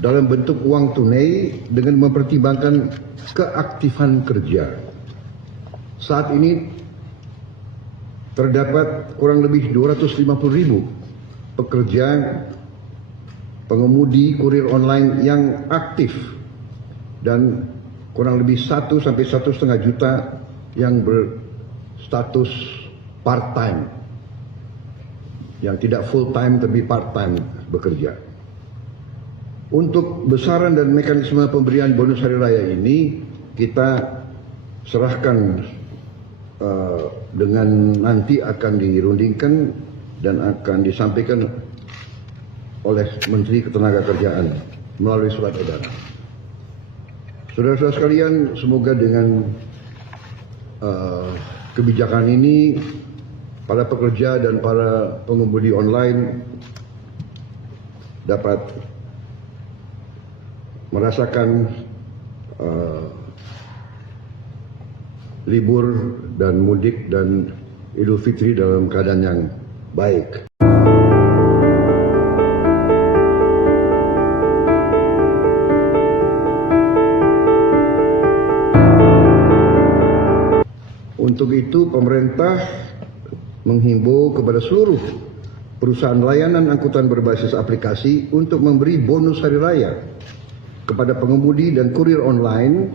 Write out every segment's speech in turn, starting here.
dalam bentuk uang tunai dengan mempertimbangkan keaktifan kerja. Saat ini terdapat kurang lebih 250.000 pekerja pengemudi kurir online yang aktif dan kurang lebih 1 sampai 1,5 juta yang berstatus part-time, yang tidak full-time tapi part-time bekerja. Untuk besaran dan mekanisme pemberian bonus hari raya ini kita serahkan dengan nanti akan dirundingkan dan akan disampaikan oleh Menteri Ketenagakerjaan melalui surat edaran. Saudara-saudara sekalian, semoga dengan kebijakan ini para pekerja dan para pengemudi online dapat merasakan libur dan mudik dan Idul Fitri dalam keadaan yang baik. Untuk itu pemerintah menghimbau kepada seluruh perusahaan layanan angkutan berbasis aplikasi untuk memberi bonus hari raya kepada pengemudi dan kurir online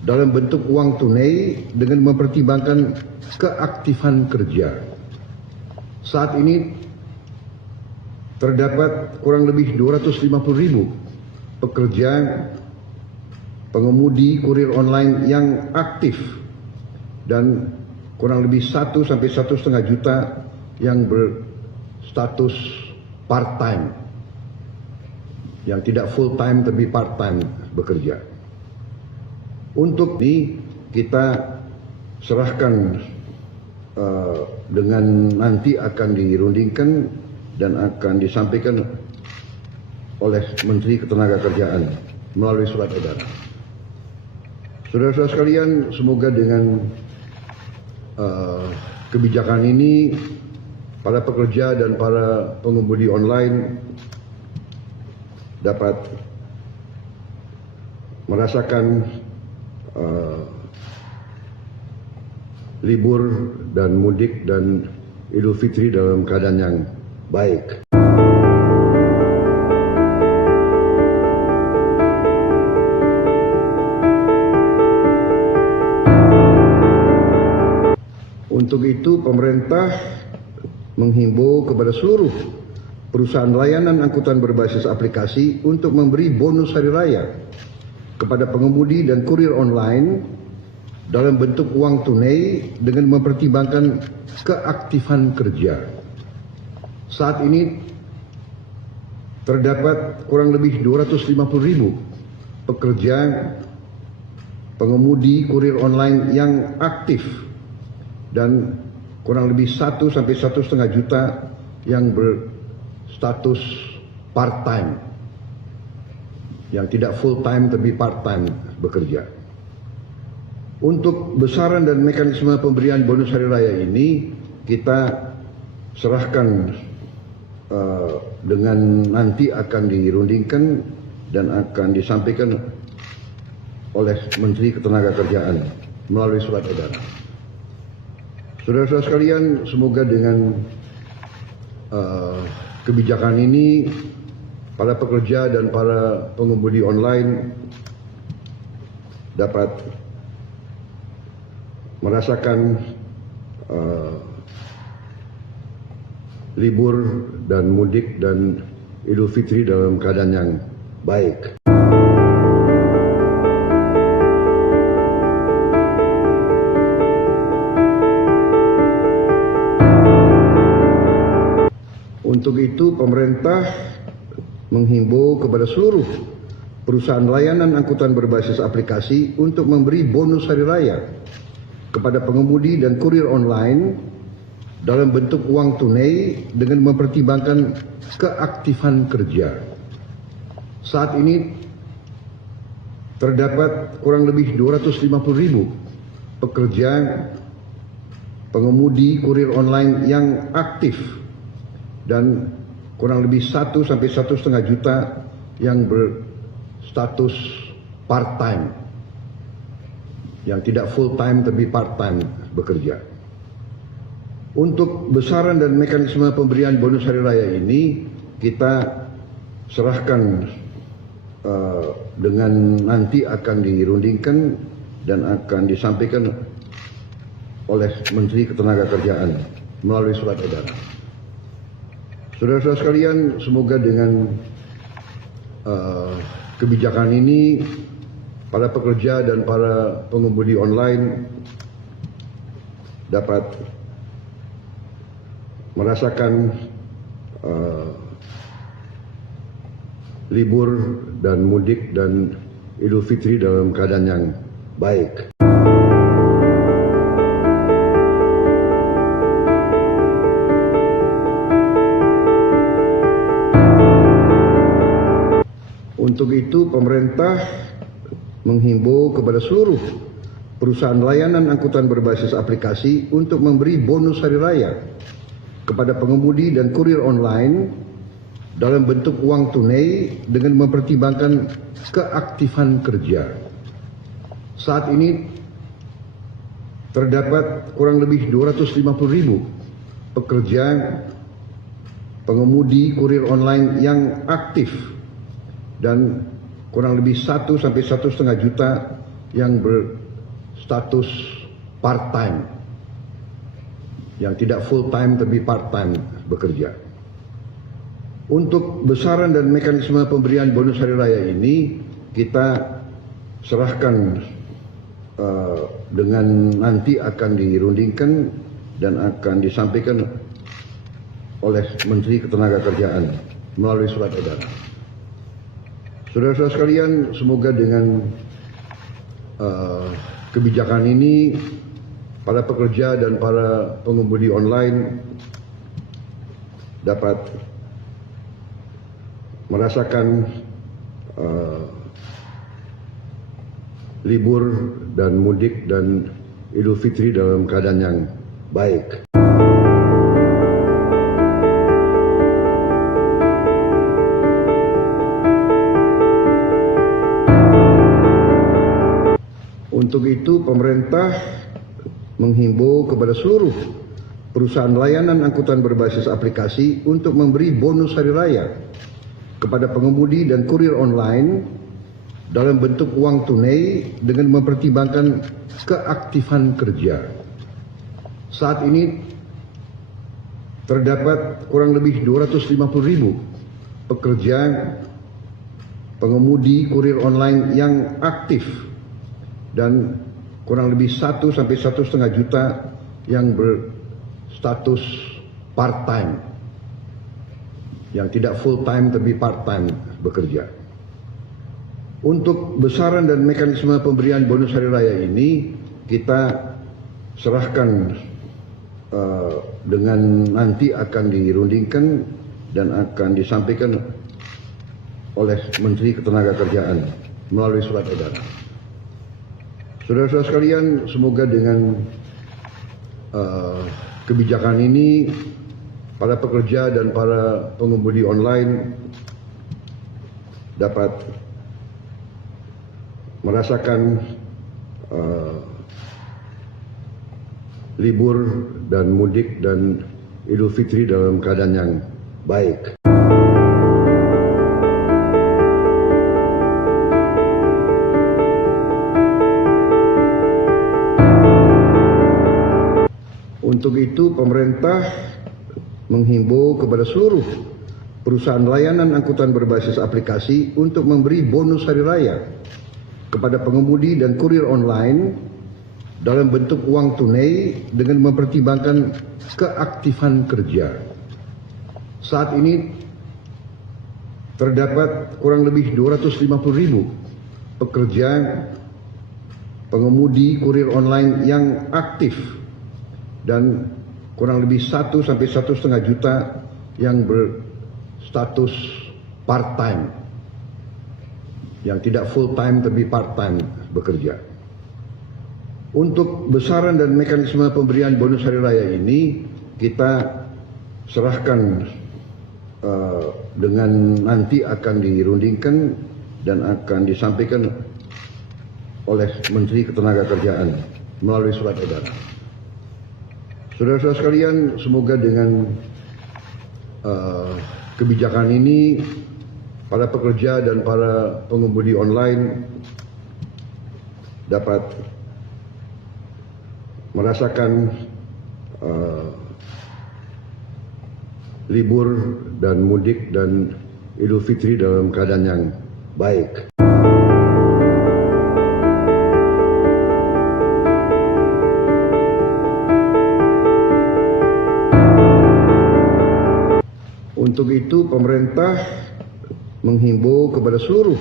dalam bentuk uang tunai dengan mempertimbangkan keaktifan kerja. Saat ini terdapat kurang lebih 250.000 pekerja pengemudi kurir online yang aktif dan kurang lebih 1 sampai 1,5 juta yang berstatus part-time, yang tidak full-time tapi part-time bekerja. Untuk ini kita serahkan dengan nanti akan dirundingkan dan akan disampaikan oleh Menteri Ketenagakerjaan melalui surat edaran. Saudara-saudara sekalian, semoga dengan kebijakan ini para pekerja dan para pengemudi online dapat merasakan libur dan mudik dan Idul Fitri dalam keadaan yang baik. Untuk itu pemerintah menghimbau kepada seluruh perusahaan layanan angkutan berbasis aplikasi untuk memberi bonus hari raya kepada pengemudi dan kurir online dalam bentuk uang tunai dengan mempertimbangkan keaktifan kerja. Saat ini terdapat kurang lebih 250.000 pekerja pengemudi kurir online yang aktif dan kurang lebih 1 sampai 1,5 juta yang berstatus part-time, yang tidak full-time tapi part-time bekerja. Untuk besaran dan mekanisme pemberian bonus hari raya ini kita serahkan dengan nanti akan dirundingkan dan akan disampaikan oleh Menteri Ketenagakerjaan melalui surat edaran. Saudara-saudara sekalian, semoga dengan kebijakan ini para pekerja dan para pengemudi online dapat merasakan libur dan mudik dan Idul Fitri dalam keadaan yang baik. Untuk itu pemerintah menghimbau kepada seluruh perusahaan layanan angkutan berbasis aplikasi untuk memberi bonus hari raya kepada pengemudi dan kurir online dalam bentuk uang tunai dengan mempertimbangkan keaktifan kerja. Saat ini terdapat kurang lebih 250.000 pekerja pengemudi kurir online yang aktif dan kurang lebih 1 sampai 1,5 juta yang berstatus part-time, yang tidak full-time tapi part-time bekerja. Untuk besaran dan mekanisme pemberian bonus hari raya ini kita serahkan dengan nanti akan dirundingkan dan akan disampaikan oleh Menteri Ketenagakerjaan melalui surat edaran. Saudara-saudara sekalian, semoga dengan kebijakan ini para pekerja dan para pengemudi online dapat merasakan libur dan mudik dan Idul Fitri dalam keadaan yang baik. Untuk itu pemerintah menghimbau kepada seluruh perusahaan layanan angkutan berbasis aplikasi untuk memberi bonus hari raya kepada pengemudi dan kurir online dalam bentuk uang tunai dengan mempertimbangkan keaktifan kerja. Saat ini terdapat kurang lebih 250.000 pekerja pengemudi kurir online yang aktif dan kurang lebih 1 sampai 1,5 juta yang berstatus part-time, yang tidak full-time tapi part-time bekerja. Untuk besaran dan mekanisme pemberian bonus hari raya ini kita serahkan dengan nanti akan dirundingkan dan akan disampaikan oleh Menteri Ketenagakerjaan melalui surat edaran. Saudara-saudara sekalian, semoga dengan kebijakan ini para pekerja dan para pengemudi online dapat merasakan libur dan mudik dan Idul Fitri dalam keadaan yang baik. Untuk itu pemerintah menghimbau kepada seluruh perusahaan layanan angkutan berbasis aplikasi untuk memberi bonus hari raya kepada pengemudi dan kurir online dalam bentuk uang tunai dengan mempertimbangkan keaktifan kerja. Saat ini terdapat kurang lebih 250.000 pekerja pengemudi kurir online yang aktif dan kurang lebih 1 sampai 1,5 juta yang berstatus part-time, yang tidak full-time tapi part-time bekerja. Untuk besaran dan mekanisme pemberian bonus hari raya ini kita serahkan dengan nanti akan dirundingkan dan akan disampaikan oleh Menteri Ketenagakerjaan melalui surat edaran. Saudara-saudara sekalian, semoga dengan kebijakan ini para pekerja dan para pengemudi online dapat merasakan libur dan mudik dan Idul Fitri dalam keadaan yang baik. Untuk itu pemerintah menghimbau kepada seluruh perusahaan layanan angkutan berbasis aplikasi untuk memberi bonus hari raya kepada pengemudi dan kurir online dalam bentuk uang tunai dengan mempertimbangkan keaktifan kerja. Saat ini terdapat kurang lebih 250.000 pekerja pengemudi kurir online yang aktif dan kurang lebih 1 sampai 1,5 juta yang berstatus part-time, yang tidak full-time tapi part-time bekerja. Untuk besaran dan mekanisme pemberian bonus hari raya ini kita serahkan dengan nanti akan dirundingkan dan akan disampaikan oleh Menteri Ketenagakerjaan melalui surat edaran. Saudara-saudara sekalian, semoga dengan kebijakan ini para pekerja dan para pengemudi online dapat merasakan libur dan mudik dan Idul Fitri dalam keadaan yang baik. Untuk itu, pemerintah menghimbau kepada seluruh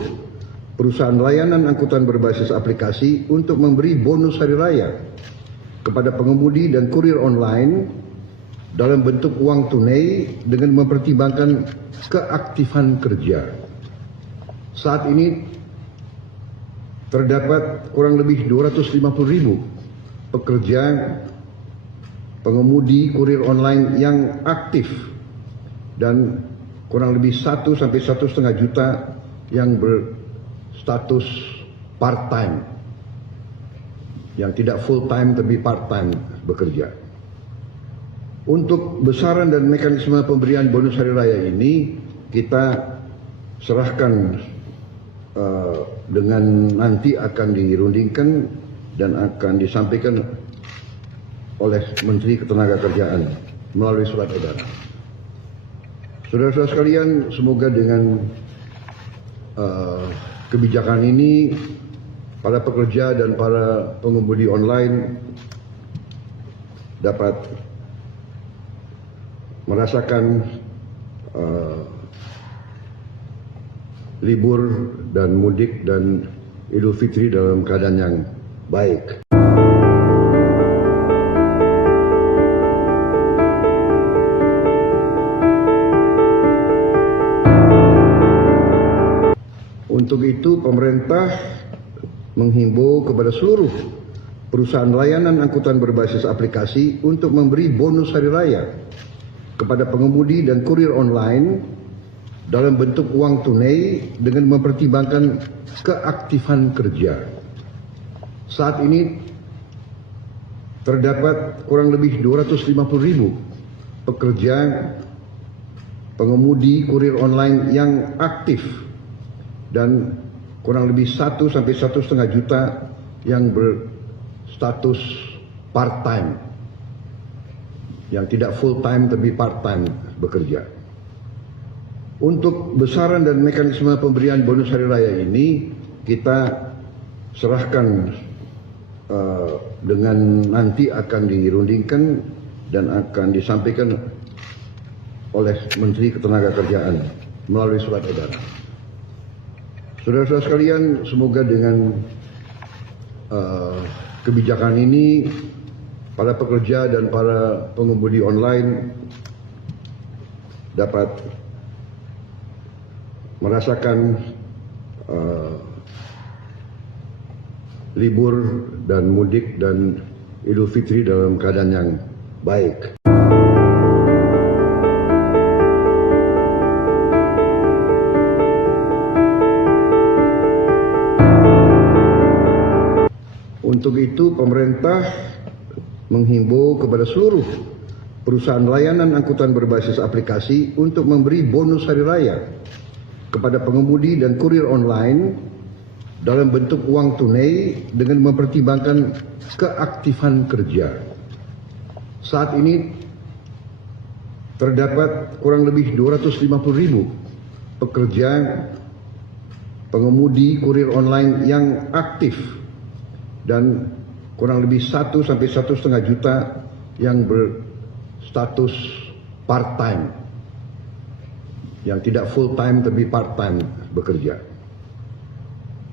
perusahaan layanan angkutan berbasis aplikasi untuk memberi bonus hari raya kepada pengemudi dan kurir online dalam bentuk uang tunai dengan mempertimbangkan keaktifan kerja. Saat ini terdapat kurang lebih 250.000 pekerja pengemudi kurir online yang aktif dan kurang lebih 1 sampai 1,5 juta yang berstatus part-time, yang tidak full-time tapi part-time bekerja. Untuk besaran dan mekanisme pemberian bonus hari raya ini kita serahkan dengan nanti akan dirundingkan dan akan disampaikan oleh Menteri Ketenagakerjaan melalui surat edaran. Saudara-saudara sekalian, semoga dengan kebijakan ini para pekerja dan para pengemudi online dapat merasakan libur dan mudik dan Idul Fitri dalam keadaan yang baik. Untuk itu, pemerintah menghimbau kepada seluruh perusahaan layanan angkutan berbasis aplikasi untuk memberi bonus hari raya kepada pengemudi dan kurir online dalam bentuk uang tunai dengan mempertimbangkan keaktifan kerja. Saat ini terdapat kurang lebih 250.000 pekerja pengemudi kurir online yang aktif dan kurang lebih 1 sampai 1,5 juta yang berstatus part-time, yang tidak full-time tapi part-time bekerja. Untuk besaran dan mekanisme pemberian bonus hari raya ini kita serahkan dengan nanti akan dirundingkan dan akan disampaikan oleh Menteri Ketenagakerjaan melalui surat edaran. Saudara-saudara sekalian, semoga dengan kebijakan ini para pekerja dan para pengemudi online dapat merasakan libur dan mudik dan Idul Fitri dalam keadaan yang baik. Untuk itu, pemerintah menghimbau kepada seluruh perusahaan layanan angkutan berbasis aplikasi untuk memberi bonus hari raya kepada pengemudi dan kurir online dalam bentuk uang tunai dengan mempertimbangkan keaktifan kerja. Saat ini terdapat kurang lebih 250.000 pekerja pengemudi kurir online yang aktif dan kurang lebih 1 sampai 1,5 juta yang berstatus part-time, yang tidak full-time tapi part-time bekerja.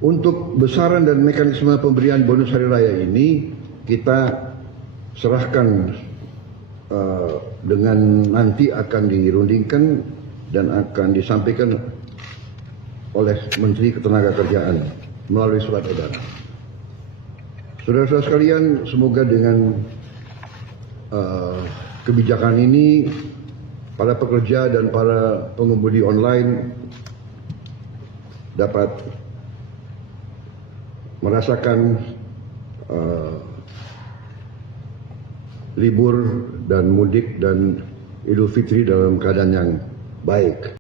Untuk besaran dan mekanisme pemberian bonus hari raya ini kita serahkan dengan nanti akan dirundingkan dan akan disampaikan oleh Menteri Ketenagakerjaan melalui surat edaran. Saudara-saudara sekalian, semoga dengan kebijakan ini para pekerja dan para pengemudi online dapat merasakan libur dan mudik dan Idul Fitri dalam keadaan yang baik.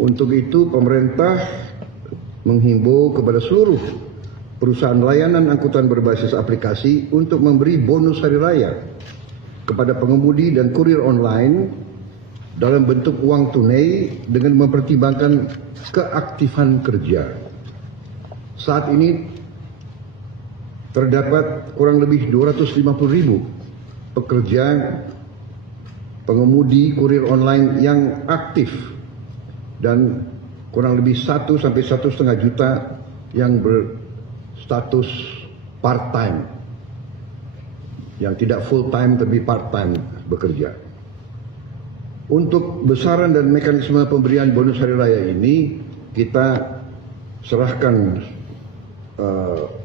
Untuk itu, pemerintah menghimbau kepada seluruh perusahaan layanan angkutan berbasis aplikasi untuk memberi bonus hari raya kepada pengemudi dan kurir online dalam bentuk uang tunai dengan mempertimbangkan keaktifan kerja. Saat ini terdapat kurang lebih 250.000 pekerja pengemudi kurir online yang aktif dan kurang lebih 1 sampai 1,5 juta yang berstatus part-time, yang tidak full-time tapi part-time bekerja. Untuk besaran dan mekanisme pemberian bonus hari raya ini kita serahkan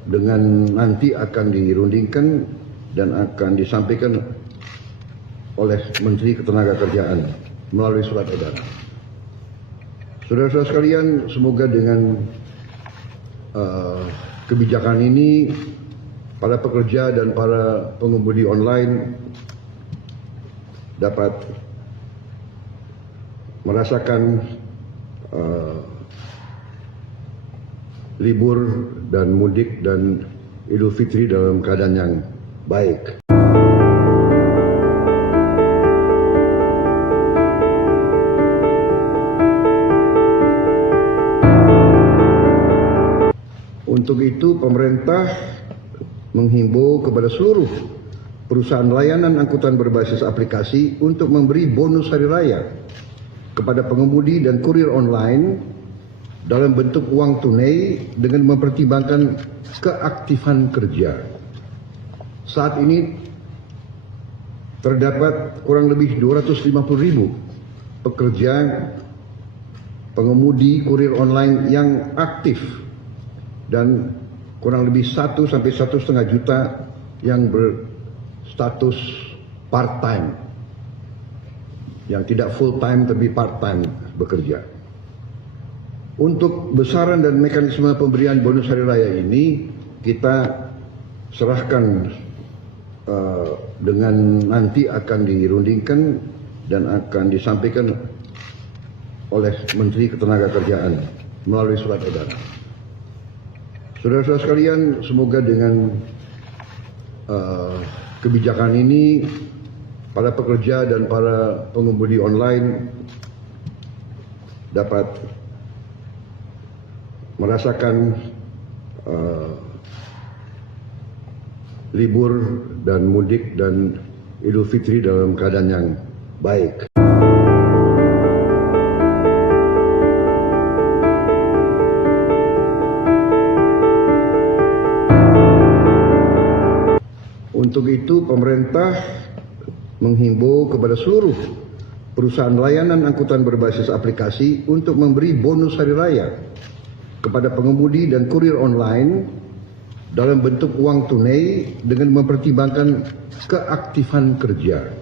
dengan nanti akan dirundingkan dan akan disampaikan oleh Menteri Ketenagakerjaan melalui surat edaran. Saudara-saudara sekalian, semoga dengan kebijakan ini para pekerja dan para pengemudi online dapat merasakan libur dan mudik dan Idul Fitri dalam keadaan yang baik. Untuk itu, pemerintah menghimbau kepada seluruh perusahaan layanan angkutan berbasis aplikasi untuk memberi bonus hari raya kepada pengemudi dan kurir online dalam bentuk uang tunai dengan mempertimbangkan keaktifan kerja. Saat ini terdapat kurang lebih 250.000 pekerja pengemudi kurir online yang aktif dan kurang lebih 1 sampai 1,5 juta yang berstatus part-time, yang tidak full-time tapi part-time bekerja. Untuk besaran dan mekanisme pemberian bonus hari raya ini kita serahkan dengan nanti akan dirundingkan dan akan disampaikan oleh Menteri Ketenagakerjaan melalui surat edaran. Saudara-saudara sekalian, semoga dengan kebijakan ini para pekerja dan para pengemudi online dapat merasakan libur dan mudik dan Idul Fitri dalam keadaan yang baik. Untuk itu, pemerintah menghimbau kepada seluruh perusahaan layanan angkutan berbasis aplikasi untuk memberi bonus hari raya kepada pengemudi dan kurir online dalam bentuk uang tunai dengan mempertimbangkan keaktifan kerja.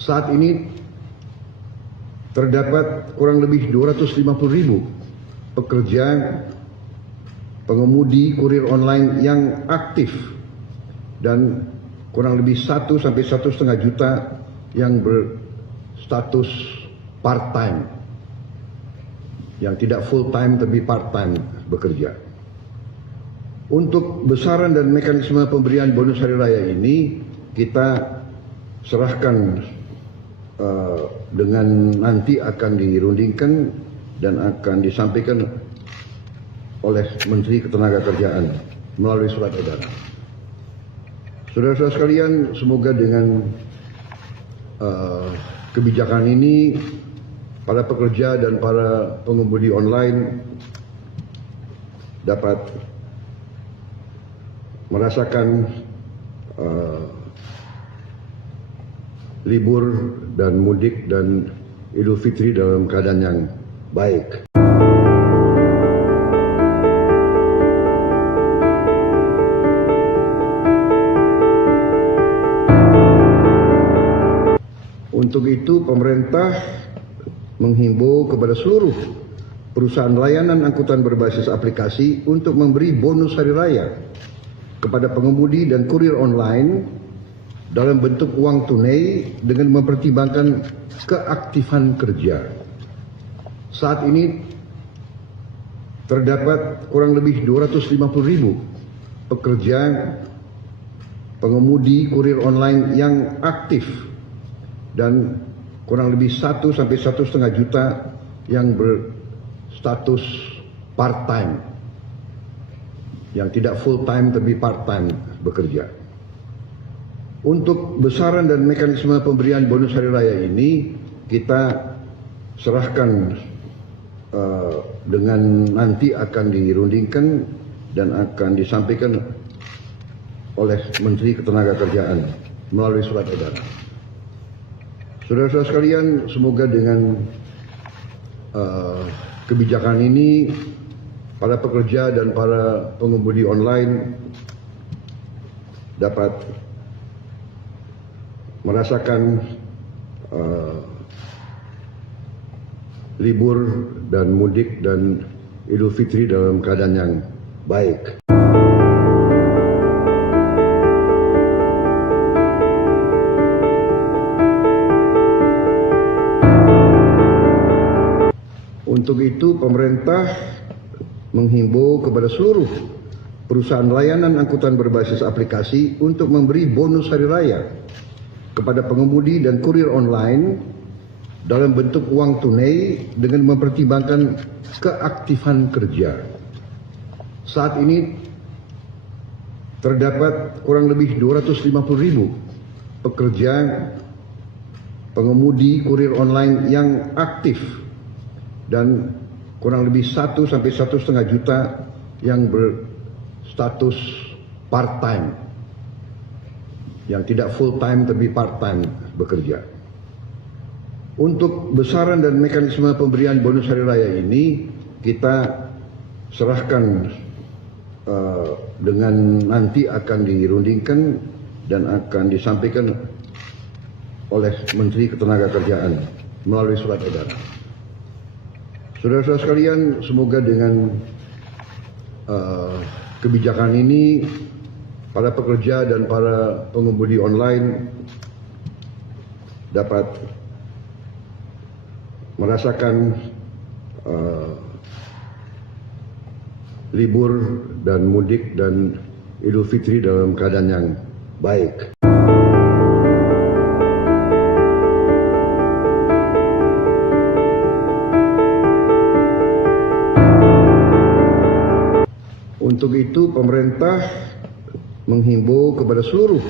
Saat ini terdapat kurang lebih 250.000 pekerja pengemudi kurir online yang aktif dan kurang lebih 1 sampai 1,5 juta yang berstatus part-time, yang tidak full-time tapi part-time bekerja. Untuk besaran dan mekanisme pemberian bonus hari raya ini kita serahkan dengan nanti akan dirundingkan dan akan disampaikan oleh Menteri Ketenagakerjaan melalui surat edaran. Saudara-saudara sekalian, semoga dengan kebijakan ini para pekerja dan para pengemudi online dapat merasakan libur dan mudik dan Idul Fitri dalam keadaan yang baik. Untuk itu pemerintah menghimbau kepada seluruh perusahaan layanan angkutan berbasis aplikasi untuk memberi bonus hari raya kepada pengemudi dan kurir online dalam bentuk uang tunai dengan mempertimbangkan keaktifan kerja. Saat ini terdapat kurang lebih 250.000 pekerja pengemudi kurir online yang aktif dan kurang lebih 1 sampai 1,5 juta yang berstatus part-time, yang tidak full-time tapi part-time bekerja. Untuk besaran dan mekanisme pemberian bonus hari raya ini kita serahkan dengan nanti akan dirundingkan dan akan disampaikan oleh Menteri Ketenagakerjaan melalui surat edaran. Saudara-saudara sekalian, semoga dengan kebijakan ini para pekerja dan para pengemudi online dapat merasakan libur dan mudik dan Idul Fitri dalam keadaan yang baik. Untuk itu pemerintah menghimbau kepada seluruh perusahaan layanan angkutan berbasis aplikasi untuk memberi bonus hari raya kepada pengemudi dan kurir online dalam bentuk uang tunai dengan mempertimbangkan keaktifan kerja. Saat ini terdapat kurang lebih 250.000 pekerja pengemudi kurir online yang aktif dan kurang lebih 1 sampai 1,5 juta yang berstatus part-time, yang tidak full-time tapi part-time bekerja. Untuk besaran dan mekanisme pemberian bonus hari raya ini kita serahkan dengan nanti akan dirundingkan dan akan disampaikan oleh Menteri Ketenagakerjaan melalui surat edaran. Saudara-saudara sekalian, semoga dengan kebijakan ini para pekerja dan para pengemudi online dapat merasakan libur dan mudik dan Idul Fitri dalam keadaan yang baik. Untuk itu pemerintah menghimbau kepada seluruh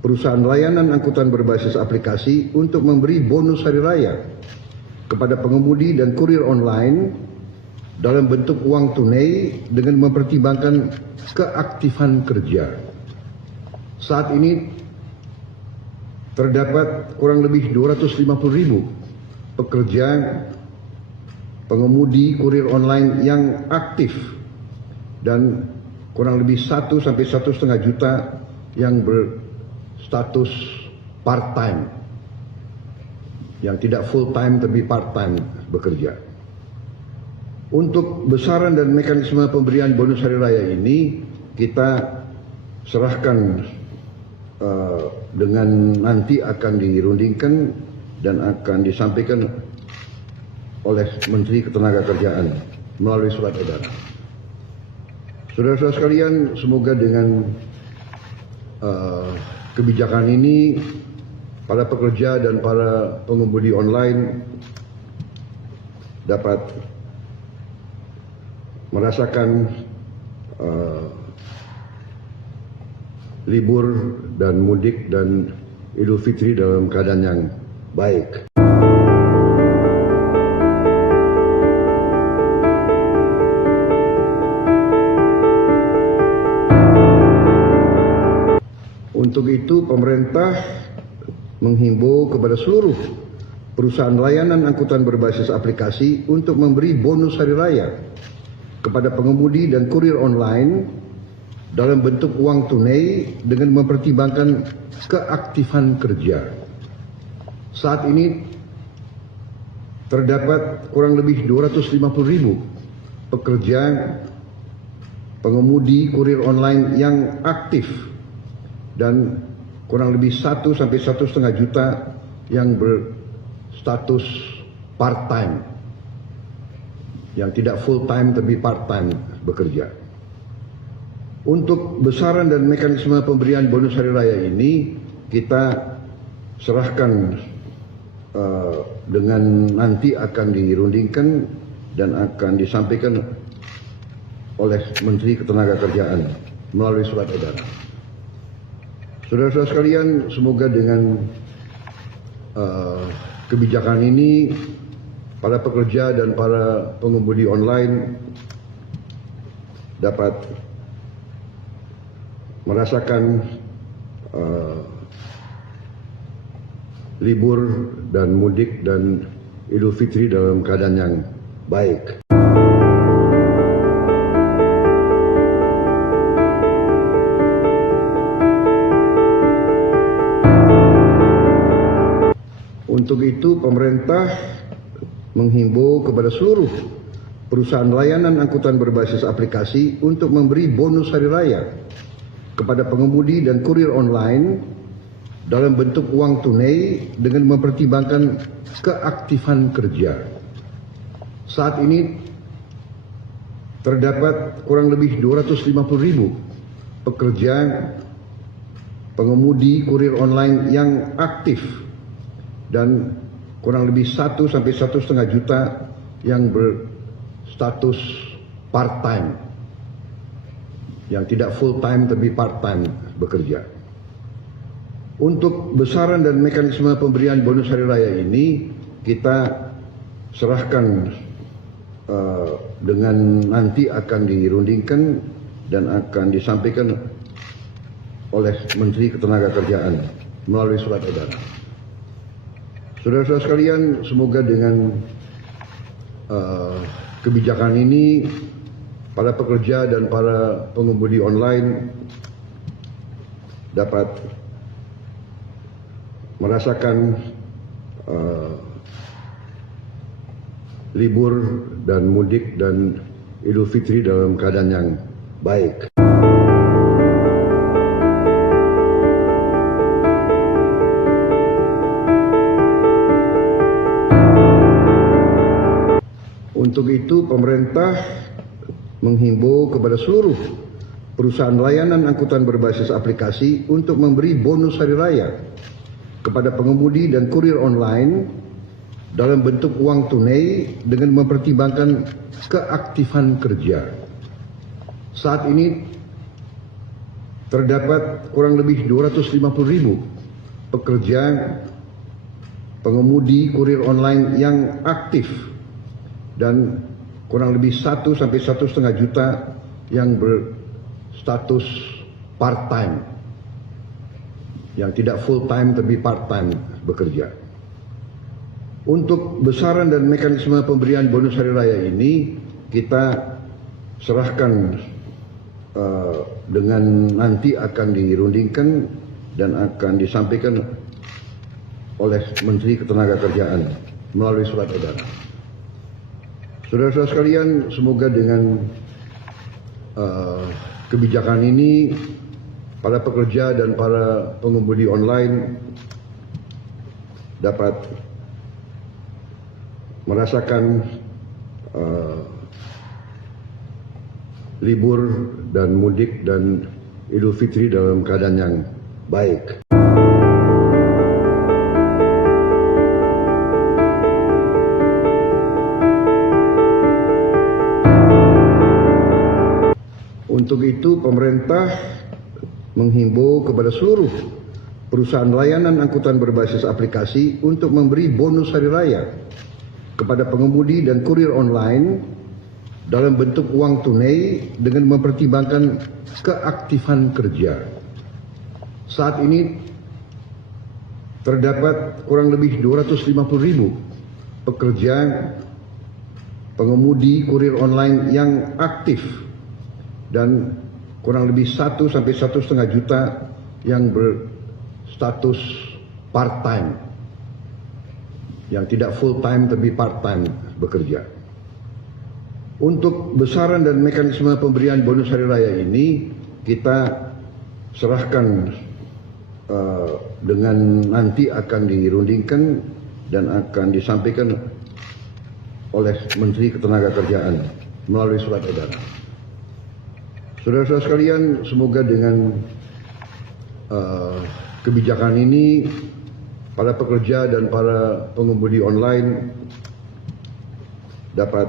perusahaan layanan angkutan berbasis aplikasi untuk memberi bonus hari raya kepada pengemudi dan kurir online dalam bentuk uang tunai dengan mempertimbangkan keaktifan kerja. Saat ini terdapat kurang lebih 250.000 pekerja pengemudi kurir online yang aktif dan kurang lebih 1 sampai 1,5 juta yang berstatus part-time, yang tidak full-time tapi part-time bekerja. Untuk besaran dan mekanisme pemberian bonus hari raya ini kita serahkan dengan nanti akan dirundingkan dan akan disampaikan oleh Menteri Ketenagakerjaan melalui surat edaran. Saudara-saudara sekalian, semoga dengan kebijakan ini para pekerja dan para pengemudi online dapat merasakan libur dan mudik dan Idul Fitri dalam keadaan yang baik. Untuk itu pemerintah menghimbau kepada seluruh perusahaan layanan angkutan berbasis aplikasi untuk memberi bonus hari raya kepada pengemudi dan kurir online dalam bentuk uang tunai dengan mempertimbangkan keaktifan kerja. Saat ini terdapat kurang lebih 250.000 pekerja pengemudi kurir online yang aktif dan kurang lebih 1 sampai 1,5 juta yang berstatus part-time, yang tidak full-time tapi part-time bekerja. Untuk besaran dan mekanisme pemberian bonus hari raya ini kita serahkan dengan nanti akan dirundingkan dan akan disampaikan oleh Menteri Ketenagakerjaan melalui surat edaran. Saudara-saudara sekalian, semoga dengan kebijakan ini para pekerja dan para pengemudi online dapat merasakan libur dan mudik dan Idul Fitri dalam keadaan yang baik. Untuk itu pemerintah menghimbau kepada seluruh perusahaan layanan angkutan berbasis aplikasi untuk memberi bonus hari raya kepada pengemudi dan kurir online dalam bentuk uang tunai dengan mempertimbangkan keaktifan kerja. Saat ini terdapat kurang lebih 250.000 pekerja pengemudi kurir online yang aktif dan kurang lebih 1 sampai 1,5 juta yang berstatus part-time, yang tidak full-time tapi part-time bekerja. Untuk besaran dan mekanisme pemberian bonus hari raya ini kita serahkan dengan nanti akan dirundingkan dan akan disampaikan oleh Menteri Ketenagakerjaan melalui surat edaran. Saudara-saudara sekalian, semoga dengan kebijakan ini para pekerja dan para pengemudi online dapat merasakan libur dan mudik dan Idul Fitri dalam keadaan yang baik. Untuk itu pemerintah menghimbau kepada seluruh perusahaan layanan angkutan berbasis aplikasi untuk memberi bonus hari raya kepada pengemudi dan kurir online dalam bentuk uang tunai dengan mempertimbangkan keaktifan kerja. Saat ini terdapat kurang lebih 250.000 pekerja pengemudi kurir online yang aktif dan kurang lebih 1 sampai 1,5 juta yang berstatus part-time, yang tidak full-time tapi part-time bekerja. Untuk besaran dan mekanisme pemberian bonus hari raya ini kita serahkan dengan nanti akan dirundingkan dan akan disampaikan oleh Menteri Ketenagakerjaan melalui surat edaran. Saudara-saudara sekalian, semoga dengan kebijakan ini para pekerja dan para pengemudi online dapat merasakan libur dan mudik dan Idul Fitri dalam keadaan yang baik. Untuk itu pemerintah menghimbau kepada seluruh perusahaan layanan angkutan berbasis aplikasi untuk memberi bonus hari raya kepada pengemudi dan kurir online dalam bentuk uang tunai dengan mempertimbangkan keaktifan kerja. Saat ini terdapat kurang lebih 250.000 pekerja pengemudi kurir online yang aktif dan kurang lebih 1 sampai 1,5 juta yang berstatus part-time, yang tidak full time tapi part time bekerja. Untuk besaran dan mekanisme pemberian bonus hari raya ini kita serahkan dengan nanti akan dirundingkan dan akan disampaikan oleh Menteri Ketenagakerjaan melalui surat edaran. Saudara-saudara sekalian, semoga dengan kebijakan ini para pekerja dan para pengemudi online dapat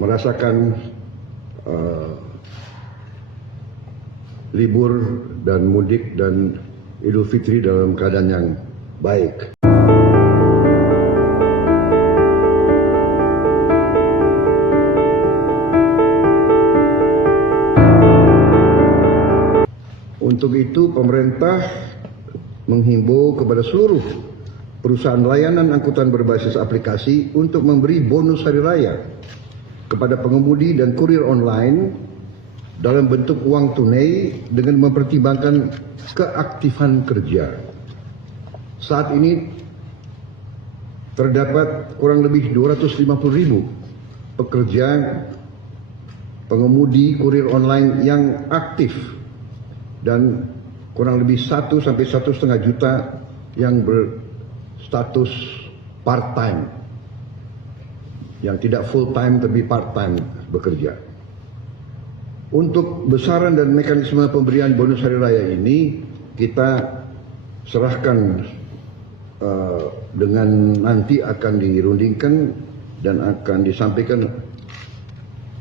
merasakan libur dan mudik dan Idul Fitri dalam keadaan yang baik. Untuk itu pemerintah menghimbau kepada seluruh perusahaan layanan angkutan berbasis aplikasi untuk memberi bonus hari raya kepada pengemudi dan kurir online dalam bentuk uang tunai dengan mempertimbangkan keaktifan kerja. Saat ini terdapat kurang lebih 250.000 pekerja pengemudi kurir online yang aktif dan kurang lebih 1 sampai 1,5 juta yang berstatus part-time, yang tidak full-time tapi part-time bekerja. Untuk besaran dan mekanisme pemberian bonus hari raya ini kita serahkan dengan nanti akan dirundingkan dan akan disampaikan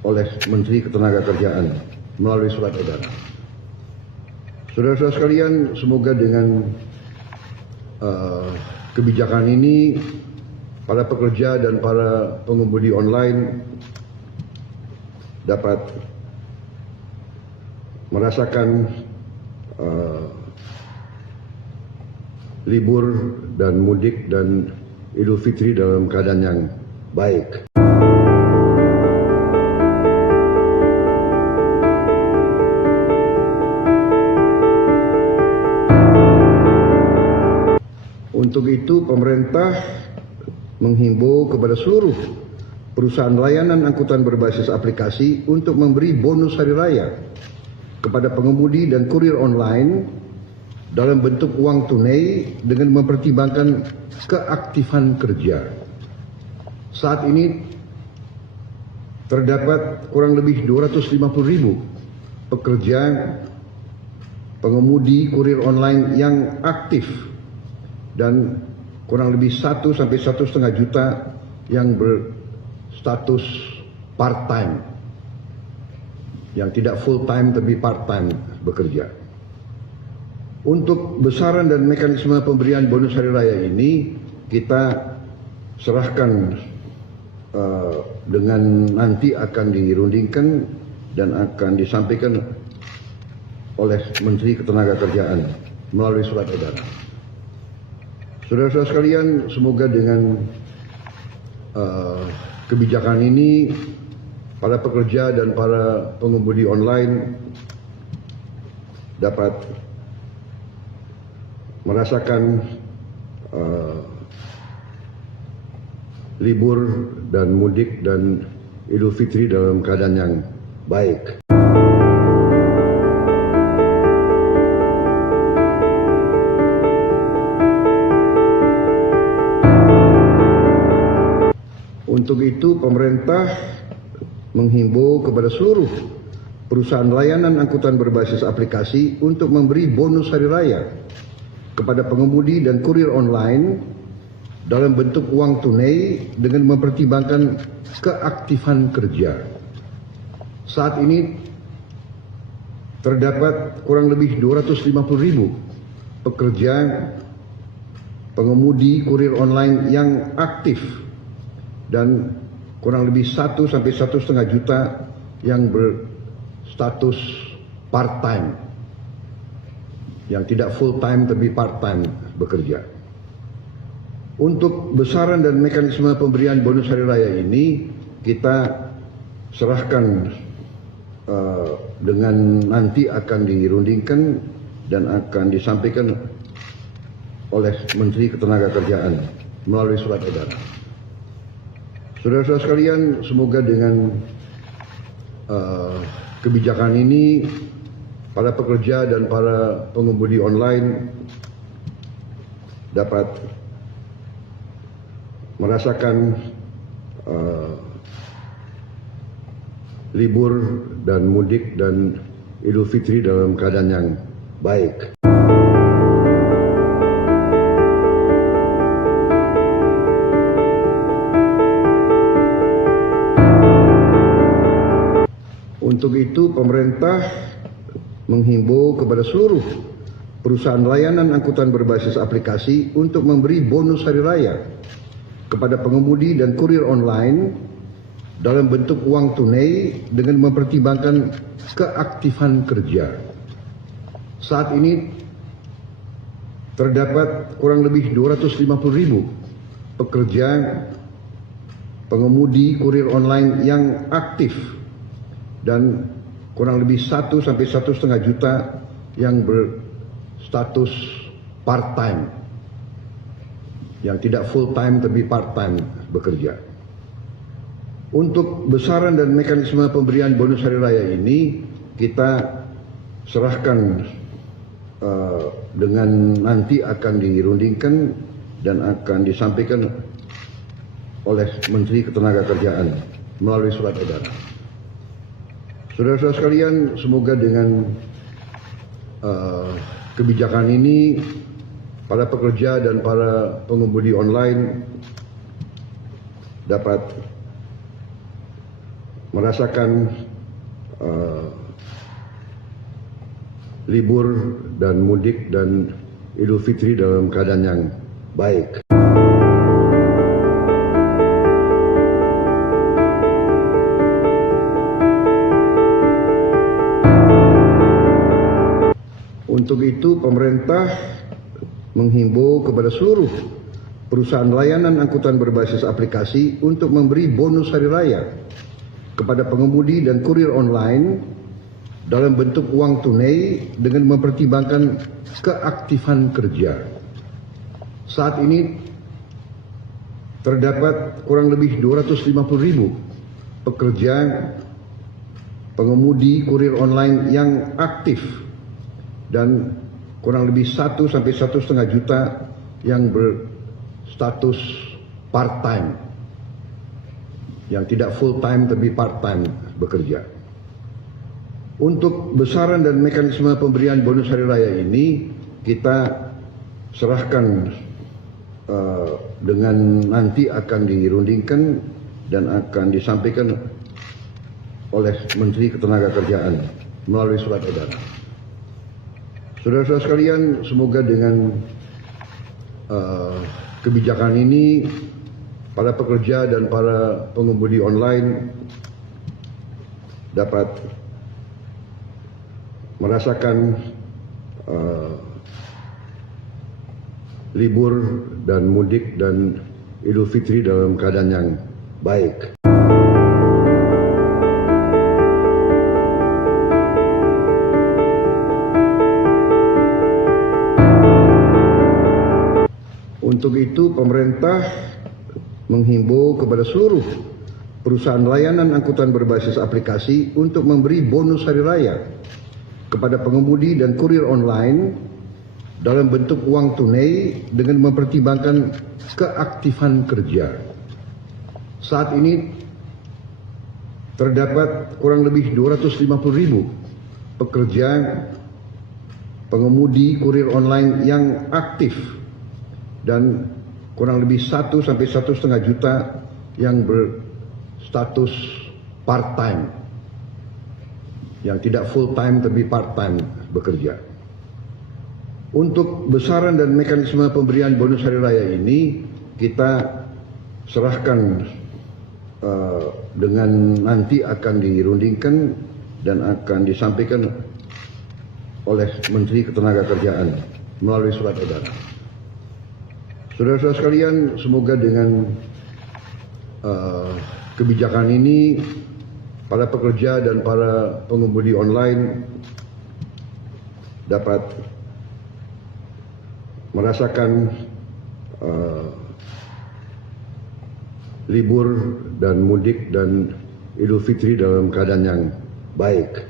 oleh Menteri Ketenagakerjaan melalui surat edaran. Saudara-saudara sekalian, semoga dengan kebijakan ini para pekerja dan para pengemudi online dapat merasakan libur dan mudik dan Idul Fitri dalam keadaan yang baik. Untuk itu pemerintah menghimbau kepada seluruh perusahaan layanan angkutan berbasis aplikasi untuk memberi bonus hari raya kepada pengemudi dan kurir online dalam bentuk uang tunai dengan mempertimbangkan keaktifan kerja. Saat ini terdapat kurang lebih 250.000 pekerja pengemudi kurir online yang aktif dan kurang lebih 1 sampai 1,5 juta yang berstatus part-time, yang tidak full-time tapi part-time bekerja. Untuk besaran dan mekanisme pemberian bonus hari raya ini kita serahkan dengan nanti akan dirundingkan dan akan disampaikan oleh Menteri Ketenagakerjaan melalui surat edaran. Saudara-saudara sekalian, semoga dengan kebijakan ini para pekerja dan para pengemudi online dapat merasakan libur dan mudik dan Idul Fitri dalam keadaan yang baik. Untuk itu pemerintah menghimbau kepada seluruh perusahaan layanan angkutan berbasis aplikasi untuk memberi bonus hari raya kepada pengemudi dan kurir online dalam bentuk uang tunai dengan mempertimbangkan keaktifan kerja. Saat ini terdapat kurang lebih 250.000 pekerja pengemudi kurir online yang aktif dan kurang lebih 1 sampai 1,5 juta yang berstatus part-time, yang tidak full-time tapi part-time bekerja. Untuk besaran dan mekanisme pemberian bonus hari raya ini kita serahkan dengan nanti akan dirundingkan dan akan disampaikan oleh Menteri Ketenagakerjaan melalui surat edaran. Saudara-saudara sekalian, semoga dengan kebijakan ini para pekerja dan para pengemudi online dapat merasakan libur dan mudik dan Idul Fitri dalam keadaan yang baik. Untuk itu, pemerintah menghimbau kepada seluruh perusahaan layanan angkutan berbasis aplikasi untuk memberi bonus hari raya kepada pengemudi dan kurir online dalam bentuk uang tunai dengan mempertimbangkan keaktifan kerja. Saat ini terdapat kurang lebih 250.000 pekerja pengemudi kurir online yang aktif dan kurang lebih 1 sampai 1,5 juta yang berstatus part-time, yang tidak full-time tapi part-time bekerja. Untuk besaran dan mekanisme pemberian bonus hari raya ini kita serahkan dengan nanti akan dirundingkan dan akan disampaikan oleh Menteri Ketenagakerjaan melalui surat edaran. Saudara-saudara sekalian, semoga dengan kebijakan ini para pekerja dan para pengemudi online dapat merasakan libur dan mudik dan Idul Fitri dalam keadaan yang baik. Untuk itu, pemerintah menghimbau kepada seluruh perusahaan layanan angkutan berbasis aplikasi untuk memberi bonus hari raya kepada pengemudi dan kurir online dalam bentuk uang tunai dengan mempertimbangkan keaktifan kerja. Saat ini terdapat kurang lebih 250.000 pekerja pengemudi kurir online yang aktif dan kurang lebih 1 sampai 1,5 juta yang berstatus part-time, yang tidak full-time tapi part-time bekerja. Untuk besaran dan mekanisme pemberian bonus hari raya ini kita serahkan dengan nanti akan dirundingkan dan akan disampaikan oleh Menteri Ketenagakerjaan melalui surat edaran. Saudara-saudara sekalian, semoga dengan kebijakan ini para pekerja dan para pengemudi online dapat merasakan libur dan mudik dan Idul Fitri dalam keadaan yang baik. Untuk itu, pemerintah menghimbau kepada seluruh perusahaan layanan angkutan berbasis aplikasi untuk memberi bonus hari raya kepada pengemudi dan kurir online dalam bentuk uang tunai dengan mempertimbangkan keaktifan kerja. Saat ini terdapat kurang lebih 250.000 pekerja pengemudi kurir online yang aktif dan kurang lebih 1 sampai 1,5 juta yang berstatus part-time, yang tidak full-time tapi part-time bekerja. Untuk besaran dan mekanisme pemberian bonus hari raya ini kita serahkan dengan nanti akan dirundingkan dan akan disampaikan oleh Menteri Ketenagakerjaan melalui surat edaran. Saudara-saudara sekalian, semoga dengan kebijakan ini para pekerja dan para pengemudi online dapat merasakan libur dan mudik dan Idul Fitri dalam keadaan yang baik.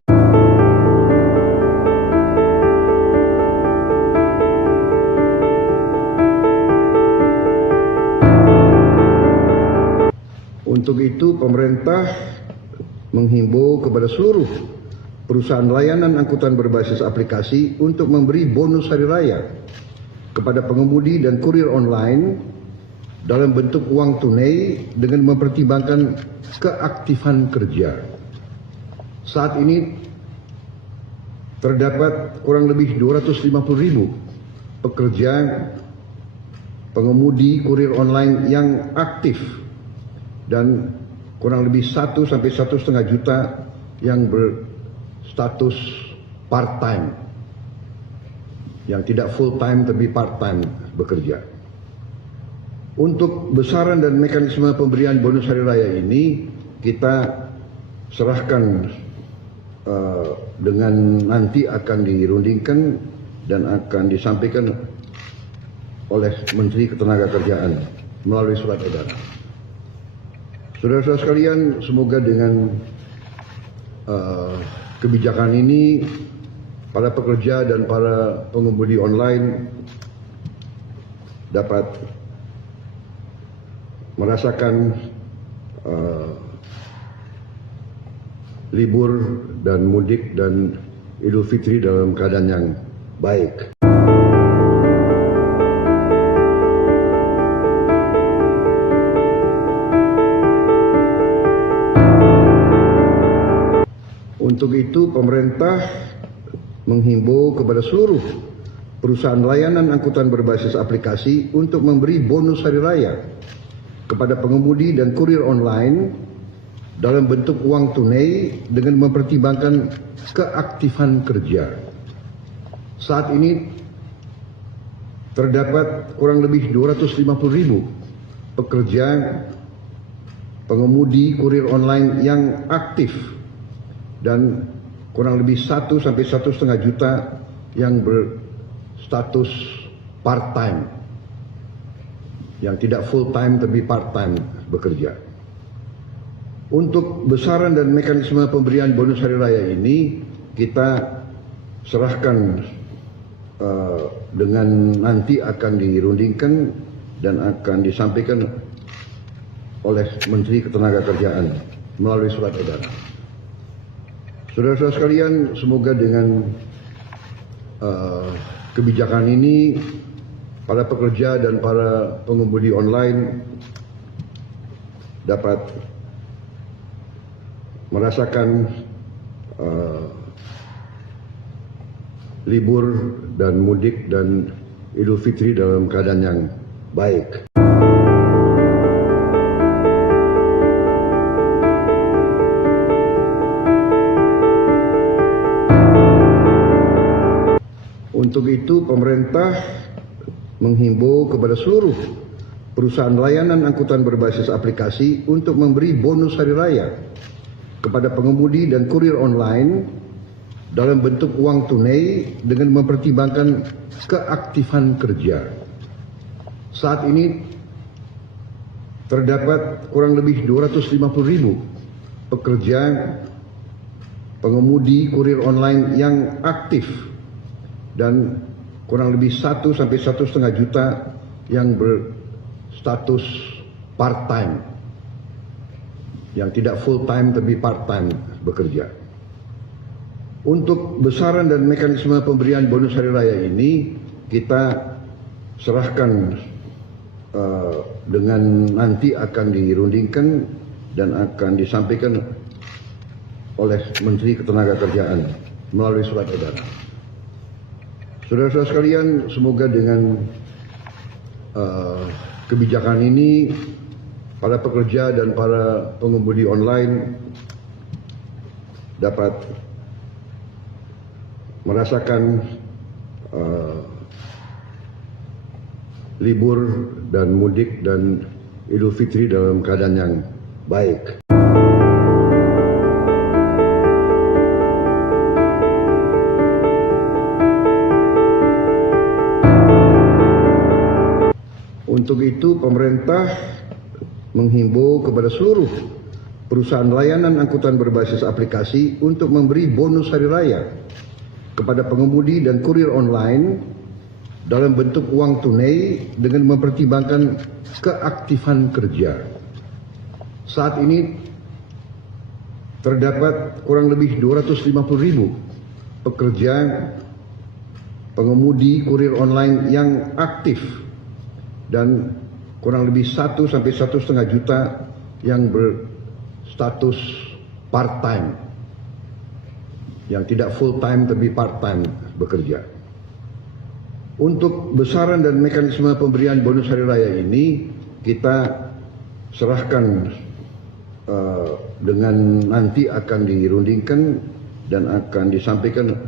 Untuk itu, pemerintah menghimbau kepada seluruh perusahaan layanan angkutan berbasis aplikasi untuk memberi bonus hari raya kepada pengemudi dan kurir online dalam bentuk uang tunai dengan mempertimbangkan keaktifan kerja. Saat ini terdapat kurang lebih 250.000 pekerja pengemudi kurir online yang aktif dan kurang lebih 1 sampai 1,5 juta yang berstatus part-time, yang tidak full-time tapi part-time bekerja. Untuk besaran dan mekanisme pemberian bonus hari raya ini kita serahkan dengan nanti akan dirundingkan dan akan disampaikan oleh Menteri Ketenagakerjaan melalui surat edaran. Saudara-saudara sekalian, semoga dengan kebijakan ini para pekerja dan para pengemudi online dapat merasakan libur dan mudik dan Idul Fitri dalam keadaan yang baik. Untuk itu, pemerintah menghimbau kepada seluruh perusahaan layanan angkutan berbasis aplikasi untuk memberi bonus hari raya kepada pengemudi dan kurir online dalam bentuk uang tunai dengan mempertimbangkan keaktifan kerja. Saat ini terdapat kurang lebih 250.000 pekerja pengemudi kurir online yang aktif dan kurang lebih 1 sampai 1,5 juta yang berstatus part-time, yang tidak full-time tapi part-time bekerja. Untuk besaran dan mekanisme pemberian bonus hari raya ini kita serahkan dengan nanti akan dirundingkan dan akan disampaikan oleh Menteri Ketenagakerjaan melalui surat edaran. Saudara-saudara sekalian, semoga dengan kebijakan ini para pekerja dan para pengemudi online dapat merasakan libur dan mudik dan Idul Fitri dalam keadaan yang baik. Untuk itu, pemerintah menghimbau kepada seluruh perusahaan layanan angkutan berbasis aplikasi untuk memberi bonus hari raya kepada pengemudi dan kurir online dalam bentuk uang tunai dengan mempertimbangkan keaktifan kerja. Saat ini terdapat kurang lebih 250.000 pekerja pengemudi kurir online yang aktif dan kurang lebih 1 sampai 1,5 juta yang berstatus part-time, yang tidak full-time tapi part-time bekerja. Untuk besaran dan mekanisme pemberian bonus hari raya ini kita serahkan dengan nanti akan dirundingkan dan akan disampaikan oleh Menteri Ketenagakerjaan melalui surat edaran. Saudara-saudara sekalian, semoga dengan kebijakan ini para pekerja dan para pengemudi online dapat merasakan libur dan mudik dan Idul Fitri dalam keadaan yang baik. Untuk itu pemerintah menghimbau kepada seluruh perusahaan layanan angkutan berbasis aplikasi untuk memberi bonus hari raya kepada pengemudi dan kurir online dalam bentuk uang tunai dengan mempertimbangkan keaktifan kerja. Saat ini terdapat kurang lebih 250.000 pekerja pengemudi kurir online yang aktif dan kurang lebih 1 sampai 1,5 juta yang berstatus part-time, yang tidak full-time tapi part-time bekerja. Untuk besaran dan mekanisme pemberian bonus hari raya ini kita serahkan dengan nanti akan dirundingkan dan akan disampaikan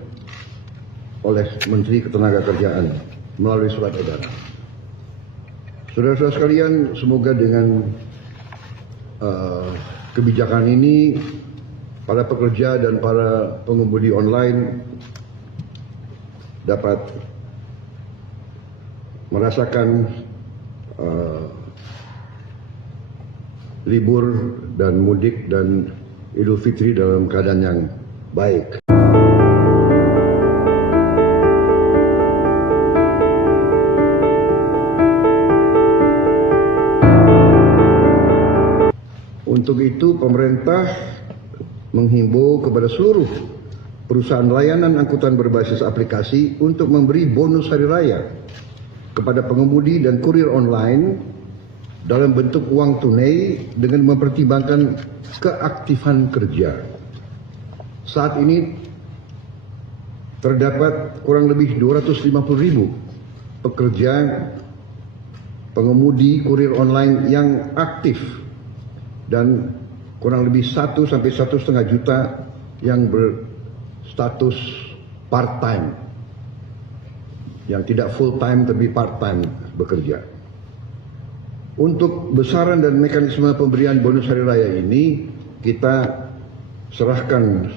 oleh Menteri Ketenagakerjaan melalui surat edaran. Saudara-saudara sekalian, semoga dengan kebijakan ini para pekerja dan para pengemudi online dapat merasakan libur dan mudik dan Idul Fitri dalam keadaan yang baik. Untuk itu pemerintah menghimbau kepada seluruh perusahaan layanan angkutan berbasis aplikasi untuk memberi bonus hari raya kepada pengemudi dan kurir online dalam bentuk uang tunai dengan mempertimbangkan keaktifan kerja. Saat ini terdapat kurang lebih 250.000 pekerja pengemudi kurir online yang aktif dan kurang lebih 1 sampai 1,5 juta yang berstatus part-time, yang tidak full-time tapi part-time bekerja. Untuk besaran dan mekanisme pemberian bonus hari raya ini kita serahkan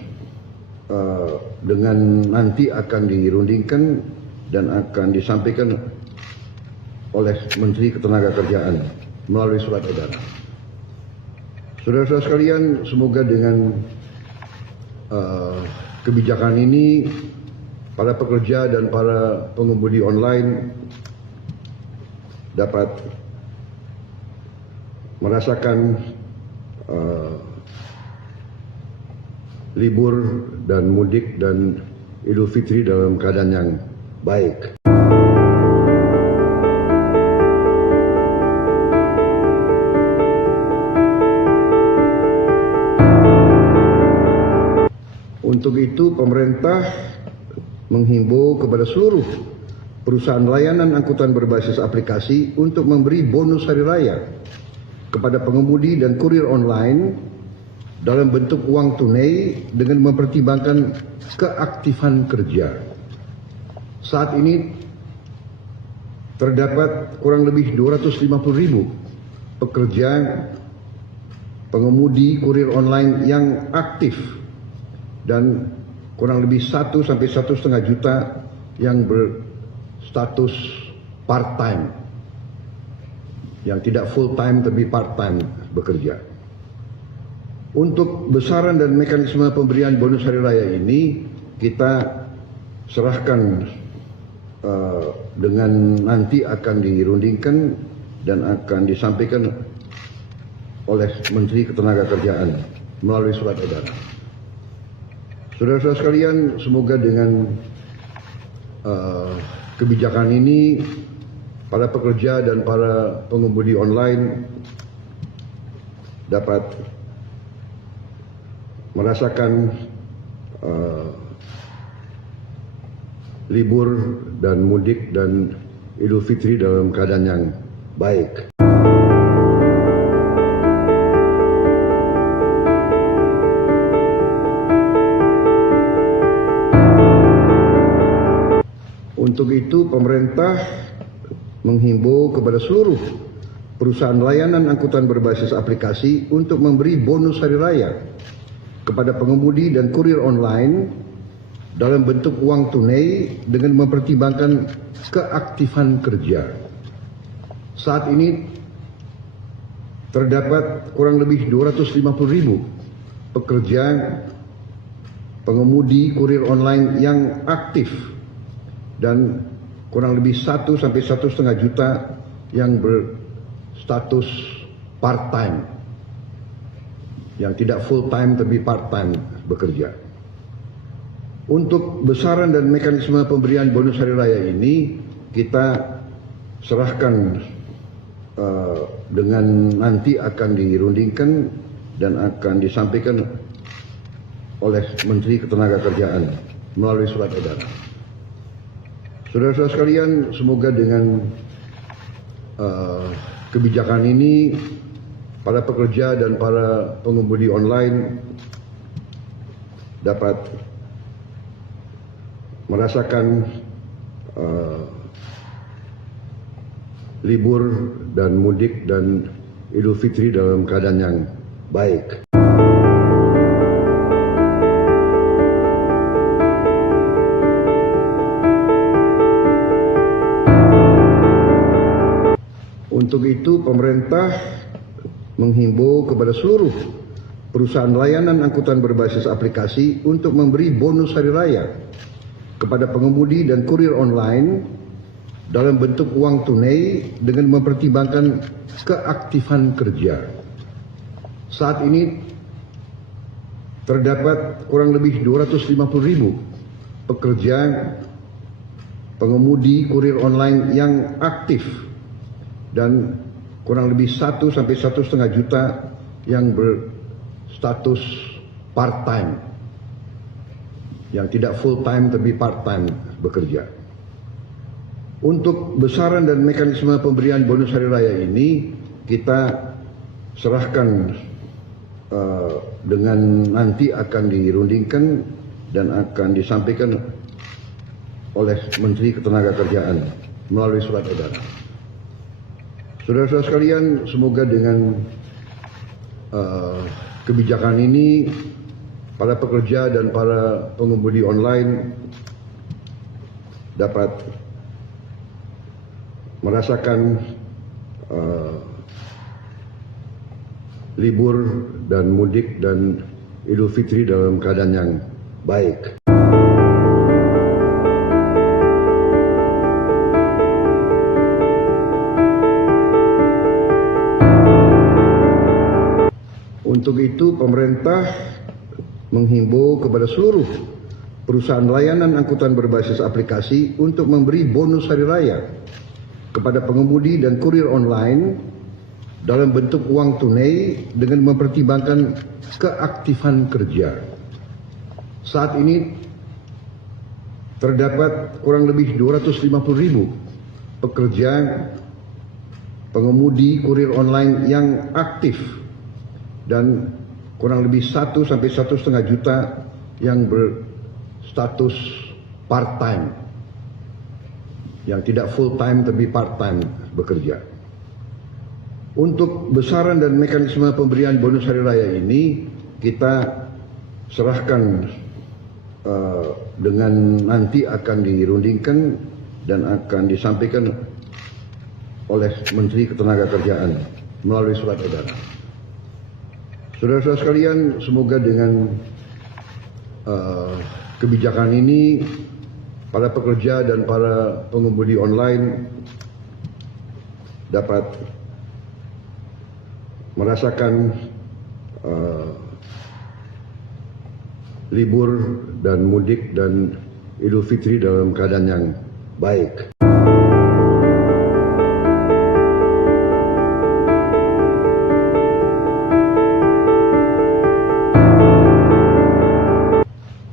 dengan nanti akan dirundingkan dan akan disampaikan oleh Menteri Ketenagakerjaan melalui surat edaran. Saudara-saudara sekalian, semoga dengan kebijakan ini para pekerja dan para pengemudi online dapat merasakan libur dan mudik dan Idul Fitri dalam keadaan yang baik. Untuk itu pemerintah menghimbau kepada seluruh perusahaan layanan angkutan berbasis aplikasi untuk memberi bonus hari raya kepada pengemudi dan kurir online dalam bentuk uang tunai dengan mempertimbangkan keaktifan kerja. Saat ini terdapat kurang lebih 250.000 pekerja pengemudi kurir online yang aktif dan kurang lebih 1 sampai 1,5 juta yang berstatus part-time, yang tidak full-time tapi part-time bekerja. Untuk besaran dan mekanisme pemberian bonus hari raya ini kita serahkan dengan nanti akan dirundingkan dan akan disampaikan oleh Menteri Ketenagakerjaan melalui surat edaran. Saudara-saudara sekalian, semoga dengan kebijakan ini para pekerja dan para pengemudi online dapat merasakan libur dan mudik dan Idul Fitri dalam keadaan yang baik. Untuk itu pemerintah menghimbau kepada seluruh perusahaan layanan angkutan berbasis aplikasi untuk memberi bonus hari raya kepada pengemudi dan kurir online dalam bentuk uang tunai dengan mempertimbangkan keaktifan kerja. Saat ini terdapat kurang lebih 250.000 pekerja pengemudi kurir online yang aktif dan kurang lebih 1 sampai 1,5 juta yang berstatus part-time, yang tidak full-time tapi part-time bekerja. Untuk besaran dan mekanisme pemberian bonus hari raya ini kita serahkan dengan nanti akan dirundingkan dan akan disampaikan oleh Menteri Ketenagakerjaan melalui surat edaran. Saudara-saudara sekalian, semoga dengan kebijakan ini para pekerja dan para pengemudi online dapat merasakan libur dan mudik dan Idul Fitri dalam keadaan yang baik. Untuk itu pemerintah menghimbau kepada seluruh perusahaan layanan angkutan berbasis aplikasi untuk memberi bonus hari raya kepada pengemudi dan kurir online dalam bentuk uang tunai dengan mempertimbangkan keaktifan kerja. Saat ini terdapat kurang lebih 250.000 pekerja pengemudi kurir online yang aktif dan kurang lebih 1 sampai 1,5 juta yang berstatus part-time, yang tidak full-time tapi part-time bekerja. Untuk besaran dan mekanisme pemberian bonus hari raya ini kita serahkan dengan nanti akan dirundingkan dan akan disampaikan oleh Menteri Ketenagakerjaan melalui surat edaran. Saudara-saudara sekalian, semoga dengan kebijakan ini para pekerja dan para pengemudi online dapat merasakan libur dan mudik dan Idul Fitri dalam keadaan yang baik. Untuk itu pemerintah menghimbau kepada seluruh perusahaan layanan angkutan berbasis aplikasi untuk memberi bonus hari raya kepada pengemudi dan kurir online dalam bentuk uang tunai dengan mempertimbangkan keaktifan kerja. Saat ini terdapat kurang lebih 250.000 pekerja pengemudi kurir online yang aktif dan kurang lebih 1 sampai 1,5 juta yang berstatus part-time, yang tidak full-time tapi part-time bekerja. Untuk besaran dan mekanisme pemberian bonus hari raya ini kita serahkan dengan nanti akan dirundingkan dan akan disampaikan oleh Menteri Ketenagakerjaan melalui surat edaran. Saudara-saudara sekalian, semoga dengan kebijakan ini para pekerja dan para pengemudi online dapat merasakan libur dan mudik dan Idul Fitri dalam keadaan yang baik.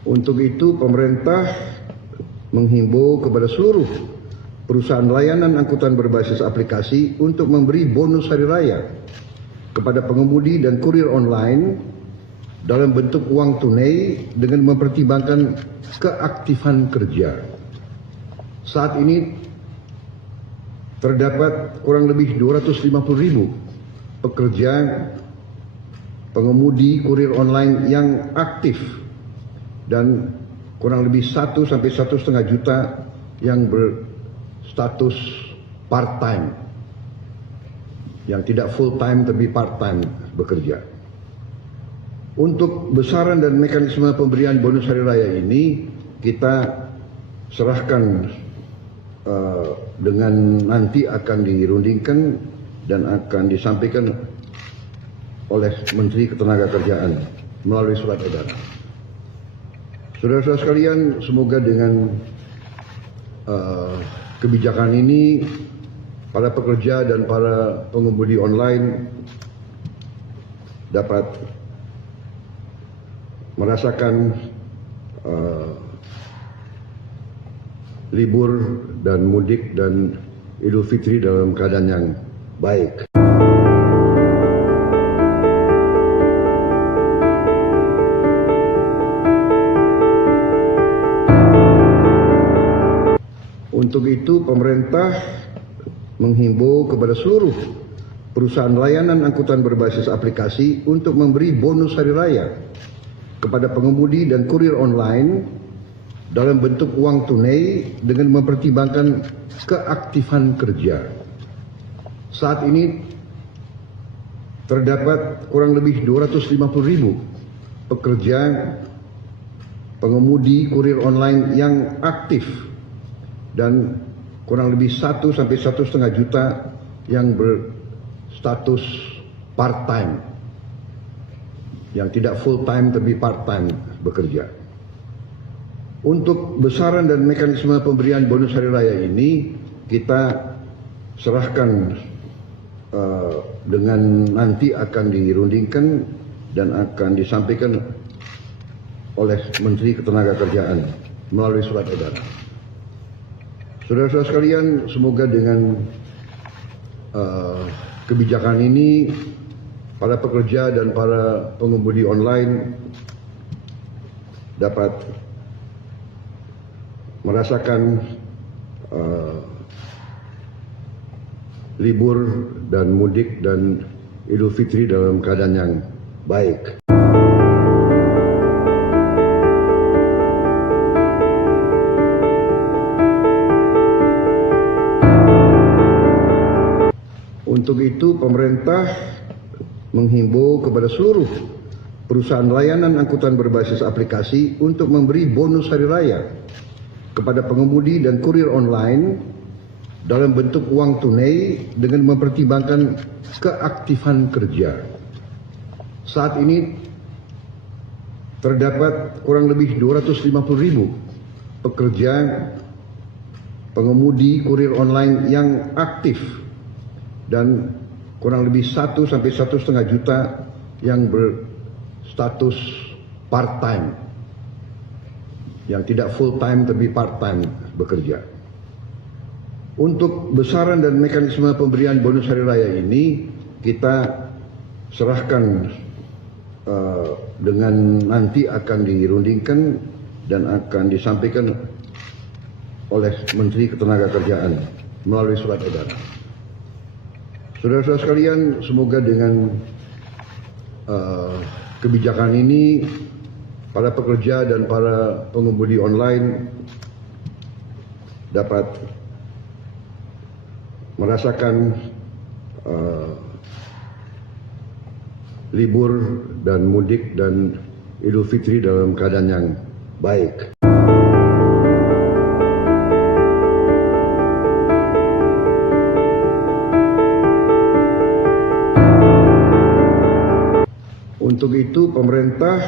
Untuk itu pemerintah menghimbau kepada seluruh perusahaan layanan angkutan berbasis aplikasi untuk memberi bonus hari raya kepada pengemudi dan kurir online dalam bentuk uang tunai dengan mempertimbangkan keaktifan kerja. Saat ini terdapat kurang lebih 250.000 pekerja pengemudi kurir online yang aktif dan kurang lebih 1 sampai 1,5 juta yang berstatus part-time, yang tidak full time tapi part time bekerja. Untuk besaran dan mekanisme pemberian bonus hari raya ini kita serahkan dengan nanti akan dirundingkan dan akan disampaikan oleh Menteri Ketenagakerjaan melalui surat edaran. Saudara-saudara sekalian, semoga dengan kebijakan ini para pekerja dan para pengemudi online dapat merasakan libur dan mudik dan Idul Fitri dalam keadaan yang baik. Untuk itu, pemerintah menghimbau kepada seluruh perusahaan layanan angkutan berbasis aplikasi untuk memberi bonus hari raya kepada pengemudi dan kurir online dalam bentuk uang tunai dengan mempertimbangkan keaktifan kerja. Saat ini terdapat kurang lebih 250.000 pekerja pengemudi kurir online yang aktif dan kurang lebih 1 sampai 1,5 juta yang berstatus part-time, yang tidak full-time tapi part-time bekerja. Untuk besaran dan mekanisme pemberian bonus hari raya ini kita serahkan dengan nanti akan dirundingkan dan akan disampaikan oleh Menteri Ketenagakerjaan melalui surat edaran. Saudara-saudara sekalian, semoga dengan kebijakan ini para pekerja dan para pengemudi online dapat merasakan libur dan mudik dan Idul Fitri dalam keadaan yang baik. Untuk itu, pemerintah menghimbau kepada seluruh perusahaan layanan angkutan berbasis aplikasi untuk memberi bonus hari raya kepada pengemudi dan kurir online dalam bentuk uang tunai dengan mempertimbangkan keaktifan kerja. Saat ini terdapat kurang lebih 250.000 pekerja pengemudi kurir online yang aktif dan kurang lebih 1 sampai 1,5 juta yang berstatus part-time, yang tidak full-time tapi part-time bekerja. Untuk besaran dan mekanisme pemberian bonus hari raya ini kita serahkan dengan nanti akan dirundingkan dan akan disampaikan oleh Menteri Ketenagakerjaan melalui surat edaran. Saudara-saudara sekalian, semoga dengan kebijakan ini para pekerja dan para pengemudi online dapat merasakan libur dan mudik dan Idul Fitri dalam keadaan yang baik. Untuk itu, pemerintah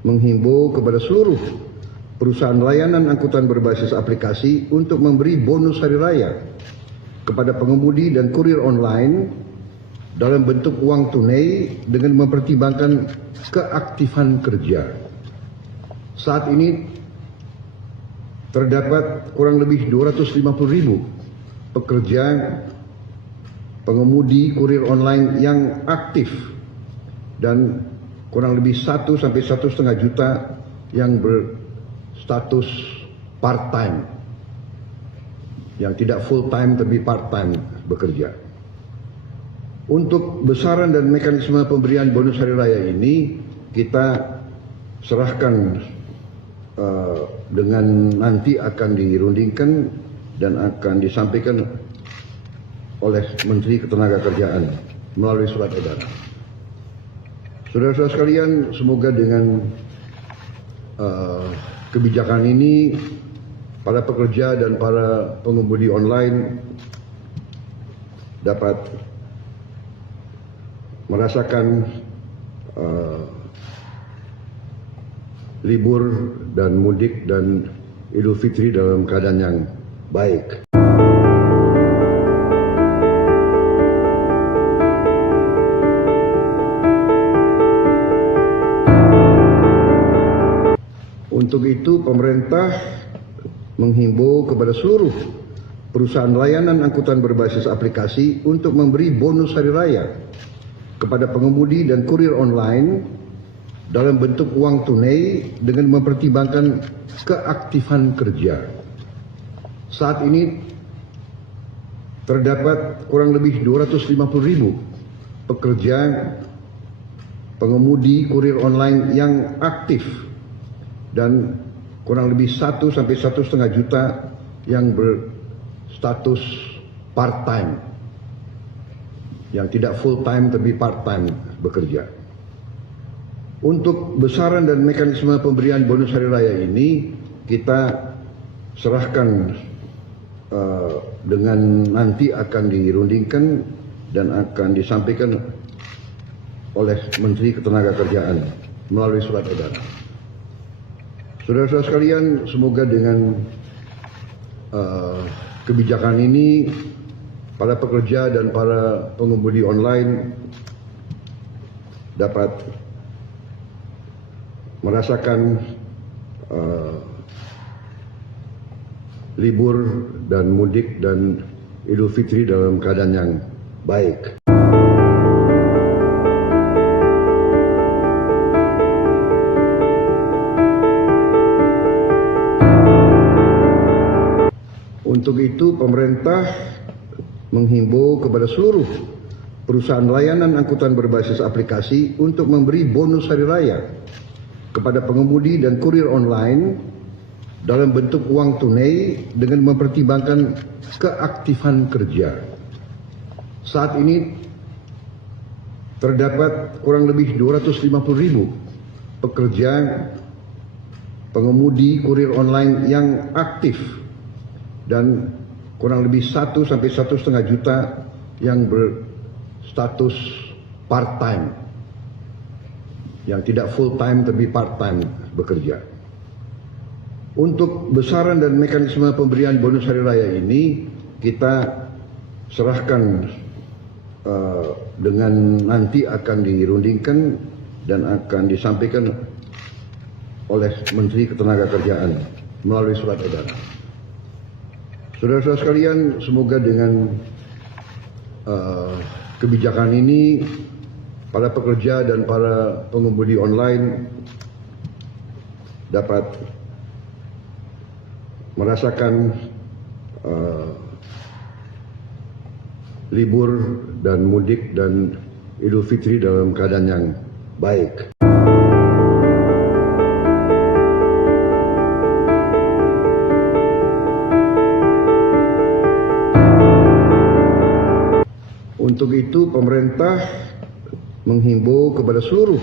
menghimbau kepada seluruh perusahaan layanan angkutan berbasis aplikasi untuk memberi bonus hari raya kepada pengemudi dan kurir online dalam bentuk uang tunai dengan mempertimbangkan keaktifan kerja. Saat ini terdapat kurang lebih 250.000 pekerja pengemudi kurir online yang aktif dan kurang lebih 1 sampai 1,5 juta yang berstatus part-time, yang tidak full-time tapi part-time bekerja. Untuk besaran dan mekanisme pemberian bonus hari raya ini kita serahkan dengan nanti akan dirundingkan dan akan disampaikan oleh Menteri Ketenagakerjaan melalui surat edaran. Saudara-saudara sekalian, semoga dengan kebijakan ini para pekerja dan para pengemudi online dapat merasakan libur dan mudik dan Idul Fitri dalam keadaan yang baik. Untuk itu, pemerintah menghimbau kepada seluruh perusahaan layanan angkutan berbasis aplikasi untuk memberi bonus hari raya kepada pengemudi dan kurir online dalam bentuk uang tunai dengan mempertimbangkan keaktifan kerja. Saat ini terdapat kurang lebih 250.000 pekerja pengemudi kurir online yang aktif dan kurang lebih 1 sampai 1,5 juta yang berstatus part-time, yang tidak full-time tapi part-time bekerja. Untuk besaran dan mekanisme pemberian bonus hari raya ini kita serahkan dengan nanti akan dirundingkan dan akan disampaikan oleh Menteri Ketenagakerjaan melalui surat edaran. Saudara-saudara sekalian, semoga dengan kebijakan ini para pekerja dan para pengemudi online dapat merasakan libur dan mudik dan Idul Fitri dalam keadaan yang baik. Untuk itu, pemerintah menghimbau kepada seluruh perusahaan layanan angkutan berbasis aplikasi untuk memberi bonus hari raya kepada pengemudi dan kurir online dalam bentuk uang tunai dengan mempertimbangkan keaktifan kerja. Saat ini terdapat kurang lebih 250.000 pekerja pengemudi kurir online yang aktif dan kurang lebih 1 sampai 1,5 juta yang berstatus part-time, yang tidak full-time tapi part-time bekerja. Untuk besaran dan mekanisme pemberian bonus hari raya ini kita serahkan dengan nanti akan dirundingkan dan akan disampaikan oleh Menteri Ketenagakerjaan melalui surat edaran. Saudara-saudara sekalian, semoga dengan kebijakan ini para pekerja dan para pengemudi online dapat merasakan libur dan mudik dan Idul Fitri dalam keadaan yang baik. Untuk itu, pemerintah menghimbau kepada seluruh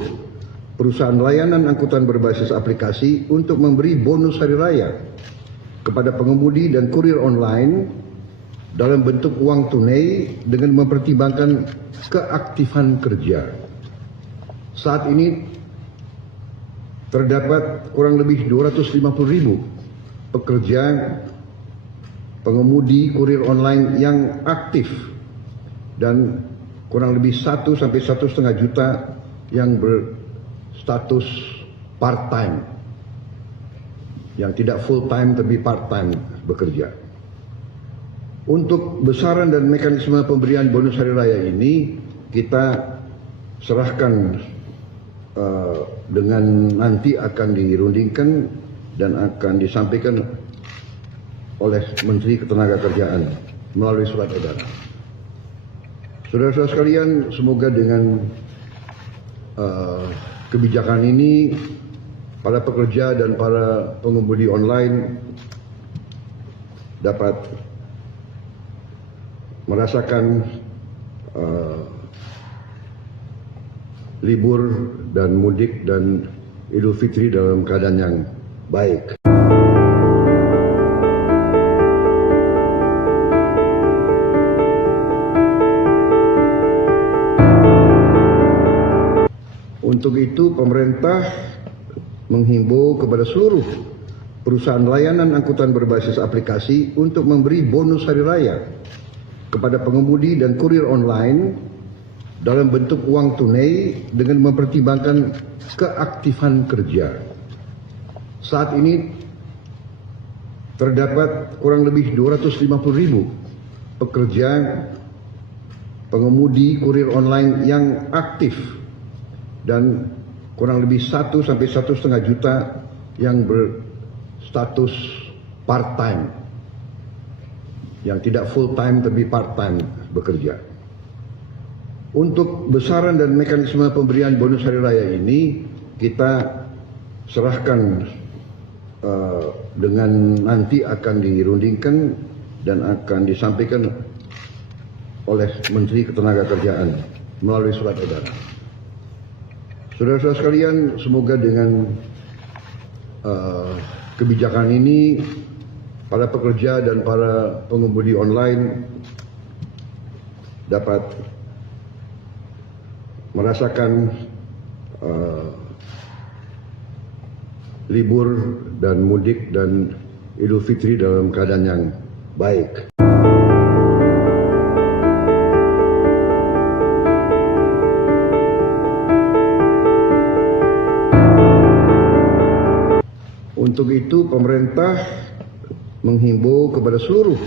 perusahaan layanan angkutan berbasis aplikasi untuk memberi bonus hari raya kepada pengemudi dan kurir online dalam bentuk uang tunai dengan mempertimbangkan keaktifan kerja. Saat ini terdapat kurang lebih 250.000 pekerja pengemudi kurir online yang aktif dan kurang lebih 1 sampai 1,5 juta yang berstatus part-time, yang tidak full-time tapi part-time bekerja. Untuk besaran dan mekanisme pemberian bonus hari raya ini kita serahkan dengan nanti akan dirundingkan dan akan disampaikan oleh Menteri Ketenagakerjaan melalui surat edaran. Saudara-saudara sekalian, semoga dengan kebijakan ini para pekerja dan para pengemudi online dapat merasakan libur dan mudik dan Idul Fitri dalam keadaan yang baik. Untuk itu, pemerintah menghimbau kepada seluruh perusahaan layanan angkutan berbasis aplikasi untuk memberi bonus hari raya kepada pengemudi dan kurir online dalam bentuk uang tunai dengan mempertimbangkan keaktifan kerja. Saat ini terdapat kurang lebih 250.000 pekerja pengemudi kurir online yang aktif dan kurang lebih 1 sampai 1,5 juta yang berstatus part-time, yang tidak full-time tapi part-time bekerja. Untuk besaran dan mekanisme pemberian bonus hari raya ini kita serahkan dengan nanti akan dirundingkan dan akan disampaikan oleh Menteri Ketenagakerjaan melalui surat edaran. Saudara-saudara sekalian, semoga dengan kebijakan ini para pekerja dan para pengemudi online dapat merasakan libur dan mudik dan Idul Fitri dalam keadaan yang baik. Untuk itu, pemerintah menghimbau kepada seluruh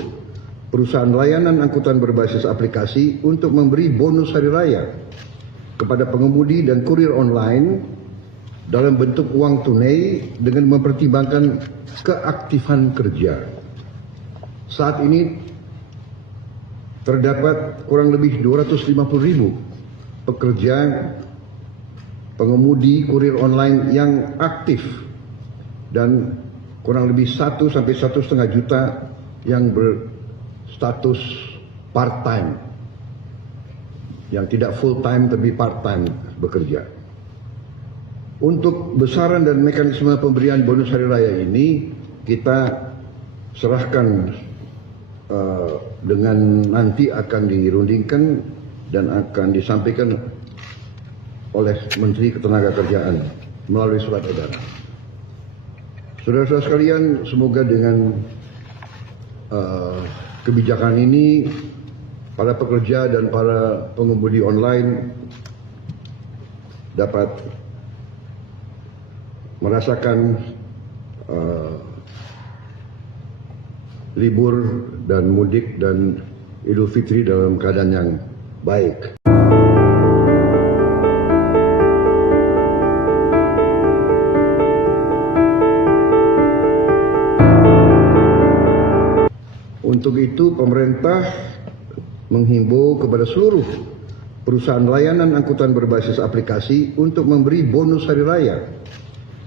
perusahaan layanan angkutan berbasis aplikasi untuk memberi bonus hari raya kepada pengemudi dan kurir online dalam bentuk uang tunai dengan mempertimbangkan keaktifan kerja. Saat ini terdapat kurang lebih 250.000 pekerja pengemudi kurir online yang aktif dan kurang lebih 1 sampai 1,5 juta yang berstatus part-time, yang tidak full-time tapi part-time bekerja. Untuk besaran dan mekanisme pemberian bonus hari raya ini kita serahkan dengan nanti akan dirundingkan dan akan disampaikan oleh Menteri Ketenagakerjaan melalui surat edaran. Saudara-saudara sekalian, semoga dengan kebijakan ini para pekerja dan para pengemudi online dapat merasakan libur dan mudik dan Idul Fitri dalam keadaan yang baik. Untuk itu, pemerintah menghimbau kepada seluruh perusahaan layanan angkutan berbasis aplikasi untuk memberi bonus hari raya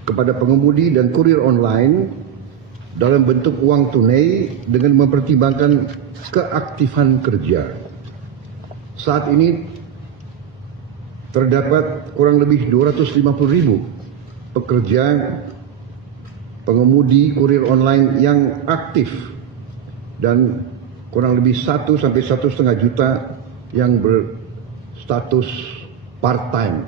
kepada pengemudi dan kurir online dalam bentuk uang tunai dengan mempertimbangkan keaktifan kerja. Saat ini terdapat kurang lebih 250.000 pekerja pengemudi kurir online yang aktif dan kurang lebih 1 sampai 1,5 juta yang berstatus part-time,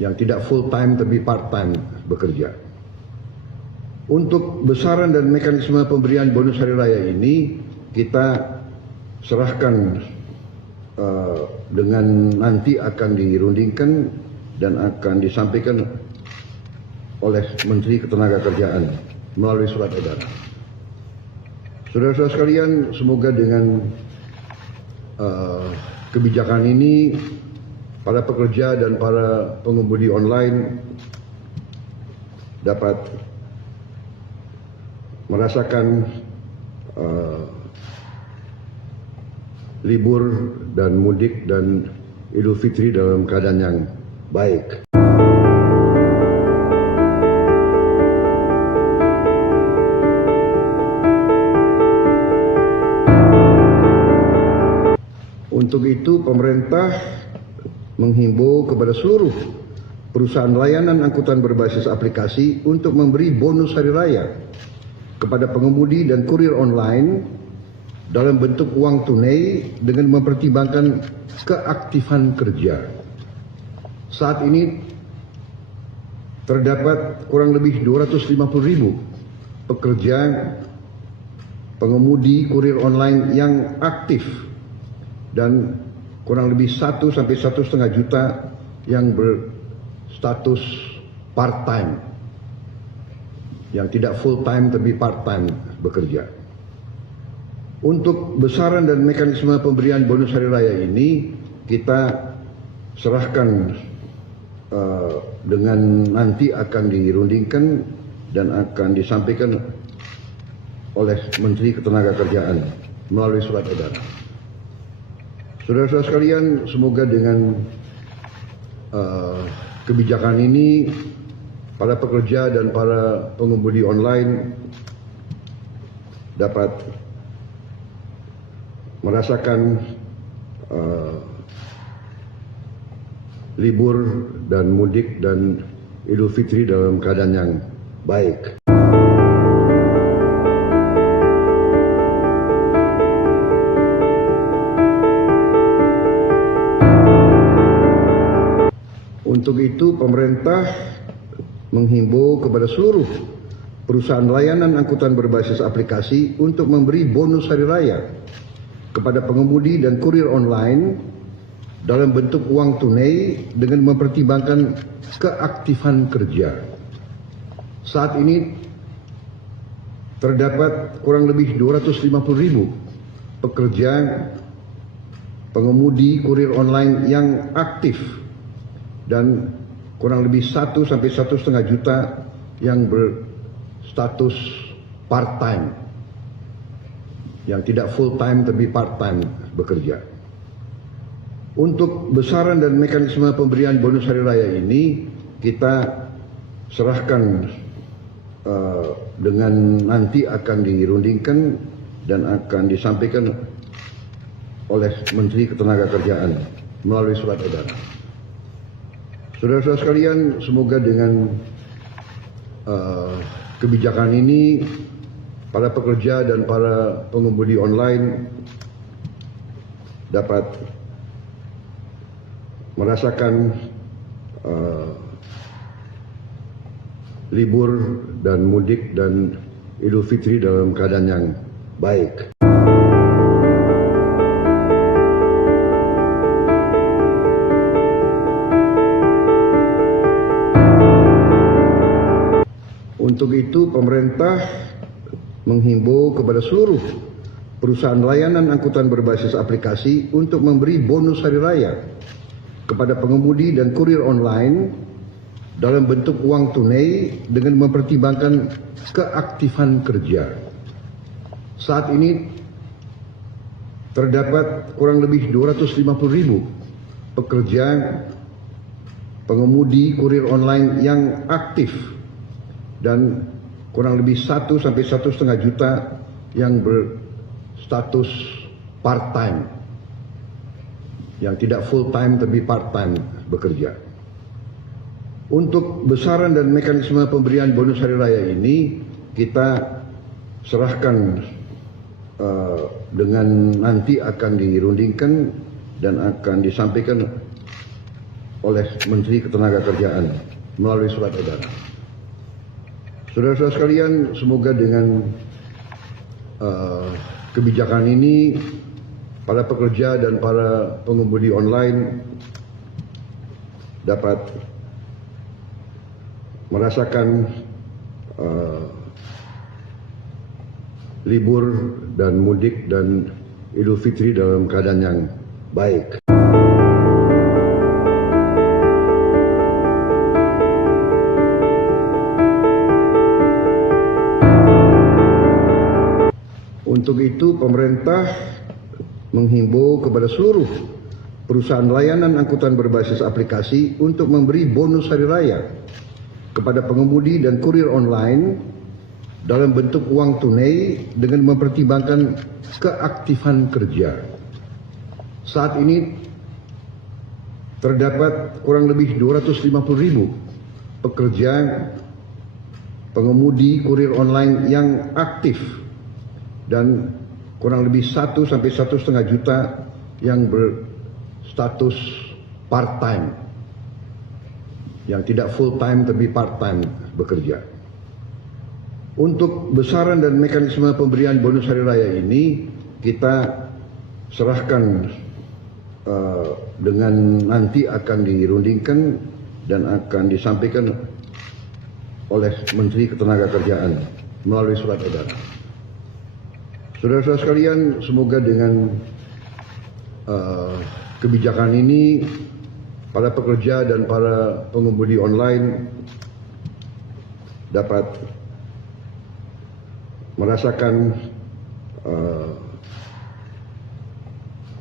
yang tidak full-time tapi part-time bekerja. Untuk besaran dan mekanisme pemberian bonus hari raya ini kita serahkan dengan nanti akan dirundingkan dan akan disampaikan oleh Menteri Ketenagakerjaan melalui surat edaran. Saudara-saudara sekalian, semoga dengan kebijakan ini para pekerja dan para pengemudi online dapat merasakan libur dan mudik dan Idul Fitri dalam keadaan yang baik. Untuk itu pemerintah menghimbau kepada seluruh perusahaan layanan angkutan berbasis aplikasi untuk memberi bonus hari raya kepada pengemudi dan kurir online dalam bentuk uang tunai dengan mempertimbangkan keaktifan kerja. Saat ini terdapat kurang lebih 250.000 pekerja pengemudi kurir online yang aktif dan kurang lebih 1 sampai 1,5 juta yang berstatus part-time, yang tidak full-time tapi part-time bekerja. Untuk besaran dan mekanisme pemberian bonus hari raya ini kita serahkan dengan nanti akan dirundingkan dan akan disampaikan oleh Menteri Ketenagakerjaan melalui surat edaran. Saudara-saudara sekalian, semoga dengan kebijakan ini para pekerja dan para pengemudi online dapat merasakan libur dan mudik dan Idul Fitri dalam keadaan yang baik. Untuk itu pemerintah menghimbau kepada seluruh perusahaan layanan angkutan berbasis aplikasi untuk memberi bonus hari raya kepada pengemudi dan kurir online dalam bentuk uang tunai dengan mempertimbangkan keaktifan kerja. Saat ini terdapat kurang lebih 250.000 pekerja pengemudi kurir online yang aktif dan kurang lebih 1 sampai 1,5 juta yang berstatus part-time, yang tidak full-time tapi part-time bekerja. Untuk besaran dan mekanisme pemberian bonus hari raya ini kita serahkan dengan nanti akan dirundingkan dan akan disampaikan oleh Menteri Ketenagakerjaan melalui surat edaran. Saudara-saudara sekalian, semoga dengan kebijakan ini para pekerja dan para pengemudi online dapat merasakan libur dan mudik dan Idul Fitri dalam keadaan yang baik. Untuk itu pemerintah menghimbau kepada seluruh perusahaan layanan angkutan berbasis aplikasi untuk memberi bonus hari raya kepada pengemudi dan kurir online dalam bentuk uang tunai dengan mempertimbangkan keaktifan kerja. Saat ini terdapat kurang lebih 250.000 pekerja pengemudi kurir online yang aktif dan kurang lebih 1 sampai 1,5 juta yang berstatus part-time, yang tidak full-time tapi part-time bekerja. Untuk besaran dan mekanisme pemberian bonus hari raya ini kita serahkan dengan nanti akan dirundingkan dan akan disampaikan oleh Menteri Ketenagakerjaan melalui surat edaran. Saudara-saudara sekalian, semoga dengan kebijakan ini para pekerja dan para pengemudi online dapat merasakan libur dan mudik dan Idul Fitri dalam keadaan yang baik. Untuk itu pemerintah menghimbau kepada seluruh perusahaan layanan angkutan berbasis aplikasi untuk memberi bonus hari raya kepada pengemudi dan kurir online dalam bentuk uang tunai dengan mempertimbangkan keaktifan kerja. Saat ini terdapat kurang lebih 250.000 pekerja pengemudi kurir online yang aktif dan kurang lebih 1 sampai 1,5 juta yang berstatus part-time, yang tidak full-time tapi part-time bekerja. Untuk besaran dan mekanisme pemberian bonus hari raya ini kita serahkan dengan nanti akan dirundingkan dan akan disampaikan oleh Menteri Ketenagakerjaan melalui surat edaran. Saudara-saudara sekalian, semoga dengan kebijakan ini para pekerja dan para pengemudi online dapat merasakan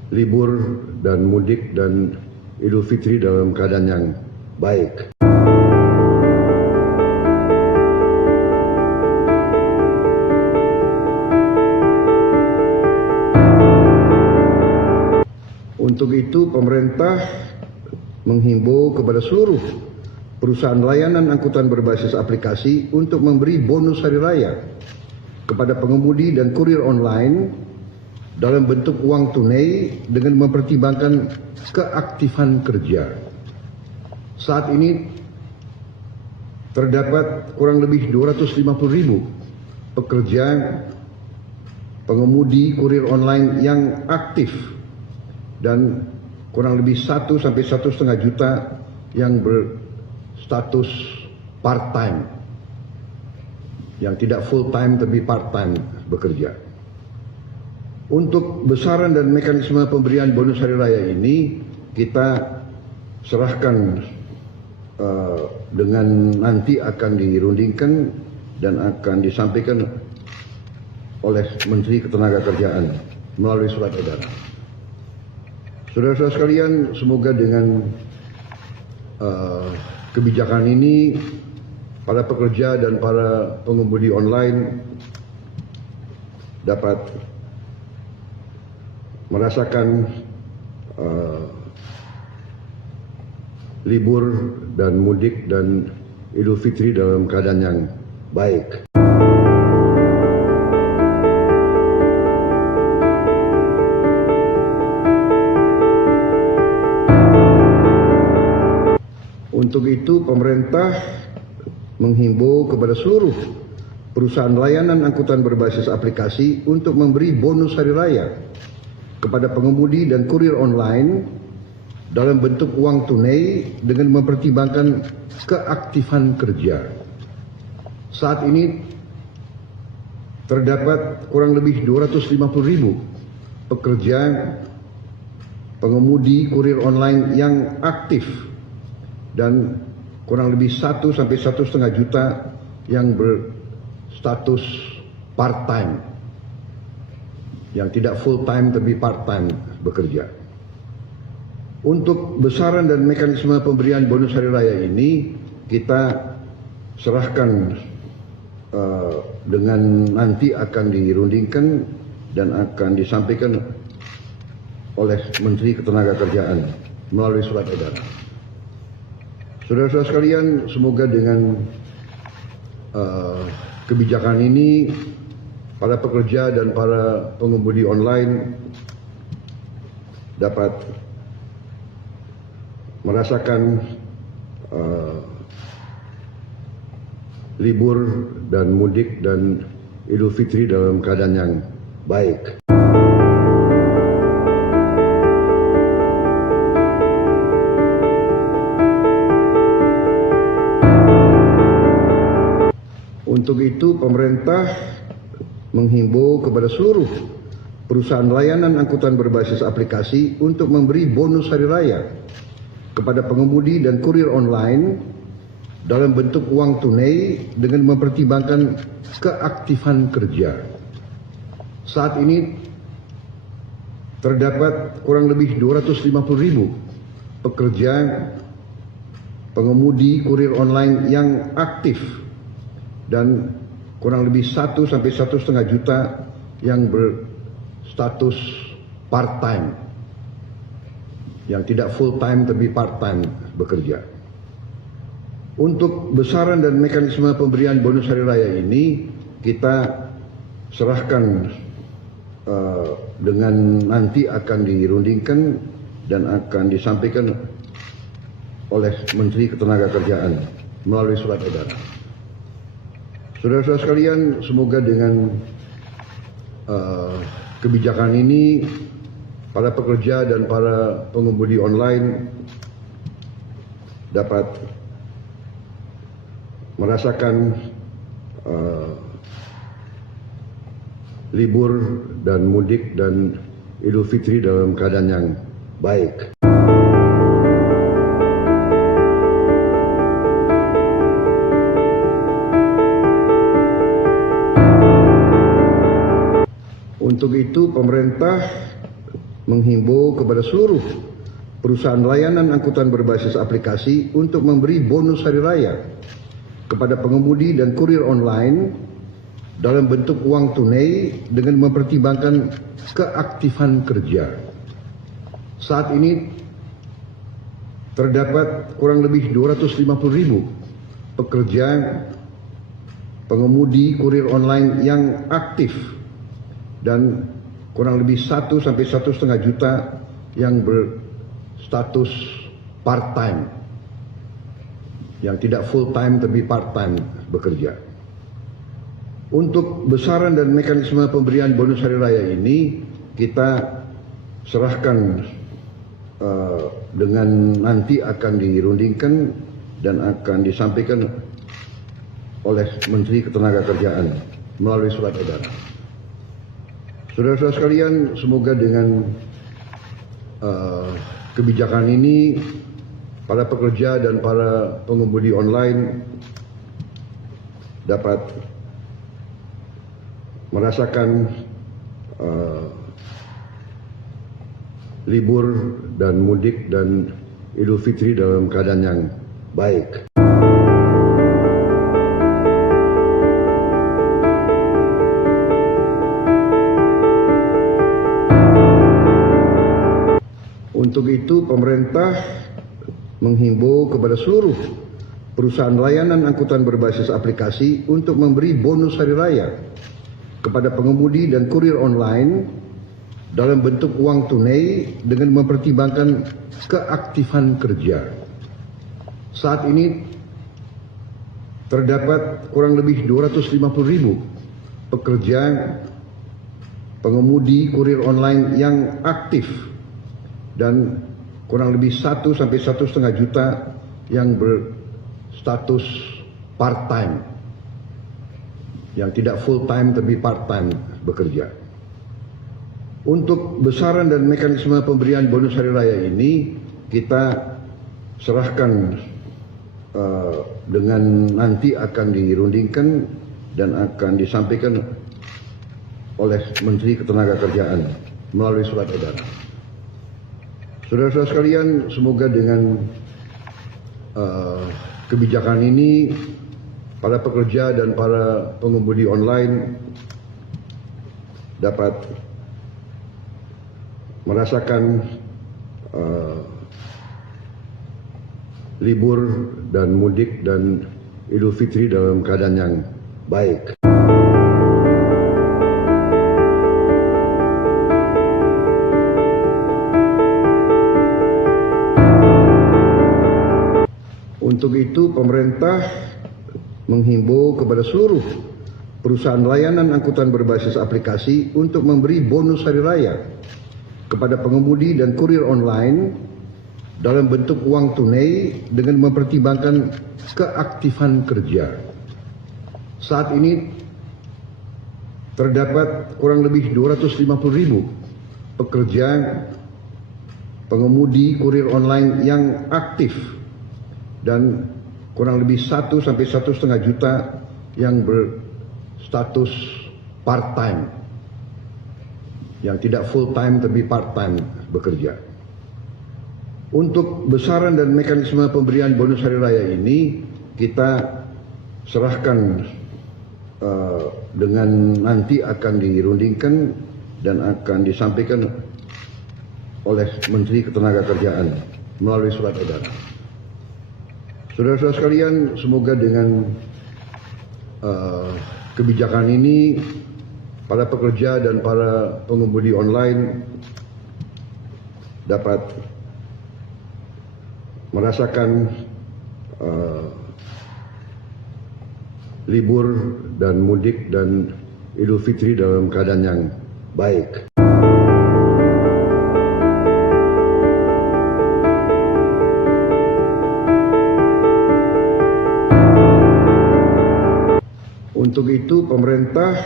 libur dan mudik dan Idul Fitri dalam keadaan yang baik. Untuk itu pemerintah menghimbau kepada seluruh perusahaan layanan angkutan berbasis aplikasi untuk memberi bonus hari raya kepada pengemudi dan kurir online dalam bentuk uang tunai dengan mempertimbangkan keaktifan kerja. Saat ini terdapat kurang lebih 250.000 pekerja pengemudi kurir online yang aktif dan kurang lebih 1 sampai 1,5 juta yang berstatus part-time, yang tidak full-time tapi part-time bekerja. Untuk besaran dan mekanisme pemberian bonus hari raya ini kita serahkan dengan nanti akan dirundingkan dan akan disampaikan oleh Menteri Ketenagakerjaan melalui surat edaran. Saudara-saudara sekalian, semoga dengan kebijakan ini para pekerja dan para pengemudi online dapat merasakan libur dan mudik dan Idul Fitri dalam keadaan yang baik. Untuk itu pemerintah menghimbau kepada seluruh perusahaan layanan angkutan berbasis aplikasi untuk memberi bonus hari raya kepada pengemudi dan kurir online dalam bentuk uang tunai dengan mempertimbangkan keaktifan kerja. Saat ini terdapat kurang lebih 250.000 pekerja pengemudi kurir online yang aktif dan kurang lebih 1 sampai 1,5 juta yang berstatus part-time, yang tidak full-time tapi part-time bekerja. Untuk besaran dan mekanisme pemberian bonus hari raya ini kita serahkan dengan nanti akan dirundingkan dan akan disampaikan oleh Menteri Ketenagakerjaan melalui surat edaran. Saudara-saudara sekalian, semoga dengan kebijakan ini para pekerja dan para pengemudi online dapat merasakan libur dan mudik dan Idul Fitri dalam keadaan yang baik. Untuk itu pemerintah menghimbau kepada seluruh perusahaan layanan angkutan berbasis aplikasi untuk memberi bonus hari raya kepada pengemudi dan kurir online dalam bentuk uang tunai dengan mempertimbangkan keaktifan kerja. Saat ini terdapat kurang lebih 250.000 pekerja pengemudi kurir online yang aktif dan kurang lebih 1 sampai 1,5 juta yang berstatus part-time, yang tidak full time tapi part time bekerja. Untuk besaran dan mekanisme pemberian bonus hari raya ini kita serahkan dengan nanti akan dirundingkan dan akan disampaikan oleh Menteri Ketenagakerjaan melalui surat edaran. Saudara-saudara sekalian, semoga dengan kebijakan ini para pekerja dan para pengemudi online dapat merasakan libur dan mudik dan Idul Fitri dalam keadaan yang baik. Untuk itu pemerintah menghimbau kepada seluruh perusahaan layanan angkutan berbasis aplikasi untuk memberi bonus hari raya kepada pengemudi dan kurir online dalam bentuk uang tunai dengan mempertimbangkan keaktifan kerja. Saat ini terdapat kurang lebih 250.000 pekerja pengemudi kurir online yang aktif dan kurang lebih 1 sampai 1,5 juta yang berstatus part-time, yang tidak full-time tapi part-time bekerja. Untuk besaran dan mekanisme pemberian bonus hari raya ini kita serahkan dengan nanti akan dirundingkan dan akan disampaikan oleh Menteri Ketenagakerjaan melalui surat edaran. Saudara-saudara sekalian, semoga dengan kebijakan ini para pekerja dan para pengemudi online dapat merasakan libur dan mudik dan Idul Fitri dalam keadaan yang baik. Untuk itu pemerintah menghimbau kepada seluruh perusahaan layanan angkutan berbasis aplikasi untuk memberi bonus hari raya kepada pengemudi dan kurir online dalam bentuk uang tunai dengan mempertimbangkan keaktifan kerja. Saat ini terdapat kurang lebih 250.000 pekerja pengemudi kurir online yang aktif dan kurang lebih 1 sampai 1,5 juta yang berstatus part-time, yang tidak full-time tapi part-time bekerja. Untuk besaran dan mekanisme pemberian bonus hari raya ini kita serahkan dengan nanti akan dirundingkan dan akan disampaikan oleh Menteri Ketenagakerjaan melalui surat edaran. Saudara-saudara sekalian, semoga dengan kebijakan ini para pekerja dan para pengemudi online dapat merasakan libur dan mudik dan Idul Fitri dalam keadaan yang baik. Untuk itu pemerintah menghimbau kepada seluruh perusahaan layanan angkutan berbasis aplikasi untuk memberi bonus hari raya kepada pengemudi dan kurir online dalam bentuk uang tunai dengan mempertimbangkan keaktifan kerja. Saat ini terdapat kurang lebih 250.000 pekerja pengemudi kurir online yang aktif dan kurang lebih 1 sampai 1,5 juta yang berstatus part-time, yang tidak full-time tapi part-time bekerja. Untuk besaran dan mekanisme pemberian bonus hari raya ini kita serahkan dengan nanti akan dirundingkan dan akan disampaikan oleh Menteri Ketenagakerjaan melalui surat edaran. Saudara-saudara sekalian, semoga dengan kebijakan ini para pekerja dan para pengemudi online dapat merasakan libur dan mudik dan Idul Fitri dalam keadaan yang baik. Untuk itu, pemerintah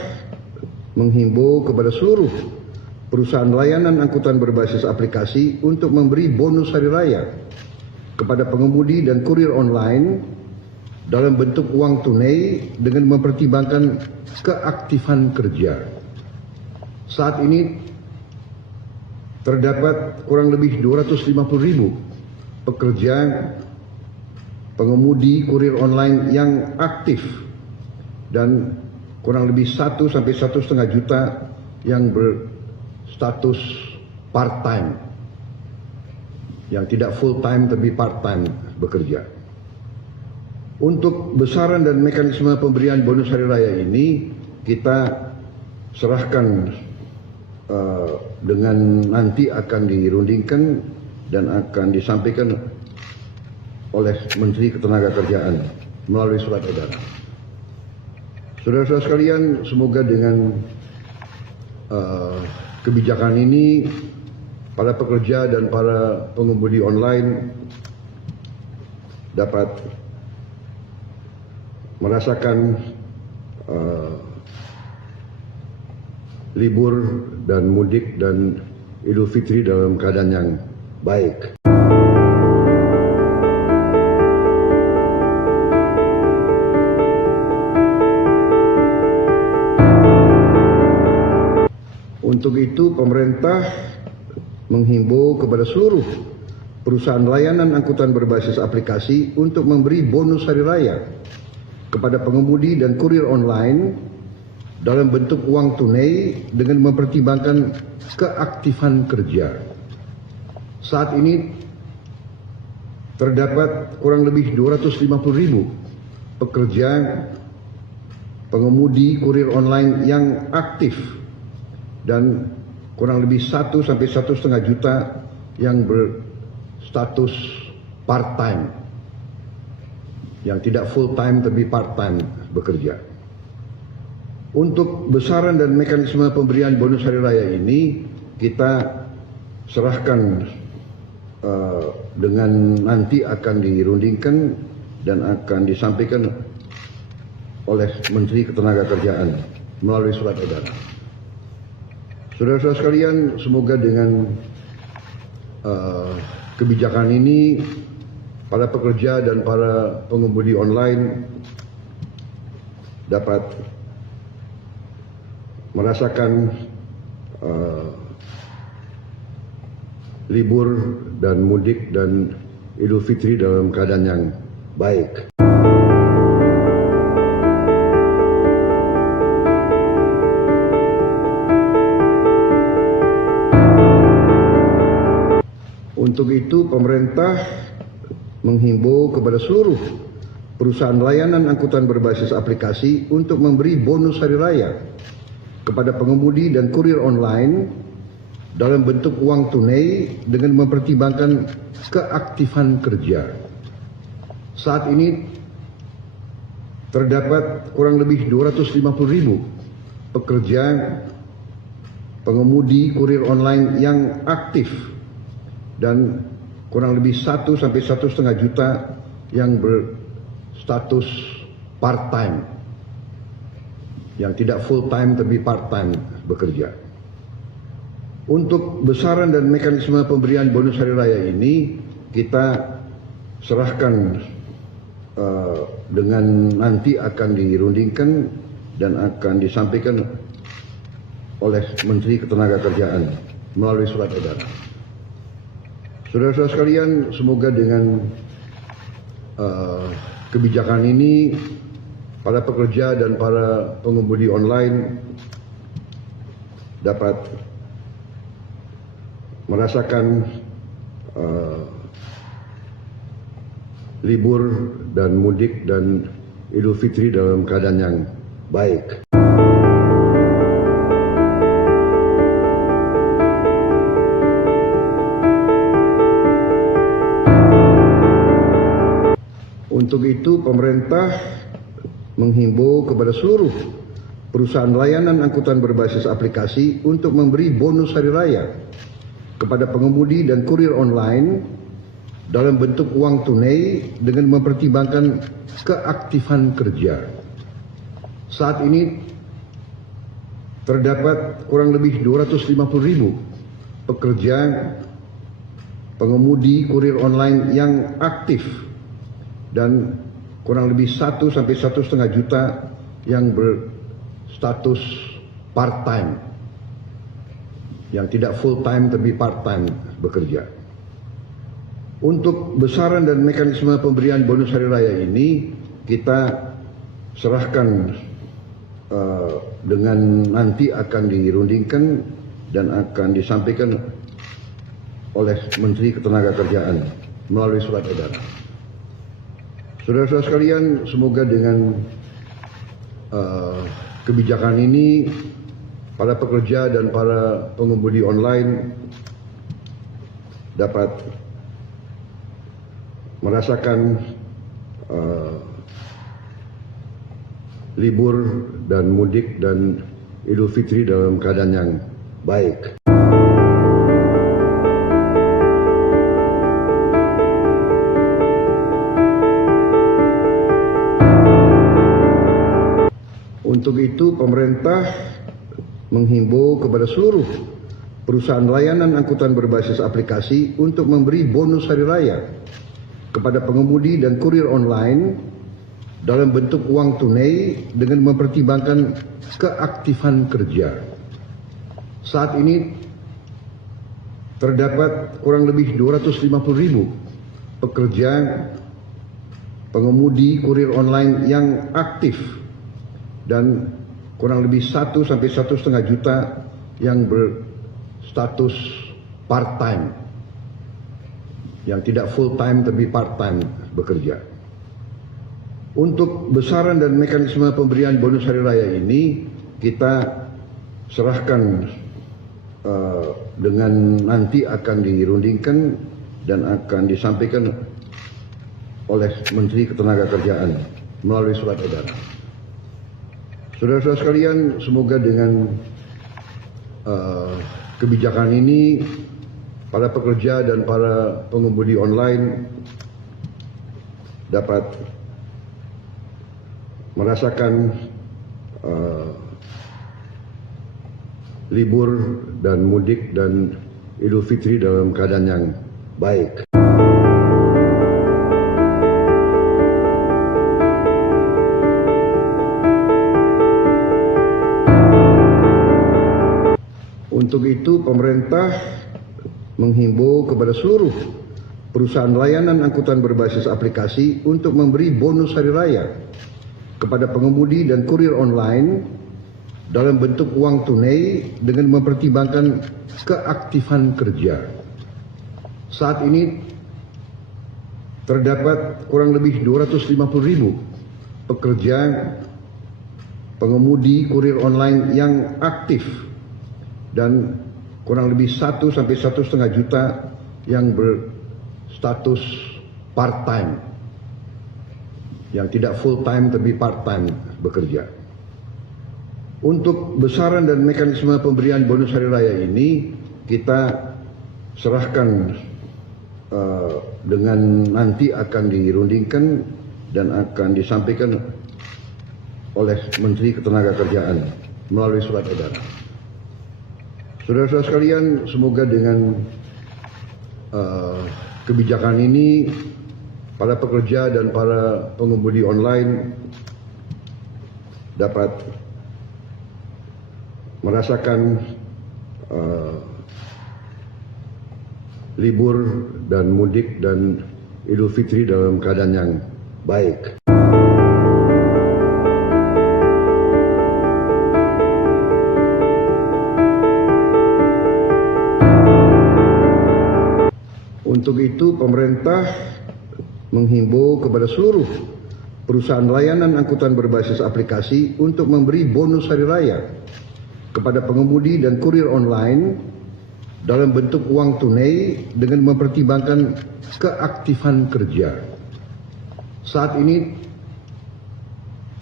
menghimbau kepada seluruh perusahaan layanan angkutan berbasis aplikasi untuk memberi bonus hari raya kepada pengemudi dan kurir online dalam bentuk uang tunai dengan mempertimbangkan keaktifan kerja. Saat ini terdapat kurang lebih 250.000 pekerja pengemudi kurir online yang aktif dan kurang lebih 1 sampai 1,5 juta yang berstatus part-time, yang tidak full-time tapi part-time bekerja. Untuk besaran dan mekanisme pemberian bonus hari raya ini kita serahkan dengan nanti akan dirundingkan dan akan disampaikan oleh Menteri Ketenagakerjaan melalui surat edaran. Saudara-saudara sekalian, semoga dengan kebijakan ini para pekerja dan para pengemudi online dapat merasakan libur dan mudik dan Idul Fitri dalam keadaan yang baik. Untuk itu, pemerintah menghimbau kepada seluruh perusahaan layanan angkutan berbasis aplikasi untuk memberi bonus hari raya kepada pengemudi dan kurir online dalam bentuk uang tunai dengan mempertimbangkan keaktifan kerja. Saat ini terdapat kurang lebih 250.000 pekerja pengemudi kurir online yang aktif dan kurang lebih 1 sampai 1,5 juta yang berstatus part-time, yang tidak full-time tapi part-time bekerja. Untuk besaran dan mekanisme pemberian bonus hari raya ini kita serahkan dengan nanti akan dirundingkan dan akan disampaikan oleh Menteri Ketenagakerjaan melalui surat edaran. Saudara-saudara sekalian, semoga dengan kebijakan ini para pekerja dan para pengemudi online dapat merasakan libur dan mudik dan Idul Fitri dalam keadaan yang baik. Untuk itu, pemerintah menghimbau kepada seluruh perusahaan layanan angkutan berbasis aplikasi untuk memberi bonus hari raya kepada pengemudi dan kurir online dalam bentuk uang tunai dengan mempertimbangkan keaktifan kerja. Saat ini terdapat kurang lebih 250.000 pekerja pengemudi kurir online yang aktif dan kurang lebih 1 sampai 1,5 juta yang berstatus part-time, yang tidak full-time tapi part-time bekerja. Untuk besaran dan mekanisme pemberian bonus hari raya ini kita serahkan dengan nanti akan dirundingkan dan akan disampaikan oleh Menteri Ketenagakerjaan melalui surat edaran. Saudara-saudara sekalian, semoga dengan kebijakan ini para pekerja dan para pengemudi online dapat merasakan libur dan mudik dan Idul Fitri dalam keadaan yang baik. Untuk itu, pemerintah menghimbau kepada seluruh perusahaan layanan angkutan berbasis aplikasi untuk memberi bonus hari raya kepada pengemudi dan kurir online dalam bentuk uang tunai dengan mempertimbangkan keaktifan kerja. Saat ini terdapat kurang lebih 250.000 pekerja pengemudi kurir online yang aktif dan kurang lebih 1 sampai 1,5 juta yang berstatus part-time, yang tidak full-time tapi part-time bekerja. Untuk besaran dan mekanisme pemberian bonus hari raya ini kita serahkan dengan nanti akan dirundingkan dan akan disampaikan oleh Menteri Ketenagakerjaan melalui surat edaran. Saudara-saudara sekalian, semoga dengan kebijakan ini para pekerja dan para pengemudi online dapat merasakan libur dan mudik dan Idul Fitri dalam keadaan yang baik. Untuk itu, pemerintah menghimbau kepada seluruh perusahaan layanan angkutan berbasis aplikasi untuk memberi bonus hari raya kepada pengemudi dan kurir online dalam bentuk uang tunai dengan mempertimbangkan keaktifan kerja. Saat ini terdapat kurang lebih 250.000 pekerja pengemudi kurir online yang aktif dan kurang lebih 1 sampai 1,5 juta yang berstatus part-time, yang tidak full-time tapi part-time bekerja. Untuk besaran dan mekanisme pemberian bonus hari raya ini kita serahkan dengan nanti akan dirundingkan dan akan disampaikan oleh Menteri Ketenagakerjaan melalui surat edaran. Saudara-saudara sekalian, semoga dengan kebijakan ini para pekerja dan para pengemudi online dapat merasakan libur dan mudik dan Idul Fitri dalam keadaan yang baik. Untuk itu, pemerintah menghimbau kepada seluruh perusahaan layanan angkutan berbasis aplikasi untuk memberi bonus hari raya kepada pengemudi dan kurir online dalam bentuk uang tunai dengan mempertimbangkan keaktifan kerja. Saat ini terdapat kurang lebih 250.000 pekerja pengemudi kurir online yang aktif dan kurang lebih 1 sampai 1,5 juta yang berstatus part-time, yang tidak full-time tapi part-time bekerja. Untuk besaran dan mekanisme pemberian bonus hari raya ini kita serahkan dengan nanti akan dirundingkan dan akan disampaikan oleh Menteri Ketenagakerjaan melalui surat edaran. Saudara-saudara sekalian, semoga dengan kebijakan ini para pekerja dan para pengemudi online dapat merasakan libur dan mudik dan Idul Fitri dalam keadaan yang baik. Untuk itu pemerintah menghimbau kepada seluruh perusahaan layanan angkutan berbasis aplikasi untuk memberi bonus hari raya kepada pengemudi dan kurir online dalam bentuk uang tunai dengan mempertimbangkan keaktifan kerja. Saat ini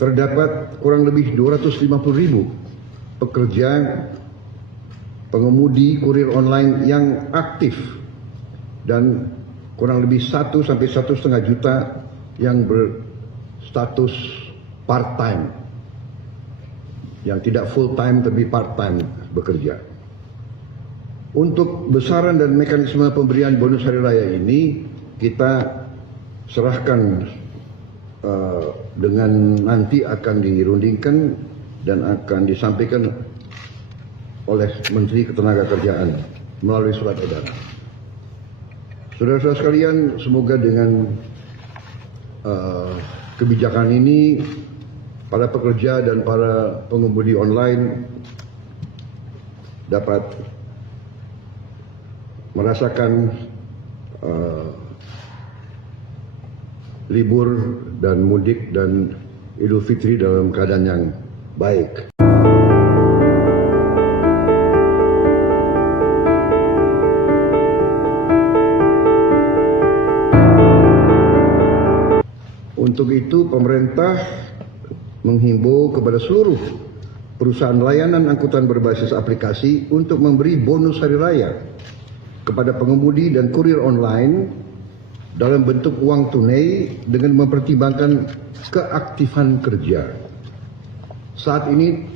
terdapat kurang lebih 250.000 pekerja pengemudi kurir online yang aktif dan kurang lebih 1 sampai 1,5 juta yang berstatus part-time, yang tidak full-time tapi part-time bekerja. Untuk besaran dan mekanisme pemberian bonus hari raya ini kita serahkan dengan nanti akan dirundingkan dan akan disampaikan oleh Menteri Ketenagakerjaan melalui surat edaran. Saudara-saudara sekalian, semoga dengan kebijakan ini para pekerja dan para pengemudi online dapat merasakan libur dan mudik dan Idul Fitri dalam keadaan yang baik. Untuk itu pemerintah menghimbau kepada seluruh perusahaan layanan angkutan berbasis aplikasi untuk memberi bonus hari raya kepada pengemudi dan kurir online dalam bentuk uang tunai dengan mempertimbangkan keaktifan kerja. Saat ini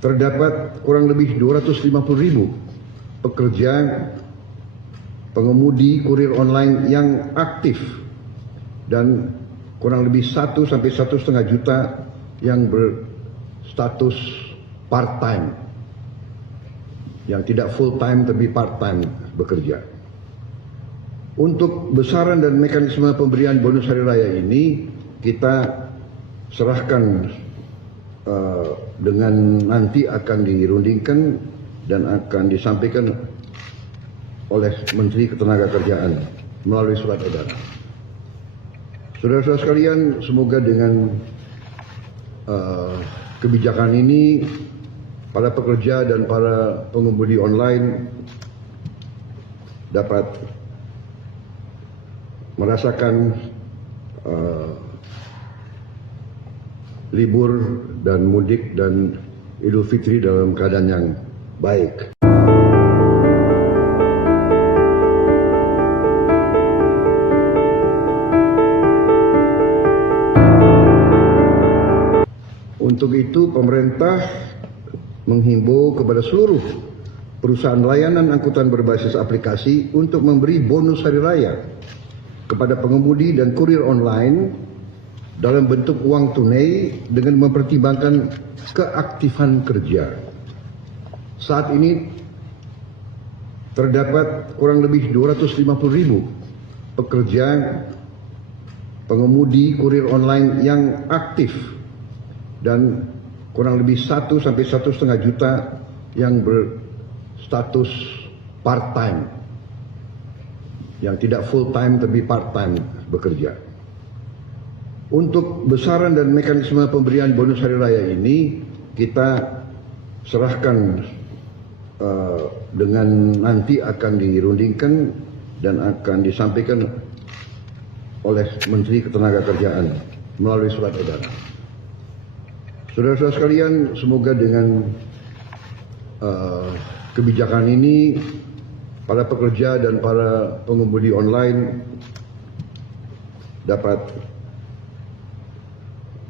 terdapat kurang lebih 250.000 pekerja pengemudi kurir online yang aktif dan kurang lebih 1 sampai 1,5 juta yang berstatus part-time, yang tidak full-time tapi part-time bekerja. Untuk besaran dan mekanisme pemberian bonus hari raya ini kita serahkan dengan nanti akan dirundingkan dan akan disampaikan oleh Menteri Ketenagakerjaan melalui surat edaran. Saudara-saudara sekalian, semoga dengan kebijakan ini para pekerja dan para pengemudi online dapat merasakan libur dan mudik dan Idul Fitri dalam keadaan yang baik. Untuk itu pemerintah menghimbau kepada seluruh perusahaan layanan angkutan berbasis aplikasi untuk memberi bonus hari raya kepada pengemudi dan kurir online dalam bentuk uang tunai dengan mempertimbangkan keaktifan kerja. Saat ini terdapat kurang lebih 250.000 pekerja pengemudi kurir online yang aktif dan kurang lebih 1 sampai 1,5 juta yang berstatus part-time, yang tidak full-time tapi part-time bekerja. Untuk besaran dan mekanisme pemberian bonus hari raya ini kita serahkan dengan nanti akan dirundingkan dan akan disampaikan oleh Menteri Ketenagakerjaan melalui surat edaran. Saudara-saudara sekalian, semoga dengan kebijakan ini para pekerja dan para pengemudi online dapat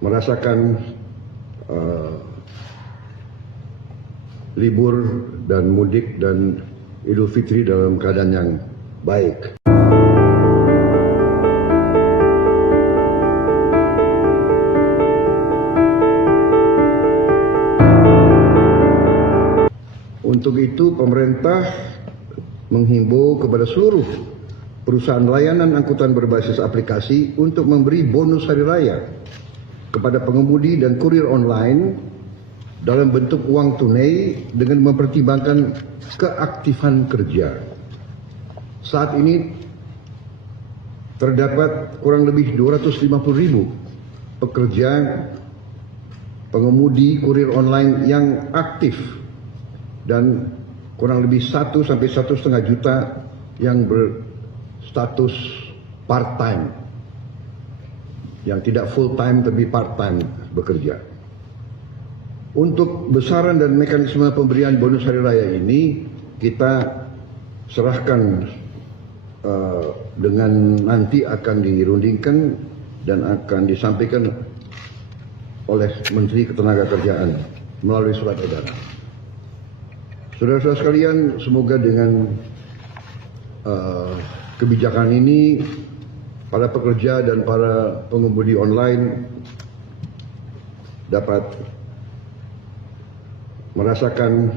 merasakan libur dan mudik dan Idul Fitri dalam keadaan yang baik. Untuk itu pemerintah menghimbau kepada seluruh perusahaan layanan angkutan berbasis aplikasi untuk memberi bonus hari raya kepada pengemudi dan kurir online dalam bentuk uang tunai dengan mempertimbangkan keaktifan kerja. Saat ini terdapat kurang lebih 250.000 pekerja pengemudi kurir online yang aktif dan kurang lebih 1 sampai 1,5 juta yang berstatus part-time, yang tidak full-time tapi part-time bekerja. Untuk besaran dan mekanisme pemberian bonus hari raya ini kita serahkan dengan nanti akan dirundingkan dan akan disampaikan oleh Menteri Ketenagakerjaan melalui surat edaran. Saudara-saudara sekalian, semoga dengan kebijakan ini para pekerja dan para pengemudi online dapat merasakan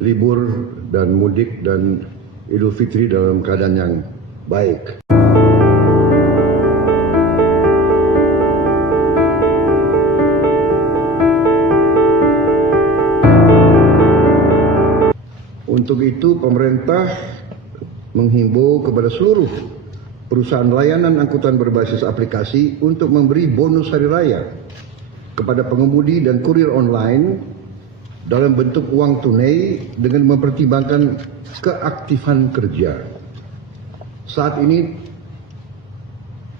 libur dan mudik dan Idul Fitri dalam keadaan yang baik. Untuk itu pemerintah menghimbau kepada seluruh perusahaan layanan angkutan berbasis aplikasi untuk memberi bonus hari raya kepada pengemudi dan kurir online dalam bentuk uang tunai dengan mempertimbangkan keaktifan kerja. Saat ini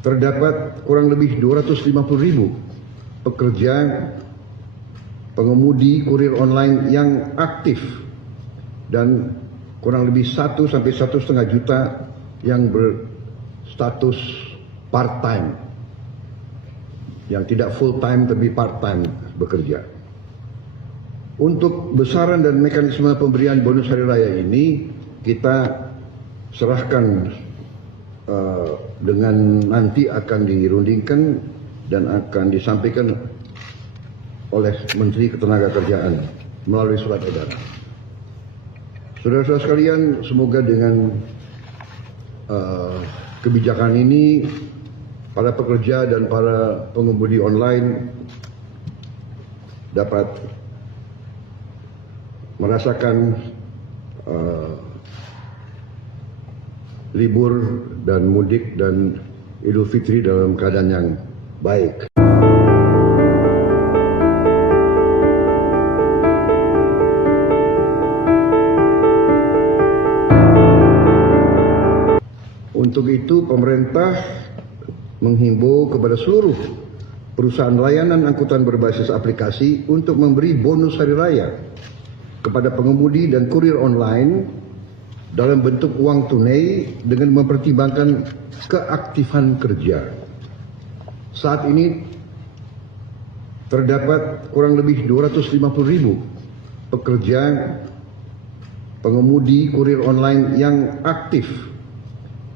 terdapat kurang lebih 250.000 pekerja pengemudi kurir online yang aktif dan kurang lebih 1 sampai 1,5 juta yang berstatus part-time, yang tidak full-time tapi part-time bekerja. Untuk besaran dan mekanisme pemberian bonus hari raya ini kita serahkan dengan nanti akan dirundingkan dan akan disampaikan oleh Menteri Ketenagakerjaan melalui surat edaran. Saudara-saudara sekalian, semoga dengan kebijakan ini para pekerja dan para pengemudi online dapat merasakan libur dan mudik dan Idul Fitri dalam keadaan yang baik. Untuk itu pemerintah menghimbau kepada seluruh perusahaan layanan angkutan berbasis aplikasi untuk memberi bonus hari raya kepada pengemudi dan kurir online dalam bentuk uang tunai dengan mempertimbangkan keaktifan kerja. Saat ini terdapat kurang lebih 250.000 pekerja pengemudi kurir online yang aktif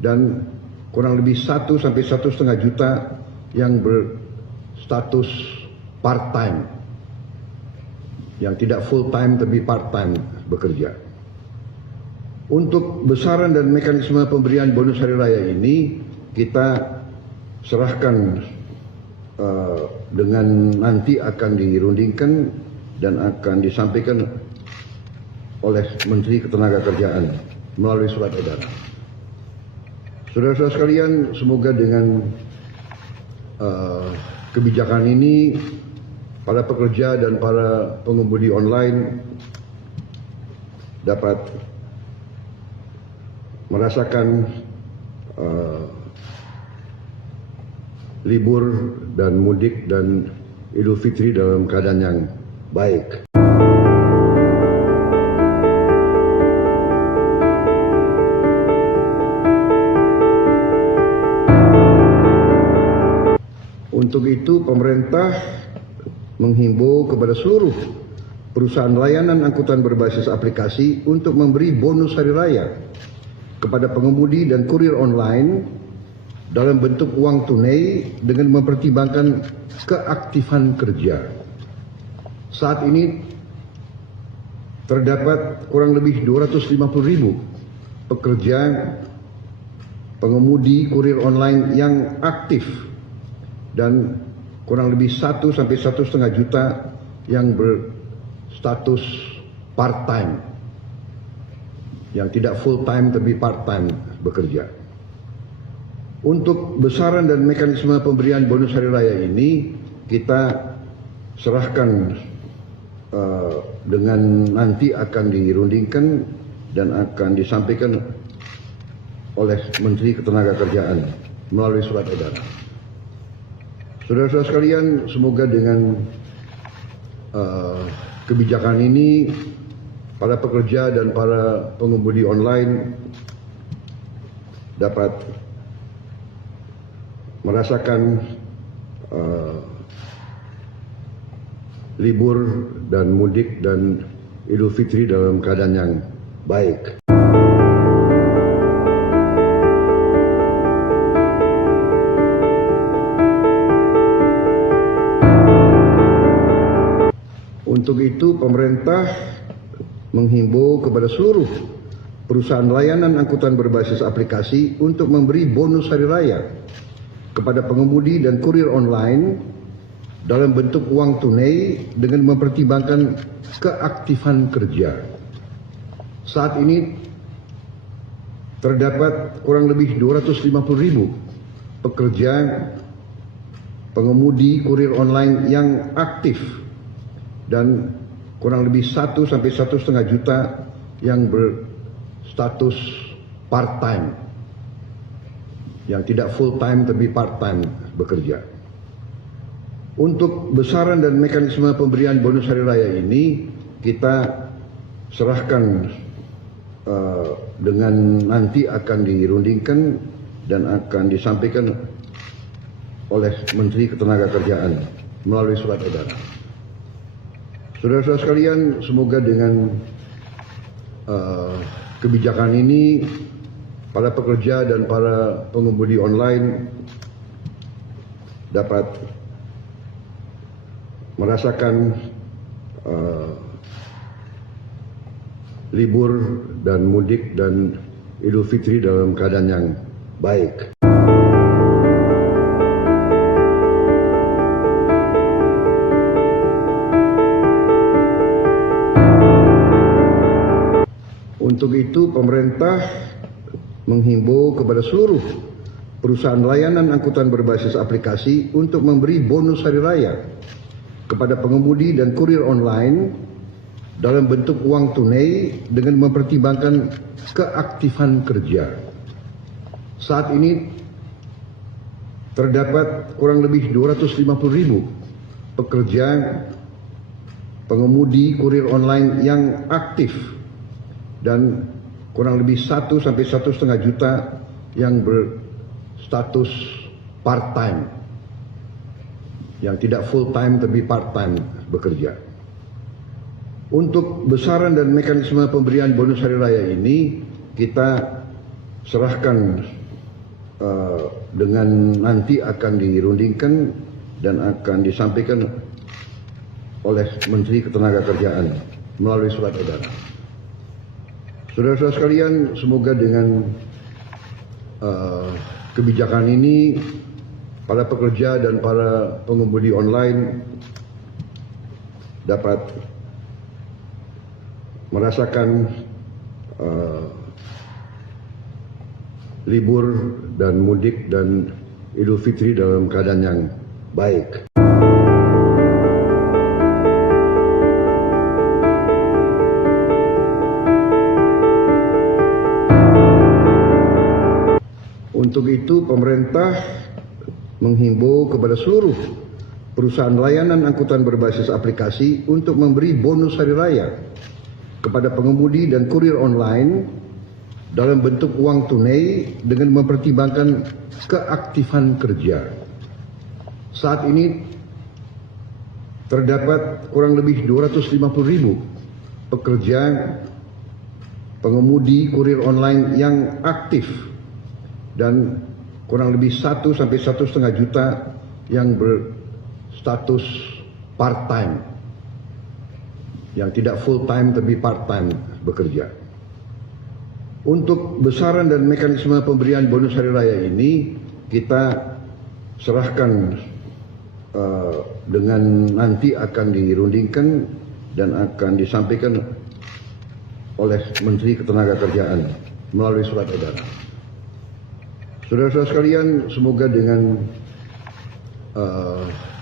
dan kurang lebih 1 sampai 1,5 juta yang berstatus part-time, yang tidak full-time tapi part-time bekerja. Untuk besaran dan mekanisme pemberian bonus hari raya ini kita serahkan dengan nanti akan dirundingkan dan akan disampaikan oleh Menteri Ketenagakerjaan melalui surat edaran. Saudara-saudara sekalian, semoga dengan kebijakan ini para pekerja dan para pengemudi online dapat merasakan libur dan mudik dan Idul Fitri dalam keadaan yang baik. Untuk itu pemerintah menghimbau kepada seluruh perusahaan layanan angkutan berbasis aplikasi untuk memberi bonus hari raya kepada pengemudi dan kurir online dalam bentuk uang tunai dengan mempertimbangkan keaktifan kerja. Saat ini terdapat kurang lebih 250.000 pekerja pengemudi kurir online yang aktif dan kurang lebih 1 sampai 1,5 juta yang berstatus part-time, yang tidak full time tapi part time bekerja. Untuk besaran dan mekanisme pemberian bonus hari raya ini kita serahkan dengan nanti akan dirundingkan dan akan disampaikan oleh Menteri Ketenagakerjaan melalui surat edaran. Saudara-saudara sekalian, semoga dengan kebijakan ini para pekerja dan para pengemudi online dapat merasakan libur dan mudik dan Idul Fitri dalam keadaan yang baik. Untuk itu pemerintah menghimbau kepada seluruh perusahaan layanan angkutan berbasis aplikasi untuk memberi bonus hari raya kepada pengemudi dan kurir online dalam bentuk uang tunai dengan mempertimbangkan keaktifan kerja. Saat ini terdapat kurang lebih 250.000 pekerja pengemudi kurir online yang aktif dan kurang lebih 1 sampai 1,5 juta yang berstatus part-time, yang tidak full-time tapi part-time bekerja. Untuk besaran dan mekanisme pemberian bonus hari raya ini kita serahkan dengan nanti akan dirundingkan dan akan disampaikan oleh Menteri Ketenagakerjaan melalui surat edaran. Saudara-saudara sekalian, semoga dengan kebijakan ini para pekerja dan para pengemudi online dapat merasakan libur dan mudik dan Idul Fitri dalam keadaan yang baik. Untuk itu pemerintah menghimbau kepada seluruh perusahaan layanan angkutan berbasis aplikasi untuk memberi bonus hari raya kepada pengemudi dan kurir online dalam bentuk uang tunai dengan mempertimbangkan keaktifan kerja. Saat ini terdapat kurang lebih 250.000 pekerja pengemudi kurir online yang aktif dan kurang lebih 1 sampai 1,5 juta yang berstatus part-time, yang tidak full-time tapi part-time bekerja. Untuk besaran dan mekanisme pemberian bonus hari raya ini kita serahkan dengan nanti akan dirundingkan dan akan disampaikan oleh Menteri Ketenagakerjaan melalui surat edaran. Saudara-saudara sekalian, semoga dengan kebijakan ini para pekerja dan para pengemudi online dapat merasakan libur dan mudik dan Idul Fitri dalam keadaan yang baik. Untuk itu pemerintah menghimbau kepada seluruh perusahaan layanan angkutan berbasis aplikasi untuk memberi bonus hari raya kepada pengemudi dan kurir online dalam bentuk uang tunai dengan mempertimbangkan keaktifan kerja. Saat ini terdapat kurang lebih 250.000 pekerja pengemudi kurir online yang aktif dan kurang lebih 1 sampai 1,5 juta yang berstatus part-time, yang tidak full-time tapi part-time bekerja. Untuk besaran dan mekanisme pemberian bonus hari raya ini kita serahkan dengan nanti akan dirundingkan dan akan disampaikan oleh Menteri Ketenagakerjaan melalui surat edaran. Saudara-saudara sekalian, semoga dengan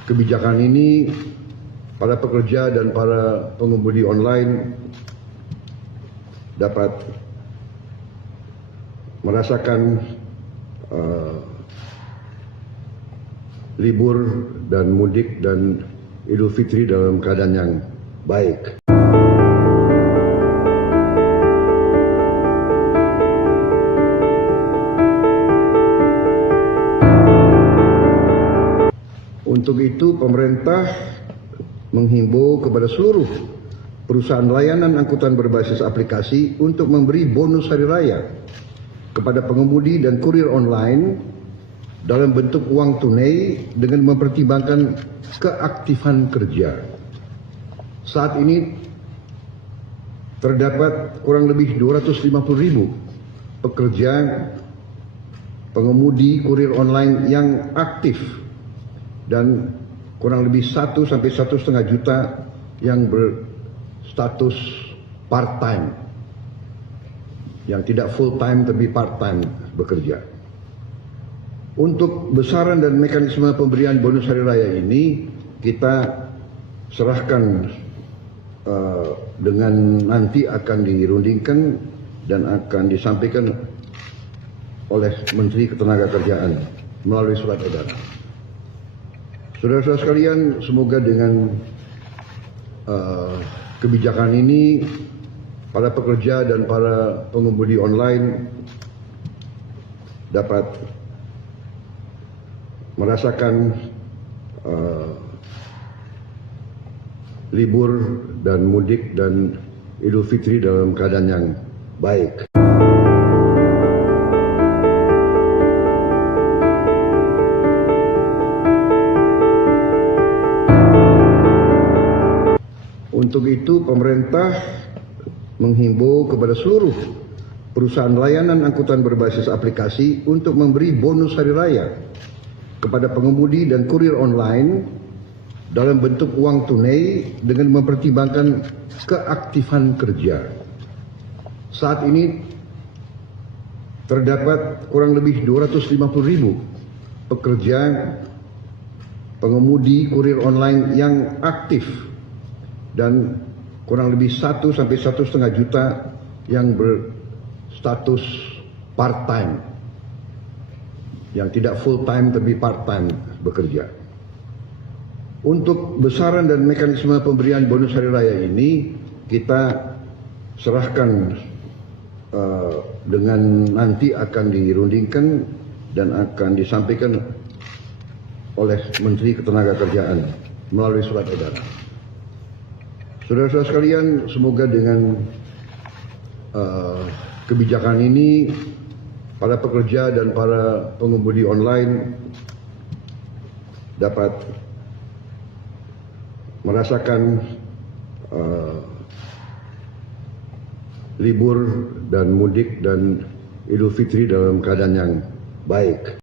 kebijakan ini para pekerja dan para pengemudi online dapat merasakan libur dan mudik dan Idul Fitri dalam keadaan yang baik. Untuk itu, pemerintah menghimbau kepada seluruh perusahaan layanan angkutan berbasis aplikasi untuk memberi bonus hari raya kepada pengemudi dan kurir online dalam bentuk uang tunai dengan mempertimbangkan keaktifan kerja. Saat ini terdapat kurang lebih 250.000 pekerja pengemudi kurir online yang aktif dan kurang lebih 1 sampai 1,5 juta yang berstatus part-time, yang tidak full-time tapi part-time bekerja. Untuk besaran dan mekanisme pemberian bonus hari raya ini kita serahkan dengan nanti akan dirundingkan dan akan disampaikan oleh Menteri Ketenagakerjaan melalui surat edaran. Saudara-saudara sekalian, semoga dengan kebijakan ini para pekerja dan para pengemudi online dapat merasakan libur dan mudik dan Idul Fitri dalam keadaan yang baik. Untuk itu, pemerintah menghimbau kepada seluruh perusahaan layanan angkutan berbasis aplikasi untuk memberi bonus hari raya kepada pengemudi dan kurir online dalam bentuk uang tunai dengan mempertimbangkan keaktifan kerja. Saat ini terdapat kurang lebih 250.000 pekerja pengemudi kurir online yang aktif dan kurang lebih 1 sampai 1,5 juta yang berstatus part-time, yang tidak full-time tapi part-time bekerja. Untuk besaran dan mekanisme pemberian bonus hari raya ini kita serahkan dengan nanti akan dirundingkan dan akan disampaikan oleh Menteri Ketenagakerjaan melalui surat edaran. Saudara-saudara sekalian, semoga dengan kebijakan ini para pekerja dan para pengemudi online dapat merasakan libur dan mudik dan Idul Fitri dalam keadaan yang baik.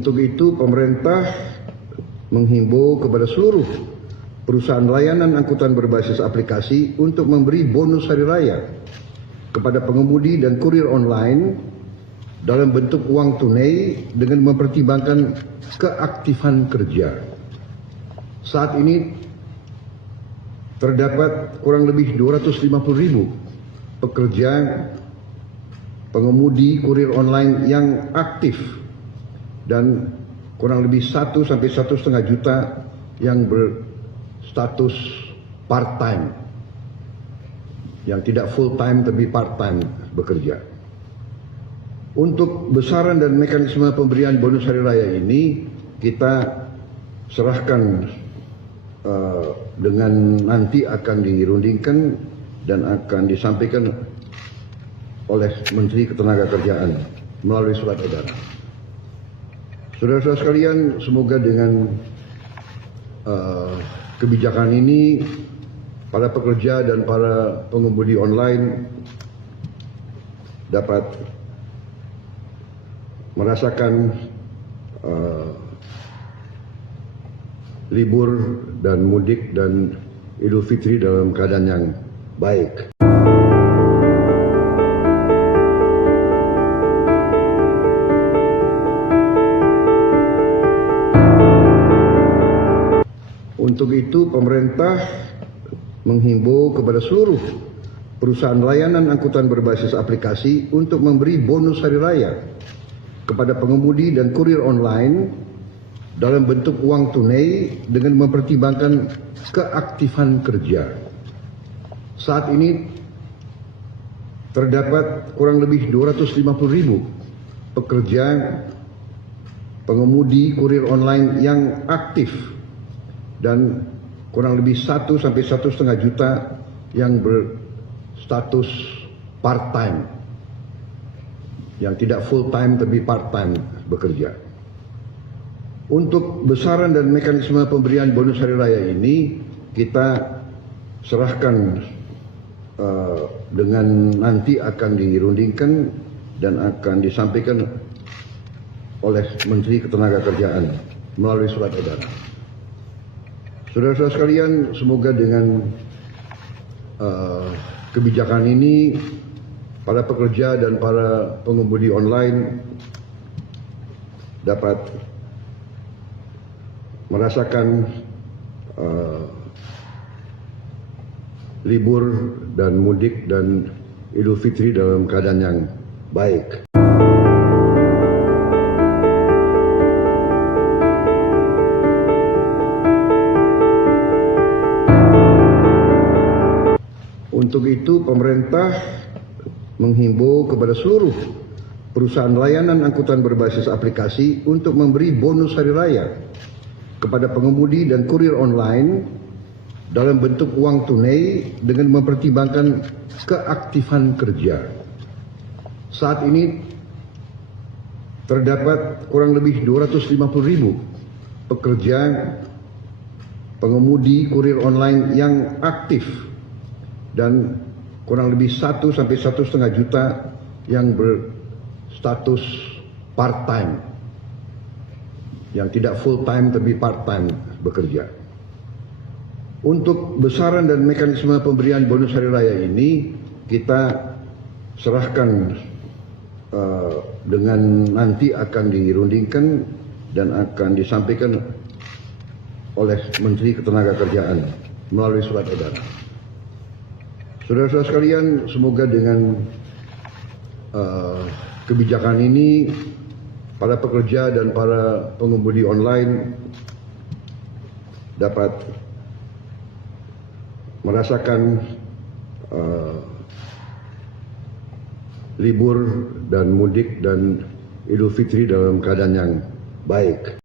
Untuk itu, pemerintah menghimbau kepada seluruh perusahaan layanan angkutan berbasis aplikasi untuk memberi bonus hari raya kepada pengemudi dan kurir online dalam bentuk uang tunai dengan mempertimbangkan keaktifan kerja. Saat ini terdapat kurang lebih 250.000 pekerja pengemudi kurir online yang aktif dan kurang lebih 1 sampai 1,5 juta yang berstatus part-time, yang tidak full-time tapi part-time bekerja. Untuk besaran dan mekanisme pemberian bonus hari raya ini kita serahkan dengan nanti akan dirundingkan dan akan disampaikan oleh Menteri Ketenagakerjaan melalui surat edaran. Saudara-saudara sekalian, semoga dengan kebijakan ini para pekerja dan para pengemudi online dapat merasakan libur dan mudik dan Idul Fitri dalam keadaan yang baik. Untuk itu, pemerintah menghimbau kepada seluruh perusahaan layanan angkutan berbasis aplikasi untuk memberi bonus hari raya kepada pengemudi dan kurir online dalam bentuk uang tunai dengan mempertimbangkan keaktifan kerja. Saat ini terdapat kurang lebih 250.000 pekerja pengemudi kurir online yang aktif dan kurang lebih 1 sampai 1,5 juta yang berstatus part-time, yang tidak full-time tapi part-time bekerja. Untuk besaran dan mekanisme pemberian bonus hari raya ini kita serahkan dengan nanti akan dirundingkan dan akan disampaikan oleh Menteri Ketenagakerjaan melalui surat edaran. Saudara-saudara sekalian, semoga dengan kebijakan ini para pekerja dan para pengemudi online dapat merasakan libur dan mudik dan Idul Fitri dalam keadaan yang baik. Untuk itu, pemerintah menghimbau kepada seluruh perusahaan layanan angkutan berbasis aplikasi untuk memberi bonus hari raya kepada pengemudi dan kurir online dalam bentuk uang tunai dengan mempertimbangkan keaktifan kerja. Saat ini terdapat kurang lebih 250.000 pekerja pengemudi kurir online yang aktif dan kurang lebih 1 sampai 1,5 juta yang berstatus part-time, yang tidak full-time tapi part-time bekerja. Untuk besaran dan mekanisme pemberian bonus hari raya ini kita serahkan dengan nanti akan dirundingkan dan akan disampaikan oleh Menteri Ketenagakerjaan melalui surat edaran. Saudara-saudara sekalian, semoga dengan kebijakan ini para pekerja dan para pengemudi online dapat merasakan libur dan mudik dan Idul Fitri dalam keadaan yang baik.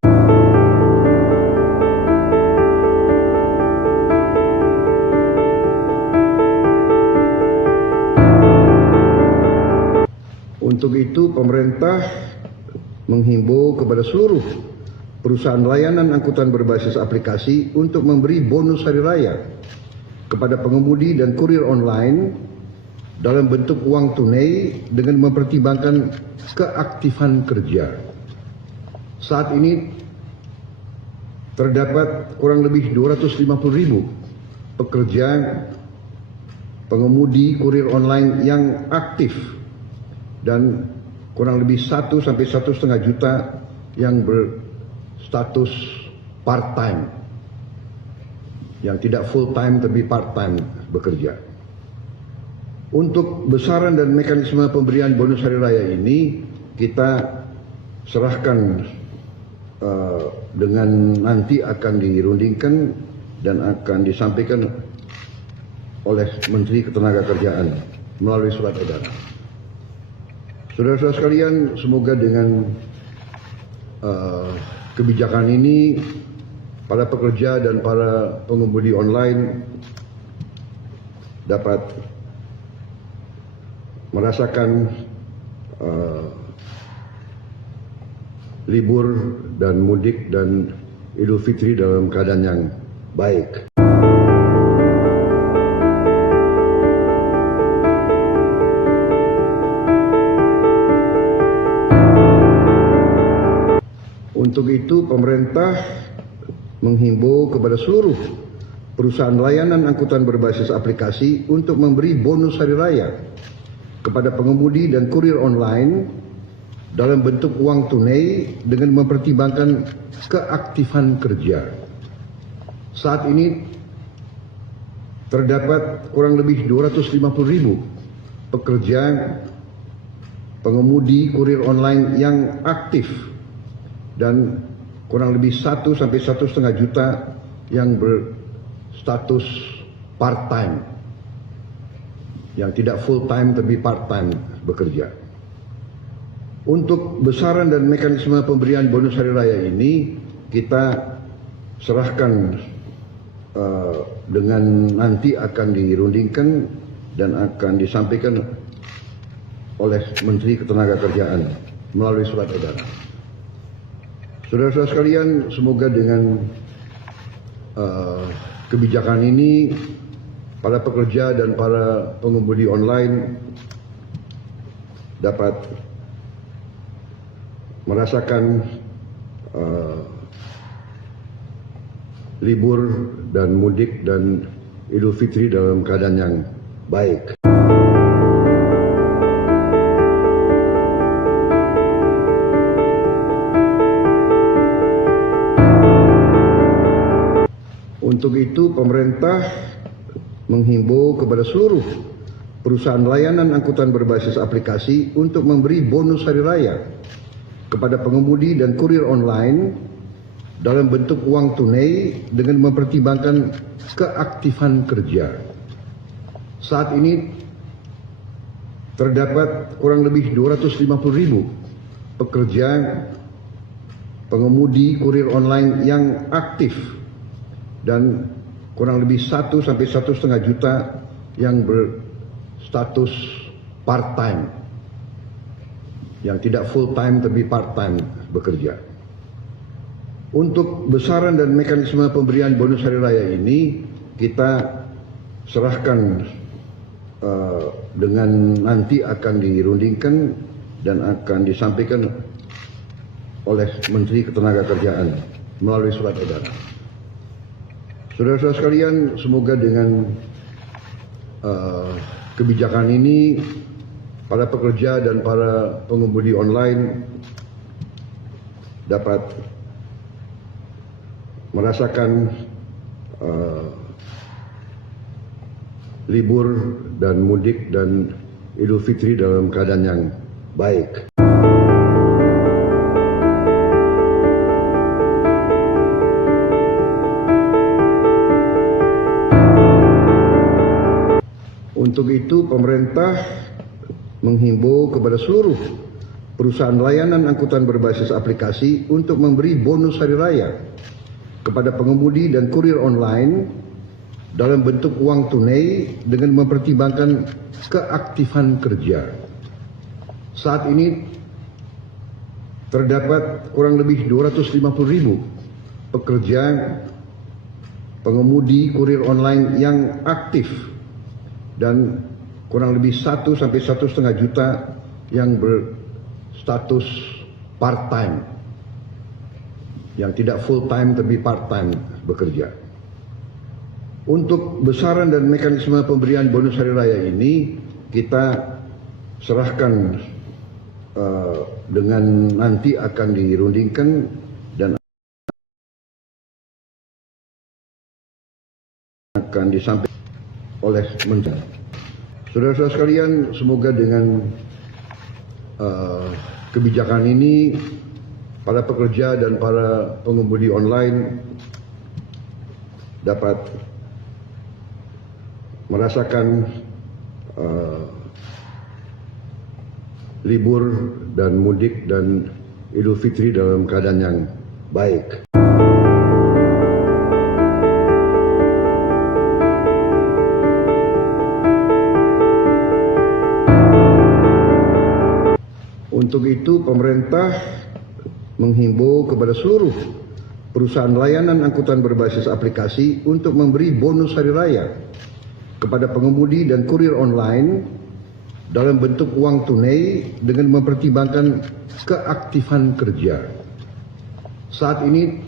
Untuk itu, pemerintah menghimbau kepada seluruh perusahaan layanan angkutan berbasis aplikasi untuk memberi bonus hari raya kepada pengemudi dan kurir online dalam bentuk uang tunai dengan mempertimbangkan keaktifan kerja. Saat ini terdapat kurang lebih 250.000 pekerja pengemudi kurir online yang aktif dan kurang lebih 1 sampai 1,5 juta yang berstatus part-time, yang tidak full-time tapi part-time bekerja. Untuk besaran dan mekanisme pemberian bonus hari raya ini kita serahkan dengan nanti akan dirundingkan dan akan disampaikan oleh Menteri Ketenagakerjaan melalui surat edaran. Saudara-saudara sekalian, semoga dengan kebijakan ini para pekerja dan para pengemudi online dapat merasakan libur dan mudik dan Idul Fitri dalam keadaan yang baik. Untuk itu pemerintah menghimbau kepada seluruh perusahaan layanan angkutan berbasis aplikasi untuk memberi bonus hari raya kepada pengemudi dan kurir online dalam bentuk uang tunai dengan mempertimbangkan keaktifan kerja. Saat ini terdapat kurang lebih 250.000 pekerja pengemudi kurir online yang aktif dan kurang lebih 1 sampai 1,5 juta yang berstatus part-time, yang tidak full-time tapi part-time bekerja. Untuk besaran dan mekanisme pemberian bonus hari raya ini kita serahkan dengan nanti akan dirundingkan dan akan disampaikan oleh Menteri Ketenagakerjaan melalui surat edaran. Saudara-saudara sekalian, semoga dengan kebijakan ini para pekerja dan para pengemudi online dapat merasakan libur dan mudik dan Idul Fitri dalam keadaan yang baik. Untuk itu pemerintah menghimbau kepada seluruh perusahaan layanan angkutan berbasis aplikasi untuk memberi bonus hari raya kepada pengemudi dan kurir online dalam bentuk uang tunai dengan mempertimbangkan keaktifan kerja. Saat ini terdapat kurang lebih 250.000 pekerja pengemudi kurir online yang aktif dan kurang lebih 1 sampai 1,5 juta yang berstatus part-time, yang tidak full-time tapi part-time bekerja. Untuk besaran dan mekanisme pemberian bonus hari raya ini kita serahkan dengan nanti akan dirundingkan dan akan disampaikan oleh Menteri Ketenagakerjaan melalui surat edaran. Saudara-saudara sekalian, semoga dengan kebijakan ini para pekerja dan para pengemudi online dapat merasakan libur dan mudik dan Idul Fitri dalam keadaan yang baik. Untuk itu pemerintah menghimbau kepada seluruh perusahaan layanan angkutan berbasis aplikasi untuk memberi bonus hari raya kepada pengemudi dan kurir online dalam bentuk uang tunai dengan mempertimbangkan keaktifan kerja. Saat ini terdapat kurang lebih 250.000 pekerja pengemudi kurir online yang aktif dan kurang lebih 1 sampai 1,5 juta yang berstatus part-time, yang tidak full-time tapi part-time bekerja. Untuk besaran dan mekanisme pemberian bonus hari raya ini kita serahkan dengan nanti akan dirundingkan dan akan disampaikan oleh Menteri. Saudara-saudara sekalian, semoga dengan kebijakan ini para pekerja dan para pengemudi online dapat merasakan libur dan mudik dan Idul Fitri dalam keadaan yang baik. Untuk itu pemerintah menghimbau kepada seluruh perusahaan layanan angkutan berbasis aplikasi untuk memberi bonus hari raya kepada pengemudi dan kurir online dalam bentuk uang tunai dengan mempertimbangkan keaktifan kerja. Saat ini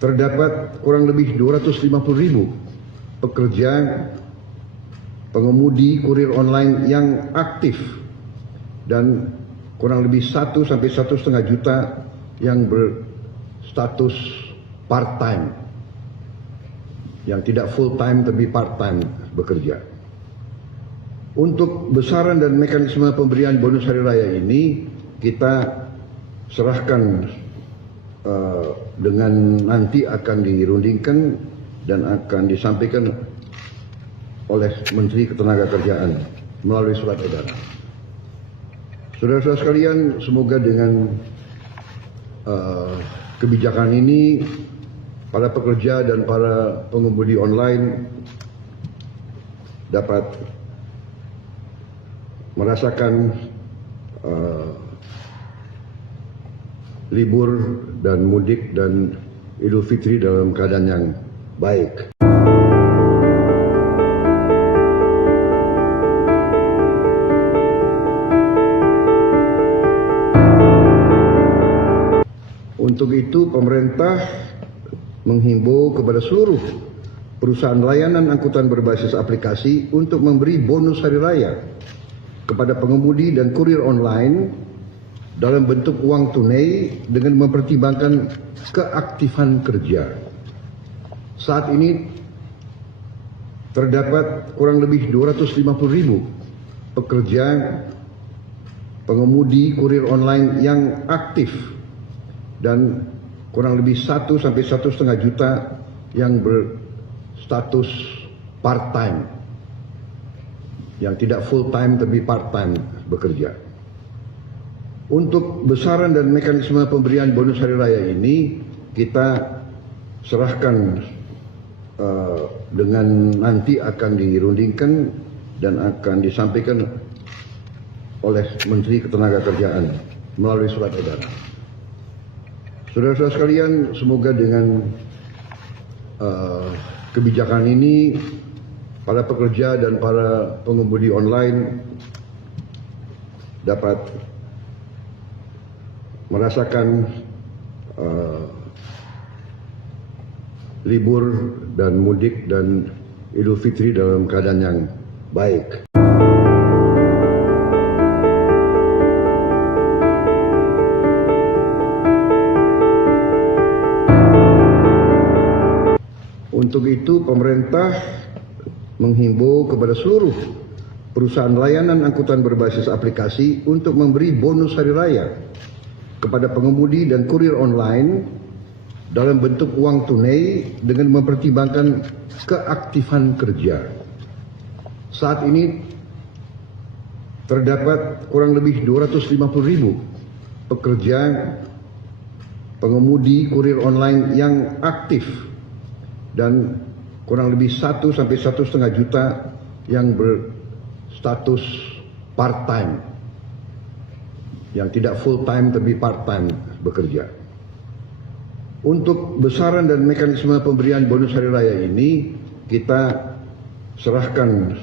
terdapat kurang lebih 250.000 pekerja pengemudi kurir online yang aktif dan kurang lebih 1 sampai 1,5 juta yang berstatus part-time, yang tidak full-time tapi part-time bekerja. Untuk besaran dan mekanisme pemberian bonus hari raya ini kita serahkan dengan nanti akan dirundingkan dan akan disampaikan oleh Menteri Ketenagakerjaan melalui surat edaran. Saudara-saudara sekalian, semoga dengan kebijakan ini para pekerja dan para pengemudi online dapat merasakan libur dan mudik dan Idul Fitri dalam keadaan yang baik. Untuk itu, pemerintah menghimbau kepada seluruh perusahaan layanan angkutan berbasis aplikasi untuk memberi bonus hari raya kepada pengemudi dan kurir online dalam bentuk uang tunai dengan mempertimbangkan keaktifan kerja. Saat ini terdapat kurang lebih 250.000 pekerja pengemudi kurir online yang aktif dan kurang lebih 1 sampai 1,5 juta yang berstatus part-time, yang tidak full-time tapi part-time bekerja. Untuk besaran dan mekanisme pemberian bonus hari raya ini kita serahkan dengan nanti akan dirundingkan dan akan disampaikan oleh Menteri Ketenagakerjaan melalui surat edaran. Saudara-saudara sekalian, semoga dengan kebijakan ini para pekerja dan para pengemudi online dapat merasakan libur dan mudik dan Idul Fitri dalam keadaan yang baik. Untuk itu, pemerintah menghimbau kepada seluruh perusahaan layanan angkutan berbasis aplikasi untuk memberi bonus hari raya kepada pengemudi dan kurir online dalam bentuk uang tunai dengan mempertimbangkan keaktifan kerja. Saat ini terdapat kurang lebih 250.000 pekerja pengemudi kurir online yang aktif dan kurang lebih 1 sampai 1,5 juta yang berstatus part-time, yang tidak full-time tapi part-time bekerja. Untuk besaran dan mekanisme pemberian bonus hari raya ini kita serahkan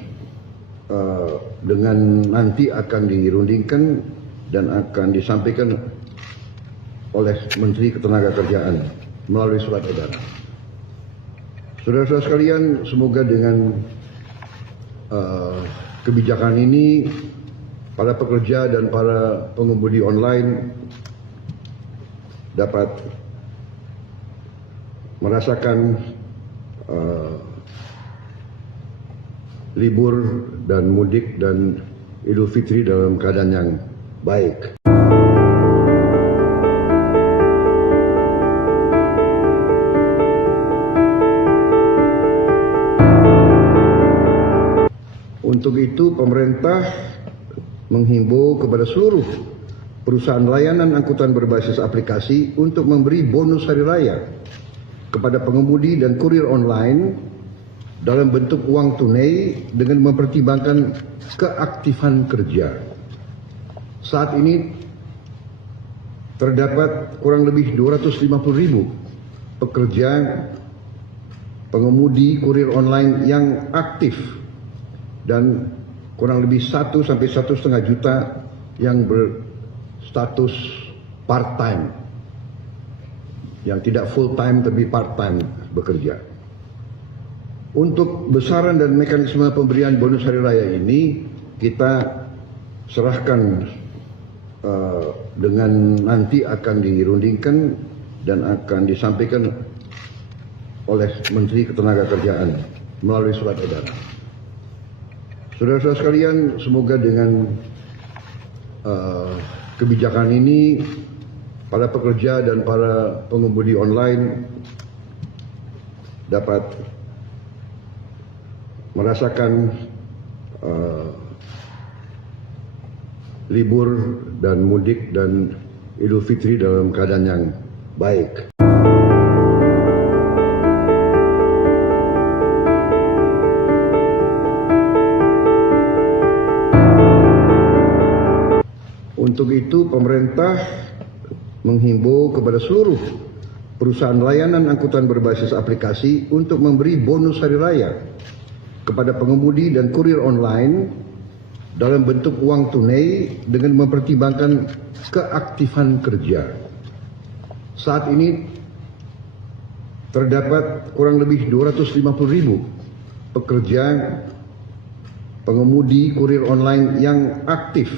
dengan nanti akan dirundingkan dan akan disampaikan oleh Menteri Ketenagakerjaan melalui surat edaran. Saudara-saudara sekalian, semoga dengan kebijakan ini para pekerja dan para pengemudi online dapat merasakan libur dan mudik dan Idul Fitri dalam keadaan yang baik. Untuk itu, pemerintah menghimbau kepada seluruh perusahaan layanan angkutan berbasis aplikasi untuk memberi bonus hari raya kepada pengemudi dan kurir online dalam bentuk uang tunai dengan mempertimbangkan keaktifan kerja. Saat ini terdapat kurang lebih 250.000 pekerja pengemudi kurir online yang aktif dan kurang lebih 1 sampai 1,5 juta yang berstatus part-time, yang tidak full time tapi part time bekerja. Untuk besaran dan mekanisme pemberian bonus hari raya ini kita serahkan dengan nanti akan dirundingkan dan akan disampaikan oleh Menteri Ketenagakerjaan melalui surat edaran. Saudara-saudara sekalian, semoga dengan kebijakan ini para pekerja dan para pengemudi online dapat merasakan libur dan mudik dan Idul Fitri dalam keadaan yang baik. Untuk itu pemerintah menghimbau kepada seluruh perusahaan layanan angkutan berbasis aplikasi untuk memberi bonus hari raya kepada pengemudi dan kurir online dalam bentuk uang tunai dengan mempertimbangkan keaktifan kerja. Saat ini terdapat kurang lebih 250.000 pekerja pengemudi kurir online yang aktif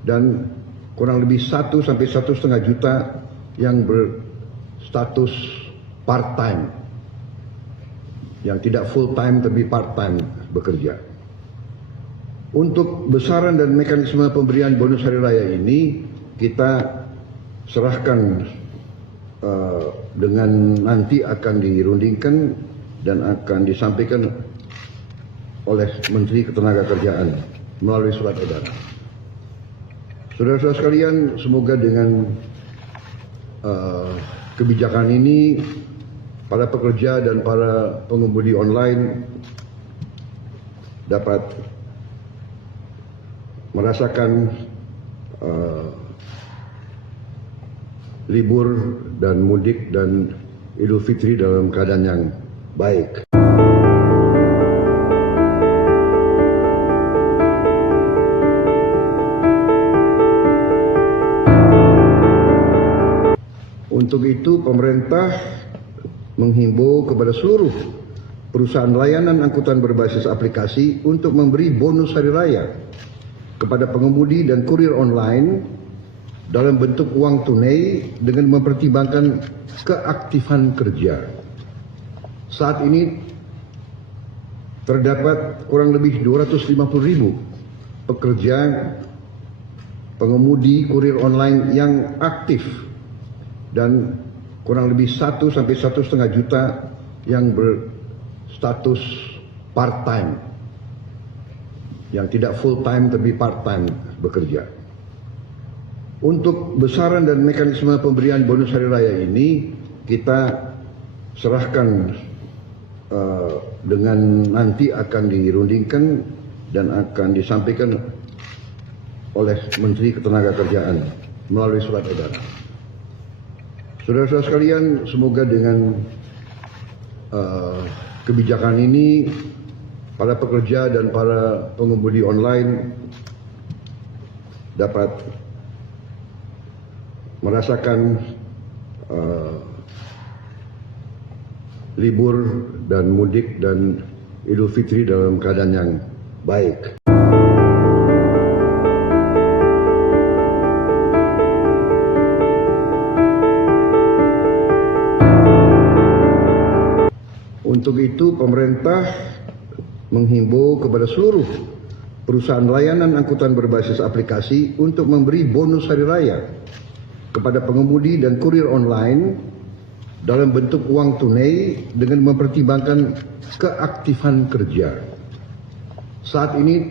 dan kurang lebih 1 sampai 1,5 juta yang berstatus part-time, yang tidak full-time tapi part-time bekerja. Untuk besaran dan mekanisme pemberian bonus hari raya ini kita serahkan dengan nanti akan dirundingkan dan akan disampaikan oleh Menteri Ketenagakerjaan melalui surat edaran. Saudara-saudara sekalian, semoga dengan kebijakan ini para pekerja dan para pengemudi online dapat merasakan libur dan mudik dan Idul Fitri dalam keadaan yang baik. Untuk itu pemerintah menghimbau kepada seluruh perusahaan layanan angkutan berbasis aplikasi untuk memberi bonus hari raya kepada pengemudi dan kurir online dalam bentuk uang tunai dengan mempertimbangkan keaktifan kerja. Saat ini terdapat kurang lebih 250.000 pekerja pengemudi kurir online yang aktif dan kurang lebih 1 sampai 1,5 juta yang berstatus part-time, yang tidak full-time tapi part-time bekerja. Untuk besaran dan mekanisme pemberian bonus hari raya ini kita serahkan dengan nanti akan dirundingkan dan akan disampaikan oleh Menteri Ketenagakerjaan melalui surat edaran. Saudara-saudara sekalian, semoga dengan kebijakan ini para pekerja dan para pengemudi online dapat merasakan libur dan mudik dan Idul Fitri dalam keadaan yang baik. Untuk itu pemerintah menghimbau kepada seluruh perusahaan layanan angkutan berbasis aplikasi untuk memberi bonus hari raya kepada pengemudi dan kurir online dalam bentuk uang tunai dengan mempertimbangkan keaktifan kerja. Saat ini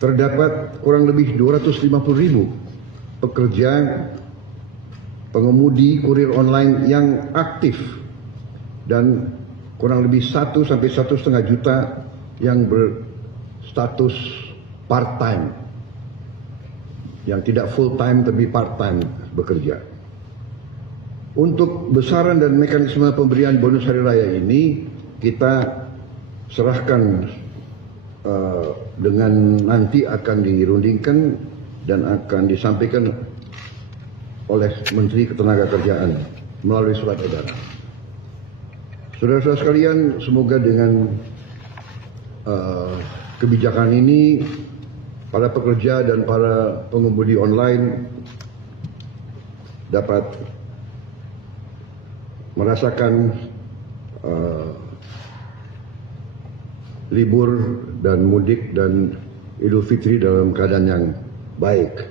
terdapat kurang lebih 250.000 pekerja pengemudi kurir online yang aktif dan kurang lebih 1 sampai 1,5 juta yang berstatus part-time, yang tidak full-time tapi part-time bekerja. Untuk besaran dan mekanisme pemberian bonus hari raya ini kita serahkan dengan nanti akan dirundingkan dan akan disampaikan oleh Menteri Ketenagakerjaan melalui surat edaran. Saudara-saudara sekalian, semoga dengan kebijakan ini para pekerja dan para pengemudi online dapat merasakan libur dan mudik dan Idul Fitri dalam keadaan yang baik.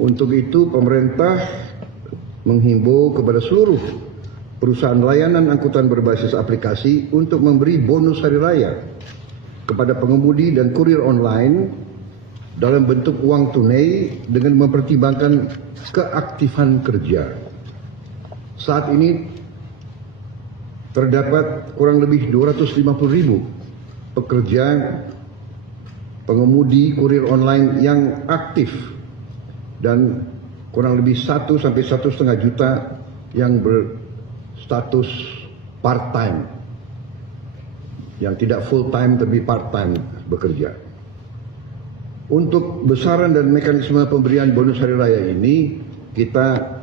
Untuk itu, pemerintah menghimbau kepada seluruh perusahaan layanan angkutan berbasis aplikasi untuk memberi bonus hari raya kepada pengemudi dan kurir online dalam bentuk uang tunai dengan mempertimbangkan keaktifan kerja. Saat ini terdapat kurang lebih 250.000 pekerja pengemudi kurir online yang aktif dan kurang lebih 1 sampai 1,5 juta yang berstatus part-time, yang tidak full-time tapi part-time bekerja. Untuk besaran dan mekanisme pemberian bonus hari raya ini kita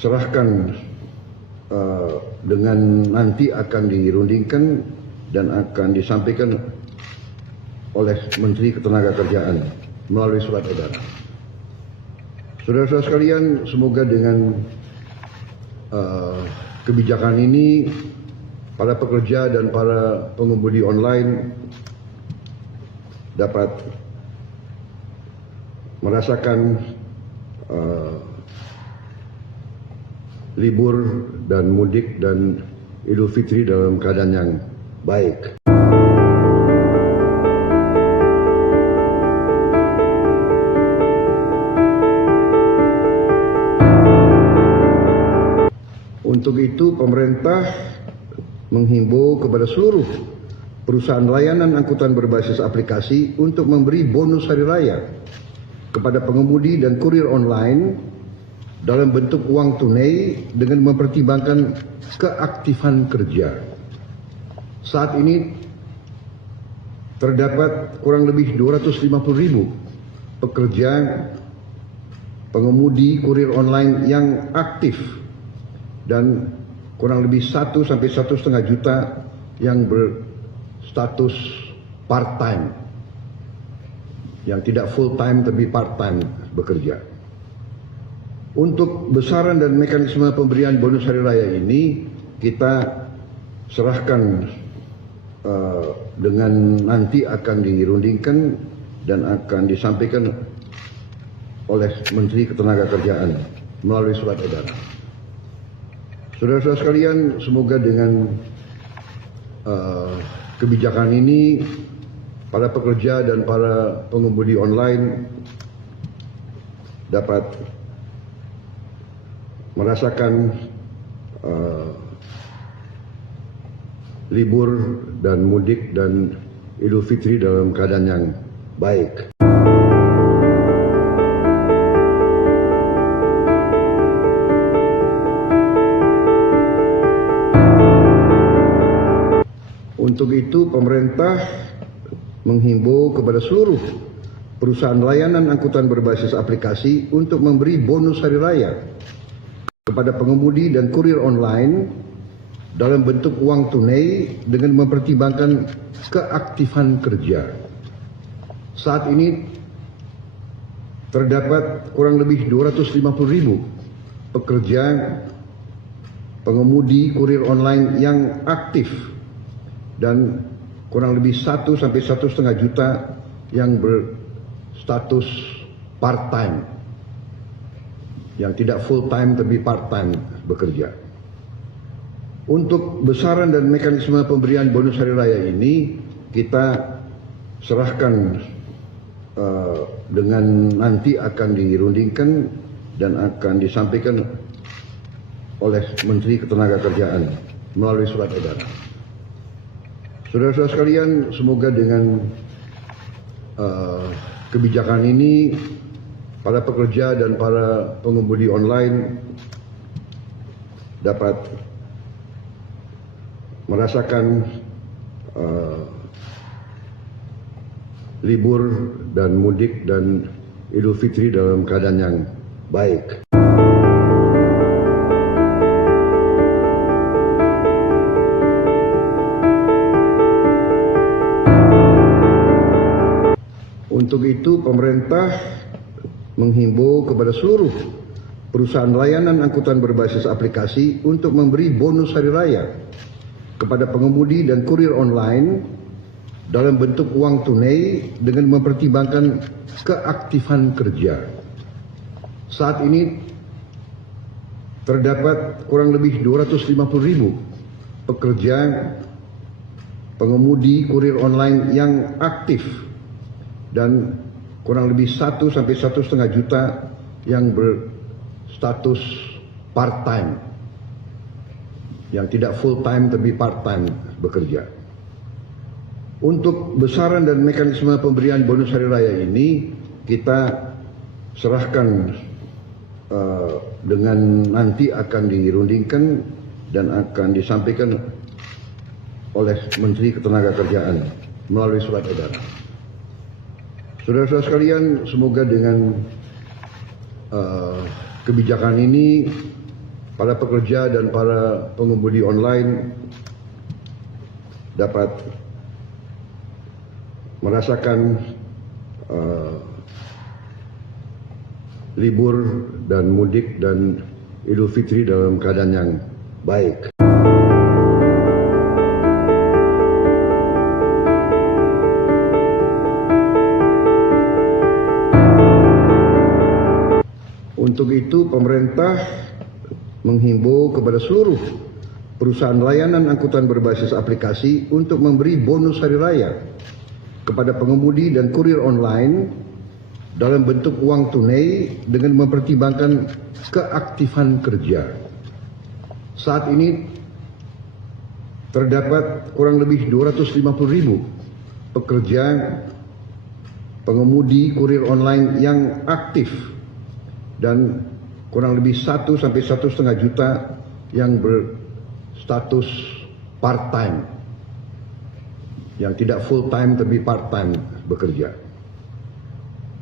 serahkan dengan nanti akan dirundingkan dan akan disampaikan oleh Menteri Ketenagakerjaan melalui surat edaran. Saudara-saudara sekalian, semoga dengan kebijakan ini para pekerja dan para pengemudi online dapat merasakan libur dan mudik dan Idul Fitri dalam keadaan yang baik. Untuk itu, pemerintah menghimbau kepada seluruh perusahaan layanan angkutan berbasis aplikasi untuk memberi bonus hari raya kepada pengemudi dan kurir online dalam bentuk uang tunai dengan mempertimbangkan keaktifan kerja. Saat ini terdapat kurang lebih 250.000 pekerja pengemudi kurir online yang aktif dan kurang lebih 1 sampai 1,5 juta yang berstatus part-time, yang tidak full-time tapi part-time bekerja. Untuk besaran dan mekanisme pemberian bonus hari raya ini kita serahkan dengan nanti akan dirundingkan dan akan disampaikan oleh Menteri Ketenagakerjaan melalui surat edaran. Saudara-saudara sekalian, semoga dengan kebijakan ini para pekerja dan para pengemudi online dapat merasakan libur dan mudik dan Idul Fitri dalam keadaan yang baik. Untuk itu, pemerintah menghimbau kepada seluruh perusahaan layanan angkutan berbasis aplikasi untuk memberi bonus hari raya kepada pengemudi dan kurir online dalam bentuk uang tunai dengan mempertimbangkan keaktifan kerja. Saat ini terdapat kurang lebih 250.000 pekerja pengemudi kurir online yang aktif dan kurang lebih 1 sampai 1,5 juta yang berstatus part-time, yang tidak full-time tapi part-time bekerja. Untuk besaran dan mekanisme pemberian bonus hari raya ini kita serahkan dengan nanti akan dirundingkan dan akan disampaikan oleh Menteri Ketenagakerjaan melalui surat edaran. Saudara-saudara sekalian, semoga dengan kebijakan ini para pekerja dan para pengemudi online dapat merasakan libur dan mudik dan Idul Fitri dalam keadaan yang baik. Untuk itu, pemerintah menghimbau kepada seluruh perusahaan layanan angkutan berbasis aplikasi untuk memberi bonus hari raya kepada pengemudi dan kurir online dalam bentuk uang tunai dengan mempertimbangkan keaktifan kerja. Saat ini terdapat kurang lebih 250.000 pekerja pengemudi kurir online yang aktif dan kurang lebih 1 sampai 1,5 juta yang berstatus part-time, yang tidak full-time tapi part-time bekerja. Untuk besaran dan mekanisme pemberian bonus hari raya ini kita serahkan dengan nanti akan dirundingkan dan akan disampaikan oleh Menteri Ketenagakerjaan melalui surat edaran. Saudara-saudara sekalian, semoga dengan kebijakan ini para pekerja dan para pengemudi online dapat merasakan libur dan mudik dan Idul Fitri dalam keadaan yang baik. Untuk itu, pemerintah menghimbau kepada seluruh perusahaan layanan angkutan berbasis aplikasi untuk memberi bonus hari raya kepada pengemudi dan kurir online dalam bentuk uang tunai dengan mempertimbangkan keaktifan kerja. Saat ini terdapat kurang lebih 250.000 pekerja pengemudi kurir online yang aktif dan kurang lebih 1 sampai 1,5 juta yang berstatus part-time, yang tidak full-time tapi part-time bekerja.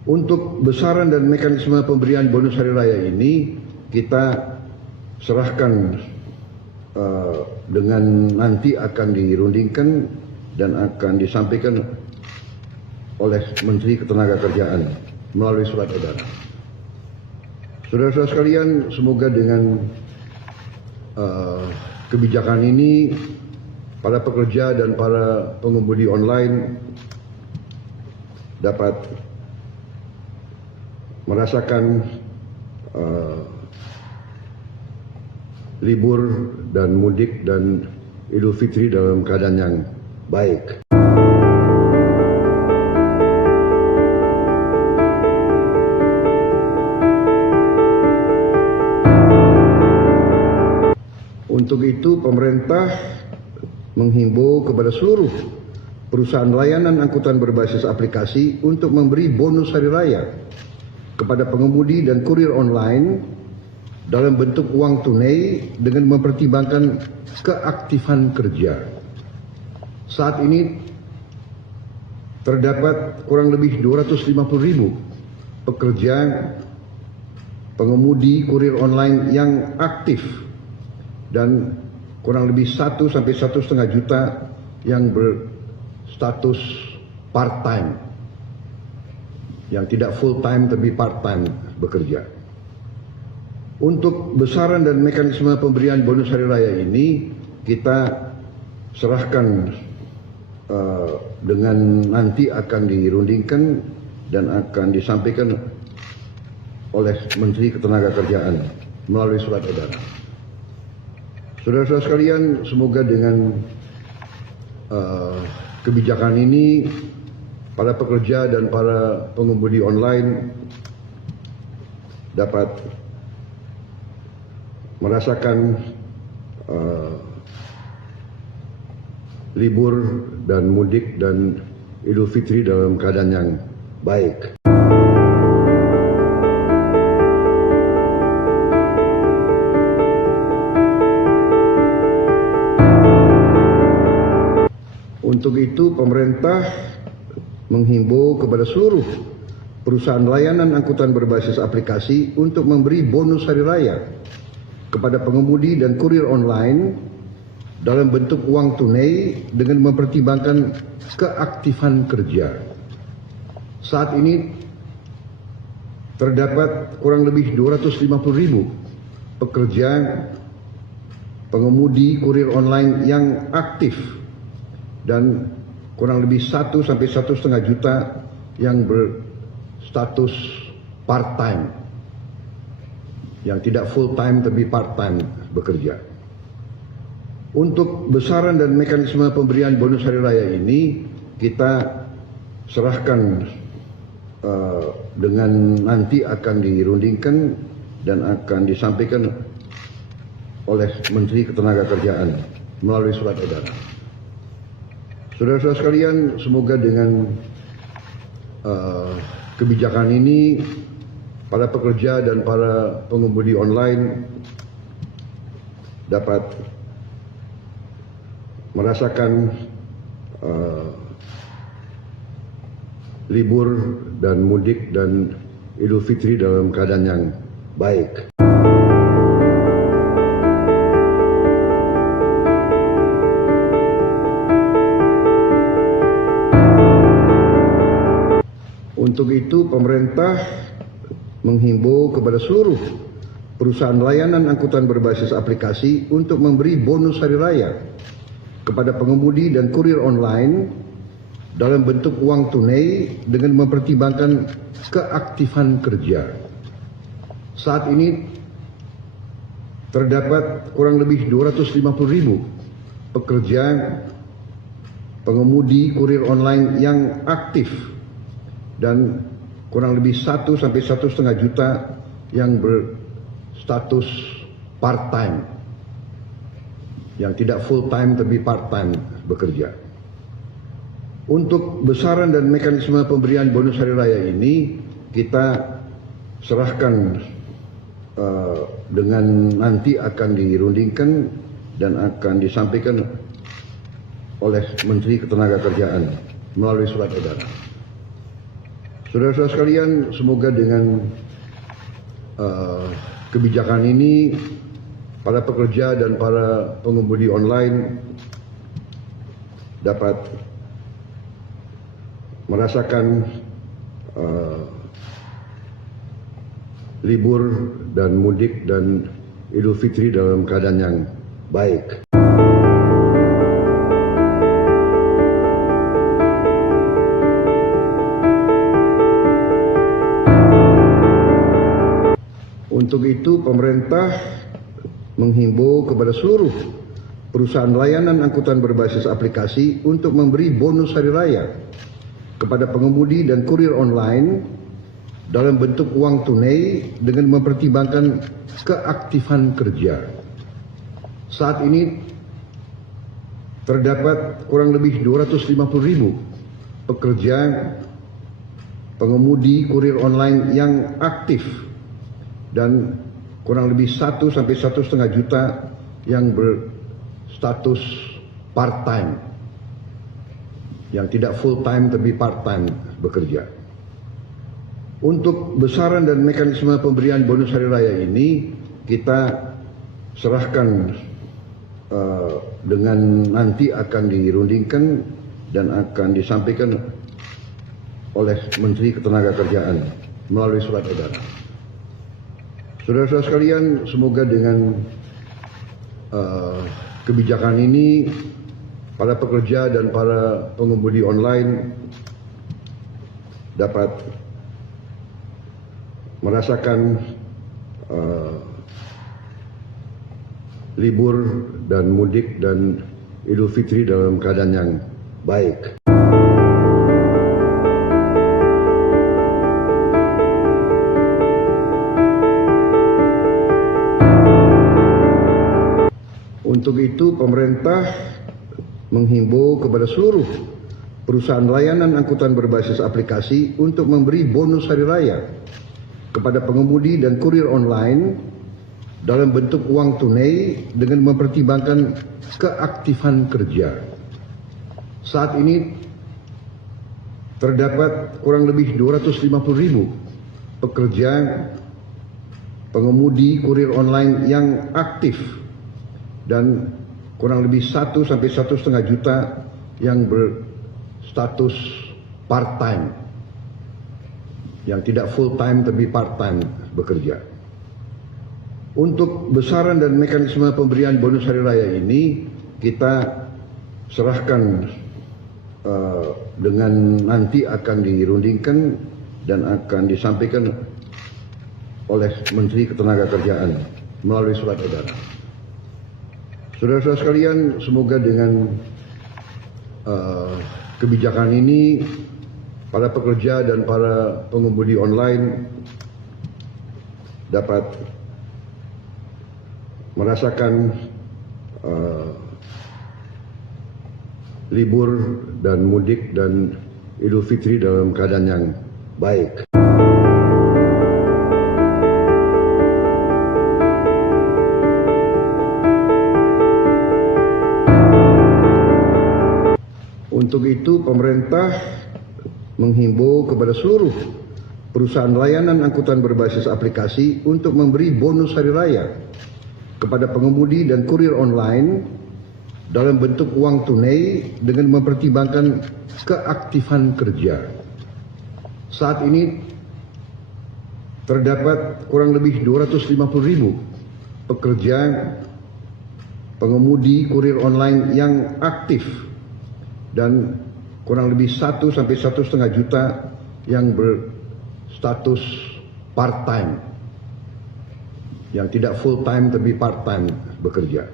Untuk besaran dan mekanisme pemberian bonus hari raya ini kita serahkan dengan nanti akan dirundingkan dan akan disampaikan oleh Menteri Ketenagakerjaan melalui surat edaran. Saudara-saudara sekalian, semoga dengan kebijakan ini para pekerja dan para pengemudi online dapat merasakan libur dan mudik dan Idul Fitri dalam keadaan yang baik. Untuk itu, pemerintah menghimbau kepada seluruh perusahaan layanan angkutan berbasis aplikasi untuk memberi bonus hari raya kepada pengemudi dan kurir online dalam bentuk uang tunai dengan mempertimbangkan keaktifan kerja. Saat ini terdapat kurang lebih 250.000 pekerja pengemudi kurir online yang aktif dan kurang lebih 1 sampai 1,5 juta yang berstatus part-time, yang tidak full-time tapi part-time bekerja. Untuk besaran dan mekanisme pemberian bonus hari raya ini kita serahkan dengan nanti akan dirundingkan dan akan disampaikan oleh Menteri Ketenagakerjaan melalui surat edaran. Saudara-saudara sekalian, semoga dengan kebijakan ini para pekerja dan para pengemudi online dapat merasakan libur dan mudik dan Idul Fitri dalam keadaan yang baik. Untuk itu pemerintah menghimbau kepada seluruh perusahaan layanan angkutan berbasis aplikasi untuk memberi bonus hari raya kepada pengemudi dan kurir online dalam bentuk uang tunai dengan mempertimbangkan keaktifan kerja. Saat ini terdapat kurang lebih 250.000 pekerja pengemudi kurir online yang aktif dan kurang lebih 1 sampai 1,5 juta yang berstatus part-time, yang tidak full-time tapi part-time bekerja. Untuk besaran dan mekanisme pemberian bonus hari raya ini kita serahkan dengan nanti akan dirundingkan dan akan disampaikan oleh Menteri Ketenagakerjaan melalui surat edaran. Saudara-saudara sekalian, semoga dengan kebijakan ini para pekerja dan para pengemudi online dapat merasakan libur dan mudik dan Idul Fitri dalam keadaan yang baik. Untuk itu pemerintah menghimbau kepada seluruh perusahaan layanan angkutan berbasis aplikasi untuk memberi bonus hari raya kepada pengemudi dan kurir online dalam bentuk uang tunai dengan mempertimbangkan keaktifan kerja. Saat ini terdapat kurang lebih 250.000 pekerja pengemudi kurir online yang aktif dan kurang lebih 1 sampai 1,5 juta yang berstatus part-time, yang tidak full-time tapi part-time bekerja. Untuk besaran dan mekanisme pemberian bonus hari raya ini kita serahkan dengan nanti akan dirundingkan dan akan disampaikan oleh Menteri Ketenagakerjaan melalui surat edaran. Saudara-saudara sekalian, semoga dengan kebijakan ini para pekerja dan para pengemudi online dapat merasakan libur dan mudik dan Idul Fitri dalam keadaan yang baik. Untuk itu pemerintah menghimbau kepada seluruh perusahaan layanan angkutan berbasis aplikasi untuk memberi bonus hari raya kepada pengemudi dan kurir online dalam bentuk uang tunai dengan mempertimbangkan keaktifan kerja. Saat ini terdapat kurang lebih 250.000 pekerja pengemudi kurir online yang aktif dan kurang lebih 1 sampai 1,5 juta yang berstatus part-time, yang tidak full-time tapi part-time bekerja. Untuk besaran dan mekanisme pemberian bonus hari raya ini kita serahkan dengan nanti akan dirundingkan dan akan disampaikan oleh Menteri Ketenagakerjaan melalui surat edaran. Saudara-saudara sekalian, semoga dengan kebijakan ini para pekerja dan para pengemudi online dapat merasakan libur dan mudik dan Idul Fitri dalam keadaan yang baik. Untuk itu pemerintah menghimbau kepada seluruh perusahaan layanan angkutan berbasis aplikasi untuk memberi bonus hari raya kepada pengemudi dan kurir online dalam bentuk uang tunai dengan mempertimbangkan keaktifan kerja. Saat ini terdapat kurang lebih 250.000 pekerja pengemudi kurir online yang aktif dan kurang lebih 1 sampai 1,5 juta yang berstatus part-time, yang tidak full-time tapi part-time bekerja. Untuk besaran dan mekanisme pemberian bonus hari raya ini kita serahkan dengan nanti akan dirundingkan dan akan disampaikan oleh Menteri Ketenagakerjaan melalui surat edaran. Saudara-saudara sekalian, semoga dengan kebijakan ini para pekerja dan para pengemudi online dapat merasakan libur dan mudik dan Idul Fitri dalam keadaan yang baik. Untuk itu pemerintah menghimbau kepada seluruh perusahaan layanan angkutan berbasis aplikasi untuk memberi bonus hari raya kepada pengemudi dan kurir online dalam bentuk uang tunai dengan mempertimbangkan keaktifan kerja. Saat ini terdapat kurang lebih 250.000 pekerja pengemudi kurir online yang aktif dan kurang lebih 1 sampai 1,5 juta yang berstatus part-time, yang tidak full-time tapi part-time bekerja.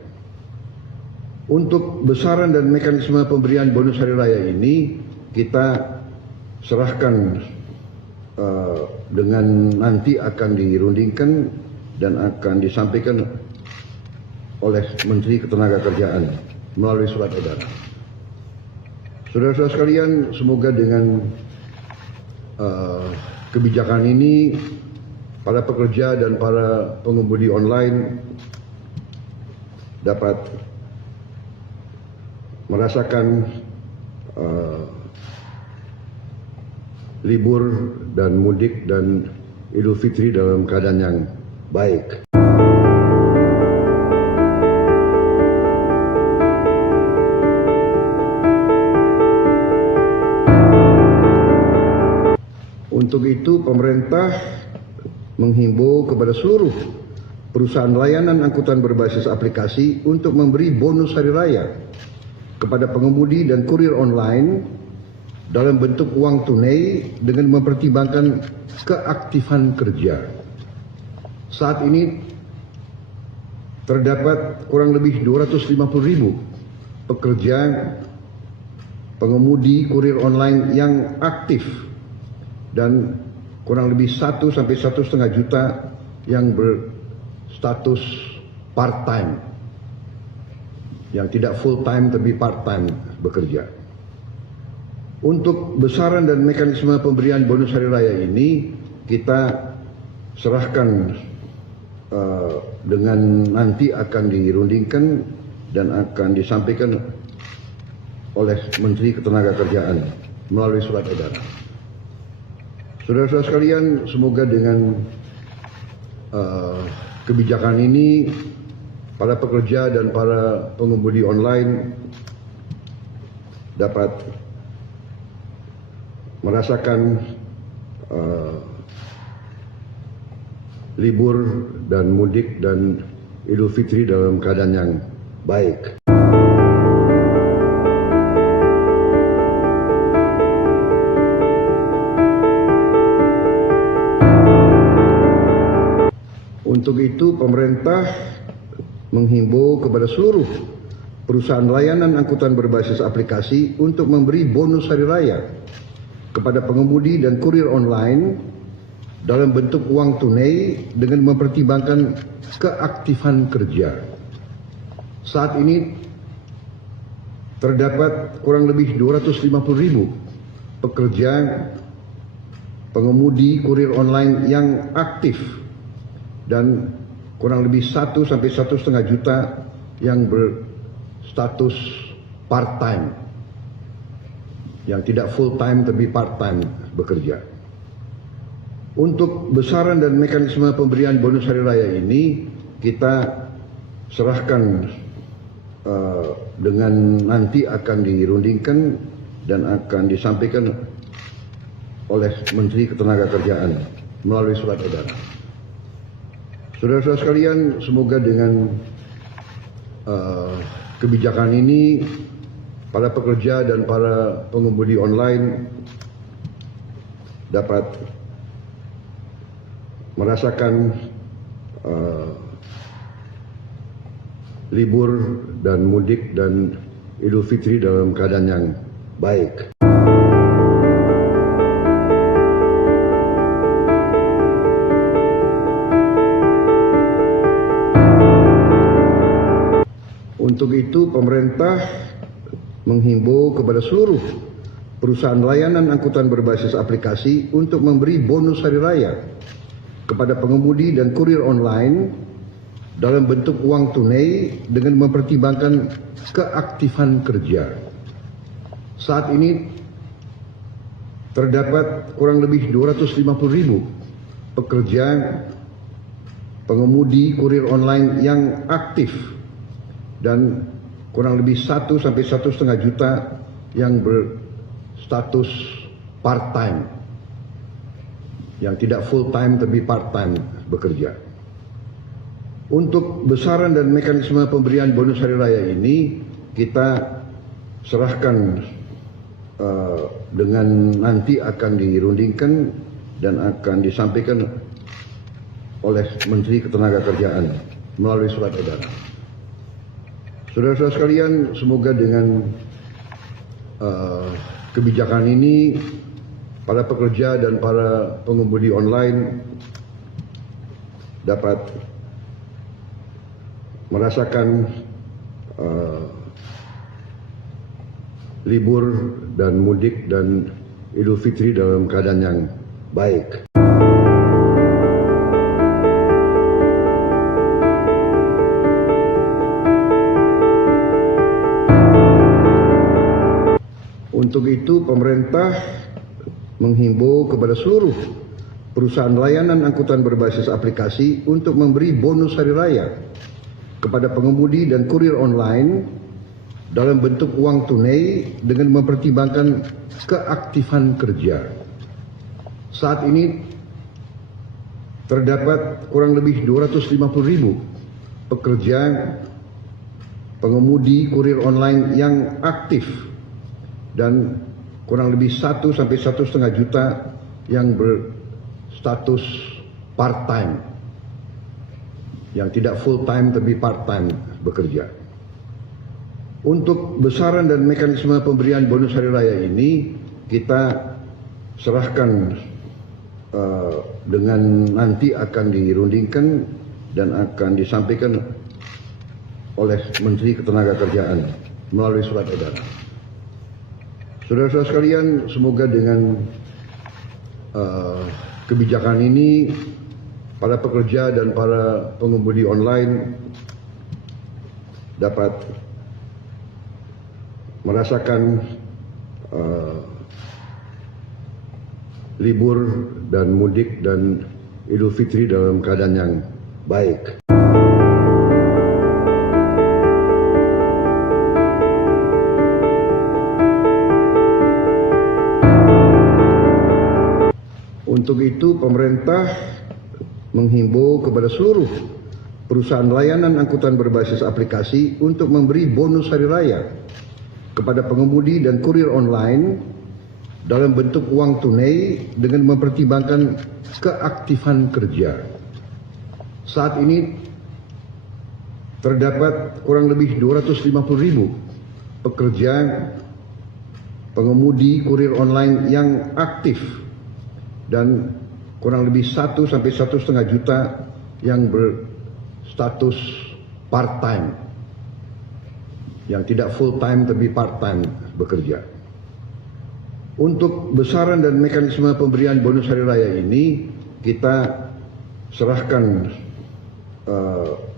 Untuk besaran dan mekanisme pemberian bonus hari raya ini kita serahkan dengan nanti akan dirundingkan dan akan disampaikan oleh Menteri Ketenagakerjaan melalui surat edaran. Saudara-saudara sekalian, semoga dengan kebijakan ini para pekerja dan para pengemudi online dapat merasakan libur dan mudik dan Idul Fitri dalam keadaan yang baik. Untuk itu pemerintah menghimbau kepada seluruh perusahaan layanan angkutan berbasis aplikasi untuk memberi bonus hari raya kepada pengemudi dan kurir online dalam bentuk uang tunai dengan mempertimbangkan keaktifan kerja. Saat ini terdapat kurang lebih 250.000 pekerja pengemudi kurir online yang aktif dan kurang lebih 1 sampai 1,5 juta yang berstatus part-time, yang tidak full-time tapi part-time bekerja. Untuk besaran dan mekanisme pemberian bonus hari raya ini kita serahkan dengan nanti akan dirundingkan dan akan disampaikan oleh Menteri Ketenagakerjaan melalui surat edaran. Saudara-saudara sekalian, semoga dengan kebijakan ini para pekerja dan para pengemudi online dapat merasakan libur dan mudik dan Idul Fitri dalam keadaan yang baik. Untuk itu pemerintah menghimbau kepada seluruh perusahaan layanan angkutan berbasis aplikasi untuk memberi bonus hari raya kepada pengemudi dan kurir online dalam bentuk uang tunai dengan mempertimbangkan keaktifan kerja. Saat ini terdapat kurang lebih 250.000 pekerja pengemudi kurir online yang aktif dan kurang lebih 1 sampai 1,5 juta yang berstatus part-time, yang tidak full time tapi part time bekerja. Untuk besaran dan mekanisme pemberian bonus hari raya ini kita serahkan dengan nanti akan dirundingkan dan akan disampaikan oleh Menteri Ketenagakerjaan melalui surat edaran. Saudara-saudara sekalian, semoga dengan kebijakan ini para pekerja dan para pengemudi online dapat merasakan libur dan mudik dan Idul Fitri dalam keadaan yang baik. Untuk itu pemerintah menghimbau kepada seluruh perusahaan layanan angkutan berbasis aplikasi untuk memberi bonus hari raya kepada pengemudi dan kurir online dalam bentuk uang tunai dengan mempertimbangkan keaktifan kerja. Saat ini terdapat kurang lebih 250.000 pekerja pengemudi kurir online yang aktif dan kurang lebih 1 sampai 1,5 juta yang berstatus part-time, yang tidak full-time tapi part-time bekerja. Untuk besaran dan mekanisme pemberian bonus hari raya ini kita serahkan dengan nanti akan dirundingkan dan akan disampaikan oleh Menteri Ketenagakerjaan melalui surat edaran. Saudara-saudara sekalian, semoga dengan kebijakan ini para pekerja dan para pengemudi online dapat merasakan libur dan mudik dan Idul Fitri dalam keadaan yang baik. Untuk itu pemerintah menghimbau kepada seluruh perusahaan layanan angkutan berbasis aplikasi untuk memberi bonus hari raya kepada pengemudi dan kurir online dalam bentuk uang tunai dengan mempertimbangkan keaktifan kerja. Saat ini terdapat kurang lebih 250.000 pekerja pengemudi kurir online yang aktif dan kurang lebih 1 sampai 1,5 juta yang berstatus part-time, yang tidak full-time tapi part-time bekerja. Untuk besaran dan mekanisme pemberian bonus hari raya ini kita serahkan dengan nanti akan dirundingkan dan akan disampaikan oleh Menteri Ketenagakerjaan melalui surat edaran. Saudara-saudara sekalian, semoga dengan kebijakan ini para pekerja dan para pengemudi online dapat merasakan libur dan mudik dan Idul Fitri dalam keadaan yang baik. Untuk itu pemerintah menghimbau kepada seluruh perusahaan layanan angkutan berbasis aplikasi untuk memberi bonus hari raya kepada pengemudi dan kurir online dalam bentuk uang tunai dengan mempertimbangkan keaktifan kerja. Saat ini terdapat kurang lebih 250.000 pekerja pengemudi kurir online yang aktif dan kurang lebih 1 sampai 1,5 juta yang berstatus part-time, yang tidak full-time tapi part-time bekerja. Untuk besaran dan mekanisme pemberian bonus hari raya ini kita serahkan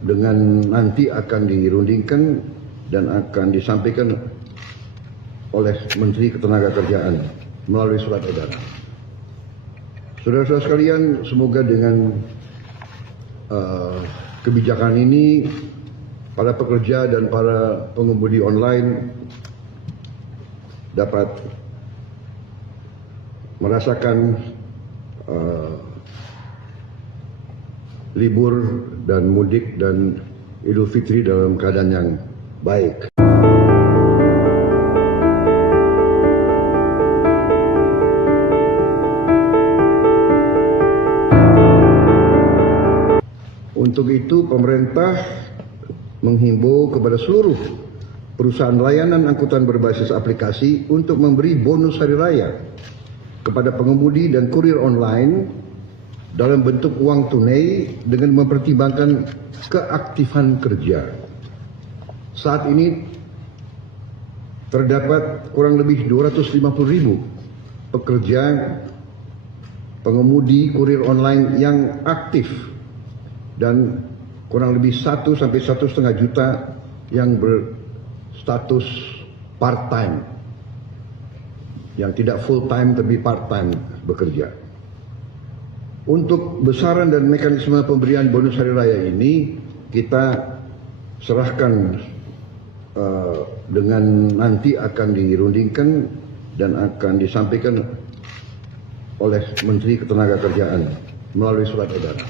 dengan nanti akan dirundingkan dan akan disampaikan oleh Menteri Ketenagakerjaan melalui surat edaran. Saudara-saudara sekalian, semoga dengan kebijakan ini para pekerja dan para pengemudi online dapat merasakan libur dan mudik dan Idul Fitri dalam keadaan yang baik. Untuk itu, pemerintah menghimbau kepada seluruh perusahaan layanan angkutan berbasis aplikasi untuk memberi bonus hari raya kepada pengemudi dan kurir online dalam bentuk uang tunai dengan mempertimbangkan keaktifan kerja. Saat ini terdapat kurang lebih 250.000 pekerja pengemudi kurir online yang aktif dan kurang lebih 1 sampai 1,5 juta yang berstatus part-time, yang tidak full-time tapi part-time bekerja. Untuk besaran dan mekanisme pemberian bonus hari raya ini kita serahkan dengan nanti akan dirundingkan dan akan disampaikan oleh Menteri Ketenagakerjaan melalui surat edaran.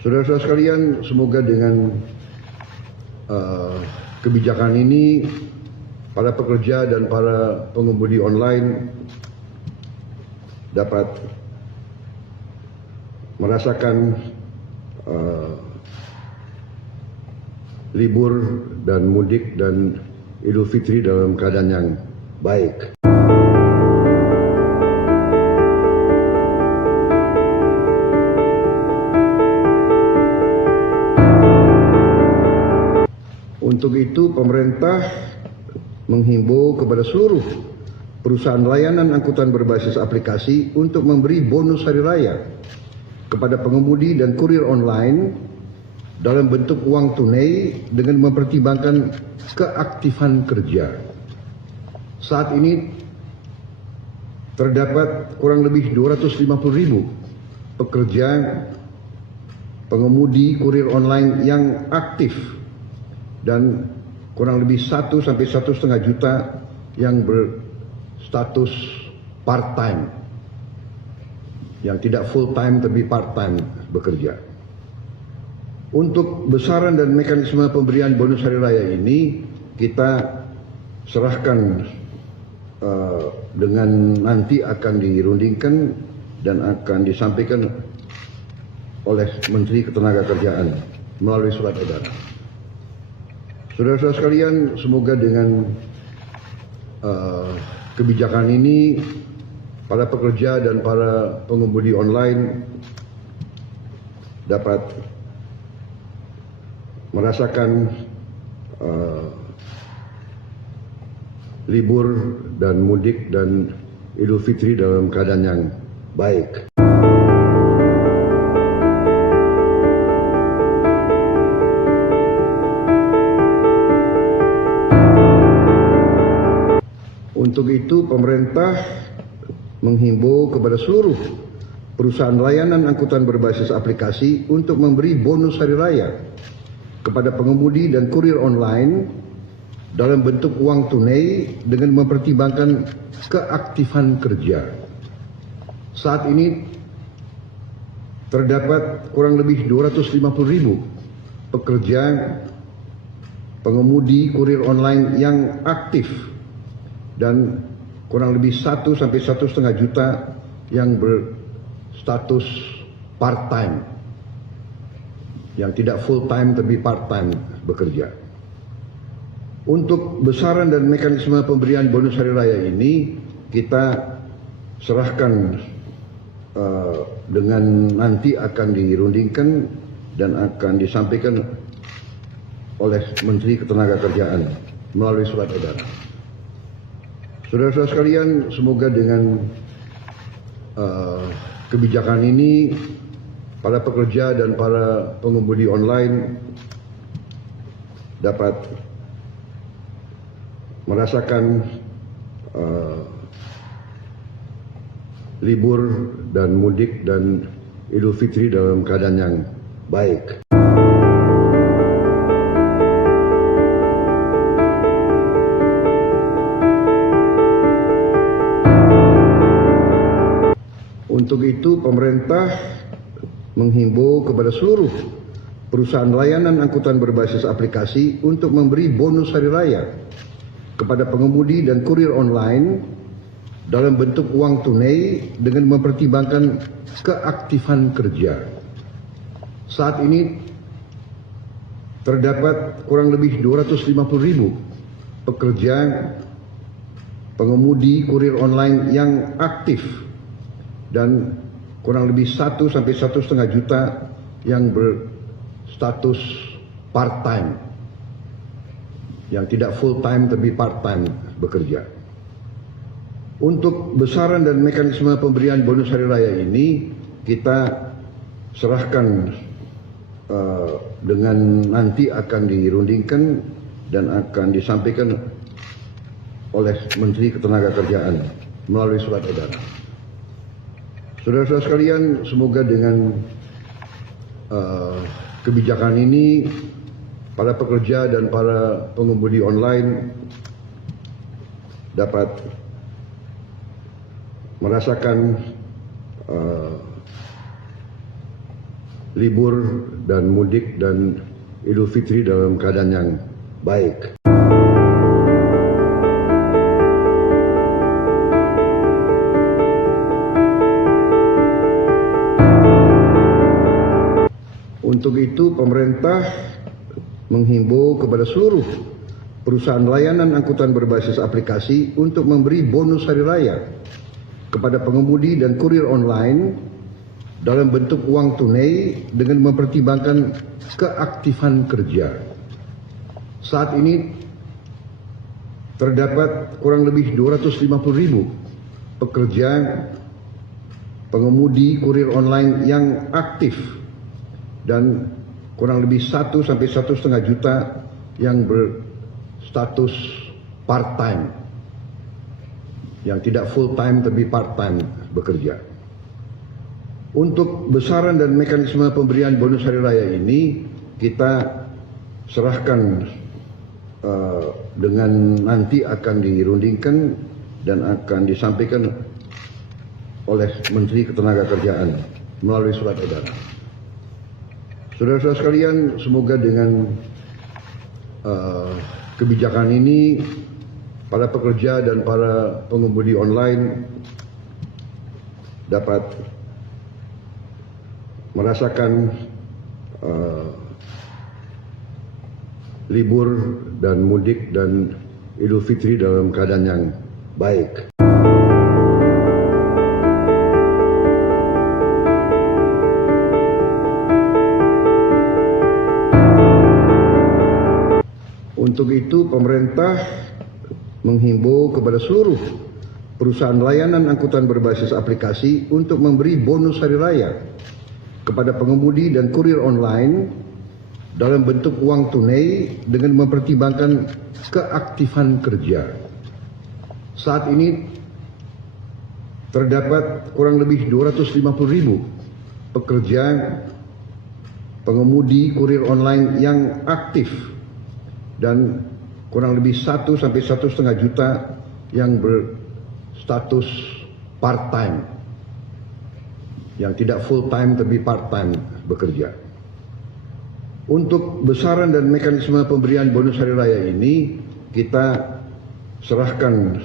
Saudara-saudara sekalian, semoga dengan kebijakan ini para pekerja dan para pengemudi online dapat merasakan libur dan mudik dan Idul Fitri dalam keadaan yang baik. Untuk itu, pemerintah menghimbau kepada seluruh perusahaan layanan angkutan berbasis aplikasi untuk memberi bonus hari raya kepada pengemudi dan kurir online dalam bentuk uang tunai dengan mempertimbangkan keaktifan kerja. Saat ini terdapat kurang lebih 250.000 pekerja pengemudi kurir online yang aktif dan kurang lebih 1 sampai 1,5 juta yang berstatus part-time, yang tidak full-time tapi part-time bekerja. Untuk besaran dan mekanisme pemberian bonus hari raya ini kita serahkan dengan nanti akan dirundingkan dan akan disampaikan oleh Menteri Ketenagakerjaan melalui surat edaran. Saudara-saudara sekalian, semoga dengan kebijakan ini para pekerja dan para pengemudi online dapat merasakan libur dan mudik dan Idul Fitri dalam keadaan yang baik. Untuk itu, pemerintah menghimbau kepada seluruh perusahaan layanan angkutan berbasis aplikasi untuk memberi bonus hari raya kepada pengemudi dan kurir online dalam bentuk uang tunai dengan mempertimbangkan keaktifan kerja. Saat ini terdapat kurang lebih 250.000 pekerja pengemudi kurir online yang aktif dan kurang lebih 1 sampai 1,5 juta yang berstatus part-time, yang tidak full-time tapi part-time bekerja. Untuk besaran dan mekanisme pemberian bonus hari raya ini kita serahkan dengan nanti akan dirundingkan dan akan disampaikan oleh Menteri Ketenagakerjaan melalui surat edaran. Saudara-saudara sekalian, semoga dengan kebijakan ini para pekerja dan para pengemudi online dapat merasakan libur dan mudik dan Idul Fitri dalam keadaan yang baik. Untuk itu, pemerintah menghimbau kepada seluruh perusahaan layanan angkutan berbasis aplikasi untuk memberi bonus hari raya kepada pengemudi dan kurir online dalam bentuk uang tunai dengan mempertimbangkan keaktifan kerja. Saat ini terdapat kurang lebih 250.000 pekerja pengemudi kurir online yang aktif dan kurang lebih 1 sampai 1,5 juta yang berstatus part-time, yang tidak full-time tapi part-time bekerja. Untuk besaran dan mekanisme pemberian bonus hari raya ini kita serahkan dengan nanti akan dirundingkan dan akan disampaikan oleh Menteri Ketenagakerjaan melalui surat edaran. Saudara-saudara sekalian, semoga dengan kebijakan ini para pekerja dan para pengemudi online dapat merasakan libur dan mudik dan Idul Fitri dalam keadaan yang baik. Untuk itu, pemerintah menghimbau kepada seluruh perusahaan layanan angkutan berbasis aplikasi untuk memberi bonus hari raya kepada pengemudi dan kurir online dalam bentuk uang tunai dengan mempertimbangkan keaktifan kerja. Saat ini terdapat kurang lebih 250.000 pekerja pengemudi kurir online yang aktif dan kurang lebih 1 sampai 1,5 juta yang berstatus part-time, yang tidak full-time tapi part-time bekerja. Untuk besaran dan mekanisme pemberian bonus hari raya ini kita serahkan dengan nanti akan dirundingkan dan akan disampaikan oleh Menteri Ketenagakerjaan melalui surat edaran. Saudara-saudara sekalian, semoga dengan kebijakan ini para pekerja dan para pengemudi online dapat merasakan libur dan mudik dan Idul Fitri dalam keadaan yang baik. Untuk itu, pemerintah menghimbau kepada seluruh perusahaan layanan angkutan berbasis aplikasi untuk memberi bonus hari raya kepada pengemudi dan kurir online dalam bentuk uang tunai dengan mempertimbangkan keaktifan kerja. Saat ini terdapat kurang lebih 250.000 pekerja pengemudi kurir online yang aktif dan kurang lebih 1 sampai 1,5 juta yang berstatus part-time, yang tidak full-time tapi part-time bekerja. Untuk besaran dan mekanisme pemberian bonus hari raya ini kita serahkan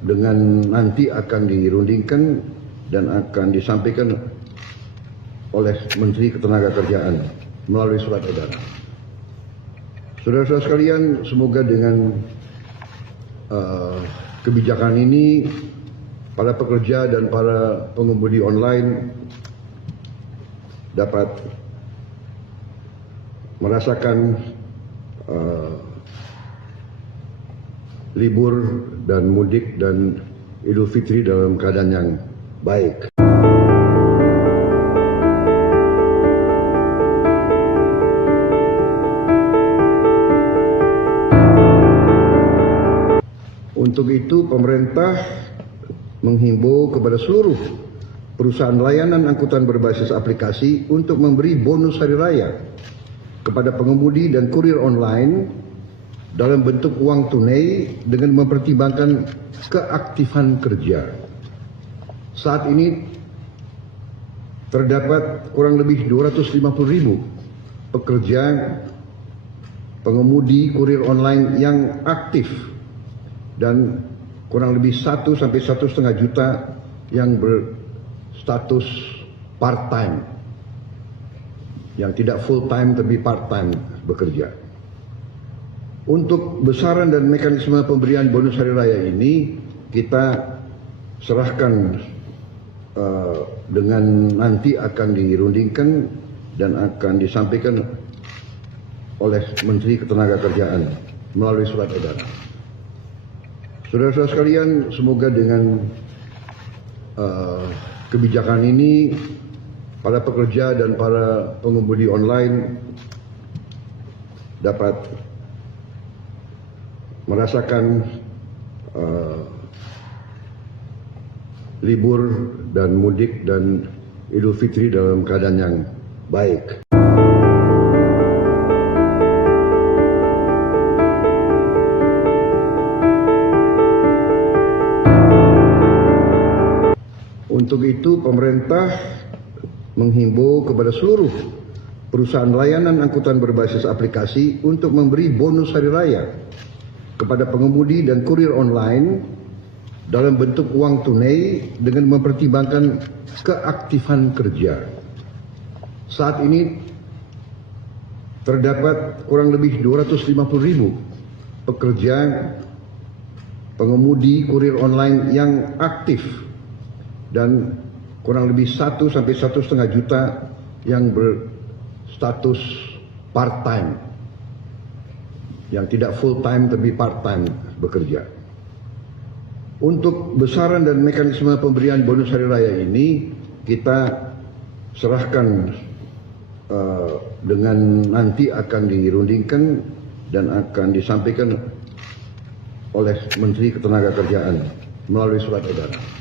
dengan nanti akan dirundingkan dan akan disampaikan oleh Menteri Ketenagakerjaan melalui surat edaran. Saudara-saudara sekalian, semoga dengan kebijakan ini para pekerja dan para pengemudi online dapat merasakan libur dan mudik dan Idul Fitri dalam keadaan yang baik. Untuk itu pemerintah menghimbau kepada seluruh perusahaan layanan angkutan berbasis aplikasi untuk memberi bonus hari raya kepada pengemudi dan kurir online dalam bentuk uang tunai dengan mempertimbangkan keaktifan kerja. Saat ini terdapat kurang lebih 250.000 pekerja pengemudi kurir online yang aktif dan kurang lebih 1 sampai 1,5 juta yang berstatus part-time, yang tidak full-time tapi part-time bekerja. Untuk besaran dan mekanisme pemberian bonus hari raya ini kita serahkan dengan nanti akan dirundingkan dan akan disampaikan oleh Menteri Ketenagakerjaan melalui surat edaran. Saudara-saudara sekalian, semoga dengan kebijakan ini para pekerja dan para pengemudi online dapat merasakan libur dan mudik dan Idul Fitri dalam keadaan yang baik. Untuk itu pemerintah menghimbau kepada seluruh perusahaan layanan angkutan berbasis aplikasi untuk memberi bonus hari raya kepada pengemudi dan kurir online dalam bentuk uang tunai dengan mempertimbangkan keaktifan kerja. Saat ini terdapat kurang lebih 250.000 pekerja pengemudi kurir online yang aktif dan kurang lebih 1 sampai 1,5 juta yang berstatus part-time, yang tidak full-time tapi part-time bekerja. Untuk besaran dan mekanisme pemberian bonus hari raya ini kita serahkan dengan nanti akan dirundingkan dan akan disampaikan oleh Menteri Ketenagakerjaan melalui surat edaran.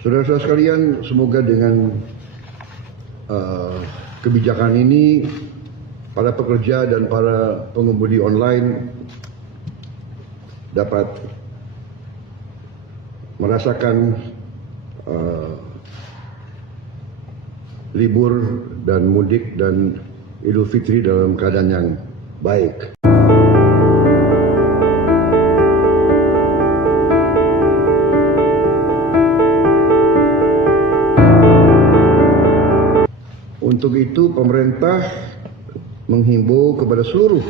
Saudara-saudara sekalian, semoga dengan kebijakan ini para pekerja dan para pengemudi online dapat merasakan libur dan mudik dan Idul Fitri dalam keadaan yang baik. Untuk itu pemerintah menghimbau kepada seluruh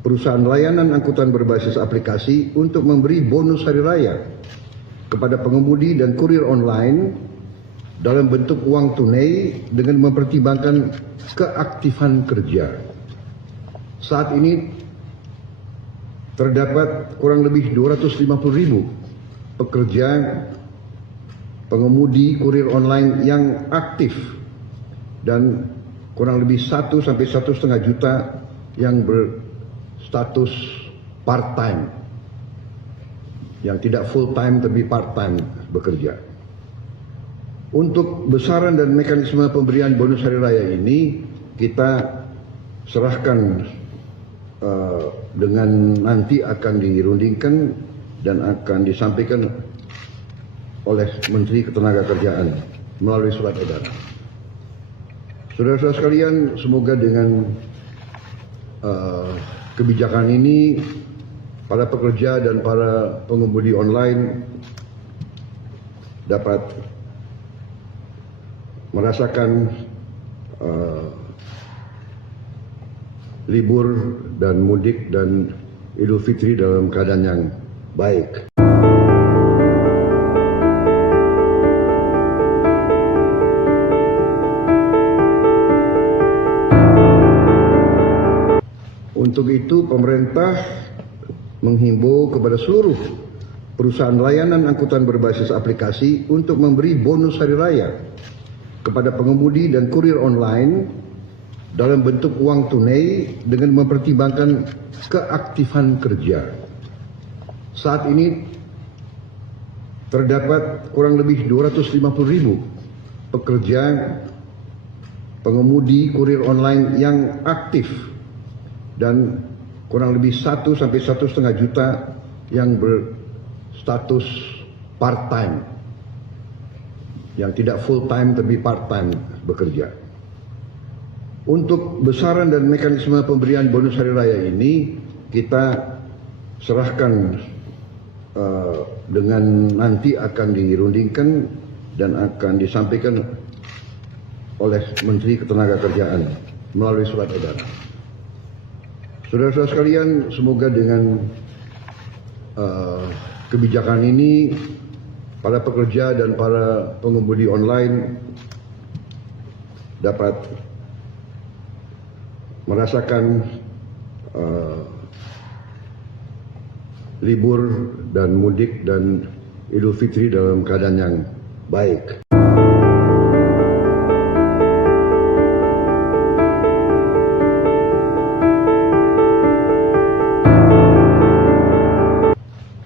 perusahaan layanan angkutan berbasis aplikasi untuk memberi bonus hari raya kepada pengemudi dan kurir online dalam bentuk uang tunai dengan mempertimbangkan keaktifan kerja. Saat ini terdapat kurang lebih 250.000 pekerja pengemudi kurir online yang aktif dan kurang lebih 1 sampai 1,5 juta yang berstatus part-time, yang tidak full-time tapi part-time bekerja. Untuk besaran dan mekanisme pemberian bonus hari raya ini kita serahkan dengan nanti akan dirundingkan dan akan disampaikan oleh Menteri Ketenagakerjaan melalui surat edaran. Saudara-saudara sekalian, semoga dengan kebijakan ini para pekerja dan para pengemudi online dapat merasakan libur dan mudik dan Idul Fitri dalam keadaan yang baik. Untuk itu pemerintah menghimbau kepada seluruh perusahaan layanan angkutan berbasis aplikasi untuk memberi bonus hari raya kepada pengemudi dan kurir online dalam bentuk uang tunai dengan mempertimbangkan keaktifan kerja. Saat ini terdapat kurang lebih 250.000 pekerja pengemudi kurir online yang aktif dan kurang lebih 1 sampai 1,5 juta yang berstatus part-time, yang tidak full-time tapi part-time bekerja. Untuk besaran dan mekanisme pemberian bonus hari raya ini kita serahkan dengan nanti akan dirundingkan dan akan disampaikan oleh Menteri Ketenagakerjaan melalui surat edaran. Saudara-saudara sekalian, semoga dengan kebijakan ini para pekerja dan para pengemudi online dapat merasakan libur dan mudik dan Idul Fitri dalam keadaan yang baik.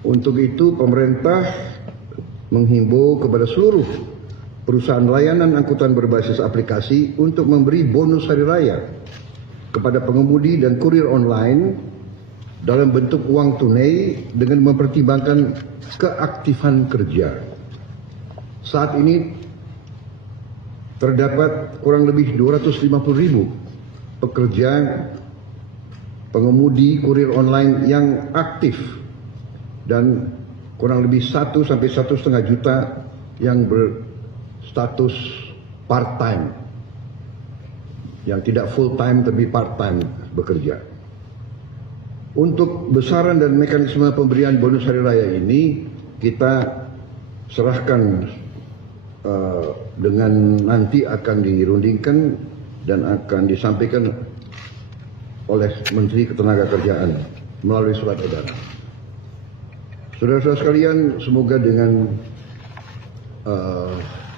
Untuk itu pemerintah menghimbau kepada seluruh perusahaan layanan angkutan berbasis aplikasi untuk memberi bonus hari raya kepada pengemudi dan kurir online dalam bentuk uang tunai dengan mempertimbangkan keaktifan kerja. Saat ini terdapat kurang lebih 250.000 pekerja pengemudi kurir online yang aktif dan kurang lebih 1 sampai 1,5 juta yang berstatus part-time, yang tidak full-time tapi part-time bekerja. Untuk besaran dan mekanisme pemberian bonus hari raya ini kita serahkan dengan nanti akan dirundingkan dan akan disampaikan oleh Menteri Ketenagakerjaan melalui surat edaran. Saudara-saudara sekalian, semoga dengan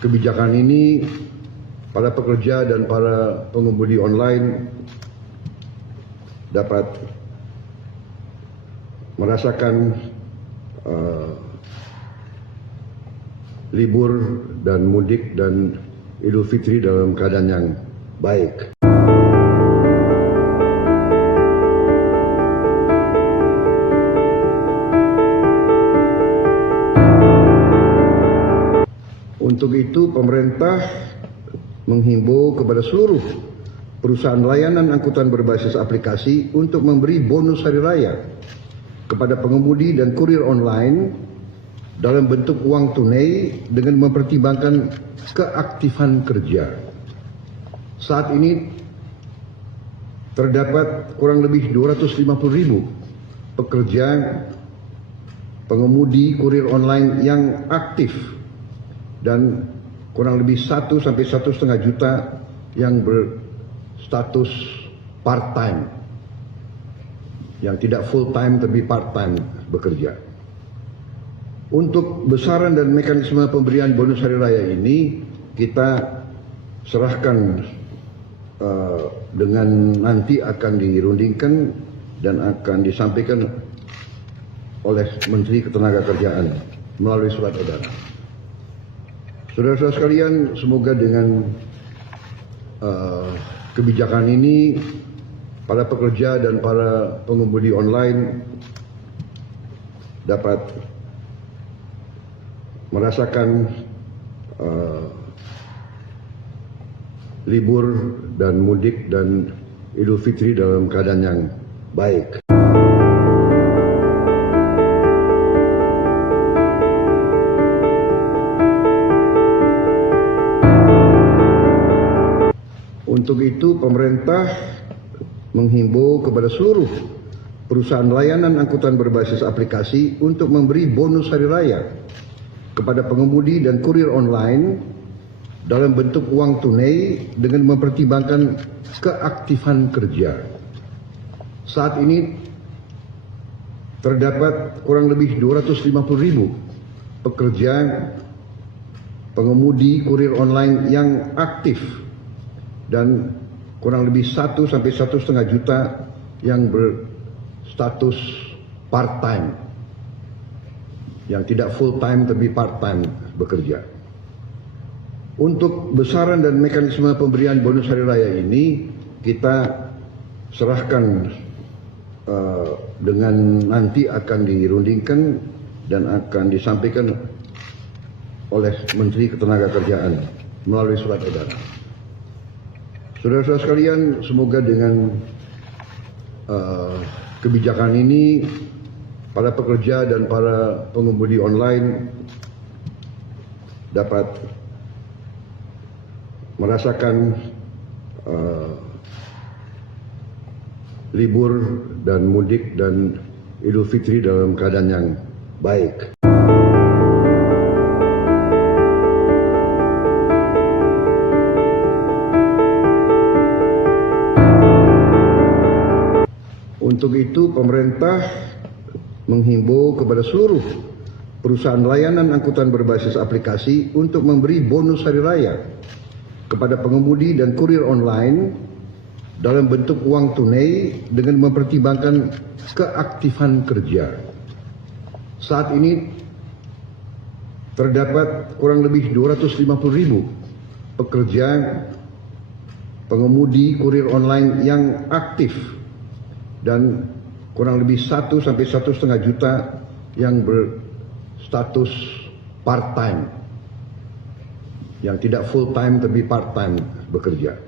kebijakan ini para pekerja dan para pengemudi online dapat merasakan libur dan mudik dan Idul Fitri dalam keadaan yang baik. Untuk itu pemerintah menghimbau kepada seluruh perusahaan layanan angkutan berbasis aplikasi untuk memberi bonus hari raya kepada pengemudi dan kurir online dalam bentuk uang tunai dengan mempertimbangkan keaktifan kerja. Saat ini terdapat kurang lebih 250.000 pekerja pengemudi kurir online yang aktif dan kurang lebih 1 sampai 1,5 juta yang berstatus part-time, yang tidak full-time tapi part-time bekerja. Untuk besaran dan mekanisme pemberian bonus hari raya ini kita serahkan dengan nanti akan dirundingkan dan akan disampaikan oleh Menteri Ketenagakerjaan melalui surat edaran. Saudara-saudara sekalian, semoga dengan kebijakan ini para pekerja dan para pengemudi online dapat merasakan libur dan mudik dan Idul Fitri dalam keadaan yang baik. Untuk itu pemerintah menghimbau kepada seluruh perusahaan layanan angkutan berbasis aplikasi untuk memberi bonus hari raya kepada pengemudi dan kurir online dalam bentuk uang tunai dengan mempertimbangkan keaktifan kerja. Saat ini terdapat kurang lebih 250.000 pekerja pengemudi kurir online yang aktif dan kurang lebih 1 sampai 1,5 juta yang berstatus part-time, yang tidak full time tapi part time bekerja. Untuk besaran dan mekanisme pemberian bonus hari raya ini kita serahkan dengan nanti akan dirundingkan dan akan disampaikan oleh Menteri Ketenagakerjaan melalui surat edaran. Saudara-saudara sekalian, semoga dengan kebijakan ini para pekerja dan para pengemudi online dapat merasakan libur dan mudik dan Idul Fitri dalam keadaan yang baik. Untuk itu pemerintah menghimbau kepada seluruh perusahaan layanan angkutan berbasis aplikasi untuk memberi bonus hari raya kepada pengemudi dan kurir online dalam bentuk uang tunai dengan mempertimbangkan keaktifan kerja. Saat ini terdapat kurang lebih 250.000 pekerja pengemudi kurir online yang aktif dan kurang lebih 1 sampai 1,5 juta yang berstatus part-time, yang tidak full-time tapi part-time bekerja.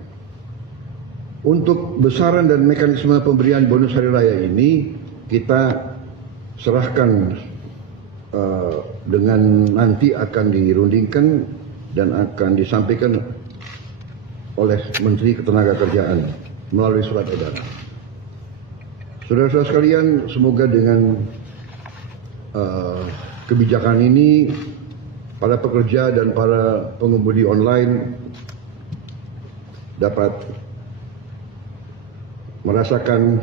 Untuk besaran dan mekanisme pemberian bonus hari raya ini kita serahkan dengan nanti akan dirundingkan dan akan disampaikan oleh Menteri Ketenagakerjaan melalui surat edaran. Saudara-saudara sekalian, semoga dengan kebijakan ini para pekerja dan para pengemudi online dapat merasakan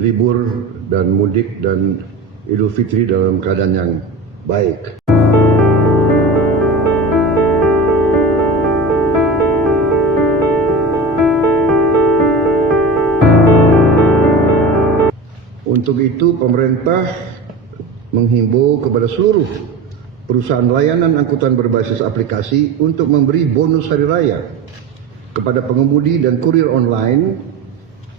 libur dan mudik dan Idul Fitri dalam keadaan yang baik. Untuk itu pemerintah menghimbau kepada seluruh perusahaan layanan angkutan berbasis aplikasi untuk memberi bonus hari raya kepada pengemudi dan kurir online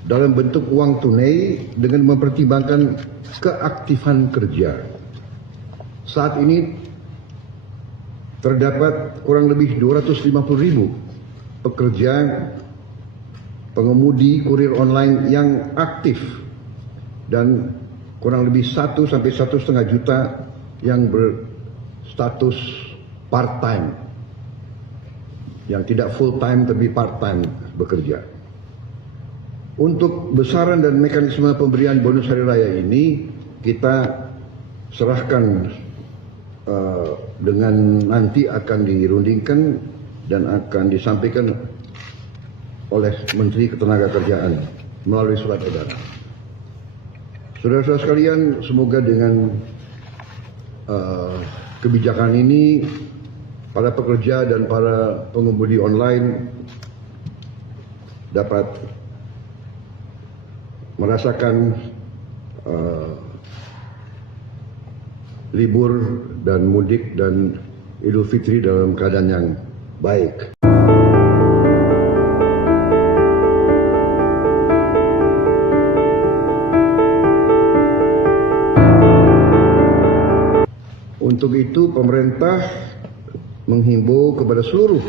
dalam bentuk uang tunai dengan mempertimbangkan keaktifan kerja. Saat ini terdapat kurang lebih 250.000 pekerja pengemudi kurir online yang aktif dan kurang lebih 1 sampai 1,5 juta yang berstatus part-time, yang tidak full-time tapi part-time bekerja. Untuk besaran dan mekanisme pemberian bonus hari raya ini kita serahkan dengan nanti akan dirundingkan dan akan disampaikan oleh Menteri Ketenagakerjaan melalui surat edaran. Saudara-saudara sekalian, semoga dengan kebijakan ini para pekerja dan para pengemudi online dapat merasakan libur dan mudik dan Idul Fitri dalam keadaan yang baik. Untuk itu pemerintah menghimbau kepada seluruh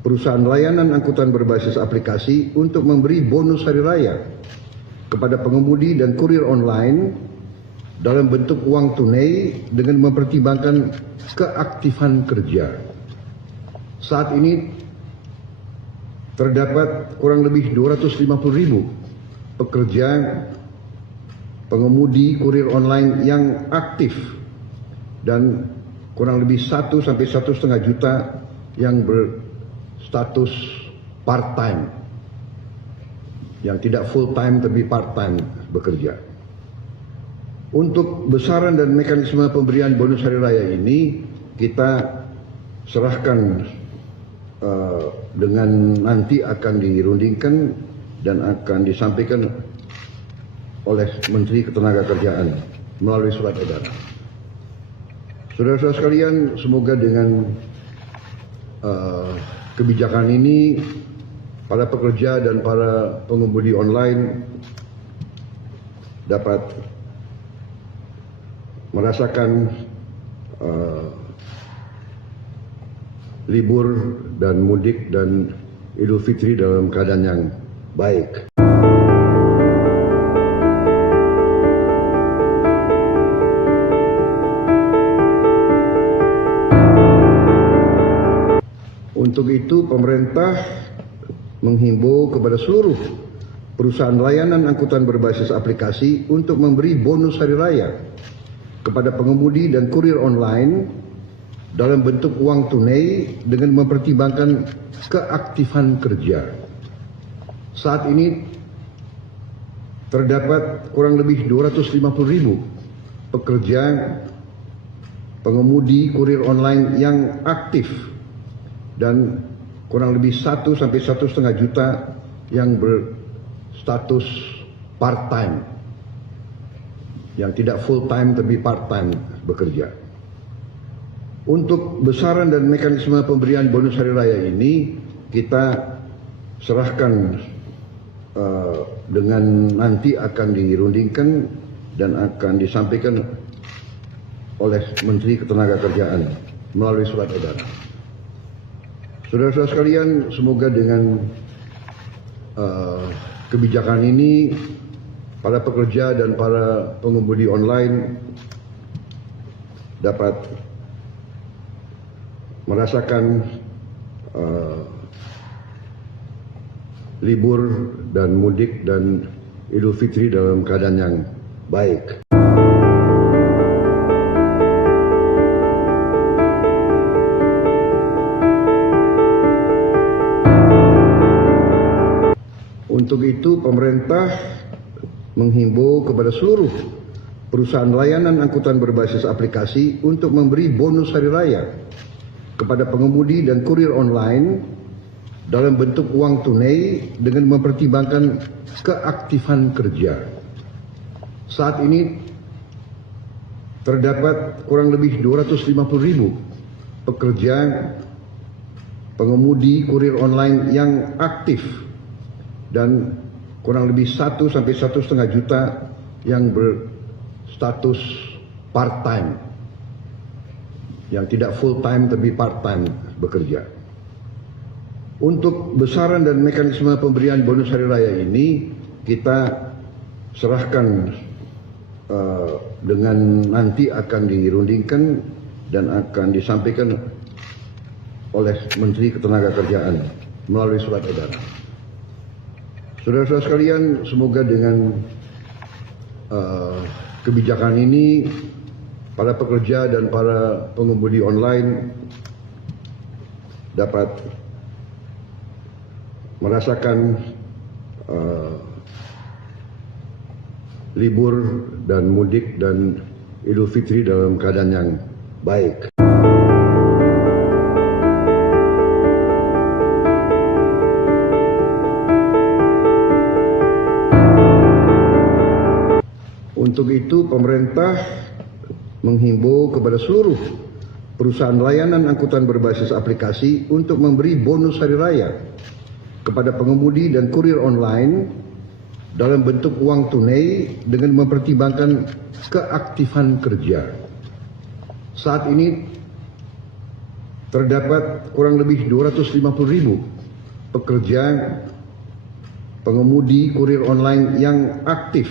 perusahaan layanan angkutan berbasis aplikasi untuk memberi bonus hari raya kepada pengemudi dan kurir online dalam bentuk uang tunai dengan mempertimbangkan keaktifan kerja. Saat ini terdapat kurang lebih 250.000 pekerja pengemudi kurir online yang aktif dan kurang lebih 1 sampai 1,5 juta yang berstatus part-time, yang tidak full-time tapi part-time bekerja. Untuk besaran dan mekanisme pemberian bonus hari raya ini kita serahkan dengan nanti akan dirundingkan dan akan disampaikan oleh Menteri Ketenagakerjaan melalui surat edaran. Saudara-saudara sekalian, semoga dengan kebijakan ini para pekerja dan para pengemudi online dapat merasakan libur dan mudik dan Idul Fitri dalam keadaan yang baik. Untuk itu, pemerintah menghimbau kepada seluruh perusahaan layanan angkutan berbasis aplikasi untuk memberi bonus hari raya kepada pengemudi dan kurir online dalam bentuk uang tunai dengan mempertimbangkan keaktifan kerja. Saat ini terdapat kurang lebih 250.000 pekerja pengemudi kurir online yang aktif dan kurang lebih 1 sampai 1,5 juta yang berstatus part-time, yang tidak full-time tapi part-time bekerja. Untuk besaran dan mekanisme pemberian bonus hari raya ini kita serahkan dengan nanti akan dirundingkan dan akan disampaikan oleh Menteri Ketenagakerjaan melalui surat edaran. Saudara-saudara sekalian, semoga dengan kebijakan ini para pekerja dan para pengemudi online dapat merasakan libur dan mudik dan Idul Fitri dalam keadaan yang baik. Untuk itu, pemerintah menghimbau kepada seluruh perusahaan layanan angkutan berbasis aplikasi untuk memberi bonus hari raya kepada pengemudi dan kurir online dalam bentuk uang tunai dengan mempertimbangkan keaktifan kerja. Saat ini terdapat kurang lebih 250.000 pekerja pengemudi kurir online yang aktif dan kurang lebih 1 sampai 1,5 juta yang berstatus part-time, yang tidak full-time tapi part-time bekerja. Untuk besaran dan mekanisme pemberian bonus hari raya ini kita serahkan dengan nanti akan dirundingkan dan akan disampaikan oleh Menteri Ketenagakerjaan melalui surat edaran. Saudara-saudara sekalian, semoga dengan kebijakan ini para pekerja dan para pengemudi online dapat merasakan libur dan mudik dan Idul Fitri dalam keadaan yang baik. Untuk itu, pemerintah menghimbau kepada seluruh perusahaan layanan angkutan berbasis aplikasi untuk memberi bonus hari raya kepada pengemudi dan kurir online dalam bentuk uang tunai dengan mempertimbangkan keaktifan kerja. Saat ini terdapat kurang lebih 250.000 pekerja pengemudi kurir online yang aktif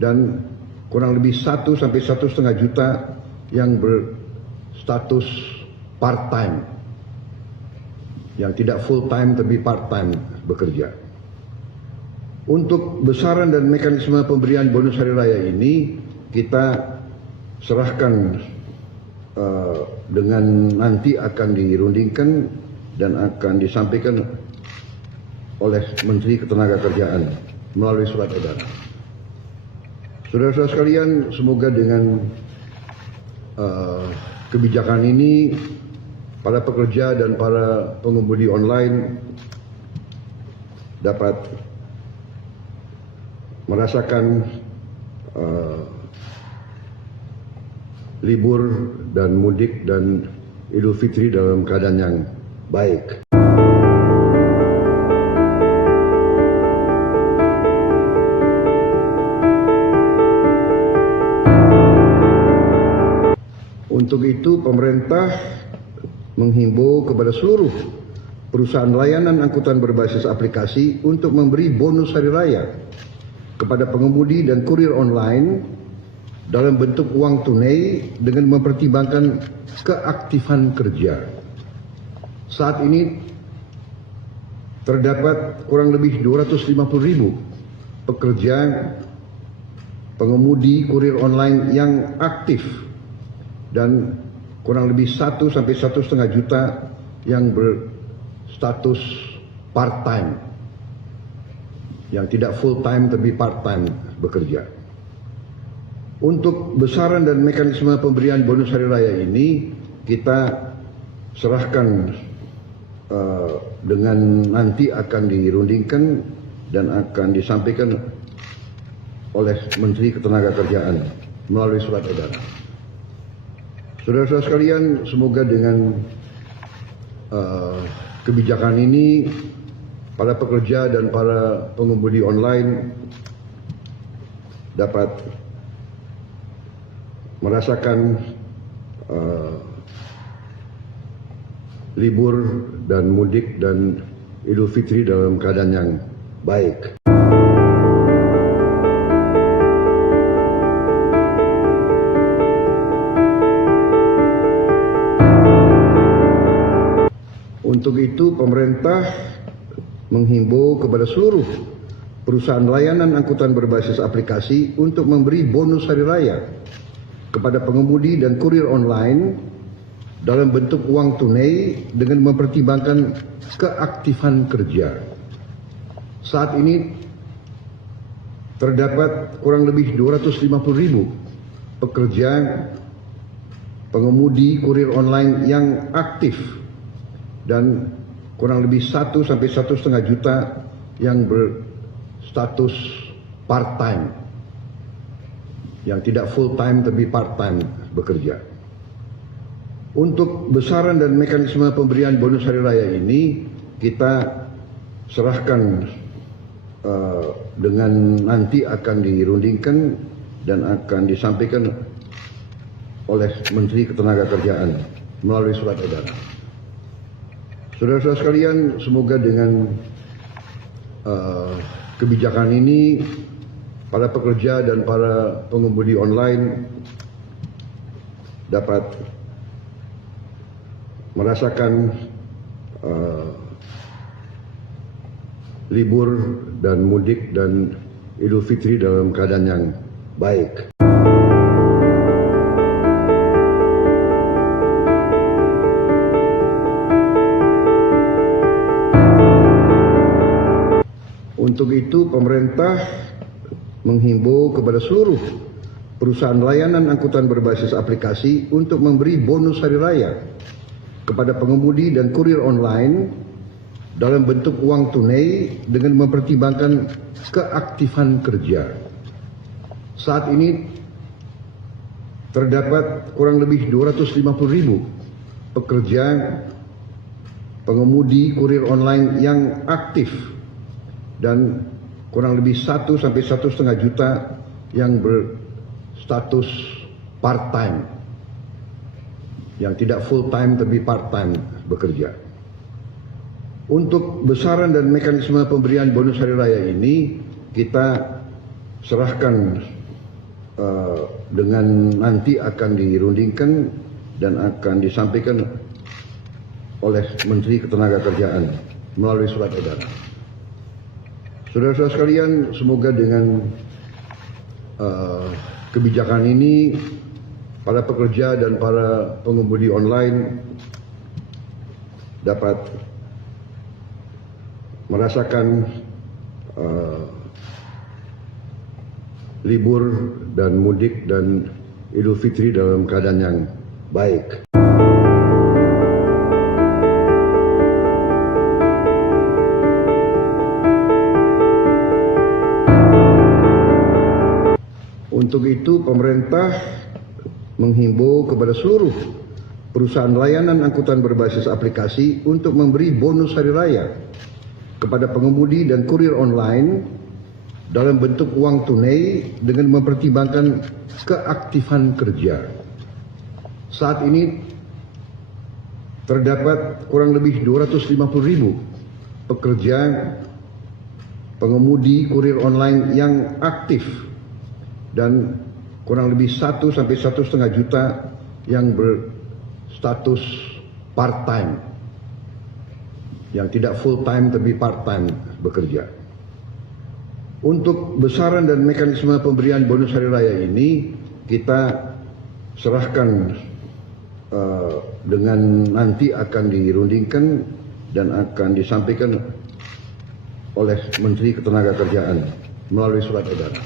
dan kurang lebih 1 sampai 1,5 juta yang berstatus part-time, yang tidak full-time tapi part-time bekerja. Untuk besaran dan mekanisme pemberian bonus hari raya ini kita serahkan dengan nanti akan dirundingkan dan akan disampaikan oleh Menteri Ketenagakerjaan melalui surat edaran. Saudara-saudara sekalian, semoga dengan kebijakan ini para pekerja dan para pengemudi online dapat merasakan libur dan mudik dan Idul Fitri dalam keadaan yang baik. Untuk itu, pemerintah menghimbau kepada seluruh perusahaan layanan angkutan berbasis aplikasi untuk memberi bonus hari raya kepada pengemudi dan kurir online dalam bentuk uang tunai dengan mempertimbangkan keaktifan kerja. Saat ini terdapat kurang lebih 250.000 pekerja pengemudi kurir online yang aktif dan kurang lebih 1 sampai 1,5 juta yang berstatus part-time, yang tidak full-time tapi part-time bekerja. Untuk besaran dan mekanisme pemberian bonus hari raya ini kita serahkan dengan nanti akan dirundingkan dan akan disampaikan oleh Menteri Ketenagakerjaan melalui surat edaran. Saudara-saudara sekalian, semoga dengan kebijakan ini para pekerja dan para pengemudi online dapat merasakan libur dan mudik dan Idul Fitri dalam keadaan yang baik. Untuk itu, pemerintah menghimbau kepada seluruh perusahaan layanan angkutan berbasis aplikasi untuk memberi bonus hari raya kepada pengemudi dan kurir online dalam bentuk uang tunai dengan mempertimbangkan keaktifan kerja. Saat ini terdapat kurang lebih 250.000 pekerja pengemudi kurir online yang aktif dan kurang lebih 1 sampai 1,5 juta yang berstatus part-time, yang tidak full-time tapi part-time bekerja. Untuk besaran dan mekanisme pemberian bonus hari raya ini kita serahkan dengan nanti akan dirundingkan dan akan disampaikan oleh Menteri Ketenagakerjaan melalui surat edaran. Saudara-saudara sekalian, semoga dengan kebijakan ini para pekerja dan para pengemudi online dapat merasakan libur dan mudik dan Idul Fitri dalam keadaan yang baik. Untuk itu, pemerintah menghimbau kepada seluruh perusahaan layanan angkutan berbasis aplikasi untuk memberi bonus hari raya kepada pengemudi dan kurir online dalam bentuk uang tunai dengan mempertimbangkan keaktifan kerja. Saat ini terdapat kurang lebih 250.000 pekerja pengemudi kurir online yang aktif dan kurang lebih 1 sampai 1,5 juta yang berstatus part-time, yang tidak full-time tapi part-time bekerja. Untuk besaran dan mekanisme pemberian bonus hari raya ini kita serahkan dengan nanti akan dirundingkan dan akan disampaikan oleh Menteri Ketenagakerjaan melalui surat edaran. Saudara-saudara sekalian, semoga dengan kebijakan ini para pekerja dan para pengemudi online dapat merasakan libur dan mudik dan Idul Fitri dalam keadaan yang baik. Untuk itu pemerintah menghimbau kepada seluruh perusahaan layanan angkutan berbasis aplikasi untuk memberi bonus hari raya kepada pengemudi dan kurir online dalam bentuk uang tunai dengan mempertimbangkan keaktifan kerja. Saat ini terdapat kurang lebih 250.000 pekerja pengemudi kurir online yang aktif dan kurang lebih 1 sampai 1,5 juta yang berstatus part-time, yang tidak full-time tapi part-time bekerja. Untuk besaran dan mekanisme pemberian bonus hari raya ini kita serahkan dengan nanti akan dirundingkan dan akan disampaikan oleh Menteri Ketenagakerjaan melalui surat edaran.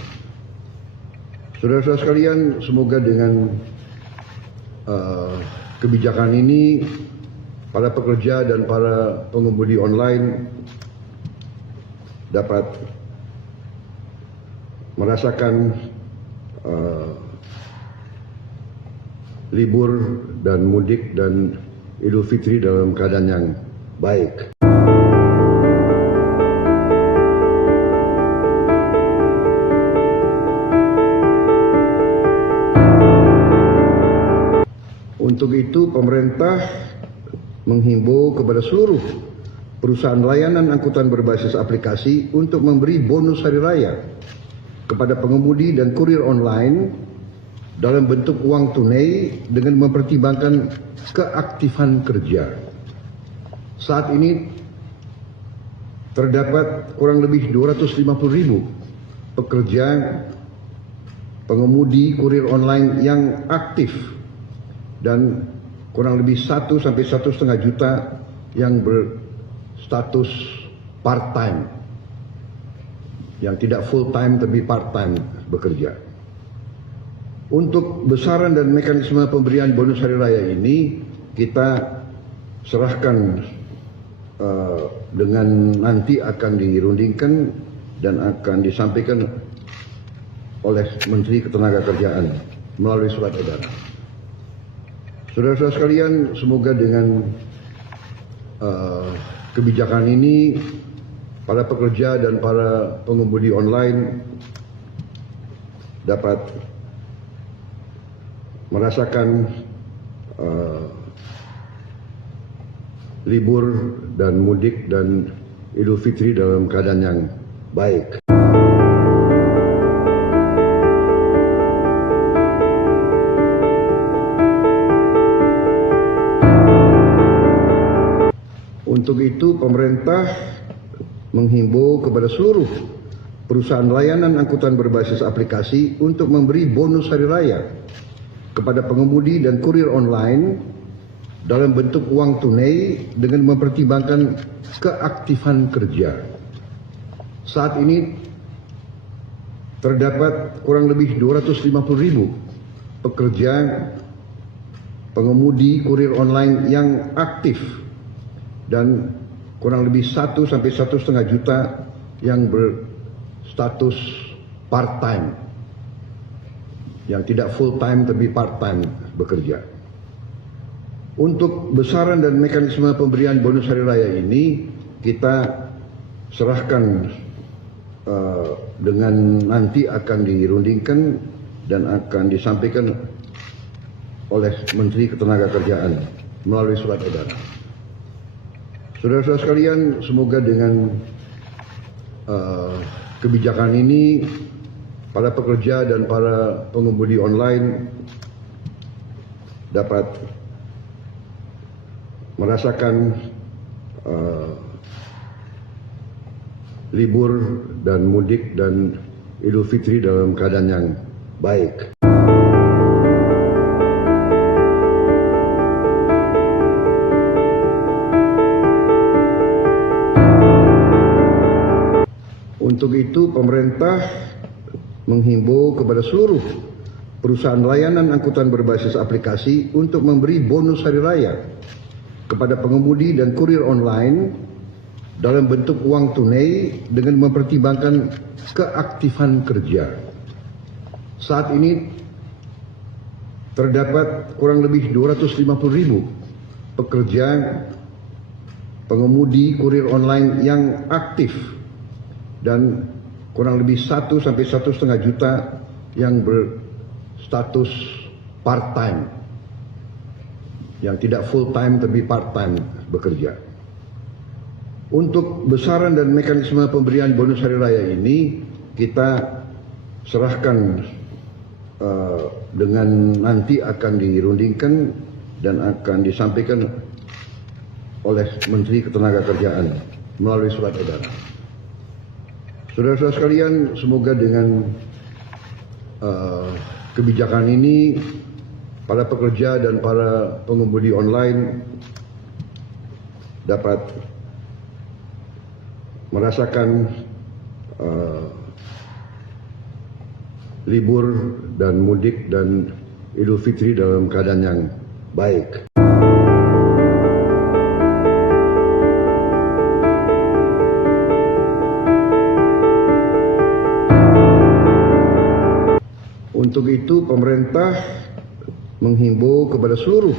Saudara-saudara sekalian, semoga dengan kebijakan ini para pekerja dan para pengemudi online dapat merasakan libur dan mudik dan Idul Fitri dalam keadaan yang baik. Untuk itu pemerintah menghimbau kepada seluruh perusahaan layanan angkutan berbasis aplikasi untuk memberi bonus hari raya kepada pengemudi dan kurir online dalam bentuk uang tunai dengan mempertimbangkan keaktifan kerja. Saat ini terdapat kurang lebih 250.000 pekerja pengemudi kurir online yang aktif dan kurang lebih 1 sampai 1,5 juta yang berstatus part-time, yang tidak full-time tapi part-time bekerja. Untuk besaran dan mekanisme pemberian bonus hari raya ini kita serahkan dengan nanti akan dirundingkan dan akan disampaikan oleh Menteri Ketenagakerjaan melalui surat edaran. Saudara-saudara sekalian, semoga dengan kebijakan ini para pekerja dan para pengemudi online dapat merasakan libur dan mudik dan Idul Fitri dalam keadaan yang baik. Untuk itu pemerintah menghimbau kepada seluruh perusahaan layanan angkutan berbasis aplikasi untuk memberi bonus hari raya kepada pengemudi dan kurir online dalam bentuk uang tunai dengan mempertimbangkan keaktifan kerja. Saat ini terdapat kurang lebih 250.000 pekerja pengemudi kurir online yang aktif dan kurang lebih 1 sampai 1,5 juta yang berstatus part-time, yang tidak full-time tapi part-time bekerja. Untuk besaran dan mekanisme pemberian bonus hari raya ini kita serahkan dengan nanti akan dirundingkan dan akan disampaikan oleh Menteri Ketenagakerjaan melalui surat edaran. Saudara-saudara sekalian, semoga dengan kebijakan ini para pekerja dan para pengemudi online dapat merasakan libur dan mudik dan Idul Fitri dalam keadaan yang baik. Untuk itu pemerintah menghimbau kepada seluruh perusahaan layanan angkutan berbasis aplikasi untuk memberi bonus hari raya kepada pengemudi dan kurir online dalam bentuk uang tunai dengan mempertimbangkan keaktifan kerja. Saat ini terdapat kurang lebih 250.000 pekerja pengemudi kurir online yang aktif dan kurang lebih 1 sampai 1,5 juta yang berstatus part-time, yang tidak full-time tapi part-time bekerja. Untuk besaran dan mekanisme pemberian bonus hari raya ini kita serahkan dengan nanti akan dirundingkan dan akan disampaikan oleh Menteri Ketenagakerjaan melalui surat edaran. Saudara-saudara sekalian, semoga dengan kebijakan ini para pekerja dan para pengemudi online dapat merasakan libur dan mudik dan Idul Fitri dalam keadaan yang baik. Untuk itu pemerintah menghimbau kepada seluruh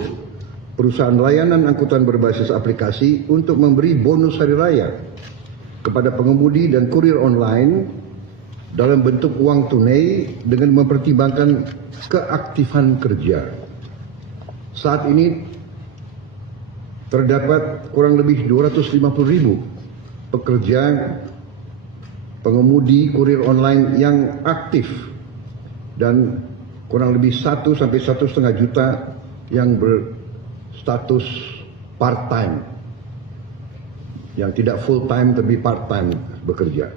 perusahaan layanan angkutan berbasis aplikasi untuk memberi bonus hari raya kepada pengemudi dan kurir online dalam bentuk uang tunai dengan mempertimbangkan keaktifan kerja. Saat ini terdapat kurang lebih 250.000 pekerja pengemudi kurir online yang aktif dan kurang lebih 1 sampai 1,5 juta yang berstatus part-time, yang tidak full-time tapi part-time bekerja.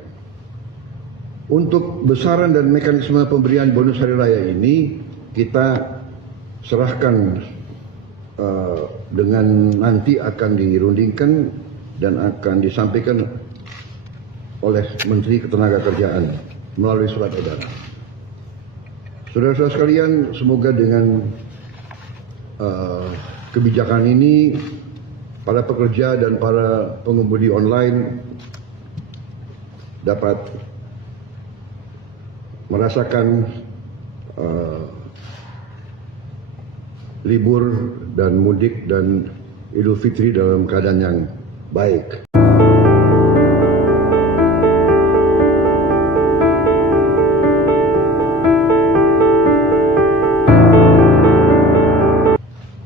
Untuk besaran dan mekanisme pemberian bonus hari raya ini kita serahkan dengan nanti akan dirundingkan dan akan disampaikan oleh Menteri Ketenagakerjaan melalui surat edaran. Saudara-saudara sekalian, semoga dengan kebijakan ini para pekerja dan para pengemudi online dapat merasakan libur dan mudik dan Idul Fitri dalam keadaan yang baik.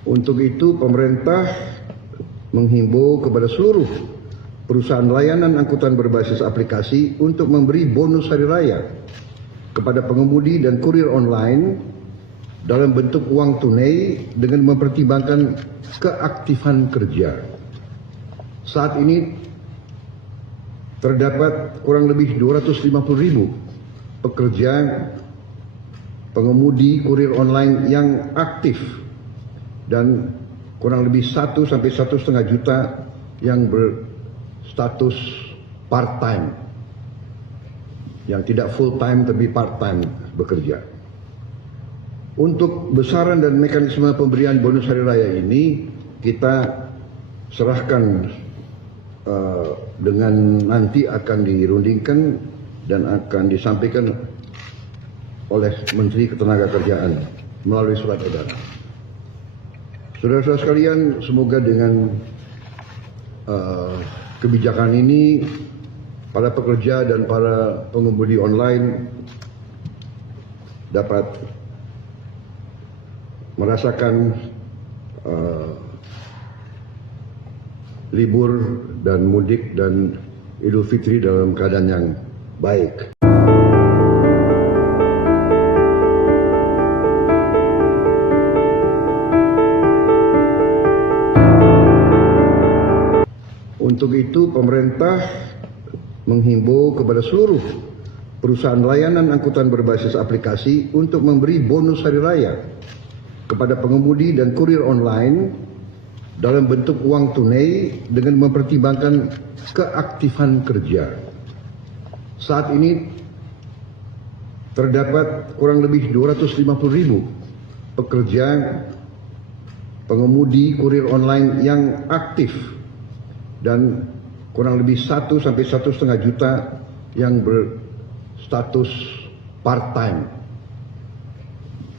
Untuk itu pemerintah menghimbau kepada seluruh perusahaan layanan angkutan berbasis aplikasi untuk memberi bonus hari raya kepada pengemudi dan kurir online dalam bentuk uang tunai dengan mempertimbangkan keaktifan kerja. Saat ini terdapat kurang lebih 250.000 pekerja pengemudi kurir online yang aktif dan kurang lebih 1 sampai 1,5 juta yang berstatus part-time, yang tidak full-time tapi part-time bekerja. Untuk besaran dan mekanisme pemberian bonus hari raya ini kita serahkan dengan nanti akan dirundingkan dan akan disampaikan oleh Menteri Ketenagakerjaan melalui surat edaran. Saudara-saudara sekalian, semoga dengan kebijakan ini para pekerja dan para pengemudi online dapat merasakan libur dan mudik dan Idul Fitri dalam keadaan yang baik. Untuk itu pemerintah menghimbau kepada seluruh perusahaan layanan angkutan berbasis aplikasi untuk memberi bonus hari raya kepada pengemudi dan kurir online dalam bentuk uang tunai dengan mempertimbangkan keaktifan kerja. Saat ini terdapat kurang lebih 250.000 pekerja pengemudi kurir online yang aktif dan kurang lebih 1 sampai 1,5 juta yang berstatus part-time,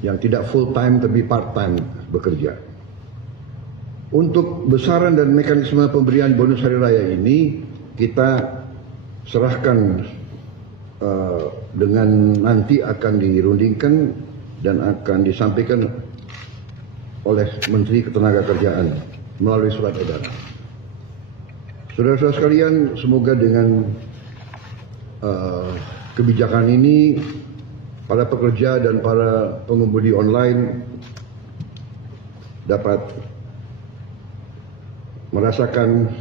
yang tidak full time tapi part time bekerja. Untuk besaran dan mekanisme pemberian bonus hari raya ini kita serahkan dengan nanti akan dirundingkan dan akan disampaikan oleh Menteri Ketenagakerjaan melalui surat edaran. Saudara-saudara sekalian, semoga dengan kebijakan ini para pekerja dan para pengemudi online dapat merasakan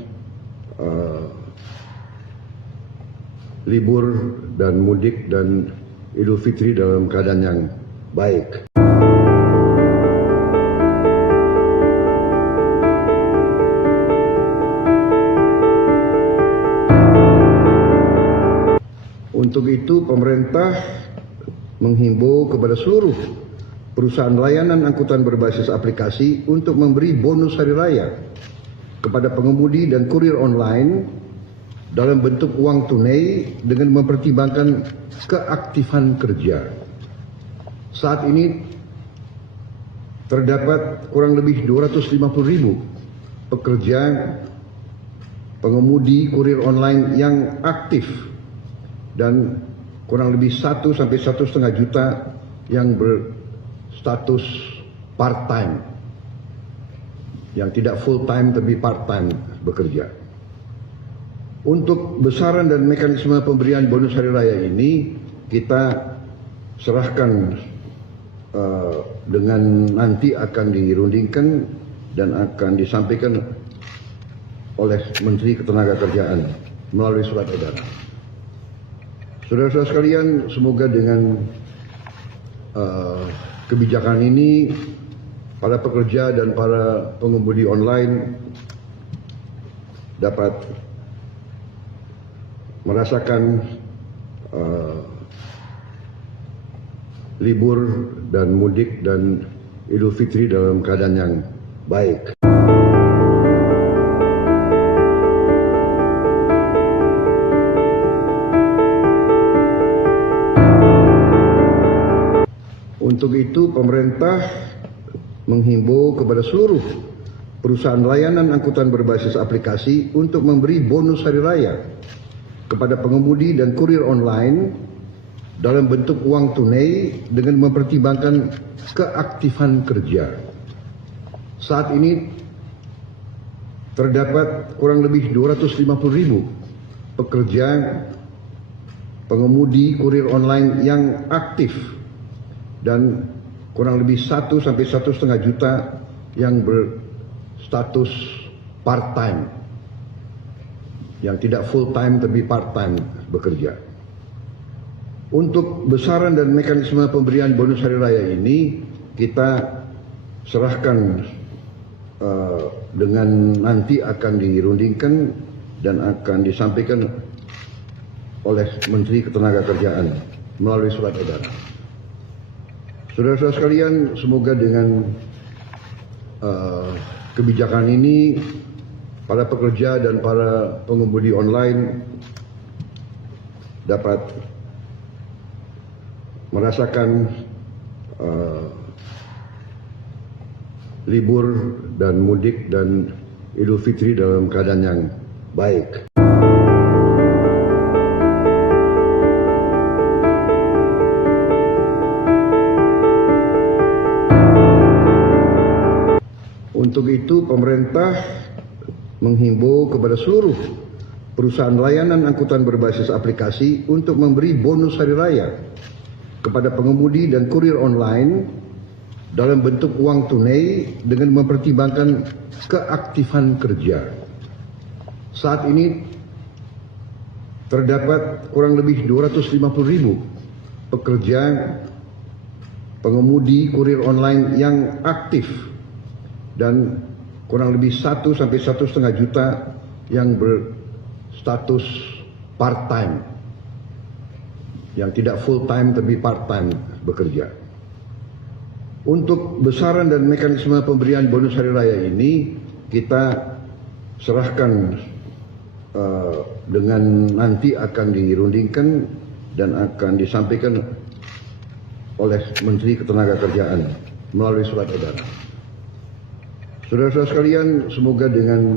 libur dan mudik dan Idul Fitri dalam keadaan yang baik. Untuk itu pemerintah menghimbau kepada seluruh perusahaan layanan angkutan berbasis aplikasi untuk memberi bonus hari raya kepada pengemudi dan kurir online dalam bentuk uang tunai dengan mempertimbangkan keaktifan kerja. Saat ini terdapat kurang lebih 250.000 pekerja pengemudi kurir online yang aktif dan kurang lebih 1 sampai 1,5 juta yang berstatus part-time, yang tidak full-time tapi part-time bekerja. Untuk besaran dan mekanisme pemberian bonus hari raya ini kita serahkan dengan nanti akan dirundingkan dan akan disampaikan oleh Menteri Ketenagakerjaan melalui surat edaran. Saudara-saudara sekalian, semoga dengan kebijakan ini para pekerja dan para pengemudi online dapat merasakan libur dan mudik dan Idul Fitri dalam keadaan yang baik. Untuk itu pemerintah menghimbau kepada seluruh perusahaan layanan angkutan berbasis aplikasi untuk memberi bonus hari raya kepada pengemudi dan kurir online dalam bentuk uang tunai dengan mempertimbangkan keaktifan kerja. Saat ini terdapat kurang lebih 250.000 pekerja pengemudi kurir online yang aktif dan kurang lebih 1 sampai 1,5 juta yang berstatus part-time, yang tidak full-time tapi part-time bekerja. Untuk besaran dan mekanisme pemberian bonus hari raya ini kita serahkan dengan nanti akan dirundingkan dan akan disampaikan oleh Menteri Ketenagakerjaan melalui surat edaran. Saudara-saudara sekalian, semoga dengan kebijakan ini para pekerja dan para pengemudi online dapat merasakan libur dan mudik dan Idul Fitri dalam keadaan yang baik. Untuk itu pemerintah menghimbau kepada seluruh perusahaan layanan angkutan berbasis aplikasi untuk memberi bonus hari raya kepada pengemudi dan kurir online dalam bentuk uang tunai dengan mempertimbangkan keaktifan kerja. Saat ini terdapat kurang lebih 250.000 pekerja pengemudi kurir online yang aktif dan kurang lebih 1 sampai 1,5 juta yang berstatus part-time, yang tidak full-time tapi part-time bekerja. Untuk besaran dan mekanisme pemberian bonus hari raya ini kita serahkan dengan nanti akan dirundingkan dan akan disampaikan oleh Menteri Ketenagakerjaan melalui surat edaran. Saudara-saudara sekalian, semoga dengan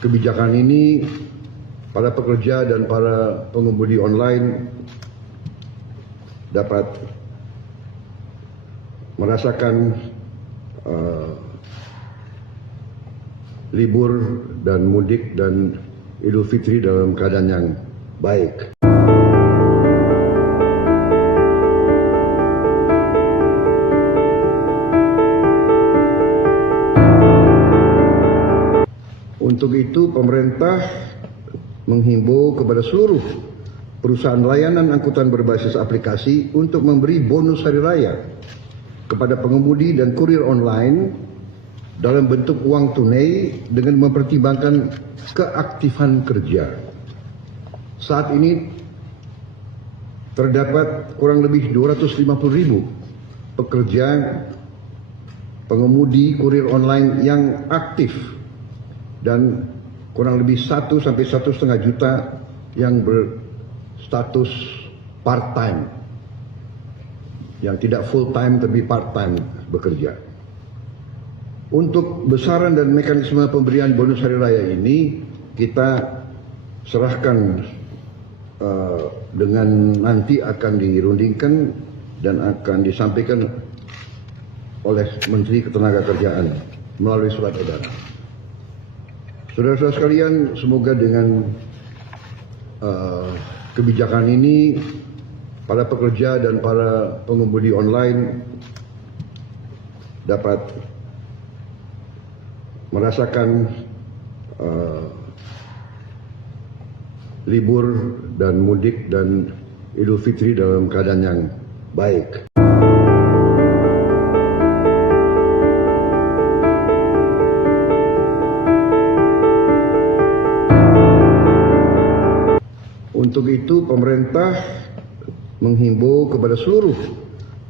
kebijakan ini para pekerja dan para pengemudi online dapat merasakan libur dan mudik dan Idul Fitri dalam keadaan yang baik. Untuk itu, pemerintah menghimbau kepada seluruh perusahaan layanan angkutan berbasis aplikasi untuk memberi bonus hari raya kepada pengemudi dan kurir online dalam bentuk uang tunai dengan mempertimbangkan keaktifan kerja. Saat ini terdapat kurang lebih 250.000 pekerja pengemudi kurir online yang aktif dan kurang lebih 1 sampai 1,5 juta yang berstatus part-time, yang tidak full-time tapi part-time bekerja. Untuk besaran dan mekanisme pemberian bonus hari raya ini kita serahkan dengan nanti akan dirundingkan dan akan disampaikan oleh Menteri Ketenagakerjaan melalui surat edaran. Saudara-saudara sekalian, semoga dengan kebijakan ini para pekerja dan para pengemudi online dapat merasakan libur dan mudik dan Idul Fitri dalam keadaan yang baik. Untuk itu, pemerintah menghimbau kepada seluruh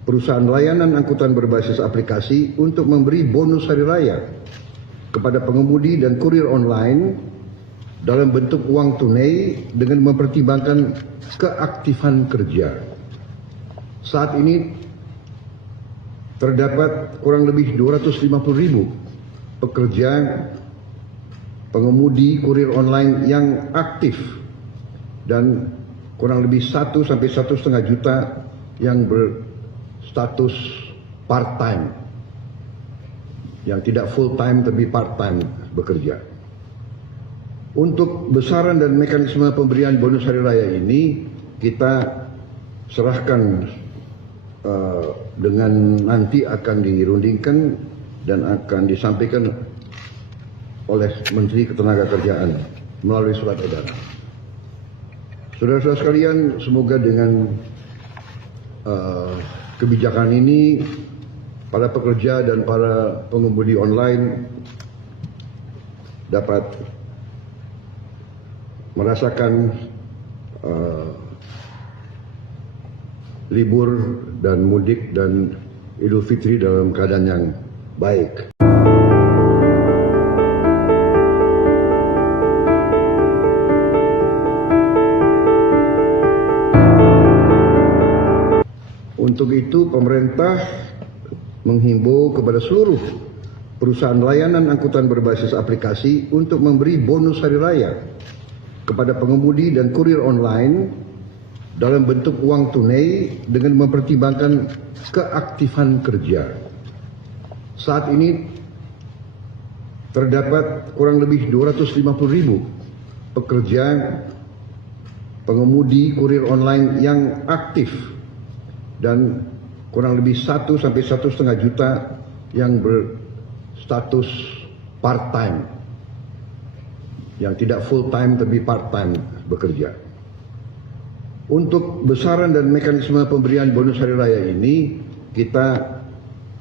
perusahaan layanan angkutan berbasis aplikasi untuk memberi bonus hari raya kepada pengemudi dan kurir online dalam bentuk uang tunai dengan mempertimbangkan keaktifan kerja. Saat ini terdapat kurang lebih 250.000 pekerja pengemudi kurir online yang aktif dan kurang lebih 1 sampai 1,5 juta yang berstatus part-time, yang tidak full-time tapi part-time bekerja. Untuk besaran dan mekanisme pemberian bonus hari raya ini kita serahkan dengan nanti akan dirundingkan dan akan disampaikan oleh Menteri Ketenagakerjaan melalui surat edaran. Saudara-saudara sekalian, semoga dengan kebijakan ini para pekerja dan para pengemudi online dapat merasakan libur dan mudik dan Idul Fitri dalam keadaan yang baik. Untuk itu, pemerintah menghimbau kepada seluruh perusahaan layanan angkutan berbasis aplikasi untuk memberi bonus hari raya kepada pengemudi dan kurir online dalam bentuk uang tunai dengan mempertimbangkan keaktifan kerja. Saat ini terdapat kurang lebih 250.000 pekerja pengemudi kurir online yang aktif dan kurang lebih 1 sampai 1,5 juta yang berstatus part-time, yang tidak full-time tapi part-time bekerja. Untuk besaran dan mekanisme pemberian bonus hari raya ini kita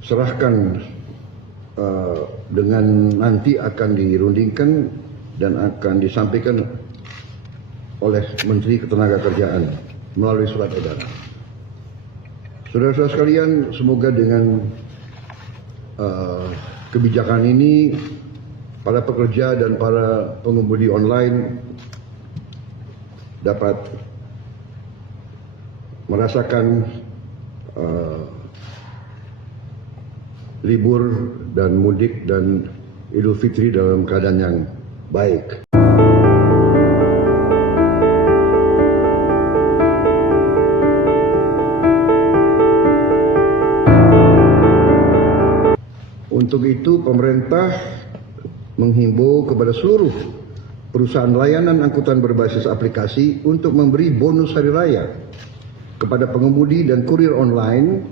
serahkan dengan nanti akan dirundingkan dan akan disampaikan oleh Menteri Ketenagakerjaan melalui surat edaran. Saudara-saudara sekalian, semoga dengan kebijakan ini para pekerja dan para pengemudi online dapat merasakan libur dan mudik dan Idul Fitri dalam keadaan yang baik. Untuk itu, pemerintah menghimbau kepada seluruh perusahaan layanan angkutan berbasis aplikasi untuk memberi bonus hari raya kepada pengemudi dan kurir online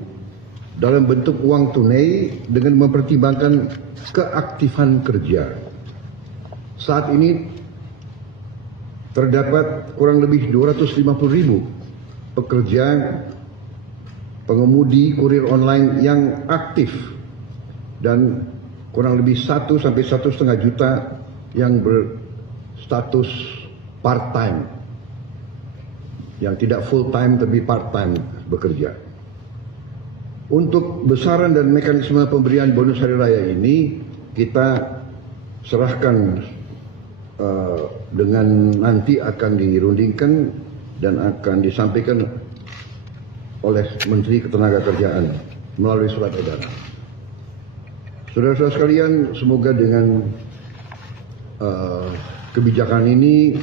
dalam bentuk uang tunai dengan mempertimbangkan keaktifan kerja. Saat ini terdapat kurang lebih 250.000 pekerja pengemudi kurir online yang aktif dan kurang lebih 1 sampai 1,5 juta yang berstatus part-time, yang tidak full-time tapi part-time bekerja. Untuk besaran dan mekanisme pemberian bonus hari raya ini kita serahkan dengan nanti akan dirundingkan dan akan disampaikan oleh Menteri Ketenagakerjaan melalui surat edaran. Saudara-saudara sekalian, semoga dengan kebijakan ini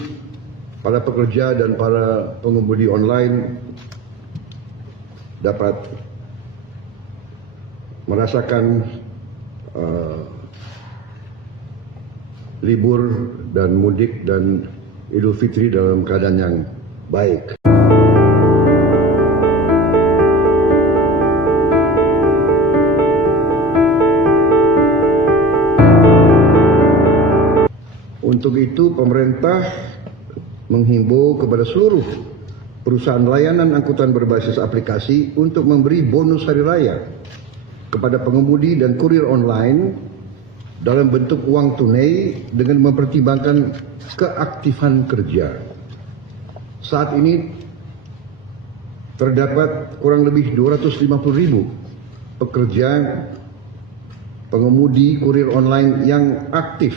para pekerja dan para pengemudi online dapat merasakan libur dan mudik dan Idul Fitri dalam keadaan yang baik. Untuk itu, pemerintah menghimbau kepada seluruh perusahaan layanan angkutan berbasis aplikasi untuk memberi bonus hari raya kepada pengemudi dan kurir online dalam bentuk uang tunai dengan mempertimbangkan keaktifan kerja. Saat ini terdapat kurang lebih 250.000 pekerja pengemudi kurir online yang aktif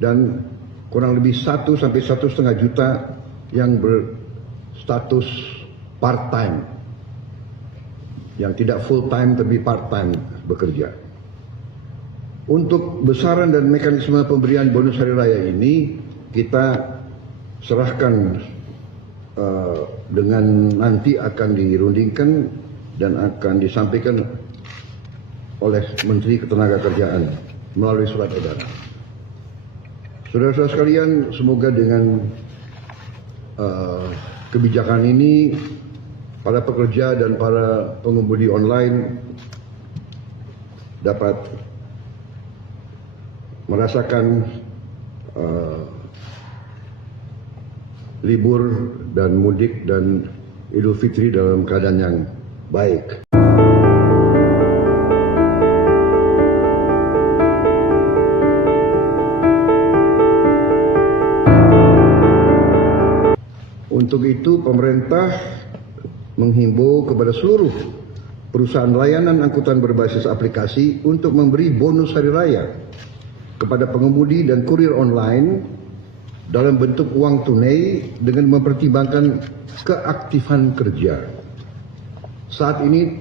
dan kurang lebih 1 sampai 1,5 juta yang berstatus part-time, yang tidak full-time tapi part-time bekerja. Untuk besaran dan mekanisme pemberian bonus hari raya ini kita serahkan dengan nanti akan dirundingkan dan akan disampaikan oleh Menteri Ketenagakerjaan melalui surat edaran. Saudara-saudara sekalian, semoga dengan kebijakan ini para pekerja dan para pengemudi online dapat merasakan libur dan mudik dan Idul Fitri dalam keadaan yang baik. Untuk itu, pemerintah menghimbau kepada seluruh perusahaan layanan angkutan berbasis aplikasi untuk memberi bonus hari raya kepada pengemudi dan kurir online dalam bentuk uang tunai dengan mempertimbangkan keaktifan kerja. Saat ini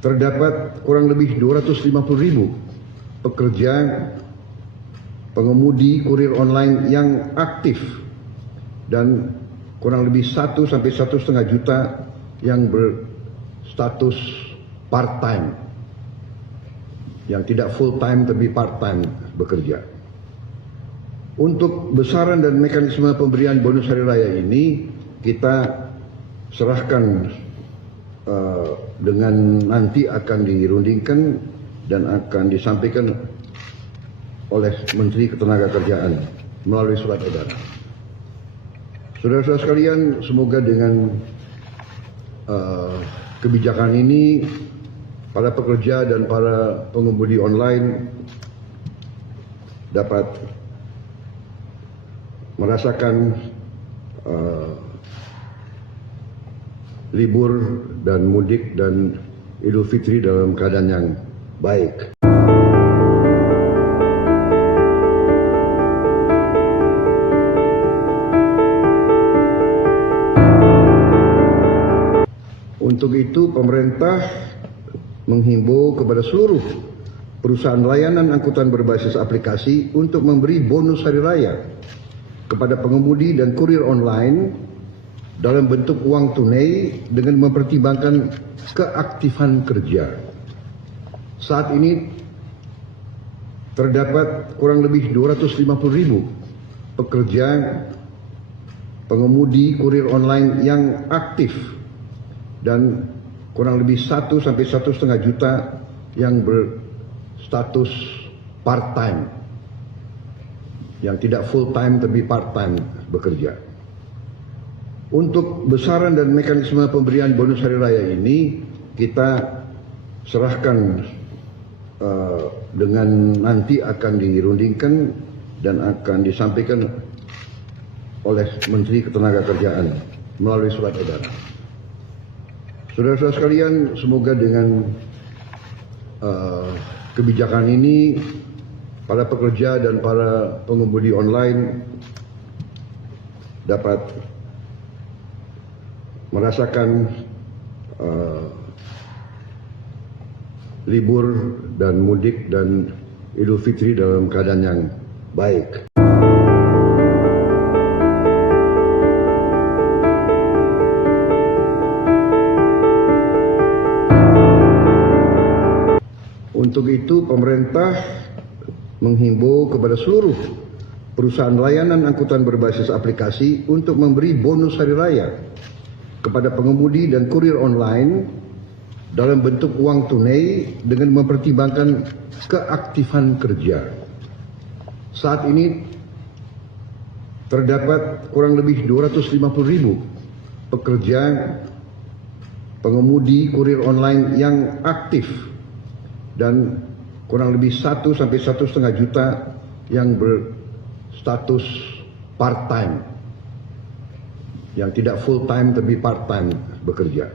terdapat kurang lebih 250.000 pekerja pengemudi kurir online yang aktif dan kurang lebih 1 sampai 1,5 juta yang berstatus part-time, yang tidak full-time tapi part-time bekerja. Untuk besaran dan mekanisme pemberian bonus hari raya ini kita serahkan dengan nanti akan dirundingkan dan akan disampaikan oleh Menteri Ketenagakerjaan melalui surat edaran. Saudara-saudara sekalian, semoga dengan kebijakan ini para pekerja dan para pengemudi online dapat merasakan libur dan mudik dan Idul Fitri dalam keadaan yang baik. Untuk itu pemerintah menghimbau kepada seluruh perusahaan layanan angkutan berbasis aplikasi untuk memberi bonus hari raya kepada pengemudi dan kurir online dalam bentuk uang tunai dengan mempertimbangkan keaktifan kerja. Saat ini terdapat kurang lebih 250.000 pekerja pengemudi kurir online yang aktif dan kurang lebih 1 sampai 1,5 juta yang berstatus part-time, yang tidak full-time tapi part-time bekerja. Untuk besaran dan mekanisme pemberian bonus hari raya ini kita serahkan dengan nanti akan dirundingkan dan akan disampaikan oleh Menteri Ketenagakerjaan melalui surat edaran. Saudara-saudara sekalian, semoga dengan kebijakan ini para pekerja dan para pengemudi online dapat merasakan libur dan mudik dan Idul Fitri dalam keadaan yang baik. Untuk itu pemerintah menghimbau kepada seluruh perusahaan layanan angkutan berbasis aplikasi untuk memberi bonus hari raya kepada pengemudi dan kurir online dalam bentuk uang tunai dengan mempertimbangkan keaktifan kerja. Saat ini terdapat kurang lebih 250.000 pekerja pengemudi kurir online yang aktif dan kurang lebih 1 sampai 1,5 juta yang berstatus part-time, yang tidak full-time tapi part-time bekerja.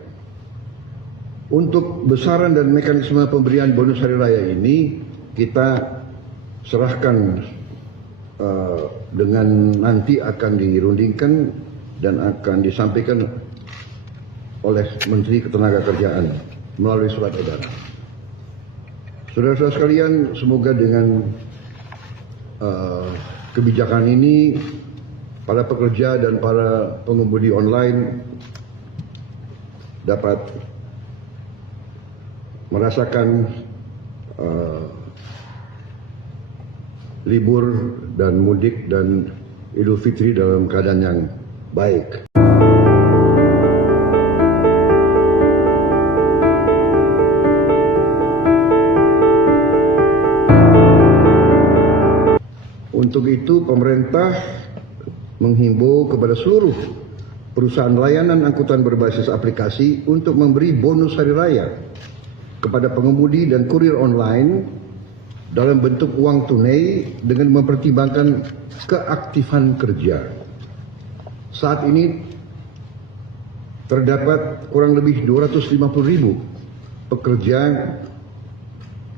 Untuk besaran dan mekanisme pemberian bonus hari raya ini kita serahkan dengan nanti akan dirundingkan dan akan disampaikan oleh Menteri Ketenagakerjaan melalui surat edaran. Saudara-saudara sekalian, semoga dengan kebijakan ini para pekerja dan para pengemudi online dapat merasakan libur dan mudik dan Idul Fitri dalam keadaan yang baik. Untuk itu pemerintah menghimbau kepada seluruh perusahaan layanan angkutan berbasis aplikasi untuk memberi bonus hari raya kepada pengemudi dan kurir online dalam bentuk uang tunai dengan mempertimbangkan keaktifan kerja. Saat ini terdapat kurang lebih 250.000 pekerja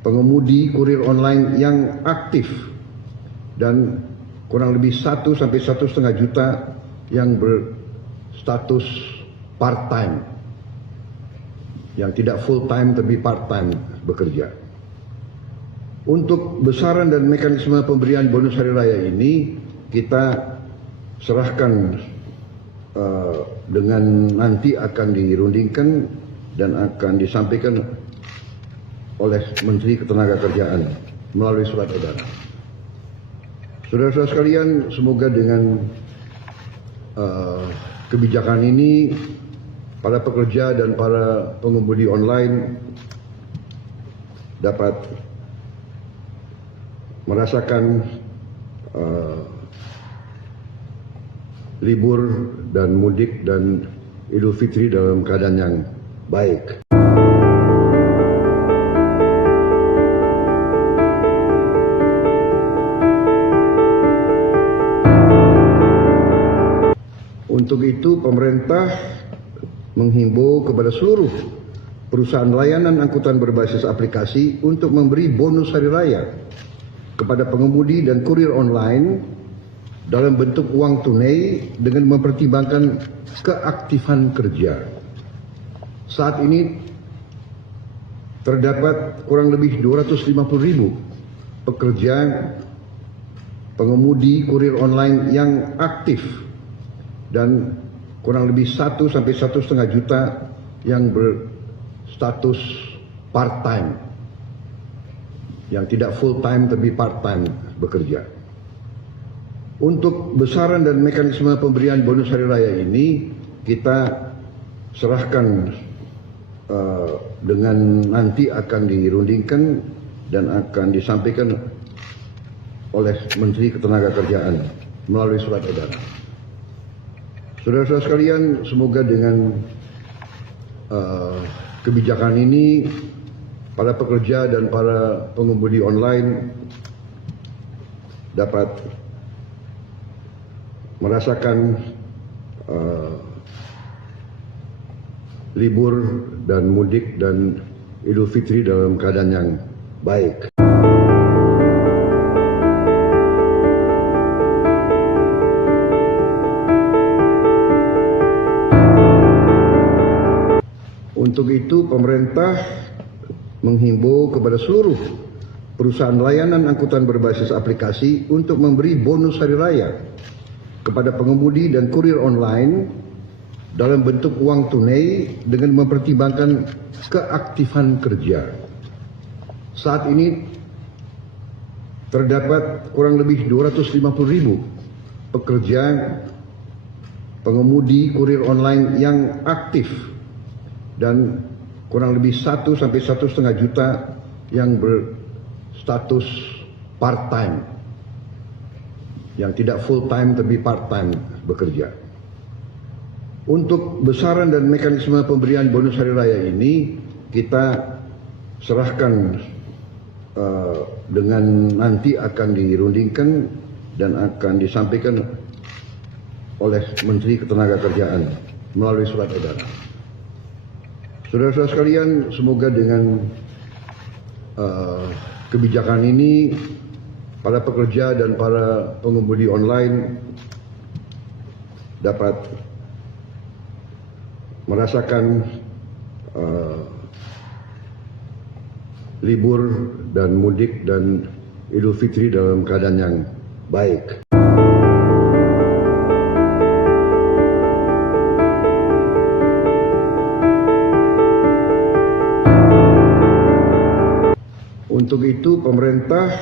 pengemudi kurir online yang aktif dan kurang lebih 1 sampai 1,5 juta yang berstatus part-time, yang tidak full-time tapi part-time bekerja. Untuk besaran dan mekanisme pemberian bonus hari raya ini kita serahkan dengan nanti akan dirundingkan dan akan disampaikan oleh Menteri Ketenagakerjaan melalui surat edaran. Saudara-saudara sekalian, semoga dengan kebijakan ini para pekerja dan para pengemudi online dapat merasakan libur dan mudik dan Idul Fitri dalam keadaan yang baik. Untuk itu pemerintah menghimbau kepada seluruh perusahaan layanan angkutan berbasis aplikasi untuk memberi bonus hari raya kepada pengemudi dan kurir online dalam bentuk uang tunai dengan mempertimbangkan keaktifan kerja. Saat ini terdapat kurang lebih 250.000 pekerja pengemudi kurir online yang aktif dan kurang lebih 1 sampai 1,5 juta yang berstatus part-time, yang tidak full-time tapi part-time bekerja. Untuk besaran dan mekanisme pemberian bonus hari raya ini kita serahkan dengan nanti akan dirundingkan dan akan disampaikan oleh Menteri Ketenagakerjaan melalui surat edaran. Saudara-saudara sekalian, semoga dengan kebijakan ini para pekerja dan para pengemudi online dapat merasakan libur dan mudik dan Idul Fitri dalam keadaan yang baik. Untuk itu pemerintah menghimbau kepada seluruh perusahaan layanan angkutan berbasis aplikasi untuk memberi bonus hari raya kepada pengemudi dan kurir online dalam bentuk uang tunai dengan mempertimbangkan keaktifan kerja. Saat ini terdapat kurang lebih 250.000 pekerja pengemudi kurir online yang aktif dan kurang lebih 1 sampai 1,5 juta yang berstatus part-time, yang tidak full-time tapi part-time bekerja. Untuk besaran dan mekanisme pemberian bonus hari raya ini kita serahkan dengan nanti akan dirundingkan dan akan disampaikan oleh Menteri Ketenagakerjaan melalui surat edaran. Saudara-saudara sekalian, semoga dengan kebijakan ini para pekerja dan para pengemudi online dapat merasakan libur dan mudik dan Idul Fitri dalam keadaan yang baik. Untuk itu pemerintah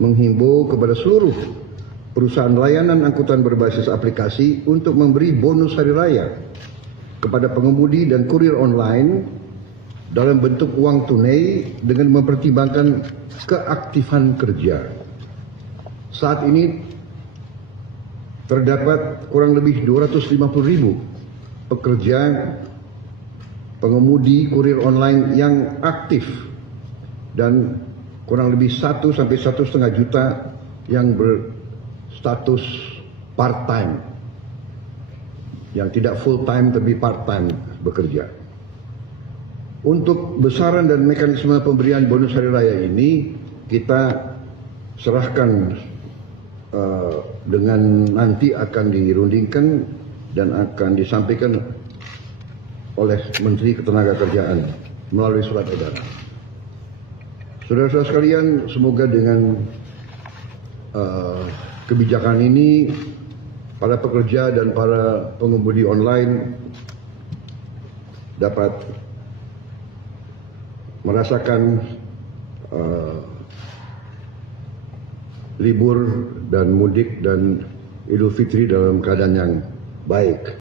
menghimbau kepada seluruh perusahaan layanan angkutan berbasis aplikasi untuk memberi bonus hari raya kepada pengemudi dan kurir online dalam bentuk uang tunai dengan mempertimbangkan keaktifan kerja. Saat ini terdapat kurang lebih 250.000 pekerja pengemudi kurir online yang aktif dan kurang lebih 1 sampai 1,5 juta yang berstatus part-time, yang tidak full-time tapi part-time bekerja. Untuk besaran dan mekanisme pemberian bonus hari raya ini kita serahkan dengan nanti akan dirundingkan dan akan disampaikan oleh Menteri Ketenagakerjaan melalui surat edaran. Saudara-saudara sekalian, semoga dengan kebijakan ini para pekerja dan para pengemudi online dapat merasakan libur dan mudik dan Idul Fitri dalam keadaan yang baik.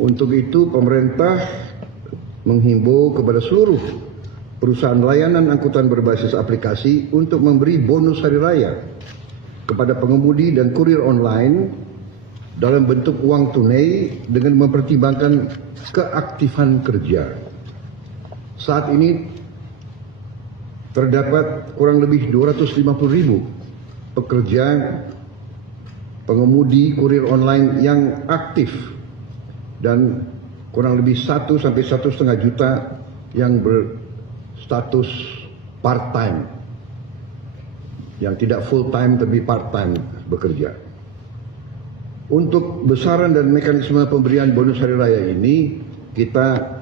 Untuk itu pemerintah menghimbau kepada seluruh perusahaan layanan angkutan berbasis aplikasi untuk memberi bonus hari raya kepada pengemudi dan kurir online dalam bentuk uang tunai dengan mempertimbangkan keaktifan kerja. Saat ini terdapat kurang lebih 250.000 pekerja pengemudi kurir online yang aktif dan kurang lebih 1 sampai 1,5 juta yang berstatus part-time, yang tidak full time tapi part time bekerja. Untuk besaran dan mekanisme pemberian bonus hari raya ini kita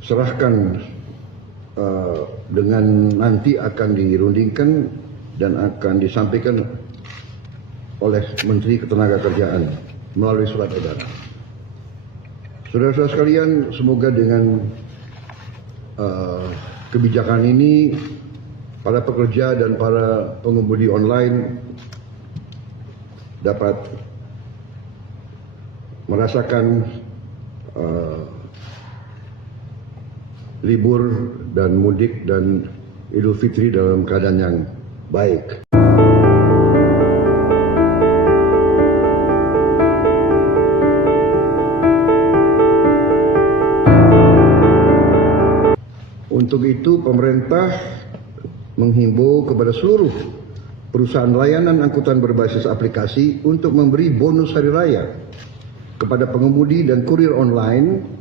serahkan dengan nanti akan dirundingkan dan akan disampaikan oleh Menteri Ketenagakerjaan melalui surat edaran. Saudara-saudara sekalian, semoga dengan kebijakan ini para pekerja dan para pengemudi online dapat merasakan libur dan mudik dan Idul Fitri dalam keadaan yang baik. Untuk itu pemerintah menghimbau kepada seluruh perusahaan layanan angkutan berbasis aplikasi untuk memberi bonus hari raya kepada pengemudi dan kurir online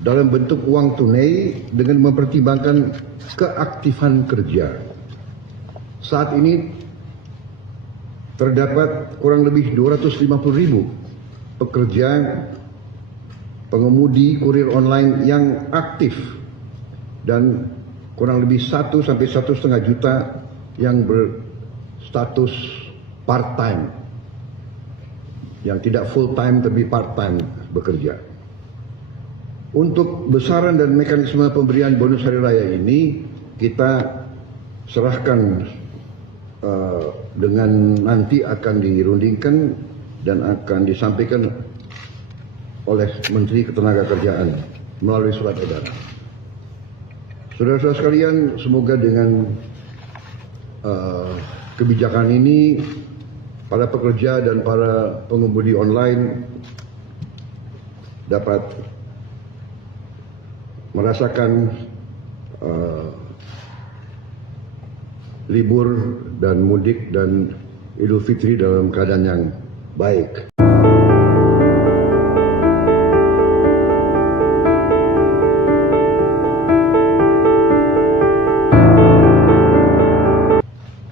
dalam bentuk uang tunai dengan mempertimbangkan keaktifan kerja. Saat ini terdapat kurang lebih 250.000 pekerja pengemudi kurir online yang aktif dan kurang lebih 1 sampai 1,5 juta yang berstatus part-time, yang tidak full-time tapi part-time bekerja. Untuk besaran dan mekanisme pemberian bonus hari raya ini kita serahkan dengan nanti akan dirundingkan dan akan disampaikan oleh Menteri Ketenagakerjaan melalui surat edaran. Saudara-saudara sekalian, semoga dengan kebijakan ini para pekerja dan para pengemudi online dapat merasakan libur dan mudik dan Idul Fitri dalam keadaan yang baik.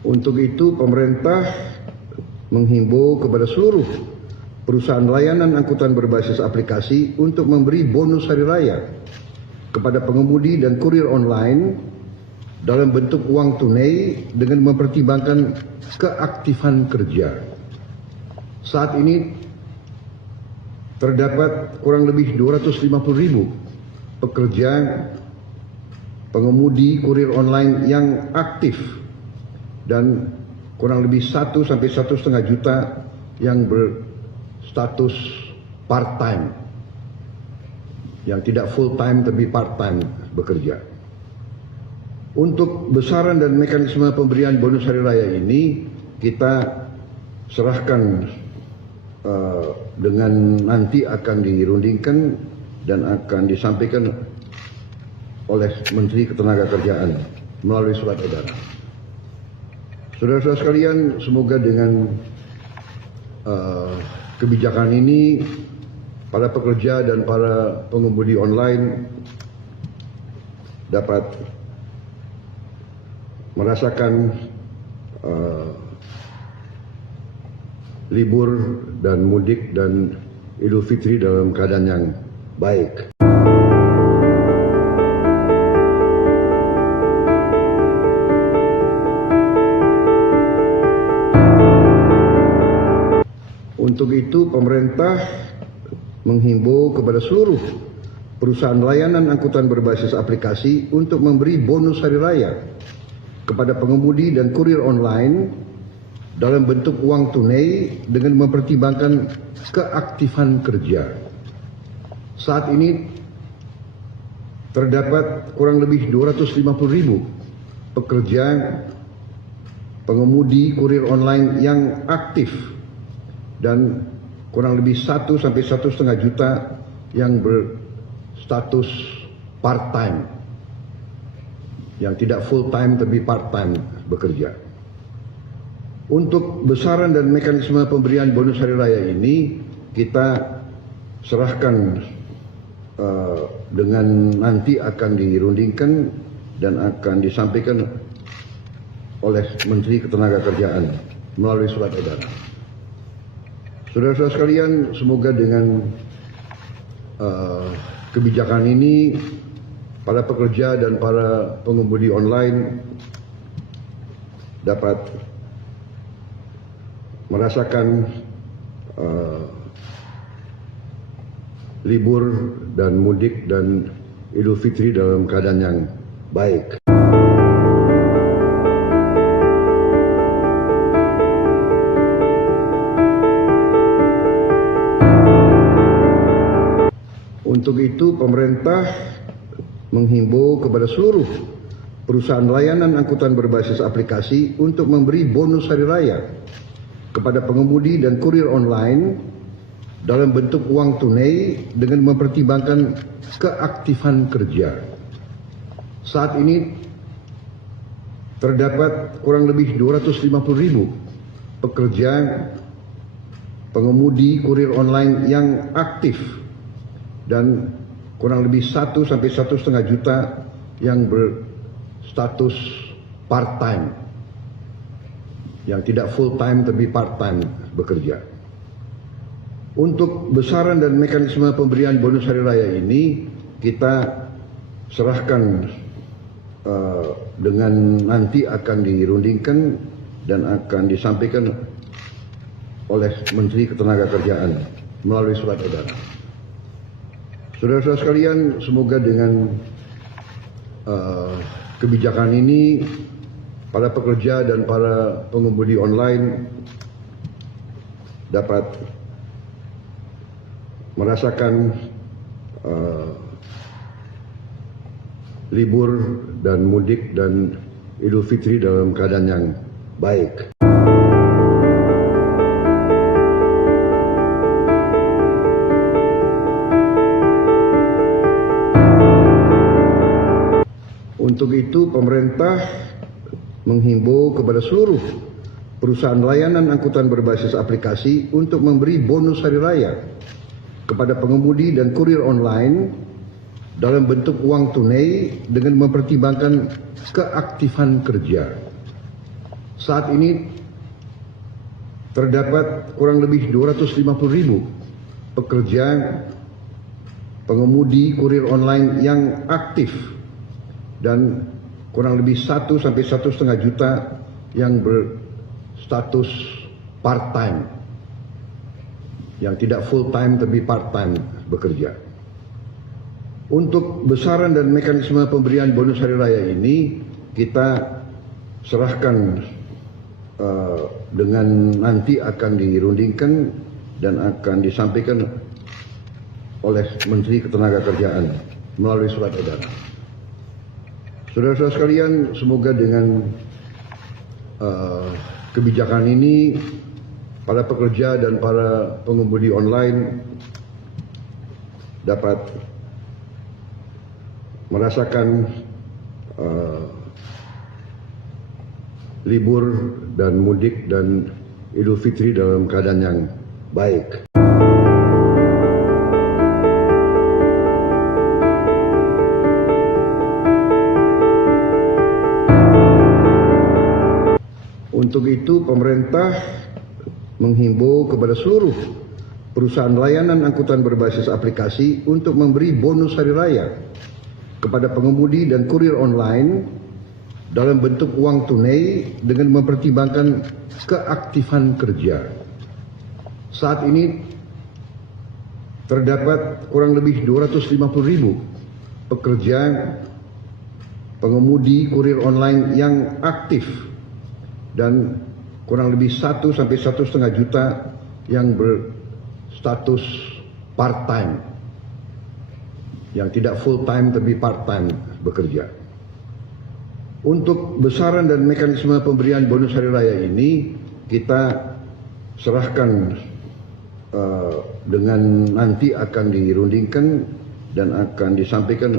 Untuk itu pemerintah menghimbau kepada seluruh perusahaan layanan angkutan berbasis aplikasi untuk memberi bonus hari raya kepada pengemudi dan kurir online dalam bentuk uang tunai dengan mempertimbangkan keaktifan kerja. Saat ini terdapat kurang lebih 250.000 pekerja pengemudi kurir online yang aktif dan kurang lebih 1 sampai 1,5 juta yang berstatus part-time, yang tidak full-time tapi part-time bekerja. Untuk besaran dan mekanisme pemberian bonus hari raya ini kita serahkan dengan nanti akan dirundingkan dan akan disampaikan oleh Menteri Ketenagakerjaan melalui surat edaran. Saudara-saudara sekalian, semoga dengan kebijakan ini para pekerja dan para pengemudi online dapat merasakan libur dan mudik dan Idul Fitri dalam keadaan yang baik. Untuk itu pemerintah menghimbau kepada seluruh perusahaan layanan angkutan berbasis aplikasi untuk memberi bonus hari raya kepada pengemudi dan kurir online dalam bentuk uang tunai dengan mempertimbangkan keaktifan kerja. Saat ini terdapat kurang lebih 250.000 pekerja pengemudi kurir online yang aktif dan kurang lebih 1 sampai 1,5 juta yang berstatus part-time, yang tidak full-time tapi part-time bekerja. Untuk besaran dan mekanisme pemberian bonus hari raya ini kita serahkan dengan nanti akan dirundingkan dan akan disampaikan oleh Menteri Ketenagakerjaan melalui surat edaran. Saudara-saudara sekalian, semoga dengan kebijakan ini para pekerja dan para pengemudi online dapat merasakan libur dan mudik dan Idul Fitri dalam keadaan yang baik. Untuk itu, pemerintah menghimbau kepada seluruh perusahaan layanan angkutan berbasis aplikasi untuk memberi bonus hari raya kepada pengemudi dan kurir online dalam bentuk uang tunai dengan mempertimbangkan keaktifan kerja. Saat ini terdapat kurang lebih 250.000 pekerja pengemudi kurir online yang aktif dan kurang lebih 1 sampai 1,5 juta yang berstatus part-time, yang tidak full-time tapi part-time bekerja. Untuk besaran dan mekanisme pemberian bonus hari raya ini kita serahkan dengan nanti akan dirundingkan dan akan disampaikan oleh Menteri Ketenagakerjaan melalui surat edaran. Saudara-saudara sekalian, semoga dengan kebijakan ini para pekerja dan para pengemudi online dapat merasakan libur dan mudik dan Idul Fitri dalam keadaan yang baik. Untuk itu, pemerintah menghimbau kepada seluruh perusahaan layanan angkutan berbasis aplikasi untuk memberi bonus hari raya kepada pengemudi dan kurir online dalam bentuk uang tunai dengan mempertimbangkan keaktifan kerja. Saat ini terdapat kurang lebih 250.000 pekerja pengemudi kurir online yang aktif dan kurang lebih 1 sampai 1,5 juta yang berstatus part-time, yang tidak full-time tapi part-time bekerja. Untuk besaran dan mekanisme pemberian bonus hari raya ini kita serahkan dengan nanti akan dirundingkan dan akan disampaikan oleh Menteri Ketenagakerjaan melalui surat edaran. Saudara-saudara sekalian, semoga dengan kebijakan ini para pekerja dan para pengemudi online dapat merasakan libur dan mudik dan Idul Fitri dalam keadaan yang baik. Untuk itu, pemerintah menghimbau kepada seluruh perusahaan layanan angkutan berbasis aplikasi untuk memberi bonus hari raya kepada pengemudi dan kurir online dalam bentuk uang tunai dengan mempertimbangkan keaktifan kerja. Saat ini terdapat kurang lebih 250.000 pekerja pengemudi kurir online yang aktif dan kurang lebih 1 sampai 1,5 juta yang berstatus part-time, yang tidak full-time tapi part-time bekerja. Untuk besaran dan mekanisme pemberian bonus hari raya ini kita serahkan dengan nanti akan dirundingkan dan akan disampaikan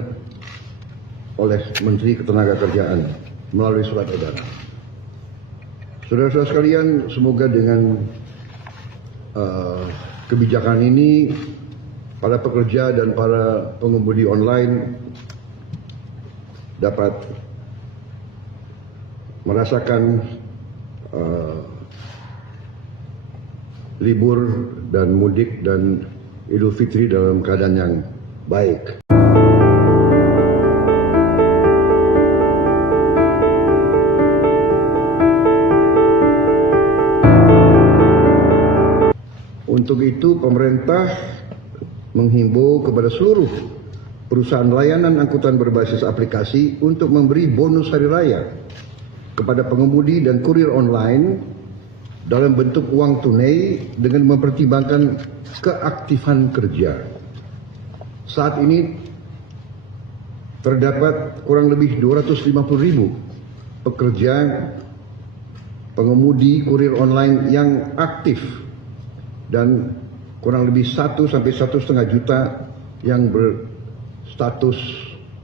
oleh Menteri Ketenagakerjaan melalui surat edaran. Saudara-saudara sekalian, semoga dengan kebijakan ini para pekerja dan para pengemudi online dapat merasakan libur dan mudik dan Idul Fitri dalam keadaan yang baik. Untuk itu, pemerintah menghimbau kepada seluruh perusahaan layanan angkutan berbasis aplikasi untuk memberi bonus hari raya kepada pengemudi dan kurir online dalam bentuk uang tunai dengan mempertimbangkan keaktifan kerja. Saat ini terdapat kurang lebih 250.000 pekerja pengemudi kurir online yang aktif dan kurang lebih 1 sampai 1,5 juta yang berstatus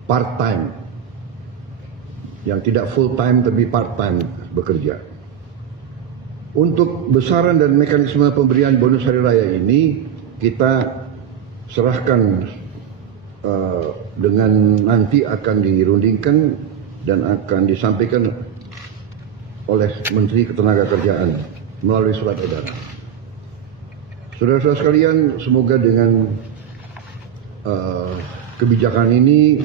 part-time, yang tidak full-time tapi part-time bekerja. Untuk besaran dan mekanisme pemberian bonus hari raya ini kita serahkan dengan nanti akan dirundingkan dan akan disampaikan oleh Menteri Ketenagakerjaan melalui surat edaran. Saudara-saudara sekalian, semoga dengan kebijakan ini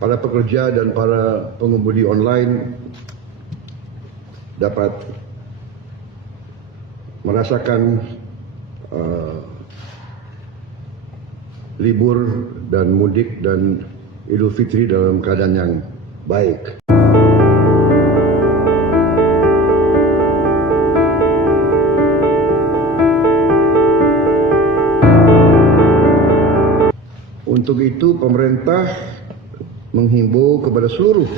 para pekerja dan para pengemudi online dapat merasakan libur dan mudik dan Idul Fitri dalam keadaan yang baik. Untuk itu, pemerintah menghimbau kepada seluruh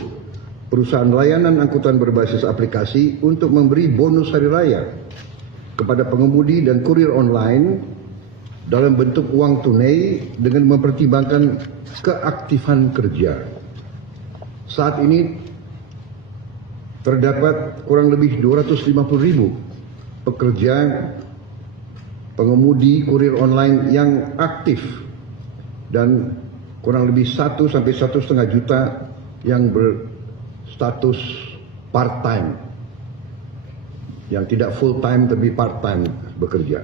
perusahaan layanan angkutan berbasis aplikasi untuk memberi bonus hari raya kepada pengemudi dan kurir online dalam bentuk uang tunai dengan mempertimbangkan keaktifan kerja. Saat ini terdapat kurang lebih 250.000 pekerja pengemudi kurir online yang aktif dan kurang lebih 1 sampai 1,5 juta yang berstatus part-time, yang tidak full-time tapi part-time bekerja.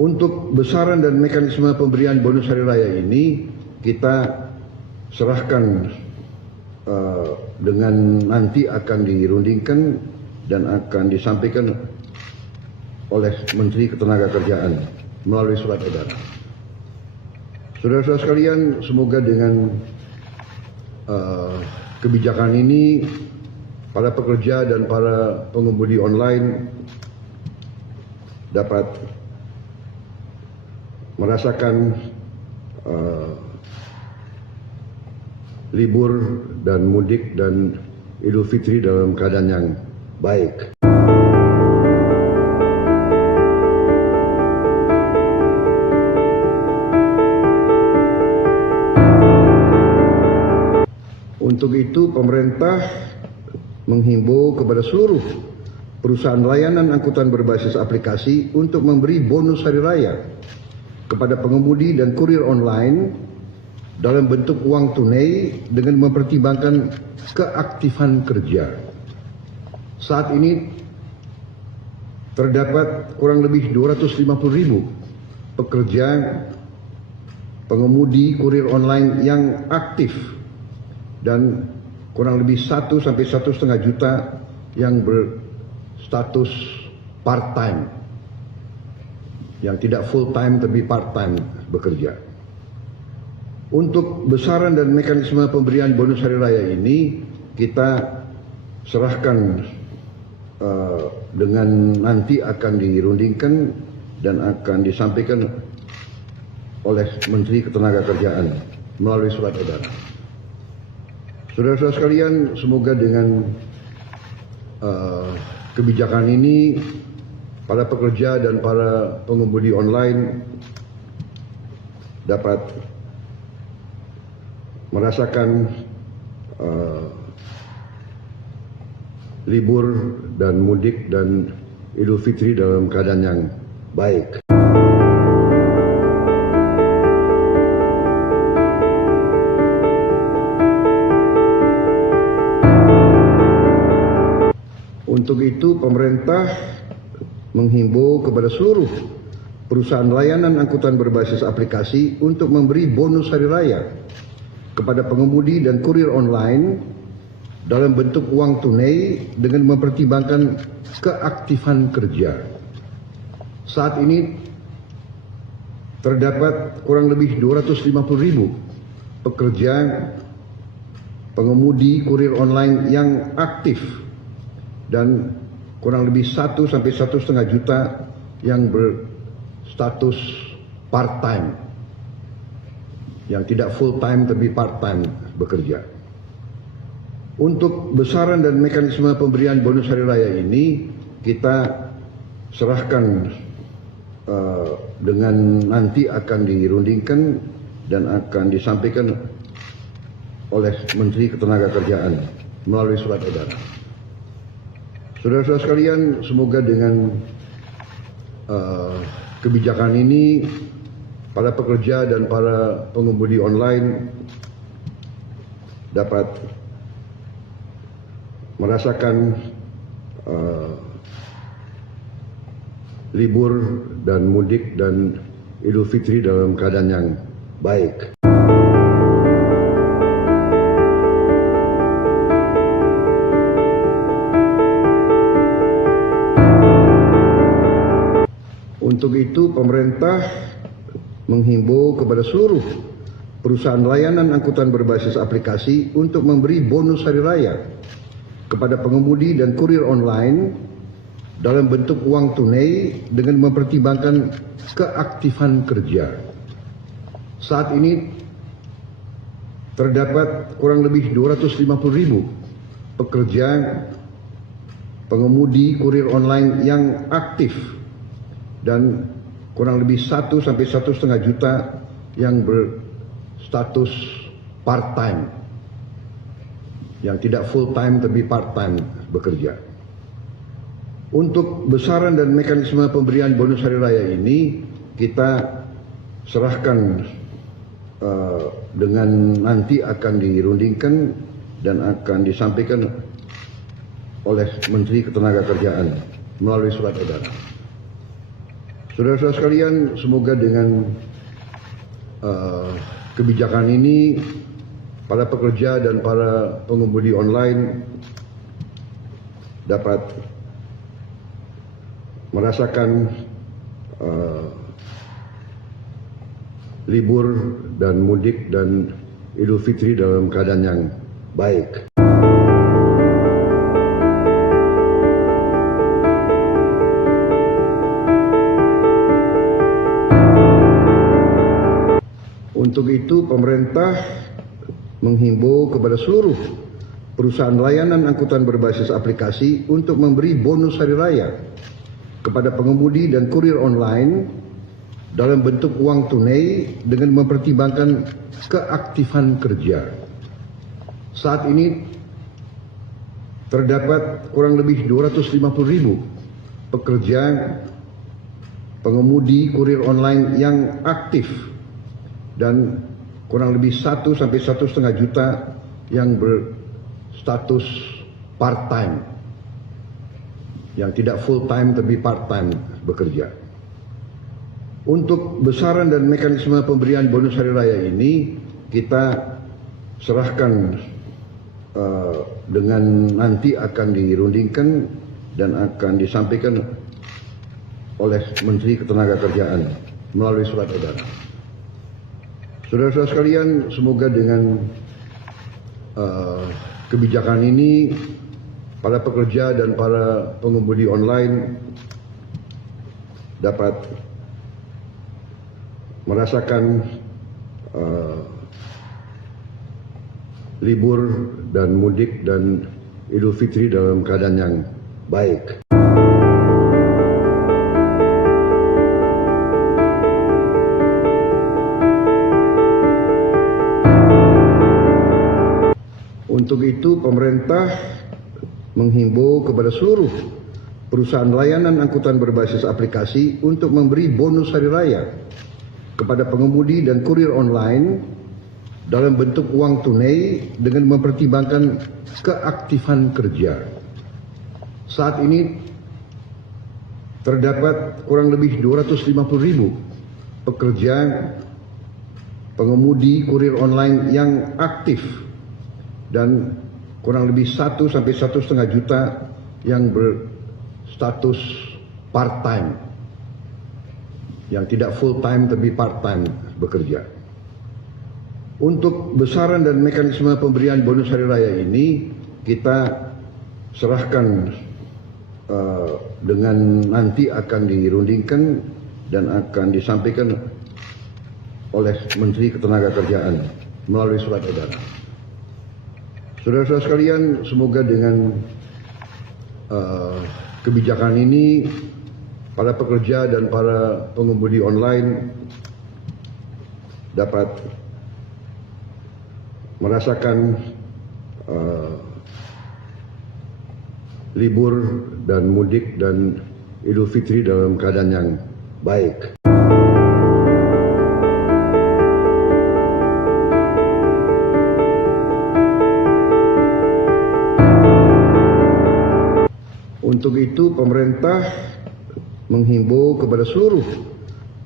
Untuk besaran dan mekanisme pemberian bonus hari raya ini kita serahkan dengan nanti akan dirundingkan dan akan disampaikan oleh Menteri Ketenagakerjaan melalui surat edaran. Saudara-saudara sekalian, semoga dengan kebijakan ini para pekerja dan para pengemudi online dapat merasakan libur dan mudik dan Idul Fitri dalam keadaan yang baik. Untuk itu, pemerintah menghimbau kepada seluruh perusahaan layanan angkutan berbasis aplikasi untuk memberi bonus hari raya kepada pengemudi dan kurir online dalam bentuk uang tunai dengan mempertimbangkan keaktifan kerja. Saat ini terdapat kurang lebih 250.000 pekerja pengemudi kurir online yang aktif dan kurang lebih 1 sampai 1,5 juta yang berstatus part-time, yang tidak full-time tapi part-time bekerja. Untuk besaran dan mekanisme pemberian bonus hari raya ini kita serahkan dengan nanti akan dirundingkan dan akan disampaikan oleh Menteri Ketenagakerjaan melalui surat edaran. Saudara-saudara sekalian, semoga dengan kebijakan ini para pekerja dan para pengemudi online dapat merasakan libur dan mudik dan Idul Fitri dalam keadaan yang baik. Untuk itu pemerintah menghimbau kepada seluruh perusahaan layanan angkutan berbasis aplikasi untuk memberi bonus hari raya kepada pengemudi dan kurir online dalam bentuk uang tunai dengan mempertimbangkan keaktifan kerja. Saat ini terdapat kurang lebih 250.000 pekerja pengemudi kurir online yang aktif dan kurang lebih 1 sampai 1,5 juta yang berstatus part-time, yang tidak full-time tapi part-time bekerja. Untuk besaran dan mekanisme pemberian bonus hari raya ini kita serahkan dengan nanti akan dirundingkan dan akan disampaikan oleh Menteri Ketenagakerjaan melalui surat edaran. Saudara-saudara sekalian, semoga dengan kebijakan ini para pekerja dan para pengemudi online dapat merasakan libur dan mudik dan Idul Fitri dalam keadaan yang baik. Untuk itu pemerintah menghimbau kepada seluruh perusahaan layanan angkutan berbasis aplikasi untuk memberi bonus hari raya kepada pengemudi dan kurir online dalam bentuk uang tunai dengan mempertimbangkan keaktifan kerja. Saat ini terdapat kurang lebih 250.000 pekerja pengemudi kurir online yang aktif dan kurang lebih 1 sampai 1,5 juta yang berstatus part-time, yang tidak full-time tapi part-time bekerja. Untuk besaran dan mekanisme pemberian bonus hari raya ini kita serahkan dengan nanti akan dirundingkan dan akan disampaikan oleh Menteri Ketenagakerjaan melalui surat edaran. Saudara-saudara sekalian, semoga dengan kebijakan ini para pekerja dan para pengemudi online dapat merasakan libur dan mudik dan Idul Fitri dalam keadaan yang baik. Untuk itu pemerintah menghimbau kepada seluruh perusahaan layanan angkutan berbasis aplikasi untuk memberi bonus hari raya kepada pengemudi dan kurir online dalam bentuk uang tunai dengan mempertimbangkan keaktifan kerja. Saat ini terdapat kurang lebih 250.000 pekerja pengemudi kurir online yang aktif dan kurang lebih 1 sampai 1,5 juta yang berstatus part-time, yang tidak full-time tapi part-time bekerja. Untuk besaran dan mekanisme pemberian bonus hari raya ini kita serahkan dengan nanti akan dirundingkan dan akan disampaikan oleh Menteri Ketenagakerjaan melalui surat edaran. Saudara-saudara sekalian, semoga dengan kebijakan ini para pekerja dan para pengemudi online dapat merasakan libur dan mudik dan Idul Fitri dalam keadaan yang baik. Untuk itu pemerintah menghimbau kepada seluruh perusahaan layanan angkutan berbasis aplikasi untuk memberi bonus hari raya kepada pengemudi dan kurir online dalam bentuk uang tunai dengan mempertimbangkan keaktifan kerja. Saat ini terdapat kurang lebih 250.000 pekerja pengemudi kurir online yang aktif dan kurang lebih 1 sampai 1,5 juta yang berstatus part-time, yang tidak full-time tapi part-time bekerja. Untuk besaran dan mekanisme pemberian bonus hari raya ini kita serahkan dengan nanti akan dirundingkan dan akan disampaikan oleh Menteri Ketenagakerjaan melalui surat edaran. Saudara-saudara sekalian, semoga dengan kebijakan ini para pekerja dan para pengemudi online dapat merasakan libur dan mudik dan Idul Fitri dalam keadaan yang baik. Untuk itu pemerintah menghimbau kepada seluruh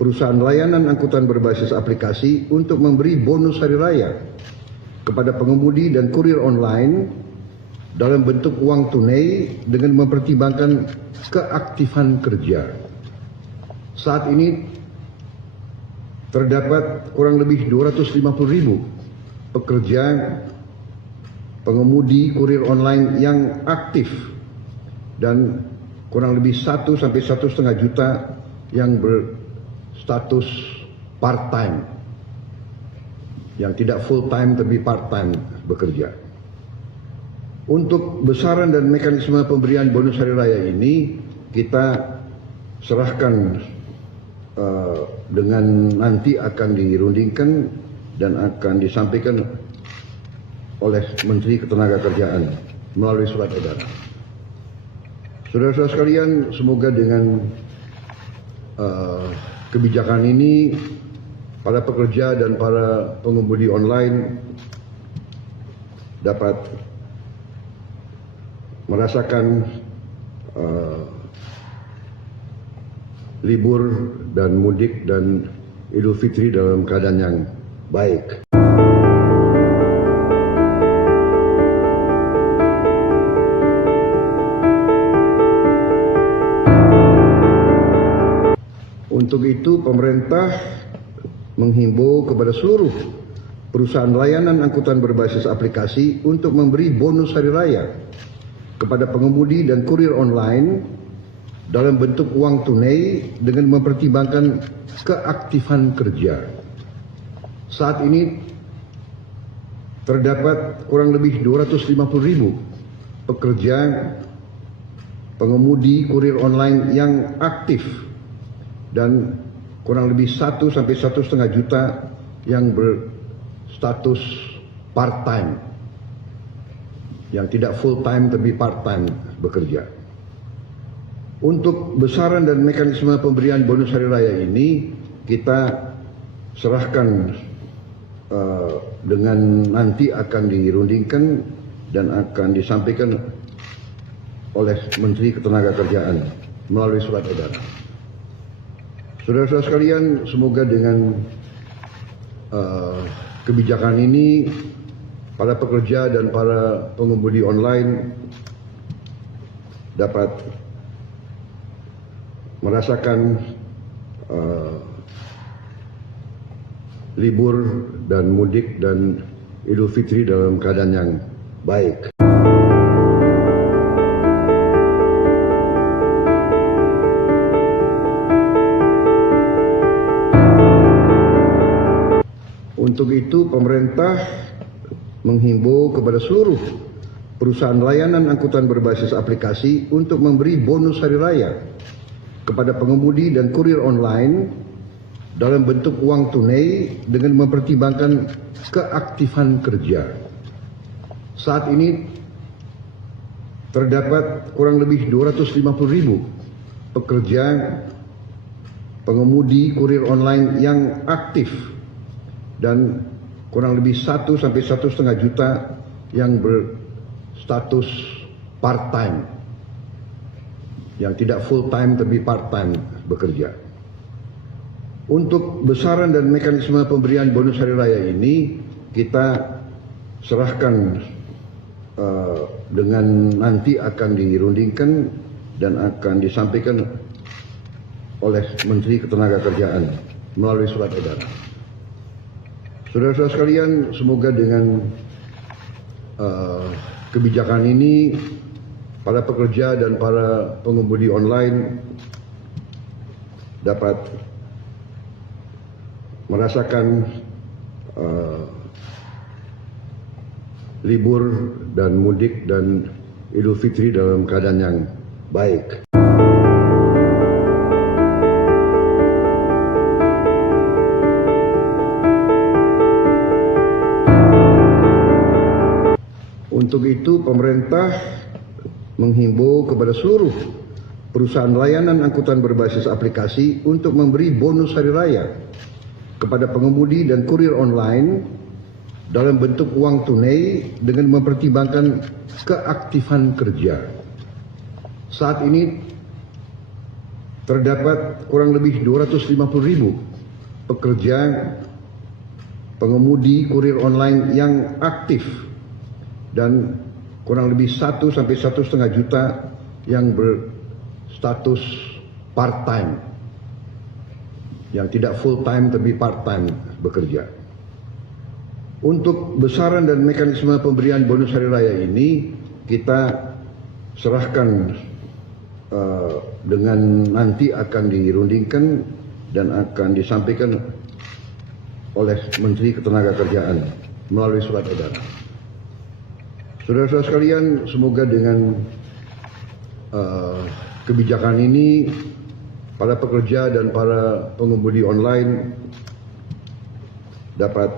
perusahaan layanan angkutan berbasis aplikasi untuk memberi bonus hari raya kepada pengemudi dan kurir online dalam bentuk uang tunai dengan mempertimbangkan keaktifan kerja. Saat ini terdapat kurang lebih 250.000 pekerja pengemudi kurir online yang aktif dan kurang lebih 1 sampai 1,5 juta yang berstatus part-time, yang tidak full-time tapi part-time bekerja. Untuk besaran dan mekanisme pemberian bonus hari raya ini kita serahkan dengan nanti akan dirundingkan dan akan disampaikan oleh Menteri Ketenagakerjaan melalui surat edaran. Saudara-saudara sekalian, semoga dengan kebijakan ini para pekerja dan para pengemudi online dapat merasakan libur dan mudik dan Idul Fitri dalam keadaan yang baik. Untuk itu pemerintah menghimbau kepada seluruh perusahaan layanan angkutan berbasis aplikasi untuk memberi bonus hari raya kepada pengemudi dan kurir online dalam bentuk uang tunai dengan mempertimbangkan keaktifan kerja. Saat ini terdapat kurang lebih 250.000 pekerja pengemudi kurir online yang aktif dan kurang lebih 1 sampai 1,5 juta yang berstatus part-time, yang tidak full-time tapi part-time bekerja. Untuk besaran dan mekanisme pemberian bonus hari raya ini kita serahkan dengan nanti akan dirundingkan dan akan disampaikan oleh Menteri Ketenagakerjaan melalui surat edaran. Saudara-saudara sekalian, semoga dengan kebijakan ini para pekerja dan para pengemudi online dapat merasakan libur dan mudik dan Idul Fitri dalam keadaan yang baik. Untuk itu pemerintah menghimbau kepada seluruh perusahaan layanan angkutan berbasis aplikasi untuk memberi bonus hari raya kepada pengemudi dan kurir online dalam bentuk uang tunai dengan mempertimbangkan keaktifan kerja. Saat ini terdapat kurang lebih 250.000 pekerja pengemudi kurir online yang aktif dan kurang lebih 1 sampai 1,5 juta yang berstatus part-time, yang tidak full time tapi part time bekerja. Untuk besaran dan mekanisme pemberian bonus hari raya ini kita serahkan dengan nanti akan dirundingkan dan akan disampaikan oleh Menteri Ketenagakerjaan melalui surat edaran. Saudara-saudara sekalian, semoga dengan kebijakan ini para pekerja dan para pengemudi online dapat merasakan libur dan mudik dan Idul Fitri dalam keadaan yang baik. Untuk itu pemerintah menghimbau kepada seluruh perusahaan layanan angkutan berbasis aplikasi untuk memberi bonus hari raya kepada pengemudi dan kurir online dalam bentuk uang tunai dengan mempertimbangkan keaktifan kerja. Saat ini terdapat kurang lebih 250.000 pekerja pengemudi kurir online yang aktif dan kurang lebih 1 sampai 1,5 juta yang berstatus part-time, yang tidak full-time tapi part-time bekerja. Untuk besaran dan mekanisme pemberian bonus hari raya ini kita serahkan dengan nanti akan dirundingkan dan akan disampaikan oleh Menteri Ketenagakerjaan melalui surat edaran. Saudara-saudara sekalian, semoga dengan kebijakan ini para pekerja dan para pengemudi online dapat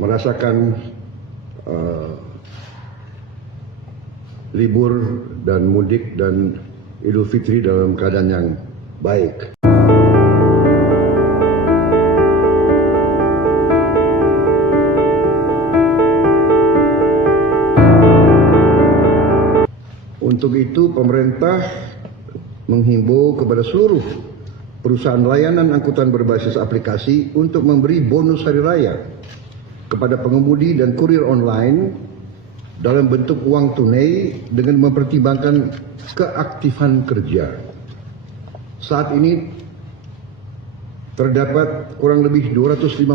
merasakan libur dan mudik dan Idul Fitri dalam keadaan yang baik. Untuk itu pemerintah menghimbau kepada seluruh perusahaan layanan angkutan berbasis aplikasi untuk memberi bonus hari raya kepada pengemudi dan kurir online dalam bentuk uang tunai dengan mempertimbangkan keaktifan kerja. Saat ini terdapat kurang lebih 250.000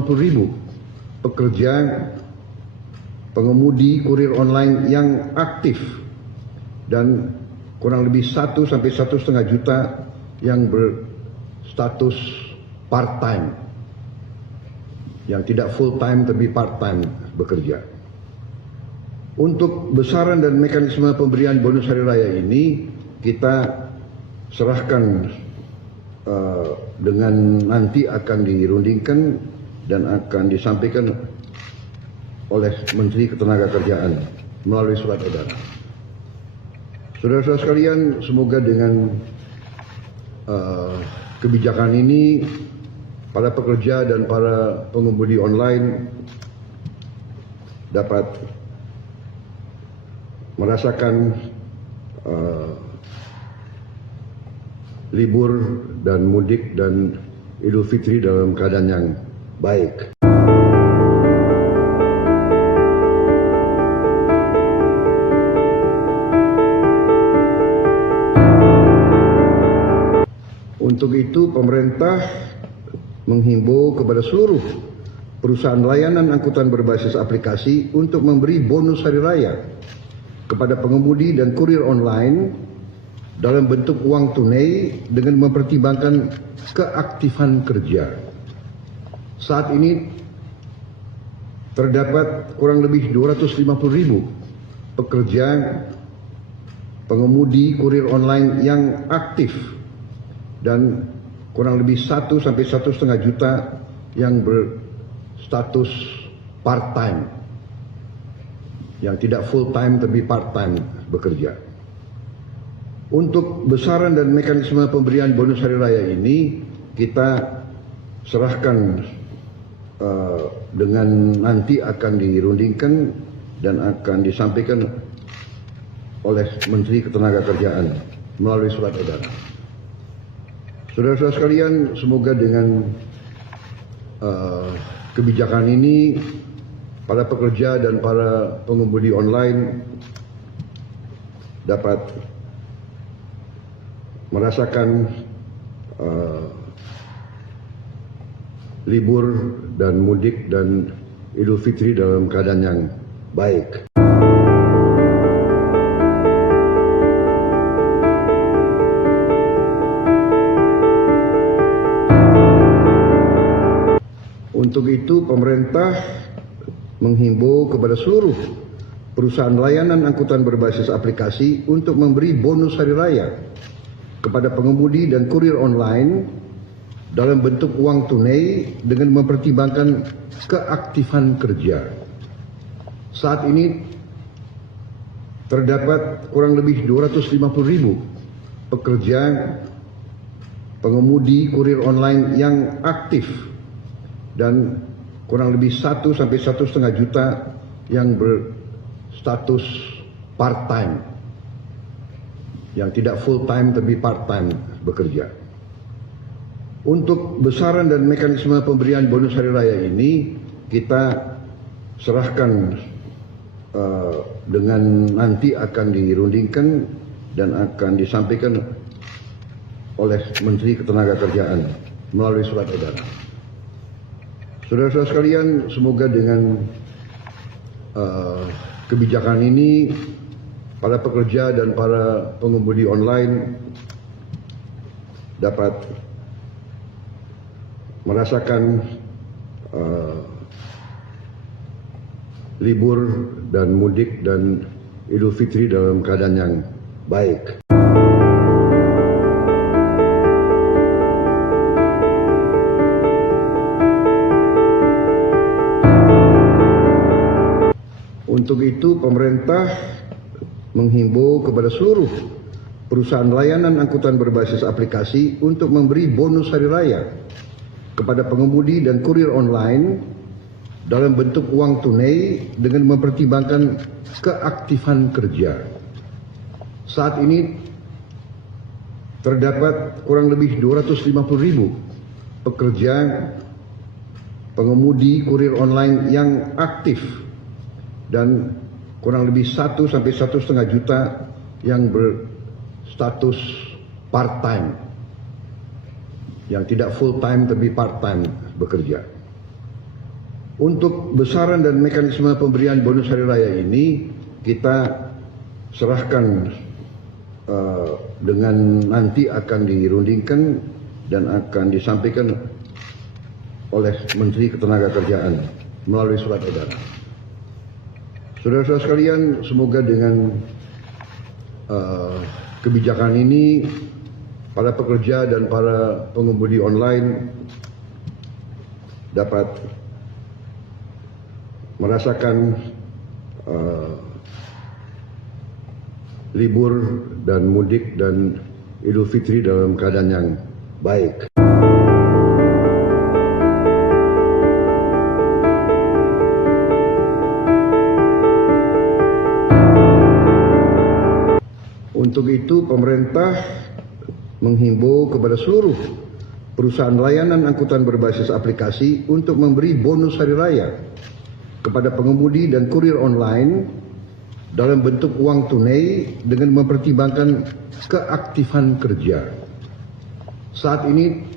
pekerja pengemudi kurir online yang aktif dan kurang lebih 1 sampai 1,5 juta yang berstatus part-time, yang tidak full-time tapi part-time bekerja. Untuk besaran dan mekanisme pemberian bonus hari raya ini kita serahkan dengan nanti akan dirundingkan dan akan disampaikan oleh Menteri Ketenagakerjaan melalui surat edaran. Saudara-saudara sekalian, semoga dengan kebijakan ini para pekerja dan para pengemudi online dapat merasakan libur dan mudik dan Idul Fitri dalam keadaan yang baik. Untuk itu pemerintah menghimbau kepada seluruh perusahaan layanan angkutan berbasis aplikasi untuk memberi bonus hari raya kepada pengemudi dan kurir online dalam bentuk uang tunai dengan mempertimbangkan keaktifan kerja. Saat ini terdapat kurang lebih 250.000 pekerja pengemudi kurir online yang aktif dan kurang lebih 1 sampai 1,5 juta yang berstatus part-time, yang tidak full-time tapi part-time bekerja. Untuk besaran dan mekanisme pemberian bonus hari raya ini kita serahkan dengan nanti akan dirundingkan dan akan disampaikan oleh Menteri Ketenagakerjaan melalui surat edaran. Saudara-saudara sekalian, semoga dengan kebijakan ini para pekerja dan para pengemudi online dapat merasakan libur dan mudik dan Idul Fitri dalam keadaan yang baik. Untuk itu, pemerintah menghimbau kepada seluruh perusahaan layanan angkutan berbasis aplikasi untuk memberi bonus hari raya kepada pengemudi dan kurir online dalam bentuk uang tunai dengan mempertimbangkan keaktifan kerja. Saat ini terdapat kurang lebih 250.000 pekerja pengemudi kurir online yang aktif dan kurang lebih 1 sampai 1,5 juta yang berstatus part-time, yang tidak full-time tapi part-time bekerja. Untuk besaran dan mekanisme pemberian bonus hari raya ini kita serahkan dengan nanti akan dirundingkan dan akan disampaikan oleh Menteri Ketenagakerjaan melalui surat edaran. Saudara-saudara sekalian, semoga dengan kebijakan ini para pekerja dan para pengemudi online dapat merasakan libur dan mudik dan Idul Fitri dalam keadaan yang baik. Untuk itu, pemerintah menghimbau kepada seluruh perusahaan layanan angkutan berbasis aplikasi untuk memberi bonus hari raya kepada pengemudi dan kurir online dalam bentuk uang tunai dengan mempertimbangkan keaktifan kerja. Saat ini terdapat kurang lebih 250.000 pekerja pengemudi kurir online yang aktif dan kurang lebih 1 sampai 1,5 juta yang berstatus part-time, yang tidak full-time tapi part-time bekerja. Untuk besaran dan mekanisme pemberian bonus hari raya ini kita serahkan dengan nanti akan dirundingkan dan akan disampaikan oleh Menteri Ketenagakerjaan melalui surat edaran. Saudara-saudara sekalian, semoga dengan kebijakan ini para pekerja dan para pengemudi online dapat merasakan libur dan mudik dan Idul Fitri dalam keadaan yang baik. Untuk itu, pemerintah menghimbau kepada seluruh perusahaan layanan angkutan berbasis aplikasi untuk memberi bonus hari raya kepada pengemudi dan kurir online dalam bentuk uang tunai dengan mempertimbangkan keaktifan kerja. Saat ini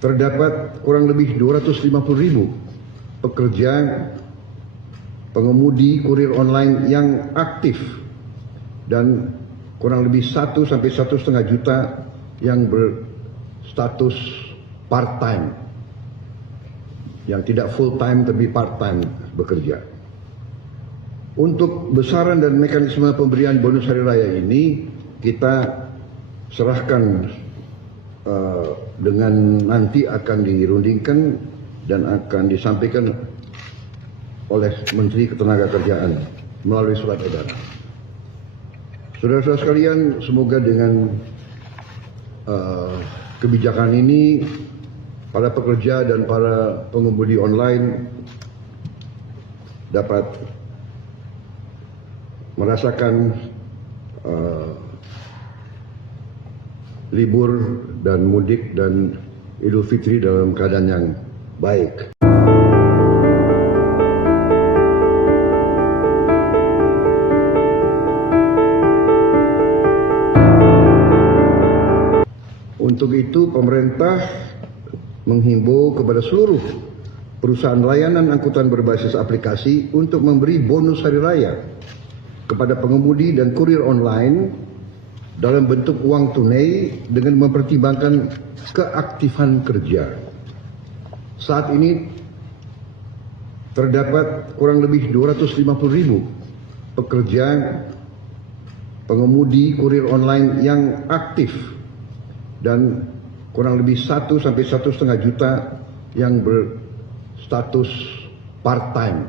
terdapat kurang lebih 250.000 pekerja pengemudi kurir online yang aktif dan kurang lebih 1 sampai 1,5 juta yang berstatus part-time, yang tidak full-time tapi part-time bekerja. Untuk besaran dan mekanisme pemberian bonus hari raya ini kita serahkan dengan nanti akan dirundingkan dan akan disampaikan oleh Menteri Ketenagakerjaan melalui surat edaran. Saudara-saudara sekalian, semoga dengan kebijakan ini para pekerja dan para pengemudi online dapat merasakan libur dan mudik dan Idul Fitri dalam keadaan yang baik. Untuk itu, pemerintah menghimbau kepada seluruh perusahaan layanan angkutan berbasis aplikasi untuk memberi bonus hari raya kepada pengemudi dan kurir online dalam bentuk uang tunai dengan mempertimbangkan keaktifan kerja. Saat ini terdapat kurang lebih 250.000 pekerja pengemudi kurir online yang aktif dan kurang lebih 1 sampai 1,5 juta yang berstatus part-time,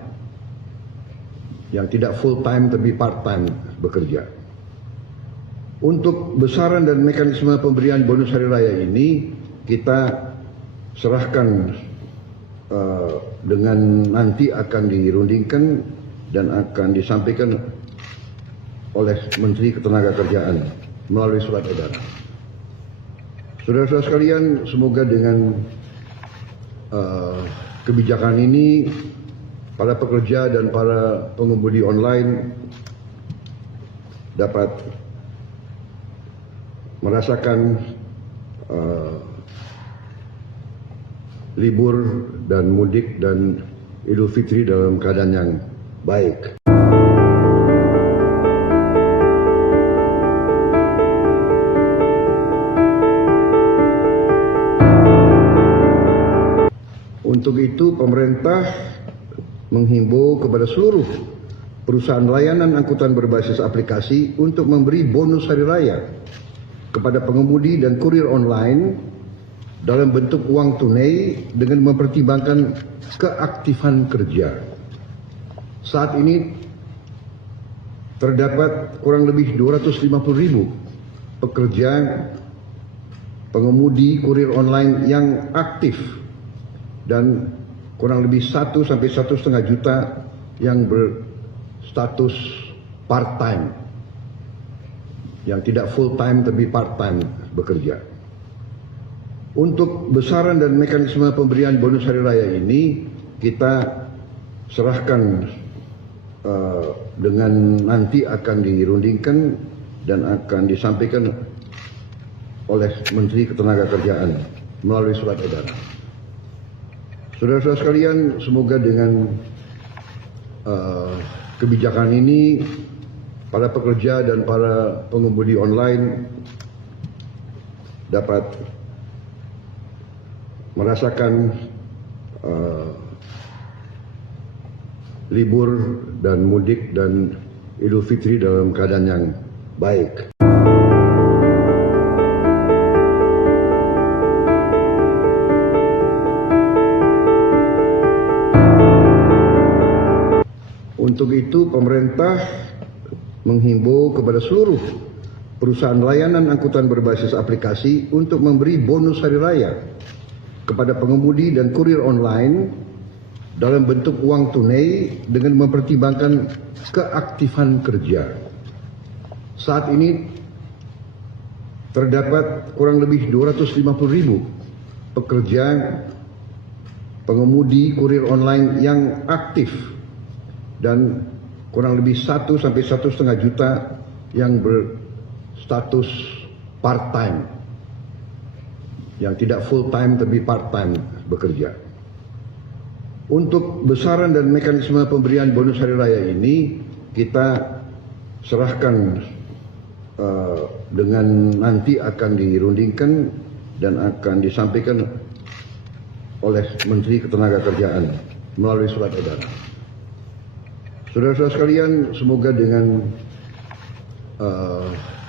yang tidak full-time tapi part-time bekerja. Untuk besaran dan mekanisme pemberian bonus hari raya ini kita serahkan dengan nanti akan dirundingkan dan akan disampaikan oleh Menteri Ketenagakerjaan melalui surat edaran. Saudara-saudara sekalian, semoga dengan kebijakan ini para pekerja dan para pengemudi online dapat merasakan libur dan mudik dan Idul Fitri dalam keadaan yang baik. Untuk itu, pemerintah menghimbau kepada seluruh perusahaan layanan angkutan berbasis aplikasi untuk memberi bonus hari raya kepada pengemudi dan kurir online dalam bentuk uang tunai dengan mempertimbangkan keaktifan kerja. Saat ini terdapat kurang lebih 250.000 pekerja pengemudi kurir online yang aktif dan kurang lebih 1 sampai 1,5 juta yang berstatus part-time, yang tidak full-time tapi part-time bekerja. Untuk besaran dan mekanisme pemberian bonus hari raya ini kita serahkan dengan nanti akan dirundingkan dan akan disampaikan oleh Menteri Ketenagakerjaan melalui surat edaran. Saudara-saudara sekalian, semoga dengan kebijakan ini para pekerja dan para pengemudi online dapat merasakan libur dan mudik dan Idul Fitri dalam keadaan yang baik. Untuk itu, pemerintah menghimbau kepada seluruh perusahaan layanan angkutan berbasis aplikasi untuk memberi bonus hari raya kepada pengemudi dan kurir online dalam bentuk uang tunai dengan mempertimbangkan keaktifan kerja. Saat ini terdapat kurang lebih 250.000 pekerja pengemudi kurir online yang aktif dan kurang lebih 1 sampai 1,5 juta yang berstatus part-time, yang tidak full-time tapi part-time bekerja. Untuk besaran dan mekanisme pemberian bonus hari raya ini kita serahkan dengan nanti akan dirundingkan dan akan disampaikan oleh Menteri Ketenagakerjaan melalui surat edaran. Saudara-saudara sekalian, semoga dengan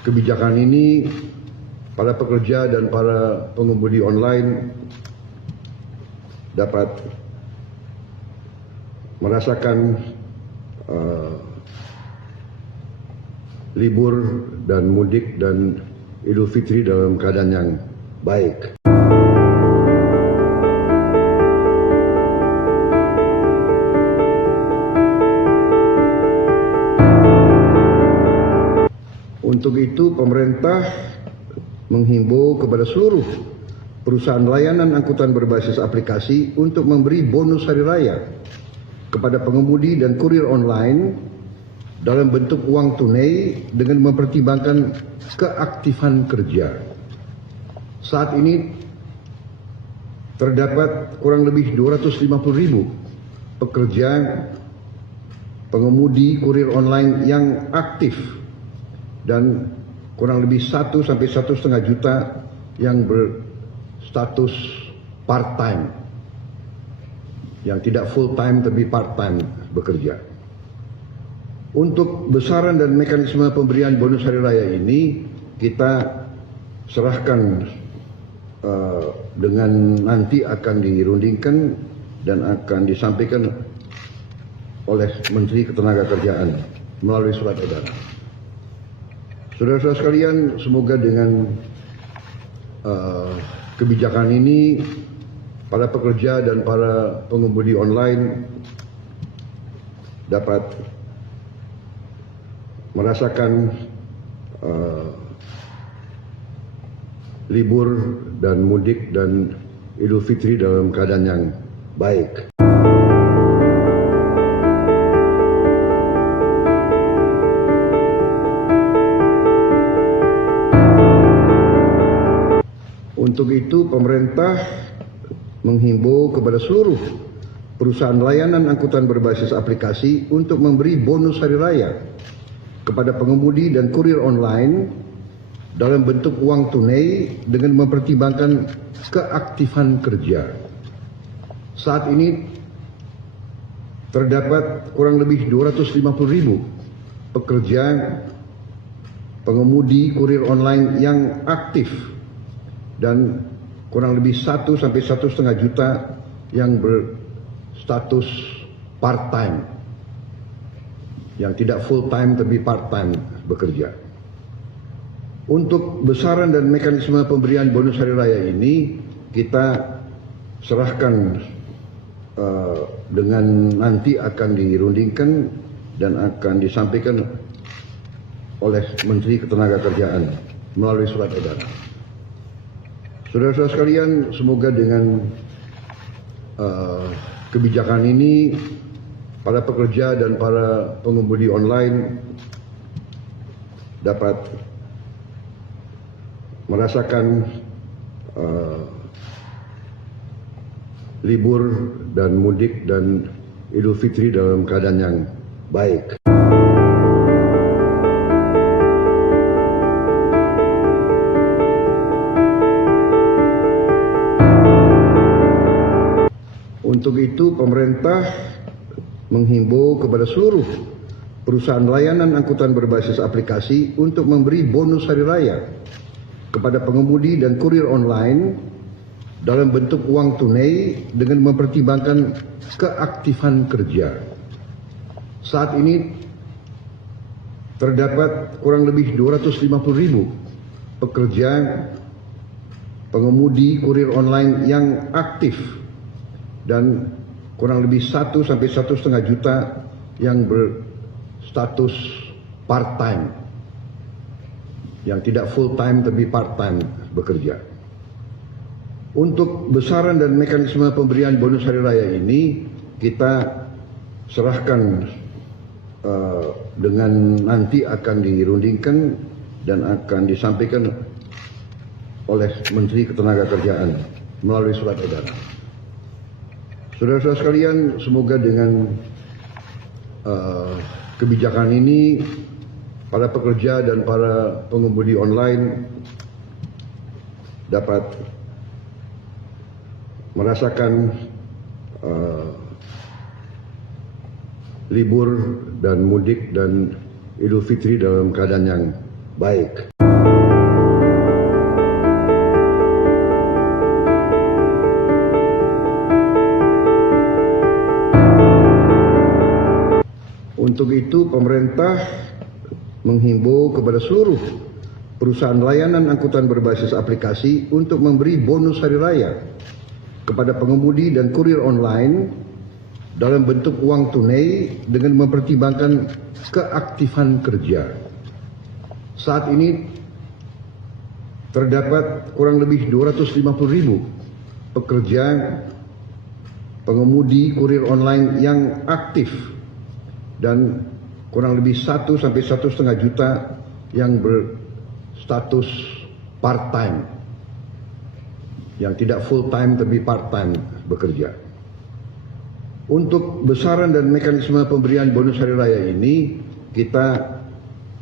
kebijakan ini para pekerja dan para pengemudi online dapat merasakan libur dan mudik dan Idul Fitri dalam keadaan yang baik. Untuk itu pemerintah menghimbau kepada seluruh perusahaan layanan angkutan berbasis aplikasi untuk memberi bonus hari raya kepada pengemudi dan kurir online dalam bentuk uang tunai dengan mempertimbangkan keaktifan kerja. Saat ini terdapat kurang lebih 250.000 pekerja pengemudi kurir online yang aktif dan kurang lebih 1 sampai 1,5 juta yang berstatus part-time, yang tidak full-time tapi part-time bekerja. Untuk besaran dan mekanisme pemberian bonus hari raya ini kita serahkan dengan nanti akan dirundingkan dan akan disampaikan oleh Menteri Ketenagakerjaan melalui surat edaran. Saudara-saudara sekalian, semoga dengan kebijakan ini para pekerja dan para pengemudi online dapat merasakan libur dan mudik dan Idul Fitri dalam keadaan yang baik. Untuk itu pemerintah menghimbau kepada seluruh perusahaan layanan angkutan berbasis aplikasi untuk memberi bonus hari raya kepada pengemudi dan kurir online dalam bentuk uang tunai dengan mempertimbangkan keaktifan kerja. Saat ini terdapat kurang lebih 250.000 pekerja pengemudi kurir online yang aktif dan kurang lebih 1 sampai 1,5 juta yang berstatus part-time, yang tidak full-time tapi part-time bekerja. Untuk besaran dan mekanisme pemberian bonus hari raya ini kita serahkan dengan nanti akan dirundingkan dan akan disampaikan oleh Menteri Ketenagakerjaan melalui surat edaran. Saudara-saudara sekalian, semoga dengan kebijakan ini para pekerja dan para pengemudi online dapat merasakan libur dan mudik dan Idul Fitri dalam keadaan yang baik. Untuk itu pemerintah menghimbau kepada seluruh perusahaan layanan angkutan berbasis aplikasi untuk memberi bonus hari raya kepada pengemudi dan kurir online dalam bentuk uang tunai dengan mempertimbangkan keaktifan kerja. Saat ini terdapat kurang lebih 250.000 pekerja pengemudi kurir online yang aktif dan kurang lebih 1 sampai 1,5 juta yang berstatus part-time, yang tidak full-time tapi part-time bekerja. Untuk besaran dan mekanisme pemberian bonus hari raya ini kita serahkan dengan nanti akan dirundingkan dan akan disampaikan oleh Menteri Ketenagakerjaan melalui surat edaran. Saudara-saudara sekalian, semoga dengan kebijakan ini para pekerja dan para pengemudi online dapat merasakan libur dan mudik dan Idul Fitri dalam keadaan yang baik. Untuk itu pemerintah menghimbau kepada seluruh perusahaan layanan angkutan berbasis aplikasi untuk memberi bonus hari raya kepada pengemudi dan kurir online dalam bentuk uang tunai dengan mempertimbangkan keaktifan kerja. Saat ini terdapat kurang lebih 250.000 pekerja pengemudi kurir online yang aktif dan kurang lebih 1 sampai 1,5 juta yang berstatus part-time, yang tidak full-time tapi part-time bekerja. Untuk besaran dan mekanisme pemberian bonus hari raya ini kita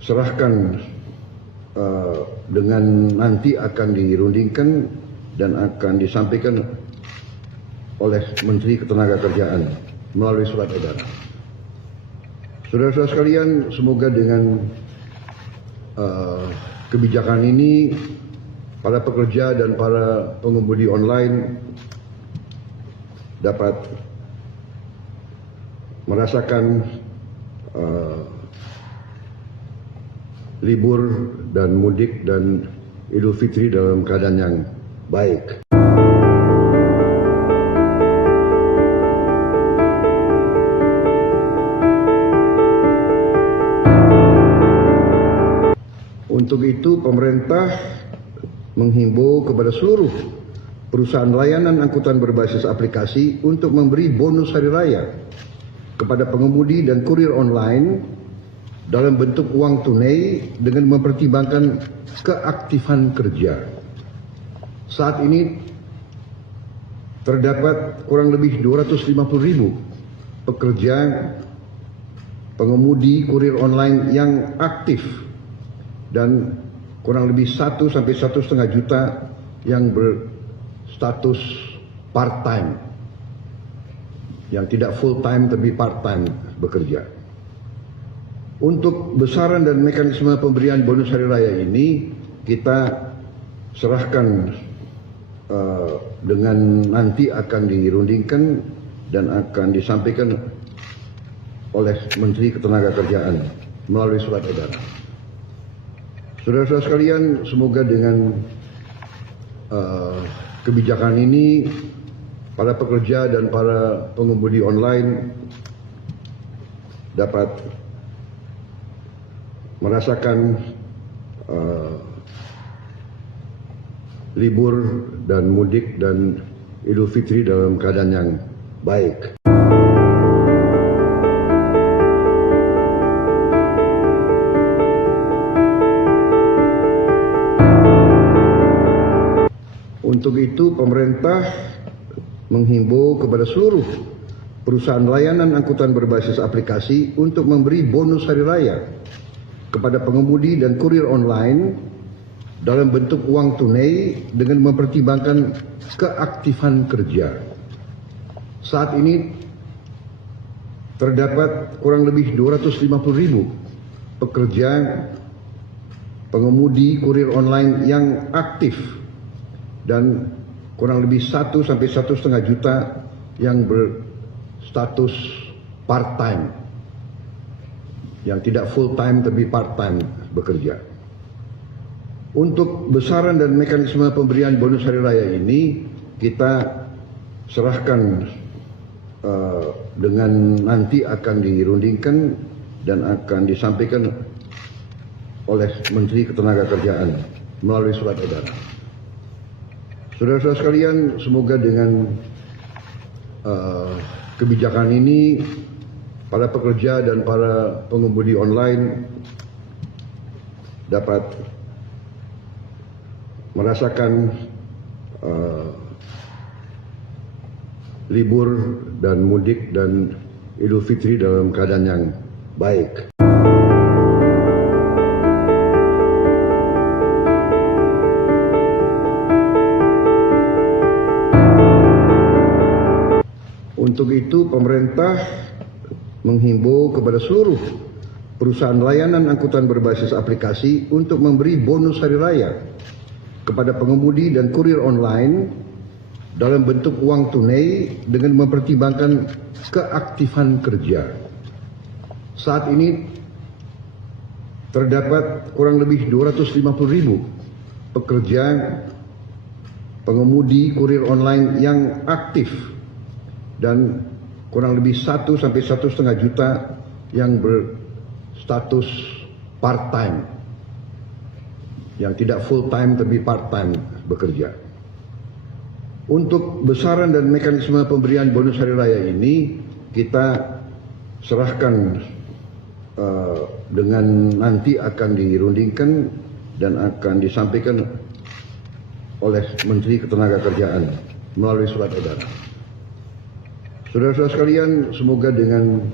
serahkan dengan nanti akan dirundingkan dan akan disampaikan oleh Menteri Ketenagakerjaan melalui surat edaran. Saudara-saudara sekalian, semoga dengan kebijakan ini para pekerja dan para pengemudi online dapat merasakan libur dan mudik dan Idul Fitri dalam keadaan yang baik. Untuk itu pemerintah menghimbau kepada seluruh perusahaan layanan angkutan berbasis aplikasi untuk memberi bonus hari raya kepada pengemudi dan kurir online dalam bentuk uang tunai dengan mempertimbangkan keaktifan kerja. Saat ini terdapat kurang lebih 250.000 pekerja pengemudi kurir online yang aktif dan kurang lebih 1 sampai 1,5 juta yang berstatus part-time, yang tidak full-time tapi part-time bekerja. Untuk besaran dan mekanisme pemberian bonus hari raya ini kita serahkan dengan nanti akan dirundingkan dan akan disampaikan oleh Menteri Ketenagakerjaan melalui surat edaran. Saudara-saudara sekalian, semoga dengan kebijakan ini para pekerja dan para pengemudi online dapat merasakan libur dan mudik dan Idul Fitri dalam keadaan yang baik. Untuk itu pemerintah menghimbau kepada seluruh perusahaan layanan angkutan berbasis aplikasi untuk memberi bonus hari raya kepada pengemudi dan kurir online dalam bentuk uang tunai dengan mempertimbangkan keaktifan kerja. Saat ini terdapat kurang lebih 250.000 pekerja pengemudi kurir online yang aktif dan kurang lebih 1 sampai 1,5 juta yang berstatus part-time, yang tidak full-time tapi part-time bekerja. Untuk besaran dan mekanisme pemberian bonus hari raya ini kita serahkan dengan nanti akan dirundingkan dan akan disampaikan oleh Menteri Ketenagakerjaan melalui surat edaran. Saudara-saudara sekalian, semoga dengan kebijakan ini para pekerja dan para pengemudi online dapat merasakan libur dan mudik dan Idul Fitri dalam keadaan yang baik. Untuk itu pemerintah menghimbau kepada seluruh perusahaan layanan angkutan berbasis aplikasi untuk memberi bonus hari raya kepada pengemudi dan kurir online dalam bentuk uang tunai dengan mempertimbangkan keaktifan kerja. Saat ini terdapat kurang lebih 250.000 pekerja pengemudi kurir online yang aktif dan kurang lebih 1 sampai 1,5 juta yang berstatus part-time, yang tidak full time tapi part time bekerja. Untuk besaran dan mekanisme pemberian bonus hari raya ini kita serahkan dengan nanti akan dirundingkan dan akan disampaikan oleh Menteri Ketenagakerjaan melalui surat edaran. Saudara-saudara sekalian, semoga dengan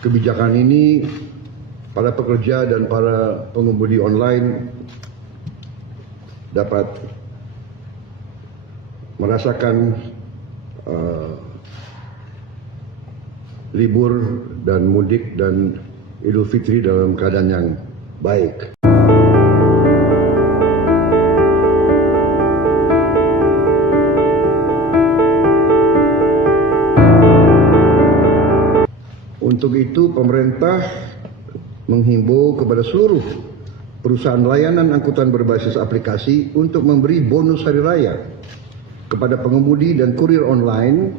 kebijakan ini para pekerja dan para pengemudi online dapat merasakan libur dan mudik dan Idul Fitri dalam keadaan yang baik. Untuk itu pemerintah menghimbau kepada seluruh perusahaan layanan angkutan berbasis aplikasi untuk memberi bonus hari raya kepada pengemudi dan kurir online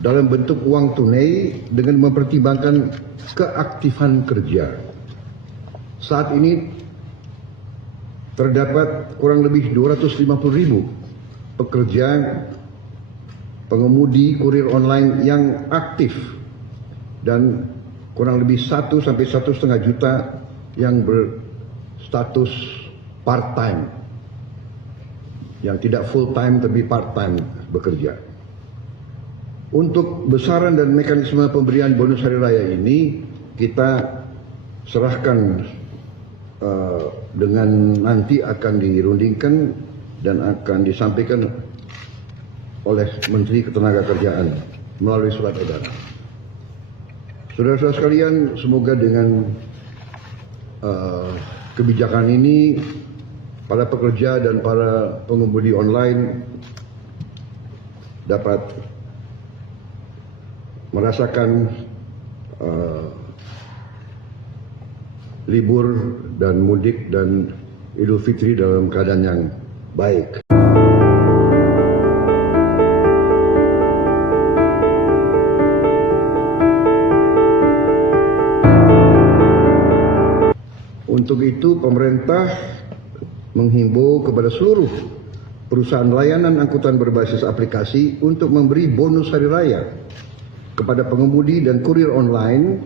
dalam bentuk uang tunai dengan mempertimbangkan keaktifan kerja. Saat ini terdapat kurang lebih 250.000 pekerja pengemudi kurir online yang aktif dan kurang lebih 1 sampai 1,5 juta yang berstatus part-time, yang tidak full-time tapi part-time bekerja. Untuk besaran dan mekanisme pemberian bonus hari raya ini kita serahkan dengan nanti akan dirundingkan dan akan disampaikan oleh Menteri Ketenagakerjaan melalui surat edaran. Saudara-saudara sekalian, semoga dengan kebijakan ini para pekerja dan para pengemudi online dapat merasakan libur dan mudik dan Idul Fitri dalam keadaan yang baik. Untuk itu pemerintah menghimbau kepada seluruh perusahaan layanan angkutan berbasis aplikasi untuk memberi bonus hari raya kepada pengemudi dan kurir online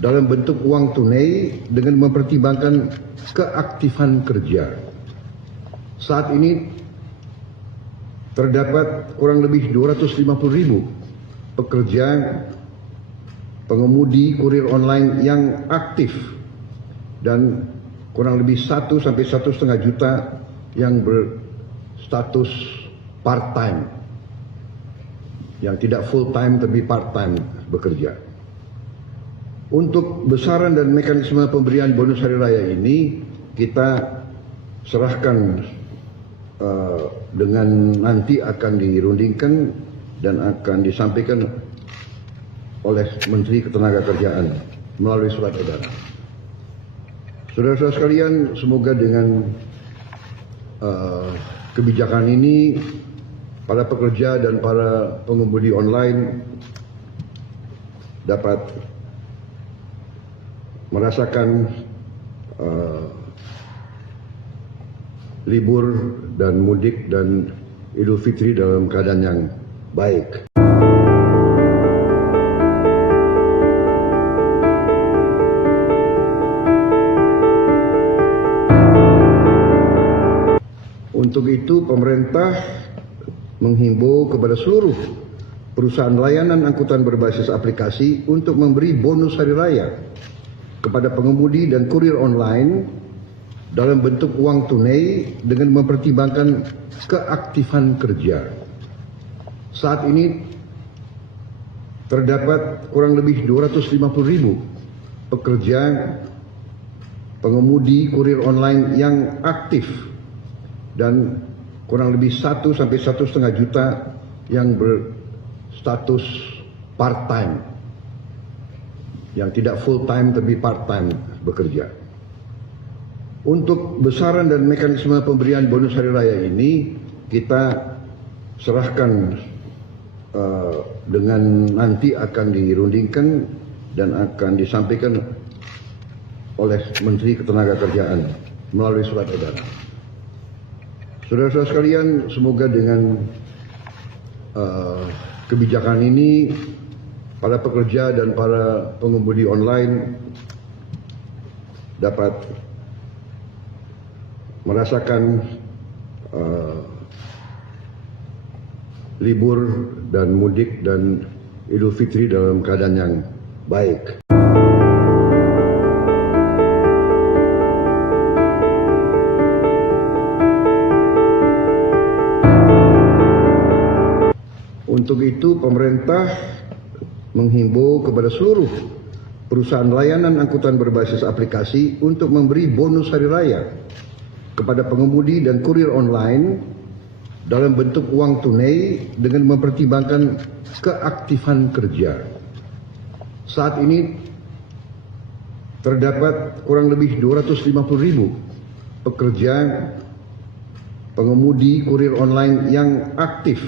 dalam bentuk uang tunai dengan mempertimbangkan keaktifan kerja. Saat ini terdapat kurang lebih 250.000 pekerja pengemudi kurir online yang aktif dan kurang lebih 1 sampai 1,5 juta yang berstatus part-time, yang tidak full-time tapi part-time bekerja. Untuk besaran dan mekanisme pemberian bonus hari raya ini kita serahkan dengan nanti akan dirundingkan dan akan disampaikan oleh Menteri Ketenagakerjaan melalui surat edaran. Saudara-saudara sekalian, semoga dengan kebijakan ini para pekerja dan para pengemudi online dapat merasakan libur dan mudik dan Idul Fitri dalam keadaan yang baik. Untuk itu pemerintah menghimbau kepada seluruh perusahaan layanan angkutan berbasis aplikasi untuk memberi bonus hari raya kepada pengemudi dan kurir online dalam bentuk uang tunai dengan mempertimbangkan keaktifan kerja. Saat ini terdapat kurang lebih 250.000 pekerja pengemudi kurir online yang aktif dan kurang lebih 1 sampai 1,5 juta yang berstatus part-time, yang tidak full-time tapi part-time bekerja. Untuk besaran dan mekanisme pemberian bonus hari raya ini kita serahkan dengan nanti akan dirundingkan dan akan disampaikan oleh Menteri Ketenagakerjaan melalui surat edaran. Saudara-saudara sekalian, semoga dengan kebijakan ini para pekerja dan para pengemudi online dapat merasakan libur dan mudik dan Idul Fitri dalam keadaan yang baik. Untuk itu, pemerintah menghimbau kepada seluruh perusahaan layanan angkutan berbasis aplikasi untuk memberi bonus hari raya kepada pengemudi dan kurir online dalam bentuk uang tunai dengan mempertimbangkan keaktifan kerja. Saat ini terdapat kurang lebih 250.000 pekerja pengemudi kurir online yang aktif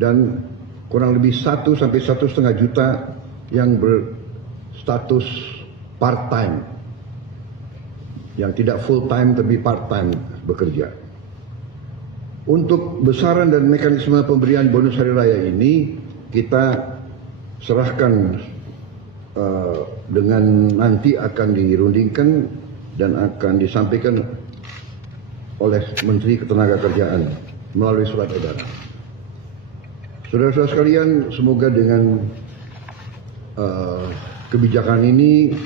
dan kurang lebih 1 sampai 1,5 juta yang berstatus part-time, yang tidak full-time tapi part-time bekerja. Untuk besaran dan mekanisme pemberian bonus hari raya ini kita serahkan dengan nanti akan dirundingkan dan akan disampaikan oleh Menteri Ketenagakerjaan melalui surat edaran. Saudara-saudara sekalian, semoga dengan kebijakan ini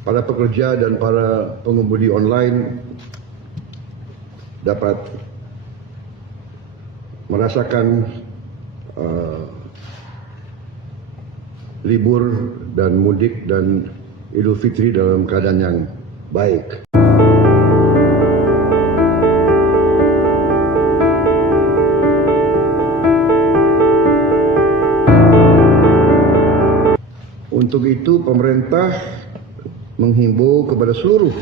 para pekerja dan para pengemudi online dapat merasakan libur dan mudik dan Idul Fitri dalam keadaan yang baik. Untuk itu, pemerintah menghimbau kepada seluruh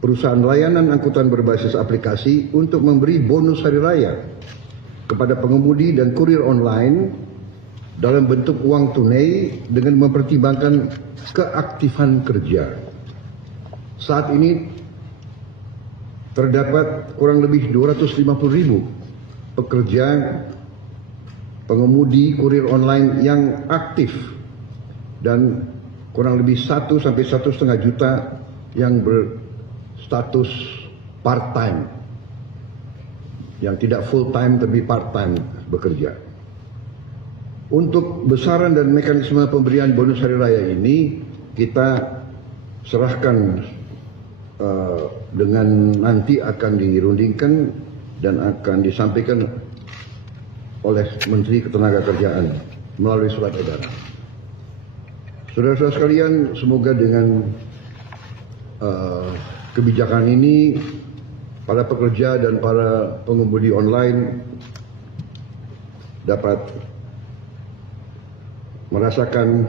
perusahaan layanan angkutan berbasis aplikasi untuk memberi bonus hari raya kepada pengemudi dan kurir online dalam bentuk uang tunai dengan mempertimbangkan keaktifan kerja. Saat ini terdapat kurang lebih 250.000 pekerja pengemudi kurir online yang aktif dan kurang lebih 1 sampai 1,5 juta yang berstatus part-time, yang tidak full-time tapi part-time bekerja. Untuk besaran dan mekanisme pemberian bonus hari raya ini kita serahkan dengan nanti akan dirundingkan dan akan disampaikan oleh Menteri Ketenagakerjaan melalui surat edaran. Saudara-saudara sekalian, semoga dengan kebijakan ini para pekerja dan para pengemudi online dapat merasakan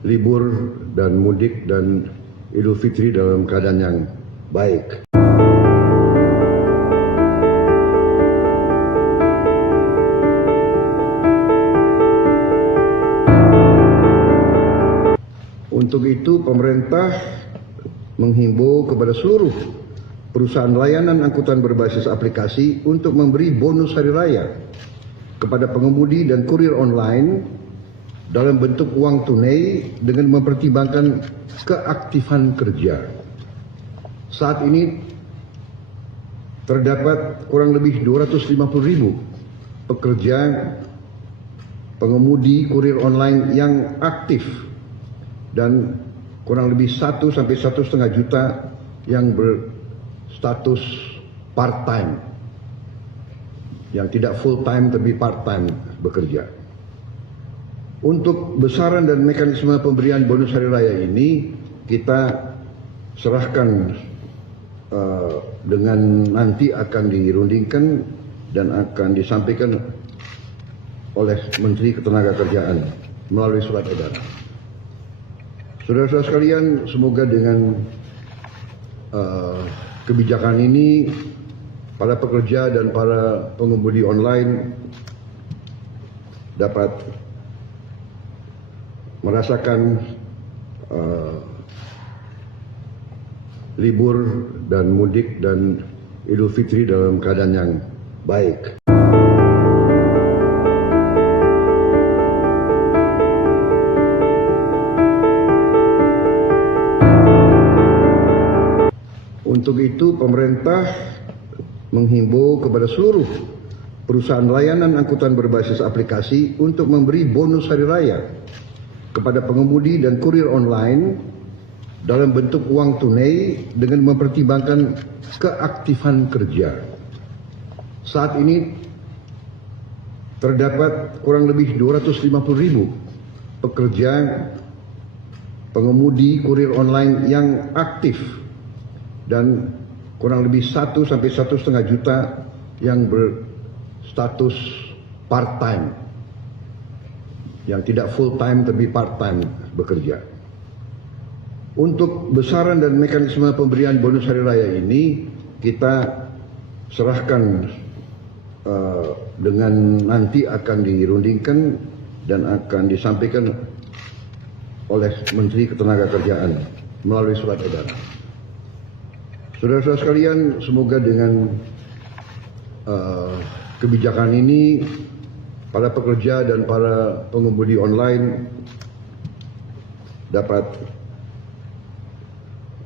libur dan mudik dan Idul Fitri dalam keadaan yang baik. Untuk itu, pemerintah menghimbau kepada seluruh perusahaan layanan angkutan berbasis aplikasi untuk memberi bonus hari raya kepada pengemudi dan kurir online dalam bentuk uang tunai dengan mempertimbangkan keaktifan kerja. Saat ini terdapat kurang lebih 250.000 pekerja pengemudi kurir online yang aktif dan kurang lebih 1 sampai 1,5 juta yang berstatus part-time, yang tidak full-time tapi part-time bekerja. Untuk besaran dan mekanisme pemberian bonus hari raya ini kita serahkan dengan nanti akan dirundingkan dan akan disampaikan oleh Menteri Ketenagakerjaan melalui surat edaran. Saudara-saudara sekalian, semoga dengan kebijakan ini para pekerja dan para pengemudi online dapat merasakan libur dan mudik dan Idul Fitri dalam keadaan yang baik. Untuk itu, pemerintah menghimbau kepada seluruh perusahaan layanan angkutan berbasis aplikasi untuk memberi bonus hari raya kepada pengemudi dan kurir online dalam bentuk uang tunai dengan mempertimbangkan keaktifan kerja. Saat ini terdapat kurang lebih 250.000 pekerja pengemudi kurir online yang aktif dan kurang lebih 1 sampai 1,5 juta yang berstatus part-time, yang tidak full-time tapi part-time bekerja. Untuk besaran dan mekanisme pemberian bonus hari raya ini kita serahkan dengan nanti akan dirundingkan dan akan disampaikan oleh Menteri Ketenagakerjaan melalui surat edaran. Saudara-saudara sekalian, semoga dengan kebijakan ini para pekerja dan para pengemudi online dapat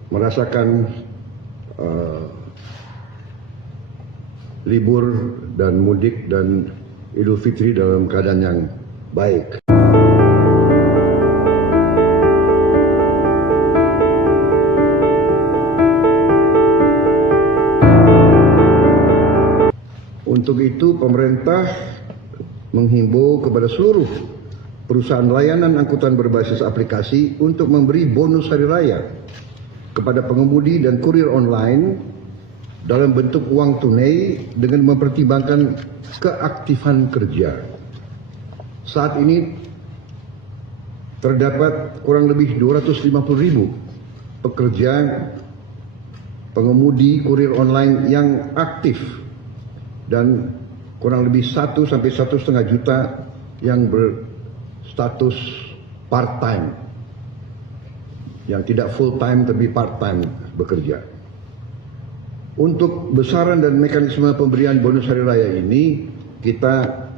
merasakan libur dan mudik dan Idul Fitri dalam keadaan yang baik. Untuk itu, pemerintah menghimbau kepada seluruh perusahaan layanan angkutan berbasis aplikasi untuk memberi bonus hari raya kepada pengemudi dan kurir online dalam bentuk uang tunai dengan mempertimbangkan keaktifan kerja. Saat ini terdapat kurang lebih 250.000 pekerja pengemudi kurir online yang aktif dan kurang lebih 1 sampai 1,5 juta yang berstatus part-time, yang tidak full-time tapi part-time bekerja. Untuk besaran dan mekanisme pemberian bonus hari raya ini kita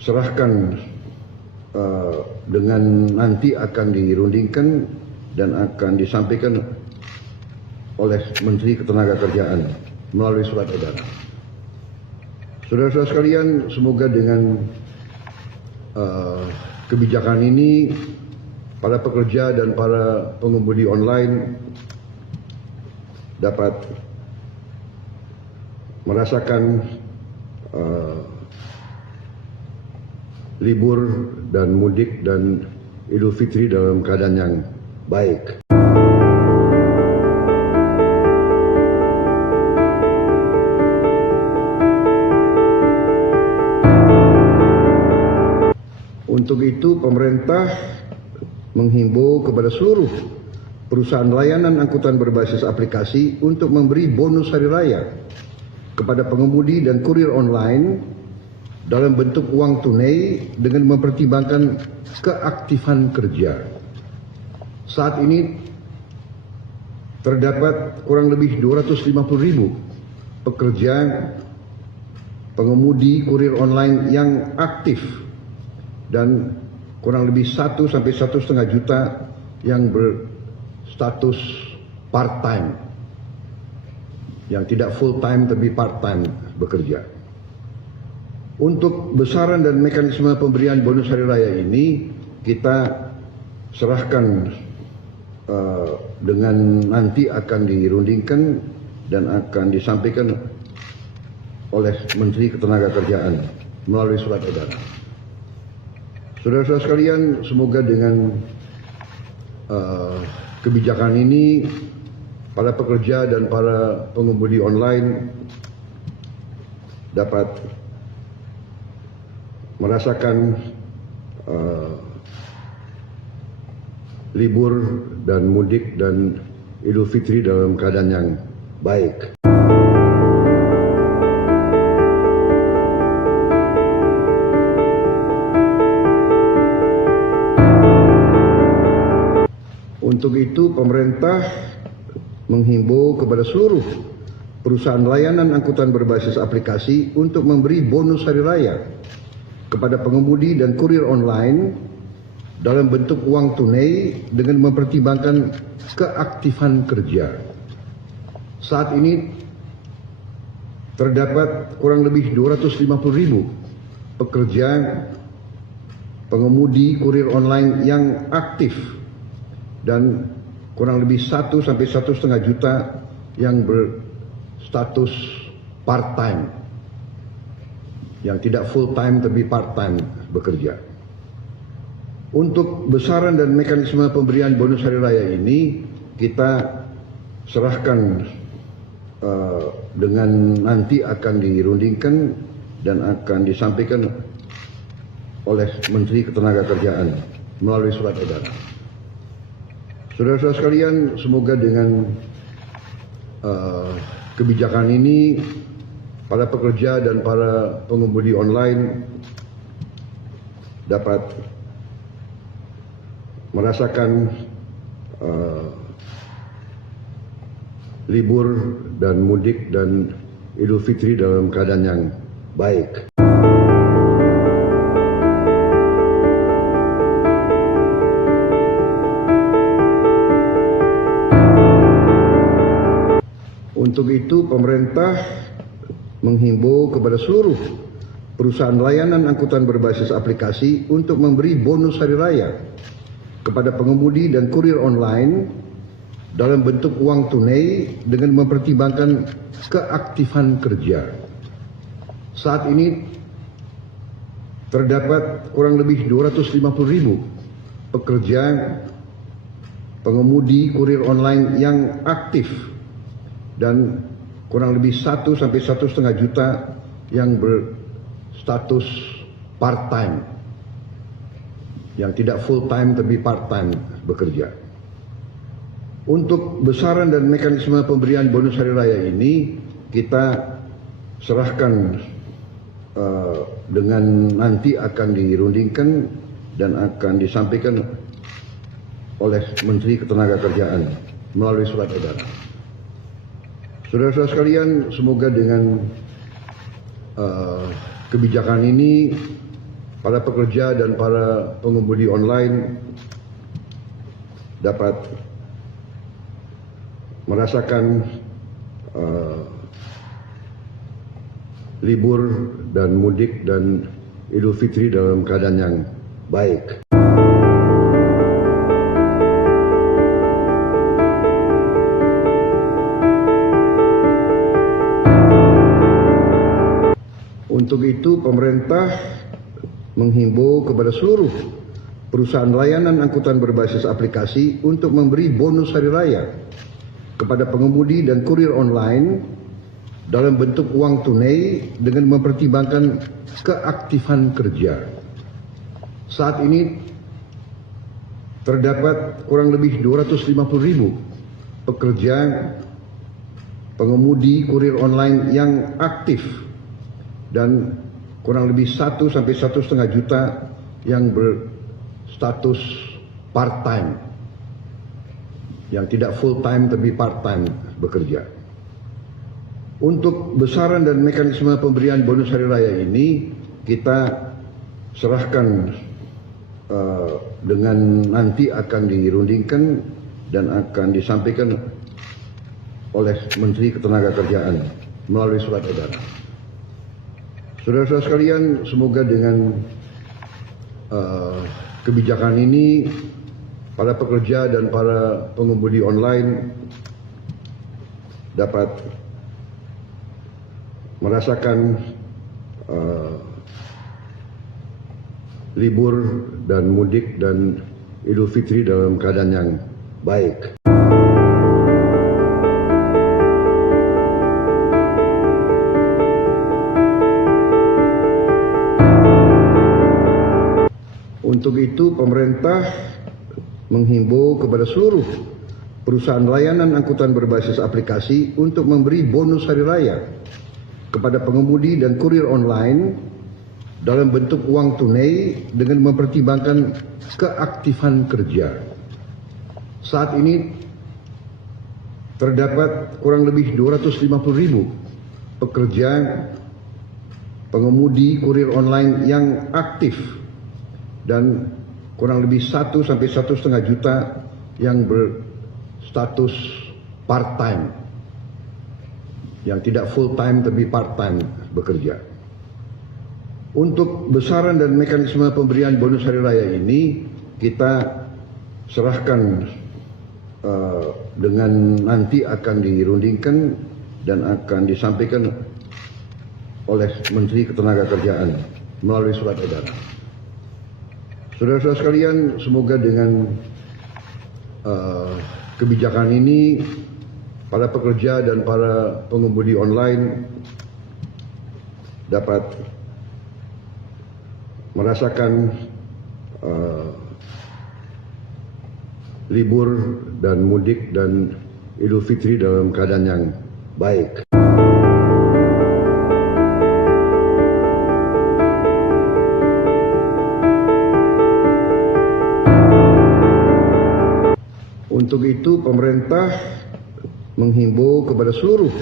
serahkan dengan nanti akan dirundingkan dan akan disampaikan oleh Menteri Ketenagakerjaan melalui surat edaran. Saudara-saudara sekalian, semoga dengan kebijakan ini para pekerja dan para pengemudi online dapat merasakan libur dan mudik dan Idul Fitri dalam keadaan yang baik. Untuk itu, pemerintah menghimbau kepada seluruh perusahaan layanan angkutan berbasis aplikasi untuk memberi bonus hari raya kepada pengemudi dan kurir online dalam bentuk uang tunai dengan mempertimbangkan keaktifan kerja. Saat ini terdapat kurang lebih 250.000 pekerja pengemudi kurir online yang aktif dan kurang lebih 1 sampai 1,5 juta yang berstatus part-time, yang tidak full-time tapi part-time bekerja. Untuk besaran dan mekanisme pemberian bonus hari raya ini kita serahkan dengan nanti akan dirundingkan dan akan disampaikan oleh Menteri Ketenagakerjaan melalui surat edaran. Saudara-saudara sekalian, semoga dengan kebijakan ini para pekerja dan para pengemudi online dapat merasakan libur dan mudik dan Idul Fitri dalam keadaan yang baik. Untuk itu pemerintah menghimbau kepada seluruh perusahaan layanan angkutan berbasis aplikasi untuk memberi bonus hari raya kepada pengemudi dan kurir online dalam bentuk uang tunai dengan mempertimbangkan keaktifan kerja. Saat ini terdapat kurang lebih 250.000 pekerja pengemudi kurir online yang aktif dan kurang lebih 1 sampai 1,5 juta yang berstatus part-time, yang tidak full-time tapi part-time bekerja. Untuk besaran dan mekanisme pemberian bonus hari raya ini kita serahkan dengan nanti akan dirundingkan dan akan disampaikan oleh Menteri Ketenagakerjaan melalui surat edaran. Saudara-saudara sekalian, semoga dengan kebijakan ini para pekerja dan para pengemudi online dapat merasakan libur dan mudik dan Idul Fitri dalam keadaan yang baik. Untuk itu pemerintah menghimbau kepada seluruh perusahaan layanan angkutan berbasis aplikasi untuk memberi bonus hari raya kepada pengemudi dan kurir online dalam bentuk uang tunai dengan mempertimbangkan keaktifan kerja. Saat ini terdapat kurang lebih 250.000 pekerja pengemudi kurir online yang aktif dan kurang lebih 1 sampai 1,5 juta yang berstatus part-time, yang tidak full-time tapi part-time bekerja. Untuk besaran dan mekanisme pemberian bonus hari raya ini kita serahkan dengan nanti akan dirundingkan dan akan disampaikan oleh Menteri Ketenagakerjaan melalui surat edaran. Saudara-saudara sekalian, semoga dengan kebijakan ini para pekerja dan para pengemudi online dapat merasakan libur dan mudik dan Idul Fitri dalam keadaan yang baik. Untuk itu pemerintah menghimbau kepada seluruh perusahaan layanan angkutan berbasis aplikasi untuk memberi bonus hari raya kepada pengemudi dan kurir online dalam bentuk uang tunai dengan mempertimbangkan keaktifan kerja. Saat ini terdapat kurang lebih 250.000 pekerja pengemudi kurir online yang aktif dan kurang lebih 1 sampai 1,5 juta yang berstatus part-time, yang tidak full-time tapi part-time bekerja. Untuk besaran dan mekanisme pemberian bonus hari raya ini kita serahkan dengan nanti akan dirundingkan dan akan disampaikan oleh Menteri Ketenagakerjaan melalui surat edaran. Saudara-saudara sekalian, semoga dengan kebijakan ini para pekerja dan para pengemudi online dapat merasakan libur dan mudik dan Idul Fitri dalam keadaan yang baik. Untuk itu pemerintah menghimbau kepada seluruh perusahaan layanan angkutan berbasis aplikasi untuk memberi bonus hari raya kepada pengemudi dan kurir online dalam bentuk uang tunai dengan mempertimbangkan keaktifan kerja. Saat ini terdapat kurang lebih 250.000 pekerja pengemudi kurir online yang aktif dan kurang lebih 1 sampai 1,5 juta yang berstatus part-time, yang tidak full-time tapi part-time bekerja. Untuk besaran dan mekanisme pemberian bonus hari raya ini kita serahkan dengan nanti akan dirundingkan dan akan disampaikan oleh Menteri Ketenagakerjaan melalui surat edaran. Saudara-saudara sekalian, semoga dengan kebijakan ini para pekerja dan para pengemudi online dapat merasakan libur dan mudik dan Idul Fitri dalam keadaan yang baik. Untuk itu pemerintah menghimbau kepada seluruh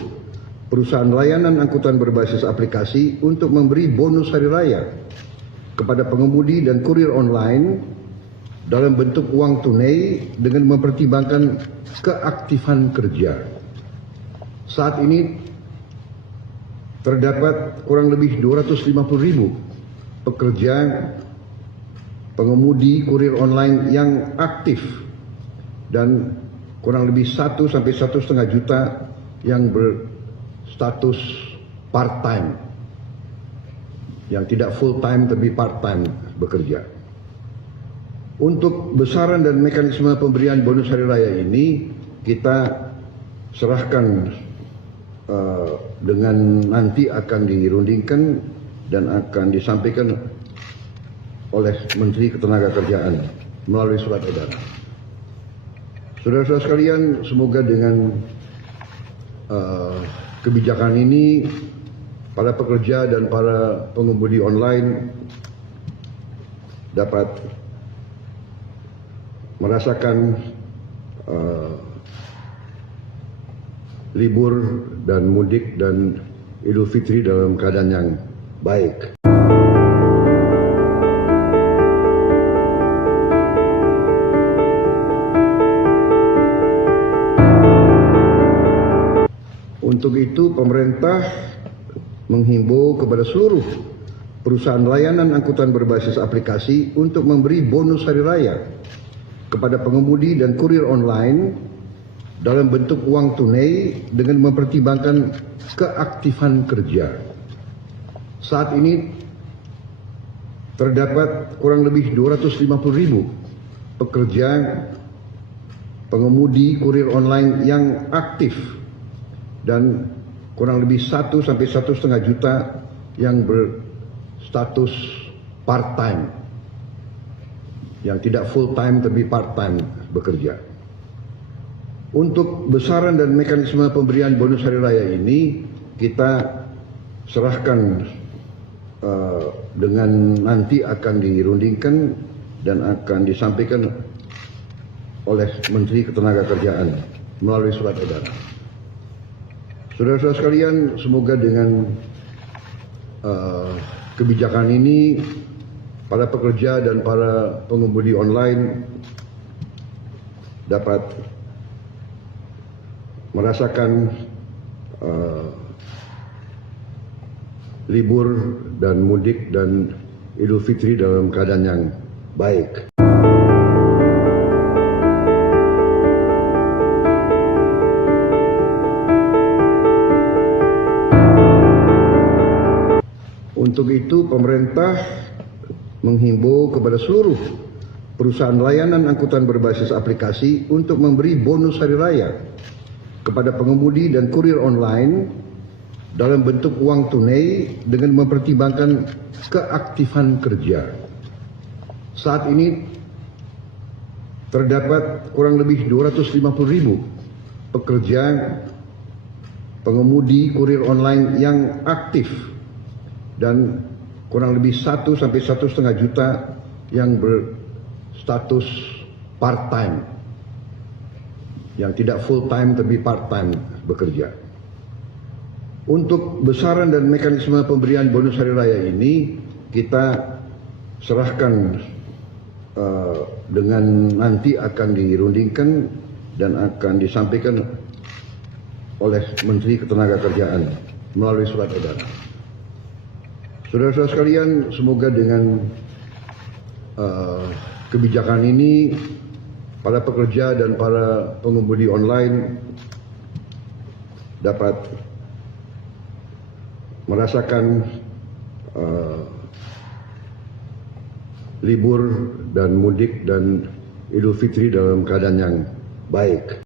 perusahaan layanan angkutan berbasis aplikasi untuk memberi bonus hari raya kepada pengemudi dan kurir online dalam bentuk uang tunai dengan mempertimbangkan keaktifan kerja. Saat ini terdapat kurang lebih 250.000 pekerja pengemudi kurir online yang aktif dan kurang lebih 1 sampai 1,5 juta yang berstatus part-time, yang tidak full-time tapi part-time bekerja. Untuk besaran dan mekanisme pemberian bonus hari raya ini kita serahkan dengan nanti akan dirundingkan dan akan disampaikan oleh Menteri Ketenagakerjaan melalui surat edaran. Saudara-saudara sekalian, semoga dengan kebijakan ini para pekerja dan para pengemudi online dapat merasakan libur dan mudik dan Idul Fitri dalam keadaan yang baik. Untuk itu pemerintah menghimbau kepada seluruh perusahaan layanan angkutan berbasis aplikasi untuk memberi bonus hari raya kepada pengemudi dan kurir online dalam bentuk uang tunai dengan mempertimbangkan keaktifan kerja. Saat ini terdapat kurang lebih 250.000 pekerja pengemudi kurir online yang aktif dan kurang lebih 1 sampai 1,5 juta yang berstatus part-time, yang tidak full-time tapi part-time bekerja. Untuk besaran dan mekanisme pemberian bonus hari raya ini kita serahkan dengan nanti akan dirundingkan dan akan disampaikan oleh Menteri Ketenagakerjaan melalui surat edaran. Saudara-saudara sekalian, semoga dengan kebijakan ini para pekerja dan para pengemudi online dapat merasakan libur dan mudik dan Idul Fitri dalam keadaan yang baik. Untuk itu pemerintah menghimbau kepada seluruh perusahaan layanan angkutan berbasis aplikasi untuk memberi bonus hari raya kepada pengemudi dan kurir online dalam bentuk uang tunai dengan mempertimbangkan keaktifan kerja. Saat ini terdapat kurang lebih 250.000 pekerja pengemudi kurir online yang aktif dan kurang lebih 1 sampai 1,5 juta yang berstatus part-time, yang tidak full time tapi part time bekerja. Untuk besaran dan mekanisme pemberian bonus hari raya ini kita serahkan dengan nanti akan dirundingkan dan akan disampaikan oleh Menteri Ketenagakerjaan melalui surat edaran. Saudara-saudara sekalian, semoga dengan kebijakan ini para pekerja dan para pengemudi online dapat merasakan libur dan mudik dan Idul Fitri dalam keadaan yang baik.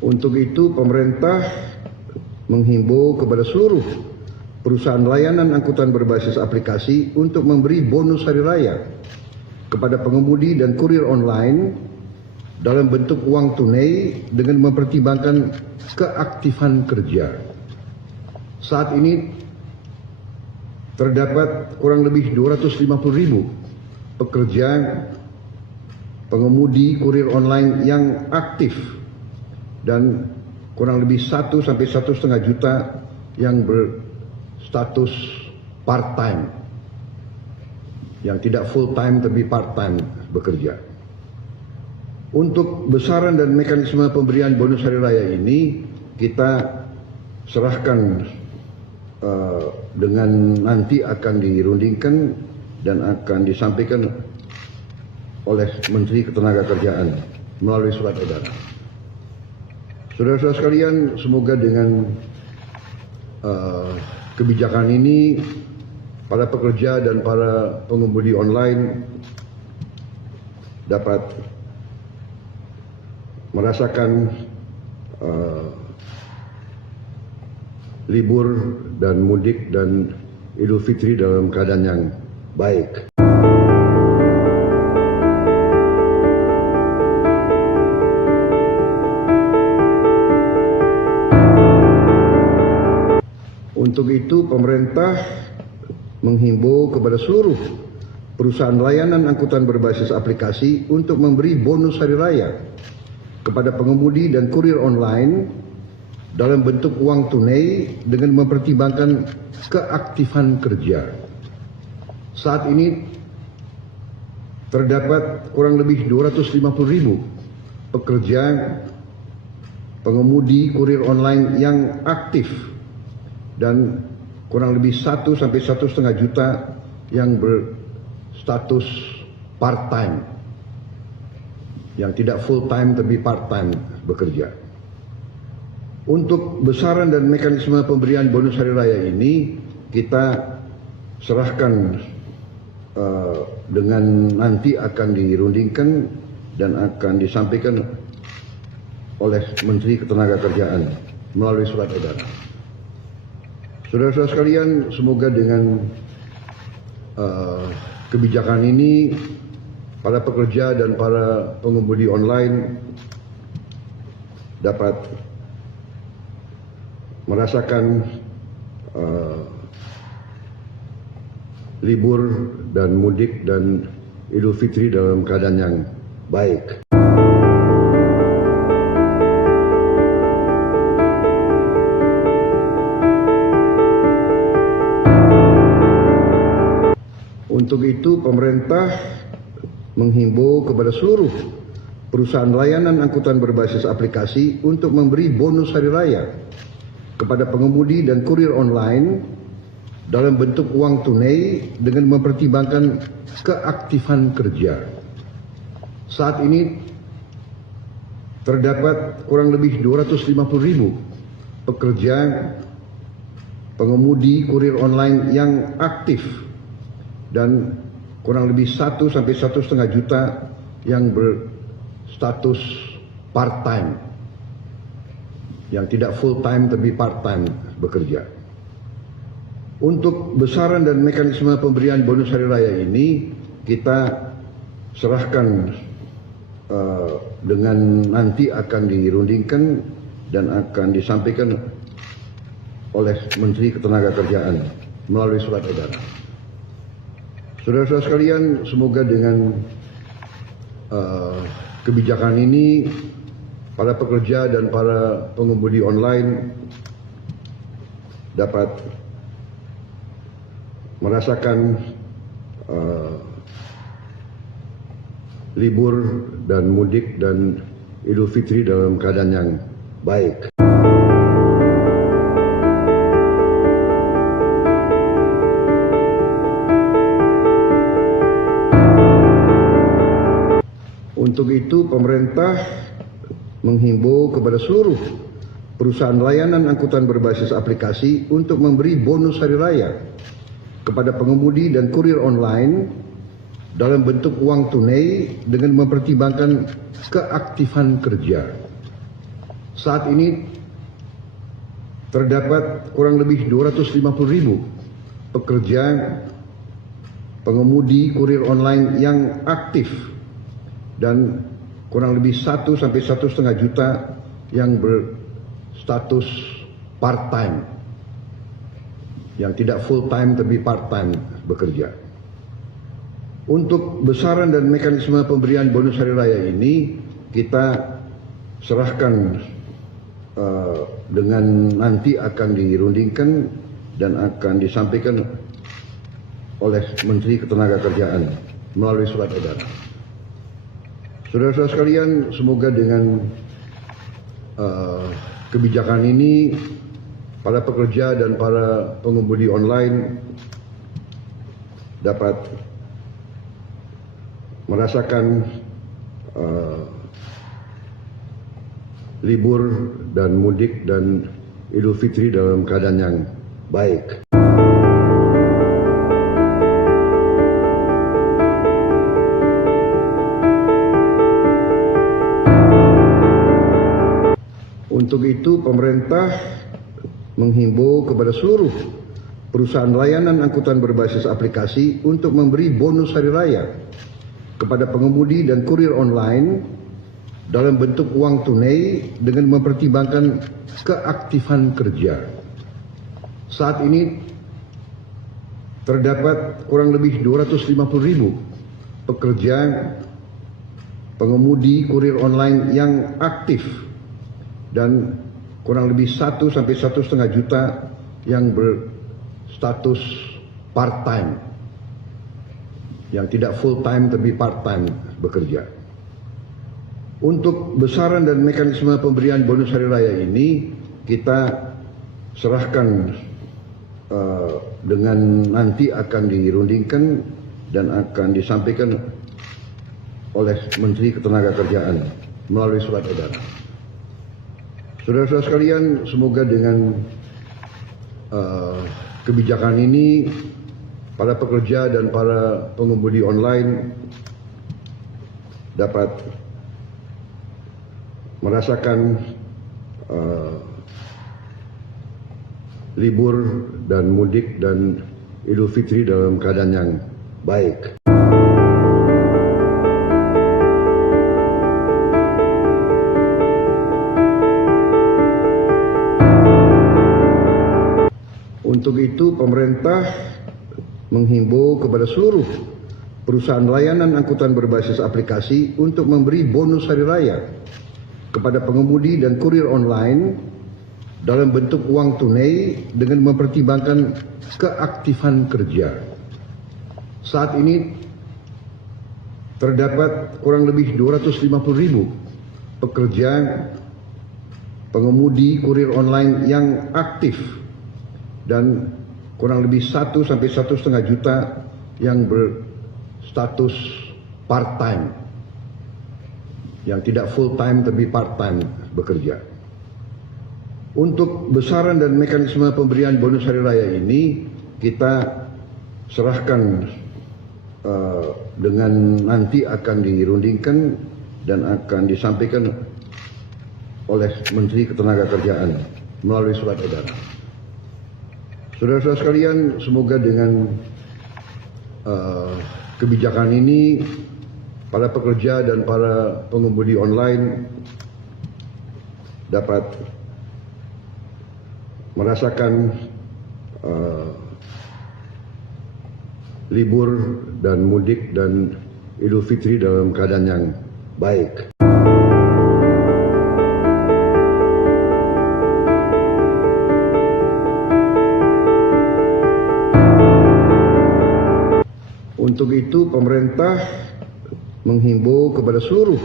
Untuk itu pemerintah menghimbau kepada seluruh perusahaan layanan angkutan berbasis aplikasi untuk memberi bonus hari raya kepada pengemudi dan kurir online dalam bentuk uang tunai dengan mempertimbangkan keaktifan kerja. Saat ini terdapat kurang lebih 250.000 pekerja pengemudi kurir online yang aktif dan kurang lebih 1 sampai 1,5 juta yang berstatus part-time, yang tidak full-time tapi part-time bekerja. Untuk besaran dan mekanisme pemberian bonus hari raya ini kita serahkan dengan nanti akan dirundingkan dan akan disampaikan oleh Menteri Ketenagakerjaan melalui surat edaran. Saudara-saudara sekalian, semoga dengan kebijakan ini para pekerja dan para pengemudi online dapat merasakan libur dan mudik dan Idul Fitri dalam keadaan yang baik. Untuk itu pemerintah menghimbau kepada seluruh perusahaan layanan angkutan berbasis aplikasi untuk memberi bonus hari raya kepada pengemudi dan kurir online dalam bentuk uang tunai dengan mempertimbangkan keaktifan kerja. Saat ini terdapat kurang lebih 250.000 pekerja pengemudi kurir online yang aktif dan kurang lebih 1 sampai 1,5 juta yang berstatus part-time, yang tidak full-time tapi part-time bekerja. Untuk besaran dan mekanisme pemberian bonus hari raya ini kita serahkan dengan nanti akan dirundingkan dan akan disampaikan oleh Menteri Ketenagakerjaan melalui surat edaran. Saudara-saudara sekalian, semoga dengan kebijakan ini para pekerja dan para pengemudi online dapat merasakan libur dan mudik dan Idul Fitri dalam keadaan yang baik. Untuk itu pemerintah menghimbau kepada seluruh perusahaan layanan angkutan berbasis aplikasi untuk memberi bonus hari raya kepada pengemudi dan kurir online dalam bentuk uang tunai dengan mempertimbangkan keaktifan kerja. Saat ini terdapat kurang lebih 250.000 pekerja pengemudi kurir online yang aktif dan kurang lebih 1 sampai 1,5 juta yang berstatus part-time, yang tidak full-time tapi part-time bekerja. Untuk besaran dan mekanisme pemberian bonus hari raya ini kita serahkan dengan nanti akan dirundingkan dan akan disampaikan oleh Menteri Ketenagakerjaan melalui surat edaran. Saudara-saudara sekalian, semoga dengan kebijakan ini para pekerja dan para pengemudi online dapat merasakan libur dan mudik dan Idul Fitri dalam keadaan yang baik. Untuk itu, pemerintah menghimbau kepada seluruh perusahaan layanan angkutan berbasis aplikasi untuk memberi bonus hari raya kepada pengemudi dan kurir online dalam bentuk uang tunai dengan mempertimbangkan keaktifan kerja. Saat ini terdapat kurang lebih 250.000 pekerja pengemudi kurir online yang aktif dan kurang lebih 1 sampai 1,5 juta yang berstatus part-time, yang tidak full-time tapi part-time bekerja. Untuk besaran dan mekanisme pemberian bonus hari raya ini kita serahkan dengan nanti akan dirundingkan dan akan disampaikan oleh Menteri Ketenagakerjaan melalui surat edaran. Saudara-saudara sekalian, semoga dengan kebijakan ini para pekerja dan para pengemudi online dapat merasakan libur dan mudik dan Idul Fitri dalam keadaan yang baik. Untuk itu, pemerintah menghimbau kepada seluruh perusahaan layanan angkutan berbasis aplikasi untuk memberi bonus hari raya kepada pengemudi dan kurir online dalam bentuk uang tunai dengan mempertimbangkan keaktifan kerja. Saat ini terdapat kurang lebih 250.000 pekerja pengemudi kurir online yang aktif dan kurang lebih 1 sampai 1,5 juta yang berstatus part-time, yang tidak full-time tapi part-time bekerja. Untuk besaran dan mekanisme pemberian bonus hari raya ini kita serahkan dengan nanti akan dirundingkan dan akan disampaikan oleh Menteri Ketenagakerjaan melalui surat edaran. Saudara-saudara sekalian, semoga dengan kebijakan ini para pekerja dan para pengemudi online dapat merasakan libur dan mudik dan Idul Fitri dalam keadaan yang baik. Untuk itu, pemerintah menghimbau kepada seluruh perusahaan layanan angkutan berbasis aplikasi untuk memberi bonus hari raya kepada pengemudi dan kurir online dalam bentuk uang tunai dengan mempertimbangkan keaktifan kerja. Saat ini terdapat kurang lebih 250.000 pekerja pengemudi kurir online yang aktif dan kurang lebih 1 sampai 1,5 juta yang berstatus part-time, yang tidak full-time tapi part-time bekerja. Untuk besaran dan mekanisme pemberian bonus hari raya ini kita serahkan dengan nanti akan dirundingkan dan akan disampaikan oleh Menteri Ketenagakerjaan melalui surat edaran. Saudara-saudara sekalian, semoga dengan kebijakan ini para pekerja dan para pengemudi online dapat merasakan libur dan mudik dan Idul Fitri dalam keadaan yang baik. Untuk itu, pemerintah menghimbau kepada seluruh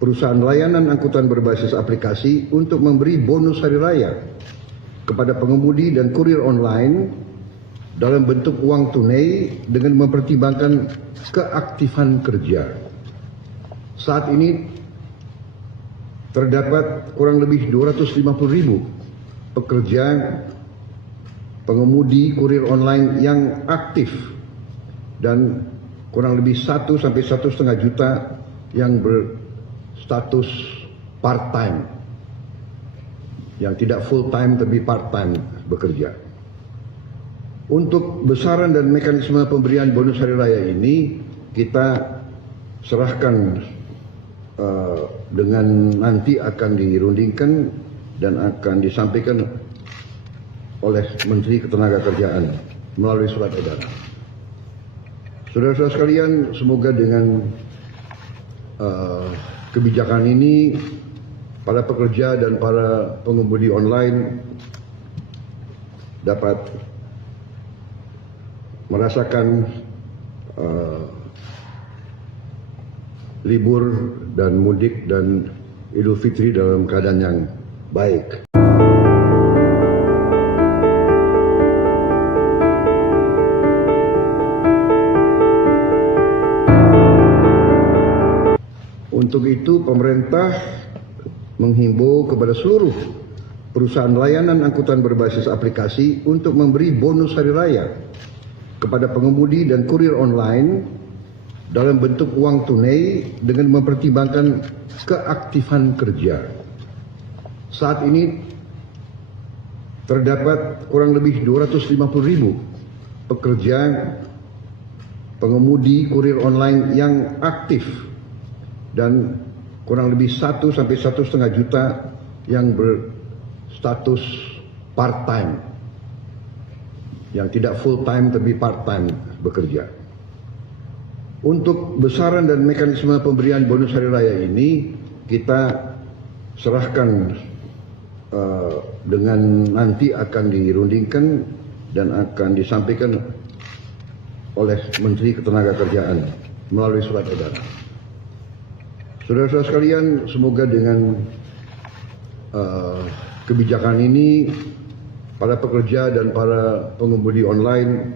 perusahaan layanan angkutan berbasis aplikasi untuk memberi bonus hari raya kepada pengemudi dan kurir online dalam bentuk uang tunai dengan mempertimbangkan keaktifan kerja. Saat ini terdapat kurang lebih 250.000 pekerja pengemudi kurir online yang aktif dan kurang lebih 1 sampai 1,5 juta yang berstatus part-time, yang tidak full-time tapi part-time bekerja. Untuk besaran dan mekanisme pemberian bonus hari raya ini kita serahkan dengan nanti akan dirundingkan dan akan disampaikan oleh Menteri Ketenagakerjaan melalui surat edaran. Saudara-saudara sekalian, semoga dengan kebijakan ini para pekerja dan para pengemudi online dapat merasakan libur dan mudik dan Idul Fitri dalam keadaan yang baik. Untuk itu, pemerintah menghimbau kepada seluruh perusahaan layanan angkutan berbasis aplikasi untuk memberi bonus hari raya kepada pengemudi dan kurir online dalam bentuk uang tunai dengan mempertimbangkan keaktifan kerja. Saat ini terdapat kurang lebih 250.000 pekerja pengemudi kurir online yang aktif dan kurang lebih 1 sampai 1,5 juta yang berstatus part-time, yang tidak full-time tapi part-time bekerja. Untuk besaran dan mekanisme pemberian bonus hari raya ini kita serahkan dengan nanti akan dirundingkan dan akan disampaikan oleh Menteri Ketenagakerjaan melalui surat edaran. Saudara-saudara sekalian, semoga dengan kebijakan ini para pekerja dan para pengemudi online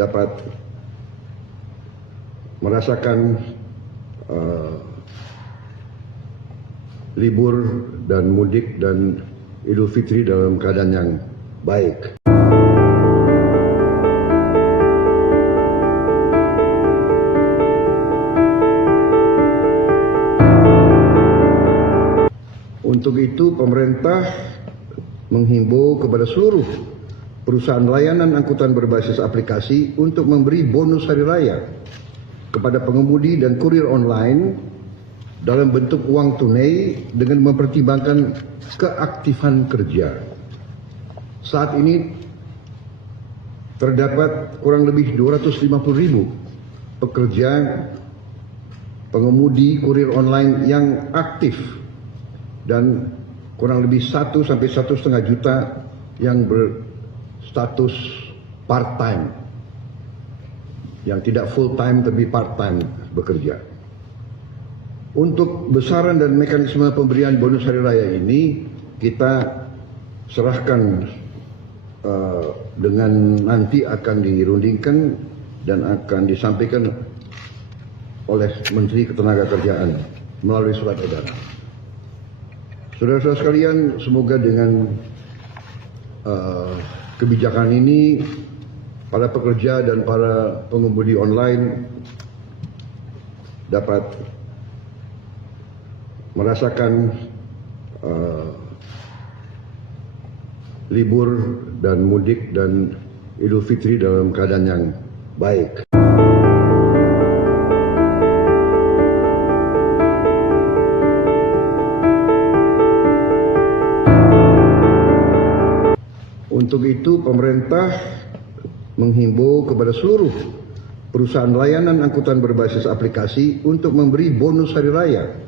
dapat merasakan libur dan mudik dan Idul Fitri dalam keadaan yang baik. Untuk itu, pemerintah menghimbau kepada seluruh perusahaan layanan angkutan berbasis aplikasi untuk memberi bonus hari raya kepada pengemudi dan kurir online dalam bentuk uang tunai dengan mempertimbangkan keaktifan kerja. Saat ini terdapat kurang lebih 250.000 pekerja pengemudi kurir online yang aktif dan kurang lebih 1 sampai 1,5 juta yang berstatus part-time, yang tidak full-time tapi part-time bekerja. Untuk besaran dan mekanisme pemberian bonus hari raya ini kita serahkan dengan nanti akan dirundingkan dan akan disampaikan oleh Menteri Ketenagakerjaan melalui surat edaran. Saudara-saudara sekalian, semoga dengan kebijakan ini para pekerja dan para pengemudi online dapat merasakan libur dan mudik dan Idul Fitri dalam keadaan yang baik. Untuk itu pemerintah menghimbau kepada seluruh perusahaan layanan angkutan berbasis aplikasi untuk memberi bonus hari raya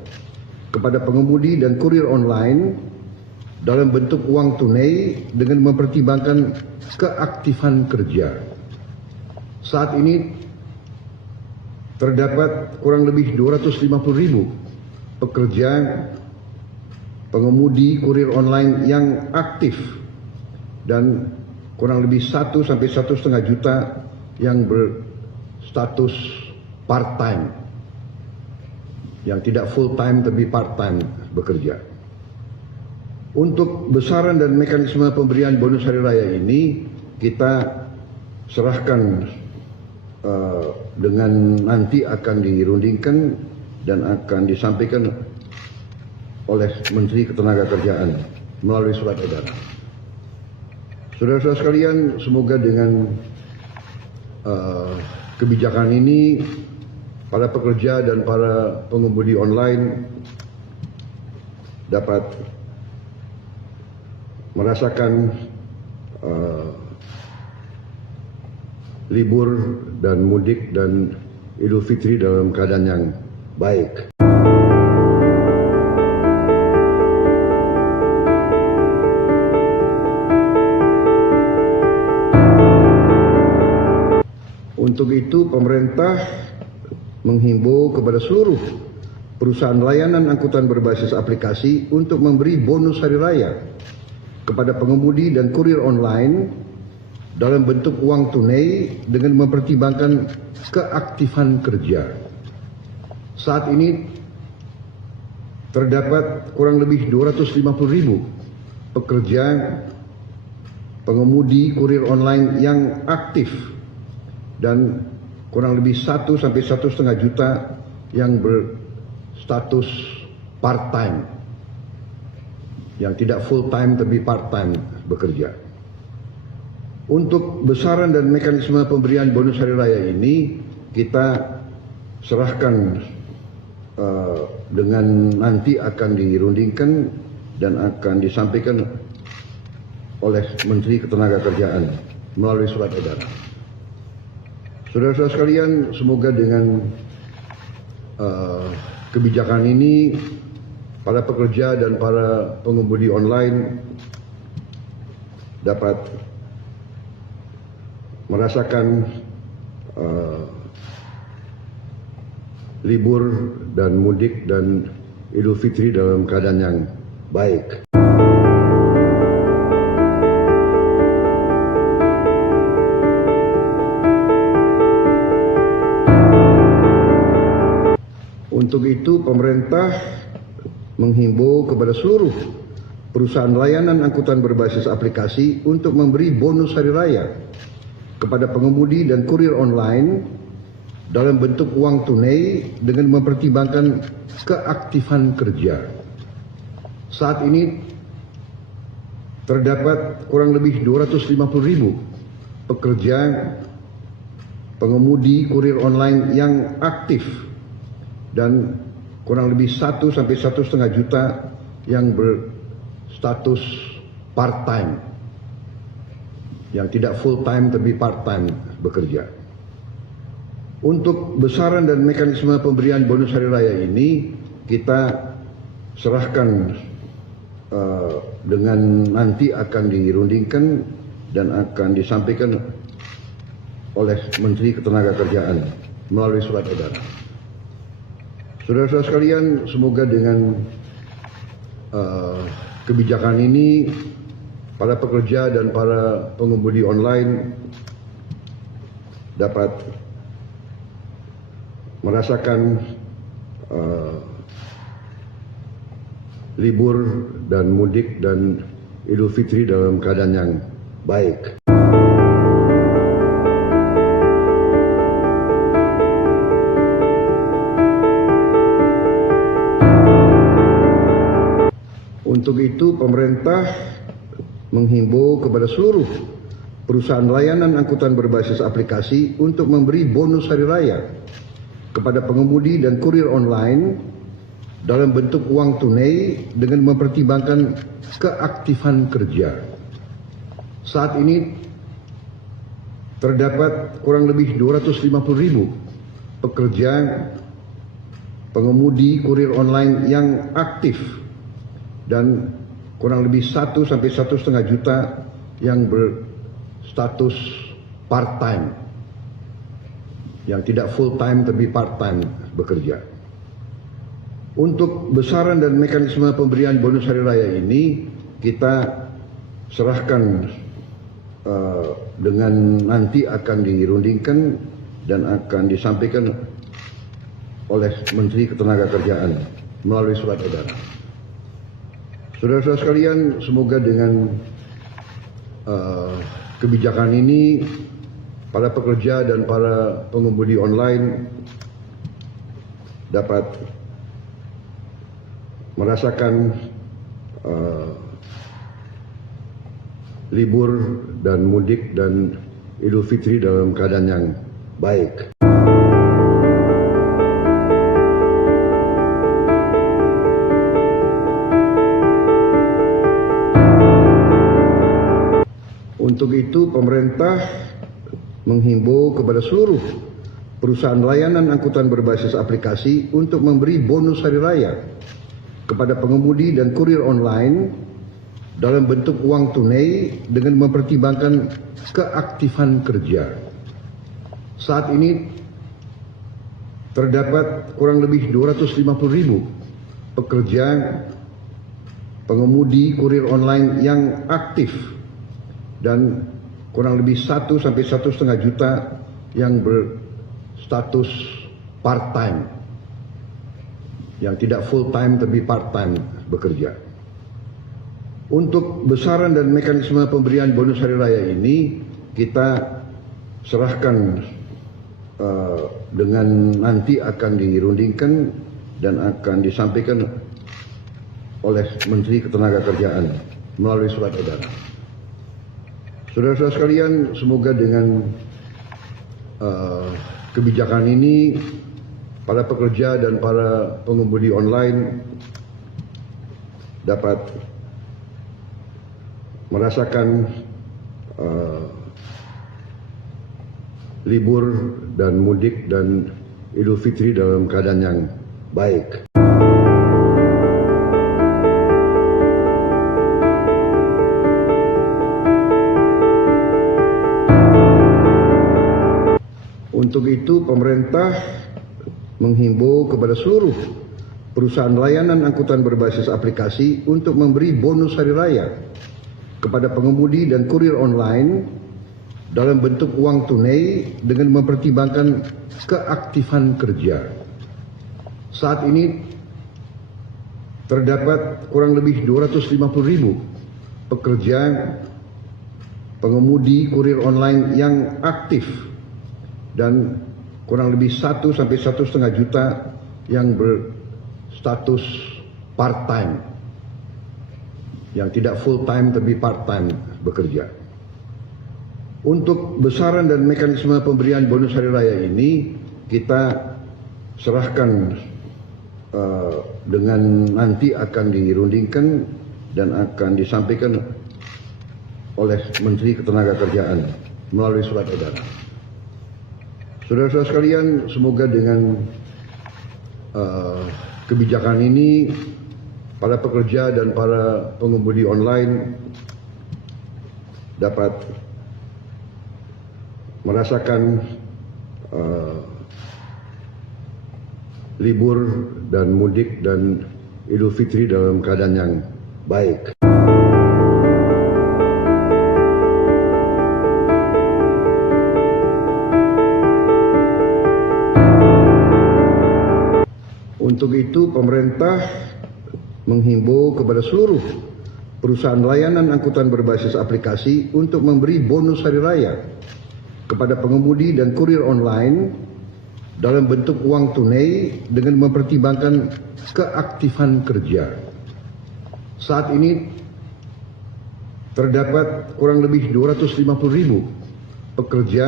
kepada pengemudi dan kurir online dalam bentuk uang tunai dengan mempertimbangkan keaktifan kerja. Saat ini terdapat kurang lebih 250.000 pekerja pengemudi kurir online yang aktif dan kurang lebih 1 sampai 1,5 juta yang berstatus part-time, yang tidak full-time tapi part-time bekerja. Untuk besaran dan mekanisme pemberian bonus hari raya ini kita serahkan dengan nanti akan dirundingkan dan akan disampaikan oleh Menteri Ketenagakerjaan melalui surat edaran. Saudara-saudara sekalian, semoga dengan kebijakan ini para pekerja dan para pengemudi online dapat merasakan libur dan mudik dan Idul Fitri dalam keadaan yang baik. Untuk itu pemerintah menghimbau kepada seluruh perusahaan layanan angkutan berbasis aplikasi untuk memberi bonus hari raya kepada pengemudi dan kurir online dalam bentuk uang tunai dengan mempertimbangkan keaktifan kerja. Saat ini terdapat kurang lebih 250.000 pekerja pengemudi kurir online yang aktif dan kurang lebih 1 sampai 1,5 juta yang berstatus part-time, yang tidak full-time tapi part-time bekerja. Untuk besaran dan mekanisme pemberian bonus hari raya ini kita serahkan dengan nanti akan dirundingkan dan akan disampaikan oleh Menteri Ketenagakerjaan melalui surat edaran. Saudara-saudara sekalian, semoga dengan kebijakan ini para pekerja dan para pengemudi online dapat merasakan libur dan mudik dan Idul Fitri dalam keadaan yang baik. Untuk itu pemerintah menghimbau kepada seluruh perusahaan layanan angkutan berbasis aplikasi untuk memberi bonus hari raya kepada pengemudi dan kurir online dalam bentuk uang tunai dengan mempertimbangkan keaktifan kerja. Saat ini terdapat kurang lebih 250.000 pekerja pengemudi kurir online yang aktif dan kurang lebih 1 sampai 1,5 juta yang berstatus part-time, yang tidak full-time tapi part-time bekerja. Untuk besaran dan mekanisme pemberian bonus hari raya ini kita serahkan dengan nanti akan dirundingkan dan akan disampaikan oleh Menteri Ketenagakerjaan melalui surat edaran. Saudara-saudara sekalian, semoga dengan kebijakan ini para pekerja dan para pengemudi online dapat merasakan libur dan mudik dan Idul Fitri dalam keadaan yang baik. Untuk itu pemerintah menghimbau kepada seluruh perusahaan layanan angkutan berbasis aplikasi untuk memberi bonus hari raya kepada pengemudi dan kurir online dalam bentuk uang tunai dengan mempertimbangkan keaktifan kerja. Saat ini terdapat kurang lebih 250.000 pekerja pengemudi kurir online yang aktif dan kurang lebih 1 sampai 1,5 juta yang berstatus part-time, yang tidak full-time tapi part-time bekerja. Untuk besaran dan mekanisme pemberian bonus hari raya ini kita serahkan dengan nanti akan dirundingkan dan akan disampaikan oleh Menteri Ketenagakerjaan melalui surat edaran. Saudara-saudara sekalian, semoga dengan kebijakan ini para pekerja dan para pengemudi online dapat merasakan libur dan mudik dan Idul Fitri dalam keadaan yang baik. Untuk itu pemerintah menghimbau kepada seluruh perusahaan layanan angkutan berbasis aplikasi untuk memberi bonus hari raya kepada pengemudi dan kurir online dalam bentuk uang tunai dengan mempertimbangkan keaktifan kerja. Saat ini terdapat kurang lebih 250.000 pekerja pengemudi kurir online yang aktif dan kurang lebih 1 sampai 1,5 juta yang berstatus part-time, yang tidak full-time tapi part-time bekerja. Untuk besaran dan mekanisme pemberian bonus hari raya ini kita serahkan dengan nanti akan dirundingkan dan akan disampaikan oleh Menteri Ketenagakerjaan melalui surat edaran. Saudara-saudara sekalian, semoga dengan kebijakan ini para pekerja dan para pengemudi online dapat merasakan libur dan mudik dan Idul Fitri dalam keadaan yang baik. Untuk itu pemerintah menghimbau kepada seluruh perusahaan layanan angkutan berbasis aplikasi untuk memberi bonus hari raya kepada pengemudi dan kurir online dalam bentuk uang tunai dengan mempertimbangkan keaktifan kerja. Saat ini terdapat kurang lebih 250.000 pekerja pengemudi kurir online yang aktif dan kurang lebih 1 sampai 1,5 juta yang berstatus part-time, yang tidak full-time tapi part-time bekerja. Untuk besaran dan mekanisme pemberian bonus hari raya ini kita serahkan dengan nanti akan dirundingkan dan akan disampaikan oleh Menteri Ketenagakerjaan melalui surat edaran. Saudara-saudara sekalian, semoga dengan kebijakan ini para pekerja dan para pengemudi online dapat merasakan libur dan mudik dan Idul Fitri dalam keadaan yang baik. Untuk itu pemerintah menghimbau kepada seluruh perusahaan layanan angkutan berbasis aplikasi untuk memberi bonus hari raya kepada pengemudi dan kurir online dalam bentuk uang tunai dengan mempertimbangkan keaktifan kerja. Saat ini terdapat kurang lebih 250.000 pekerja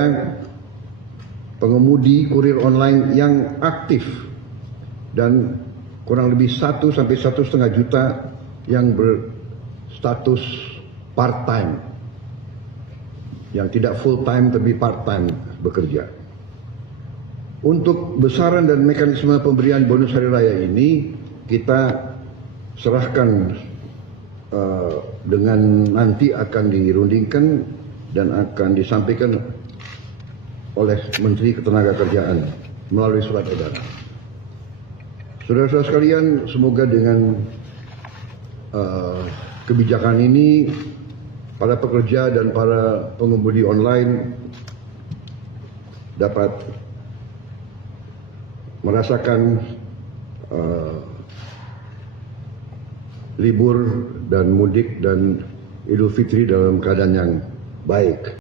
pengemudi kurir online yang aktif dan kurang lebih 1 sampai 1,5 juta yang berstatus part-time, yang tidak full time tapi part time bekerja. Untuk besaran dan mekanisme pemberian bonus hari raya ini kita serahkan dengan nanti akan dirundingkan dan akan disampaikan oleh Menteri Ketenagakerjaan melalui surat edaran. Saudara-saudara sekalian, semoga dengan kebijakan ini para pekerja dan para pengemudi online dapat merasakan libur dan mudik dan Idul Fitri dalam keadaan yang baik.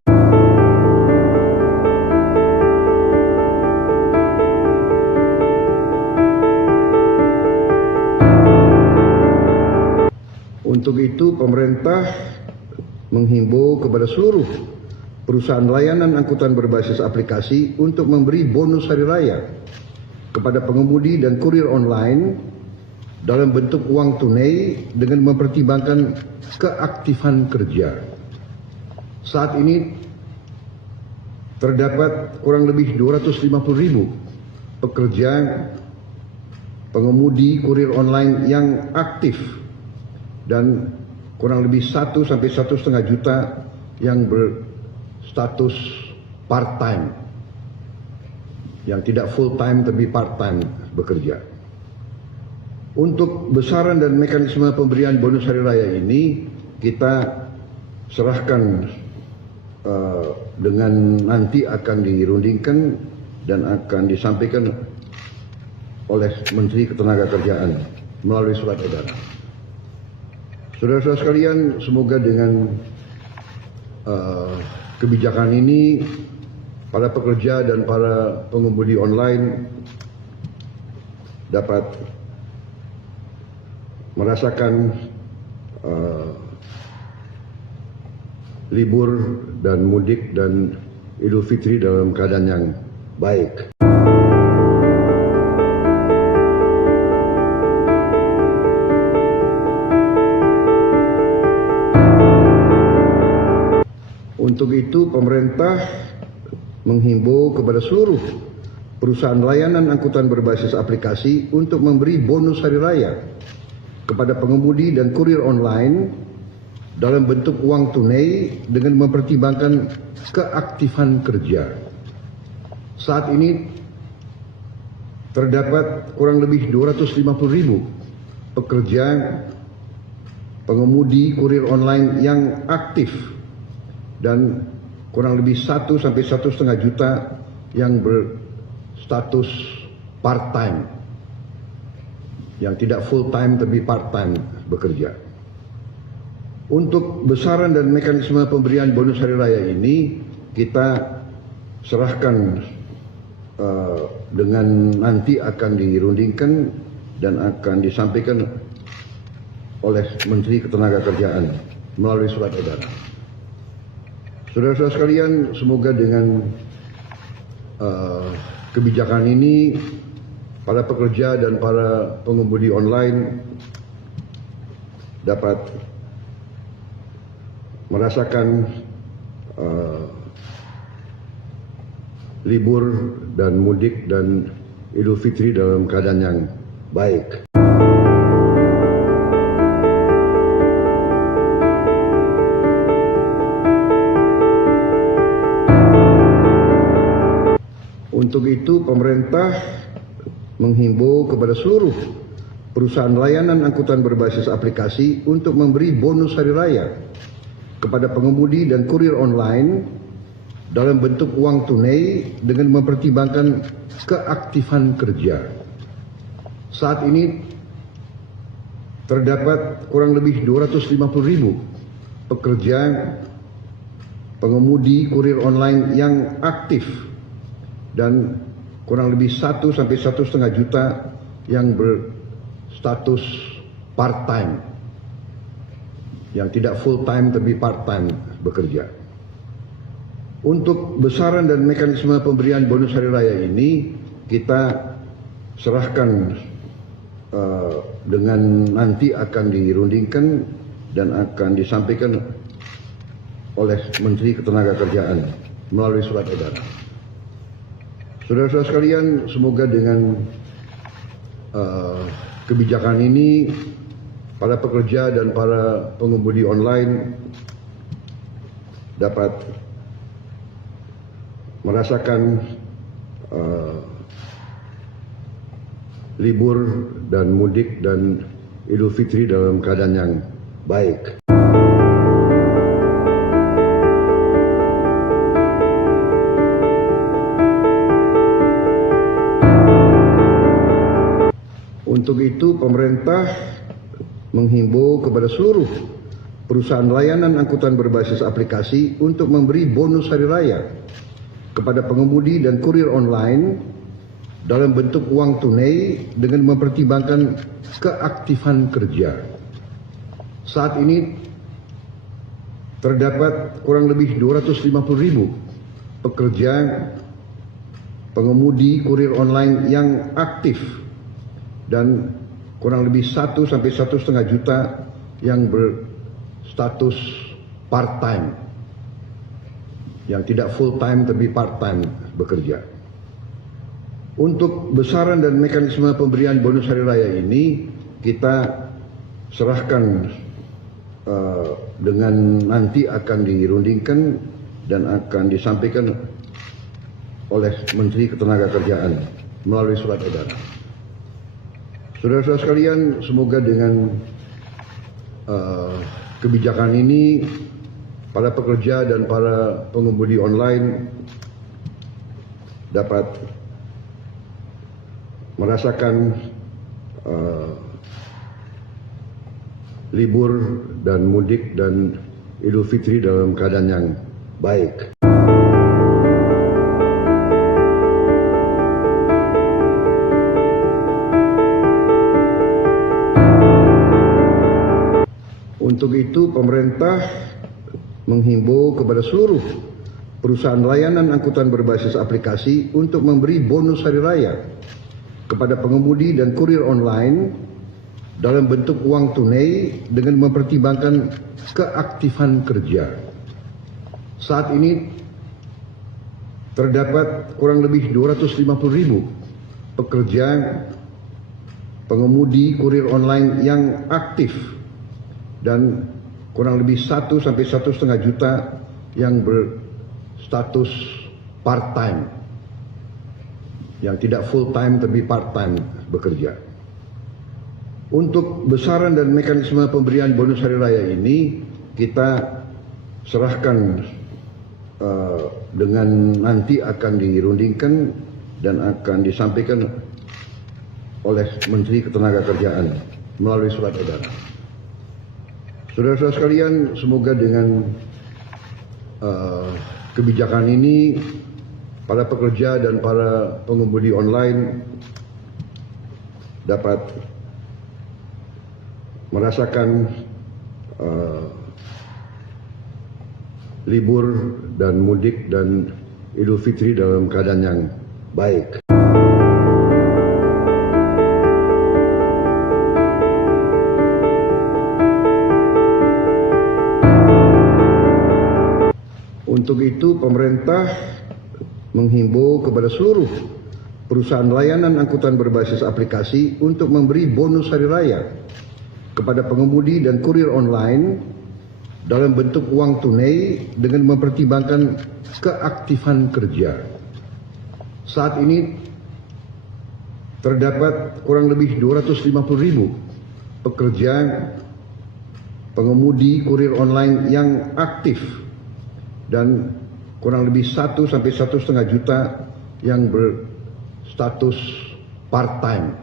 Untuk itu pemerintah menghimbau kepada seluruh perusahaan layanan angkutan berbasis aplikasi untuk memberi bonus hari raya kepada pengemudi dan kurir online dalam bentuk uang tunai dengan mempertimbangkan keaktifan kerja. Saat ini terdapat kurang lebih 250.000 pekerja pengemudi kurir online yang aktif dan kurang lebih 1 sampai 1,5 juta yang berstatus part-time, yang tidak full-time tapi part-time bekerja. Untuk besaran dan mekanisme pemberian bonus hari raya ini kita serahkan dengan nanti akan dirundingkan dan akan disampaikan oleh Menteri Ketenagakerjaan melalui surat edaran. Saudara-saudara sekalian, semoga dengan kebijakan ini para pekerja dan para pengemudi online dapat merasakan libur dan mudik dan Idul Fitri dalam keadaan yang baik. Untuk itu pemerintah menghimbau kepada seluruh perusahaan layanan angkutan berbasis aplikasi untuk memberi bonus hari raya kepada pengemudi dan kurir online dalam bentuk uang tunai dengan mempertimbangkan keaktifan kerja. Saat ini terdapat kurang lebih 250.000 pekerja pengemudi kurir online yang aktif dan kurang lebih 1 sampai 1,5 juta yang berstatus part-time, yang tidak full-time tapi part-time bekerja. Untuk besaran dan mekanisme pemberian bonus hari raya ini kita serahkan dengan nanti akan dirundingkan dan akan disampaikan oleh Menteri Ketenagakerjaan melalui surat edaran. Saudara-saudara sekalian, semoga dengan kebijakan ini para pekerja dan para pengemudi online dapat merasakan libur dan mudik dan Idul Fitri dalam keadaan yang baik. Untuk itu pemerintah menghimbau kepada seluruh perusahaan layanan angkutan berbasis aplikasi untuk memberi bonus hari raya kepada pengemudi dan kurir online dalam bentuk uang tunai dengan mempertimbangkan keaktifan kerja. Saat ini terdapat kurang lebih 250.000 pekerja pengemudi kurir online yang aktif dan kurang lebih 1 sampai 1,5 juta yang berstatus part-time, yang tidak full-time tapi part-time bekerja. Untuk besaran dan mekanisme pemberian bonus hari raya ini kita serahkan dengan nanti akan dirundingkan dan akan disampaikan oleh Menteri Ketenagakerjaan melalui surat edaran. Saudara-saudara sekalian, semoga dengan kebijakan ini para pekerja dan para pengemudi online dapat merasakan libur dan mudik dan Idul Fitri dalam keadaan yang baik. Untuk itu, pemerintah menghimbau kepada seluruh perusahaan layanan angkutan berbasis aplikasi untuk memberi bonus hari raya kepada pengemudi dan kurir online dalam bentuk uang tunai dengan mempertimbangkan keaktifan kerja. Saat ini terdapat kurang lebih 250.000 pekerja pengemudi kurir online yang aktif dan kurang lebih 1 sampai 1,5 juta yang berstatus part-time, yang tidak full-time tapi part-time bekerja. Untuk besaran dan mekanisme pemberian bonus hari raya ini kita serahkan dengan nanti akan dirundingkan dan akan disampaikan oleh Menteri Ketenagakerjaan melalui surat edaran. Saudara-saudara sekalian, semoga dengan kebijakan ini para pekerja dan para pengemudi online dapat merasakan libur dan mudik dan Idul Fitri dalam keadaan yang baik. Untuk itu, pemerintah menghimbau kepada seluruh perusahaan layanan angkutan berbasis aplikasi untuk memberi bonus hari raya kepada pengemudi dan kurir online dalam bentuk uang tunai dengan mempertimbangkan keaktifan kerja. Saat ini terdapat kurang lebih 250.000 pekerja pengemudi kurir online yang aktif dan kurang lebih 1 sampai 1,5 juta yang berstatus part-time, yang tidak full-time tapi part-time bekerja. Untuk besaran dan mekanisme pemberian bonus hari raya ini kita serahkan dengan nanti akan dirundingkan dan akan disampaikan oleh Menteri Ketenagakerjaan melalui surat edaran. Saudara-saudara sekalian, semoga dengan kebijakan ini para pekerja dan para pengemudi online dapat merasakan libur dan mudik dan Idul Fitri dalam keadaan yang baik. Untuk itu, pemerintah menghimbau kepada seluruh perusahaan layanan angkutan berbasis aplikasi untuk memberi bonus hari raya kepada pengemudi dan kurir online dalam bentuk uang tunai dengan mempertimbangkan keaktifan kerja. Saat ini terdapat kurang lebih 250.000 pekerja pengemudi kurir online yang aktif dan kurang lebih 1 sampai 1,5 juta yang berstatus part-time,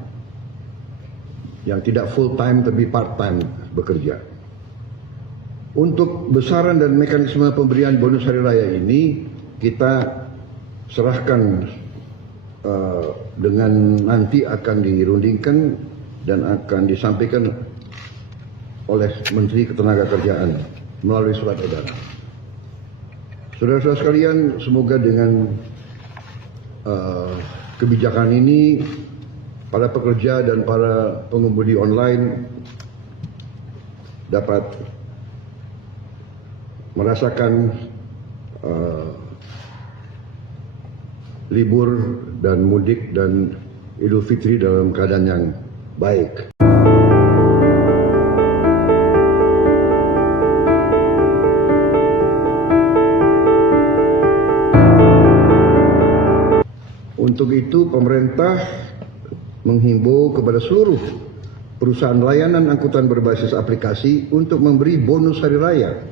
yang tidak full-time tapi part-time bekerja. Untuk besaran dan mekanisme pemberian bonus hari raya ini kita serahkan dengan nanti akan dirundingkan dan akan disampaikan oleh Menteri Ketenagakerjaan melalui surat edaran. Saudara-saudara sekalian, semoga dengan kebijakan ini para pekerja dan para pengemudi online dapat merasakan libur dan mudik dan Idul Fitri dalam keadaan yang baik. Untuk itu, pemerintah menghimbau kepada seluruh perusahaan layanan angkutan berbasis aplikasi untuk memberi bonus hari raya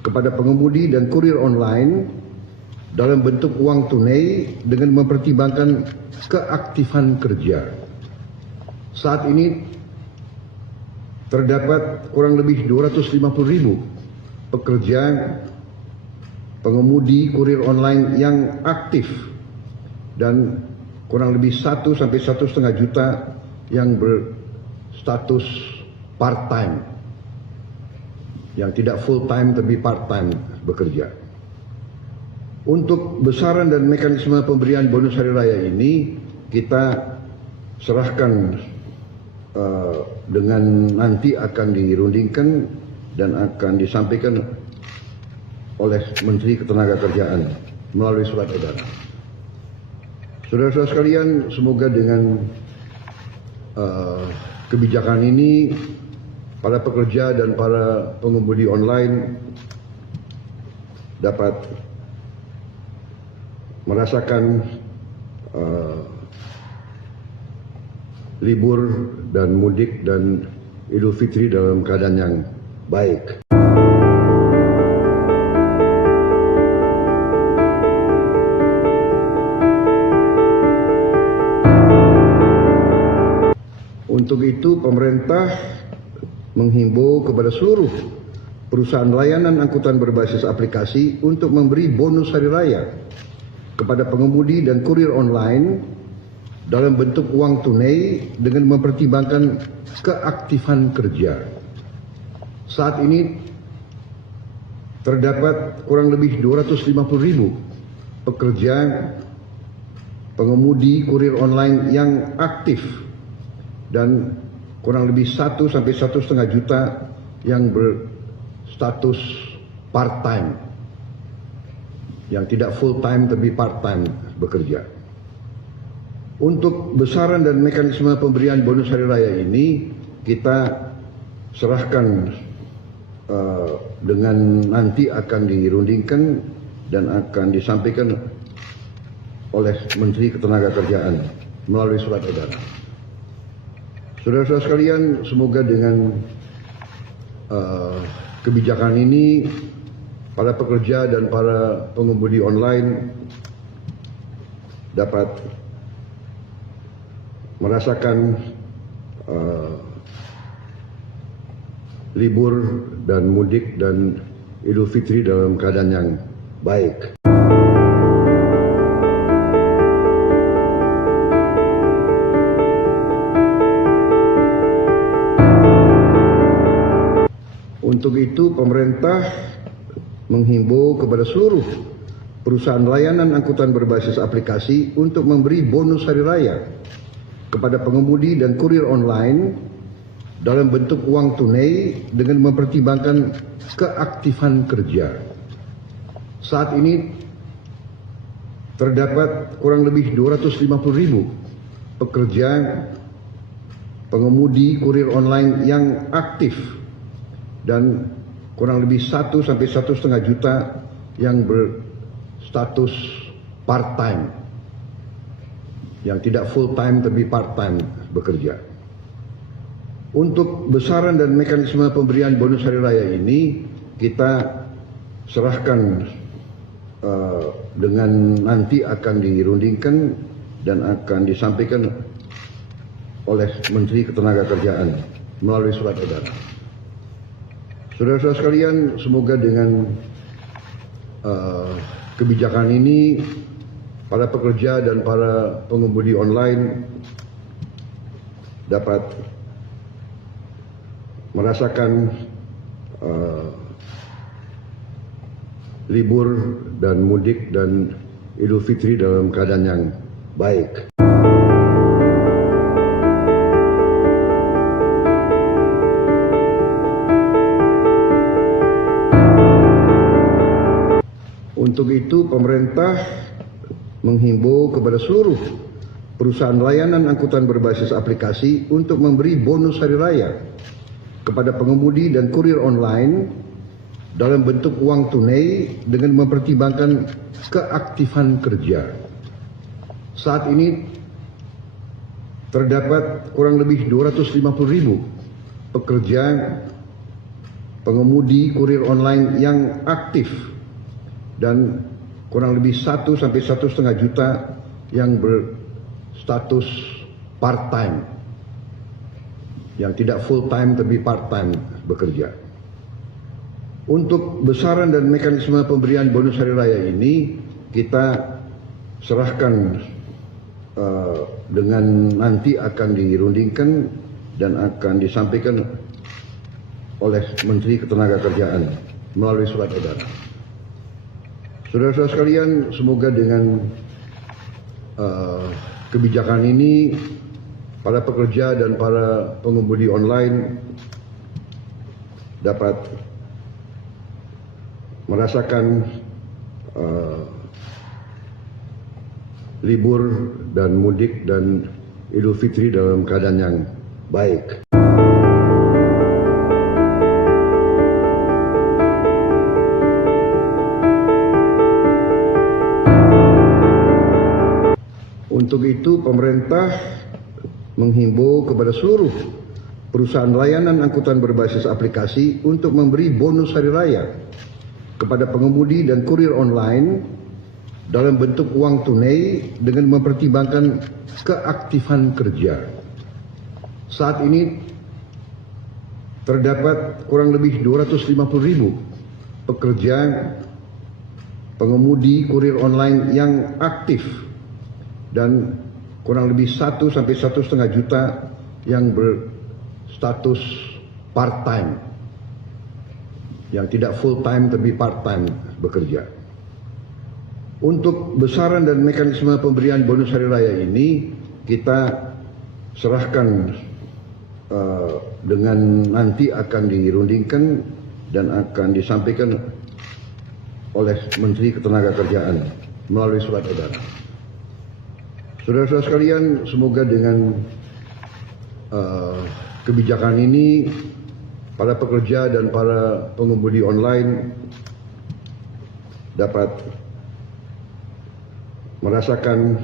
kepada pengemudi dan kurir online dalam bentuk uang tunai dengan mempertimbangkan keaktifan kerja. Saat ini terdapat kurang lebih 250.000 pekerja pengemudi kurir online yang aktif dan kurang lebih 1 sampai 1,5 juta yang berstatus part-time, yang tidak full-time tapi part-time bekerja. Untuk besaran dan mekanisme pemberian bonus hari raya ini kita serahkan dengan nanti akan dirundingkan dan akan disampaikan oleh Menteri Ketenagakerjaan melalui surat edaran. Saudara-saudara sekalian, semoga dengan kebijakan ini para pekerja dan para pengemudi online dapat merasakan libur dan mudik dan Idul Fitri dalam keadaan yang baik. Untuk itu, pemerintah menghimbau kepada seluruh perusahaan layanan angkutan berbasis aplikasi untuk memberi bonus hari raya kepada pengemudi dan kurir online dalam bentuk uang tunai dengan mempertimbangkan keaktifan kerja. Saat ini terdapat kurang lebih 250.000 pekerja pengemudi kurir online yang aktif dan kurang lebih 1 sampai 1,5 juta yang berstatus part-time, yang tidak full-time tapi part-time bekerja. Untuk besaran dan mekanisme pemberian bonus hari raya ini kita serahkan dengan nanti akan dirundingkan dan akan disampaikan oleh Menteri Ketenagakerjaan melalui surat edaran. Saudara-saudara sekalian, semoga dengan kebijakan ini para pekerja dan para pengemudi online dapat merasakan libur dan mudik dan Idul Fitri dalam keadaan yang baik. Untuk itu, pemerintah menghimbau kepada seluruh perusahaan layanan angkutan berbasis aplikasi untuk memberi bonus hari raya kepada pengemudi dan kurir online dalam bentuk uang tunai dengan mempertimbangkan keaktifan kerja. Saat ini terdapat kurang lebih 250.000 pekerja pengemudi kurir online yang aktif dan kurang lebih 1 sampai 1,5 juta yang berstatus part-time, yang tidak full-time tapi part-time bekerja. Untuk besaran dan mekanisme pemberian bonus hari raya ini kita serahkan dengan nanti akan dirundingkan dan akan disampaikan oleh Menteri Ketenagakerjaan melalui surat edaran. Saudara-saudara sekalian, semoga dengan kebijakan ini para pekerja dan para pengemudi online dapat merasakan libur dan mudik dan Idul Fitri dalam keadaan yang baik. Untuk itu pemerintah menghimbau kepada seluruh perusahaan layanan angkutan berbasis aplikasi untuk memberi bonus hari raya kepada pengemudi dan kurir online dalam bentuk uang tunai dengan mempertimbangkan keaktifan kerja. Saat ini terdapat kurang lebih 250.000 pekerja pengemudi kurir online yang aktif dan kurang lebih 1 sampai 1,5 juta yang berstatus part-time, yang tidak full-time tapi part-time bekerja. Untuk besaran dan mekanisme pemberian bonus hari raya ini kita serahkan dengan nanti akan dirundingkan dan akan disampaikan oleh Menteri Ketenagakerjaan melalui surat edaran. Saudara-saudara sekalian, semoga dengan kebijakan ini para pekerja dan para pengemudi online dapat merasakan libur dan mudik dan Idul Fitri dalam keadaan yang baik. Untuk itu pemerintah menghimbau kepada seluruh perusahaan layanan angkutan berbasis aplikasi untuk memberi bonus hari raya kepada pengemudi dan kurir online dalam bentuk uang tunai dengan mempertimbangkan keaktifan kerja. Saat ini terdapat kurang lebih 250.000 pekerja pengemudi kurir online yang aktif dan kurang lebih 1 sampai 1,5 juta yang berstatus part-time, yang tidak full-time tapi part-time bekerja. Untuk besaran dan mekanisme pemberian bonus hari raya ini kita serahkan dengan nanti akan dirundingkan dan akan disampaikan oleh Menteri Ketenagakerjaan melalui surat edaran. Saudara-saudara sekalian, semoga dengan kebijakan ini para pekerja dan para pengemudi online dapat merasakan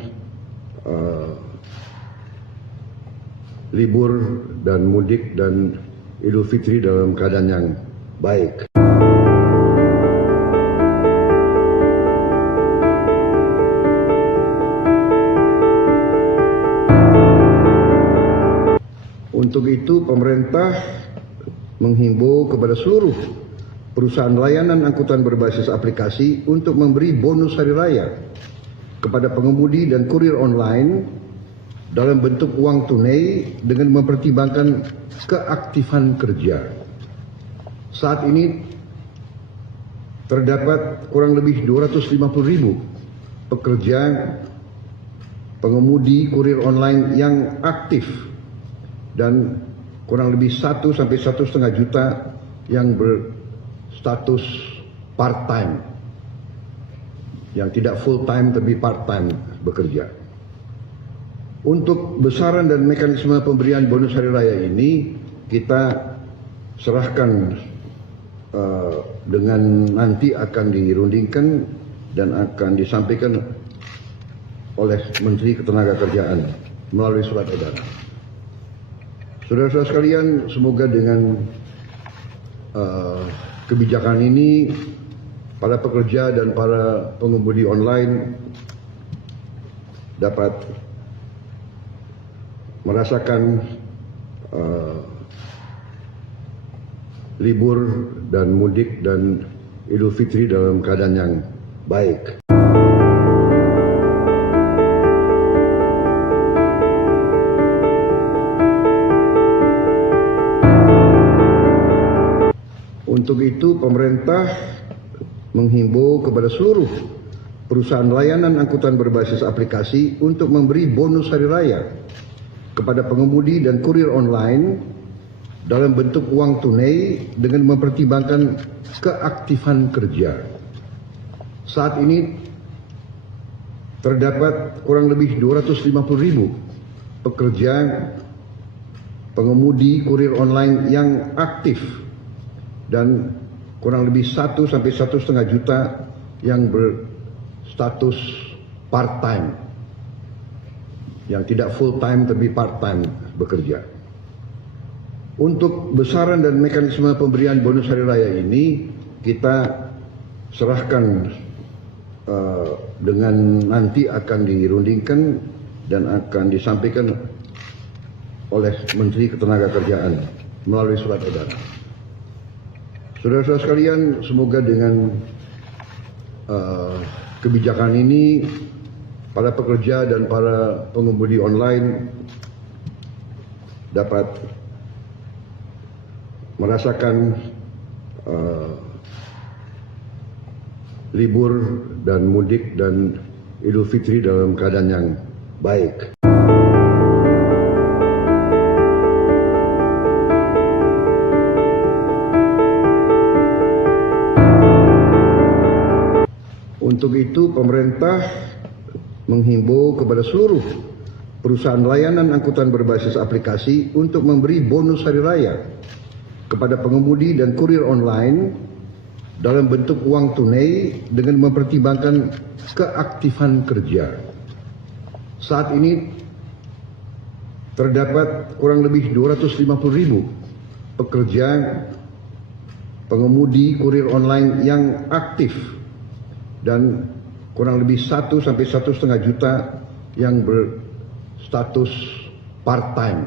libur dan mudik dan Idul Fitri dalam keadaan yang baik. Untuk itu pemerintah menghimbau kepada seluruh perusahaan layanan angkutan berbasis aplikasi untuk memberi bonus hari raya kepada pengemudi dan kurir online dalam bentuk uang tunai dengan mempertimbangkan keaktifan kerja. Saat ini terdapat kurang lebih 250.000 pekerja pengemudi kurir online yang aktif dan kurang lebih 1 sampai 1,5 juta yang berstatus part-time, yang tidak full-time tapi part-time bekerja. Untuk besaran dan mekanisme pemberian bonus hari raya ini kita serahkan dengan nanti akan dirundingkan dan akan disampaikan oleh Menteri Ketenagakerjaan melalui surat edaran. Saudara-saudara sekalian, semoga dengan kebijakan ini para pekerja dan para pengemudi online dapat merasakan libur dan mudik dan Idul Fitri dalam keadaan yang baik. Untuk itu pemerintah menghimbau kepada seluruh perusahaan layanan angkutan berbasis aplikasi untuk memberi bonus hari raya kepada pengemudi dan kurir online dalam bentuk uang tunai dengan mempertimbangkan keaktifan kerja. Saat ini terdapat kurang lebih 250.000 pekerja pengemudi kurir online yang aktif dan kurang lebih 1 sampai 1,5 juta yang berstatus part-time, yang tidak full-time tapi part-time bekerja. Untuk besaran dan mekanisme pemberian bonus hari raya ini kita serahkan dengan nanti akan dirundingkan dan akan disampaikan oleh Menteri Ketenagakerjaan melalui surat edaran. Saudara-saudara sekalian, semoga dengan kebijakan ini para pekerja dan para pengemudi online dapat merasakan libur dan mudik dan Idul Fitri dalam keadaan yang baik. Untuk itu pemerintah menghimbau kepada seluruh perusahaan layanan angkutan berbasis aplikasi untuk memberi bonus hari raya kepada pengemudi dan kurir online dalam bentuk uang tunai dengan mempertimbangkan keaktifan kerja. Saat ini terdapat kurang lebih 250.000 pekerja pengemudi kurir online yang aktif dan kurang lebih 1 sampai 1,5 juta yang berstatus part-time,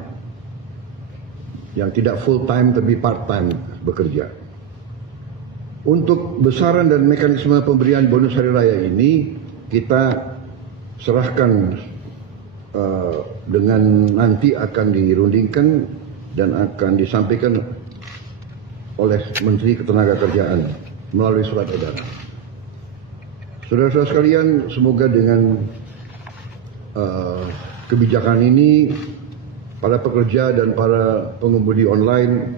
yang tidak full-time tapi part-time bekerja. Untuk besaran dan mekanisme pemberian bonus hari raya ini kita serahkan dengan nanti akan dirundingkan dan akan disampaikan oleh Menteri Ketenagakerjaan melalui surat edaran. Saudara-saudara sekalian, semoga dengan kebijakan ini para pekerja dan para pengemudi online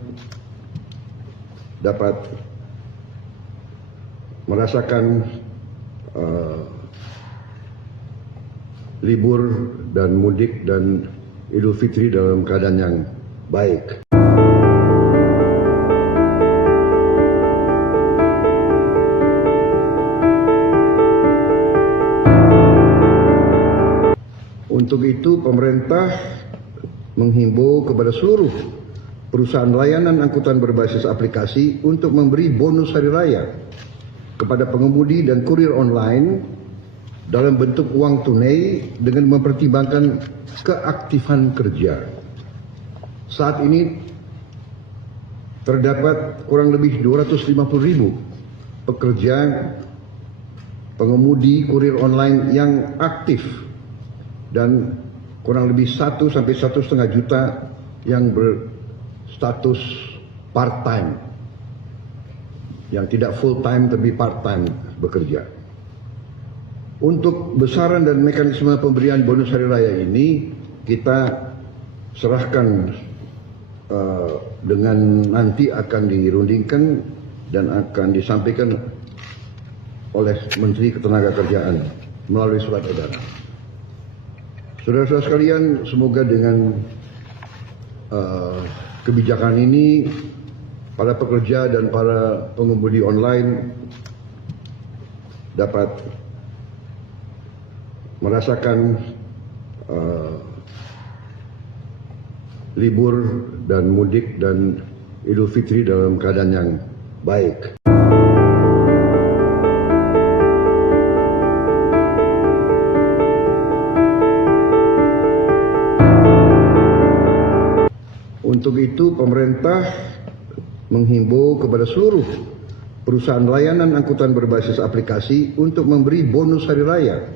dapat merasakan libur dan mudik dan Idul Fitri dalam keadaan yang baik. Untuk itu pemerintah menghimbau kepada seluruh perusahaan layanan angkutan berbasis aplikasi untuk memberi bonus hari raya kepada pengemudi dan kurir online dalam bentuk uang tunai dengan mempertimbangkan keaktifan kerja. Saat ini terdapat kurang lebih 250.000 pekerja pengemudi kurir online yang aktif dan kurang lebih 1 sampai 1,5 juta yang berstatus part-time, yang tidak full-time tapi part-time bekerja. Untuk besaran dan mekanisme pemberian bonus hari raya ini kita serahkan dengan nanti akan dirundingkan dan akan disampaikan oleh Menteri Ketenagakerjaan melalui surat edaran. Saudara-saudara sekalian, semoga dengan kebijakan ini para pekerja dan para pengemudi online dapat merasakan libur dan mudik dan Idul Fitri dalam keadaan yang baik. Untuk itu pemerintah menghimbau kepada seluruh perusahaan layanan angkutan berbasis aplikasi untuk memberi bonus hari raya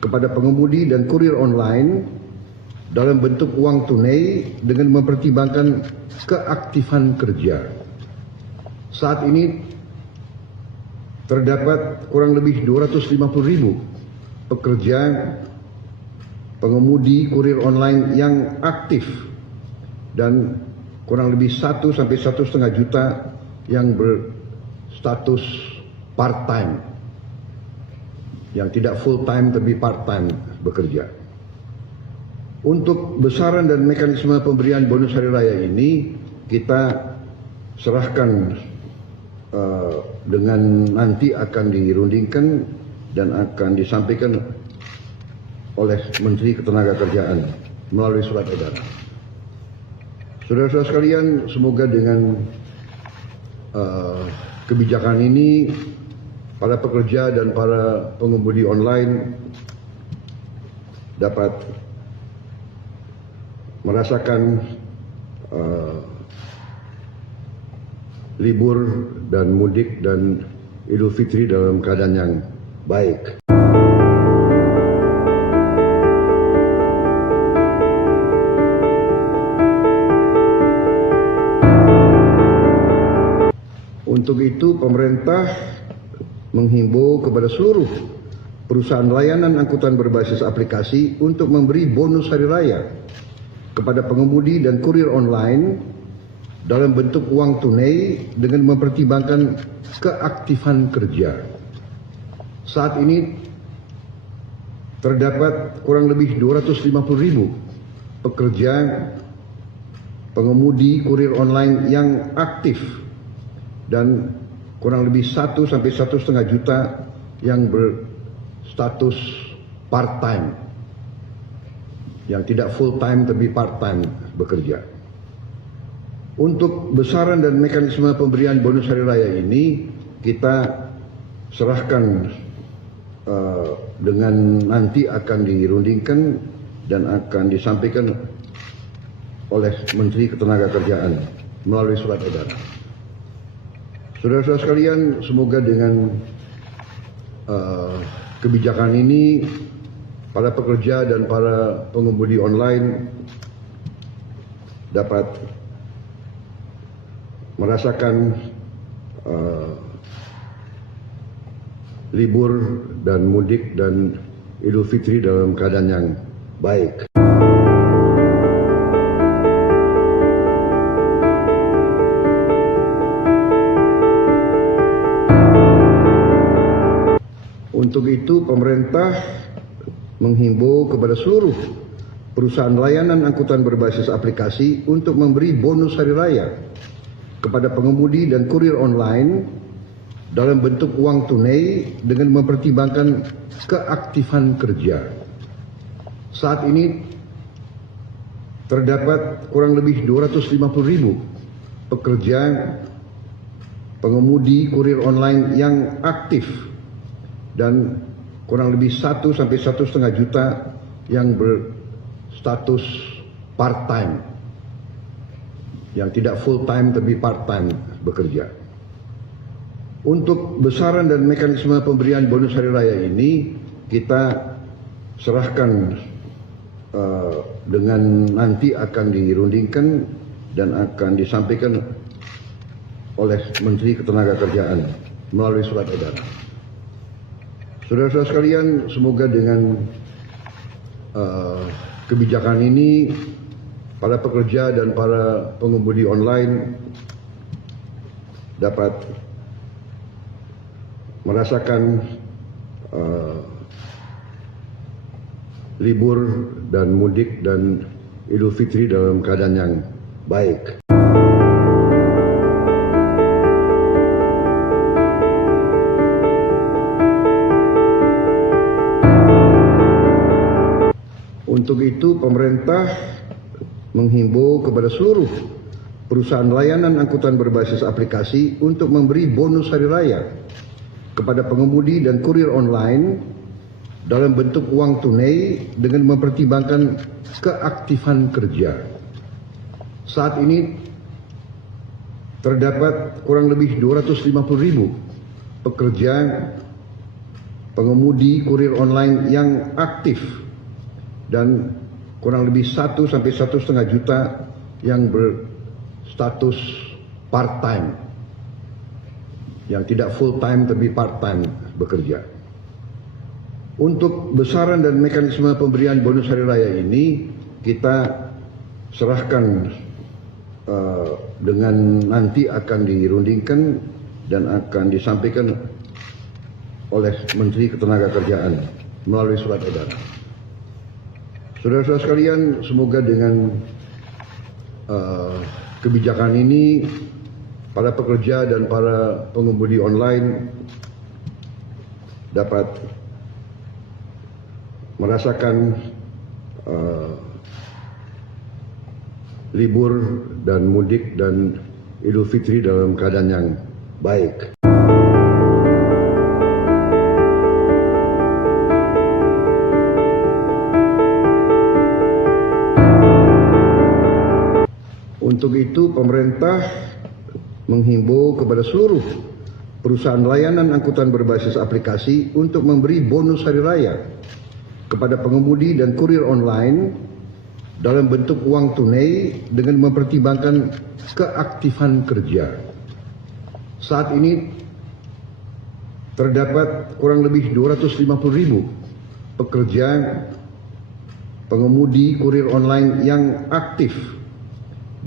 kepada pengemudi dan kurir online dalam bentuk uang tunai dengan mempertimbangkan keaktifan kerja. Saat ini terdapat kurang lebih 250.000 pekerja pengemudi kurir online yang aktif dan kurang lebih 1 sampai 1,5 juta yang berstatus part-time, yang tidak full time tapi part time bekerja. Untuk besaran dan mekanisme pemberian bonus hari raya ini kita serahkan dengan nanti akan dirundingkan dan akan disampaikan oleh Menteri Ketenagakerjaan melalui surat edaran. Saudara-saudara sekalian, semoga dengan kebijakan ini para pekerja dan para pengemudi online dapat merasakan libur dan mudik dan Idul Fitri dalam keadaan yang baik. Untuk itu pemerintah menghimbau kepada seluruh perusahaan layanan angkutan berbasis aplikasi untuk memberi bonus hari raya kepada pengemudi dan kurir online dalam bentuk uang tunai dengan mempertimbangkan keaktifan kerja. Saat ini terdapat kurang lebih 250.000 pekerja pengemudi kurir online yang aktif dan kurang lebih 1 sampai 1,5 juta yang berstatus part-time, yang tidak full-time tapi part-time bekerja. Untuk besaran dan mekanisme pemberian bonus hari raya ini kita serahkan dengan nanti akan dirundingkan dan akan disampaikan oleh Menteri Ketenagakerjaan melalui surat edaran. Saudara-saudara sekalian, semoga dengan kebijakan ini para pekerja dan para pengemudi online dapat merasakan libur dan mudik dan Idul Fitri dalam keadaan yang baik. Untuk itu pemerintah menghimbau kepada seluruh perusahaan layanan angkutan berbasis aplikasi untuk memberi bonus hari raya kepada pengemudi dan kurir online dalam bentuk uang tunai dengan mempertimbangkan keaktifan kerja. Saat ini terdapat kurang lebih 250.000 pekerja pengemudi kurir online yang aktif dan kurang lebih 1 sampai 1,5 juta yang berstatus part-time, yang tidak full-time tapi part-time bekerja. Untuk besaran dan mekanisme pemberian bonus hari raya ini kita serahkan dengan nanti akan dirundingkan dan akan disampaikan oleh Menteri Ketenagakerjaan melalui surat edaran. Saudara-saudara sekalian, semoga dengan kebijakan ini para pekerja dan para pengemudi online dapat merasakan libur dan mudik dan Idul Fitri dalam keadaan yang baik. Untuk itu pemerintah menghimbau kepada seluruh perusahaan layanan angkutan berbasis aplikasi untuk memberi bonus hari raya kepada pengemudi dan kurir online dalam bentuk uang tunai dengan mempertimbangkan keaktifan kerja. Saat ini terdapat kurang lebih 250.000 pekerja pengemudi kurir online yang aktif dan kurang lebih 1 sampai 1,5 juta yang berstatus part-time, yang tidak full-time tapi part-time bekerja. Untuk besaran dan mekanisme pemberian bonus hari raya ini kita serahkan dengan nanti akan dirundingkan dan akan disampaikan oleh Menteri Ketenagakerjaan melalui surat edaran. Saudara-saudara sekalian, semoga dengan kebijakan ini para pekerja dan para pengemudi online dapat merasakan libur dan mudik dan Idul Fitri dalam keadaan yang baik. Untuk itu, pemerintah menghimbau kepada seluruh perusahaan layanan angkutan berbasis aplikasi untuk memberi bonus hari raya kepada pengemudi dan kurir online dalam bentuk uang tunai dengan mempertimbangkan keaktifan kerja. Saat ini terdapat kurang lebih 250.000 pekerja pengemudi kurir online yang aktif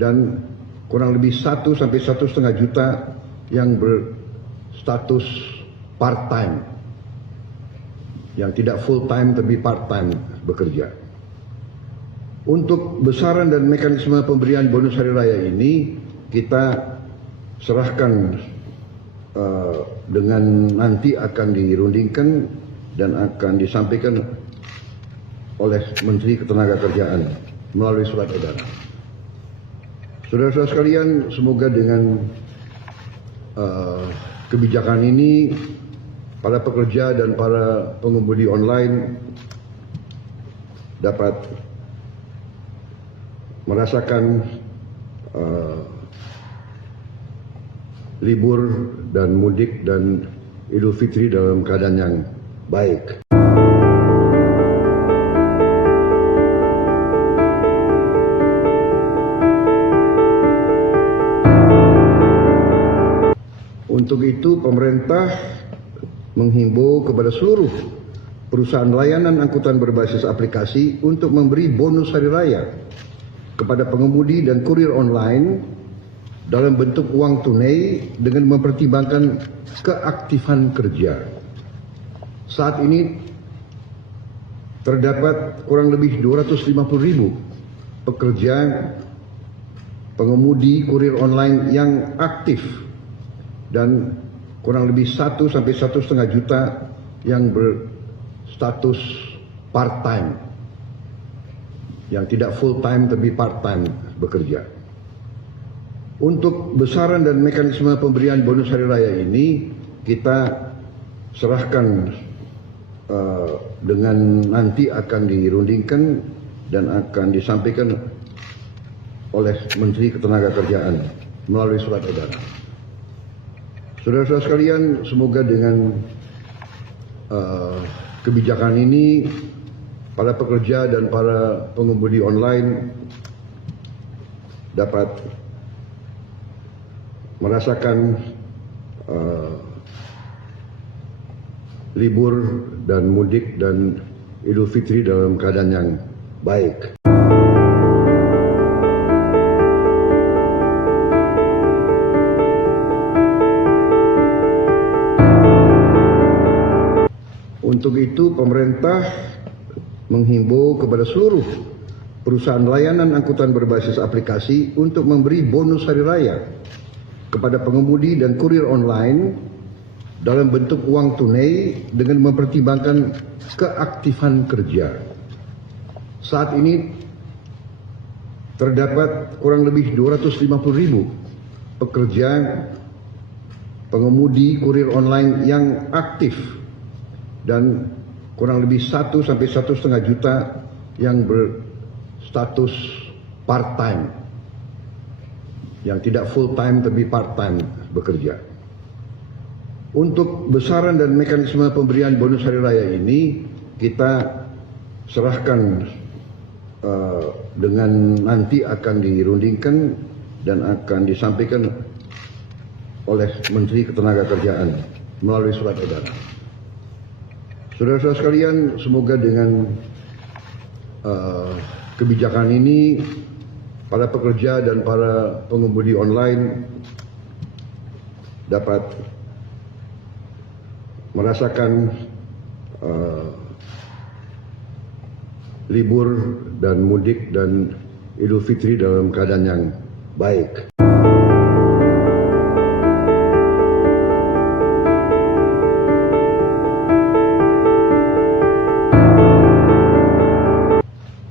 dan kurang lebih 1 sampai 1,5 juta yang berstatus part-time, yang tidak full-time tapi part-time bekerja. Untuk besaran dan mekanisme pemberian bonus hari raya ini kita serahkan dengan nanti akan dirundingkan dan akan disampaikan oleh Menteri Ketenagakerjaan melalui surat edaran. Saudara-saudara sekalian, semoga dengan kebijakan ini para pekerja dan para pengemudi online dapat merasakan libur dan mudik dan Idul Fitri dalam keadaan yang baik. Untuk itu, pemerintah menghimbau kepada seluruh perusahaan layanan angkutan berbasis aplikasi untuk memberi bonus hari raya kepada pengemudi dan kurir online dalam bentuk uang tunai dengan mempertimbangkan keaktifan kerja. Saat ini terdapat kurang lebih 250.000 pekerja pengemudi kurir online yang aktif dan kurang lebih 1 sampai 1,5 juta yang berstatus part-time, yang tidak full-time tapi part-time bekerja. Untuk besaran dan mekanisme pemberian bonus hari raya ini kita serahkan dengan nanti akan dirundingkan dan akan disampaikan oleh Menteri Ketenagakerjaan melalui surat edaran. Saudara-saudara sekalian, semoga dengan kebijakan ini para pekerja dan para pengemudi online dapat merasakan libur dan mudik dan Idul Fitri dalam keadaan yang baik. Untuk itu, pemerintah menghimbau kepada seluruh perusahaan layanan angkutan berbasis aplikasi untuk memberi bonus hari raya kepada pengemudi dan kurir online dalam bentuk uang tunai dengan mempertimbangkan keaktifan kerja. Saat ini terdapat kurang lebih 250.000 pekerja pengemudi kurir online yang aktif dan kurang lebih 1 sampai 1,5 juta yang berstatus part-time, yang tidak full-time tapi part-time bekerja. Untuk besaran dan mekanisme pemberian bonus hari raya ini kita serahkan dengan nanti akan dirundingkan dan akan disampaikan oleh Menteri Ketenagakerjaan melalui surat edaran. Saudara-saudara sekalian, semoga dengan kebijakan ini para pekerja dan para pengemudi online dapat merasakan libur dan mudik dan Idul Fitri dalam keadaan yang baik.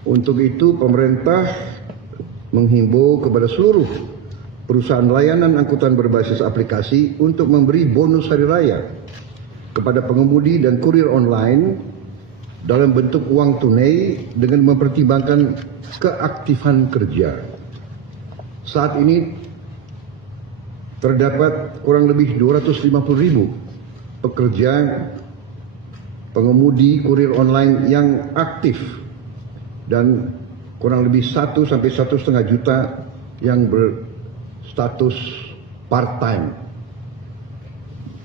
Untuk itu, pemerintah menghimbau kepada seluruh perusahaan layanan angkutan berbasis aplikasi untuk memberi bonus hari raya kepada pengemudi dan kurir online dalam bentuk uang tunai dengan mempertimbangkan keaktifan kerja. Saat ini terdapat kurang lebih 250.000 pekerja pengemudi kurir online yang aktif dan kurang lebih 1 sampai 1,5 juta yang berstatus part-time,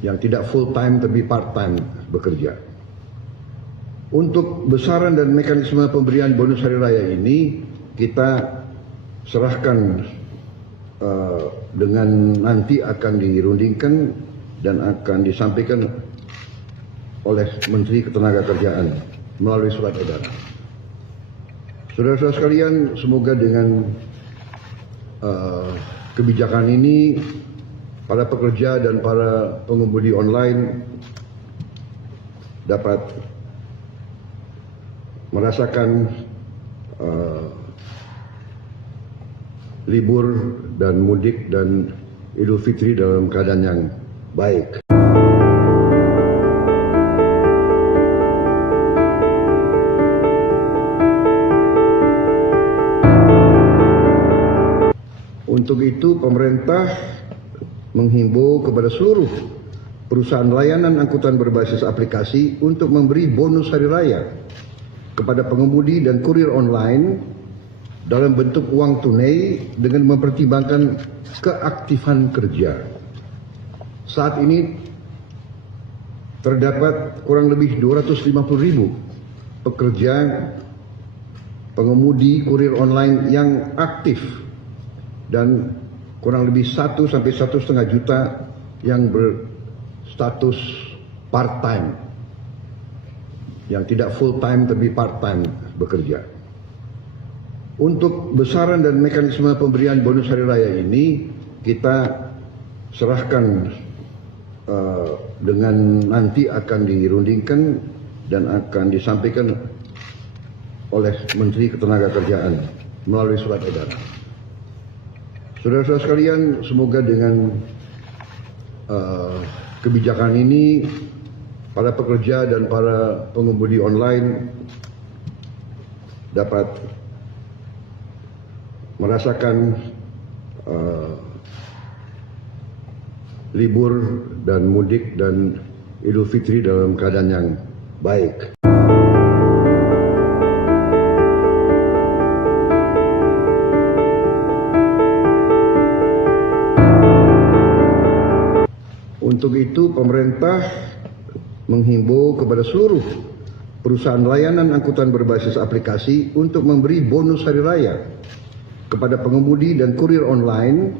yang tidak full-time tapi part-time bekerja. Untuk besaran dan mekanisme pemberian bonus hari raya ini kita serahkan dengan nanti akan dirundingkan dan akan disampaikan oleh Menteri Ketenagakerjaan melalui surat edaran. Saudara-saudara sekalian, semoga dengan kebijakan ini para pekerja dan para pengemudi online dapat merasakan libur dan mudik dan Idul Fitri dalam keadaan yang baik. Untuk itu, pemerintah menghimbau kepada seluruh perusahaan layanan angkutan berbasis aplikasi untuk memberi bonus hari raya kepada pengemudi dan kurir online dalam bentuk uang tunai dengan mempertimbangkan keaktifan kerja. Saat ini terdapat kurang lebih 250.000 pekerja pengemudi kurir online yang aktif dan kurang lebih 1 sampai 1,5 juta yang berstatus part-time, yang tidak full-time tapi part-time bekerja. Untuk besaran dan mekanisme pemberian bonus hari raya ini kita serahkan dengan nanti akan dirundingkan dan akan disampaikan oleh Menteri Ketenagakerjaan melalui surat edaran. Saudara-saudara sekalian, semoga dengan kebijakan ini para pekerja dan para pengemudi online dapat merasakan libur dan mudik dan Idul Fitri dalam keadaan yang baik. Untuk itu, pemerintah menghimbau kepada seluruh perusahaan layanan angkutan berbasis aplikasi untuk memberi bonus hari raya kepada pengemudi dan kurir online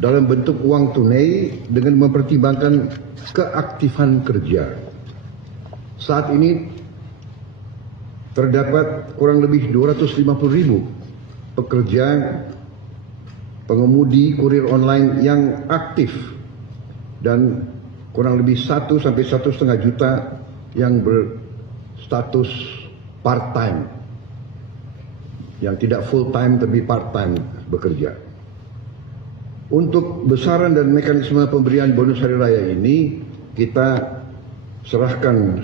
dalam bentuk uang tunai dengan mempertimbangkan keaktifan kerja. Saat ini terdapat kurang lebih 250.000 pekerja pengemudi kurir online yang aktif dan kurang lebih 1 sampai 1,5 juta yang berstatus part-time, yang tidak full-time tapi part-time bekerja. Untuk besaran dan mekanisme pemberian bonus hari raya ini kita serahkan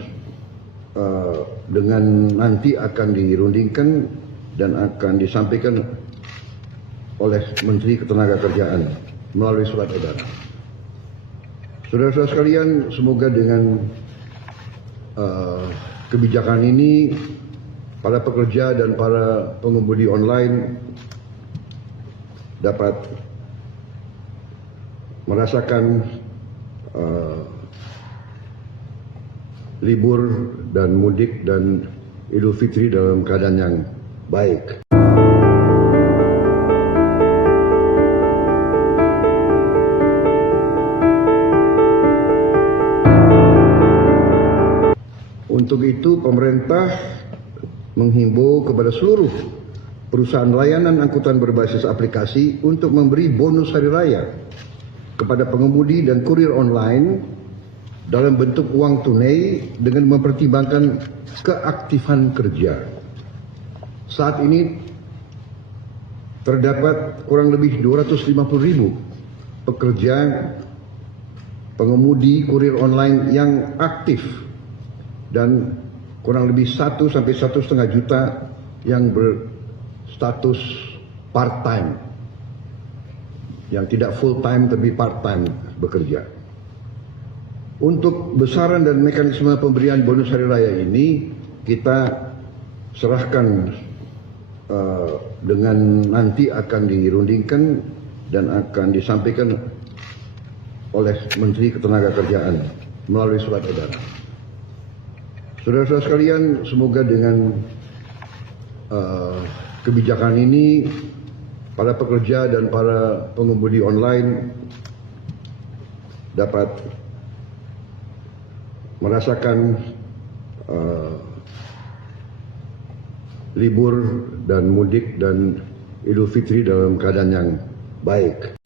dengan nanti akan dirundingkan dan akan disampaikan oleh Menteri Ketenagakerjaan melalui surat edaran. Saudara-saudara sekalian, semoga dengan kebijakan ini para pekerja dan para pengemudi online dapat merasakan libur dan mudik dan Idul Fitri dalam keadaan yang baik. Untuk itu pemerintah menghimbau kepada seluruh perusahaan layanan angkutan berbasis aplikasi untuk memberi bonus hari raya kepada pengemudi dan kurir online dalam bentuk uang tunai dengan mempertimbangkan keaktifan kerja. Saat ini terdapat kurang lebih 250.000 pekerja pengemudi kurir online yang aktif dan kurang lebih 1 sampai 1,5 juta yang berstatus part-time, yang tidak full-time tapi part-time bekerja. Untuk besaran dan mekanisme pemberian bonus hari raya ini kita serahkan dengan nanti akan dirundingkan dan akan disampaikan oleh Menteri Ketenagakerjaan melalui surat edaran. Saudara-saudara sekalian, semoga dengan kebijakan ini para pekerja dan para pengemudi online dapat merasakan libur dan mudik dan Idul Fitri dalam keadaan yang baik.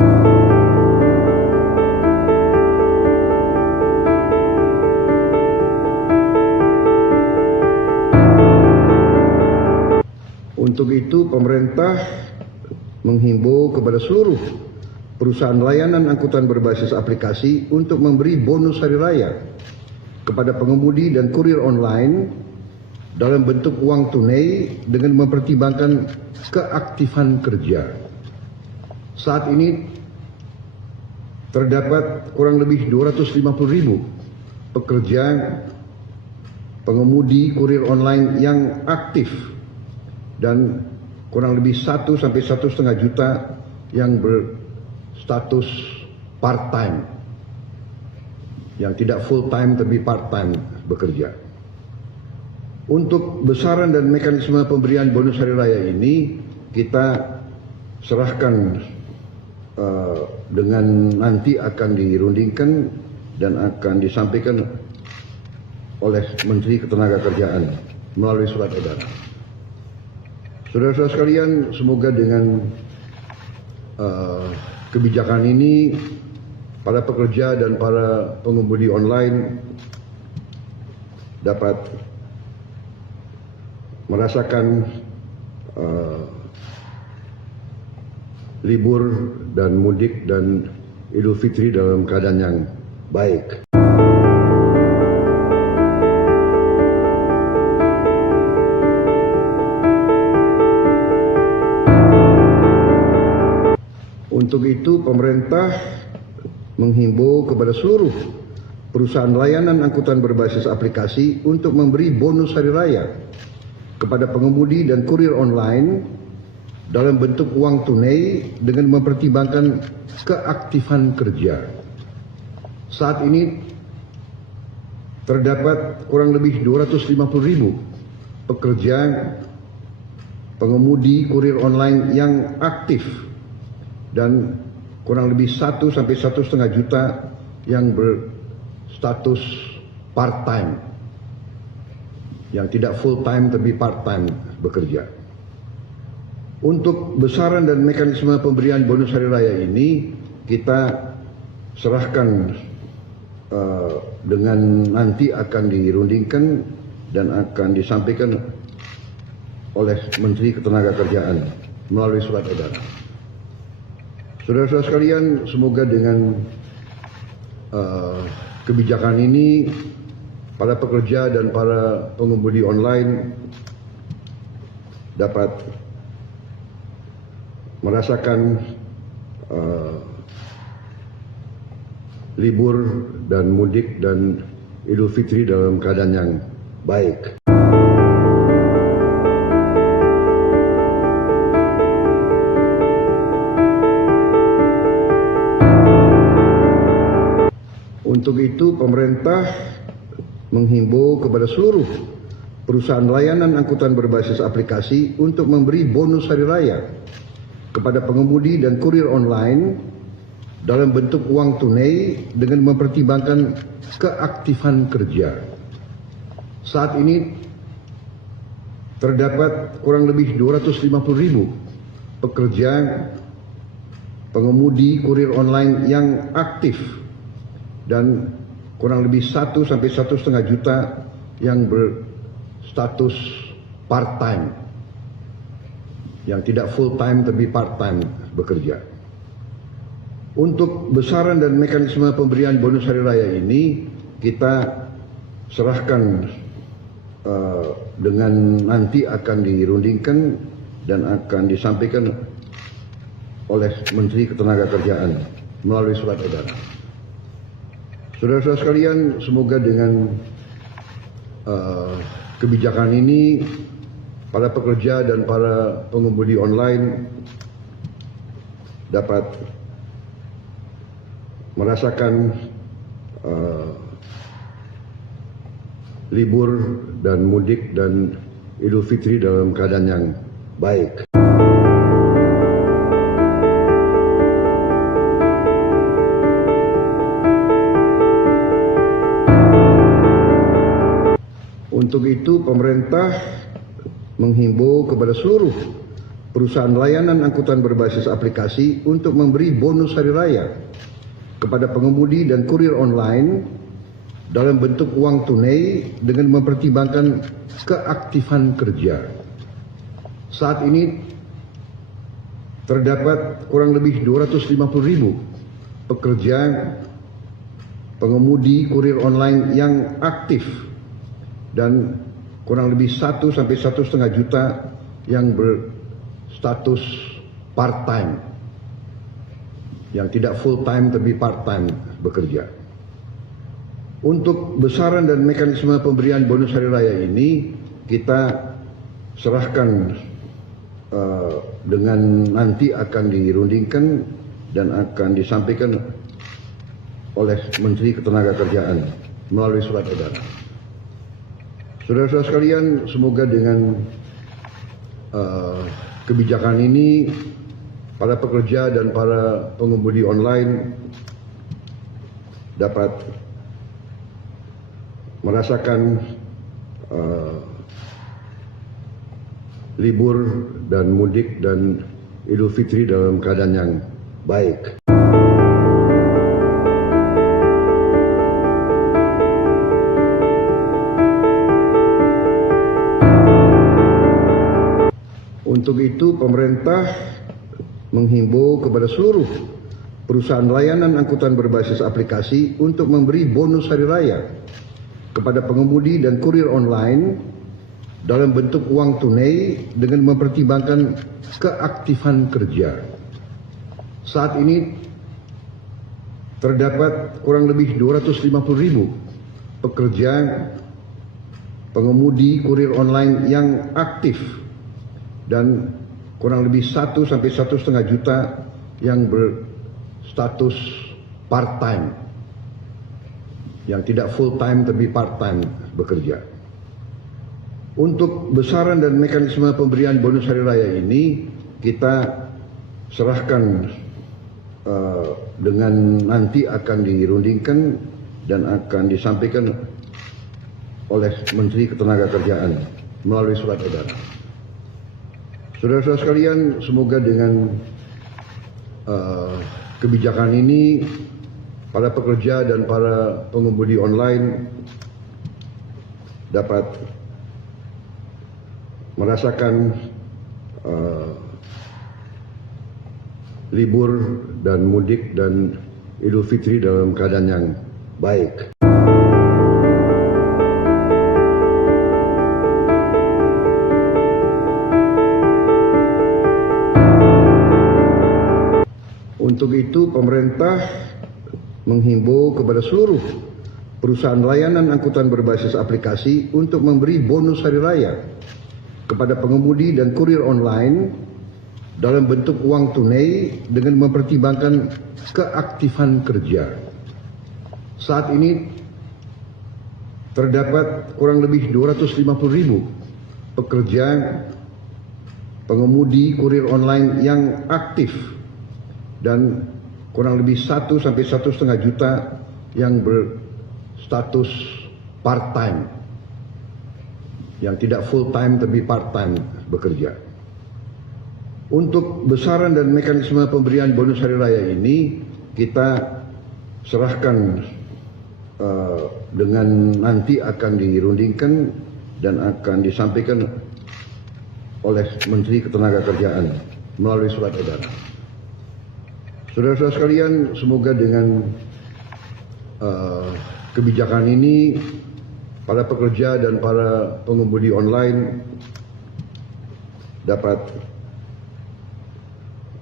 Untuk itu pemerintah menghimbau kepada seluruh perusahaan layanan angkutan berbasis aplikasi untuk memberi bonus hari raya kepada pengemudi dan kurir online dalam bentuk uang tunai dengan mempertimbangkan keaktifan kerja. Saat ini terdapat kurang lebih 250.000 pekerja pengemudi kurir online yang aktif dan kurang lebih 1 sampai 1,5 juta yang berstatus part-time, yang tidak full-time tapi part-time bekerja. Untuk besaran dan mekanisme pemberian bonus hari raya ini kita serahkan dengan nanti akan dirundingkan dan akan disampaikan oleh Menteri Ketenagakerjaan melalui surat edaran. Saudara-saudara sekalian, semoga dengan kebijakan ini para pekerja dan para pengemudi online dapat merasakan libur dan mudik dan Idul Fitri dalam keadaan yang baik. Untuk itu pemerintah menghimbau kepada seluruh perusahaan layanan angkutan berbasis aplikasi untuk memberi bonus hari raya kepada pengemudi dan kurir online dalam bentuk uang tunai dengan mempertimbangkan keaktifan kerja. Saat ini terdapat kurang lebih 250.000 pekerja pengemudi kurir online yang aktif dan kurang lebih 1 sampai 1,5 juta yang berstatus part-time, yang tidak full-time tapi part-time bekerja. Untuk besaran dan mekanisme pemberian bonus hari raya ini kita serahkan dengan nanti akan dirundingkan dan akan disampaikan oleh Menteri Ketenagakerjaan melalui surat edaran. Saudara-saudara sekalian, semoga dengan kebijakan ini para pekerja dan para pengemudi online dapat merasakan libur dan mudik dan Idul Fitri dalam keadaan yang baik. Untuk itu pemerintah menghimbau kepada seluruh perusahaan layanan angkutan berbasis aplikasi untuk memberi bonus hari raya kepada pengemudi dan kurir online dalam bentuk uang tunai dengan mempertimbangkan keaktifan kerja. Saat ini terdapat kurang lebih 250.000 pekerja pengemudi kurir online yang aktif dan kurang lebih 1 sampai 1,5 juta yang berstatus part-time, yang tidak full-time tapi part-time bekerja. Untuk besaran dan mekanisme pemberian bonus hari raya ini kita serahkan dengan nanti akan dirundingkan dan akan disampaikan oleh Menteri Ketenagakerjaan melalui surat edaran. Saudara-saudara sekalian, semoga dengan kebijakan ini para pekerja dan para pengemudi online dapat merasakan libur dan mudik dan Idul Fitri dalam keadaan yang baik. Untuk itu pemerintah menghimbau kepada seluruh perusahaan layanan angkutan berbasis aplikasi untuk memberi bonus hari raya kepada pengemudi dan kurir online dalam bentuk uang tunai dengan mempertimbangkan keaktifan kerja. Saat ini terdapat kurang lebih 250.000 pekerja pengemudi kurir online yang aktif dan kurang lebih 1 sampai 1,5 juta yang berstatus part-time, yang tidak full-time tapi part-time bekerja. Untuk besaran dan mekanisme pemberian bonus hari raya ini kita serahkan dengan nanti akan dirundingkan dan akan disampaikan oleh Menteri Ketenagakerjaan melalui surat edaran. Saudara-saudara sekalian, semoga dengan kebijakan ini para pekerja dan para pengemudi online dapat merasakan libur dan mudik dan Idul Fitri dalam keadaan yang baik. Untuk itu pemerintah menghimbau kepada seluruh perusahaan layanan angkutan berbasis aplikasi untuk memberi bonus hari raya kepada pengemudi dan kurir online dalam bentuk uang tunai dengan mempertimbangkan keaktifan kerja. Saat ini terdapat kurang lebih 250.000 pekerja pengemudi kurir online yang aktif dan kurang lebih 1 sampai 1,5 juta yang berstatus part-time, yang tidak full-time tapi part-time bekerja. Untuk besaran dan mekanisme pemberian bonus hari raya ini kita serahkan dengan nanti akan dirundingkan dan akan disampaikan oleh Menteri Ketenagakerjaan melalui surat edaran. Saudara-saudara sekalian, semoga dengan kebijakan ini para pekerja dan para pengemudi online dapat merasakan libur dan mudik dan Idul Fitri dalam keadaan yang baik. Untuk itu pemerintah menghimbau kepada seluruh perusahaan layanan angkutan berbasis aplikasi untuk memberi bonus hari raya kepada pengemudi dan kurir online dalam bentuk uang tunai dengan mempertimbangkan keaktifan kerja. Saat ini terdapat kurang lebih 250.000 pekerja pengemudi kurir online yang aktif dan kurang lebih 1 sampai 1,5 juta yang berstatus part-time, yang tidak full time tapi part time bekerja. Untuk besaran dan mekanisme pemberian bonus hari raya ini kita serahkan dengan nanti akan dirundingkan dan akan disampaikan oleh Menteri Ketenagakerjaan melalui surat edaran. Saudara-saudara sekalian, semoga dengan kebijakan ini para pekerja dan para pengemudi online dapat